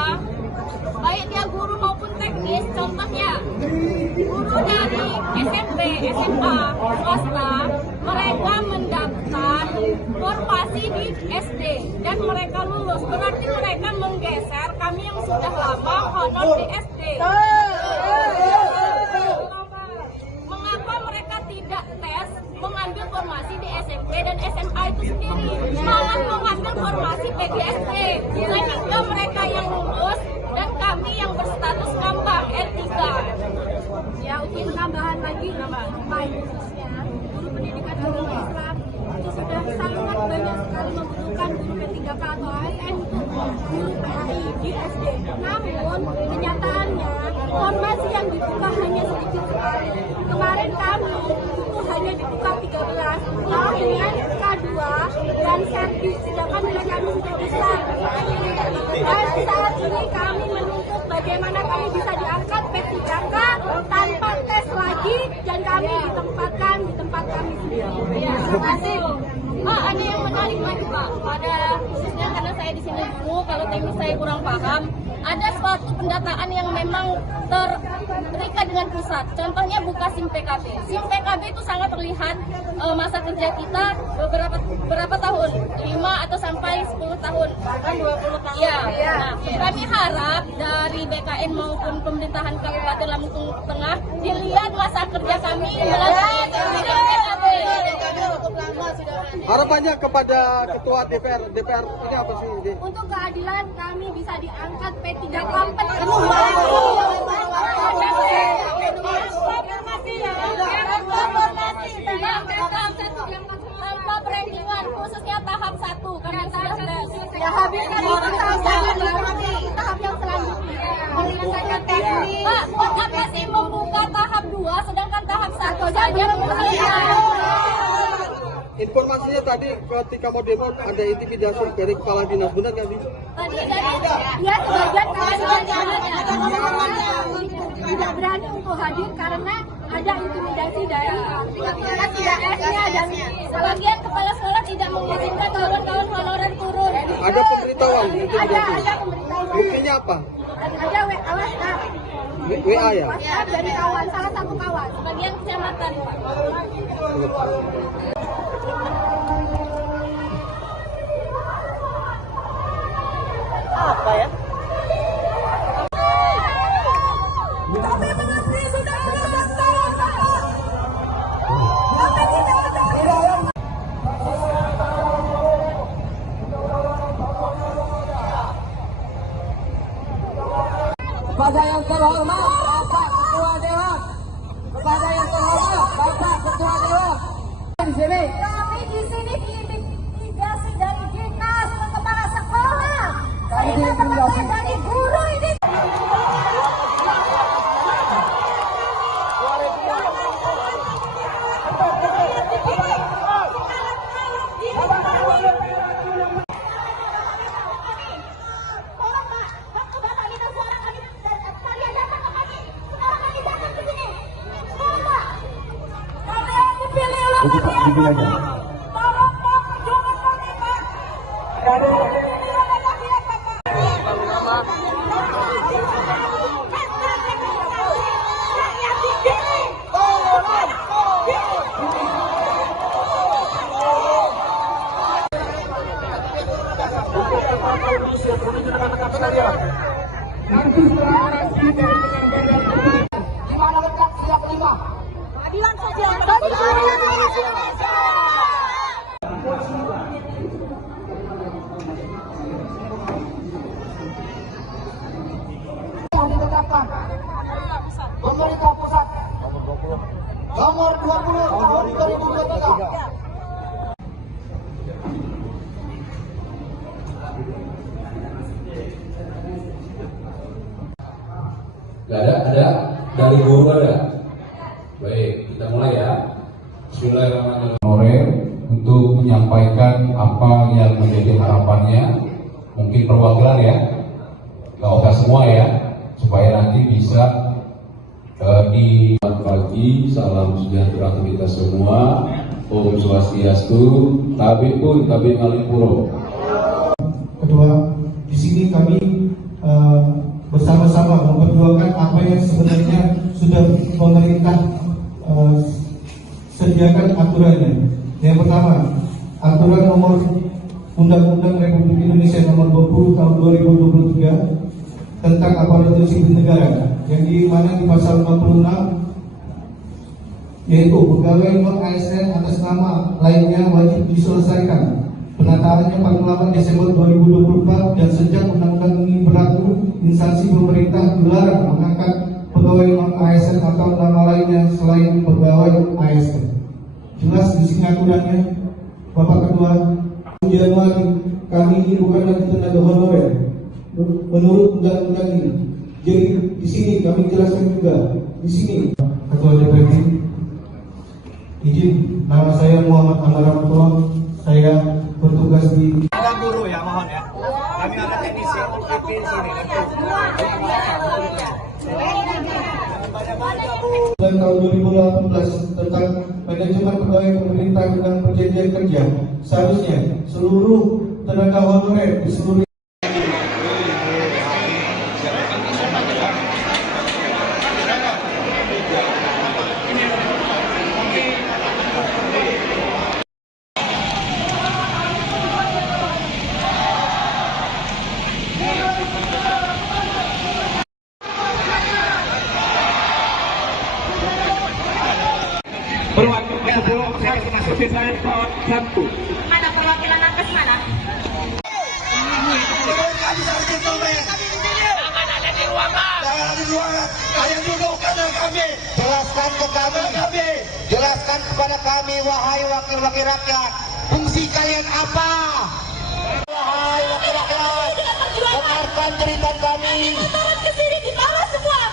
baik dia guru maupun teknis, contohnya guru dari SMP, SMA, swasta, mereka mendaftar formasi di SD dan mereka lulus. Berarti mereka menggeser kami yang sudah lama honor di SD. Mengapa mereka tidak tes mengambil formasi di SMP dan SMA itu sendiri, malah mengambil formasi PGSD, sehingga mereka yang lulus dan kami yang berstatus ngambang R3. Ya, untuk penambahan lagi khususnya guru pendidikan agama Islam itu sudah sangat banyak sekali membutuhkan guru P3K atau AIN untuk guru PAI di SD. Namun kenyataannya formasi yang dibuka hanya sedikit sekali. Kemarin kami itu hanya dibuka 13 dengan K2 dan servis, sedangkan nilai kami sudah besar. Dan saat ini kami menuntut bagaimana kami bisa diangkat P3K tanpa tes lagi dan kami ditempatkan di tempat kami sendiri. Ya, terima kasih. Ada yang menarik lagi Pak, pada khususnya karena saya di sini dulu, kalau teknis saya kurang paham, ada suatu pendataan yang memang terikat dengan pusat. Contohnya buka SIM PKB. SIM PKB itu sangat terlihat masa kerja kita berapa tahun, 5 atau sampai 10 tahun, bahkan 20 tahun. Ya. Nah, kami harap dari BKN maupun pemerintahan Kabupaten Lampung Tengah dilihat masa kerja kami melalui SIM PKB. Harapannya kepada Ketua DPR ini apa sih? Untuk keadilan kami bisa diangkat P3K penuh. katanya tadi ketika mau demo ada intimidasi dari kepala dinas, benar nggak sih? Tadi dia sebagian tidak berani untuk hadir karena ada intimidasi dari PTS-nya dan sebagian kepala sekolah tidak mengizinkan kawan-kawan honorer turun. Ada pemberitahuan? Ada pemberitahuan. Buktinya apa? Ada WhatsApp. WA ya? WhatsApp dari kawan, salah satu kawan, sebagian kecamatan. Apa ya? Kepada yang terhormat Bapak Ketua Dewan, kepada yang terhormat Bapak Ketua Dewan. Di sini Kami di sini diintimidasi dari dinas kepala sekolah. Saya teman dari guru ini. Gimana letak siap 5? Keadilan sosial. Yang ditetapkan pemerintah pusat nomor 20 tahun 2023. Gak ada dari guru ada. Baik, kita mulai ya. Bismillahirrahmanirrahim. Untuk menyampaikan apa yang menjadi harapannya, mungkin perwakilan ya, gak usah semua ya, supaya nanti bisa di pagi. Salam sejahtera untuk kita semua. Om Swastiastu. Tabi pun tabi Malipuro. Kedua, di sini kami bersama-sama memperjuangkan apa yang sebenarnya sudah pemerintah sediakan aturannya. Yang pertama, aturan nomor Undang-Undang Republik Indonesia nomor 20 tahun 2023 tentang aparatur sipil negara, yang di mana di pasal 56 yaitu pegawai non ASN atas nama lainnya wajib diselesaikan penataannya paling lambat Desember 2024, dan sejak undang-undang ini berlaku, instansi pemerintah dilarang mengangkat pegawai non ASN atau nama lainnya selain pegawai ASN. Jelas di sini aturannya, Bapak Ketua. Januari kami ini bukan lagi tenaga honorer menurut undang-undang ini. Jadi di sini kami jelaskan juga di sini, Ketua DPD, izin, nama saya Muhammad Amaramto, saya bertugas di Guru ya, mohon ya. Kami ada teknisi UPP di sini. dan tahun 2018 tentang manajemen pegawai pemerintah dan perjanjian kerja. Seharusnya seluruh tenaga honorer di seluruh Mana perwakilan nakes mana? Jelaskan kepada kami, wahai wakil-wakil rakyat, fungsi kalian apa? Wahai wakil rakyat, dengarkan cerita kami. Turun ke sini di bawah semua.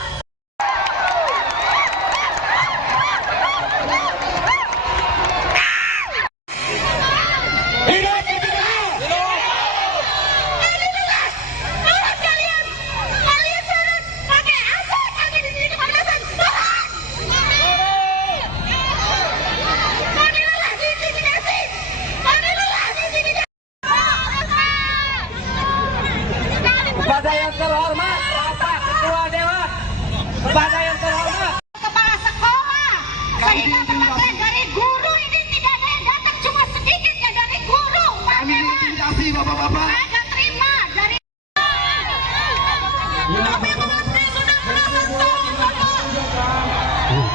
Waktu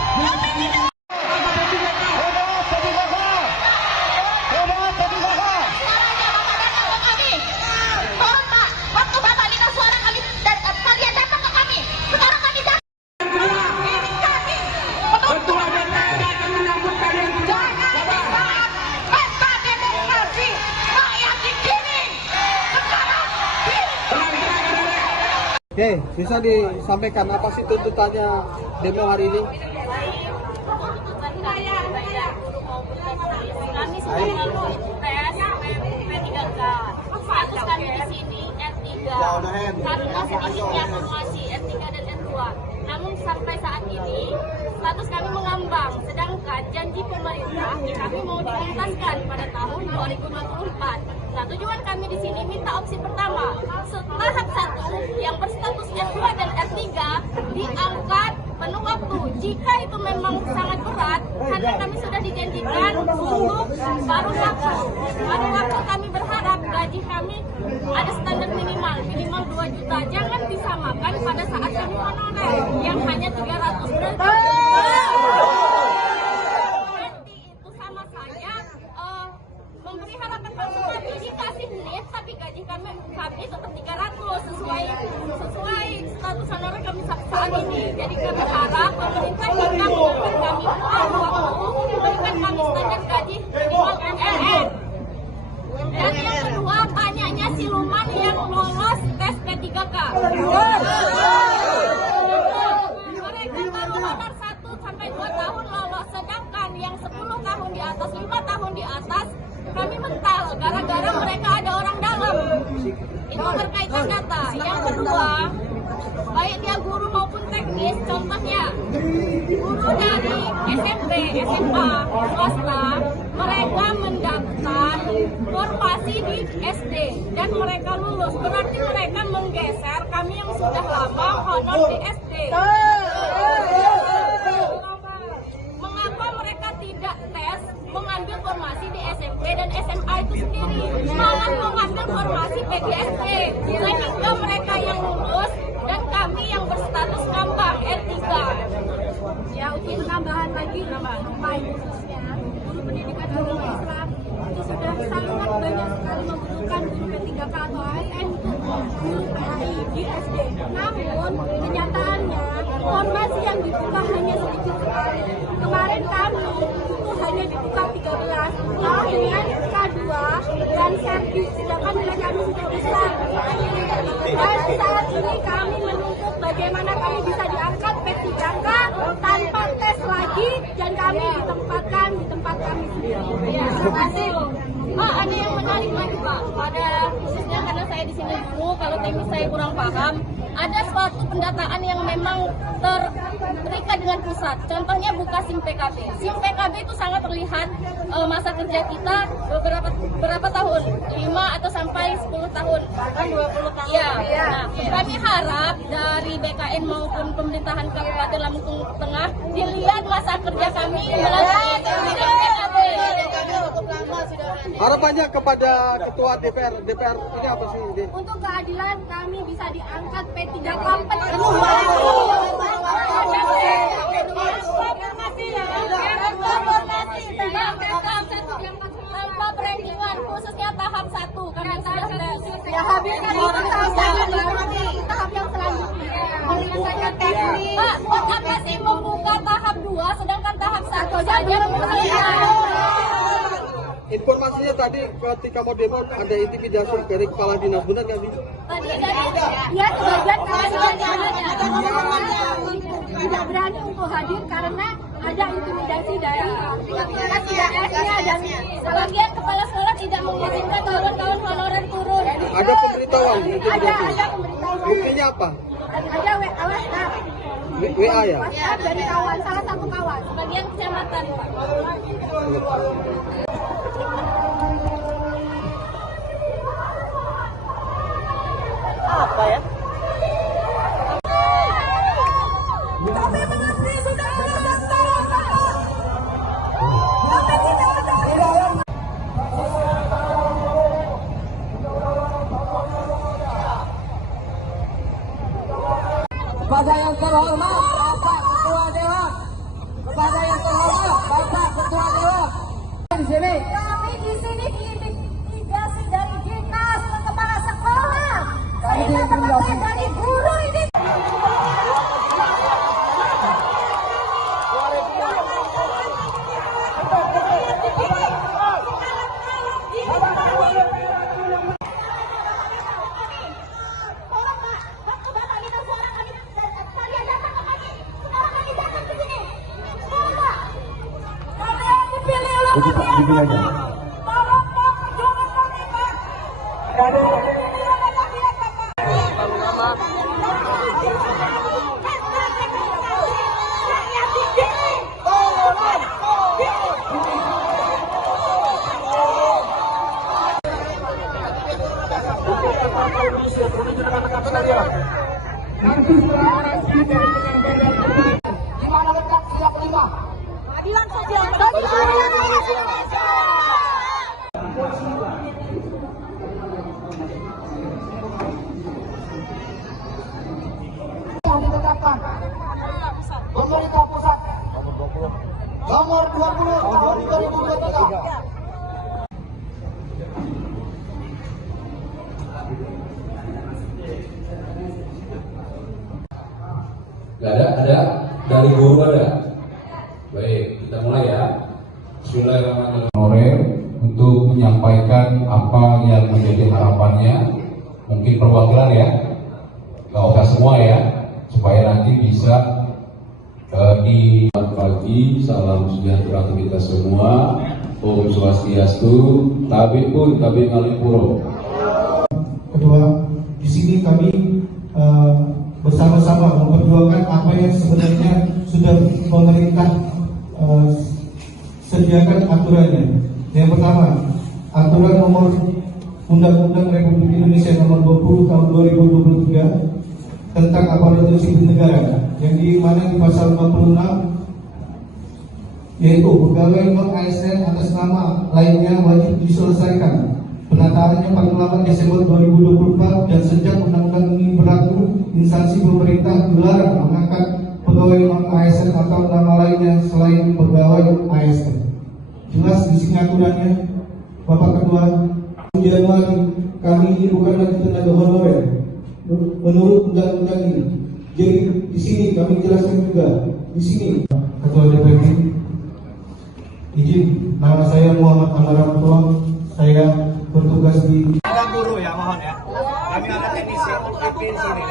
Bapak dengar suara kami dan kalian datang ke kami. Sekarang kami datang. Ini kami. Ketua DPR datang menyambut kalian. Jangan di saat pesta demokrasi rakyat di sini. Sekarang Oke, bisa disampaikan apa sih tuntutannya demo hari ini? Kami sudah melalui tes P3K. Status kami di sini R3 karena sedikitnya formasi R3 dan R2. Namun sampai saat ini status kami mengambang. Sedangkan janji pemerintah kami mau dituntaskan pada tahun 2024. Nah, tujuan kami di sini minta opsi pertama, tahap 1 yang berstatus S2 dan R3 diangkat penuh waktu. Jika itu memang sangat berat, karena kami sudah dijanjikan untuk baru waktu kami berharap gaji kami ada standar minimal 2 juta. Jangan disamakan pada saat kami honorer yang hanya 300 berarti itu sama saja memberi harapan palsu. Kami dikasih lihat tapi gaji kami tetap 300 sesuai status honorer kami saat ini. Jadi kami harap pemerintah jika memberikan kami waktu memberikan kami standar gaji minimal MLM. Dan yang kedua, banyaknya siluman yang lolos tes P3K. Mereka baru honor 1 sampai 2 tahun lolos, sedangkan yang 10 tahun di atas, 5 tahun di atas, kami mental gara-gara mereka ada orang dalam. Itu berkaitan data. Yang kedua, baik dia guru maupun teknis, contohnya guru dari SMP, SMA, swasta, mereka mendaftar formasi di SD dan mereka lulus. Berarti mereka menggeser kami yang sudah lama honor di SD. Mengapa mereka tidak tes mengambil formasi di SMP dan SMA itu sendiri, malah mengambil formasi PGSP, sehingga mereka yang lulus dan kami yang berstatus ngambang R3. Ya, untuk penambahan lagi khususnya guru pendidikan agama Islam itu sudah sangat banyak sekali membutuhkan guru P3K atau ASN untuk guru PAI di SD. Namun kenyataannya formasi yang dibuka hanya sedikit sekali. Kemarin kami itu hanya dibuka 13 dengan K2 dan servis, sedangkan nilai kami sudah besar. Dan saat ini kami menuntut bagaimana kami bisa diangkat P3K tanpa tes lagi dan kami ditempatkan di tempat kami sendiri. Ya, terima kasih. Ada yang menarik lagi Pak, pada khususnya karena saya di sini dulu, kalau teknis saya kurang paham, ada suatu pendataan yang memang terikat dengan pusat. Contohnya buka SIM PKB. SIM PKB itu sangat terlihat masa kerja kita berapa tahun? 5 atau sampai 10 tahun. Bahkan 20 tahun. Ya. Nah, kami harap dari BKN maupun pemerintahan Kabupaten Lampung Tengah dilihat masa kerja kami melalui SIM PKB. Harapannya kepada Ketua DPR ini apa sih? Untuk keadilan kami bisa diangkat P3K tanpa perendingan, khususnya tahap 1 kami sudah ya habis tahap yang selanjutnya menyelesaikan teknik. Pak, buat apa sih membuka tahap 2 sedangkan tahap 1 saja belum selesai? Informasinya tadi ketika mau demo ada intimidasi dari kepala dinas, benar nggak sih? Tadi ya sebagian tidak berani untuk hadir karena ada intimidasi dari PTS-nya dan sebagian kepala sekolah tidak mengizinkan kawan-kawan honorer turun. Ada pemberitahuan? Ada pemberitahuan. Buktinya apa? Ada WhatsApp. WA ya? WhatsApp dari kawan, salah satu kawan, sebagian kecamatan Pak. Apa ya? Kepada yang terhormat Bapak Ketua Dewan Begini aja. Gimana letak siap 5? Keadilan sosial bagi rakyat Indonesia. Yang ditetapkan pemerintah pusat nomor 20 tahun 2023. Ada dari guru ada. Baik, kita mulai ya. Bismillahirrahmanirrahim. Untuk menyampaikan apa yang menjadi harapannya, mungkin perwakilan ya, nggak usah semua ya, supaya nanti bisa di pagi. Salam sejahtera untuk kita semua. Om Swastiastu, tabi pun tabi ngalipuro. Kedua, di sini kami bersama-sama memperjuangkan apa yang sebenarnya sudah pemerintah sediakan aturannya. Yang pertama, aturan nomor Undang-Undang Republik Indonesia nomor 20 tahun 2023 tentang aparatur sipil negara, yang di mana di pasal 56 yaitu pegawai non-ASN atas nama lainnya wajib diselesaikan penataannya paling lambat Desember 2024, dan sejak undang-undang ini berlaku, instansi pemerintah dilarang mengangkat pegawai non-ASN atau nama lainnya selain pegawai ASN. Jelas di sini aturannya, Bapak Ketua. Januari kami ini bukan lagi tenaga honorer menurut undang-undang ini. Jadi di sini kami jelaskan juga di sini. Ketua DPP, izin, nama saya Muhammad Amaranto, saya bertugas di Ada guru ya, mohon ya. Kami ada teknisi untuk pimpin sini.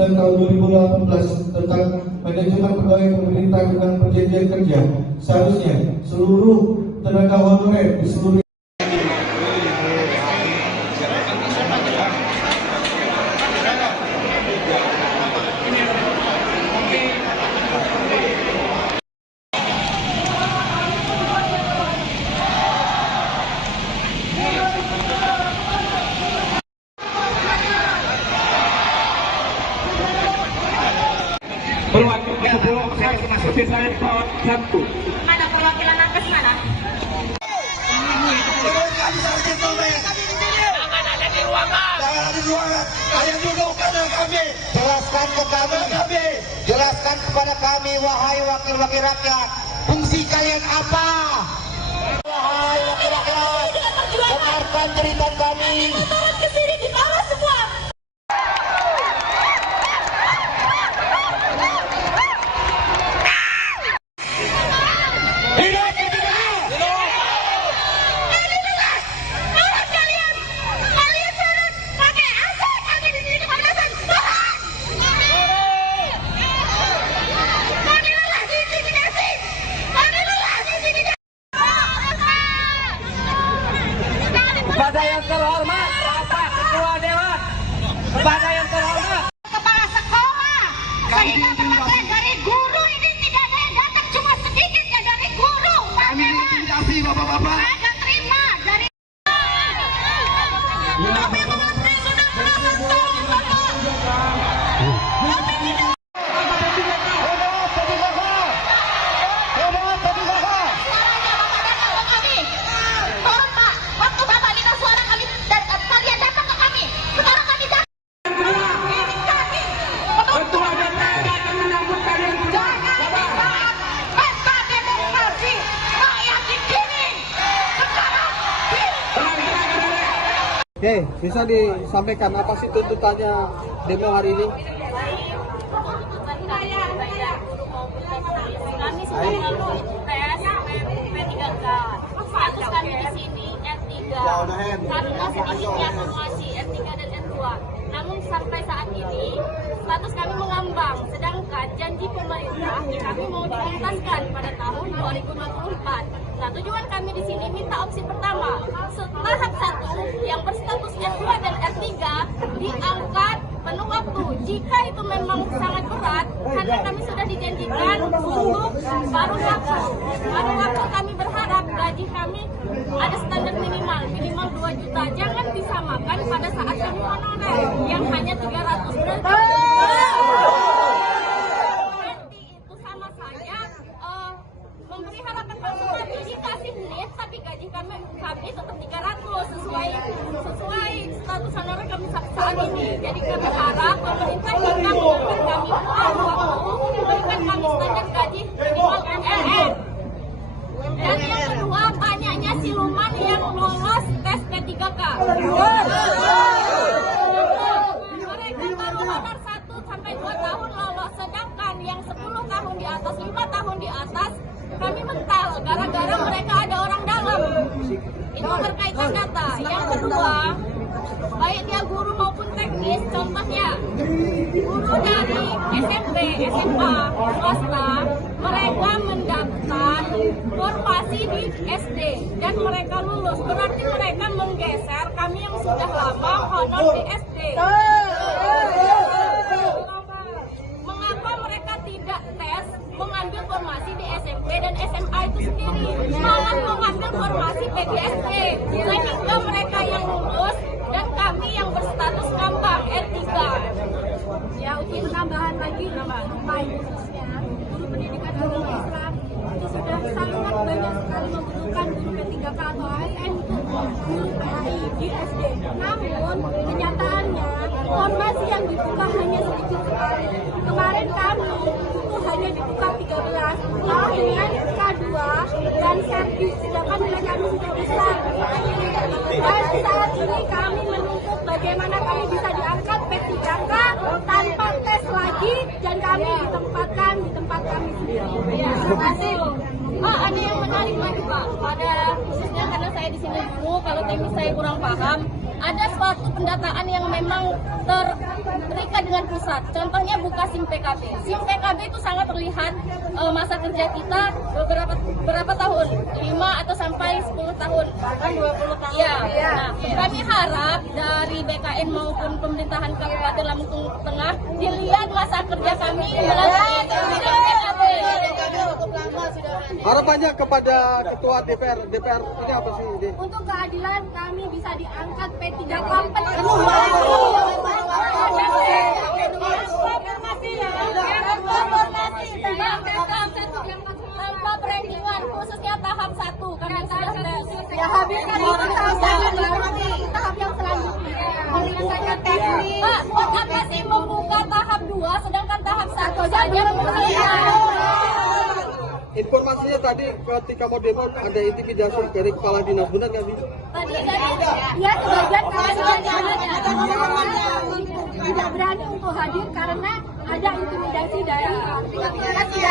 dan tahun 2018 tentang manajemen pegawai pemerintah dengan perjanjian kerja. Seharusnya seluruh tenaga honorer di seluruh Mana perwakilan nakes mana? Jelaskan kepada kami, wahai wakil-wakil rakyat, fungsi kalian apa? Wahai wakil rakyat, dengarkan cerita kami. Turun ke sini di bawah semua. Kepada yang terhormat Bapak Ketua Dewan, kepada yang terhormat Kepala sekolah, saya dapat materi dari guru, ini tidak ada yang datang, cuma sedikit ya dari guru. Kami intimidasi bapak-bapak. Saya nggak terima dari. Kami mengantri sudah belasan tahun, Bapak. Kami tidak. Tolong Pak, waktu Bapak minta suara kami dan kalian datang ke kami. Sekarang kami datang. Ini kami. Ketua DPR datang menyambut kalian berdua. Jangan di saat pesta demokrasi rakyat di sini. Sekarang Oke, bisa disampaikan apa sih tuntutannya demo hari ini? kami sudah melalui tes P3K. Status kami di sini R3 karena sedikitnya formasi R3 dan R2. Namun sampai saat ini status kami mengambang, sedangkan janji pemerintah kami mau dituntaskan pada tahun 2024. Nah, tujuan kami di sini minta opsi pertama, tahap 1 yang berstatus S2 dan S3 diangkat penuh waktu. Jika itu memang sangat berat, karena kami sudah dijanjikan untuk baru waktu kami berharap gaji kami ada standar minimal 2 juta. Jangan disamakan pada saat kami honorer yang hanya 300 berarti itu sama saja memberi harapan palsu. Dikasih duit tapi gaji kami tetap 300 sesuai status honorer kami saat ini. Jadi kami harap pemerintah jika memberikan kami waktu memberikan kami standar gaji minimal MLM. Dan yang kedua, banyaknya siluman yang lolos tes P3K. Mereka baru honor 1 sampai 2 tahun lolos, sedangkan yang 10 tahun di atas, 5 tahun di atas, kami mental gara-gara mereka ada orang dalam. Itu berkaitan data. Yang kedua, baik dia guru maupun teknis, contohnya guru dari SMP, SMA, swasta, mereka mendaftar formasi di SD dan mereka lulus. Berarti mereka menggeser kami yang sudah lama honor di SD. Mengapa mereka tidak tes mengambil formasi di SMP dan SMA itu sendiri, malah mengambil formasi PGSP, sehingga mereka yang lulus dan kami yang berstatus ngambang R3. Ya, untuk penambahan lagi khususnya guru pendidikan agama Islam itu sudah sangat banyak sekali membutuhkan guru P3K atau ASN untuk guru PAI di SD. Namun kenyataannya formasi yang dibuka hanya sedikit sekali. Kemarin kami itu hanya dibuka 13 dengan K2 dan servis, sedangkan nilai kami sudah besar. Dan saat ini kami menuntut bagaimana kami bisa diangkat P3K tanpa tes lagi dan kami ditempatkan di tempat kami sendiri. Ya, terima kasih. Ada yang menarik lagi Pak, pada khususnya karena saya di sini dulu, kalau teknis saya kurang paham, ada suatu pendataan yang memang terikat dengan pusat. Contohnya buka SIM PKB. SIM PKB itu sangat terlihat masa kerja kita berapa tahun, 5 atau sampai 10 tahun, bahkan 20 tahun. Ya. Nah, kami harap dari BKN maupun pemerintahan Kabupaten Lampung Tengah dilihat masa kerja kami melalui SIM PKB. Harapannya kepada ketua DPR ini apa sih? Untuk keadilan kami bisa diangkat P3K penuh. Tanpa perendingan, khususnya tahap 1 karena sudah ya habiskan tahap yang selanjutnya. Pak, buat apa sih membuka tahap 2 sedangkan tahap 1 saja Informasinya tadi ketika mau demo ada intimidasi dari kepala dinas, benar nggak sih? Tadi ya sebagian tidak berani untuk hadir karena ada intimidasi dari PTS-nya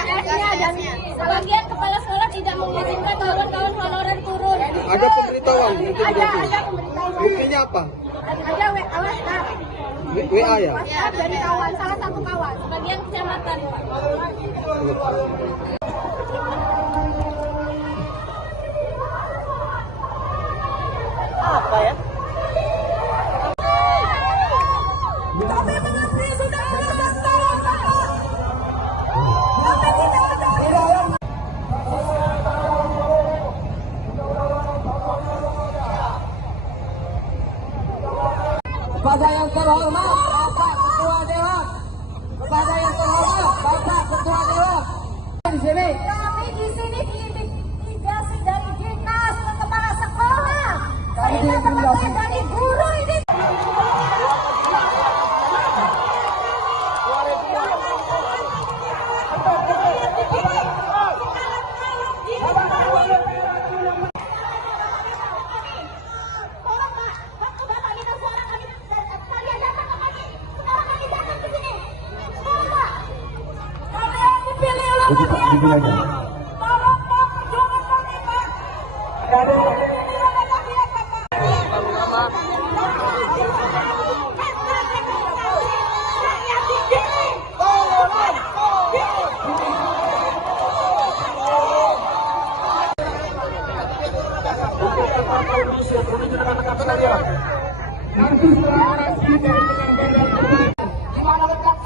dan sebagian kepala sekolah tidak mengizinkan kawan-kawan honorer turun. Ada pemberitahuan? Ada pemberitahuan. Buktinya apa? Ada WhatsApp. WA ya? WhatsApp dari kawan, salah satu kawan, sebagian kecamatan. Apa ya? Kami mengabdi sudah belasan tahun, Bapak. Kami tidak ada. Kepada yang terhormat Bapak Ketua Dewan, kepada yang terhormat Bapak Ketua Dewan di sini. Kami di sini diintimidasi dari dinas ke kepala sekolah. Kami Kita diintimidasi dari guru ini. Tolong Pak, perjuangan kami Pak.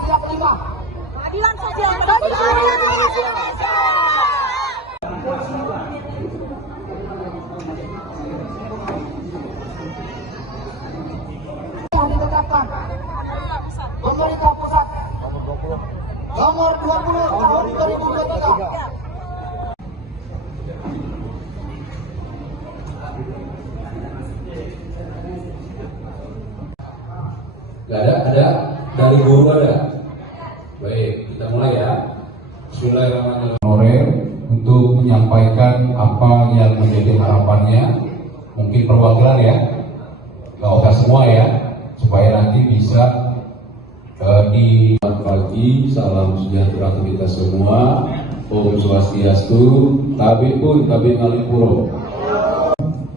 siap terima. Keadilan sosial bagi rakyat Indonesia. Yang ditetapkan pemerintah pusat nomor 20 tahun 2023. Ada dari guru ada. Baik, kita mulai ya. Bismillahirrahmanirrahim. Honorer untuk menyampaikan apa yang menjadi harapannya, mungkin perwakilan ya, nggak usah semua ya, supaya nanti bisa di pagi. Salam sejahtera untuk kita semua. Om Swastiastu, tabi pun tabi ngalipuro.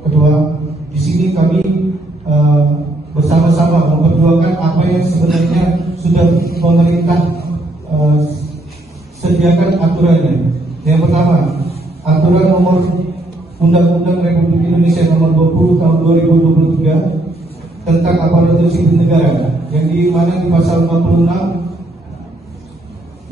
Kedua, di sini kami bersama-sama memperjuangkan apa yang sebenarnya sudah pemerintah sediakan aturannya. Yang pertama, aturan nomor Undang-Undang Republik Indonesia nomor 20 tahun 2023 tentang aparatur sipil negara, yang di mana di pasal 56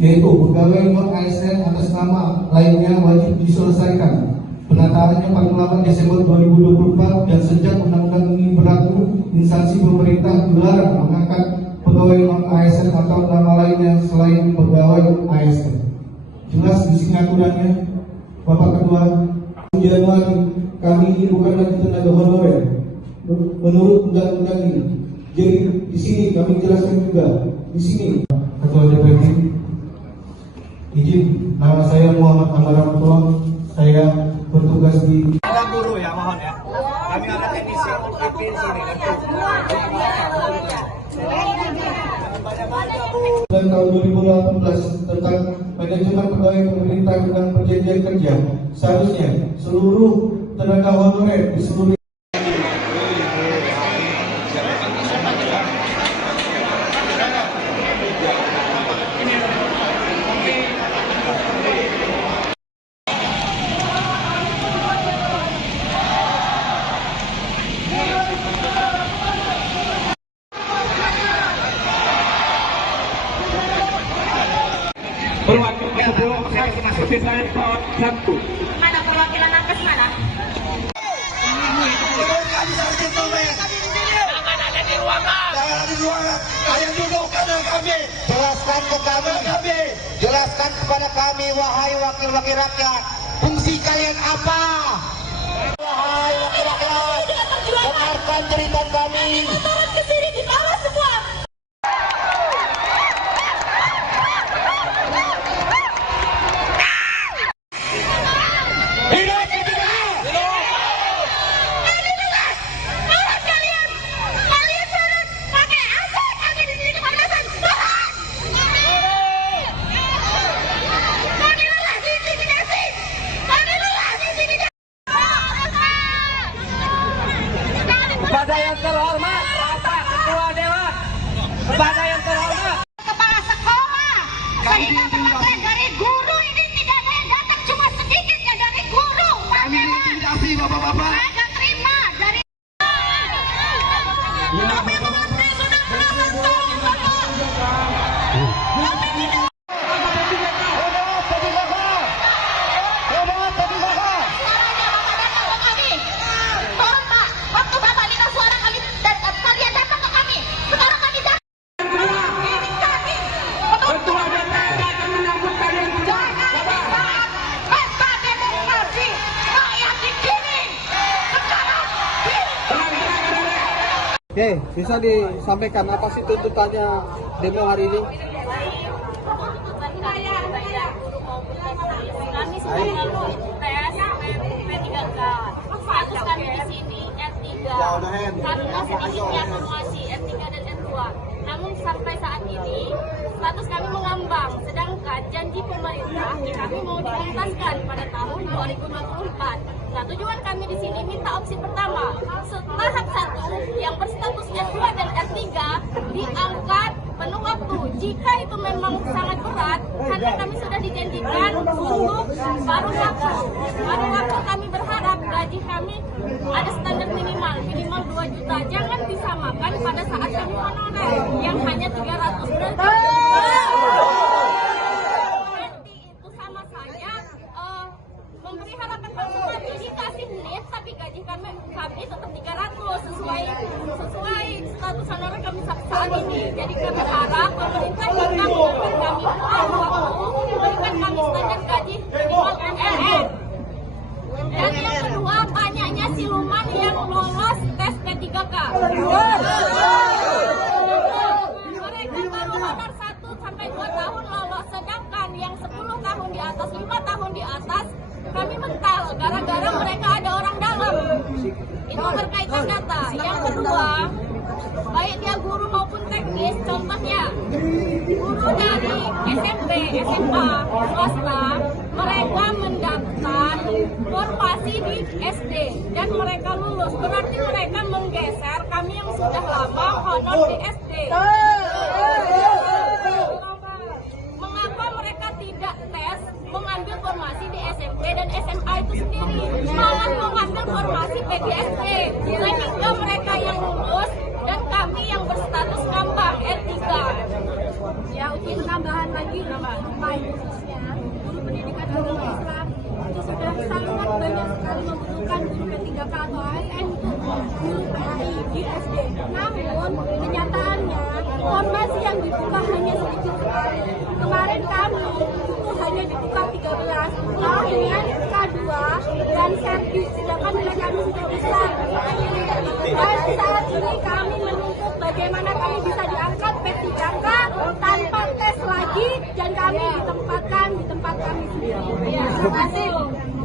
yaitu pegawai non-ASN atas nama lainnya wajib diselesaikan penataannya paling lambat Desember 2024, dan sejak undang-undang ini berlaku, instansi pemerintah dilarang mengangkat pegawai non-ASN atau nama lainnya selain pegawai ASN. Jelas di sini aturannya, Bapak Ketua. Januari kami ini bukan lagi tenaga honorer menurut undang-undang ini. Jadi di sini kami jelaskan juga di sini, Ketua DPD, izin, nama saya Muhammad Amaratullah, saya bertugas di guru ya, mohon ya. Kami ada teknisi PP di sini. dan tahun 2018 tentang manajemen pegawai pemerintah dan perjanjian kerja, seharusnya seluruh tenaga honorer di seluruh Mana perwakilan nakes mana? Jelaskan kepada kami, wahai wakil-wakil rakyat, fungsi kalian apa? Wahai wakil rakyat, dengarkan cerita kami. Turun ke sini di bawah semua. Kepada yang terhormat Bapak Ketua Dewan, kepada yang terhormat Kepala sekolah, sehingga teman-teman dari guru ini tidak ada yang datang, cuma sedikit yang dari guru. Kami intimidasi bapak-bapak. Saya nggak terima dari. Kami mengerti sudah berlangsung, bapak. Kami tidak. Tolong Pak, waktu Bapak minta suara kami dan kalian datang ke kami. Sekarang kami datang. Ini kami. Ketua DPR akan menyambut kalian. Jangan saat pesta demokrasi rakyat di sini. Sekarang Oke, bisa disampaikan apa sih tuntutannya demo hari ini? Kami sudah melalui tes P3K. Status kami di sini R3 karena sedikitnya akumulasi R3 dan R2. Namun sampai saat ini status kami mengambang, sedangkan janji pemerintah kami mau dituntaskan pada tahun 2024. Nah, tujuan kami di sini minta opsi pertama, tahap 1 yang berstatus S2 dan R3 diangkat penuh waktu. Jika itu memang sangat berat, karena kami sudah dijanjikan untuk paruh waktu kami berharap gaji kami ada standar minimal 2 juta. Jangan disamakan pada saat kami honorer yang hanya 300 berarti itu sama saja memberi harapan palsu. Dikasih menit tapi gaji kami tetap 300 sesuai status honorer kami saat ini. Jadi kami berharap pemerintah jika memberikan kami waktu memberikan kami standar gaji minimal UMR. Dan yang kedua, banyaknya siluman yang lolos tes P3K. Mereka baru honor 1 sampai 2 tahun lolos, sedangkan yang 10 tahun di atas, 5 tahun di atas, kami mental gara-gara mereka ada orang dalam. Itu berkaitan data. Yang kedua, baik dia guru maupun teknis, contohnya guru dari SMP, SMA, swasta, mereka mendaftar formasi di SD dan mereka lulus. Berarti mereka menggeser kami yang sudah lama honor di SD. Mengapa mereka tidak tes mengambil formasi di SMP dan SMA itu sendiri, malah mengambil formasi PGSP, sehingga mereka yang lulus dan kami yang berstatus ngambang R3. Ya, untuk penambahan lagi khususnya guru pendidikan agama Islam itu sudah sangat banyak sekali membutuhkan guru P3K atau ASN untuk guru PAI di SD. Namun kenyataannya formasi yang dibuka hanya sedikit sekali. Kemarin kami itu hanya dibuka 13 dengan K2 dan serdi, sedangkan nilai kami sudah besar. Dan saat ini kami menuntut bagaimana kami bisa diangkat P3K tanpa tes lagi dan kami ditempatkan di tempat kami sendiri. Ya, terima kasih.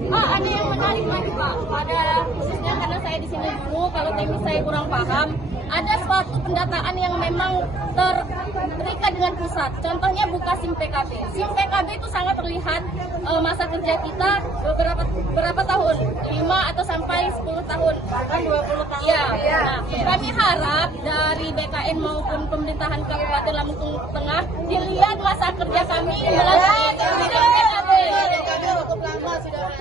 Ada yang menarik lagi Pak, pada khususnya karena saya di sini dulu, kalau teknis saya kurang paham, ada suatu pendataan yang memang terikat dengan pusat. Contohnya buka SIM PKB. SIM PKB itu sangat terlihat masa kerja kita berapa tahun, 5 atau sampai 10 tahun, bahkan 20 tahun. Ya. Nah, kami harap dari BKN maupun pemerintahan Kabupaten Lampung Tengah dilihat masa kerja kami melalui SIM PKB.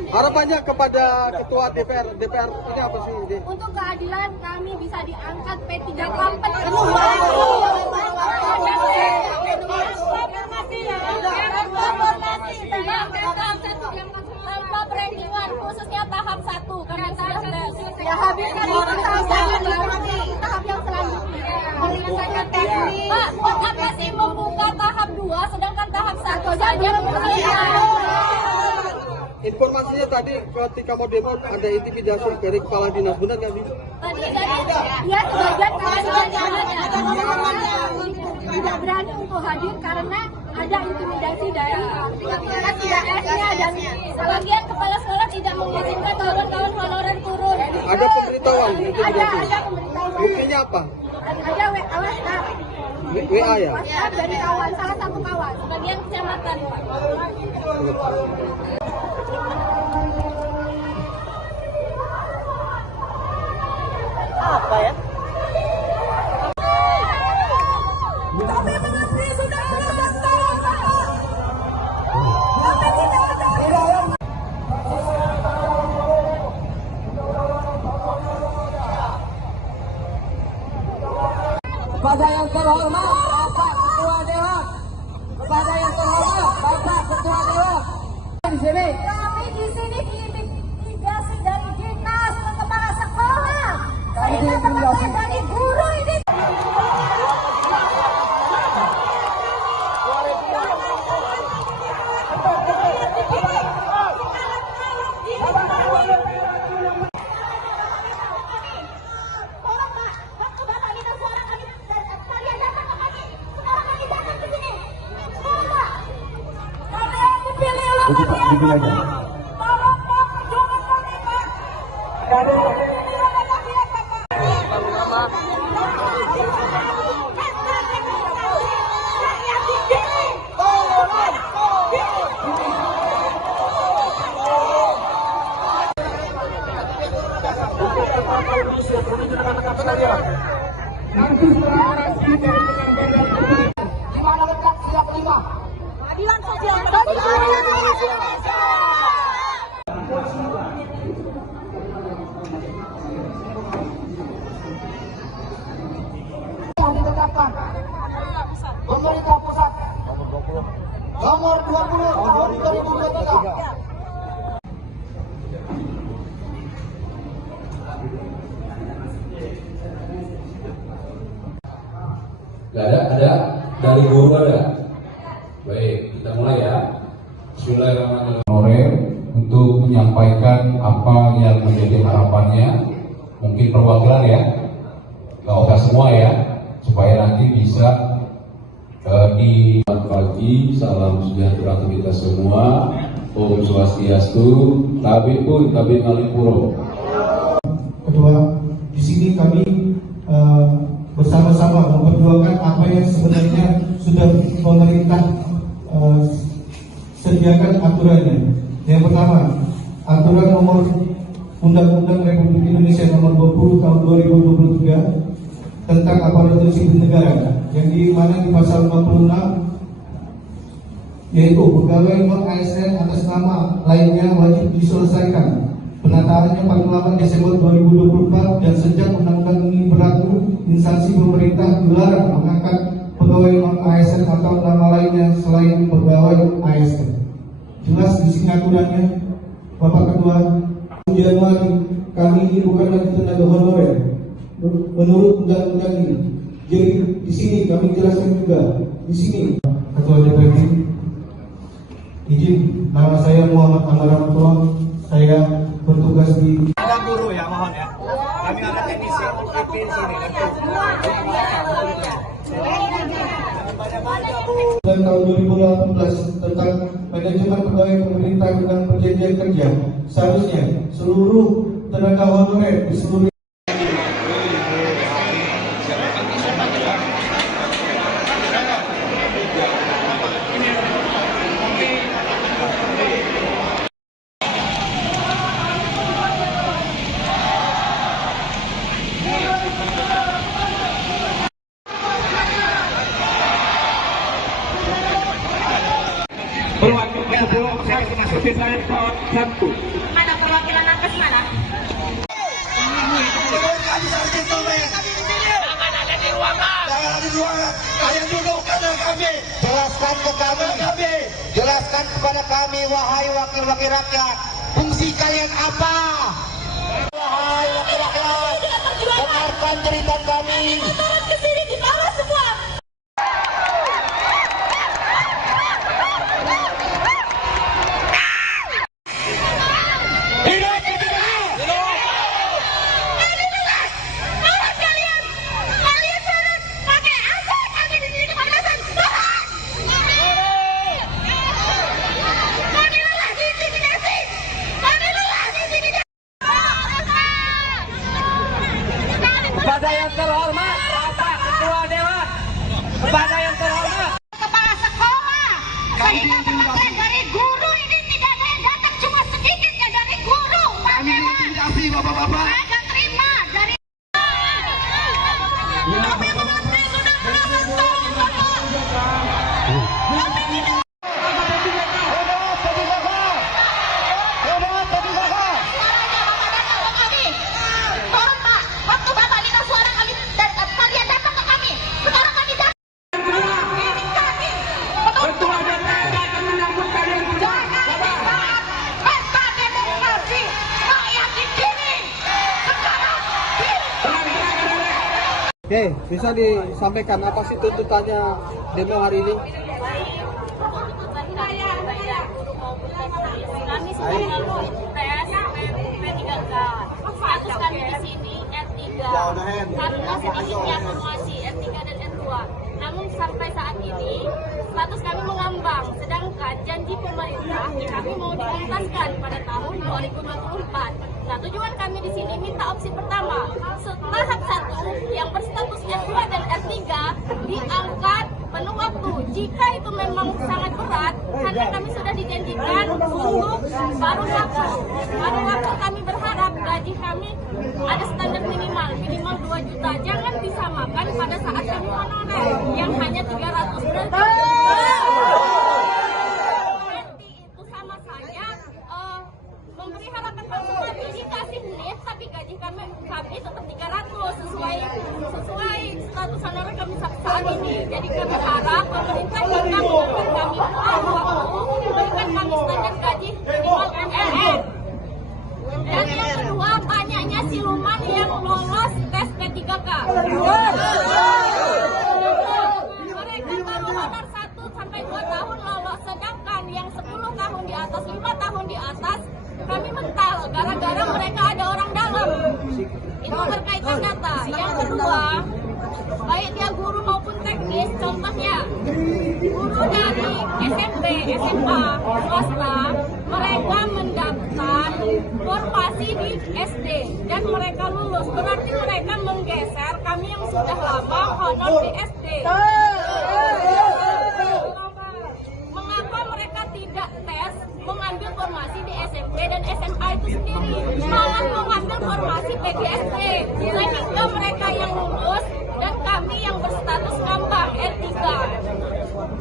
Harapannya kepada Ketua DPR ini apa sih? Untuk keadilan kami bisa diangkat P3K tanpa perendingan, khususnya tahap 1 karena sudah ya habiskan tahap yang selanjutnya. Pak, buat apa sih membuka tahap 2 sedangkan tahap 1 saja Informasinya tadi ketika mau demo ada intimidasi dari kepala dinas, benar nggak sih? Tadi ya sebagian tidak berani untuk hadir karena ada intimidasi dari PKS-nya dan sebagian kepala sekolah tidak mengizinkan kawan-kawan honorer turun. Ada pemberitahuan intimidasi? Ada pemberitahuan. Buktinya apa? Ada WA ya? WhatsApp dari kawan, salah satu kawan, sebagian kecamatan. Apa ya? Kepada yang terhormat Bapak Ketua Dewan, kepada yang terhormat Bapak Ketua Dewan di sini. Kami di sini diintimidasi dari dinas ke kepala sekolah. Ini teman-teman dari guru ini. yang kelima. Keadilan sosial bagi Indonesia. Yang ditetapkan pemerintah pusat nomor 20 tahun 2023. Ada dari guru ada. Baik, kita mulai ya. Bismillahirrahmanirrahim. Honorer untuk menyampaikan apa yang menjadi harapannya, mungkin perwakilan ya, nggak usah semua ya, supaya nanti bisa di pagi. Salam sejahtera untuk kita semua. Om Swastiastu. Tabi pun tabi Ngalipuro. Kedua, di sini kami bersama-sama memperjuangkan apa yang sebenarnya sudah pemerintah sediakan aturannya. Yang pertama, aturan nomor Undang-Undang Republik Indonesia nomor 20 tahun 2023 tentang aparatur sipil negara, yang di mana di pasal 56 yaitu pegawai non ASN atas nama lainnya wajib diselesaikan penataannya paling lambat Desember 2024, dan sejak undang-undang ini berlaku, instansi pemerintah dilarang mengangkat pegawai non ASN atau nama lainnya selain pegawai ASN. Jelas di sini aturannya, Bapak Ketua. Januari kami ini bukan lagi tenaga honorer menurut undang-undang ini. Jadi di sini kami jelaskan juga di sini. Ketua DPD, izin, nama saya Muhammad Amaranto. Saya bertugas di Ada guru ya, mohon ya. Kami ada teknisi IP di sini. dan tahun 2018 tentang manajemen pegawai pemerintah dengan perjanjian kerja. Seharusnya seluruh tenaga honorer di seluruh Mana perwakilan nakes mana? Jelaskan kepada kami, wahai wakil-wakil rakyat, fungsi kalian apa? Wahai wakil rakyat, dengarkan cerita kami. Turun ke sini di bawah semua. Kepada yang terhormat Bapak Ketua Dewan, kepada yang terhormat Kepala sekolah, sehingga kemarin dari guru ini tidak ada yang datang, cuma sedikit ya dari guru. Kami intimidasi bapak-bapak. Saya nggak terima dari. Kami mengabdi sudah berapa tahun, Bapak. Kami tidak. Tolong Pak, waktu Bapak minta suara kami dan kalian datang ke kami. Sekarang kami datang. Ini kami. Ketua DPR akan menyambut kalian Jangan disaat pesta demokrasi rakyat di sini. Sekarang Oke, bisa disampaikan apa sih tuntutannya demo hari ini? Kami sudah melalui tes P3K. Status kami di sini R3 karena sedikitnya akumulasi R3 dan R2. Namun sampai saat ini status kami mengambang, sedangkan janji pemerintah kami mau dituntaskan pada tahun 2024. Nah, tujuan kami di sini minta opsi pertama, tahap 1 yang berstatusnya surat dan R3 diangkat penuh waktu. Jika itu memang sangat berat, karena kami sudah dijanjikan untuk baru laku kami berharap gaji kami ada standar minimal 2 juta. Jangan disamakan pada saat kami honorer yang hanya 300 juta. atas, 5 tahun di atas, kami mental gara-gara mereka ada orang dalam. Itu berkaitan data. Yang kedua, baik dia guru maupun teknis, contohnya guru dari SMP, SMA, swasta, mereka mendaftar formasi di SD dan mereka lulus. Berarti mereka menggeser kami yang sudah lama honor di SD. Mengapa mereka tidak tes mengambil formasi di SMP dan SMA itu sendiri, malah mengambil formasi PGSP, sehingga mereka yang lulus dan kami yang berstatus ngambang R3.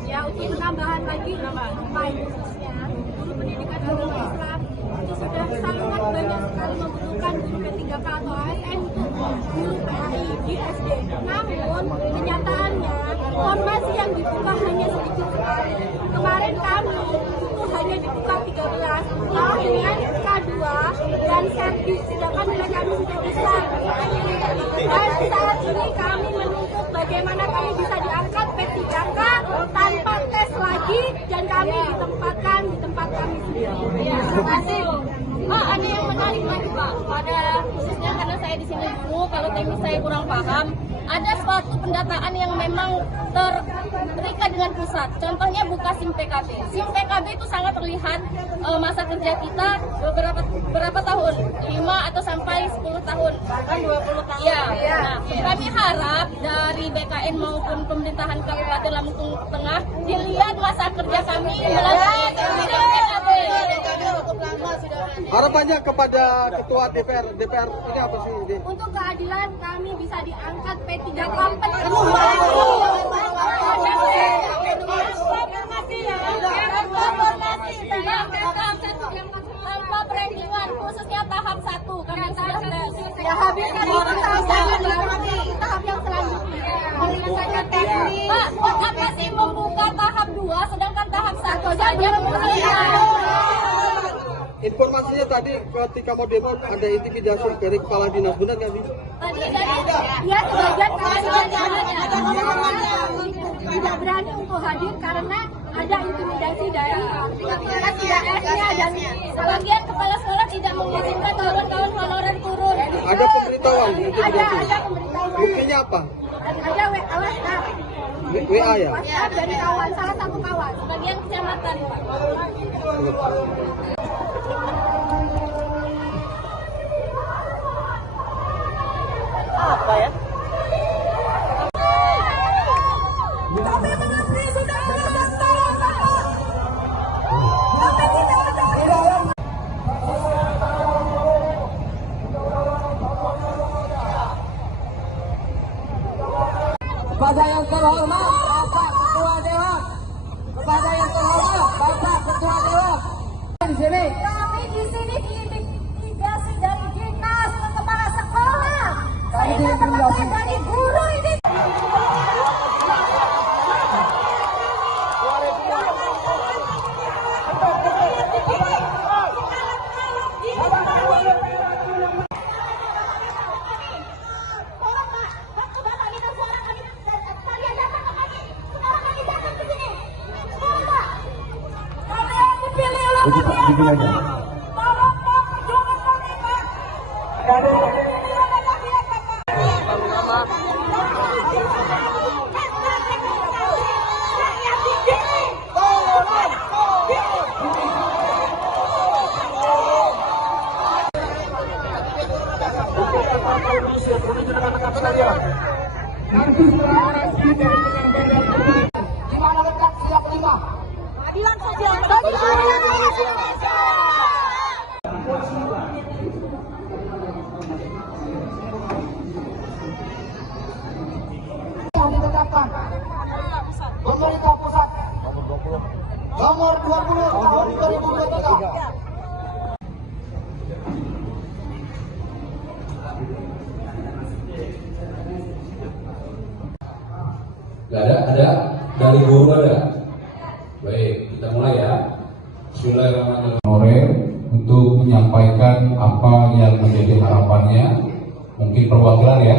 Ya, untuk penambahan lagi, khususnya guru pendidikan agama Islam itu sudah sangat banyak sekali membutuhkan guru P3K atau ASN untuk guru PAI di SD. Namun kenyataannya formasi yang dibuka hanya sedikit sekali. Kemarin kami itu hanya dibuka 13 dengan K2 dan serdi, sedangkan nilai kami sudah besar. Dan saat ini kami menuntut bagaimana kami bisa diangkat P3K tanpa tes lagi dan kami ditempatkan di tempat kami sendiri. Ya, terima kasih. Ada yang menarik lagi Pak, pada khususnya karena saya di sini dulu, kalau teknis saya kurang paham, ada suatu pendataan yang memang terikat dengan pusat. Contohnya buka SIM PKB. SIM PKB itu sangat terlihat masa kerja kita berapa tahun, 5 atau sampai 10 tahun, bahkan 20 tahun. Ya. Nah, kami harap dari BKN maupun pemerintahan Kabupaten Lampung Tengah dilihat masa kerja kami melalui SIM PKB. Harapannya kepada Ketua DPR ini apa sih? Untuk keadilan kami bisa diangkat P3K penuh. Tanpa perendingan, khususnya tahap 1 kami sudah tes. Ya habis tahap yang selanjutnya. Pak, buat apa sih membuka tahap 2 sedangkan tahap 1 saja Informasinya tadi ketika mau demo ada intimidasi dari kepala dinas, benar nggak sih? Tadi dia sebagian tidak berani untuk hadir karena ada intimidasi dari PKS-nya dan sebagian kepala sekolah tidak mengizinkan kawan-kawan honorer turun. Ada pemberitahuan? Ada pemberitahuan. Buktinya apa? Ada WhatsApp. WA ya? WhatsApp dari kawan, salah satu kawan, sebagian kecamatan. Apa ya? Kami mengabdi sudah belasan tahun, Bapak. Kami tidak ada. Kepada yang terhormat Bapak Ketua Dewan, kepada yang terhormat Bapak Ketua Dewan di sini. Kami di sini diintimidasi dari dinas ke kepala sekolah. Kami Sehingga diintimidasi teman dari guru ini. Di mana letak siap 5? Keadilan sosial bagi Indonesia. Yang ditetapkan pemerintah pusat nomor 20 tahun 2023. Gak ada dari guru ada. Baik, kita mulai ya. Bismillahirrahmanirrahim. Untuk menyampaikan apa yang menjadi harapannya, mungkin perwakilan ya,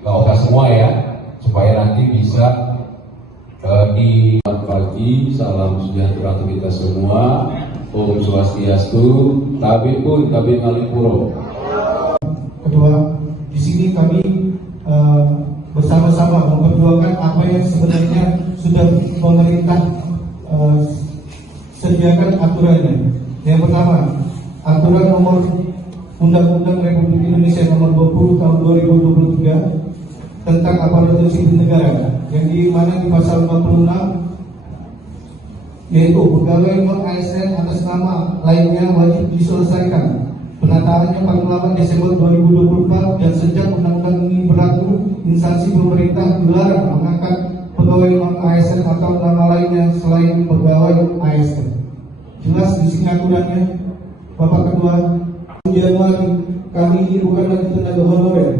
gak usah semua ya, supaya nanti bisa pagi, selamat pagi, salam sejahtera untuk kita semua. Om Swastiastu, Tabe pun, Tabe Ngalipuro. Kedua, di sini kami bersama-sama memperjuangkan apa yang sebenarnya sudah pemerintah sediakan aturannya. Yang pertama, aturan nomor Undang-Undang Republik Indonesia nomor 20 tahun 2023 tentang aparatur sipil negara, yang di mana di pasal 56 yaitu pegawai non-ASN atas nama lainnya wajib diselesaikan penataannya paling lambat Desember 2024, dan sejak undang-undang ini berlaku, instansi pemerintah dilarang mengangkat pegawai non-ASN atau nama lainnya selain pegawai ASN. Jelas di sini aturannya. Bapak Ketua, Januari kami ini bukan lagi tenaga honorer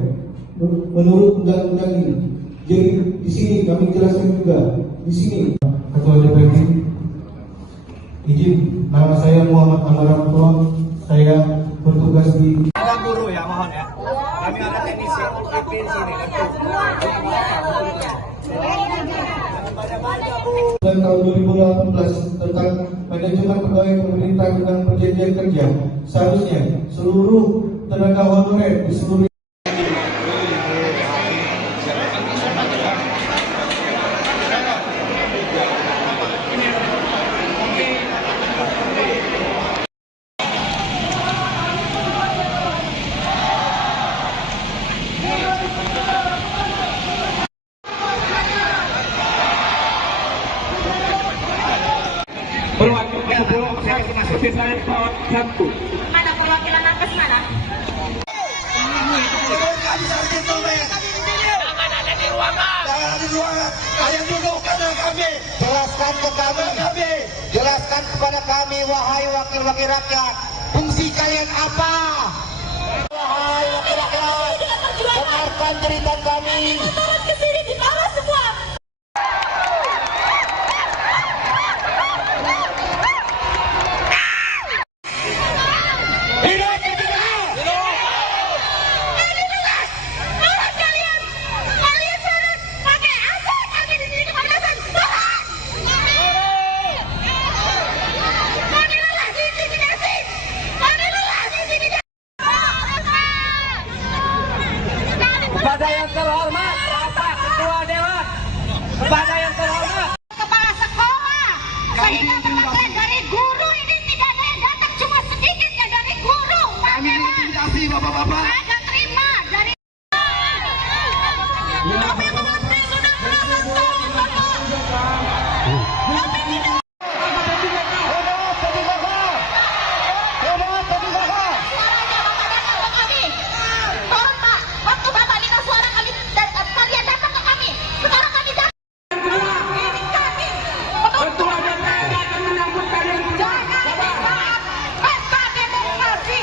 menurut undang-undang ini. Jadi di sini kami jelaskan juga di sini. Ketua DPRD, izin, nama saya Muhammad Amaratul, saya bertugas di Guru ya, mohon ya. Kami ada teknisi untuk IP di sini. Dan tahun 2018 tentang manajemen pegawai pemerintah tentang perjanjian kerja, seharusnya seluruh tenaga honorer di seluruh Mana perwakilan nakes mana? Jangan ada di ruangan. Kalian duduk kanan kami. Jelaskan ke kami. Jelaskan kepada kami, wahai wakil-wakil rakyat, fungsi kalian apa? Wahai wakil rakyat, dengarkan cerita kami. Turun ke sini di bawah semua. Kepada yang terhormat Bapak Ketua Dewan, kepada yang terhormat Kepala sekolah, saya dapat dari guru ini, tidak ada yang datang, cuma sedikit ya dari guru. Kami diintimidasi, bapak-bapak. Saya nggak terima dari. Kami mengerti sudah belasan tahun, Bapak. Kami tidak. Tolong Pak, waktu Bapak dengar suara kami, kalian datang ke kami. Sekarang kami datang. Ini kami. Ketua DPR akan menyambut kalian Jangan di saat pesta demokrasi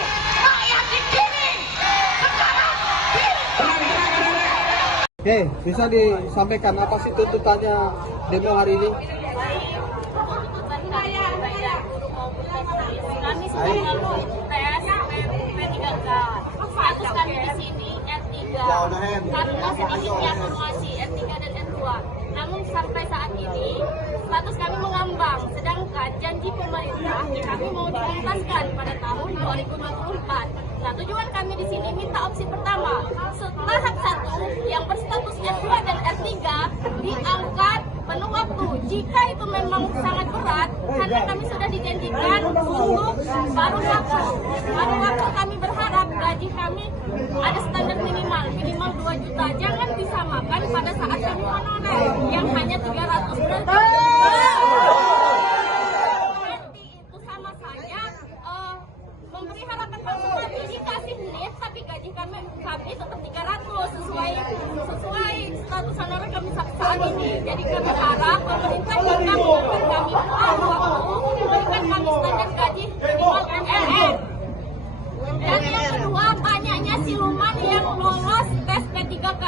rakyat di sini. Sekarang Oke, bisa disampaikan apa sih tuntutannya demo hari ini? kami sudah melalui tes P3K. Status kami di sini R3 karena sedikitnya formasi R3 dan R2. Namun sampai saat ini status kami mengambang, sedangkan janji pemerintah kami mau dituntaskan pada tahun 2024. Nah, tujuan kami di sini minta opsi pertama, tahap 1 yang berstatus R2 dan R3 diangkat penuh waktu. Jika itu memang sangat berat, karena kami sudah dijanjikan untuk baru waktu kami berharap gaji kami ada standar minimal 2 juta. Jangan disamakan pada saat kami honorer yang hanya 300 berarti itu sama saja memberi harapan palsu. Tapi dikasih lift tapi gaji kami tetap 300 sesuai status honorer kami saat ini. Jadi kami harap pemerintah jika memberikan kami waktu memberikan kami standar gaji minimal UMR. Dan yang kedua, banyaknya siluman yang lolos tes P3K.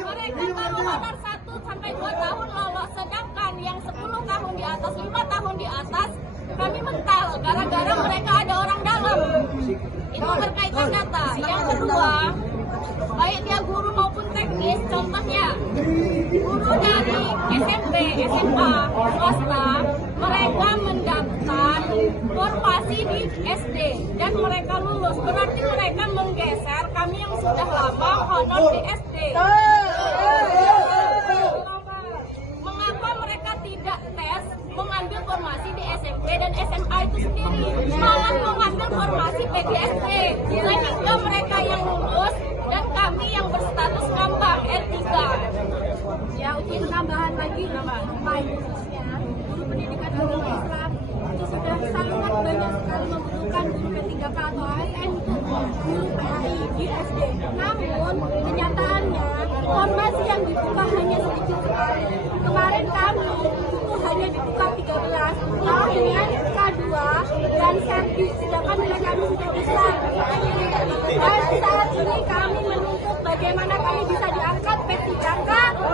Mereka baru honor 1 sampai 2 tahun lolos, sedangkan yang 10 tahun di atas, 5 tahun di atas, kami mental gara-gara mereka ada orang dalam. Itu berkaitan data. Yang kedua, baik dia guru maupun teknis, contohnya selanjutnya, guru dari SMP, SMA, swasta, mereka mendaftar formasi di SD dan mereka lulus. Berarti mereka menggeser kami yang sudah lama honor di SD. Mengapa mereka tidak tes mengambil formasi di SMP dan SMA itu sendiri, malah mengambil formasi PGSP, sehingga mereka yang lulus dan kami yang berstatus ngambang R3. Ya, untuk penambahan lagi, khususnya guru pendidikan agama Islam itu sudah sangat banyak sekali membutuhkan guru P3K atau ASN untuk guru PAI di SD. Namun kenyataannya formasi yang dibuka hanya sedikit sekali. Kemarin kami itu hanya dibuka 13 dengan K2 dan Serdi, sedangkan nilai kami sudah besar. Dan saat ini kami menuntut bagaimana kami bisa diangkat P3K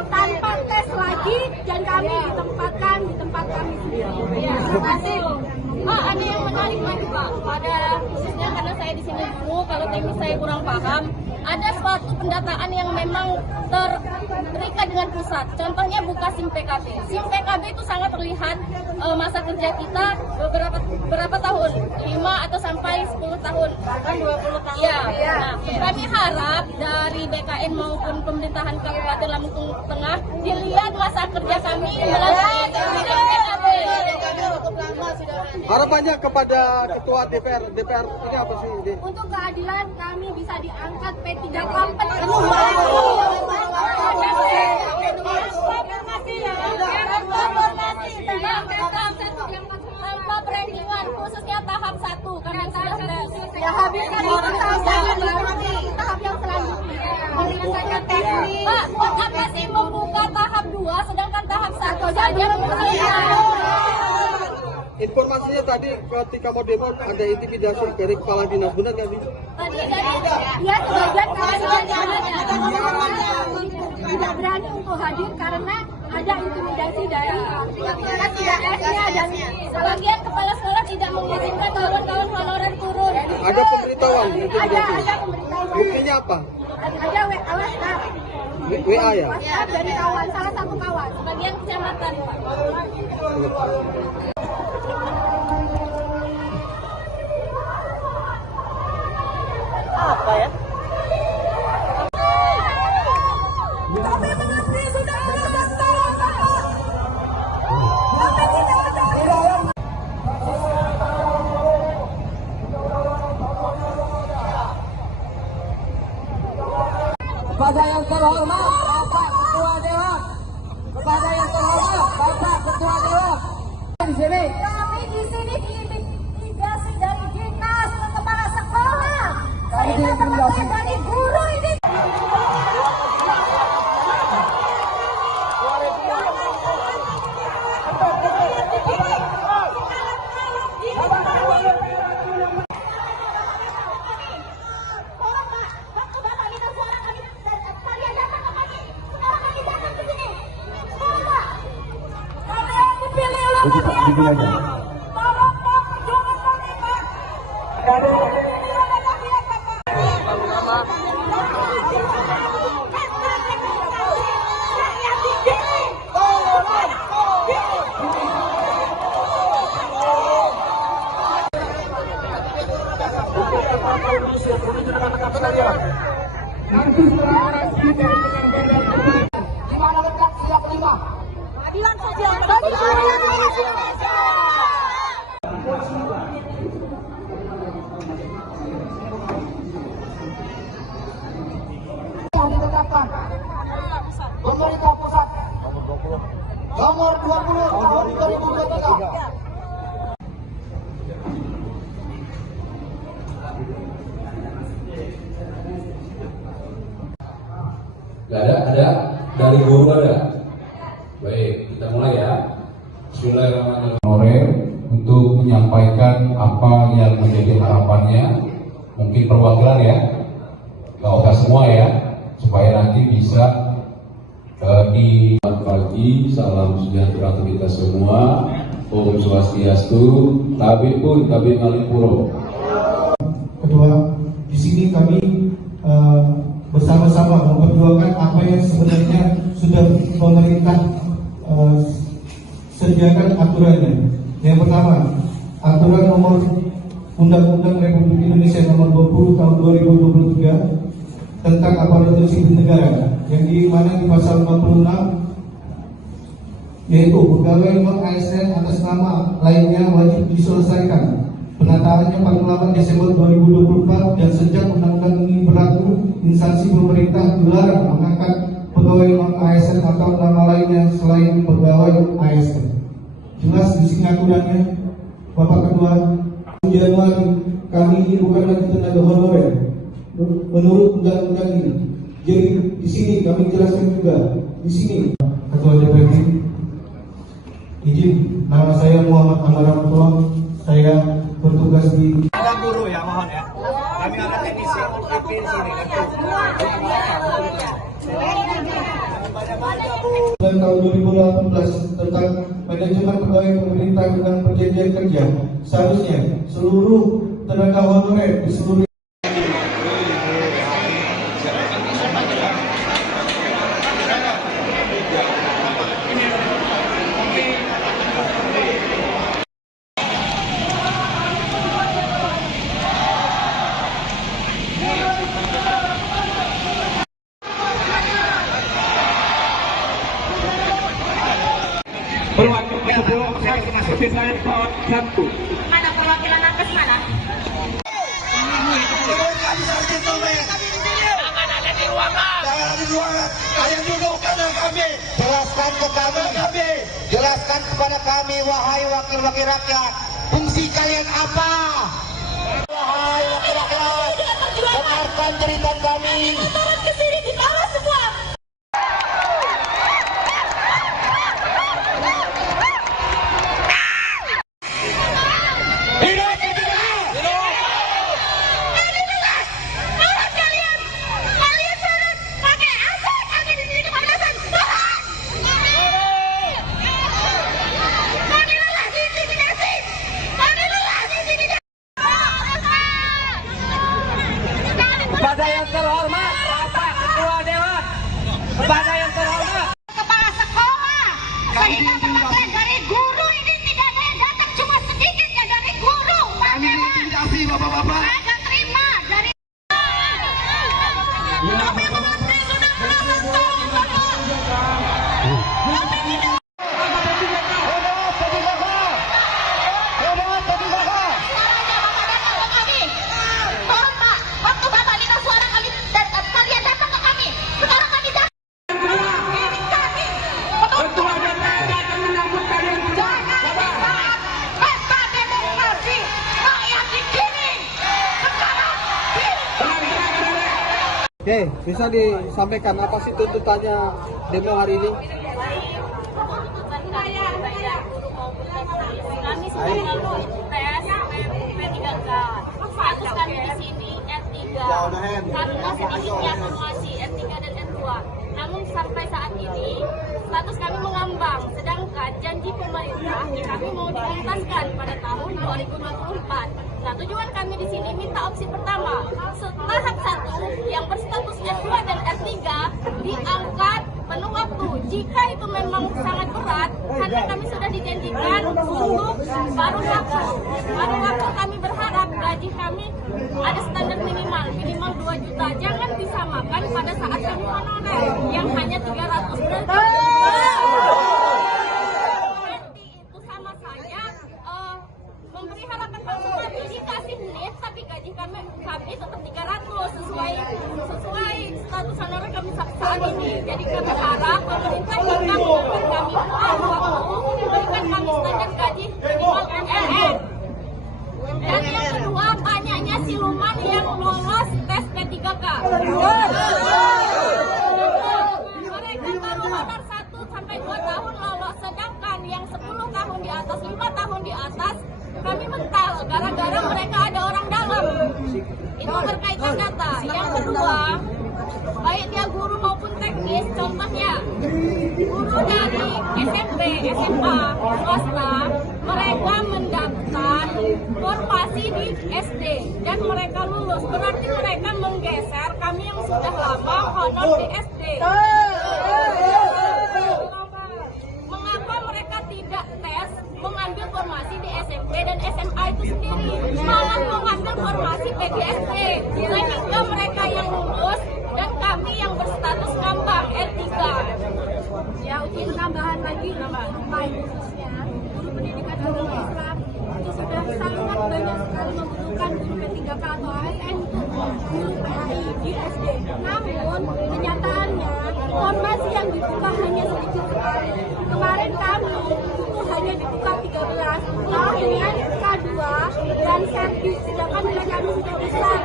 tanpa tes lagi dan kami ditempatkan di tempat kami sendiri. Terima kasih. Ada yang menarik lagi Pak, pada khususnya karena saya di sini dulu, kalau teknis saya kurang paham, ada suatu pendataan yang memang terikat dengan pusat. Contohnya buka SIM PKB. SIM PKB itu sangat terlihat masa kerja kita berapa tahun, 5 atau sampai 10 tahun, bahkan 20 tahun. Ya. Nah, kami harap dari BKN maupun pemerintahan Kabupaten Lampung Tengah dilihat masa kerja kami melalui SIM PKB. Harapannya kepada Ketua DPR ini apa sih? Untuk keadilan kami bisa diangkat P3K penuh. Tanpa perendingan, khususnya tahap 1 karena sudah ya habiskan itu tahap yang selanjutnya. Menyelesaikan teknik. Pak, apa sih membuka tahap 2 sedangkan tahap 1 saja belum selesai? Informasinya tadi ketika mau demo ada intimidasi dari kepala dinas, benar nggak sih? Tadi dia sebagian tidak berani untuk hadir karena ada intimidasi dari PTS-nya dan sebagian kepala sekolah tidak mengizinkan kawan-kawan honorer turun. Ada pemberitahuan intimidasi? Ada pemberitahuan. Buktinya apa? Ada WhatsApp. WA ya? WhatsApp dari kawan, salah satu kawan, sebagian kecamatan. Apa ya? Kami mengabdi sudah 12 tahun, Bapak. Kami tidak ada. Kepada yang terhormat Bapak Ketua Dewan, kepada yang terhormat Bapak Ketua Dewan di sini. Kami di sini diintimidasi dari dinas ke kepala sekolah. Kami Sehingga diintimidasi dari guru ini. Dimana letak siap 5? Keadilan sosial bagi Indonesia. Yang ditetapkan pemerintah pusat nomor 20 tahun 2023. Gak ada dari guru ada. Baik, kita mulai ya. Bismillahirrahmanirrahim. Untuk menyampaikan apa yang menjadi harapannya, mungkin perwakilan ya, gak usah semua ya, supaya nanti bisa di pagi. Salam sejahtera untuk kita semua. Om Swastiastu, Tabi pun Tabi Ngalipuro. Kedua, di sini kami bersama-sama memperjuangkan apa yang sebenarnya sudah pemerintah sediakan aturannya. Yang pertama, aturan nomor Undang-Undang Republik Indonesia nomor 20 tahun 2023 tentang aparatur sipil negara, yang di mana di pasal 56 yaitu pegawai non-ASN atas nama lainnya wajib diselesaikan penataannya paling lambat Desember 2024, dan sejak undang-undang ini berlaku, instansi pemerintah dilarang mengangkat pegawai non-ASN atau nama lainnya selain pegawai ASN. Jelas di sini aturannya, Bapak Ketua. Januari kami ini bukan lagi tenaga honorer menurut undang-undang ini. Jadi di sini kami jelaskan juga di sini, Ketua DPRD, izin, nama saya Muhammad Amaramutua, saya bertugas di guru ya, mohon ya. Kami akan teknisi UPP di sini. Tahun 2018 tentang manajemen pegawai pemerintah dengan perjanjian kerja, seharusnya seluruh tenaga honorer di seluruh Mana perwakilan nakes mana? Jelaskan kepada kami, wahai wakil-wakil rakyat, fungsi kalian apa? Wahai wakil rakyat, dengarkan cerita kami. Turun ke sini di bawah semua. Kepada yang terhormat Bapak Ketua Dewan, kepada yang terhormat Kepala sekolah, saya dapat dari guru ini, tidak saya dapat cuma sedikit ya dari guru. Kami intimidasi bapak-bapak. Saya nggak terima dari. Kami mengerti sudah belasan tahun bapak. Kami tidak. Oke, bisa disampaikan apa sih tuntutannya demo hari ini? Kami sudah melalui tes P3K. Status kami di sini R3 karena sedikitnya akumulasi R3 dan R2. Namun sampai saat ini status kami mengambang, sedangkan janji pemerintah kami mau dituntaskan pada tahun 2024. Nah, tujuan kami di sini minta opsi pertama, tahap 1 yang berstatus S2 dan S3 diangkat penuh waktu. Jika itu memang sangat berat, karena kami sudah dijanjikan untuk baru waktu kami berharap gaji kami ada standar minimal 2 juta. Jangan disamakan pada saat kami honorer yang hanya 300 juta. Itu sama saja memberi harapan palsu, tapi dikasih lift tapi gaji kami tetap 300 sesuai status honorer kami saat ini. Jadi kami harap pemerintah jika memberikan kami waktu memberikan kami standar gaji minimal UMR. Dan yang kedua, banyaknya siluman yang lolos tes P3K. Mereka baru honor 1 sampai 2 tahun lolos, sedangkan yang 10 tahun di atas, 5 tahun di atas kami mental gara-gara mereka ada orang dalam. Itu berkaitan data. Yang kedua, baik dia guru maupun teknis Contohnya, guru dari SMP, SMA, swasta, mereka mendaftar formasi di SD dan mereka lulus. Berarti mereka menggeser kami yang sudah lama honor di SD. Mengapa mereka tidak tes mengambil formasi di SMP dan SMA itu sendiri, malah mengambil formasi PGSP, sehingga mereka yang lulus dan kami yang berstatus ngambang R3. Ya, untuk penambahan lagi, khususnya guru pendidikan agama Islam itu sudah sangat banyak sekali membutuhkan guru P3K atau ASN untuk guru PAI di SD. Namun kenyataannya formasi yang dibuka hanya sedikit sekali. Kemarin kami itu hanya dibuka 13 dengan K2 dan servis, sedangkan nilai kami sudah besar.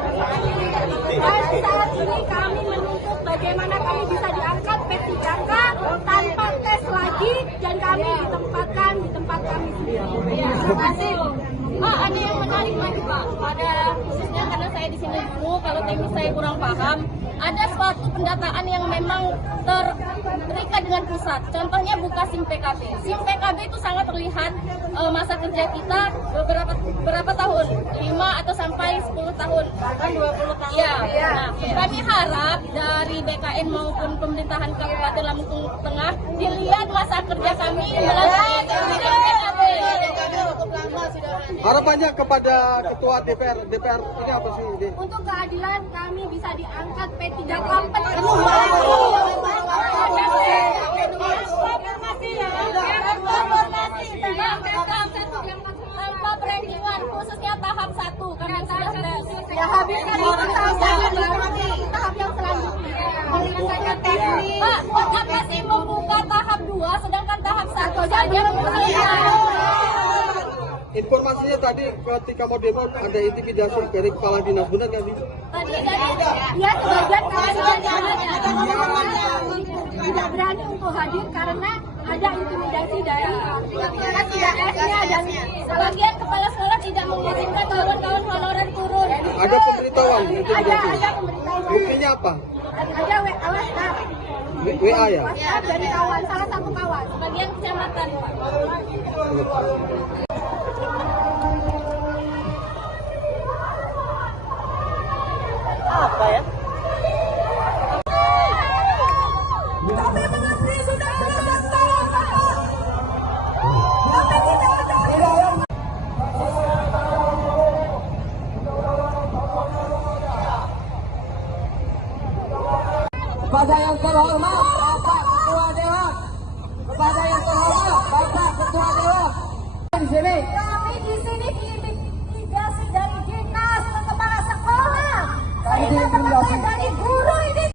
Dan saat ini kami menuntut bagaimana kami bisa diangkat P3K tanpa tes lagi dan kami ditempatkan di tempat kami sendiri. Terima kasih. Pak, ada yang menarik lagi Pak, pada khususnya karena saya di sini dulu, kalau teknis saya kurang paham, ada suatu pendataan yang memang terikat dengan pusat. Contohnya buka SIM PKB. SIM PKB itu sangat terlihat masa kerja kita berapa tahun, 5 atau sampai 10 tahun, bahkan 20 tahun. Ya. Nah, kami harap dari BKN maupun pemerintahan Kabupaten Lampung Tengah dilihat masa kerja kami melalui SIM PKB. Harapannya kepada Ketua DPR ini apa sih? Untuk keadilan kami bisa diangkat P3K tanpa perandingan, khususnya tahap 1 karena sudah ya habiskan itu tahap yang selanjutnya menyelesaikan teknik. Pak, apa sih membuka tahap 2 sedangkan tahap 1 saja belum selesai? Informasinya tadi ketika mau demo ada intimidasi dari kepala dinas, benar nggak sih? Tadi dia sebagian tidak berani untuk hadir karena ada intimidasi dari TKS-nya dan sebagian kepala sekolah tidak mengizinkan kawan-kawan honorer turun. Ada pemberitahuan intimidasi? Ada pemberitahuan. Buktinya apa? Ada WhatsApp. WA ya? WhatsApp dari kawan, salah satu kawan, sebagian kecamatan. Apa ya? Kepada yang terhormat Bapak Ketua Dewan, kepada yang terhormat Bapak Ketua Dewan, di sini. Kami di sini diintimidasi dari dinas ke kepala sekolah. Ini teman-teman dari guru ini.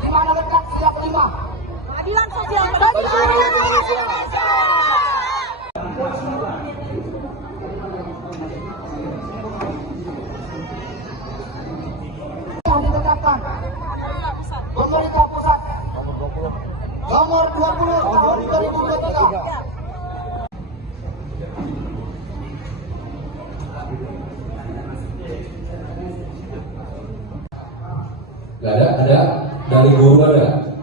Dimana letak siap 5? Keadilan sosial bagi Indonesia. Yang ditetapkan pemerintah pusat nomor 20 tahun 2023. Gak ada dari guru ada.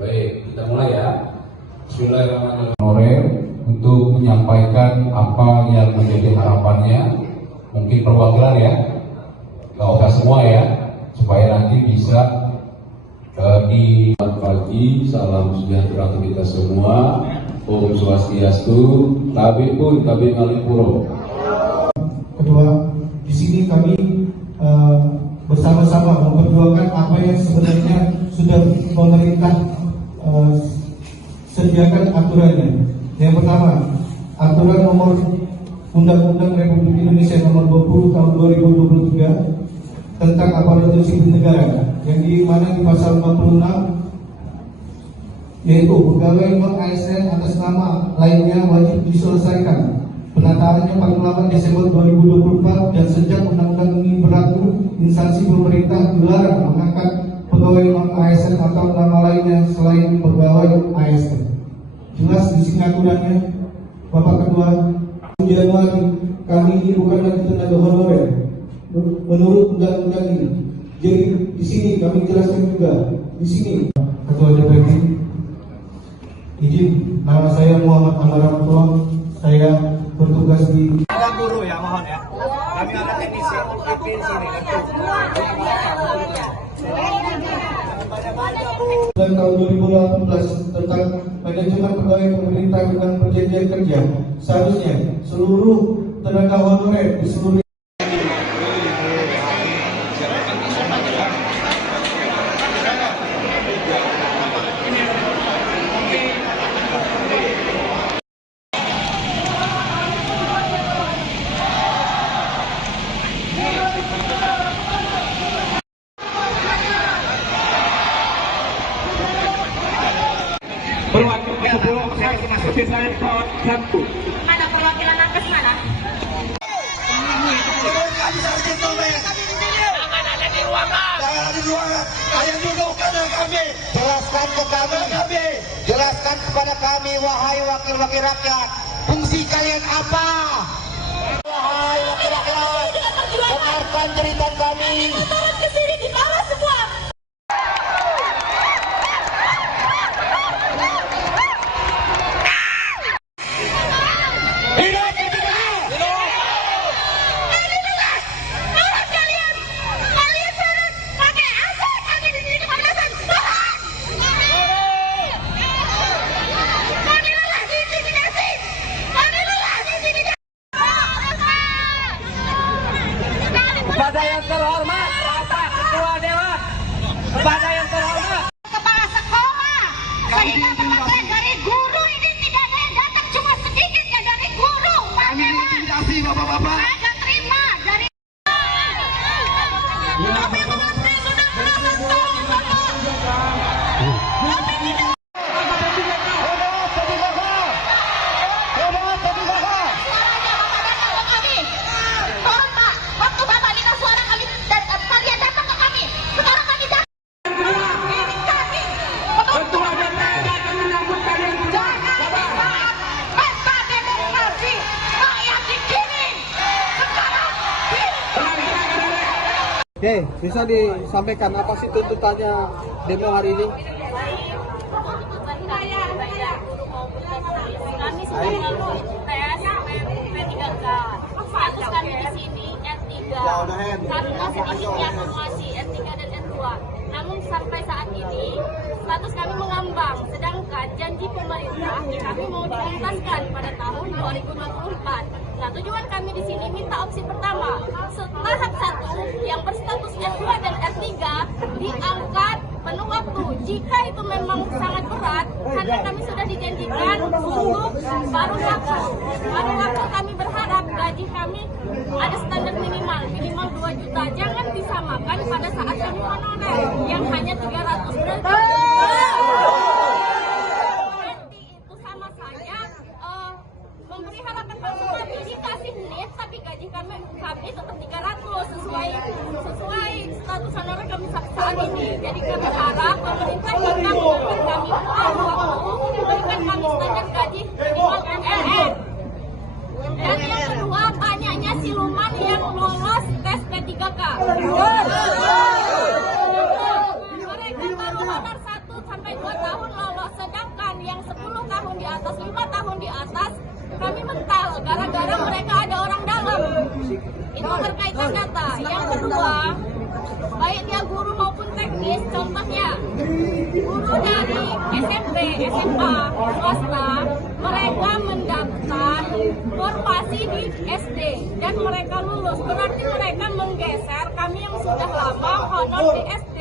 Baik, kita mulai ya. Bismillahirrahmanirrahim. Untuk menyampaikan apa yang menjadi harapannya, mungkin perwakilan ya, gak usah semua ya, supaya nanti bisa di pagi. Salam sejahtera untuk kita semua. Om Swastiastu. Tabi pun tabi ngalipuro. Kedua, di sini kami bersama-sama memperjuangkan apa yang sebenarnya sudah pemerintah sediakan aturannya. Yang pertama, aturan nomor Undang-Undang Republik Indonesia nomor 20 tahun 2023 tentang aparatur sipil negara, yang di mana di pasal 46 yaitu pegawai non-ASN atas nama lainnya wajib diselesaikan penataannya paling lambat Desember 2024, dan sejak undang-undang ini berlaku, instansi pemerintah dilarang mengangkat pegawai non-ASN atau nama lainnya selain pegawai ASN. Jelas di sini aturannya, Bapak Ketua. Januari, kami ini bukan lagi tenaga honorer menurut undang-undang ini. Jadi di sini kami jelaskan juga di sini, Ketua DPD, izin, nama saya Muhammad Amaramto, saya bertugas di Ada guru ya, mohon ya. Kami ada teknisi UPP di sini. dan tahun 2018 tentang manajemen pegawai pemerintah dengan perjanjian kerja. Seharusnya seluruh tenaga honorer di seluruh Ada perwakilan nakes mana? Jelaskan ke kami, jelaskan kepada kami, wahai wakil-wakil rakyat, fungsi kalian apa? Wahai wakil rakyat, dengarkan cerita kami. Turun ke sini di bawah semua. Kepada yang terhormat Bapak Ketua Dewan, kepada yang terhormat Kepala sekolah, saya dapat dari guru ini tidak ada yang datang, cuma sedikit ya dari guru. Pak Dewan, Bapak-bapak. saya nggak terima dari. Kami mengerti sudah berapa tahun kami tidak. Tolong Pak, waktu Bapak dengar suara kami dan kalian datang ke kami. Sekarang kami datang. Ini kami. Ketua DPD akan menyambut kalian semua. Pesta demokrasi rakyat di sini. Sekarang Oke, bisa disampaikan apa sih tuntutannya demo hari ini? Kami sudah melakukan tes P3K. Status kami di sini R3. Karena sedikitnya formasi R3 dan R2. Namun sampai saat ini status kami mengambang. Sedangkan janji pemerintah kami mau dituntaskan pada tahun 2024. Nah, tujuan kami di sini minta opsi pertama, tahap 1 yang berstatus R2 dan R3 diangkat penuh waktu. Jika itu memang sangat berat, karena kami sudah dijanjikan untuk paruh waktu kami berharap gaji kami ada standar minimal 2 juta. Jangan disamakan pada saat kami honorer yang hanya 300 berarti itu sama saja memberi harapan palsu. Kami dikasih lift tapi gaji kami tetap 300 sesuai status honorer kami saat ini. Jadi kami harap pemerintah juga memberikan kami waktu, memberikan kami standar gaji minimal UMR. Dan yang kedua, banyaknya siluman yang lolos tes P3K. Mereka baru honor 1 sampai 2 tahun lolos, sedangkan yang 10 tahun di atas, 5 tahun di atas, kami mental gara-gara mereka ada orang dalam. Itu berkaitan data. Yang kedua, baik dia guru maupun teknis, contohnya guru dari SMP SMA swasta, mereka mendaftar formasi di SD dan mereka lulus. Berarti mereka menggeser kami yang sudah lama honor di SD.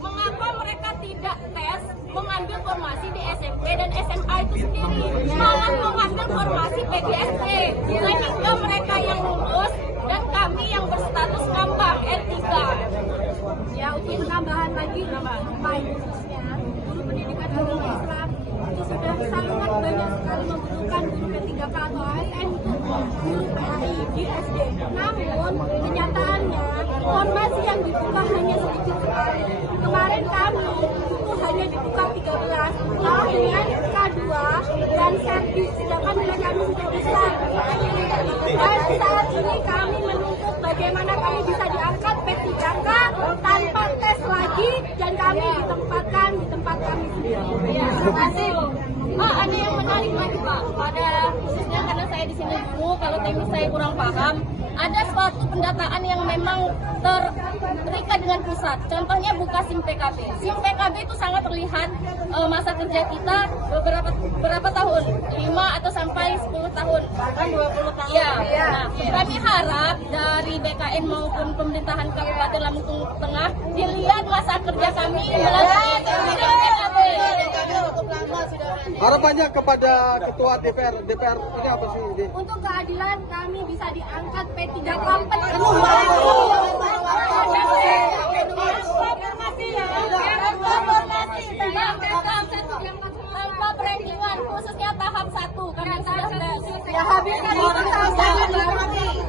Mengapa mereka tidak tes mengambil formasi di SMP dan SMA itu sendiri, malah mengambil formasi PGSP, sehingga mereka yang lulus dan kami yang berstatus ngambang R3. Ya, untuk penambahan lagi, khususnya guru pendidikan agama Islam itu sudah sangat banyak sekali membutuhkan guru P3K atau AIN guru PAI di SD. Namun kenyataannya formasi yang dibuka hanya sedikit sekali. Kemarin kami itu hanya dibuka 13 dengan K2 dan servis, sedangkan nilai kami sudah besar. Dan saat ini kami menuntut bagaimana kami bisa diangkat P3K tanpa tes lagi dan kami ditempatkan di tempat kami sendiri. Ya, terima kasih. Pak, ada yang menarik lagi Pak, pada khususnya karena saya di sini dulu, kalau teknis saya kurang paham, ada suatu pendataan yang memang terikat dengan pusat. Contohnya buka SIM PKB. SIM PKB itu sangat terlihat masa kerja kita berapa tahun? 5 atau sampai 10 tahun. Bahkan 20 tahun. Ya. Nah, kami harap dari BKN maupun pemerintahan Kabupaten Lampung Tengah dilihat masa kerja kami melalui SIM PKB. Harapannya kepada Ketua DPR ini apa sih? Untuk keadilan kami bisa diangkat P3K tanpa perenggingan, khususnya tahap 1 kami sudah ya habiskan itu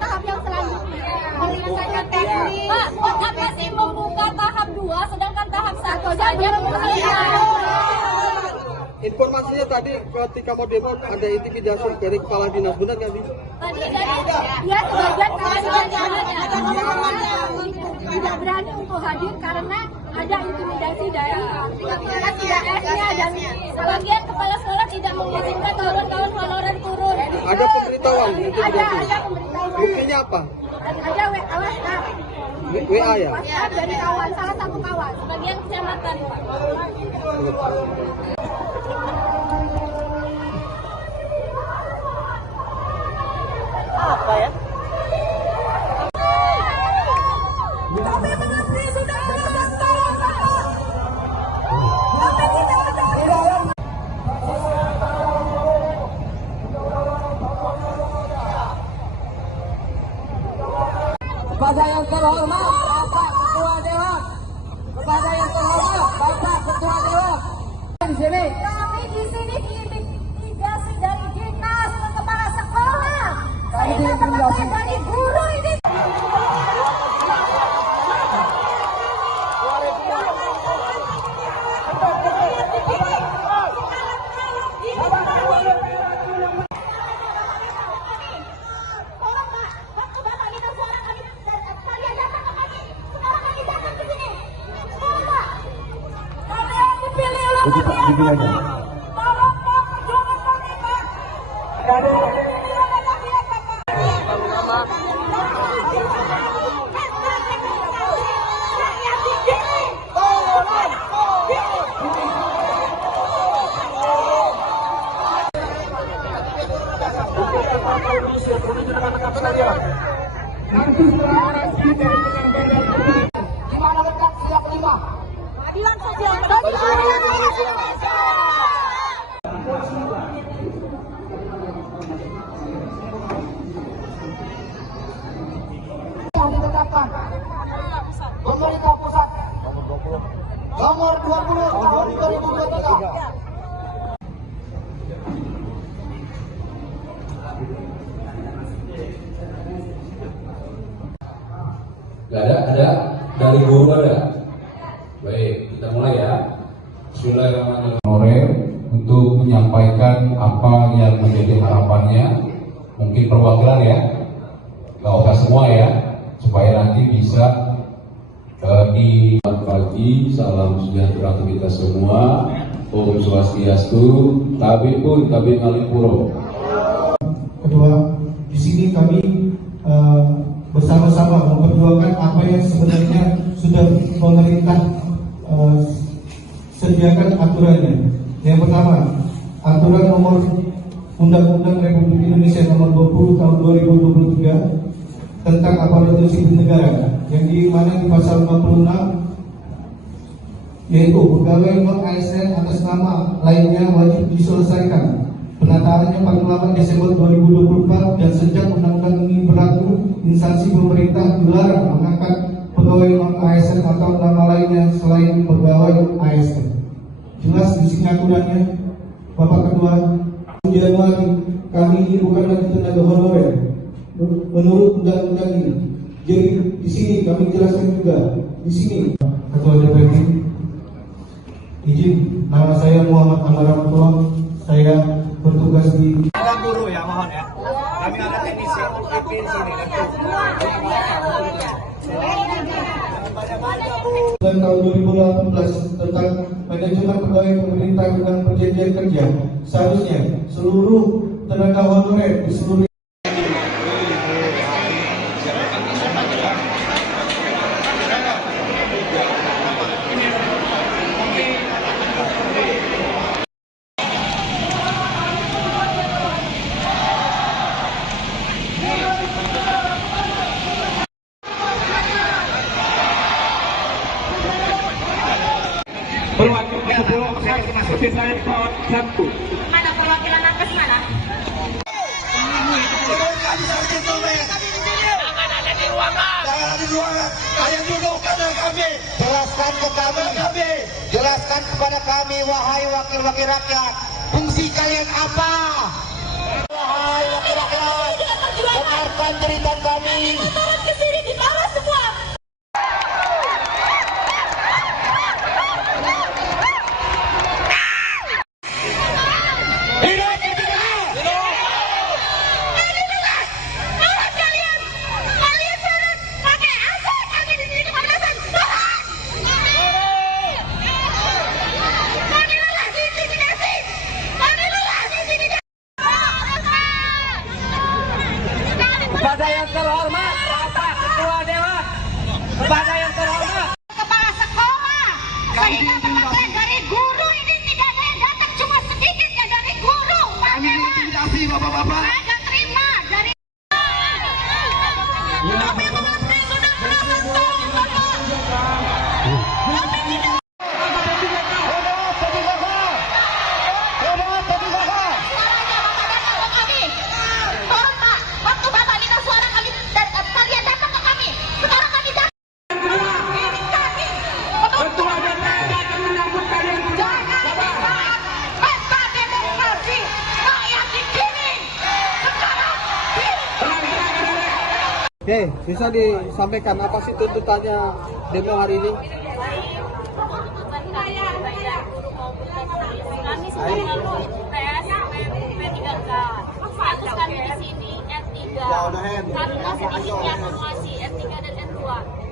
tahap yang selanjutnya menyelesaikan teknik. Pak, kok masih membuka tahap 2 sedangkan tahap 1 saja Informasinya tadi ketika mau demo ada intimidasi dari kepala dinas, benar nggak sih? Tadi ya sebagian tidak berani untuk hadir karena ada intimidasi dari PSnya dan sebagian kepala sekolah tidak mengizinkan kawan-kawan honorer turun. Ada pemberitahuan intimidasi? Ada pemberitahuan. Buktinya apa? Ada WA ya? Dari kawan, salah satu kawan, sebagian kecamatan. Apa ya? Kepada yang terhormat Bapak Ketua Dewan, kepada yang terhormat Bapak Ketua Dewan, di sini. Kami di sini diintimidasi dari dinas ke kepala sekolah. Ini teman-teman dari guru ini. Dimana letak siap 5? Keadilan sosial. Yang ditetapkan pemerintah pusat nomor 20 tahun 2023. Gak ada dari guru ada. Baik, kita mulai ya. Bismillahirrahmanirrahim. Untuk menyampaikan apa yang menjadi harapannya, mungkin perwakilan ya, gak usah semua ya, supaya nanti bisa di pagi. Salam sejahtera untuk kita semua. Om Swastiastu. Tabib pun Tabib Alipuro. Kedua, di sini kami bersama-sama memperjuangkan apa yang sebenarnya sudah pemerintah sediakan aturannya. Yang pertama, aturan nomor Undang-Undang Republik Indonesia nomor 20 tahun 2023 tentang aparatur sipil negara, yang di mana di pasal 46 yaitu pegawai non-ASN atas nama lainnya wajib diselesaikan penataannya paling lambat Desember 2024, dan sejak undang-undang ini berlaku, instansi pemerintah dilarang mengangkat pegawai non-ASN atau nama lainnya selain pegawai ASN. Jelas di sini aturannya, Bapak Ketua. Januari, kami ini bukan lagi tenaga honorer menurut undang-undang ini. Jadi di sini kami jelaskan juga di sini. Ketua DPRD, izin, nama saya Muhammad Amaramutoa, saya bertugas di guru ya, mohon ya. Kami ada teknisi IP di sini. Tahun 2018 tentang manajemen pegawai pemerintah dan perjanjian kerja, seharusnya seluruh tenaga honorer di seluruh Mana perwakilan nakes mana? Jelaskan kepada kami, wahai wakil-wakil rakyat, fungsi kalian apa? Wahai wakil rakyat, dengarkan cerita kami. Turun ke sini di bawah semua. Kepada yang terhormat Bapak Ketua Dewan, kepada yang terhormat Kepala sekolah, sehingga teman dari guru ini tidak ada yang datang, cuma sedikit ya dari guru. Kami intimidasi bapak-bapak. Saya terima dari. Kami mengabdi sudah belasan tahun bapak. Kami tidak. Oke, bisa disampaikan apa sih tuntutannya demo hari ini? Kami sudah melalui tes P3K. Status kami di sini S3. Karena sedikitnya formasi S3 dan S2.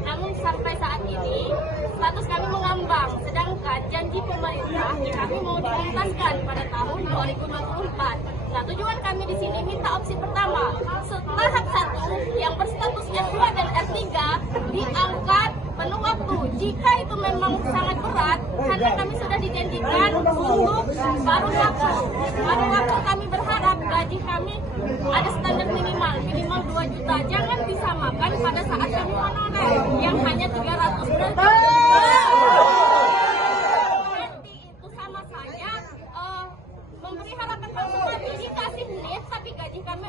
Namun sampai saat ini status kami mengambang. Sedangkan janji pemerintah kami mau dituntaskan pada tahun 2024. Nah, tujuan kami di sini minta opsi pertama. Tahap 1 yang berstatus S2 dan S3 diangkat penuh waktu. Jika itu memang sangat berat, karena kami sudah dijanjikan untuk paruh waktu. Paruh waktu kami berharap gaji kami ada standar minimal 2 juta. Jangan disamakan pada saat kami honorer yang hanya 300 juta. Itu sama saja memberi harapan palsu. Dikasih lift tapi gaji kami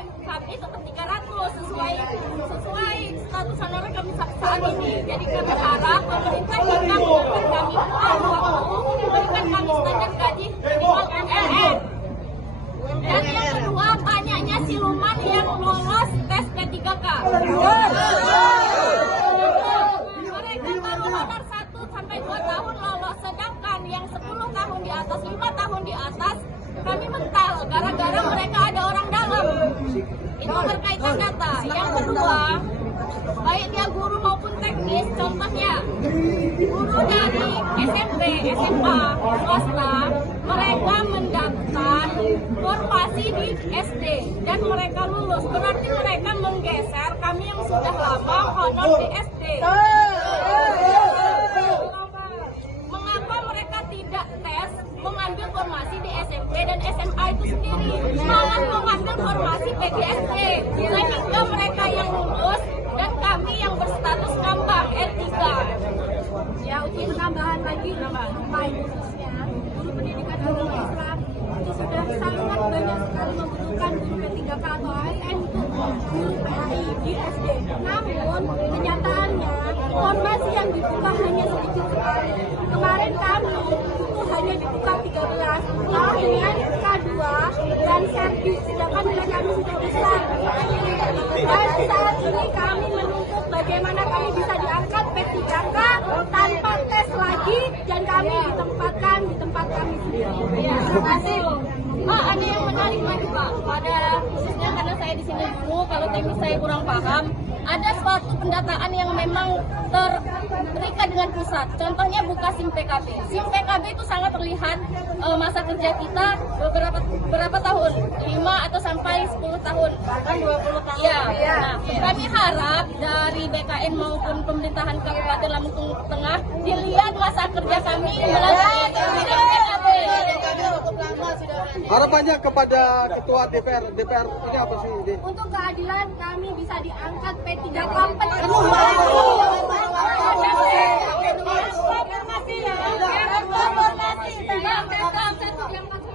tetap 300 sesuai status honorer kami saat ini. Jadi kami harap pemerintah jika memberikan kami paruh waktu, memberikan kami standar gaji minimal MLM. Dan yang kedua, banyaknya siluman yang lolos tes P3K. Mereka baru honor 1 sampai 2 tahun lolos, sedangkan yang 10 tahun di atas, 5 tahun di atas, kami mental gara-gara mereka ada orang dalam. Itu berkaitan data. Yang kedua, baik dia guru maupun teknis, contohnya guru dari SMP, SMA, swasta, mereka mendaftar formasi di SD dan mereka lulus. Berarti mereka menggeser kami yang sudah lama honor di SD. Mengapa mereka tidak tidak tes mengambil formasi di SMP dan SMA itu sendiri, malah mengambil formasi PGSP, sehingga mereka yang lulus dan kami yang berstatus ngambang R3. Ya, untuk tambahan lagi, khususnya guru pendidikan agama Islam itu sudah sangat banyak sekali membutuhkan guru P3K atau ASN untuk guru PAI di SD. Namun kenyataannya formasi yang dibuka hanya sedikit sekali. Kemarin kami itu hanya dibuka 13 dengan K2 dan servis, sedangkan nilai kami sudah besar. Dan saat ini kami menuntut bagaimana kami bisa diangkat P3K tanpa tes lagi dan kami ditempatkan di tempat kami sendiri. Terima kasih. Pak, ada yang menarik lagi Pak, pada khususnya karena saya di sini dulu, kalau teknis saya kurang paham, ada suatu pendataan yang memang terikat dengan pusat. Contohnya buka SIM PKB. SIM PKB itu sangat terlihat masa kerja kita berapa tahun, 5 atau sampai 10 tahun, bahkan 20 tahun. Ya. Nah, kami harap dari BKN maupun pemerintahan Kabupaten Lampung Tengah dilihat masa kerja kami melalui SIM PKB. Harapannya kepada Ketua DPR ini apa sih? Untuk keadilan kami bisa diangkat P3K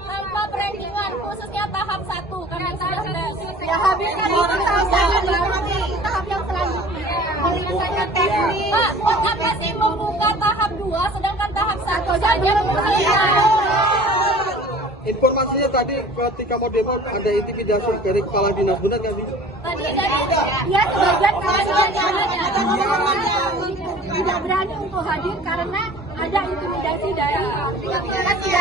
tanpa perenggingan, khususnya tahap 1 kami sudah ya habiskan itu tahap yang selanjutnya. Pak, buat apa sih membuka tahap 2 sedangkan tahap 1 saja Informasinya tadi ketika mau demo ada intimidasi dari kepala dinas, benar nggak sih? Tadi ya sebagian tidak berani untuk hadir karena ada intimidasi dari TKS-nya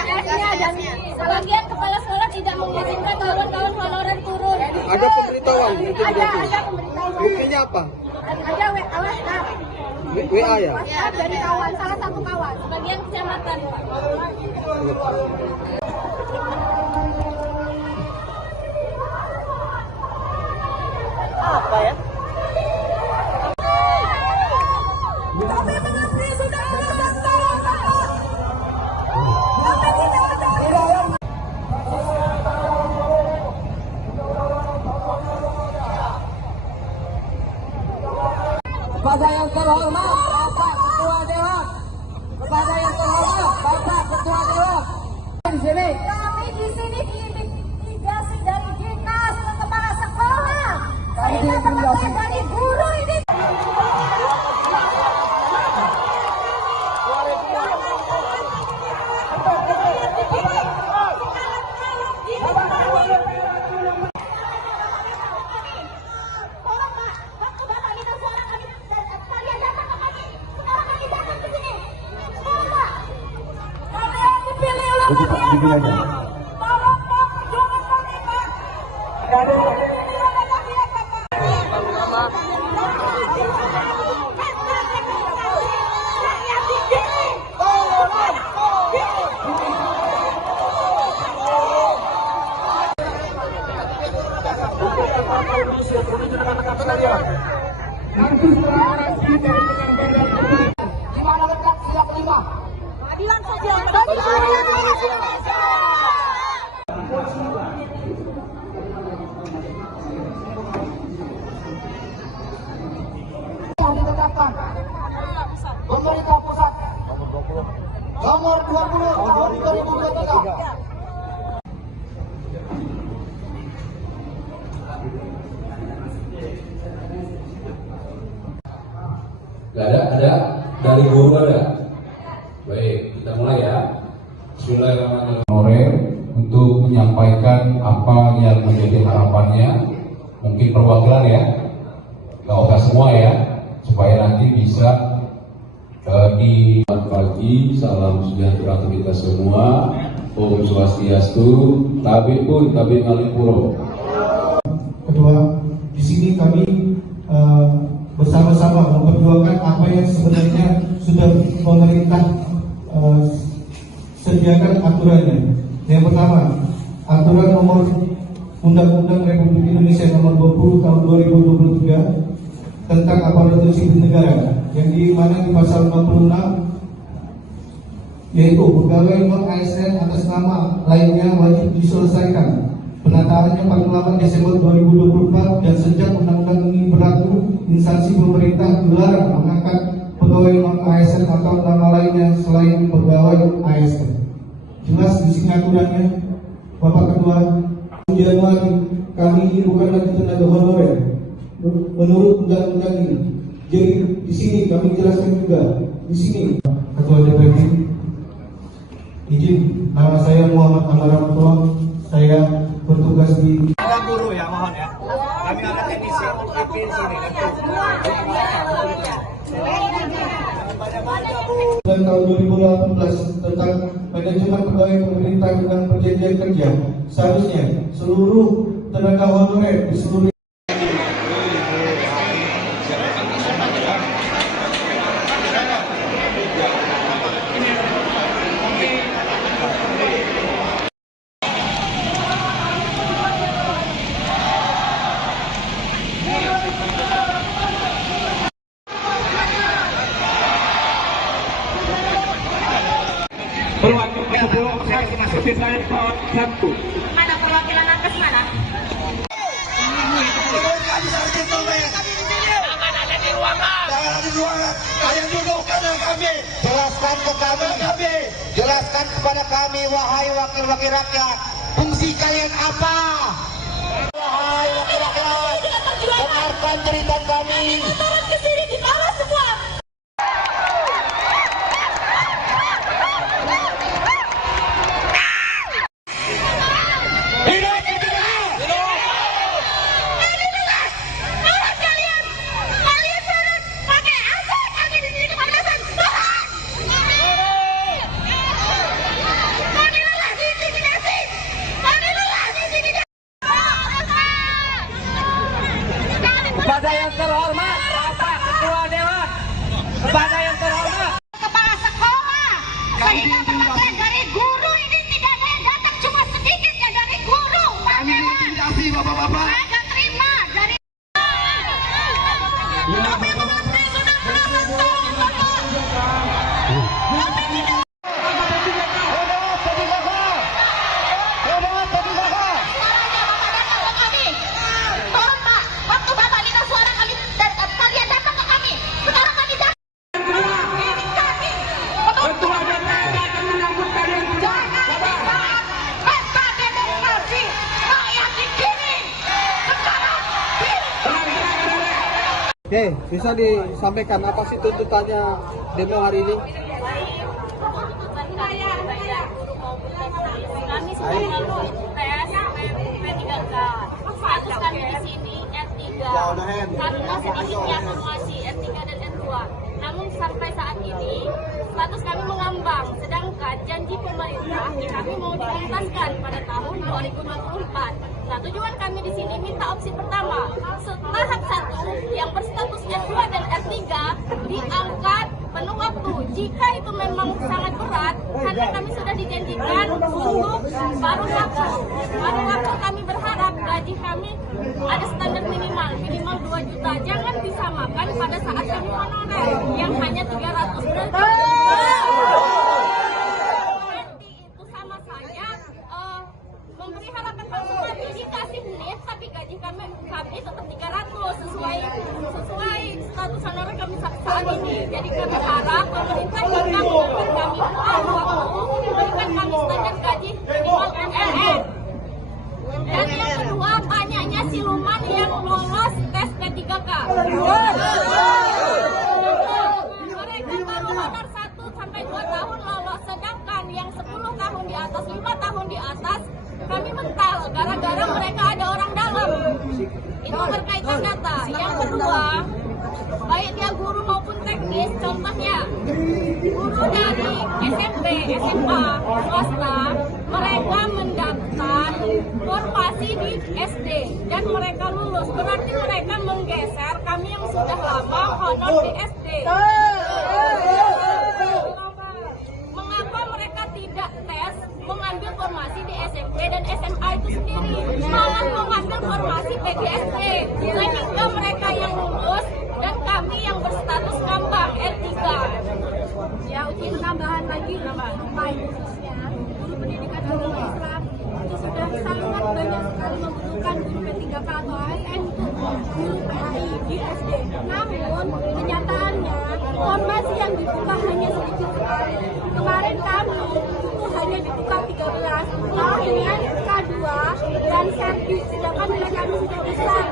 dan sebagian kepala sekolah tidak mengizinkan kawan-kawan honorer turun. Ada pemberitahuan intimidasi? Ada pemberitahuan. Buktinya apa? Ada WhatsApp. WA ya? WhatsApp dari kawan, salah satu kawan, sebagian kecamatan. Apa ya? Kepada yang terhormat Bapak Ketua Dewan, kepada yang terhormat Bapak Ketua Dewan, di sini. Kami di sini diintimidasi dari dinas ke kepala sekolah. Ini teman-teman dari guru ini. Pemerintah pusat nomor 20 tahun 2023. Gak ada dari guru ada. Baik, kita mulai ya. Bismillahirrahmanirrahim. Untuk menyampaikan apa yang menjadi harapannya, mungkin perwakilan ya, nggak usah semua ya, supaya nanti bisa di pagi. Salam sejahtera untuk kita semua. Om Swastiastu. Tabi pun tabi Kalipuro. Kedua, di sini kami bersama-sama memperjuangkan apa yang sebenarnya sudah pemerintah sediakan aturannya. Yang pertama, aturan nomor Undang-Undang Republik Indonesia nomor 20 tahun 2023 tentang aparatur sipil negara, yang di mana di pasal 56 yaitu pegawai non-ASN atas nama lainnya wajib diselesaikan penataannya paling lambat Desember 2024 dan sejak undang-undang ini berlaku, instansi pemerintah dilarang mengangkat pegawai non-ASN atau nama lainnya selain pegawai ASN. Jelas di sini aturannya, Bapak Ketua. Januari kami ini bukan lagi tenaga honorer menurut undang-undang ini. Jadi di sini kami jelaskan juga di sini Ketua DPD. Izin, nama saya Muhammad Amaramutua. Saya bertugas di guru ya, mohon ya. Kami ada teknisi di sini. Dan tahun 2018 tentang manajemen pegawai pemerintah dengan perjanjian kerja, seharusnya seluruh tenaga honorer di seluruh Mana perwakilan nakes mana? Jelaskan ke kami, jelaskan kepada kami, wahai wakil-wakil rakyat, fungsi kalian apa? Wahai wakil rakyat, dengarkan cerita kami. Turun ke sini di bawah semua. Kepada yang terhormat Bapak Ketua Dewan, kepada yang terhormat Kepala sekolah, sehingga bekerja dari guru ini tidak ada yang datang, cuma sedikit ya dari guru. Kami intimidasi bapak-bapak. Saya terima dari. Kami mengerti sudah berapa tahun bapak. Kami tidak. Tolong Pak, waktu Bapak minta suara kami, kalian datang ke kami. Sekarang kami datang. Ini kami. Ketua DPR akan menyambut kalian. Jangan pesta demokrasi rakyat digiring. Sekarang Oke, bisa disampaikan apa sih tuntutannya demo hari ini? kami sudah melalui tes P3K. Status kami di sini R3 karena sedikitnya formasi R3 dan R2. Namun sampai saat ini status kami mengambang, sedangkan janji pemerintah kami mau dituntaskan pada tahun 2024. Nah, tujuan kami di sini minta opsi pertama, tahap 1 yang berstatus R2 dan R3 diangkat penuh waktu. Jika itu memang sangat berat, karena kami sudah dijanjikan untuk paruh waktu kami berharap gaji kami ada standar minimal 2 juta. Jangan disamakan pada saat kami honorer yang hanya 300 berarti itu sama saja memberi harapan palsu lagi. Dikasih lift tapi gaji kami tetap 300 sesuai status honorer kami saat ini. Jadi kami harap pemerintah jika memberikan kami paruh waktu memberikan kami standar gaji minimal MLM. Dan yang kedua, banyaknya siluman yang lolos tes P3K. Mereka baru honor 1 sampai 2 tahun lolos, sedangkan yang 10 tahun di atas, 5 tahun di atas, kami mental gara-gara mereka ada orang dalam. Itu berkaitan data. Yang kedua, baik dia guru maupun teknis, contohnya guru dari SMP, SMA, swasta, mereka mendaftar formasi di SD dan mereka lulus. Berarti mereka menggeser kami yang sudah lama honor di SD. Mengapa mereka tidak tes mengambil formasi di SMP dan SMA itu sendiri, malah mengambil formasi PGSD, sehingga mereka yang lulus dan kami kami yang berstatus ngambang R3. Ya, untuk penambahan lagi khususnya guru pendidikan agama Islam itu sudah sangat banyak sekali membutuhkan guru P3K atau ASN untuk guru PAI di SD. Namun kenyataannya formasi yang dibuka hanya sedikit sekali. Kemarin kami itu hanya dibuka 13 dengan K2 dan servis, sedangkan nilai kami sudah besar.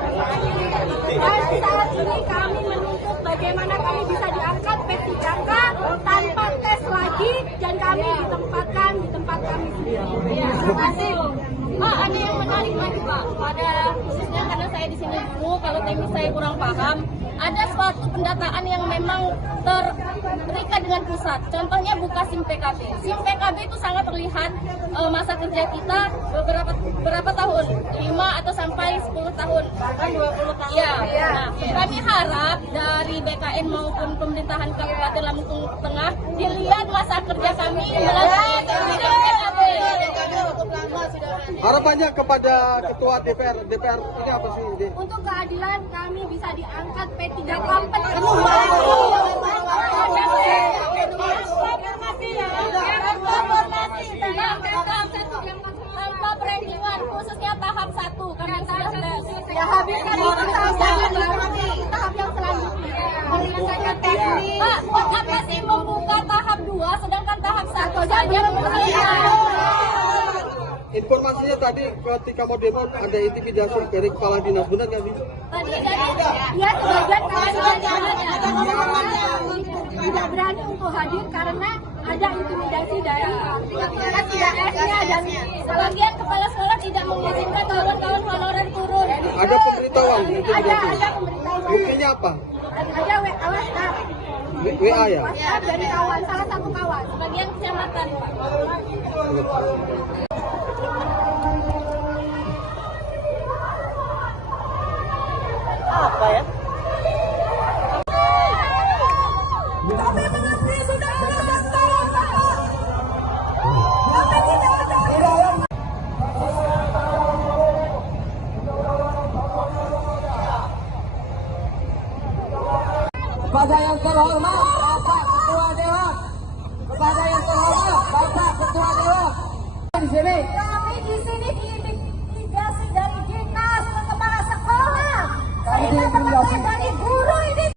Dan saat ini kami menuntut bagaimana kami bisa diangkat P3K tanpa tes lagi dan kami ditempatkan di tempat kami sendiri. Ya, terima kasih. Pak, ada yang menarik lagi Pak, pada khususnya karena saya di sini dulu, kalau teknis saya kurang paham, ada suatu pendataan yang memang terikat dengan pusat. Contohnya buka SIM PKB. SIM PKB itu sangat terlihat masa kerja kita berapa tahun? 5 atau sampai 10 tahun. Bahkan 20 tahun. Ya. Nah, kami harap dari BKN maupun pemerintahan Kabupaten Lampung Tengah dilihat masa kerja kami melalui SIM PKB. Harapannya kepada Ketua DPR ini apa sih? Untuk keadilan kami bisa diangkat P3K penuh. Tanpa perhitungan khususnya tahap 1 kami sudah ya habiskan itu tahap yang selanjutnya. Pak, buat apa sih membuka tahap 2 sedangkan tahap 1 saja Informasinya tadi ketika mau demo ada intimidasi dari kepala dinas, benar nggak sih? Tadi ya sebagian tidak berani untuk hadir karena ada intimidasi dari TKS-nya dan sebagian kepala sekolah tidak mengizinkan kawan-kawan honorer turun. Ada pemberitahuan? Ada pemberitahuan. Buktinya apa? Ada WhatsApp. WA ya? WhatsApp dari kawan, salah satu kawan, sebagian kecamatan. Apa ya? Kepada yang terhormat Bapak Ketua Dewan, kepada yang terhormat Bapak Ketua Dewan, di sini. Kami di sini diintimidasi dari dinas ke kepala sekolah. Ini teman-teman dari guru ini.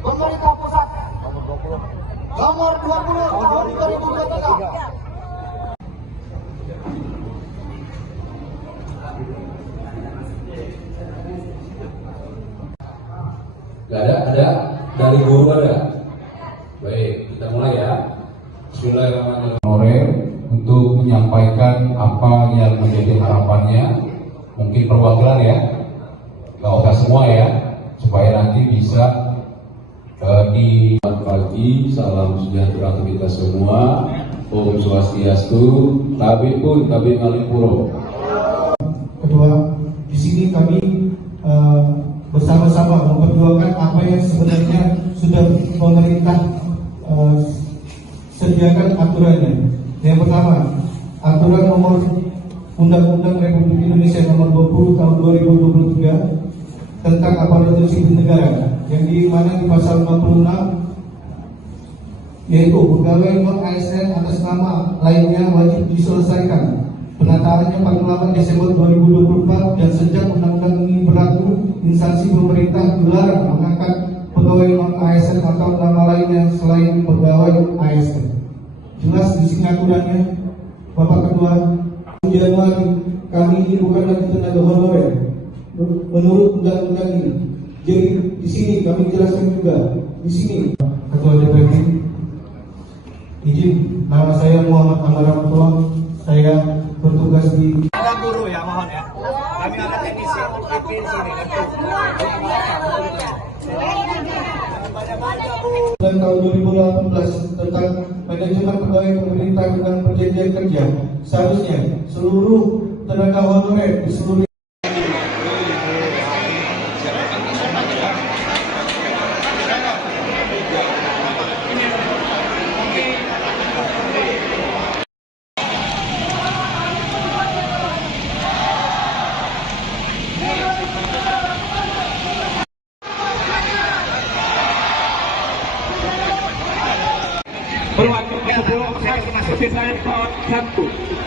Pemerintah pusat nomor 20 tahun 2023. Gak ada dari guru ada. Baik, kita mulai ya. Bismillahirrahmanirrahim. Untuk menyampaikan apa yang menjadi harapannya, mungkin perwakilan ya, nggak usah semua ya, supaya nanti bisa di pagi. Salam sejahtera untuk kita semua. Om Swastiastu. Tabib pun Tabib Malipuro. Kedua, di sini kami bersama-sama memperjuangkan apa yang sebenarnya sudah pemerintah sediakan aturannya. Yang pertama, aturan nomor Undang-Undang Republik Indonesia nomor 20 tahun 2023 tentang aparatur sipil negara, yang di mana di pasal 46 yaitu pegawai non ASN atas nama lainnya wajib diselesaikan penataannya paling lambat Desember 2024 dan sejak undang-undang ini berlaku instansi pemerintah dilarang mengangkat pegawai non-ASN atau nama lainnya selain pegawai ASN. Jelas di sini aturannya, Bapak Ketua. Januari kami ini bukan lagi tenaga honorer menurut undang-undang ini. Jadi di sini kami jelaskan juga di sini Ketua DPD, izin, nama saya Muhammad Amara Mutuang, saya bertugas di Ada guru ya, mohon ya. Kami ada teknisi UTP di sini. dan tahun 2018 tentang manajemen pegawai pemerintah dengan perjanjian kerja, seharusnya seluruh tenaga honorer di seluruh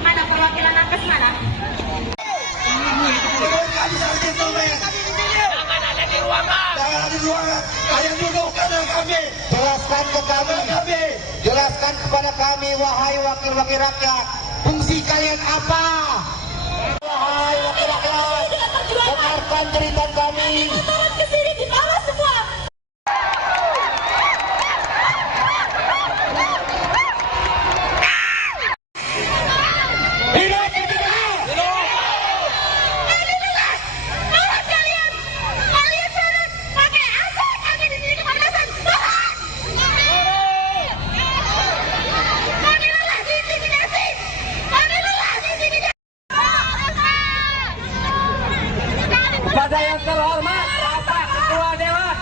Mana perwakilan nakes mana? Jelaskan ke kami, jelaskan kepada kami, wahai wakil-wakil rakyat, fungsi kalian apa? Wahai wakil rakyat, dengarkan cerita kami. Turun ke sini di bawah semua. Kepada yang terhormat Bapak Ketua Dewan,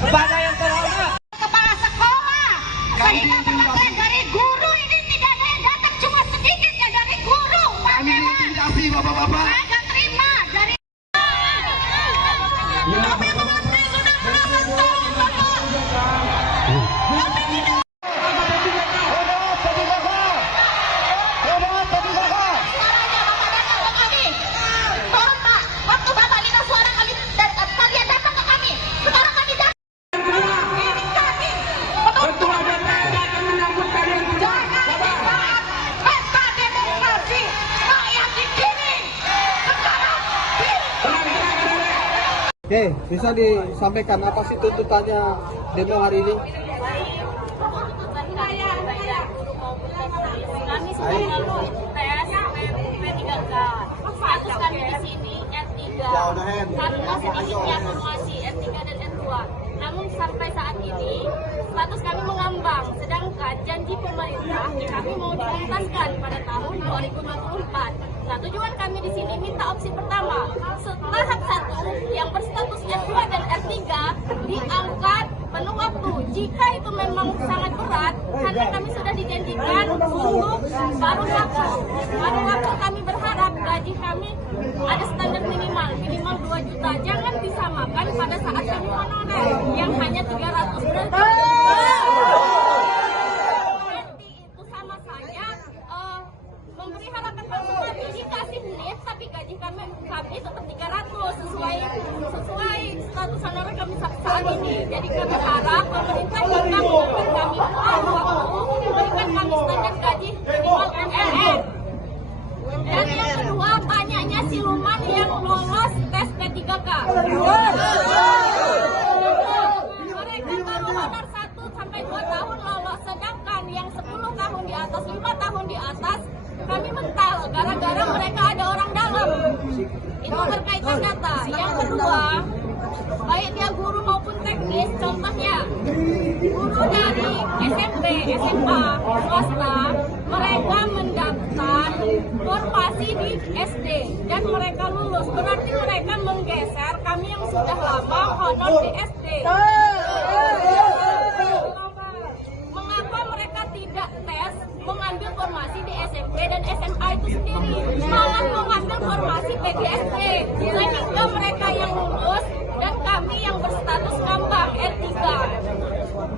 kepada yang terhormat Kepala sekolah, saya ingatkan dari guru ini tidak ada yang datang, cuma sedikit ya dari guru. Kami diintimidasi bapak-bapak. Saya nggak terima dari. Kami mengantri sudah belasan tahun bapak. Kami tidak. Tolong Pak, waktu Bapak minta suara kami, kalian datang ke kami. Sekarang kami datang. Ini kami. Ketua DPR akan menyambut kalian juga. Jangan pesta demokrasi rakyat digiring. Sekarang Oke, bisa disampaikan apa sih tuntutannya demo hari ini? kami sudah melalui tes P3K. Status kami di sini R3. Karena sedikitnya formasi R3 dan R2. Namun sampai saat ini status kami mengambang. Sedangkan janji pemerintah kami mau dituntaskan pada tahun 2024. Nah, tujuan kami di sini minta opsi pertama. Tahap 1 yang berstatus R2 dan R3 diangkat penuh waktu. Jika itu memang sangat berat, karena kami sudah dijanjikan untuk paruh waktu kami berharap gaji kami ada standar minimal 2 juta. Jangan disamakan pada saat kami honorer yang hanya 300. Berarti itu sama saja memberi harapan palsu kami. Dikasih lift tapi gaji kami tetap 300 sesuai status honorer kami saat ini. Jadi kami harap pemerintah bisa memberikan kami waktu, memberikan kami standar gaji minimal MLM. Dan yang kedua, banyaknya siluman yang lolos tes P3K. Mereka baru honor 1 sampai 2 tahun lolos, sedangkan yang 10 tahun di atas, 5 tahun di atas, kami mental gara-gara mereka ada orang dalam. Itu berkaitan data. Yang kedua, baik dia guru maupun teknis, contohnya guru dari SMP, SMA, swasta, mereka mendaftar formasi di SD dan mereka lulus. Berarti mereka menggeser kami yang sudah lama honor di SD. Mengapa mereka tidak tes mengambil formasi di SMP dan SMA itu sendiri, malah mengambil formasi PGSD, sehingga mereka yang lulus dan kami yang berstatus ngambang R3.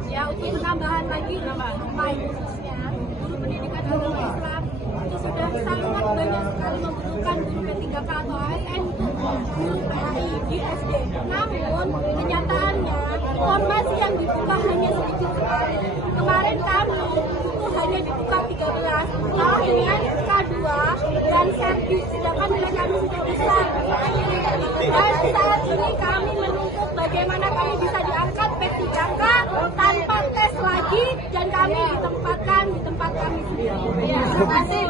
Ya, ujian tambahan lagi khususnya guru pendidikan agama Islam itu sudah sangat banyak sekali membutuhkan guru P3K atau ASN untuk di SD. Namun kenyataannya informasi yang dibuka hanya sedikit sekali. Kemarin kami itu hanya dibuka 13 dengan K2 dan servis, sedangkan nilai kami sudah besar. Dan saat ini kami menuntut bagaimana kami bisa diangkat P3K tanpa tes lagi dan kami ditempatkan di tempat kami sendiri. Ya, terima kasih.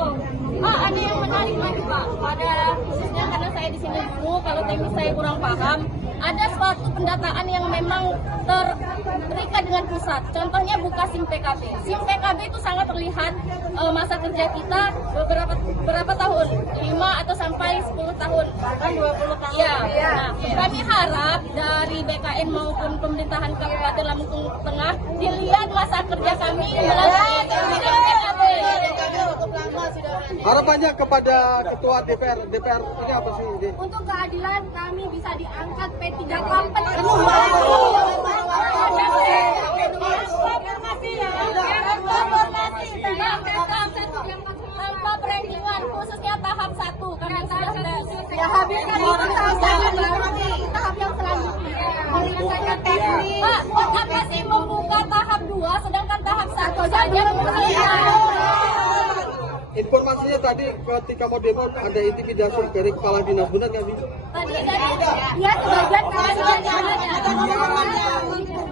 Pak, ada yang menarik lagi Pak, pada khususnya karena saya di sini dulu, kalau teknis saya kurang paham, ada suatu pendataan yang memang terikat dengan pusat. Contohnya buka SIM PKB. SIM PKB itu sangat terlihat masa kerja kita berapa tahun, 5 atau sampai 10 tahun, bahkan 20 tahun. Ya. Nah, kami harap dari BKN maupun pemerintahan Kabupaten Lampung Tengah dilihat masa kerja kami melalui SIM PKB. Harapannya kepada Ketua DPR ini apa sih? Untuk keadilan kami bisa diangkat P3K penuh. Tanpa perenggingan, khususnya tahap 1 karena sudah habiskan itu tahap yang selanjutnya. Pak, buat apa sih membuka tahap 2 sedangkan tahap 1 saja Informasinya tadi ketika mau demo ada intimidasi dari kepala dinas, benar nggak sih? Tadi ya sebagian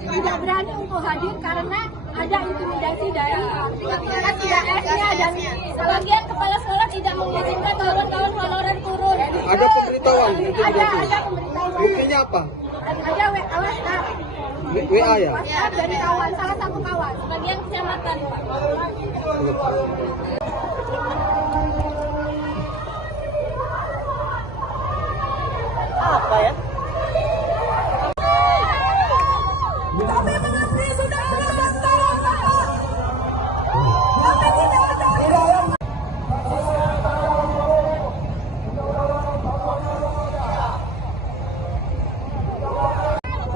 tidak berani untuk hadir karena ada intimidasi dari TKS-nya dan sebagian kepala sekolah tidak mengizinkan kawan-kawan honorer turun. Ada pemberitahuan? Ada pemberitahuan. Buktinya apa? Ada WhatsApp. WA ya? WhatsApp dari kawan, salah satu kawan, sebagian kecamatan. Apa ya?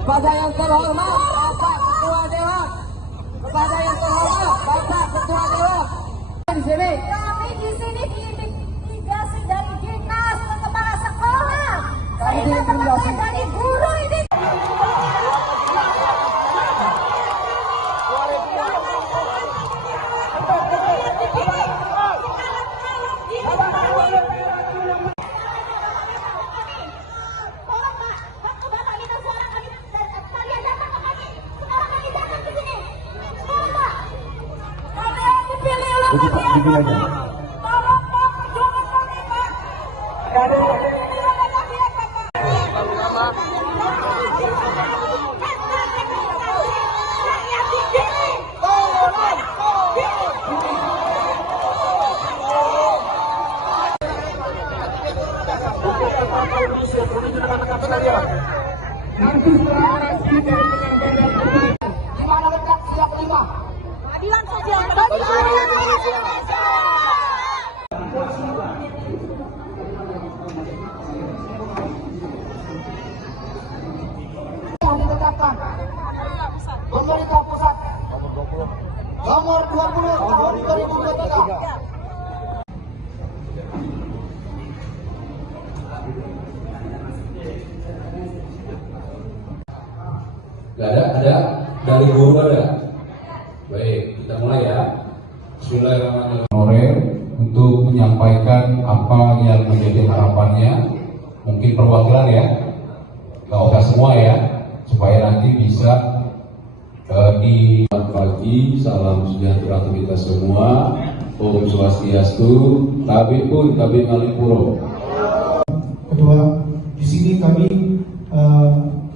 Kepada yang terhormat Bapak Ketua Dewan, kepada yang terhormat Bapak Ketua Dewan, di sini. Kami di sini diintimidasi dari dinas ke kepala sekolah. Ini teman-teman dari guru ini. Keadilan sosial. Yang ditetapkan pemerintah pusat nomor 20 tahun 2023. Gak ada dari guru ada. Baik, kita mulai ya. Bismillahirrahmanirrahim. Untuk menyampaikan apa yang menjadi harapannya, mungkin perwakilan ya, nggak usah semua ya, supaya nanti bisa di pagi. Salam sejahtera untuk kita semua. Om Swastiastu. Tabib pun Tabib Malipuro. Kedua, di sini kami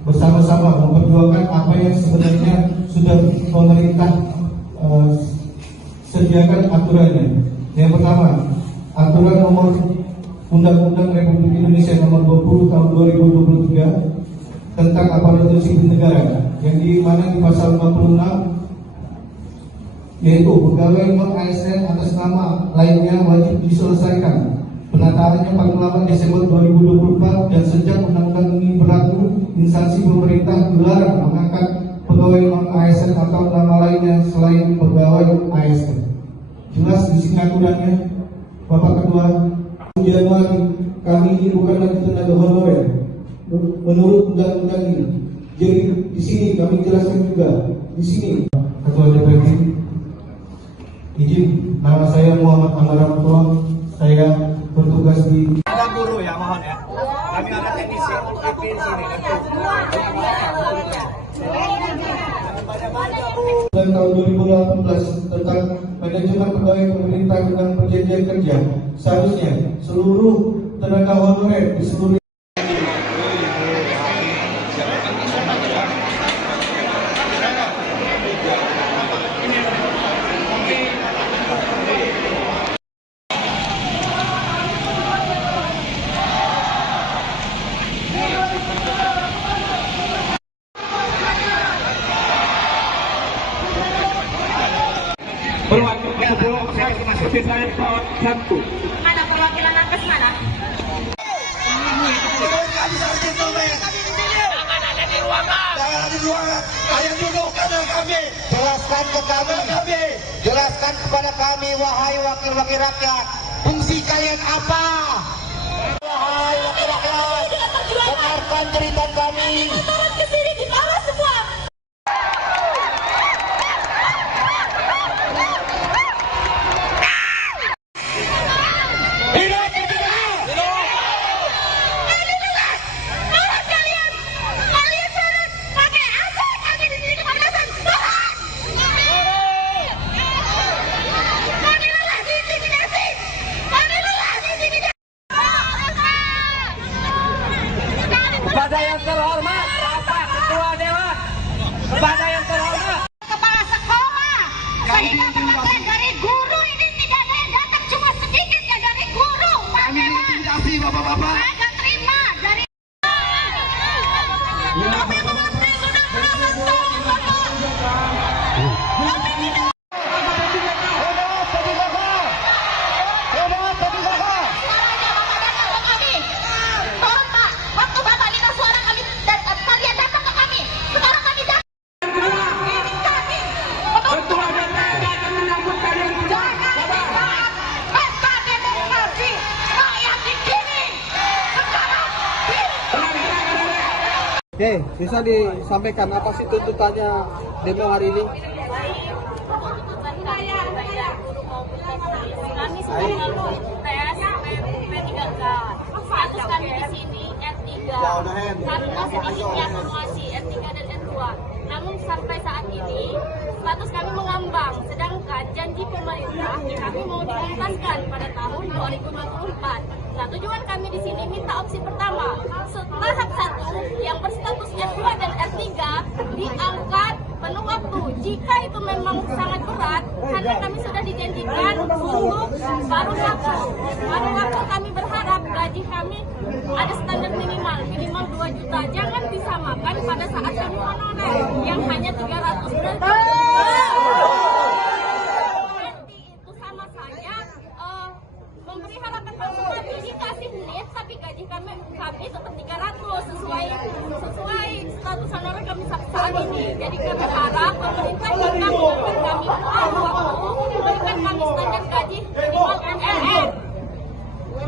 bersama-sama memperjuangkan apa yang sebenarnya sudah pemerintah sediakan aturannya. Yang pertama, aturan nomor Undang-Undang Republik Indonesia nomor 20 tahun 2023 tentang aparatur sipil negara, yang di mana di pasal 46 yaitu pegawai non-ASN atas nama lainnya wajib diselesaikan penataannya 48 Desember 2024, dan sejak undang-undang ini berlaku, instansi pemerintah dilarang mengangkat pegawai non-ASN atau nama lainnya selain pegawai ASN. Jelas di sini aturannya, Bapak Ketua. Januari kami ini bukan lagi tenaga honorer menurut undang-undang ini. Jadi di sini kami jelaskan juga di sini Ketua DPRD, izin, nama saya Muhammad Amara Mutuang, saya bertugas di Ada guru ya, mohon ya. Kami ada teknisi di sini. Dan tahun 2018 tentang manajemen pegawai pemerintah dengan perjanjian kerja, seharusnya seluruh tenaga honorer di seluruh Mana perwakilan nakes mana? Jangan di ruangan. Ayo dudukkan kami. Jelaskan ke kami. Jelaskan kepada kami, wahai wakil-wakil rakyat. Fungsi kalian apa? Wahai wakil rakyat, dengarkan cerita kami. Turun ke sini di bawah semua. Kepada yang terhormat Bapak Ketua Dewan, kepada yang terhormat Kepala sekolah, sehingga teman dari guru ini tidak ada yang datang, cuma sedikit ya dari guru. Kami diintimidasi bapak-bapak. Saya terima dari. Kami mengerti sudah berapa Oke, bisa disampaikan apa sih tuntutannya demo hari ini? Kami sudah melakukan tes P3K. Status kami di sini R3. Karena sedikitnya akumulasi R3 dan R2. Namun sampai saat ini status kami mengambang. Sedangkan janji pemerintah kami mau dituntaskan pada tahun 2024. Nah, tujuan kami di sini minta opsi pertama. Tahap 1 yang berstatus R2 dan R3 diangkat penuh waktu. Jika itu memang sangat berat, karena kami sudah dijanjikan untuk paruh waktu kami berharap gaji kami ada standar minimal 2 juta. Jangan disamakan pada saat kami honorer yang hanya 300 per itu sama saja memberi harapan palsu. Dikasih NIP tapi gaji kami tetap 300 sesuai status honorer kami saat ini. Jadi kami harap pemerintah jika memberikan kami waktu memberikan kami standar gaji minimal MLM.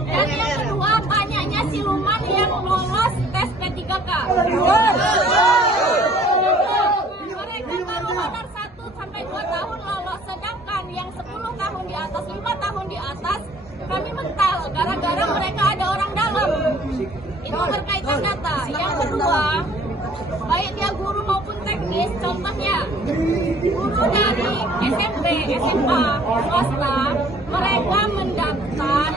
Dan yang kedua, banyaknya siluman yang lolos tes P3K. Mereka baru honor 1 sampai 2 tahun lolos, sedangkan yang 10 tahun di atas, 5 tahun di atas kami mental gara-gara mereka ada orang dalam. Itu berkaitan data. Yang kedua, baik dia guru maupun teknis, contohnya guru dari SMP, SMA, swasta, mereka mendaftar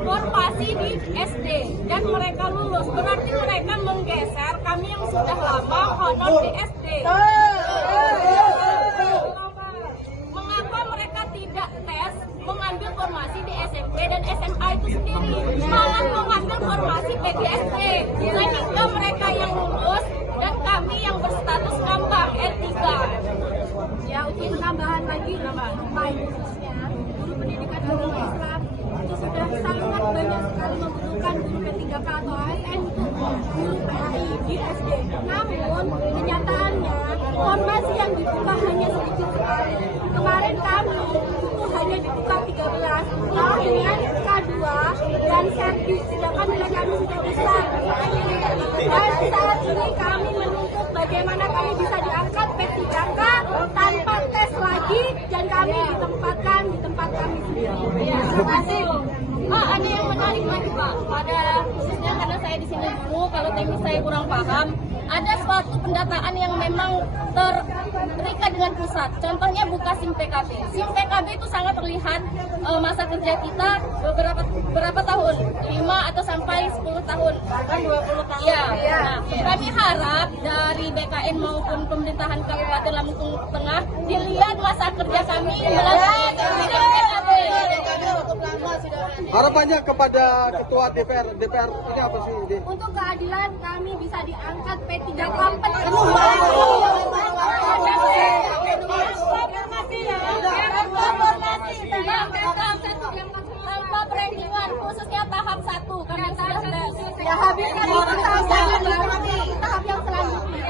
formasi di SD dan mereka lulus. Berarti mereka menggeser kami yang sudah lama honor di SD. Mengapa mereka tidak tes mengambil formasi di SMP dan SMA itu sendiri, malah mengambil formasi PGSD, sehingga mereka yang lulus dan kami yang berstatus ngambang R3. Ya, ujian tambahan lagi khususnya guru pendidikan agama Islam itu sudah sangat banyak sekali membutuhkan guru P3K atau ASN untuk PAI di SD. Namun kenyataannya formasi yang dibuka hanya sedikit sekali. Kemarin kami itu hanya dibuka 13 dengan K2 dan sedangkan nilai kami sudah besar. Dan saat ini kami menuntut bagaimana kami bisa diangkat P3K tanpa tes lagi dan kami ditempatkan di tempat kami sendiri. Terima kasih. Pak, ada yang menarik lagi Pak, pada khususnya karena saya di sini dulu, kalau teknis saya kurang paham, ada suatu pendataan yang memang terikat dengan pusat. Contohnya buka SIM PKB. SIM PKB itu sangat terlihat masa kerja kita berapa tahun, 5 atau sampai 10 tahun, bahkan 20 tahun. Ya. Nah, kami harap dari BKN maupun pemerintahan Kabupaten Lampung Tengah dilihat masa kerja kami melalui SIM PKB. Harapannya kepada Ketua DPR ini apa sih? Untuk keadilan kami bisa diangkat P3K tanpa perenggingan, khususnya tahap 1 karena sudah habis tahap yang selanjutnya.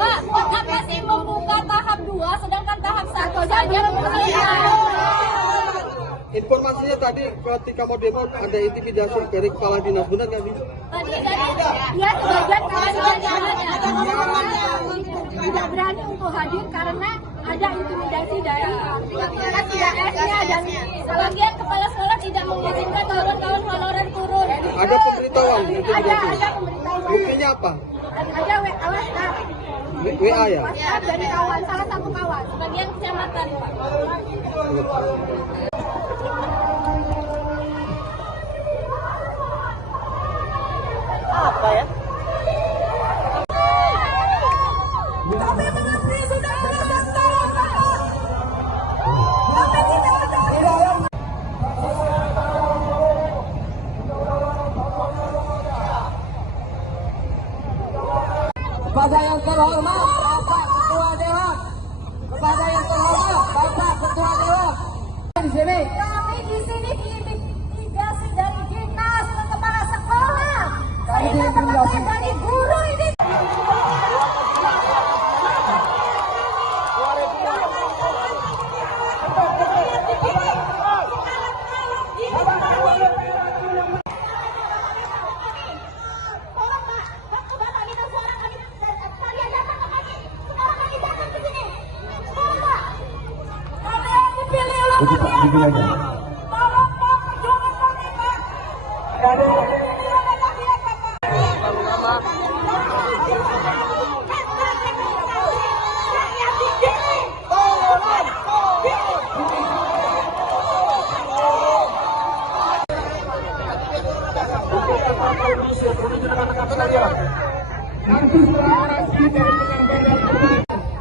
Pak, buat apa sih membuka tahap 2 sedangkan tahap 1 saja Informasinya tadi ketika mau demo ada intimidasi dari kepala dinas, benar nggak sih? Tadi dia sebagian tidak berani untuk hadir karena ada intimidasi dari TS-nya dan sebagian kepala sekolah tidak mengizinkan kawan-kawan honorer turun. Ada pemberitahuan? Ada pemberitahuan. Buktinya apa? Ada WA ya? WhatsApp dari kawan, salah satu kawan, sebagian kecamatan. Apa ya? Kepada yang terhormat Bapak Ketua Dewan, kepada yang terhormat Bapak Ketua Dewan, di sini. Kami di sini diintimidasi dari dinas ke kepala sekolah. Ini teman-teman dari guru ini.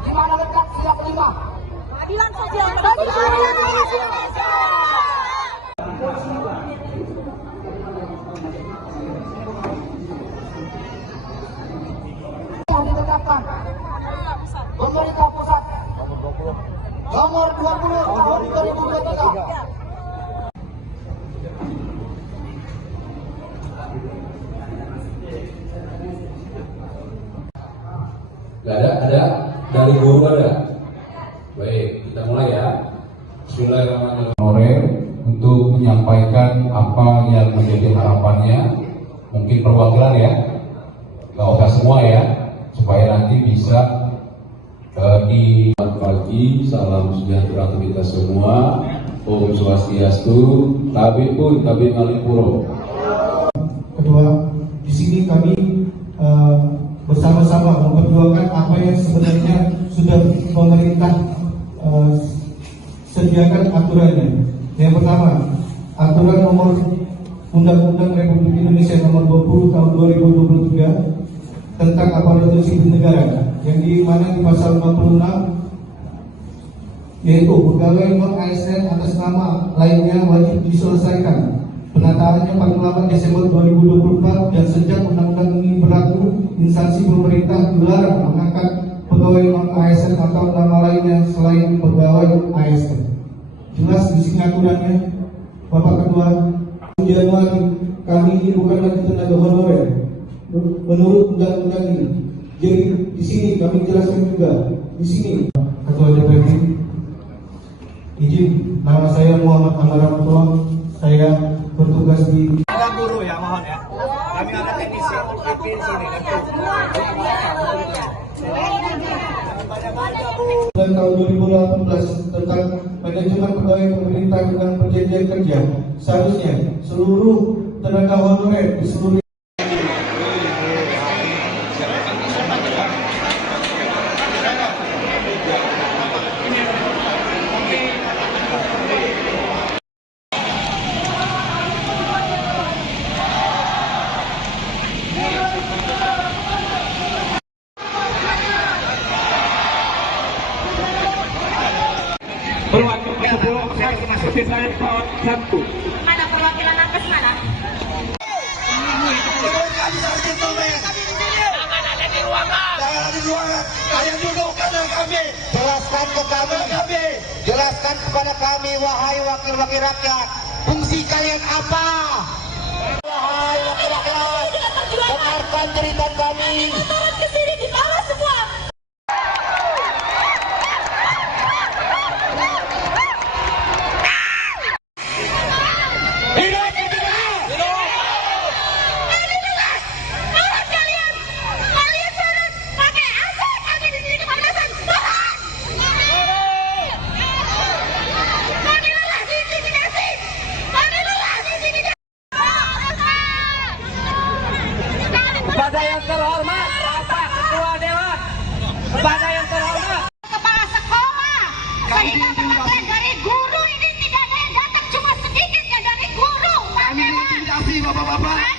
Gimana letak siap 5? Keadilan sosial. Yang ditetapkan pemerintah pusat nomor 20 tahun 2023. Gak ada dari guru ada. Baik, kita mulai ya. Bismillahirrahmanirrahim. Untuk menyampaikan apa yang menjadi harapannya, mungkin perwakilan ya, nggak usah semua ya, supaya nanti bisa di pagi. Salam sejahtera untuk kita semua. Om Swastiastu. Tabib pun Tabib Ngalipuro. Kedua, di sini kami bersama-sama memperjuangkan apa yang sebenarnya sudah pemerintah sediakan aturannya. Yang pertama, aturan nomor Undang-Undang Republik Indonesia nomor 20 tahun 2023 tentang aparatur sipil negara, yang di mana di pasal 46 yaitu pegawai non ASN atas nama lainnya wajib diselesaikan penataannya paling lambat Desember 2024, dan sejak undang-undang ini berlaku, instansi pemerintah dilarang mengangkat pegawai non ASN atau nama lainnya selain pegawai ASN. Jelas di sini aturannya, Bapak Ketua. Januari kami ini bukan lagi tenaga honorer menurut undang-undang ini. Jadi di sini kami jelaskan juga di sini, Ketua DPRD, izin, nama saya Muhammad Amar Rahmatullah. Saya bertugas di teknisi UPP sini dan tahun 2018 tentang manajemen pegawai pemerintah dengan perjanjian kerja, seharusnya seluruh tenaga honorer di seluruh Mana perwakilan nakes mana? Jelaskan ke kami, jelaskan kepada kami, wahai wakil-wakil rakyat, fungsi kalian apa? Wahai wakil rakyat, dengarkan cerita kami. Turun ke sini di bawah semua. Kepada yang terhormat Bapak Ketua Dewan, kepada yang terhormat Kepala sekolah, saya dapat dari guru ini tidak ada yang datang, cuma sedikit ya dari guru. Pak Dewan. Bapak-bapak.